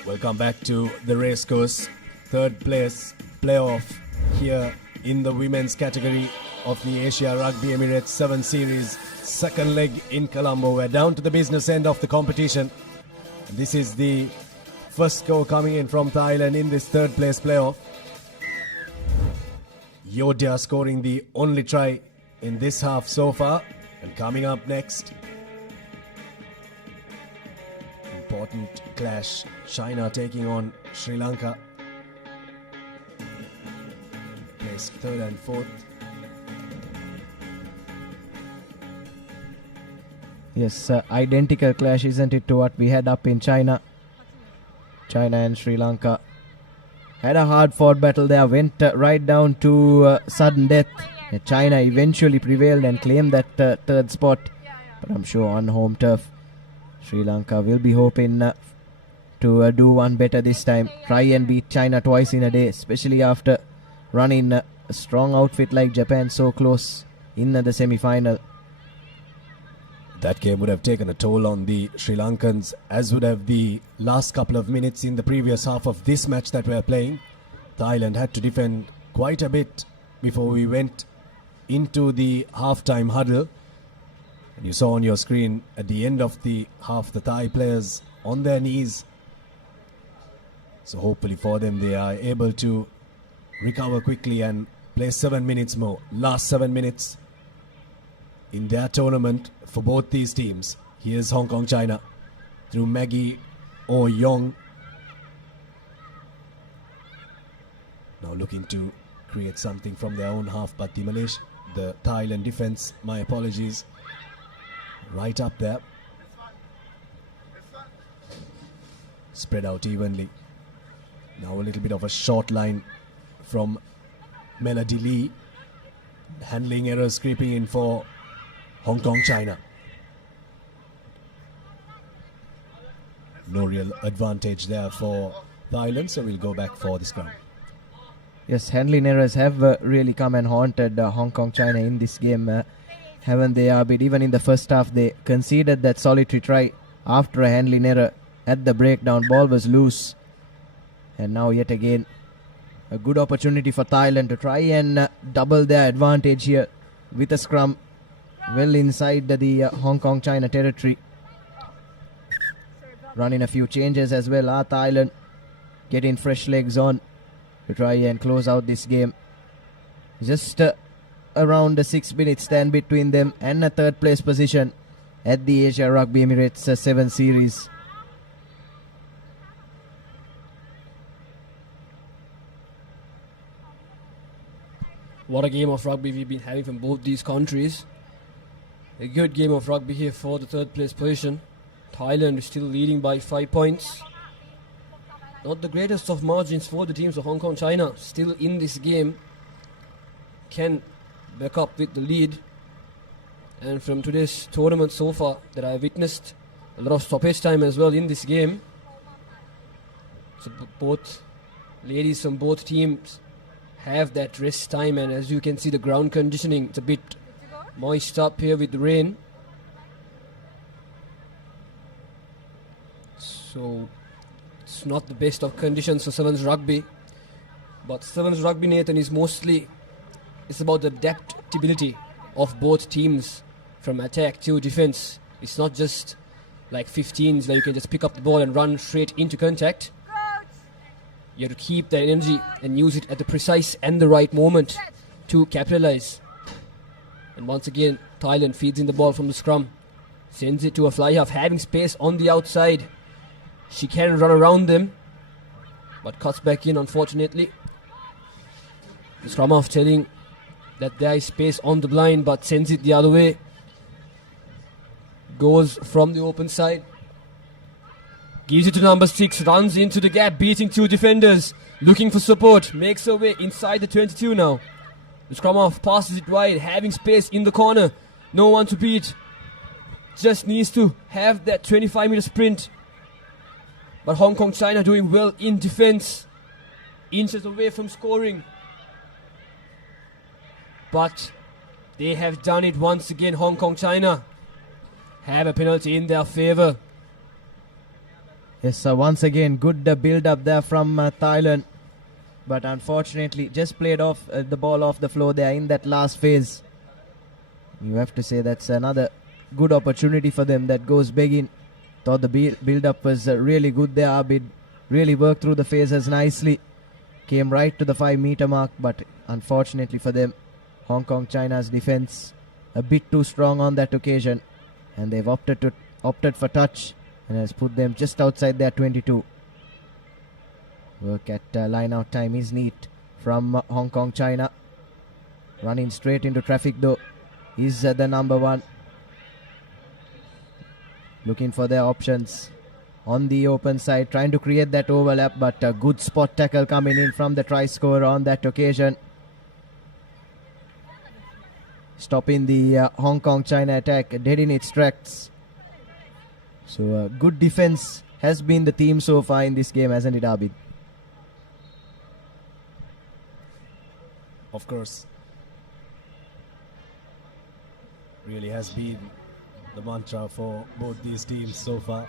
Welcome back to the racecourse. Third place playoff here in the women's category of the Asia Rugby Emirates 7 Series. Second leg in Colombo. We're down to the business end of the competition. This is the first score coming in from Thailand in this third place playoff. Yodhya scoring the only try in this half so far. And coming up next, important clash. China taking on Sri Lanka. Placed third and fourth. Yes, identical clash, isn't it, to what we had up in China. China and Sri Lanka had a hard-fought battle there, went right down to sudden death. China eventually prevailed and claimed that third spot, but I'm sure on home turf, Sri Lanka will be hoping to do one better this time. Try and beat China twice in a day, especially after running a strong outfit like Japan so close in the semi-final. That game would have taken a toll on the Sri Lankans, as would have the last couple of minutes in the previous half of this match that we're playing. Thailand had to defend quite a bit before we went into the halftime huddle. And you saw on your screen at the end of the half the Thai players on their knees. So hopefully for them they are able to recover quickly and play 7 minutes more. Last 7 minutes. in their tournament for both these teams. Here's Hong Kong China through Maggie or Yong. Now looking to create something from their own half, but the Thailand defense, my apologies, right up there. Spread out evenly. Now a little bit of a short line from Melody Lee. Handling errors creeping in for Hong Kong China. No real advantage there for Thailand, so we'll go back for the scrum. Yes, handling errors have really come and haunted Hong Kong China in this game, haven't they, Abid? Even in the first half, they conceded that solitary try after a handling error at the breakdown. Ball was loose, and now yet again a good opportunity for Thailand to try and double their advantage here with a scrum well inside the Hong Kong China territory. Running a few changes as well. Thailand getting fresh legs on to try and close out this game. Just around a 6-minute stand between them and a third place position at the Asia Rugby Emirates 7 series. What a game of rugby we've been having from both these countries. A good game of rugby here for the third place position. Thailand is still leading by 5 points. Not the greatest of margins for the teams of Hong Kong China. Still in this game. Can back up with the lead. And from today's tournament so far that I witnessed, a lot of stoppage time as well in this game. So both ladies from both teams have that rest time, and as you can see, the ground conditioning, it's a bit moist up here with the rain. So it's not the best of conditions for Sevens rugby. But Sevens rugby, Nathan, is mostly, it's about the adaptability of both teams from attack to defense. It's not just like 15s where you can just pick up the ball and run straight into contact. You have to keep that energy and use it at the precise and the right moment to capitalize. And once again, Thailand feeds in the ball from the scrum. Sends it to a fly half, having space on the outside. She can run around them, but cuts back in, unfortunately. The scrum half telling that there is space on the blind, but sends it the other way. Goes from the open side. Gives it to number 6, runs into the gap, beating 2 defenders, looking for support, makes her way inside the 22 now. The scrum half passes it wide, having space in the corner, no one to beat. Just needs to have that 25-meter sprint. But Hong Kong China doing well in defense, inches away from scoring. But they have done it once again. Hong Kong China have a penalty in their favor. Yes, once again, good build-up there from Thailand. But unfortunately, just played off the ball off the floor there in that last phase. You have to say that's another good opportunity for them that goes begging. Thought the build-up was really good there, Abid. Really worked through the phases nicely. Came right to the 5-meter mark, but unfortunately for them, Hong Kong China's defense a bit too strong on that occasion. And they've opted for touch. And has put them just outside their 22. Work at line-out time is neat from Hong Kong China. Running straight into traffic though is the number 1. Looking for their options on the open side. Trying to create that overlap, but a good spot tackle coming in from the try scorer on that occasion. Stopping the Hong Kong China attack dead in its tracks. So good defense has been the theme so far in this game, hasn't it, Abid? Of course. Really has been the mantra for both these teams so far.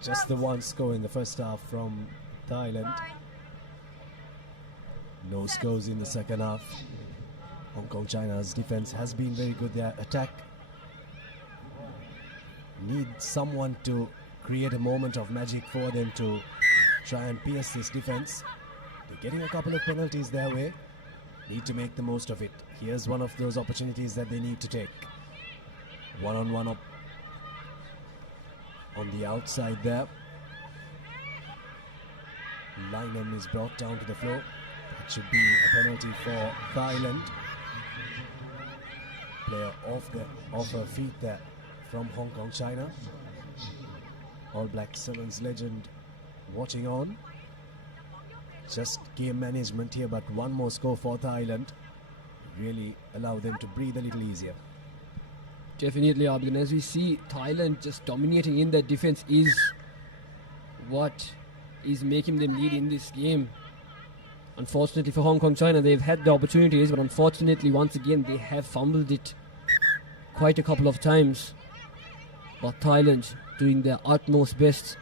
Just the one score in the first half from Thailand. No scores in the second half. Hong Kong China's defense has been very good. Their attack need someone to create a moment of magic for them to try and pierce this defense. They're getting a couple of penalties their way. Need to make the most of it. Here's one of those opportunities that they need to take. One-on-one up on the outside there. Lineham is brought down to the floor. That should be a penalty for Thailand. Player off her feet there from Hong Kong, China. All Black Sevens legend watching on. Just game management here, but one more score for Thailand. Really allow them to breathe a little easier. Definitely, Abdul. As we see, Thailand just dominating in their defense is what is making them lead in this game. Unfortunately for Hong Kong, China, they've had the opportunities, but unfortunately, once again, they have fumbled it quite a couple of times. But Thailand doing their utmost best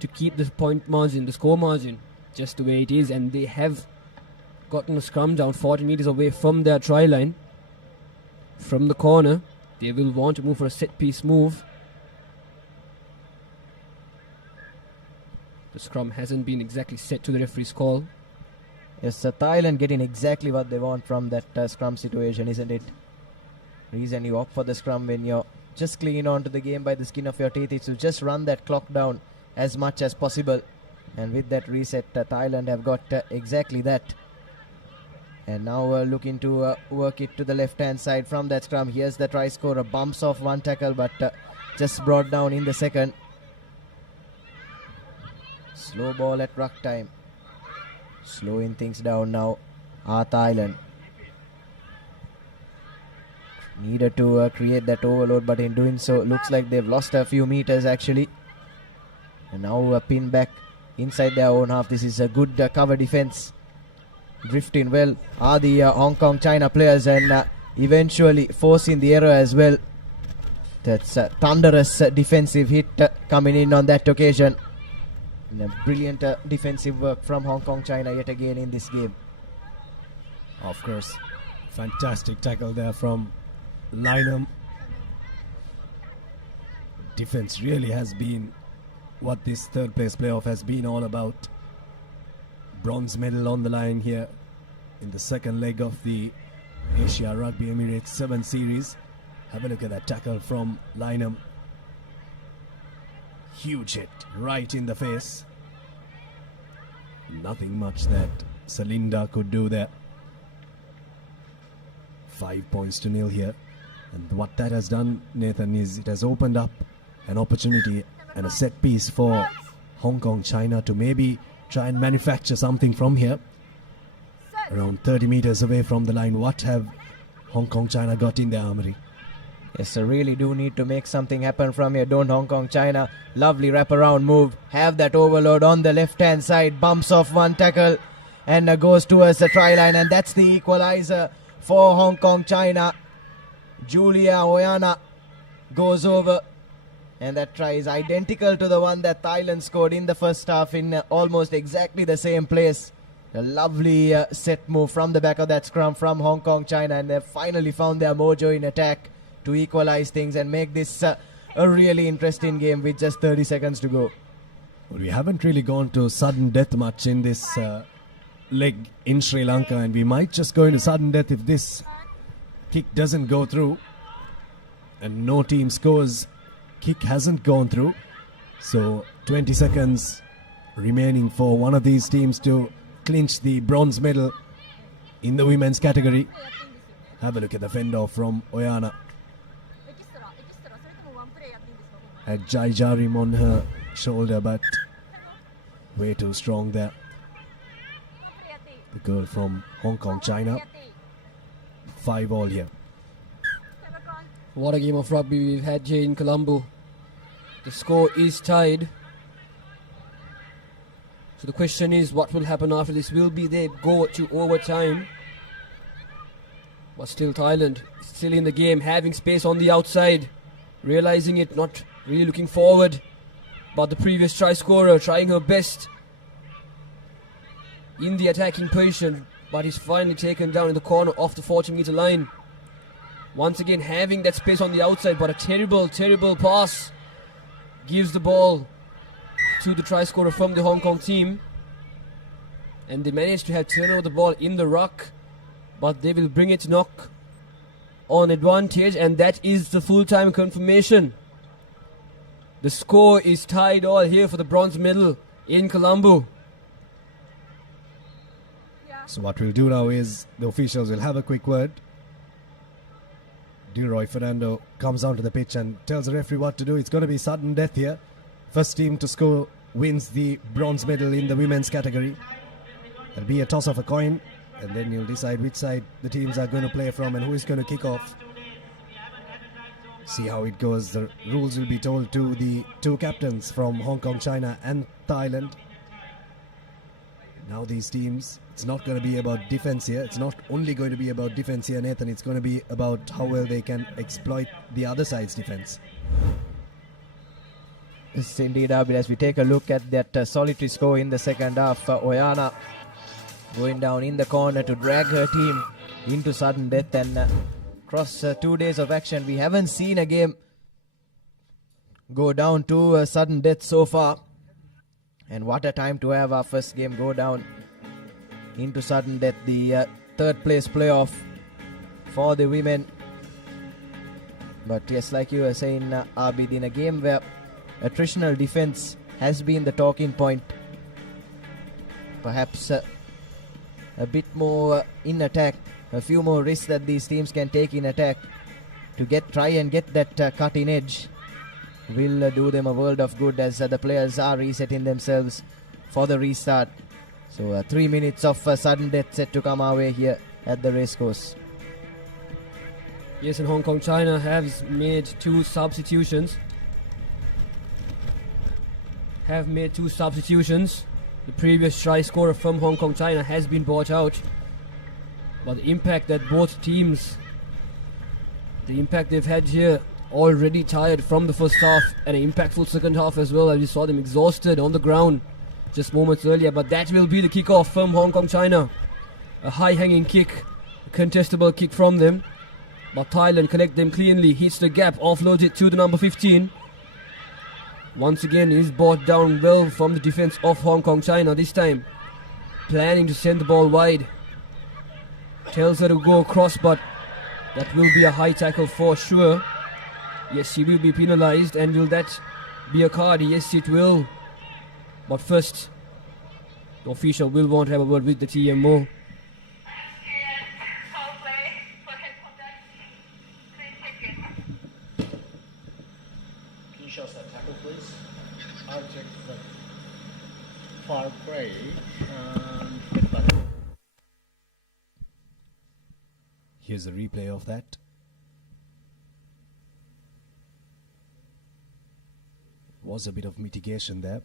to keep the point margin, the score margin, just the way it is, and they have gotten a scrum down 40 meters away from their try line. From the corner, they will want to move for a set piece move. The scrum hasn't been exactly set to the referee's call. Yes, Thailand getting exactly what they want from that scrum situation, isn't it? Reason you opt for the scrum when you're just clinging on to the game by the skin of your teeth is to just run that clock down as much as possible. And with that reset, Thailand have got exactly that. And now looking to work it to the left-hand side from that scrum. Here's the try scorer. Bumps off one tackle, but just brought down in the second. Slow ball at ruck time. Slowing things down now are Thailand. Needed to create that overload, but in doing so, looks like they've lost a few meters actually. And now a pin back inside their own half. This is a good cover defense. Drifting well are the Hong Kong China players, and eventually forcing the error as well. That's a thunderous defensive hit coming in on that occasion. And a brilliant defensive work from Hong Kong China yet again in this game. Of course, fantastic tackle there from Lineham. Defense really has been what this third place playoff has been all about. Bronze medal on the line here in the second leg of the Asia Rugby Emirates 7 series. Have a look at that tackle from Lineham. Huge hit right in the face. Nothing much that Salinda could do there. 5 points to nil here. And what that has done, Nathan, is it has opened up an opportunity and a set piece for Hong Kong China to maybe try and manufacture something from here. Around 30 meters away from the line, what have Hong Kong China got in their armory? Yes, I really do need to make something happen from here, don't Hong Kong China? Lovely wraparound move. Have that overload on the left-hand side. Bumps off one tackle and goes towards the try line. And that's the equalizer for Hong Kong China. Julia Oyana goes over. And that try is identical to the one that Thailand scored in the first half in almost exactly the same place. A lovely set move from the back of that scrum from Hong Kong China. And they've finally found their mojo in attack to equalize things and make this a really interesting game with just 30 seconds to go. Well, we haven't really gone to sudden death much in this leg in Sri Lanka, and we might just go into sudden death if this kick doesn't go through and no team scores. Kick hasn't gone through, so 20 seconds remaining for one of these teams to clinch the bronze medal in the women's category. Have a look at the fend off from Oyana. Had Jai Jarim on her shoulder, but way too strong there. The girl from Hong Kong, China. 5-all here. What a game of rugby we've had here in Colombo. The score is tied. So the question is, what will happen after this? Will be they go to overtime? But still Thailand, still in the game, having space on the outside. Realizing it, not really looking forward. But the previous try scorer trying her best in the attacking position, but is finally taken down in the corner off the 40-meter line. Once again having that space on the outside, but a terrible pass gives the ball to the try scorer from the Hong Kong team. And they managed to have turnover the ball in the ruck, but they will bring it to knock. on advantage, and that is the full-time confirmation. The score is tied all here for the bronze medal in Colombo. So what we'll do now is the officials will have a quick word. Dilroy Fernando comes onto the pitch and tells the referee what to do. It's going to be sudden death here. First team to score wins the bronze medal in the women's category. There'll be a toss of a coin, and then you'll decide which side the teams are going to play from and who is going to kick off. See how it goes. The rules will be told to the two captains from Hong Kong, China and Thailand. Now these teams, it's not going to be about defense here. It's not only going to be about defense here, Nathan. It's going to be about how well they can exploit the other side's defense. Yes, indeed, Abid. As we take a look at that solitary score in the second half, Oyana going down in the corner to drag her team into sudden death, and across 2 days of action, we haven't seen a game go down to sudden death so far. And what a time to have our first game go down into sudden death. The third place playoff for the women. But yes, like you were saying, Abid, in a game where attritional defense has been the talking point, perhaps a bit more in attack, a few more risks that these teams can take in attack to try and get that cutting edge will do them a world of good, as the players are resetting themselves for the restart. So 3 minutes of sudden death set to come our way here at the racecourse. Yes, and Hong Kong China has made two substitutions. The previous try scorer from Hong Kong China has been brought out. But the impact that both teams, the impact they've had here, already tired from the first half, and an impactful second half as well, as we saw them exhausted on the ground just moments earlier. But that will be the kickoff from Hong Kong China. A high-hanging kick, a contestable kick from them. But Thailand collect them cleanly, hits the gap, offloads it to the number 15. Once again is brought down well from the defense of Hong Kong China, this time planning to send the ball wide. Tells her to go across, but that will be a high tackle for sure. Yes, she will be penalized, and will that be a card? Yes, it will. But first, the official will want to have a word with the TMO. Can you show us that tackle, please? I'll check the foul play. Here's a replay of that. Was a bit of mitigation there.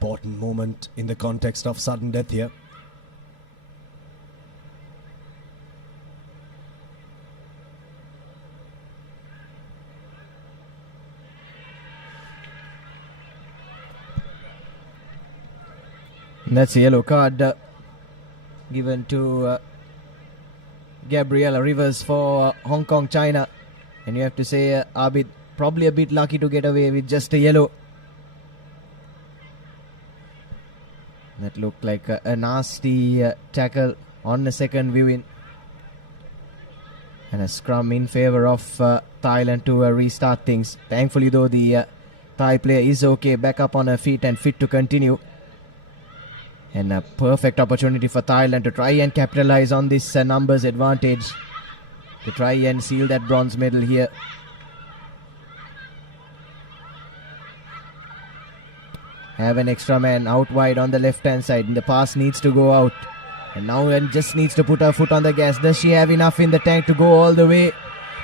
Important moment in the context of sudden death here. And that's a yellow card given to Gabriella Rivers for Hong Kong China. And you have to say, Abid, probably a bit lucky to get away with just a yellow. That looked like a nasty tackle on the second viewing. And a scrum in favor of Thailand to restart things. Thankfully, though, the Thai player is okay, back up on her feet and fit to continue. And a perfect opportunity for Thailand to try and capitalize on this numbers advantage, to try and seal that bronze medal here. Have an extra man out wide on the left hand side, and the pass needs to go out. And now Ann just needs to put her foot on the gas. Does she have enough in the tank to go all the way?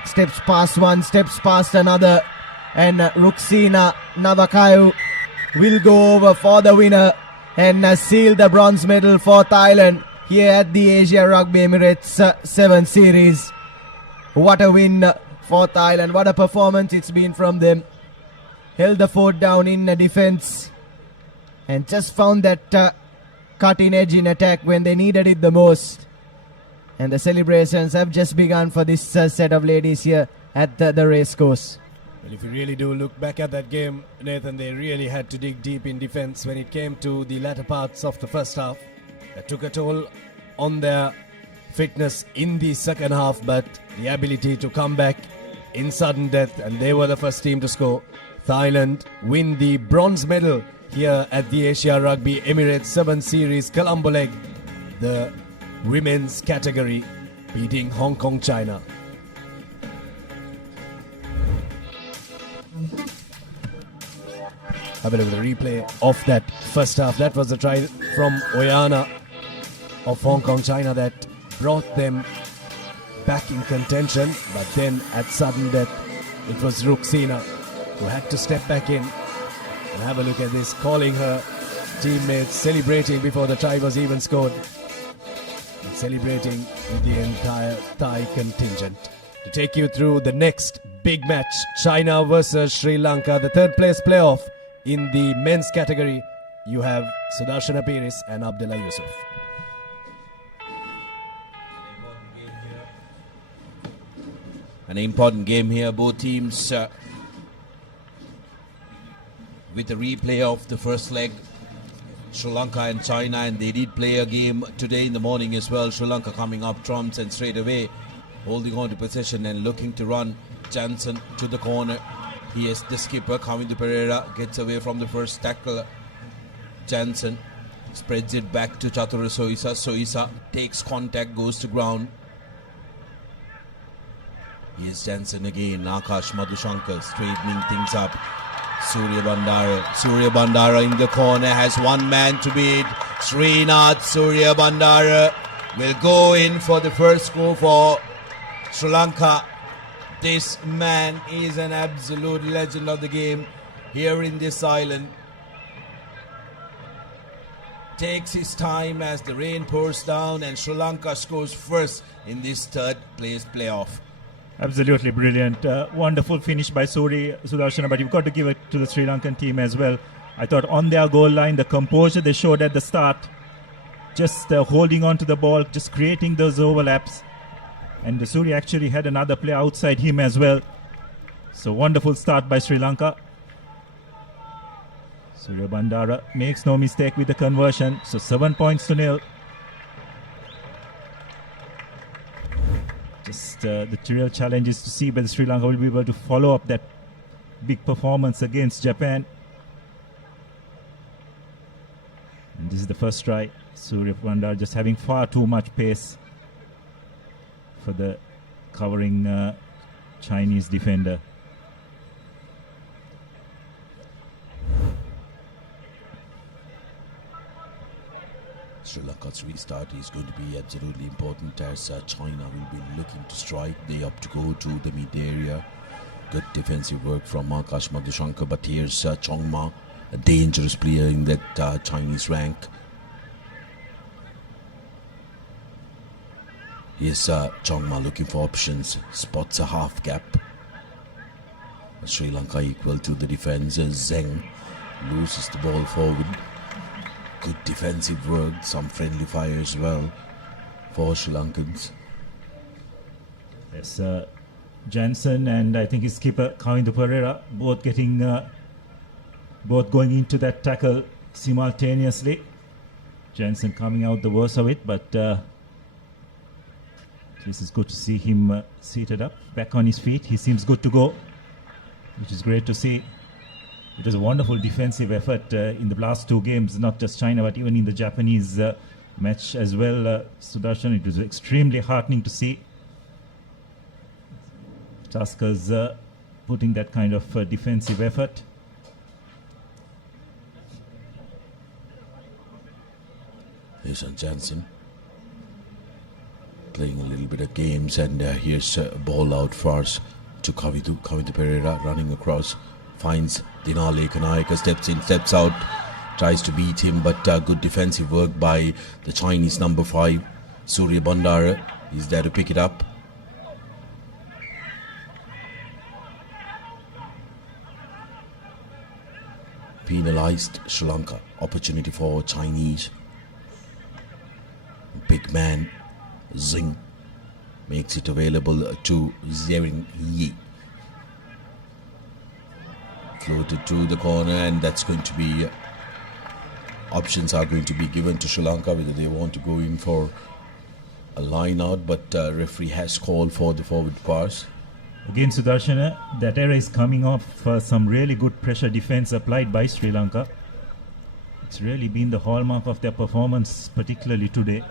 Steps past one, steps past another. And Ruxina Navakayu will go over for the winner and seal the bronze medal for Thailand here at the Asia Rugby Emirates 7 Series. What a win for Thailand. What a performance it's been from them. Held the fort down in defense and just found that cutting edge in attack when they needed it the most. And the celebrations have just begun for this set of ladies here at the racecourse. Well, if you really do look back at that game, Nathan, they really had to dig deep in defense when it came to the latter parts of the first half. That took a toll on their fitness in the second half, but the ability to come back in sudden death, and they were the first team to score. Thailand win the bronze medal here at the Asia Rugby Emirates 7 Series Colombo leg, the women's category, beating Hong Kong, China. Have a look at the replay of that first half. That was a try from Oyana of Hong Kong, China that brought them back in contention. But then at sudden death, it was Ruxina who had to step back in. And have a look at this, calling her teammates, celebrating before the try was even scored. And celebrating with the entire Thai contingent. To take you through the next big match, China versus Sri Lanka, the third place playoff. In the men's category, you have Sudarshana Piris and Abdullah Yusuf. An important game here, both teams with a replay of the first leg, Sri Lanka and China, and they did play a game today in the morning as well. Sri Lanka coming up trumps and straight away holding on to possession and looking to run. Jansen to the corner. He is the skipper, Kavindu Pereira, gets away from the first tackle. Jansen spreads it back to Chatura Soisa. Soisa takes contact, goes to ground. Here's Jansen again. Akash Madhushankar straightening things up. Surya Bandara. Surya Bandara in the corner has one man to beat. Srinath Surya Bandara will go in for the first goal for Sri Lanka. This man is an absolute legend of the game here in this island. Takes his time as the rain pours down and Sri Lanka scores first in this third place playoff. Absolutely brilliant. Wonderful finish by Sudarshana, but you've got to give it to the Sri Lankan team as well. I thought on their goal line, the composure they showed at the start, just holding on to the ball, just creating those overlaps. And the Suri actually had another player outside him as well. So wonderful start by Sri Lanka. Surya Bandara makes no mistake with the conversion. So 7 points to 0. Just the real challenge is to see whether Sri Lanka will be able to follow up that big performance against Japan. And this is the first try. Surya Bandara just having far too much pace for the covering Chinese defender. Sri Lanka's restart is going to be absolutely important as China will be looking to strike. They opt to go to the mid area. Good defensive work from Akash Madhushankar, but here's Chongma, a dangerous player in that Chinese rank. Here's Chongma looking for options, spots a half gap. Sri Lanka equal to the defense. Zeng loses the ball forward. Good defensive work, some friendly fire as well for Sri Lankans. Yes, Jansen and I think his skipper Kavindu Pereira both going into that tackle simultaneously. Jansen coming out the worst of it, but This is good to see him seated up, back on his feet. He seems good to go, which is great to see. It was a wonderful defensive effort in the last two games, not just China, but even in the Japanese match as well, Sudarshan. It was extremely heartening to see Tuskers putting that kind of defensive effort. Jason Jansen playing a little bit of games, and here's a ball out for us to Kavitu Pereira running across, finds Dinale Kanayaka, steps in, steps out, tries to beat him, but good defensive work by the Chinese number 5, Surya Bandara. He's there to pick it up. Penalized Sri Lanka. Opportunity for Chinese. Big man Zing makes it available to Zering Yi. Floated to the corner, and that's going to be options are going to be given to Sri Lanka whether they want to go in for a line out, but referee has called for the forward pass. Again, Sudarshana, that era is coming off some really good pressure defense applied by Sri Lanka. It's really been the hallmark of their performance, particularly today.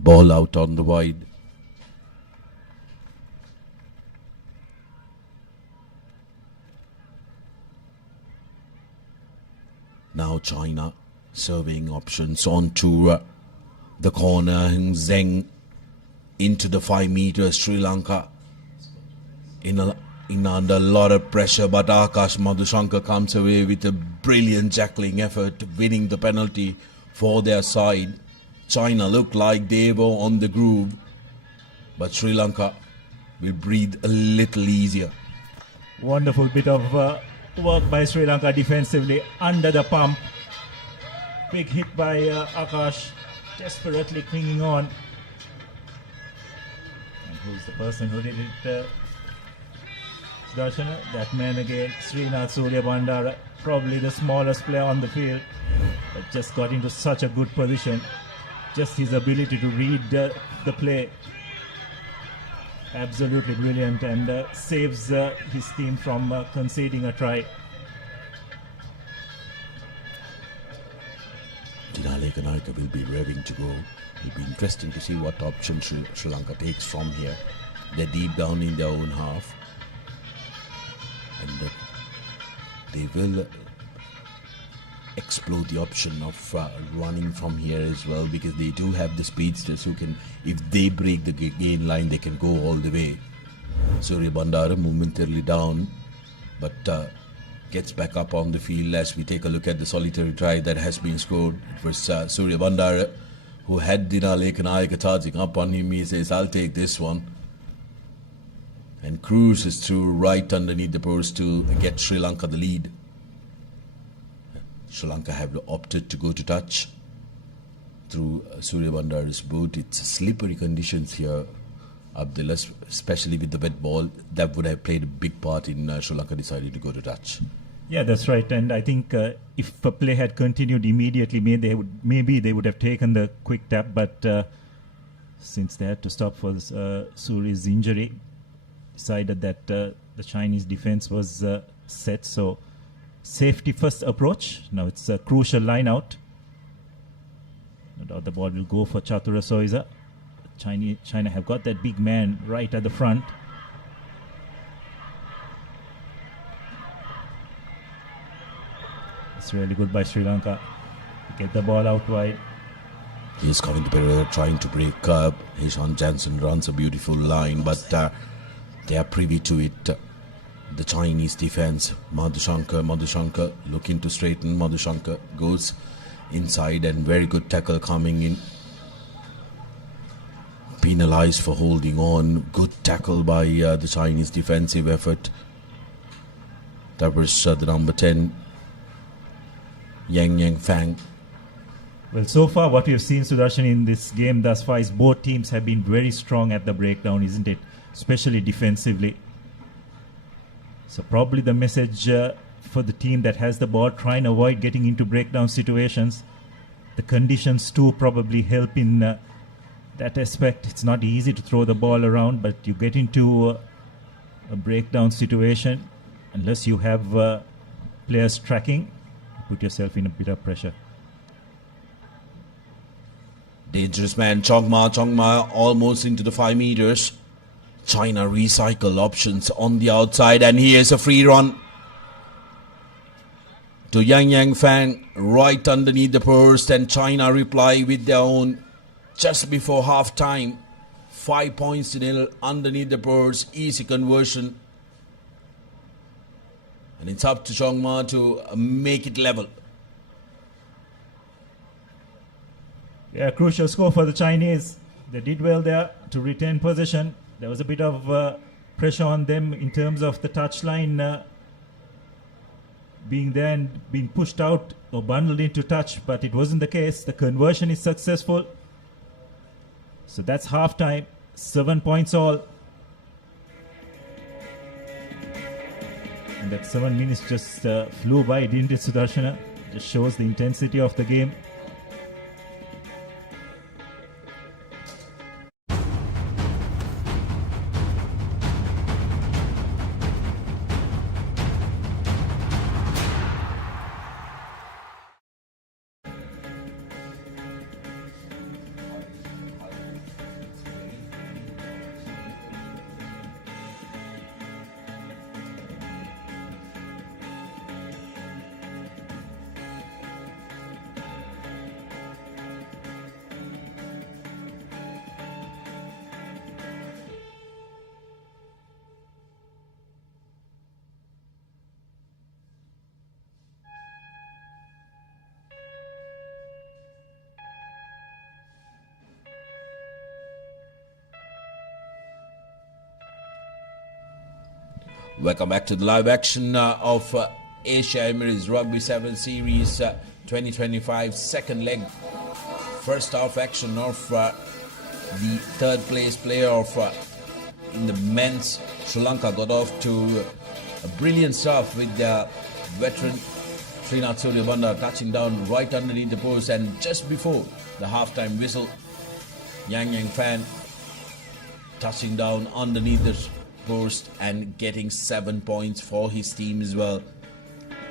Ball out on the wide. Now China serving options onto the corner. Zheng into the 5 meters. Sri Lanka in under a lot of pressure, but Akash Madhushankar comes away with a brilliant jackling effort, winning the penalty for their side. China looked like they were on the groove, but Sri Lanka will breathe a little easier. Wonderful bit of work by Sri Lanka defensively under the pump. Big hit by Akash, desperately clinging on. And who's the person who did it? Darshana, that man again, Srinath Surya Bandara, probably the smallest player on the field, but just got into such a good position. Just his ability to read the play, absolutely brilliant, and saves his team from conceding a try. Dinale Kanayaka will be revving to go. It'll be interesting to see what option Sri Lanka takes from here. They're deep down in their own half, and they will explore the option of running from here as well, because they do have the speedsters who can, if they break the gain line, they can go all the way. Surya Bandara momentarily down, but gets back up on the field as we take a look at the solitary try that has been scored. It was Surya Bandara who had Dinale Kanayaka charging up on him. He says, I'll take this one, and cruises through right underneath the post to get Sri Lanka the lead. Sri Lanka have opted to go to touch through Surya Bandara's boot. It's slippery conditions here, Abdullah, especially with the wet ball. That would have played a big part in Sri Lanka deciding to go to touch. Yeah, that's right. And I think if the play had continued immediately, maybe they would have taken the quick tap. But since they had to stop for Surya's injury, decided that the Chinese defense was set. So safety first approach. Now it's a crucial line out. No doubt the ball will go for Chatura Soiza. China have got that big man right at the front. It's really good by Sri Lanka to get the ball out wide. He's coming to Pereira, trying to break curb. Hishan Jansen runs a beautiful line, but they are privy to it. The Chinese defense. Madhushankar looking to straighten. Madhushankar goes inside, and very good tackle coming in. Penalized for holding on. Good tackle by the Chinese defensive effort. That was the number 10, Yang Fang. Well, so far what we've seen, Sudarshan, in this game thus far is both teams have been very strong at the breakdown, isn't it? Especially defensively. So probably the message for the team that has the ball, try and avoid getting into breakdown situations. The conditions too probably help in that aspect. It's not easy to throw the ball around, but you get into a breakdown situation, unless you have players tracking, you put yourself in a bit of pressure. Dangerous man, Chongma almost into the 5 meters. China recycle options on the outside, and here's a free run to Yang Fang right underneath the post, and China reply with their own just before half time. 5 points to nil underneath the post, easy conversion, and it's up to Chongma to make it level. Yeah, crucial score for the Chinese. They did well there to retain possession. There was a bit of pressure on them in terms of the touchline being there and being pushed out or bundled into touch, but it wasn't the case. The conversion is successful. So that's half time. 7 points all. And that 7 minutes just flew by, didn't it, Sudarshana? Just shows the intensity of the game. Welcome back to the live action of Asia Emirates Rugby 7 Series 2025 second leg. First half action of the third place playoff in the men's. Sri Lanka got off to a brilliant start with their veteran Srinath Suryabandar touching down right underneath the post, and just before the halftime whistle, Yang Fan touching down underneath the post and getting 7 points for his team as well.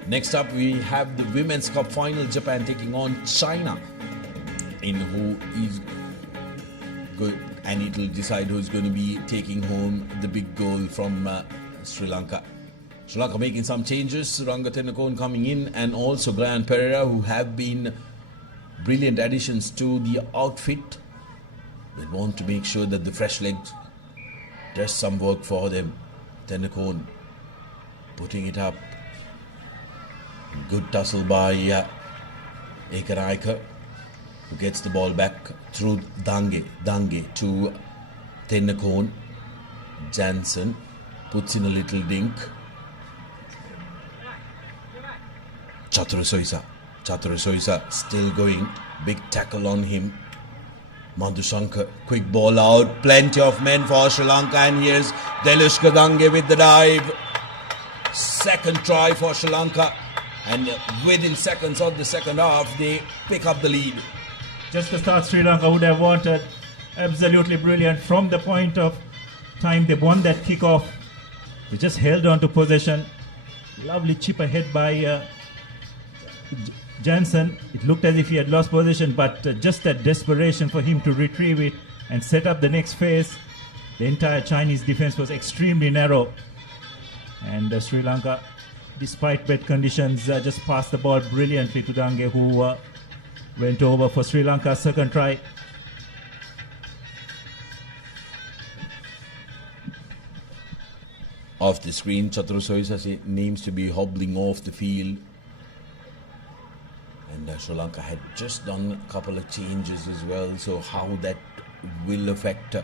Next up, we have the Women's Cup final, Japan taking on China, in who is good, and it will decide who's going to be taking home the big goal from Sri Lanka. Sri Lanka making some changes, Ranga Tennakoon coming in, and also Brian Pereira, who have been brilliant additions to the outfit. They want to make sure that the fresh legs does some work for them. Tennakoon putting it up. Good tussle by Ekaraika, who gets the ball back through Dange to Tennakoon. Jansen puts in a little dink. Chaturasuisa still going. Big tackle on him. Madhushankar, quick ball out. Plenty of men for Sri Lanka, and here's Delushka Dange with the dive. Second try for Sri Lanka, and within seconds of the second half, they pick up the lead. Just the start Sri Lanka would have wanted. Absolutely brilliant. From the point of time they won that kickoff, they just held on to possession. Lovely chip ahead by Jansen. It looked as if he had lost possession, but just that desperation for him to retrieve it and set up the next phase. The entire Chinese defense was extremely narrow, and Sri Lanka, despite wet conditions, just passed the ball brilliantly to Dange, who went over for Sri Lanka's second try. Off the screen, Chatru Soisasi seems to be hobbling off the field. And Sri Lanka had just done a couple of changes as well, so how that will affect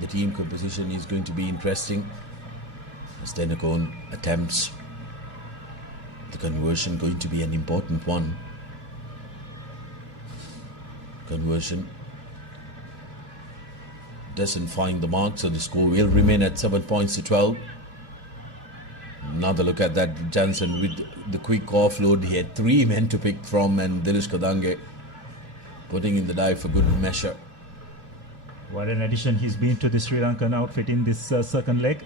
the team composition is going to be interesting. As Tenakon attempts the conversion, going to be an important one. Conversion doesn't find the mark, so the score will remain at 7 points to 12. Another look at that. Jansen with the quick offload. He had 3 men to pick from, and Dinesh Kadange putting in the dive for good measure. What an addition he's been to the Sri Lankan outfit in this second leg.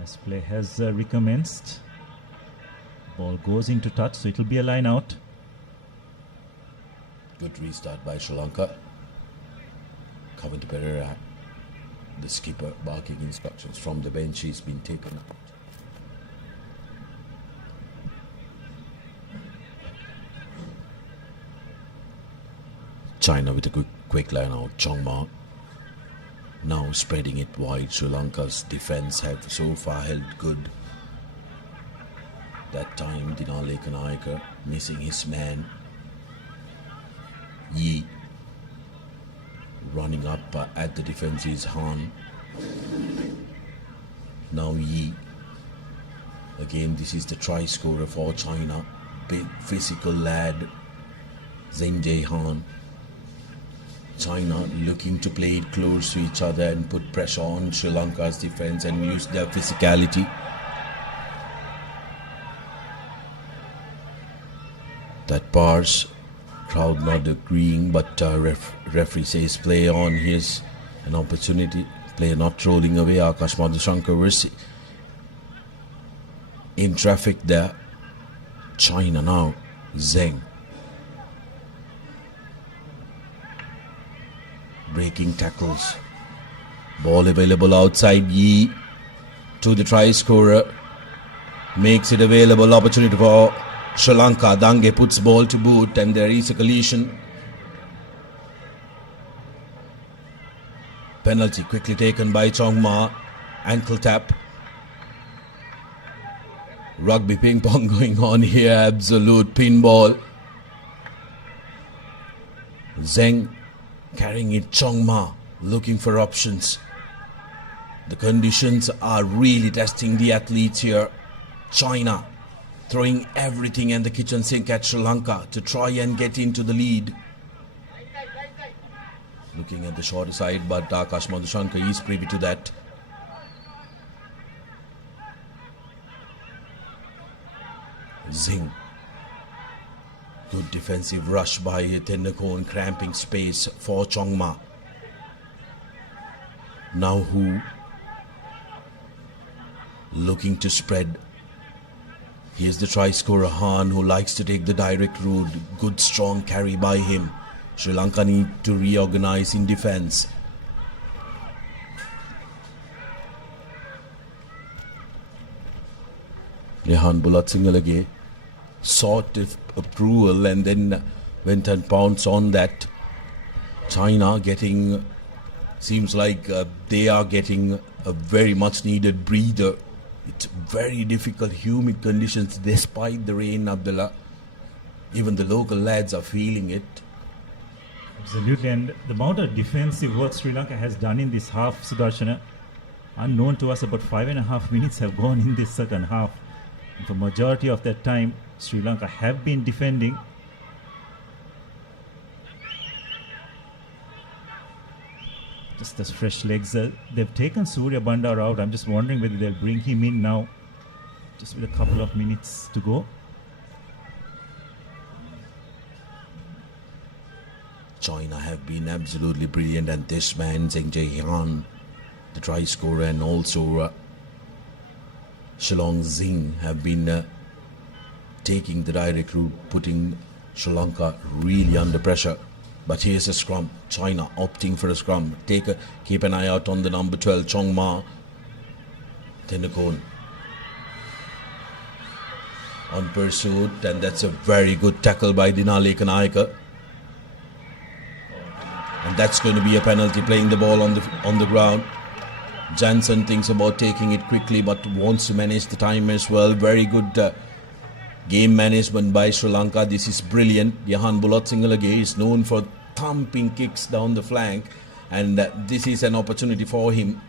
As play has recommenced. Ball goes into touch, so it will be a line out. Good restart by Sri Lanka. Kavinda Pereira, the skipper, barking instructions from the bench. He's been taken out. China with a quick line out. Chongma now spreading it wide. Sri Lanka's defense have so far held good. That time Dinale Kanayaka missing his man. Yi running up at the defense is Han. Now Yi. Again, this is the try scorer for China. Big physical lad, Zheng Jie Han. China looking to play it close to each other and put pressure on Sri Lanka's defense and use their physicality. That bars, crowd not agreeing, but referee says play on. Here's an opportunity. Player not rolling away. Akash Madhushankar in traffic there. China now. Zheng. Breaking tackles. Ball available outside. Yi to the try scorer. Makes it available. Opportunity for Sri Lanka. Dange puts ball to boot and there is a collision. Penalty quickly taken by Chongma. Ankle tap. Rugby ping pong going on here. Absolute pinball. Zheng carrying it. Chongma looking for options. The conditions are really testing the athletes here. China throwing everything in the kitchen sink at Sri Lanka to try and get into the lead. Looking at the shorter side, but Akash Madhushankar is privy to that. Zheng. Good defensive rush by Tendakon, cramping space for Chongma. Now Hu looking to spread. Here's the try scorer Han, who likes to take the direct route. Good strong carry by him. Sri Lanka need to reorganize in defense. Rehan Bulatsingalage sought approval and then went and pounced on that. China getting, seems like they are getting a very much needed breather. It's very difficult, humid conditions despite the rain, Abdullah. Even the local lads are feeling it. Absolutely, and the amount of defensive work Sri Lanka has done in this half, Sudarshana, unknown to us, about 5.5 minutes have gone in this second half. And for majority of that time, Sri Lanka have been defending. Just as fresh legs. They've taken Surya Bandar out. I'm just wondering whether they'll bring him in now, just with a couple of minutes to go. China have been absolutely brilliant, and this man, Zheng Jie Han, the try scorer, and also Shillong Zing have been taking the direct route, putting Sri Lanka really under pressure. But here's a scrum. China opting for a scrum. Keep an eye out on the number 12, Chong Ma. Tenakon on pursuit, and that's a very good tackle by Dinali Kanaika. And that's going to be a penalty, playing the ball on the ground. Jansen thinks about taking it quickly, but wants to manage the time as well. Very good game management by Sri Lanka. This is brilliant. Yahan Bulatsingalage is known for thumping kicks down the flank, and this is an opportunity for him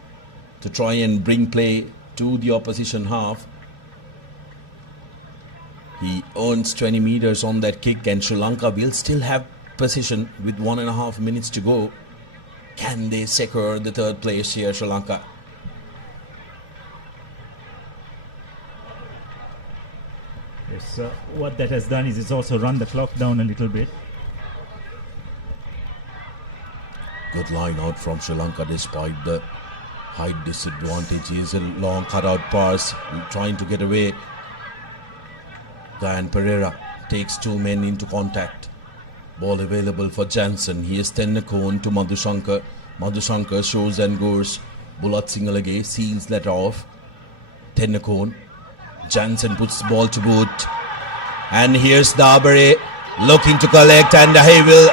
to try and bring play to the opposition half. He earns 20 meters on that kick, and Sri Lanka will still have possession with 1.5 minutes to go. Can they secure the third place here, Sri Lanka? Yes, what that has done is it's also run the clock down a little bit. Good line out from Sri Lanka despite the height disadvantage. Is a long cutout pass, trying to get away. Diane Pereira takes two men into contact. Ball available for Jansen. Here's Tennakon to Madhushankar. Madhushankar shows and goes. Bulat Singalage seals that off. Tennakon. Jansen puts the ball to boot. And here's Dabare looking to collect, and he will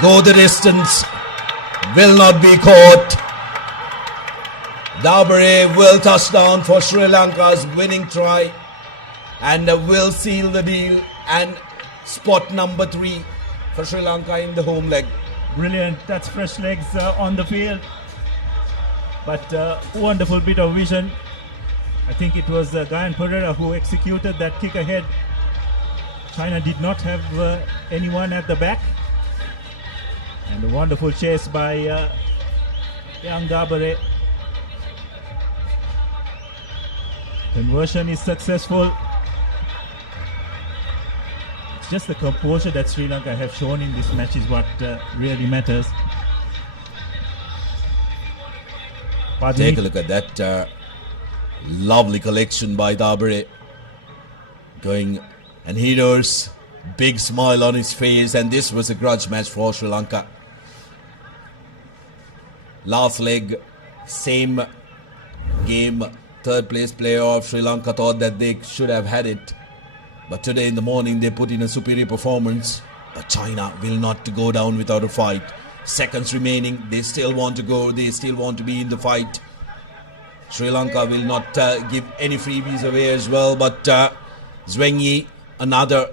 go the distance. Will not be caught. Dabare will touch down for Sri Lanka's winning try, and will seal the deal, and spot number 3 for Sri Lanka in the home leg. Brilliant. That's fresh legs on the field, but wonderful bit of vision. I think it was Gayan Pereira who executed that kick ahead. China did not have anyone at the back, and a wonderful chase by young Dabare. Conversion is successful. It's just the composure that Sri Lanka have shown in this match is what really matters. Take a look at that lovely collection by Dabare. Going, and he knows, big smile on his face, and this was a grudge match for Sri Lanka. Last leg, same game, third place player of Sri Lanka thought that they should have had it, but today in the morning they put in a superior performance. But China will not go down without a fight. Seconds remaining, they still want to go, they still want to be in the fight. Sri Lanka will not give any freebies away as well, but Zwengi, another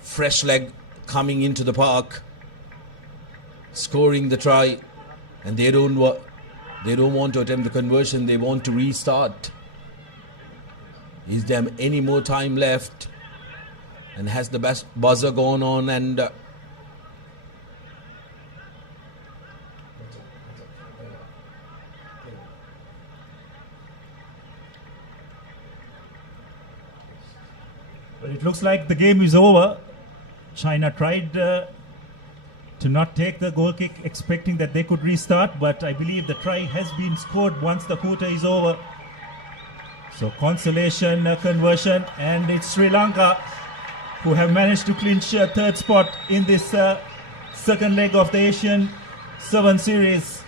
fresh leg coming into the park, scoring the try, and they don't want to attempt the conversion, they want to restart. Is there any more time left? And has the best buzzer gone on? And well, it looks like the game is over. China tried to not take the goal kick, expecting that they could restart, but I believe the try has been scored once the quarter is over. So consolation conversion, and it's Sri Lanka who have managed to clinch third spot in this second leg of the Asian 7 series.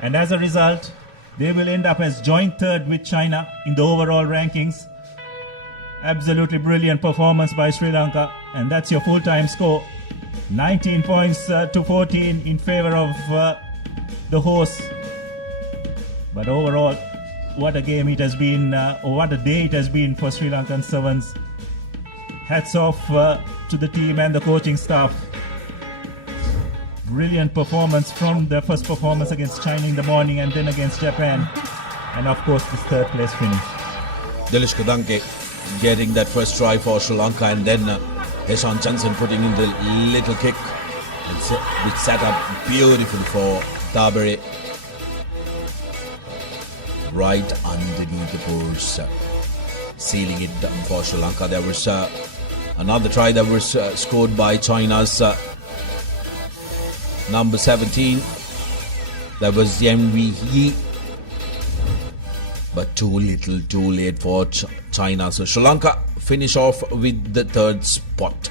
And as a result, they will end up as joint third with China in the overall rankings. Absolutely brilliant performance by Sri Lanka, and that's your full-time score. 19 points to 14 in favor of the hosts. But overall, what a game it has been, or what a day it has been for Sri Lankan Sevens. Hats off to the team and the coaching staff. Brilliant performance from their first performance against China in the morning, and then against Japan, and of course this third place finish. Dilish Kadanke getting that first try for Sri Lanka, and then Heshan Jansen putting in the little kick, which set up beautifully for Dabare. Right underneath the post, sealing it down for Sri Lanka. There was another try that was scored by China's number 17. That was Yan Wei Yi. but too little, too late for China. So Sri Lanka finish off with the third spot.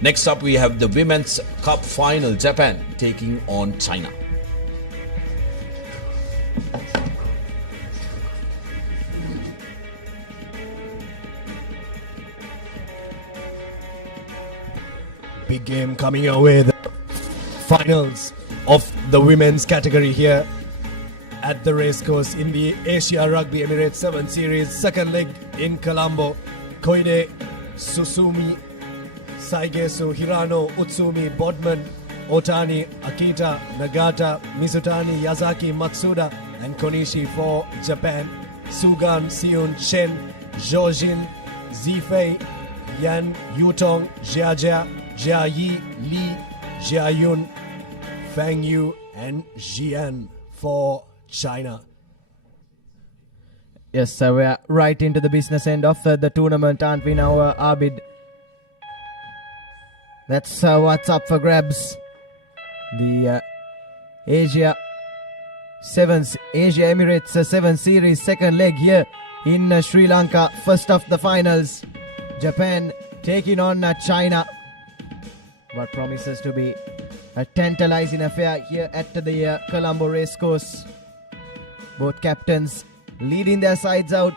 Next up, we have the Women's Cup final. Japan taking on China. Big game coming your way. The finals of the women's category here at the Racecourse in the Asia Rugby Emirates 7 Series. Second leg in Colombo. Koide, Susumi, Saigesu, Hirano, Utsumi, Bodman, Otani, Akita, Nagata, Mizutani, Yazaki, Matsuda and Konishi for Japan. Sugan, Seun, Chen, Zhojin, Zifei, Yan, Yutong, Jiajia, Jia Yi, Li, Jia Yun, Fang Yu and Jian for China. Yes, we are right into the business end of the tournament, aren't we now, Abid? That's what's up for grabs. The Asia Emirates 7 Series second leg here in Sri Lanka. First of the finals, Japan taking on China. What promises to be a tantalizing affair here at the Colombo Racecourse. Both captains leading their sides out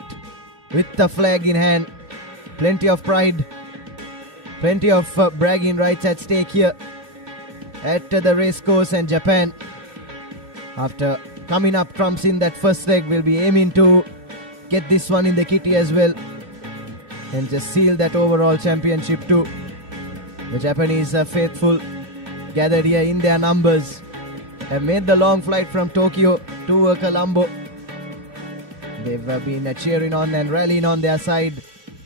with the flag in hand. Plenty of pride, plenty of bragging rights at stake here at the Racecourse, and Japan, after coming up trumps in that first leg, will be aiming to get this one in the kitty as well and just seal that overall championship too. The Japanese faithful gathered here in their numbers have made the long flight from Tokyo to Colombo. They've been cheering on and rallying on their side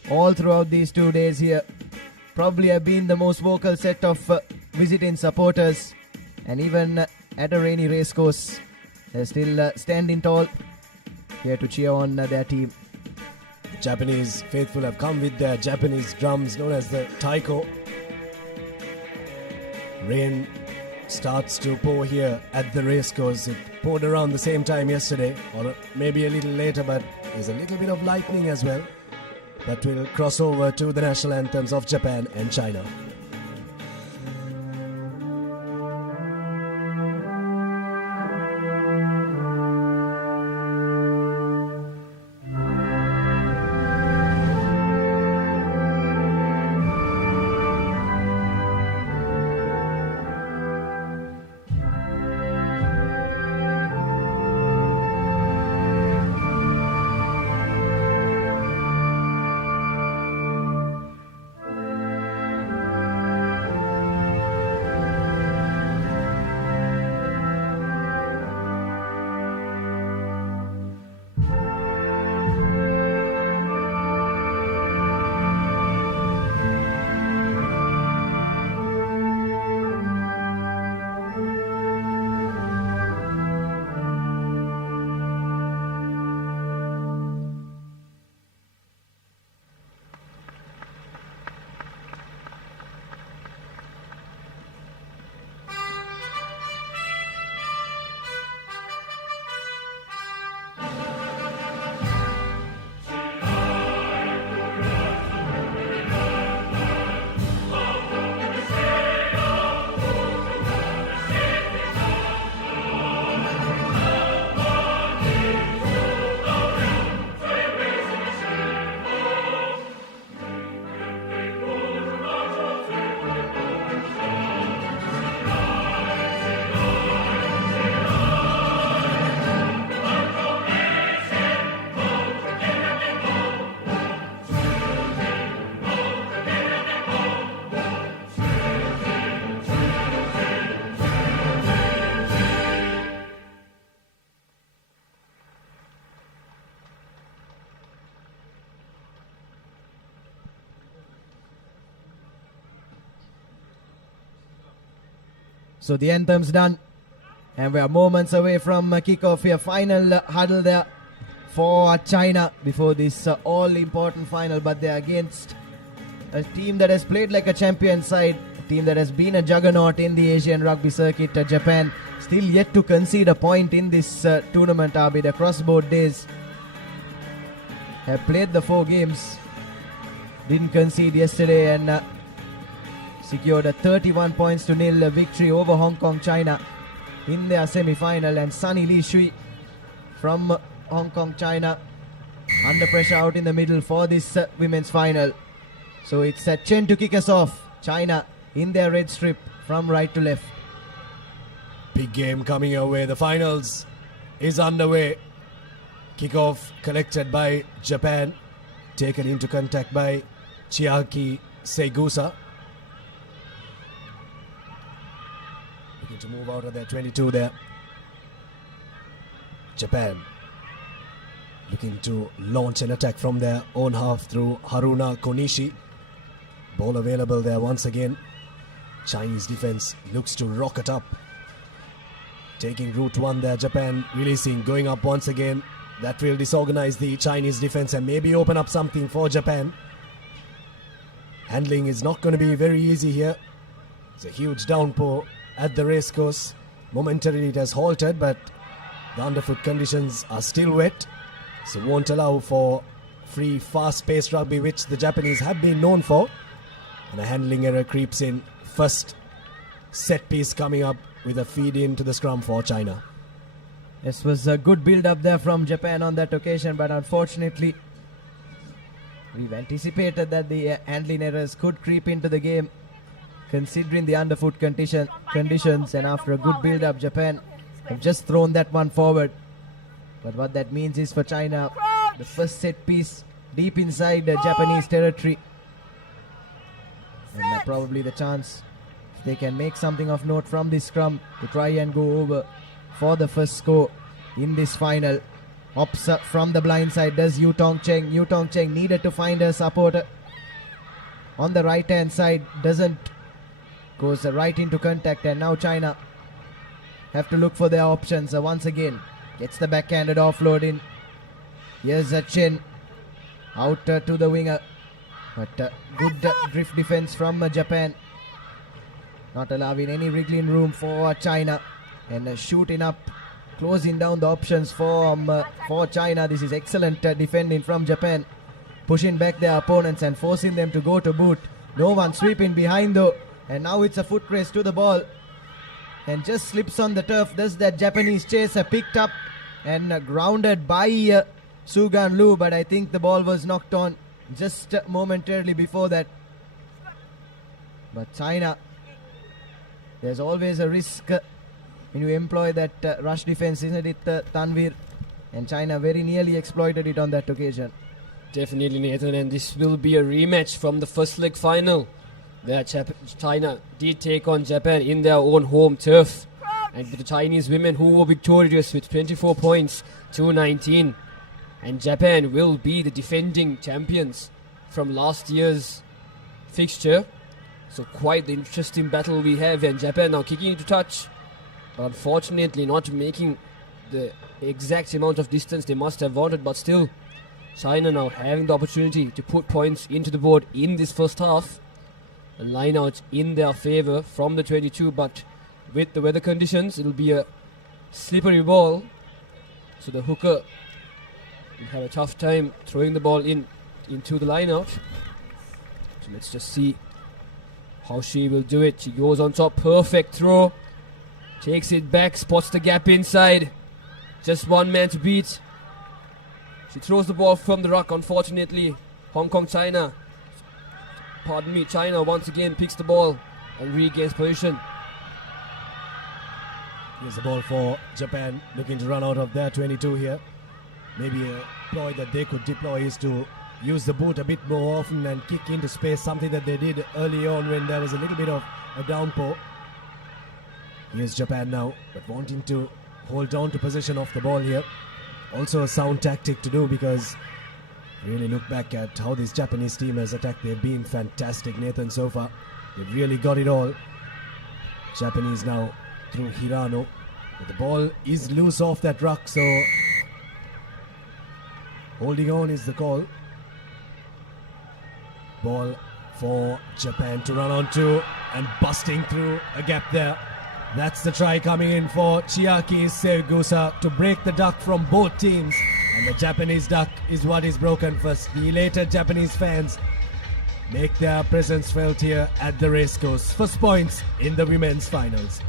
all throughout these 2 days here. Probably have been the most vocal set of visiting supporters, and even at a rainy racecourse, they're still standing tall here to cheer on their team. Japanese faithful have come with their Japanese drums known as the taiko. Rain starts to pour here at the Racecourse. It poured around the same time yesterday, or maybe a little later, but there's a little bit of lightning as well that will cross over to the national anthems of Japan and China. So the anthem's done, and we are moments away from kickoff here. Final huddle there for China before this all-important final, but they're against a team that has played like a champion side, a team that has been a juggernaut in the Asian rugby circuit. Japan still yet to concede a point in this tournament, Abid, across both days. have played the 4 games, didn't concede yesterday, and secured a 31 points to nil victory over Hong Kong China in their semi-final. And Sunny Lee Shui from Hong Kong China under pressure out in the middle for this women's final. So it's Chen to kick us off. China in their red strip from right to left. Big game coming your way. The finals is underway. Kickoff collected by Japan. Taken into contact by Chiaki Segusa. Looking to move out of their 22 there. Japan looking to launch an attack from their own half through Haruna Konishi. Ball available there once again. Chinese defense looks to rocket up. Taking route 1 there, Japan releasing, going up once again. That will disorganize the Chinese defense and maybe open up something for Japan. Handling is not going to be very easy here. It's a huge downpour at the racecourse. Momentarily it has halted, but the underfoot conditions are still wet, so won't allow for free, fast-paced rugby, which the Japanese have been known for. And a handling error creeps in. First set piece coming up with a feed into the scrum for China. This was a good build-up there from Japan on that occasion, but unfortunately we've anticipated that the handling errors could creep into the game, considering the underfoot conditions, and after a good build-up, Japan have just thrown that one forward. But what that means is for China, the first set piece deep inside the Japanese territory, and probably the chance, if they can make something of note from this scrum, to try and go over for the first score in this final. Ops from the blind side does Yu Tong Cheng. Yu Tong Cheng needed to find a supporter on the right hand side, doesn't, goes right into contact, and now China have to look for their options once again. Gets the backhanded offload in. Here's a Chen out to the winger, but good drift defense from Japan, not allowing any wriggling room for China, and shooting up, closing down the options for China. This is excellent defending from Japan, pushing back their opponents and forcing them to go to boot. No one sweeping behind though, and now it's a foot race to the ball, and just slips on the turf. Does that Japanese chaser, picked up and grounded by Sugan Lu, but I think the ball was knocked on just momentarily before that. But China, there's always a risk when you employ that rush defense, isn't it, Tanvir? And China very nearly exploited it on that occasion. Definitely, Nathan, and this will be a rematch from the first leg final, where China did take on Japan in their own home turf, and the Chinese women who were victorious with 24 points to 19, and Japan will be the defending champions from last year's fixture. So quite the interesting battle we have, and Japan now kicking into touch, but unfortunately not making the exact amount of distance they must have wanted, but still China now having the opportunity to put points into the board in this first half. A line out in their favour from the 22, but with the weather conditions it'll be a slippery ball, so the hooker will have a tough time throwing the ball into the line out. So let's just see how she will do it. She goes on top, perfect throw, takes it back, spots the gap inside, just one man to beat. She throws the ball from the ruck. Unfortunately, China once again picks the ball and regains position. Here's the ball for Japan, looking to run out of their 22 here. Maybe a ploy that they could deploy is to use the boot a bit more often and kick into space, something that they did early on when there was a little bit of a downpour. Here's Japan now, but wanting to hold on to possession of the ball here. Also a sound tactic to do, because really look back at how this Japanese team has attacked. They've been fantastic, Nathan, so far. They've really got it all. Japanese now through Hirano, but the ball is loose off that ruck, so holding on is the call. Ball for Japan to run onto, and busting through a gap there. That's the try coming in for Chiaki Segusa to break the duck from both teams. And the Japanese duck is what is broken first. The elated Japanese fans make their presence felt here at the racecourse. First points in the women's finals.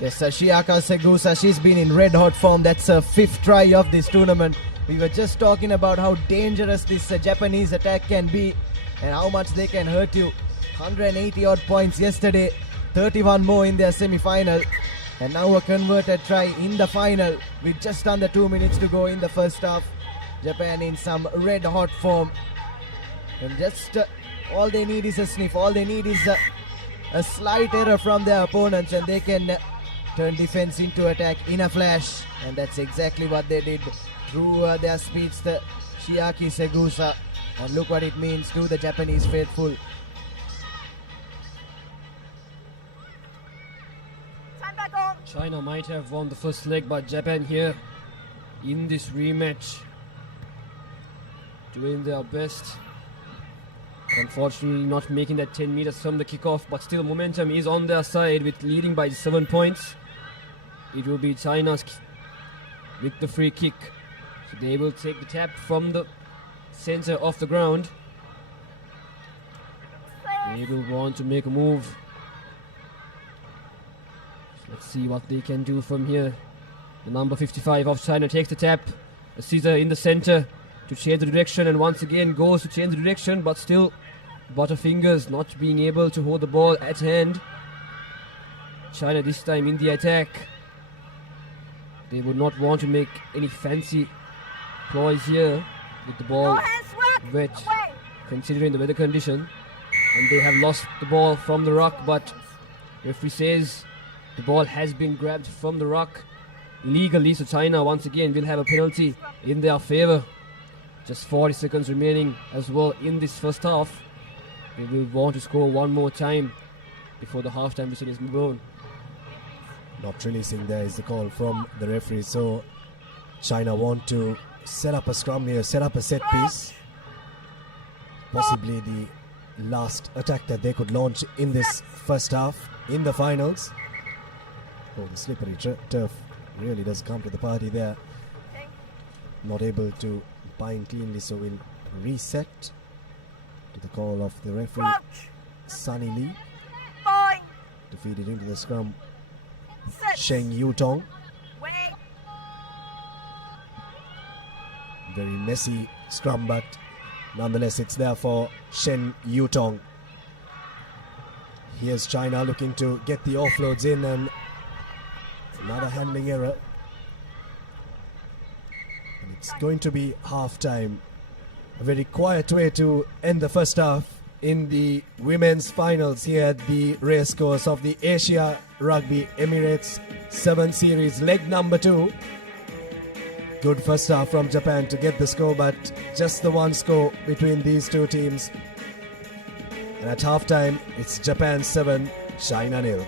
Yes, Shiaka Segusa, she's been in red hot form. That's her 5th try of this tournament. We were just talking about how dangerous this Japanese attack can be and how much they can hurt you. 180 odd points yesterday, 31 more in their semi-final, and now a converted try in the final with just under 2 minutes to go in the first half. Japan in some red hot form, and just all they need is a sniff. All they need is a slight error from their opponents, and they can turn defense into attack in a flash. And that's exactly what they did through their speedster Shiaki Segusa. And look what it means to the Japanese faithful. China might have won the first leg, but Japan here in this rematch doing their best. Unfortunately not making that 10 meters from the kickoff, but still momentum is on their side with leading by 7 points. It will be China's with the free kick. So they will take the tap from the center of the ground. They will want to make a move. Let's see what they can do from here. The number 55 of China takes the tap. A scissor in the center to change the direction, and once again goes to change the direction, but still Butterfingers not being able to hold the ball at hand. China this time in the attack. They would not want to make any fancy ploys here with the ball wet, considering the weather condition. And they have lost the ball from the ruck, but referee says the ball has been grabbed from the ruck illegally, so China once again will have a penalty in their favor. Just 40 seconds remaining as well in this first half. They will want to score one more time before the halftime whistle is blown. Not releasing there is the call from the referee, so China want to set up a scrum here, set up a set piece. Possibly the last attack that they could launch in this first half in the finals. Oh, the slippery turf really does come to the party there. Not able to bind cleanly, so we'll reset to the call of the referee, Sunny Lee, to feed it into the scrum. Sheng Yutong. Very messy scrum, but nonetheless it's there for Shen Yutong. Here's China looking to get the offloads in, and another handling error. And it's going to be half time. A very quiet way to end the first half in the women's finals here at the racecourse of the Asia Rugby Emirates 7 Series, leg number 2. Good first half from Japan to get the score, but just the one score between these two teams. And at halftime, it's Japan 7, China 0.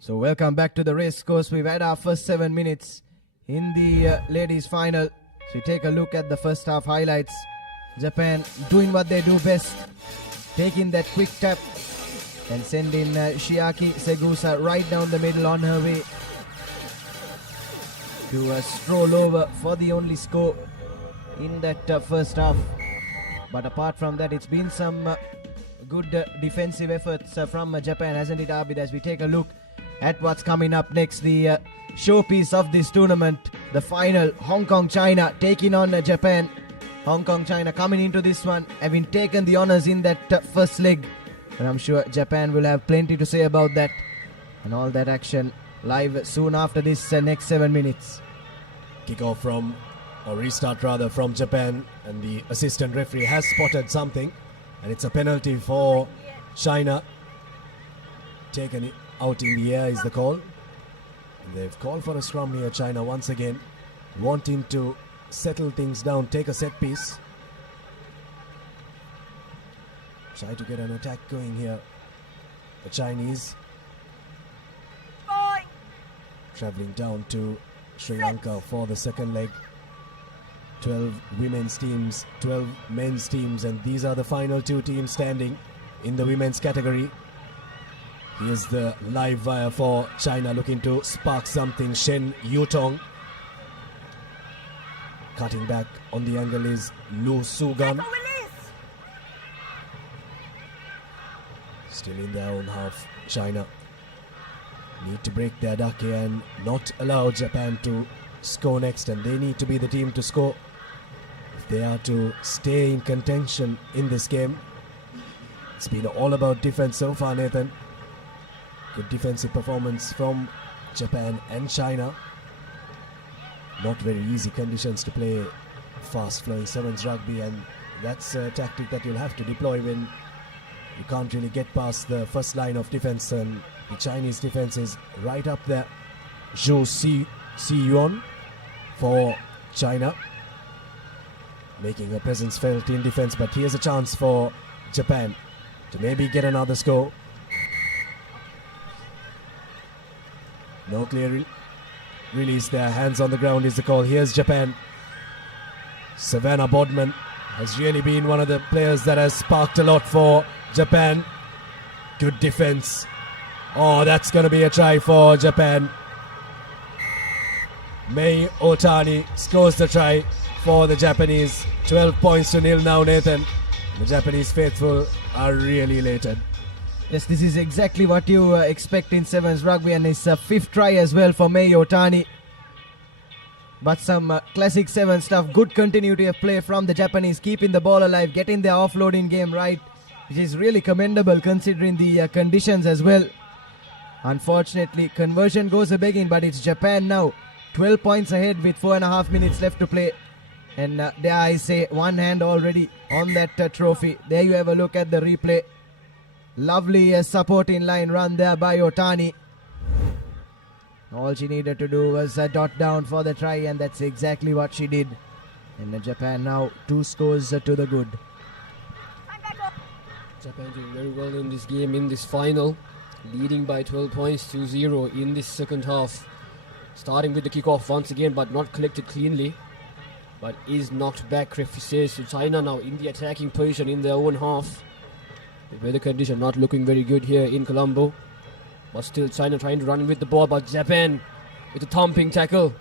So welcome back to the race course. We've had our first 7 minutes in the ladies final. So take a look at the first half highlights. Japan doing what they do best, taking that quick tap and sending Shiaki Segusa right down the middle on her way to stroll over for the only score in that first half. But apart from that, it's been some good defensive efforts from Japan, hasn't it, Abid? As we take a look at what's coming up next, the showpiece of this tournament, the final, Hong Kong China taking on Japan. Hong Kong China coming into this one, having taken the honors in that first leg, and I'm sure Japan will have plenty to say about that, and all that action live soon after this next 7 minutes. Kick off from, or restart rather, from Japan, and the assistant referee has spotted something, and it's a penalty for China. taken it out in the air is the call. And they've called for a scrum here, China, once again, wanting to settle things down, take a set piece. Try to get an attack going here. The Chinese travelling down to Sri Lanka for the second leg. 12 women's teams, 12 men's teams, and these are the final two teams standing in the women's category. Here's the live wire for China, looking to spark something. Shen Yutong. Cutting back on the angle is Lu Sugan. Still in their own half, China need to break their duck here and not allow Japan to score next, and they need to be the team to score if they are to stay in contention in this game. It's been all about defense so far, Nathan. Good defensive performance from Japan and China. Not very easy conditions to play fast-flowing sevens rugby, and that's a tactic that you'll have to deploy when you can't really get past the first line of defense, and the Chinese defense is right up there. Zhou Si-yuan for China, making her presence felt in defense, but here's a chance for Japan to maybe get another score. No clear release there, hands on the ground is the call. Here's Japan. Savannah Bodman has really been one of the players that has sparked a lot for Japan. Good defense. Oh, that's going to be a try for Japan. Mei Otani scores the try for the Japanese. 12 points to nil now, Nathan. The Japanese faithful are really elated. Yes, this is exactly what you expect in sevens rugby, and it's a fifth try as well for Mei Otani. But some classic seven stuff. Good continuity of play from the Japanese, keeping the ball alive, getting their offloading game right, which is really commendable considering the conditions as well. Unfortunately, conversion goes a begging, but it's Japan now 12 points ahead with 4.5 minutes left to play. And there I say, one hand already on that trophy. There you have a look at the replay. Lovely supporting line run there by Otani. All she needed to do was dot down for the try, and that's exactly what she did. And Japan now 2 scores to the good. Japan doing very well in this game, in this final, leading by 12 points to 0 in this second half. Starting with the kickoff once again, but not collected cleanly, but is knocked back, referee says, to China now in the attacking position in their own half. The weather condition not looking very good here in Colombo, but still China trying to run with the ball, but Japan with a thumping tackle,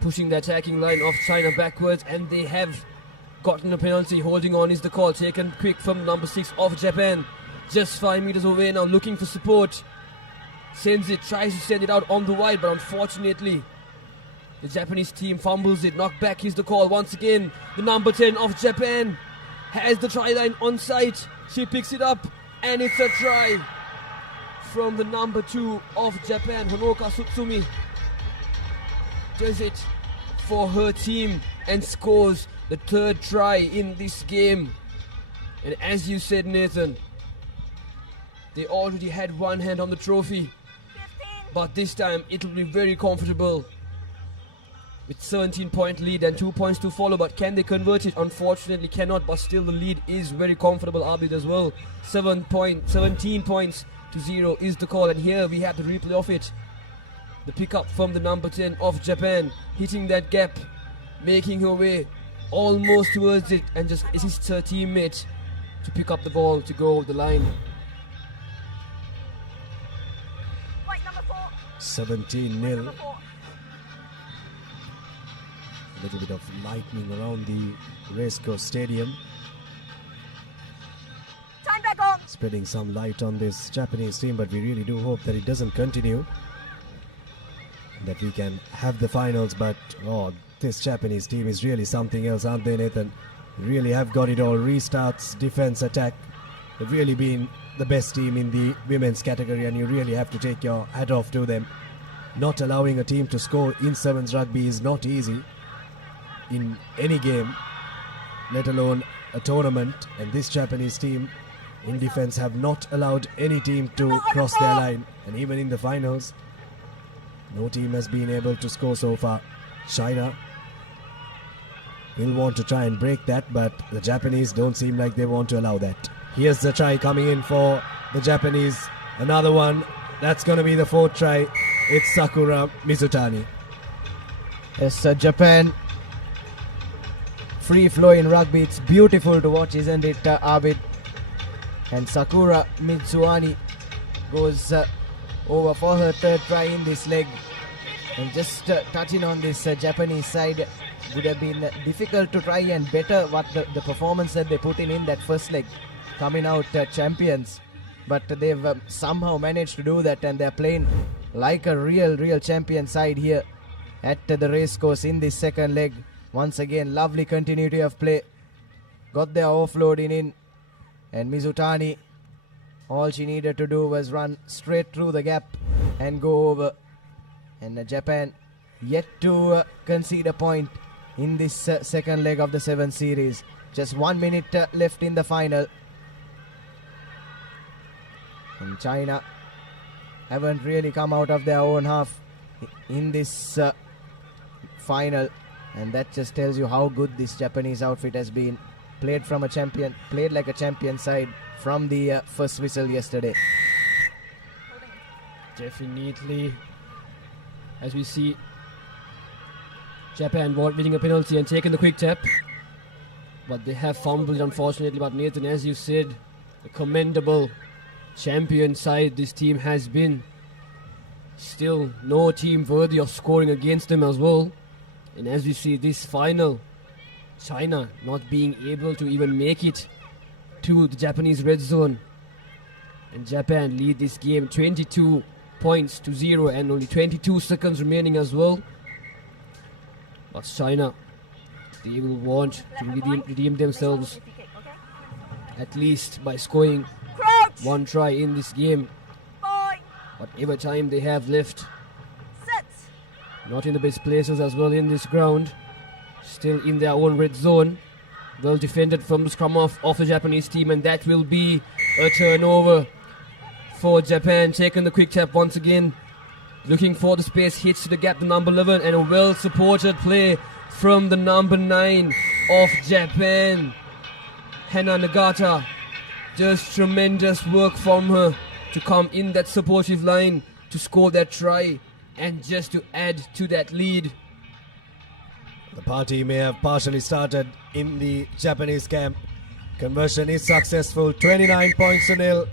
pushing the attacking line of China backwards, and they have gotten a penalty. Holding on is the call, taken quick from number 6 of Japan. Just 5 meters away now, looking for support. Sends it, tries to send it out on the wide, but unfortunately the Japanese team fumbles it. Knocked back is the call once again. The number 10 of Japan has the try line on sight. She picks it up, and it's a try from the number 2 of Japan, Honoka Tsutsumi. Does it for her team and scores the 3rd try in this game. And as you said, Nathan, they already had one hand on the trophy, but this time it will be very comfortable with 17-point lead and 2 points to follow. But can they convert it? Unfortunately cannot, but still the lead is very comfortable, Abid, as well. 17 points to 0 is the call, and here we have the replay of it. The pickup from the number 10 of Japan, hitting that gap, making her way almost towards it, and just assists her teammate to pick up the ball to go over the line. 17-0. A little bit of lightning around the Racecourse Stadium, spreading some light on this Japanese team, but we really do hope that it doesn't continue, that we can have the finals. But this Japanese team is really something else, aren't they, Nathan? They really have got it all. Restarts, defense, attack. They've really been the best team in the women's category, and you really have to take your hat off to them. Not allowing a team to score in sevens rugby is not easy in any game, let alone a tournament. And this Japanese team in defense have not allowed any team to cross their line, and even in the finals, no team has been able to score so far. China will want to try and break that, but the Japanese don't seem like they want to allow that. Here's the try coming in for the Japanese. Another one. That's going to be the fourth try. It's Sakura Mizutani. Yes, Japan. Free flowing rugby. It's beautiful to watch, isn't it, Abid? And Sakura Mitsuani goes over for her third try in this leg. And just touching on this Japanese side, would have been difficult to try and better what the performance that they put in that first leg, coming out champions. But they've somehow managed to do that, and they're playing like a real champion side here at the Racecourse in this second leg. Once again, lovely continuity of play. Got their offloading in, and Mizutani, all she needed to do was run straight through the gap and go over. And Japan yet to concede a point in this second leg of the 7th series. Just 1 minute left in the final. And China haven't really come out of their own half in this final. And that just tells you how good this Japanese outfit has been. Played like a champion side from the first whistle yesterday. Definitely. As we see Japan winning a penalty and taking the quick tap. But they have fumbled, unfortunately. But Nathan, as you said, a commendable champion side this team has been. Still no team worthy of scoring against them as well. And as we see this final, China not being able to even make it to the Japanese red zone. And Japan lead this game 22 points to 0 and only 22 seconds remaining as well. But China, they will want to redeem themselves at least by scoring one try in this game. Whatever time they have left. Not in the best places as well in this ground. Still in their own red zone. Well defended from the scrum of the Japanese team, and that will be a turnover for Japan. Taking the quick tap once again. Looking for the space, hits to the gap, the number 11, and a well supported play from the number 9 of Japan, Hana Nagata. Just tremendous work from her to come in that supportive line to score that try and just to add to that lead. The party may have partially started in the Japanese camp. Conversion is successful, 29 points to 0,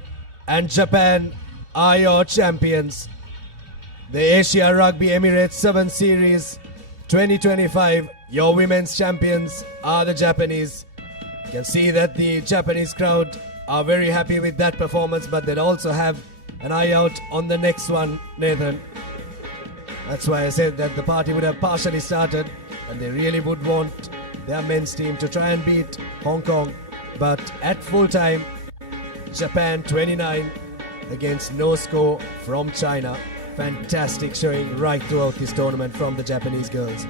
and Japan are your champions. The Asia Rugby Emirates 7 Series 2025, your women's champions are the Japanese. You can see that the Japanese crowd are very happy with that performance, but they'll also have an eye out on the next one, Nathan. That's why I said that the party would have partially started, and they really would want their men's team to try and beat Hong Kong. But at full time, Japan 29 against no score from China. Fantastic showing right throughout this tournament from the Japanese girls.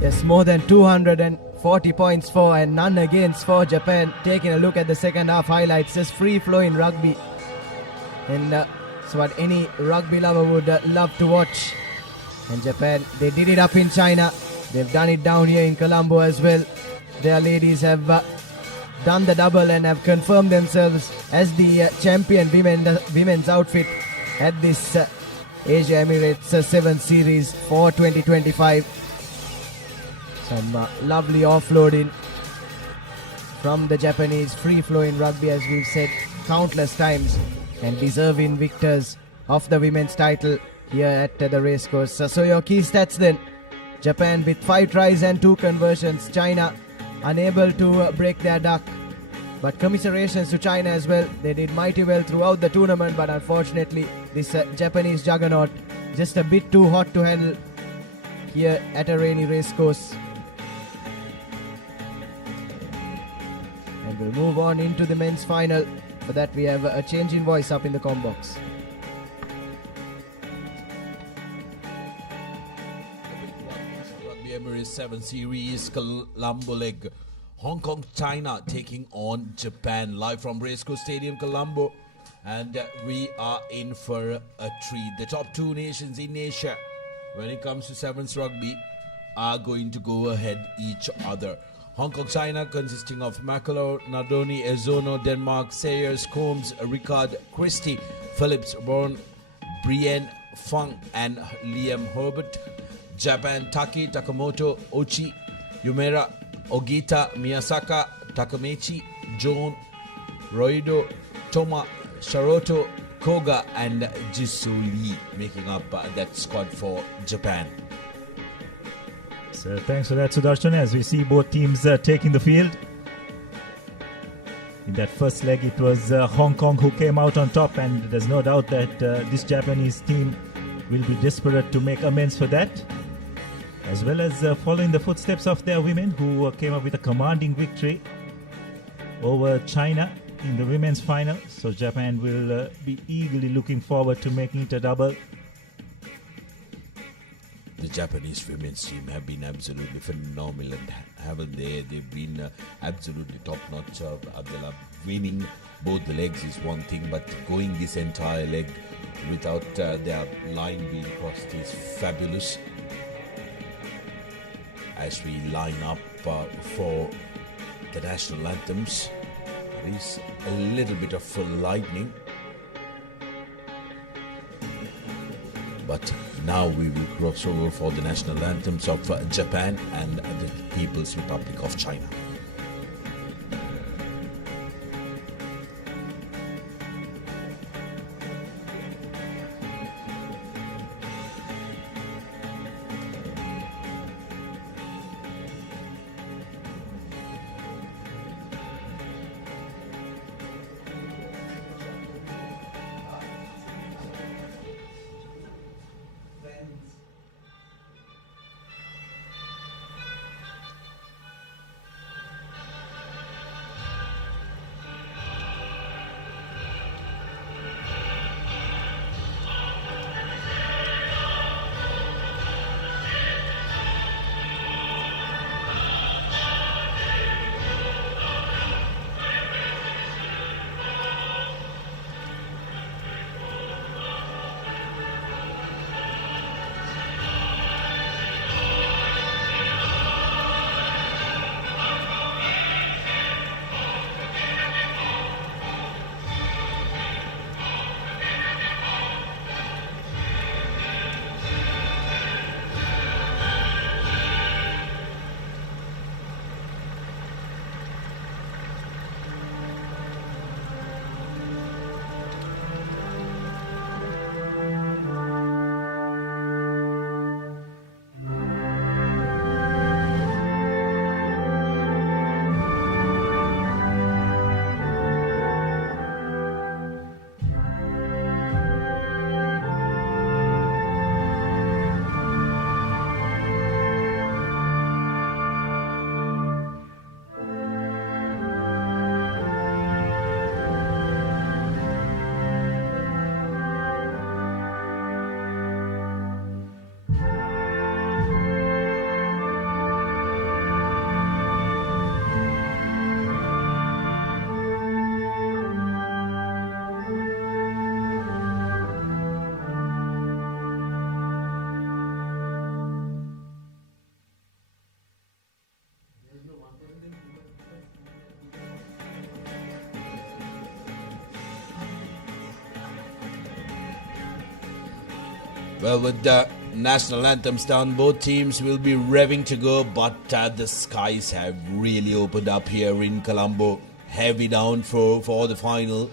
Yes, more than 240 points for and none against for Japan. Taking a look at the second half highlights, just free flowing rugby. And it's what any rugby lover would love to watch. And Japan, they did it up in China. They've done it down here in Colombo as well. Their ladies have done the double and have confirmed themselves as the champion women's outfit at this Asia Emirates 7 Series for 2025. Some lovely offloading from the Japanese, free-flowing rugby, as we've said countless times, and deserving victors of the women's title here at the Racecourse. So your key stats then: Japan with 5 tries and 2 conversions. China unable to break their duck. But commiserations to China as well. They did mighty well throughout the tournament, but unfortunately this Japanese juggernaut just a bit too hot to handle here at a rainy racecourse. And we'll move on into the men's final. For that we have a change in voice up in the comm box. Rugby Emirates 7 Series Colombo leg. Hong Kong, China taking on Japan live from Racecourse Stadium Colombo. And we are in for a treat. The top two nations in Asia when it comes to sevens rugby are going to go ahead each other. Hong Kong, China consisting of Makalo, Nadoni, Ezono, Denmark, Sayers, Combs, Ricard, Christie, Phillips, Bourne, Brienne, Fung and Liam Herbert. Japan, Taki, Takamoto, Ochi, Yumera, Ogita, Miyasaka, Takamechi, Joan, Roido, Toma, Sharoto, Koga and Jisoo making up that squad for Japan. So thanks for that, Sudarshan. As we see both teams taking the field. In that first leg, it was Hong Kong who came out on top, and there's no doubt that this Japanese team will be desperate to make amends for that, as well as following the footsteps of their women who came up with a commanding victory over China in the women's final. So Japan will be eagerly looking forward to making it a double. The Japanese women's team have been absolutely phenomenal, and haven't they? They've been absolutely top-notch. Abdullah winning both the legs is one thing, but going this entire leg without their line being crossed is fabulous. As we line up for the national anthems, there is a little bit of lightning. But now we will cross over for the national anthems of Japan and the People's Republic of China. Well, with the national anthems down, both teams will be revving to go, but the skies have really opened up here in Colombo. Heavy down for the final.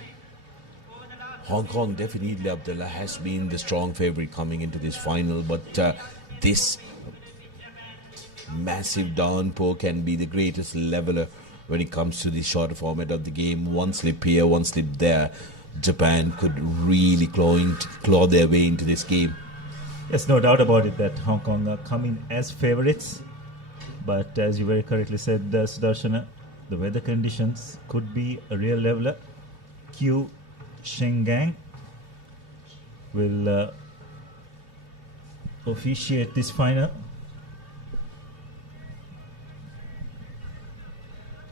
Hong Kong definitely, Abdullah, has been the strong favourite coming into this final, but this massive downpour can be the greatest leveler when it comes to the shorter format of the game. One slip here, one slip there. Japan could really claw their way into this game. There's no doubt about it that Hong Kong are coming as favourites. But as you very correctly said, Sudarshana, the weather conditions could be a real leveler. Q Shengang will officiate this final.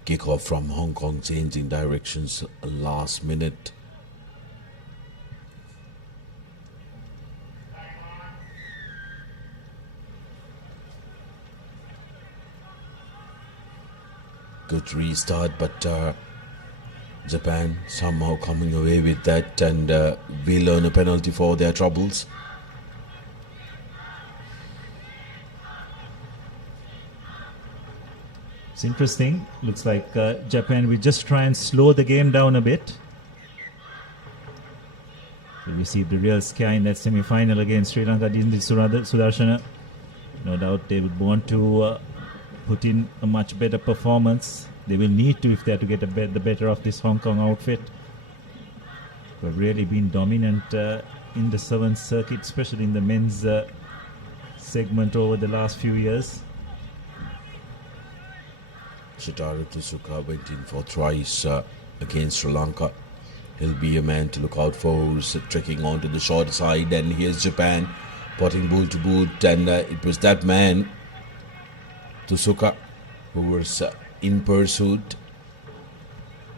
Kickoff from Hong Kong, changing directions last minute. Good restart, but Japan somehow coming away with that, and will earn a penalty for their troubles. It's interesting. Looks like Japan will just try and slow the game down a bit. We received the real scare in that semi-final against Sri Lanka, didn't it, Sudarshana? No doubt they would want to put in a much better performance. They will need to if they are to get the better of this Hong Kong outfit. They've really been dominant in the 7th circuit, especially in the men's segment over the last few years. Shotaro Tsuka went in for thrice against Sri Lanka. He'll be a man to look out for, who's trekking onto the short side, and here's Japan potting boot to boot, and it was that man, Tsuka, who was in pursuit.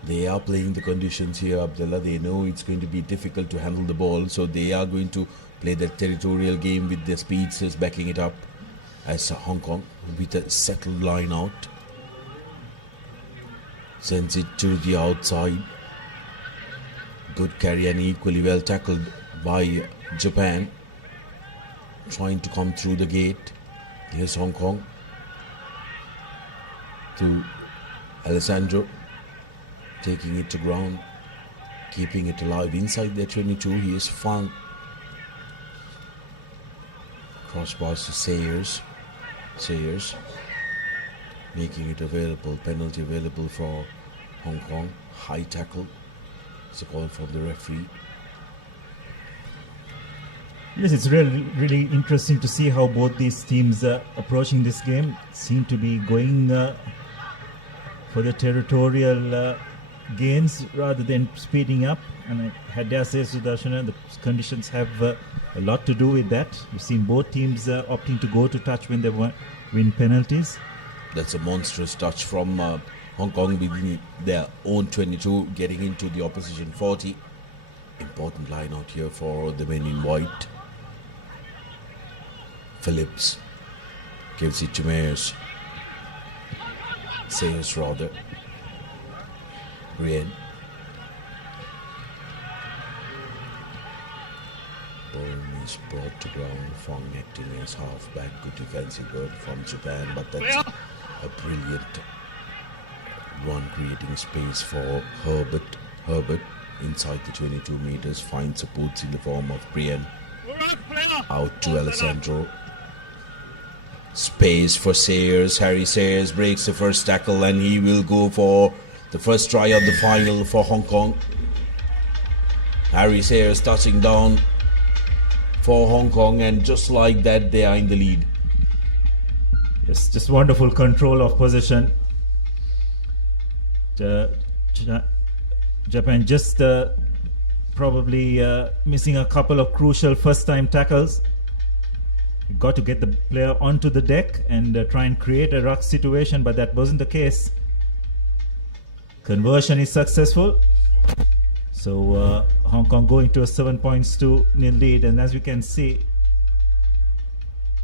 They are playing the conditions here, Abdullah. They know it's going to be difficult to handle the ball, so they are going to play that territorial game with their speedsters backing it up, as Hong Kong, with a settled line out, sends it to the outside. Good carry and equally well tackled by Japan, trying to come through the gate. Here's Hong Kong to Alessandro, taking it to ground, keeping it alive inside their 22. Here's Fang. Crossbars to Sayers. Sayers making it available, penalty available for Hong Kong. High tackle. It's a call from the referee. Yes, it's really interesting to see how both these teams approaching this game seem to be going for the territorial gains rather than speeding up. And I dare say, Sudarshana, the conditions have a lot to do with that. We've seen both teams opting to go to touch when they win penalties. That's a monstrous touch from Hong Kong within their own 22, getting into the opposition 40. Important line out here for the men in white. Phillips gives it to Mayers. Sayers rather. Brienne. Ball is brought to ground. Fong acting as halfback. Good defensive work from Japan, but that's a brilliant run, creating space for Herbert. Herbert inside the 22 meters finds supports in the form of Brienne. Out to Alessandro. Space for Sayers. Harry Sayers breaks the first tackle, and he will go for the first try of the final for Hong Kong. Harry Sayers touching down for Hong Kong, and just like that they are in the lead. Yes, just wonderful control of possession. Japan just probably missing a couple of crucial first-time tackles. You've got to get the player onto the deck and try and create a ruck situation, but that wasn't the case. Conversion is successful. So Hong Kong going to a 7-0 lead, and as you can see,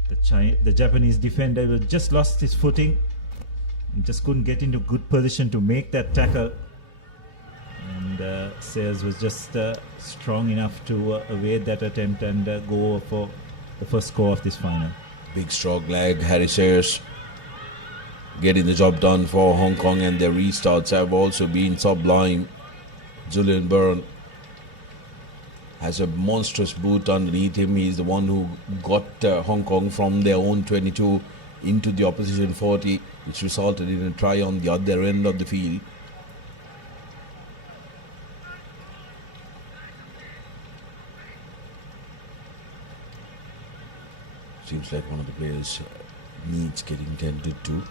the Japanese defender just lost his footing and just couldn't get into good position to make that tackle. And Sayers was just strong enough to evade that attempt and go for the first score of this final. Big strong leg, Harry Sayers getting the job done for Hong Kong, and their restarts have also been sublime. Julian Byrne has a monstrous boot underneath him. He's the one who got Hong Kong from their own 22 into the opposition 40, which resulted in a try on the other end of the field. Seems like one of the players needs getting tended to.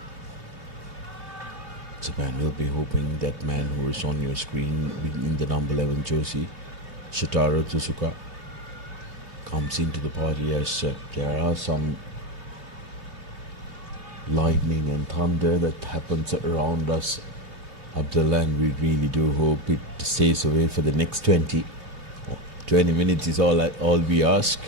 Japan will be hoping that man who is on your screen in the number 11 jersey, Shotaro Tsuka, comes into the party, as there are some lightning and thunder that happens around us Abdullah, and we really do hope it stays away for the next 20 minutes is all we ask.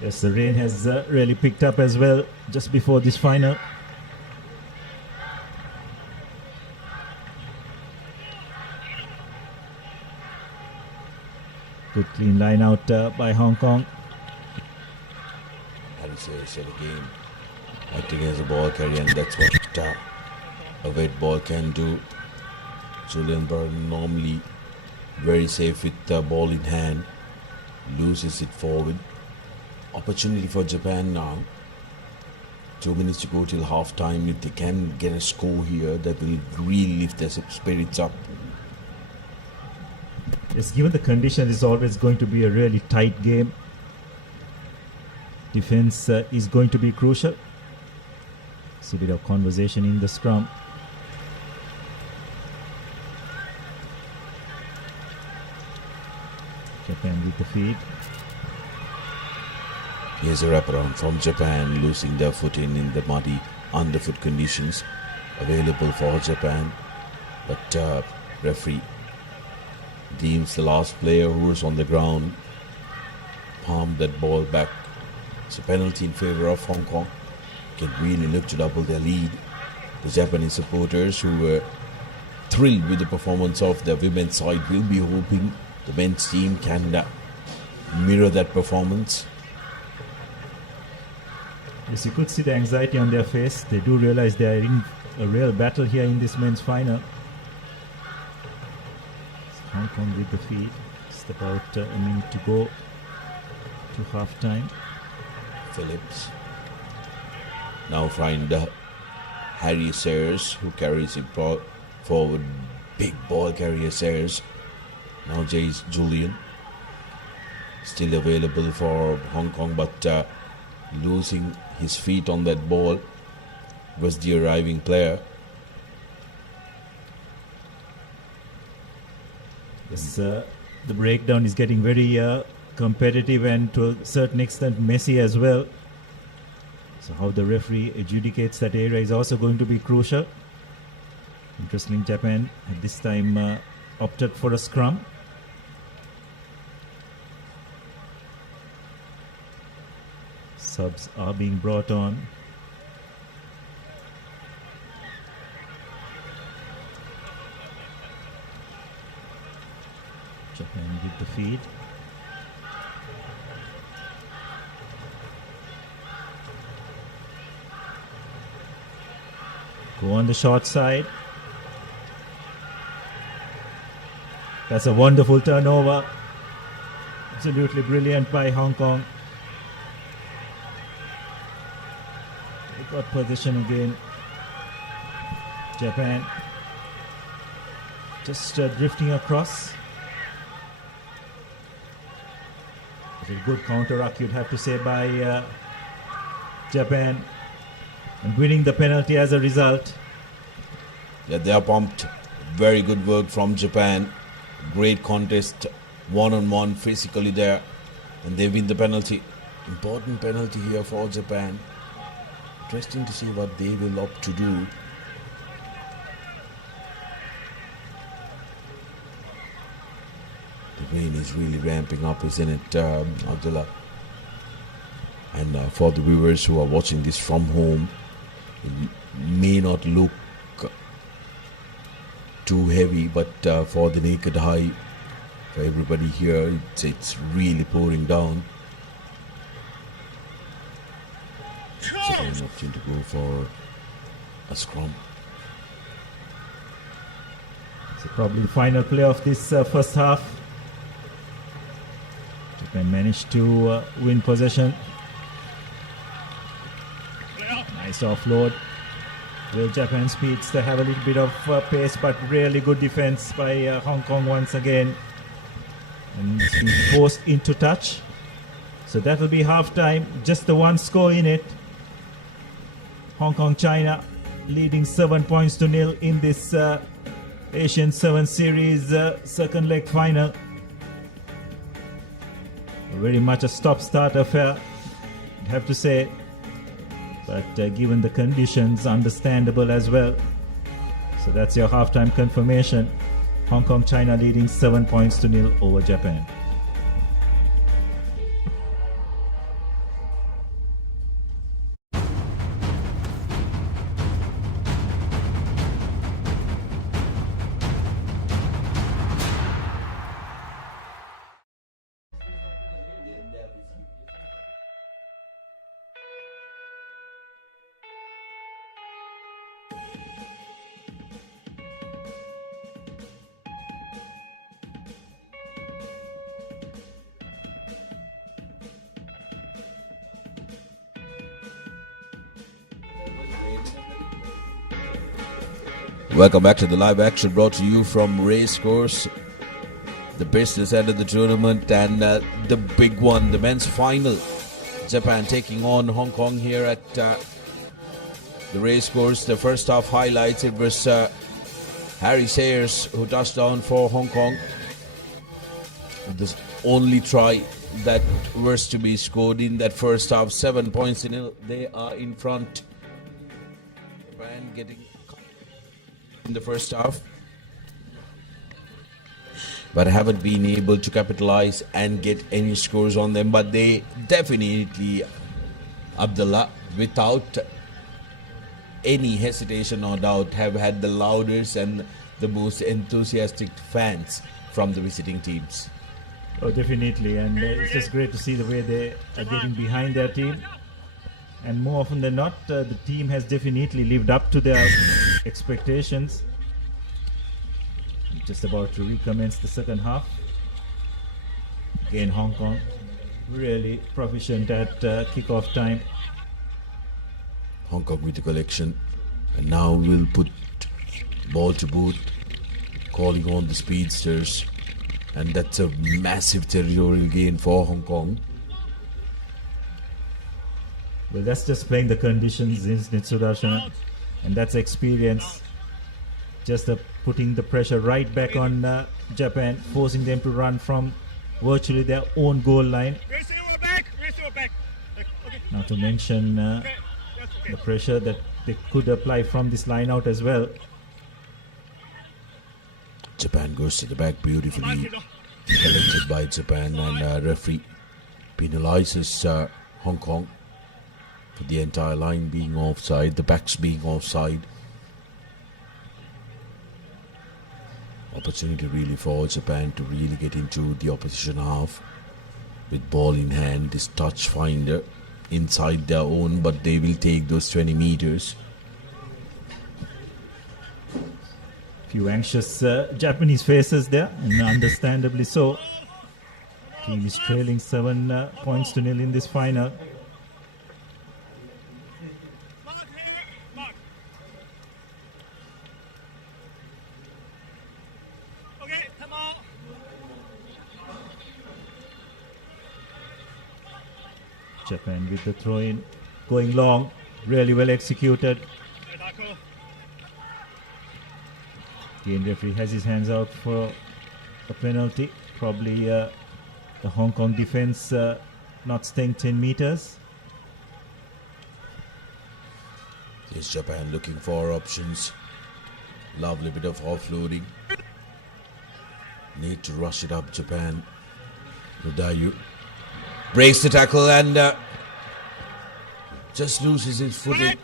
Yes, the rain has really picked up as well just before this final. Good clean line out by Hong Kong. Harry said again, acting as a ball carrier, and that's what a wet ball can do. Julian Burton normally very safe with the ball in hand, loses it forward. Opportunity for Japan now. 2 minutes to go till half time. If they can get a score here, that will really lift their spirits up. Yes, given the conditions, it's always going to be a really tight game. Defense is going to be crucial. It's a bit of conversation in the scrum. Japan with the feed. Here's a wraparound from Japan, losing their footing in the muddy underfoot conditions available for Japan. But referee deems the last player who was on the ground palmed that ball back. It's a penalty in favor of Hong Kong. Can really look to double their lead. The Japanese supporters, who were thrilled with the performance of the women's side, will be hoping the men's team can mirror that performance. Yes, you could see the anxiety on their face. They do realize they are in a real battle here in this men's final. It's Hong Kong with the feed. Just about a minute to go to half time. Phillips now find Harry Sayers, who carries it forward. Big ball carrier Sayers. Now Julian still available for Hong Kong, but losing his feet on that ball was the arriving player. Yes, the breakdown is getting very competitive, and to a certain extent messy as well. So how the referee adjudicates that area is also going to be crucial. Interestingly, Japan at this time opted for a scrum. Subs are being brought on. Japan with the feed. Go on the short side. That's a wonderful turnover. Absolutely brilliant by Hong Kong. They got position again. Japan just drifting across. It's a good counter-attack, you'd have to say, by Japan, and winning the penalty as a result. Yeah, they are pumped. Very good work from Japan. Great contest, one-on-one, physically there, and they win the penalty. Important penalty here for Japan. Interesting to see what they will opt to do. The rain is really ramping up, isn't it, Abdullah? And for the viewers who are watching this from home, it may not look too heavy, but for the naked eye, for everybody here, it's really pouring down. Japan opting to go for a scrum. So probably the final play of this first half. Japan managed to win possession. Nice offload. Will Japan speeds to have a little bit of pace, but really good defense by Hong Kong once again. And it's been forced into touch. So that will be half time. Just the one score in it. Hong Kong, China leading 7 points to nil in this Asian 7 Series second leg final. Very much a stop-start affair, I have to say. but given the conditions, understandable as well. So that's your halftime confirmation. Hong Kong, China leading 7-0 over Japan. Welcome back to the live action brought to you from Racecourse, the business end of the tournament, and the big one, the men's final. Japan taking on Hong Kong here at the Racecourse. The first half highlights, it was Harry Sayers who touched down for Hong Kong. The only try that was to be scored in that first half, 7-0. They are in front. Japan getting in the first half, but haven't been able to capitalize and get any scores on them. But they definitely, Abdullah, without any hesitation or doubt, have had the loudest and the most enthusiastic fans from the visiting teams. Oh, definitely, and it's just great to see the way they are getting behind their team. And more often than not, the team has definitely lived up to their expectations. Just about to recommence the second half. Again, Hong Kong really proficient at kickoff time. Hong Kong with the collection, and now we'll put ball to boot, calling on the speedsters, and that's a massive territorial gain for Hong Kong. Well, that's just playing the conditions, isn't it, Sudarshan? And that's experience. Just putting the pressure right back on Japan, forcing them to run from virtually their own goal line. Not to mention the pressure that they could apply from this line out as well. Japan goes to the back beautifully, collected by Japan, and referee penalizes Hong Kong for the entire line being offside, the backs being offside. Opportunity really for Japan to really get into the opposition half with ball in hand, this touch finder inside their own, but they will take those 20 meters. Few anxious Japanese faces there, and understandably so. Team is trailing 7-0 in this final. Japan with the throw-in, going long, really well executed. Again, referee has his hands out for a penalty. Probably the Hong Kong defense not staying 10 meters. Here's Japan looking for options. Lovely bit of offloading. Need to rush it up, Japan. Rodayu breaks the tackle and just loses his footing.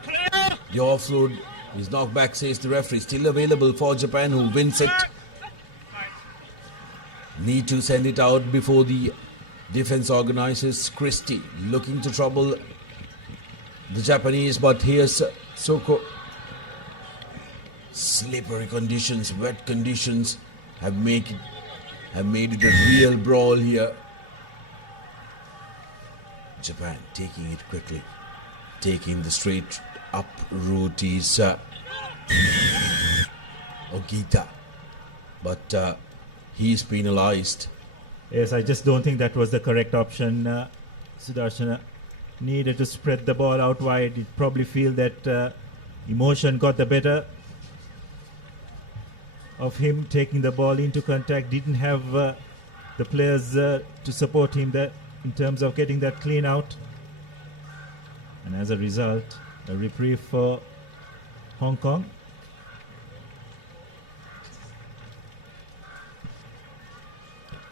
The offload is knocked back, says the referee. Still available for Japan, who wins it. Need to send it out before the defense organizers. Christie looking to trouble the Japanese, but here's Soko. Slippery conditions, wet conditions have made it a real brawl here. Japan taking it quickly, taking the straight up route is Ogita, but he's penalized. Yes, I just don't think that was the correct option. Sudarshan needed to spread the ball out wide. He'd probably feel that emotion got the better of him taking the ball into contact. Didn't have the players to support him there in terms of getting that clean out, and as a result A reprieve for Hong Kong.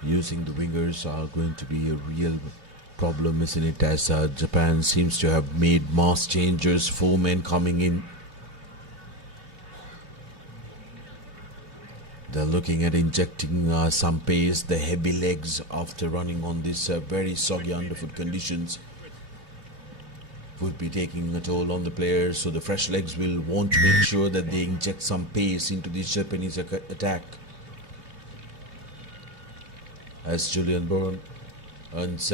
Using the wingers are going to be a real problem, isn't it? As Japan seems to have made mass changes, 4 men coming in. They're looking at injecting some pace, the heavy legs after running on these very soggy underfoot conditions would be taking a toll on the players. So the fresh legs will want to make sure that they inject some pace into this Japanese attack. As Julian Bourne earns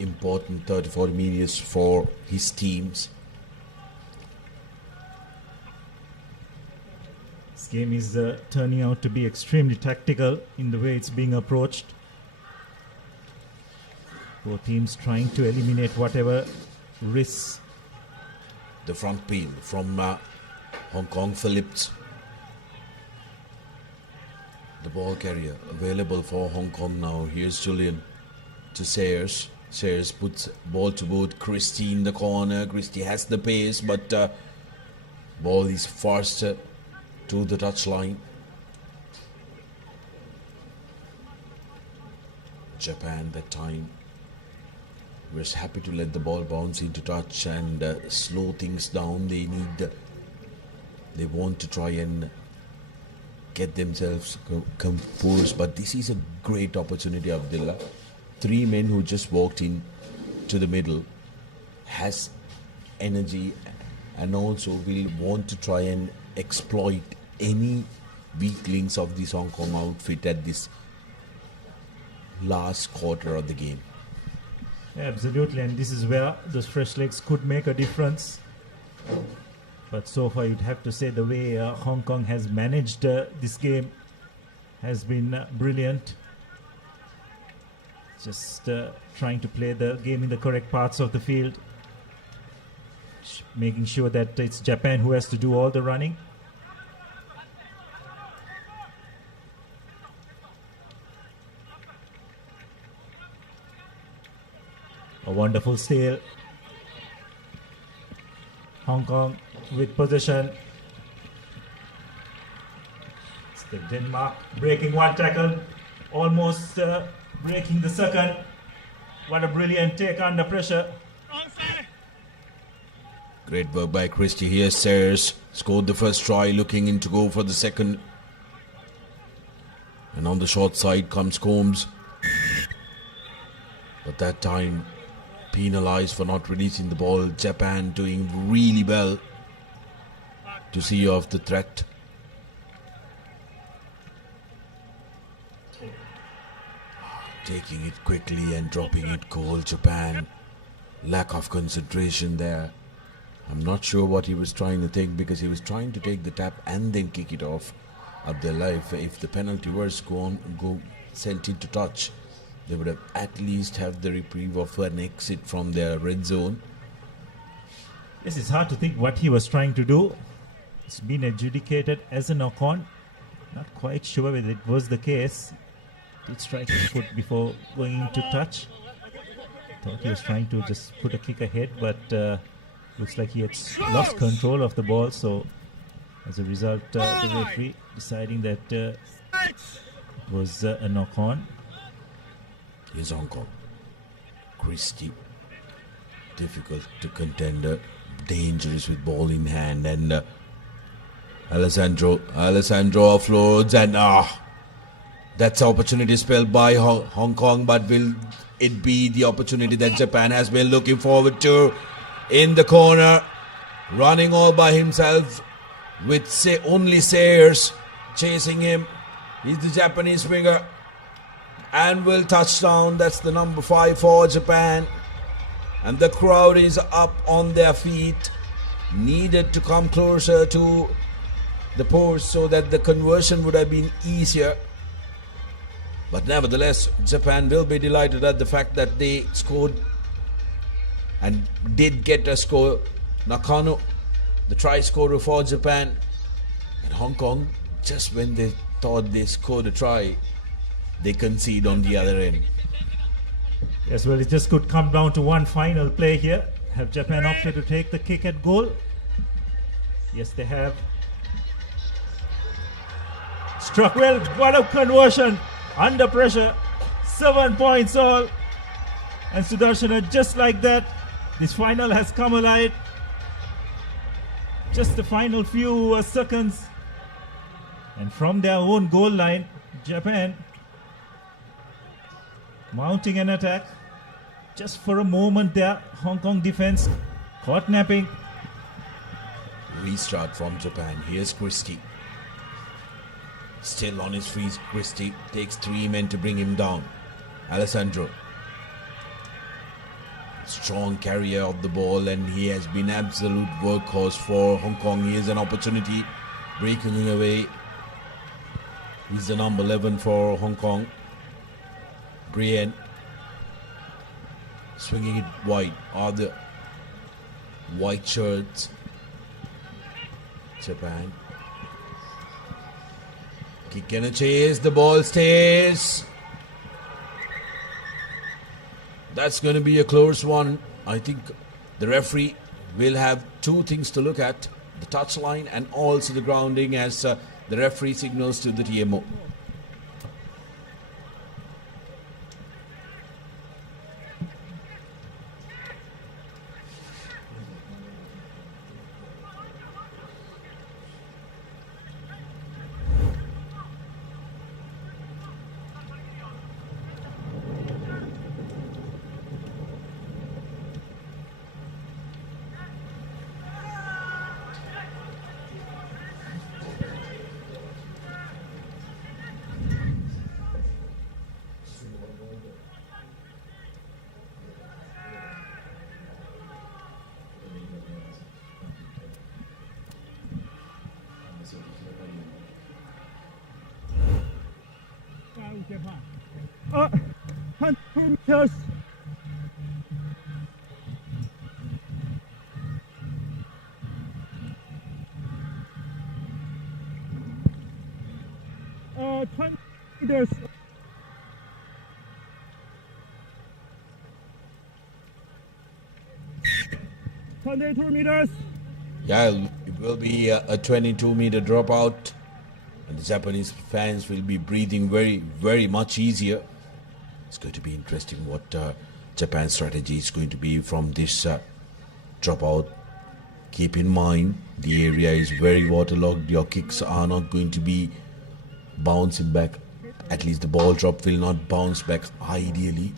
important 30-40 minutes for his teams. This game is turning out to be extremely tactical in the way it's being approached. Both teams trying to eliminate whatever risks. The front peel from Hong Kong, Phillips. The ball carrier available for Hong Kong now. Here's Julian to Sayers. Sayers puts ball to boot. Christie in the corner. Christie has the pace, but ball is faster to the touchline. Japan that time was happy to let the ball bounce into touch and slow things down. They want to try and get themselves composed, but this is a great opportunity, Abdullah. 3 men who just walked in to the middle, has energy and also will want to try and exploit any weak links of this Hong Kong outfit at this last quarter of the game. Absolutely, and this is where those fresh legs could make a difference. But so far you'd have to say the way Hong Kong has managed this game has been brilliant. Just trying to play the game in the correct parts of the field. Making sure that it's Japan who has to do all the running. A wonderful steal. Hong Kong with possession. Still Denmark breaking one tackle, almost breaking the second. What a brilliant take under pressure. Great work by Christie here. Sayers scored the first try, looking in to go for the second. And on the short side comes Combs. But that time penalized for not releasing the ball. Japan doing really well to see off the threat. Taking it quickly and dropping it cold. Japan, lack of concentration there. I'm not sure what he was trying to think, because he was trying to take the tap and then kick it off of their life. If the penalty was sent into touch, they would have at least have the reprieve of an exit from their red zone. Yes, it's hard to think what he was trying to do. It's been adjudicated as a knock-on. Not quite sure whether it was the case. Did strike his foot before going into touch. Thought he was trying to just put a kick ahead, but looks like he had lost control of the ball. So as a result, the referee deciding that it was a knock-on. Here's Hong Kong. Christie, difficult to contender, dangerous with ball in hand, and Alessandro offloads, and that's opportunity spelled by Hong Kong, but will it be the opportunity that Japan has been looking forward to? In the corner, running all by himself with only Sayers chasing him. He's the Japanese winger and will touch down. That's the number 5 for Japan, and the crowd is up on their feet. Needed to come closer to the post so that the conversion would have been easier, but nevertheless Japan will be delighted at the fact that they scored and did get a score. Nakano, the try scorer for Japan, and Hong Kong, just when they thought they scored a try, they concede on the other end. Yes, well, it just could come down to one final play here. Have Japan opted to take the kick at goal? Yes, they have. Struck well. What a conversion. Under pressure. 7 points all. And Sudarshana, just like that, this final has come alive. Just the final few seconds. And from their own goal line, Japan mounting an attack. Just for a moment there, Hong Kong defense caught napping. Restart from Japan. Here's Christie. Still on his feet, Christie takes 3 men to bring him down. Alessandro. Strong carrier of the ball, and he has been absolute workhorse for Hong Kong. Here's an opportunity. Breaking away. He's the number 11 for Hong Kong. Brienne. Swinging it wide. Are the white shirts. Japan. Kick and a chase. The ball stays. That's going to be a close one. I think the referee will have 2 things to look at. The touchline and also the grounding as the referee signals to the TMO. Japan. 100 meters. Uh, 20 meters. Yeah, it will be a 22-meter dropout. And the Japanese fans will be breathing very, very much easier. It's going to be interesting what Japan's strategy is going to be from this dropout. Keep in mind, the area is very waterlogged. Your kicks are not going to be bouncing back. At least the ball drop will not bounce back ideally.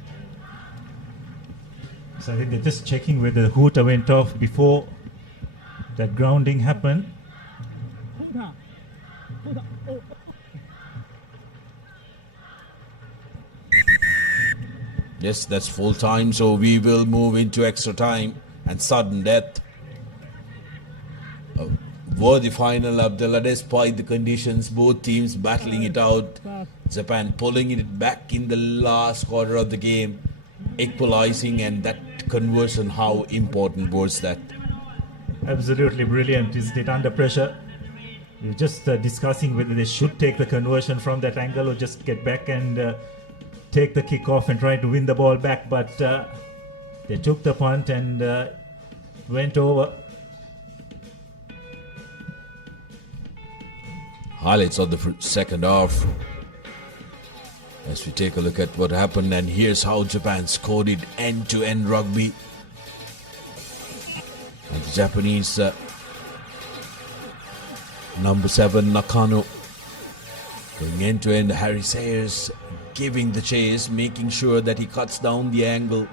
So I think they're just checking whether the hooter went off before that grounding happened. Yes, that's full time, so we will move into extra time and sudden death. Worthy final, Abdullah, despite the conditions, both teams battling it out. Japan pulling it back in the last quarter of the game, equalizing, and that conversion, how important was that? Absolutely brilliant, isn't it? Under pressure. We were just discussing whether they should take the conversion from that angle or just get back and take the kick off and try to win the ball back, but they took the punt and went over. Highlights of the second half as we take a look at what happened, and here's how Japan scored it: end-to-end rugby. And the Japanese number 7 Nakano going end-to-end. Harry Sayers giving the chase, making sure that he cuts down the angle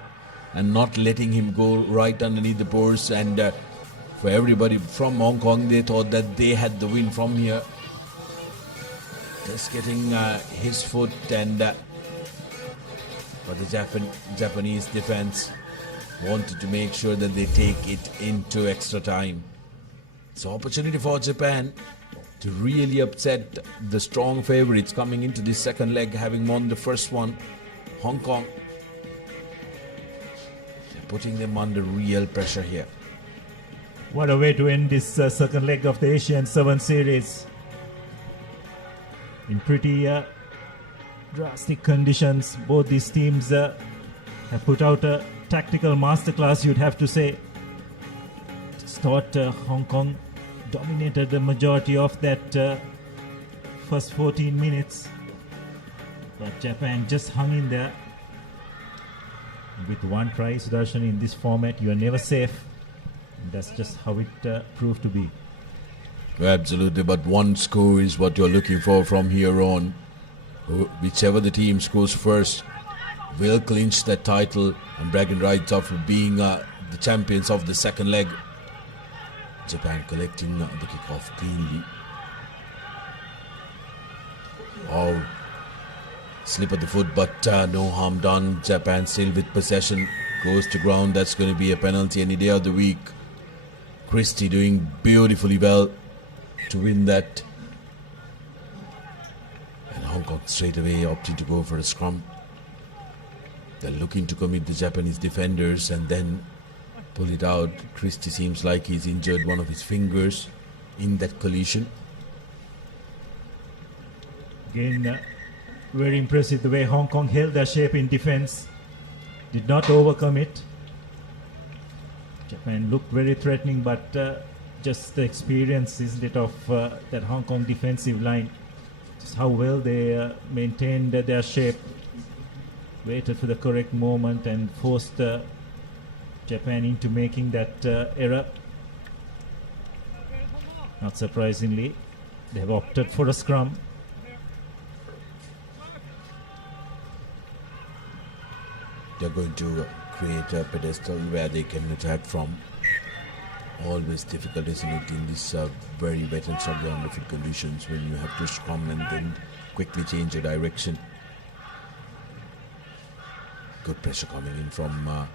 and not letting him go right underneath the post. And for everybody from Hong Kong, they thought that they had the win from here. Just getting his foot, and but the Japanese defense wanted to make sure that they take it into extra time. So opportunity for Japan to really upset the strong favorites coming into the second leg, having won the first one. Hong Kong, they're putting them under real pressure here. What a way to end this second leg of the Asian 7 series. In pretty drastic conditions, both these teams have put out a tactical masterclass, you'd have to say. Just thought Hong Kong dominated the majority of that first 14 minutes. But Japan just hung in there. With one try, Sudarshan, in this format, you are never safe. And that's just how it proved to be. Absolutely, but one score is what you're looking for from here on. Whichever the team scores first will clinch that title and bragging rights of being the champions of the second leg. Japan collecting the kickoff cleanly. Oh, slip of the foot, but no harm done. Japan still with possession, goes to ground. That's going to be a penalty any day of the week. Christie doing beautifully well to win that. And Hong Kong straight away opting to go for a scrum. They're looking to commit the Japanese defenders and then pull it out. Christie seems like he's injured one of his fingers in that collision. Again, very impressive the way Hong Kong held their shape in defense. Did not overcome it. Japan looked very threatening, but just the experience, isn't it, of that Hong Kong defensive line. Just how well they maintained their shape. Waited for the correct moment and forced Japan into making that error. Not surprisingly, they have opted for a scrum. They're going to create a pedestal where they can attack from. Always difficult, isn't it, in these very wet and soggy underfoot conditions when you have to scrum and then quickly change your direction. Good pressure coming in from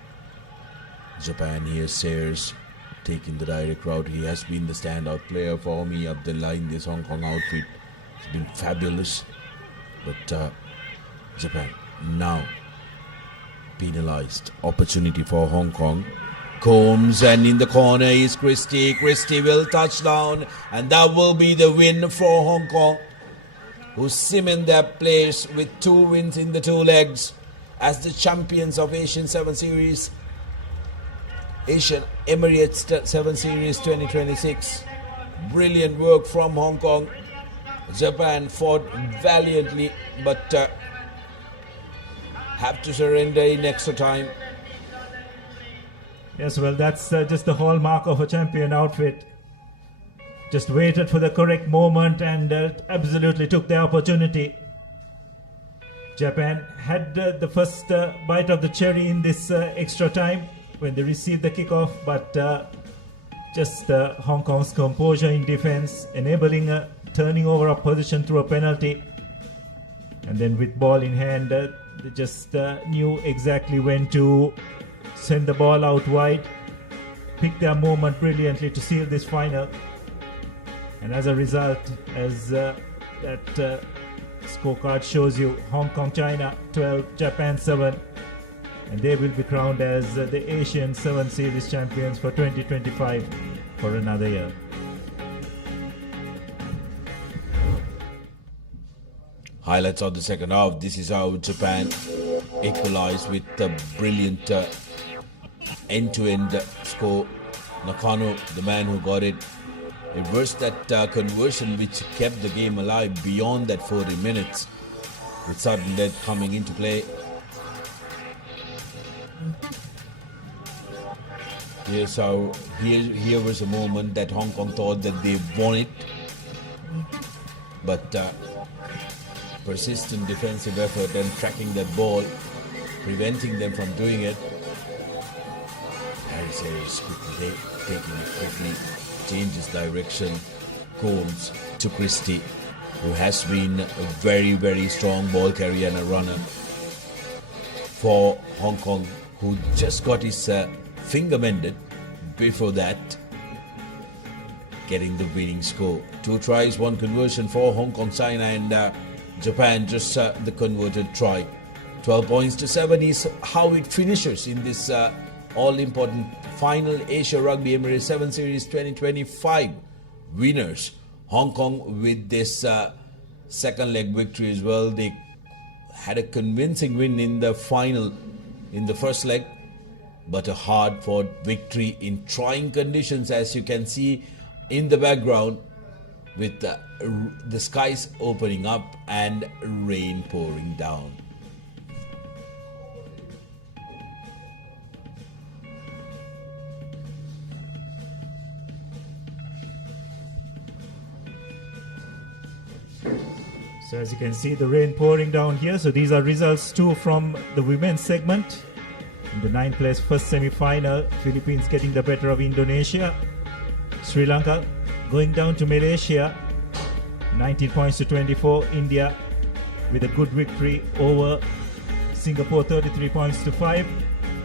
Japan. Here's Sayers taking the direct route. He has been the standout player for me up the line. This Hong Kong outfit has been fabulous. But Japan now penalized. Opportunity for Hong Kong. Combs, and in the corner is Christie. Christie will touch down, and that will be the win for Hong Kong, who cement their place with 2 wins in the 2 legs as the champions of Asian 7 Series, Asian Emirates 7 Series 2026. Brilliant work from Hong Kong. Japan fought valiantly, but have to surrender in extra time. Yes, well, that's just the hallmark of a champion outfit. Just waited for the correct moment and absolutely took the opportunity. Japan had the first bite of the cherry in this extra time when they received the kickoff, but just Hong Kong's composure in defense, enabling a turning over of position through a penalty. And then with ball in hand, they just knew exactly when to send the ball out wide, pick their moment brilliantly to seal this final. And as a result, as that scorecard shows you, Hong Kong, China 12, Japan 7, and they will be crowned as the Asian 7 Series champions for 2025 for another year. Highlights of the second half. This is how Japan equalized with a brilliant end-to-end score. Nakano, the man who got it, reversed that conversion which kept the game alive beyond that 40 minutes, with sudden death coming into play. Here's how, here was a moment that Hong Kong thought that they won it, but persistent defensive effort and tracking that ball, preventing them from doing it. Harry Sayers quickly taking it quickly, changes direction. Combs to Christie, who has been a very, very strong ball carrier and a runner for Hong Kong, who just got his finger mended before that, getting the winning score. 2 tries, 1 conversion for Hong Kong, China, and Japan just the converted try. 12 points to 7 is how it finishes in this all-important final Asia Rugby Emirates 7 Series 2025 winners. Hong Kong with this second leg victory as well. They had a convincing win in the final in the first leg, but a hard-fought victory in trying conditions. As you can see, in the background with the skies opening up and rain pouring down. So as you can see, the rain pouring down here. So these are results too from the women's segment. In the 9th place first semi-final, Philippines getting the better of Indonesia. Sri Lanka going down to Malaysia, 19 points to 24. India with a good victory over Singapore, 33 points to 5.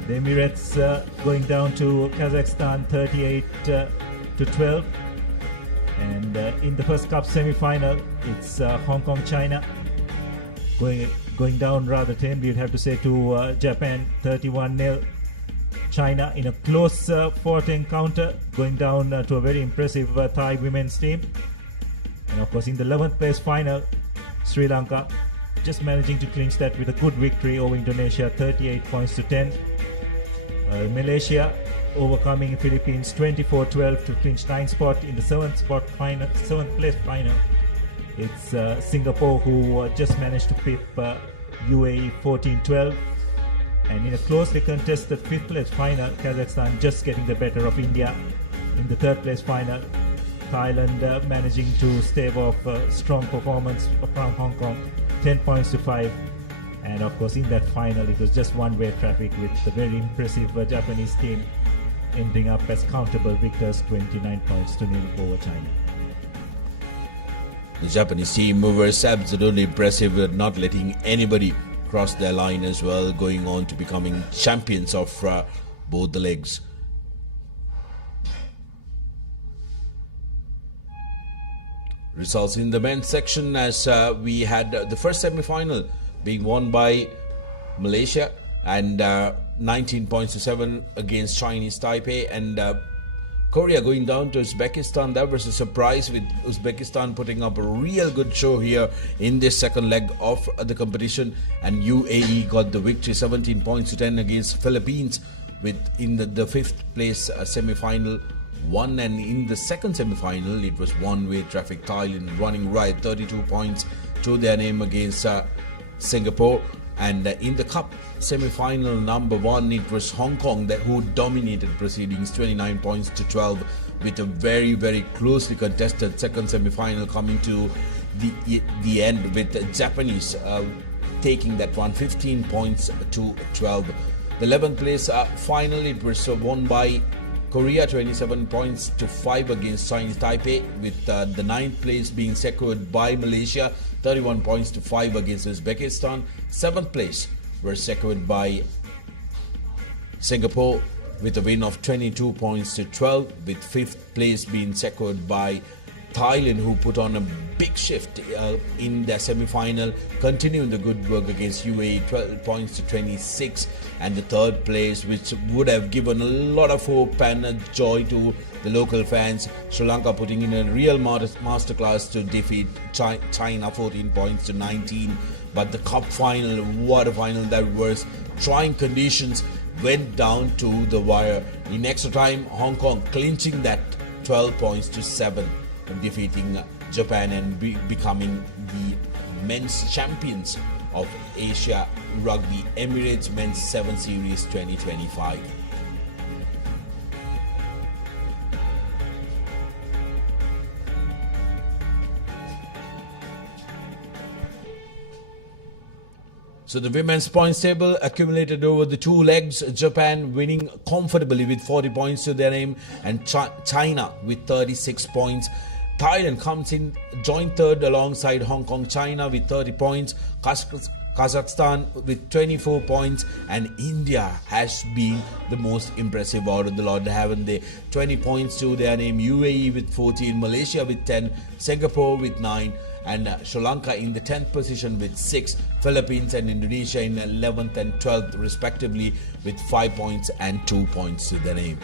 The Emirates going down to Kazakhstan, 38 to 12. And in the first cup semi-final, it's Hong Kong, China going down rather tamely, you'd have to say, to Japan, 31-0. China in a close fought encounter, going down to a very impressive Thai women's team. And of course, in the 11th place final, Sri Lanka just managing to clinch that with a good victory over Indonesia, 38 points to 10. Malaysia overcoming Philippines 24-12 to clinch 9th spot in the 7th place final. It's Singapore who just managed to pip UAE 14-12. And in a closely contested 5th place final, Kazakhstan just getting the better of India. In the 3rd place final, Thailand managing to stave off a strong performance from Hong Kong, 10 points to 5. And of course, in that final, it was just one-way traffic with the very impressive Japanese team ending up as countable victors, 29 points to 0 over China. The Japanese team was absolutely impressive with not letting anybody cross their line as well, going on to becoming champions of both the legs. Results in the men's section, as we had the first semi-final being won by Malaysia and 19 points to 7 against Chinese Taipei, and Korea going down to Uzbekistan. That was a surprise, with Uzbekistan putting up a real good show here in this second leg of the competition, and UAE got the victory, 17 points to 10 against Philippines, with in the 5th place semi-final won. And in the second semi-final, it was one-way traffic. Thailand running right, 32 points to their name against Singapore. And in the cup semi-final number 1, it was Hong Kong who dominated proceedings, 29 points to 12, with a very, very closely contested second semi-final coming to the end, with the Japanese taking that one, 15 points to 12. The 11th place final, it was won by Korea, 27 points to 5 against Chinese Taipei, with the 9th place being secured by Malaysia, 31 points to 5 against Uzbekistan. 7th place were secured by Singapore with a win of 22 points to 12, with 5th place being secured by Thailand, who put on a big shift in their semi-final, continuing the good work against UAE, 12 points to 26. And the 3rd place, which would have given a lot of hope and joy to the local fans, Sri Lanka putting in a real masterclass to defeat China, 14 points to 19. But the cup final, what a final that was. Trying conditions went down to the wire. In extra time, Hong Kong clinching that 12 points to 7, defeating Japan and becoming the men's champions of Asia Rugby Emirates Men's 7 Series 2025. So the women's points table accumulated over the 2 legs, Japan winning comfortably with 40 points to their name, and China with 36 points. Thailand comes in joint 3rd alongside Hong Kong, China with 30 points. Kazakhstan with 24 points, and India has been the most impressive out of the lot, haven't they? 20 points to their name. UAE with 14, Malaysia with 10, Singapore with 9, and Sri Lanka in the 10th position with 6, Philippines and Indonesia in 11th and 12th respectively with 5 points and 2 points to their name.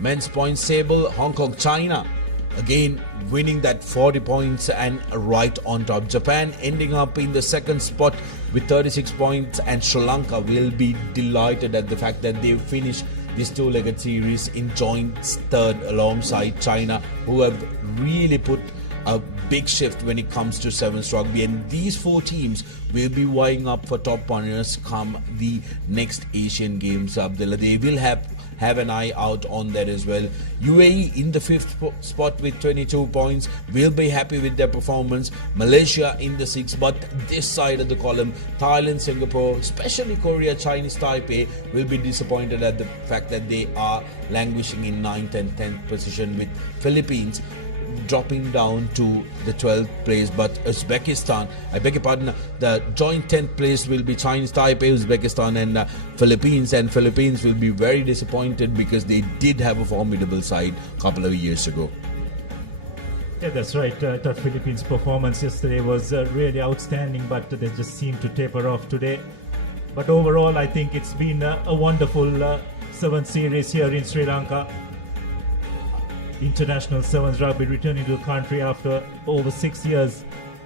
Men's points table, Hong Kong, China again winning that 40 points and right on top. Japan ending up in the second spot with 36 points, and Sri Lanka will be delighted at the fact that they finished this two-legged series in joint third alongside China, who have really put a big shift when it comes to sevens rugby, and these four teams will be vying up for top honors come the next Asian Games. Abdullah, they will have an eye out on that as well. UAE in the fifth spot with 22 points, will be happy with their performance. Malaysia in the sixth, but this side of the column, Thailand, Singapore, especially Korea, Chinese Taipei, will be disappointed at the fact that they are languishing in 9th and 10th position, with Philippines dropping down to the 12th place. But Uzbekistan, I beg your pardon, the joint 10th place will be Chinese Taipei, Uzbekistan and Philippines, and Philippines will be very disappointed because they did have a formidable side a couple of years ago. Yeah, that's right. I thought Philippines' performance yesterday was really outstanding, but they just seemed to taper off today. But overall, I think it's been a wonderful seventh series here in Sri Lanka. International sevens rugby returning to the country after over 6 years,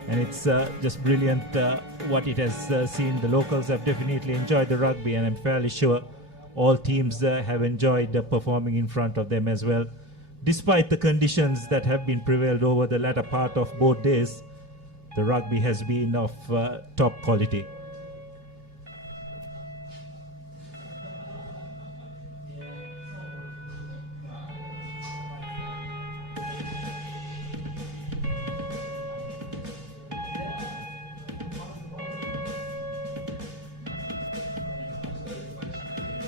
and it's just brilliant what it has seen. The locals have definitely enjoyed the rugby, and I'm fairly sure all teams have enjoyed performing in front of them as well. Despite the conditions that have been prevailed over the latter part of both days, the rugby has been of top quality.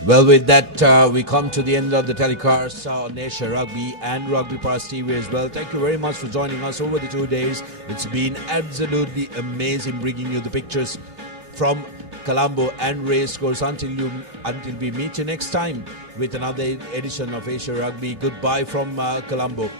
Well, with that, we come to the end of the telecast on Asia Rugby and Rugby Pass TV as well. Thank you very much for joining us over the 2 days. It's been absolutely amazing bringing you the pictures from Colombo and Racecourse. Until we meet you next time with another edition of Asia Rugby. Goodbye from Colombo.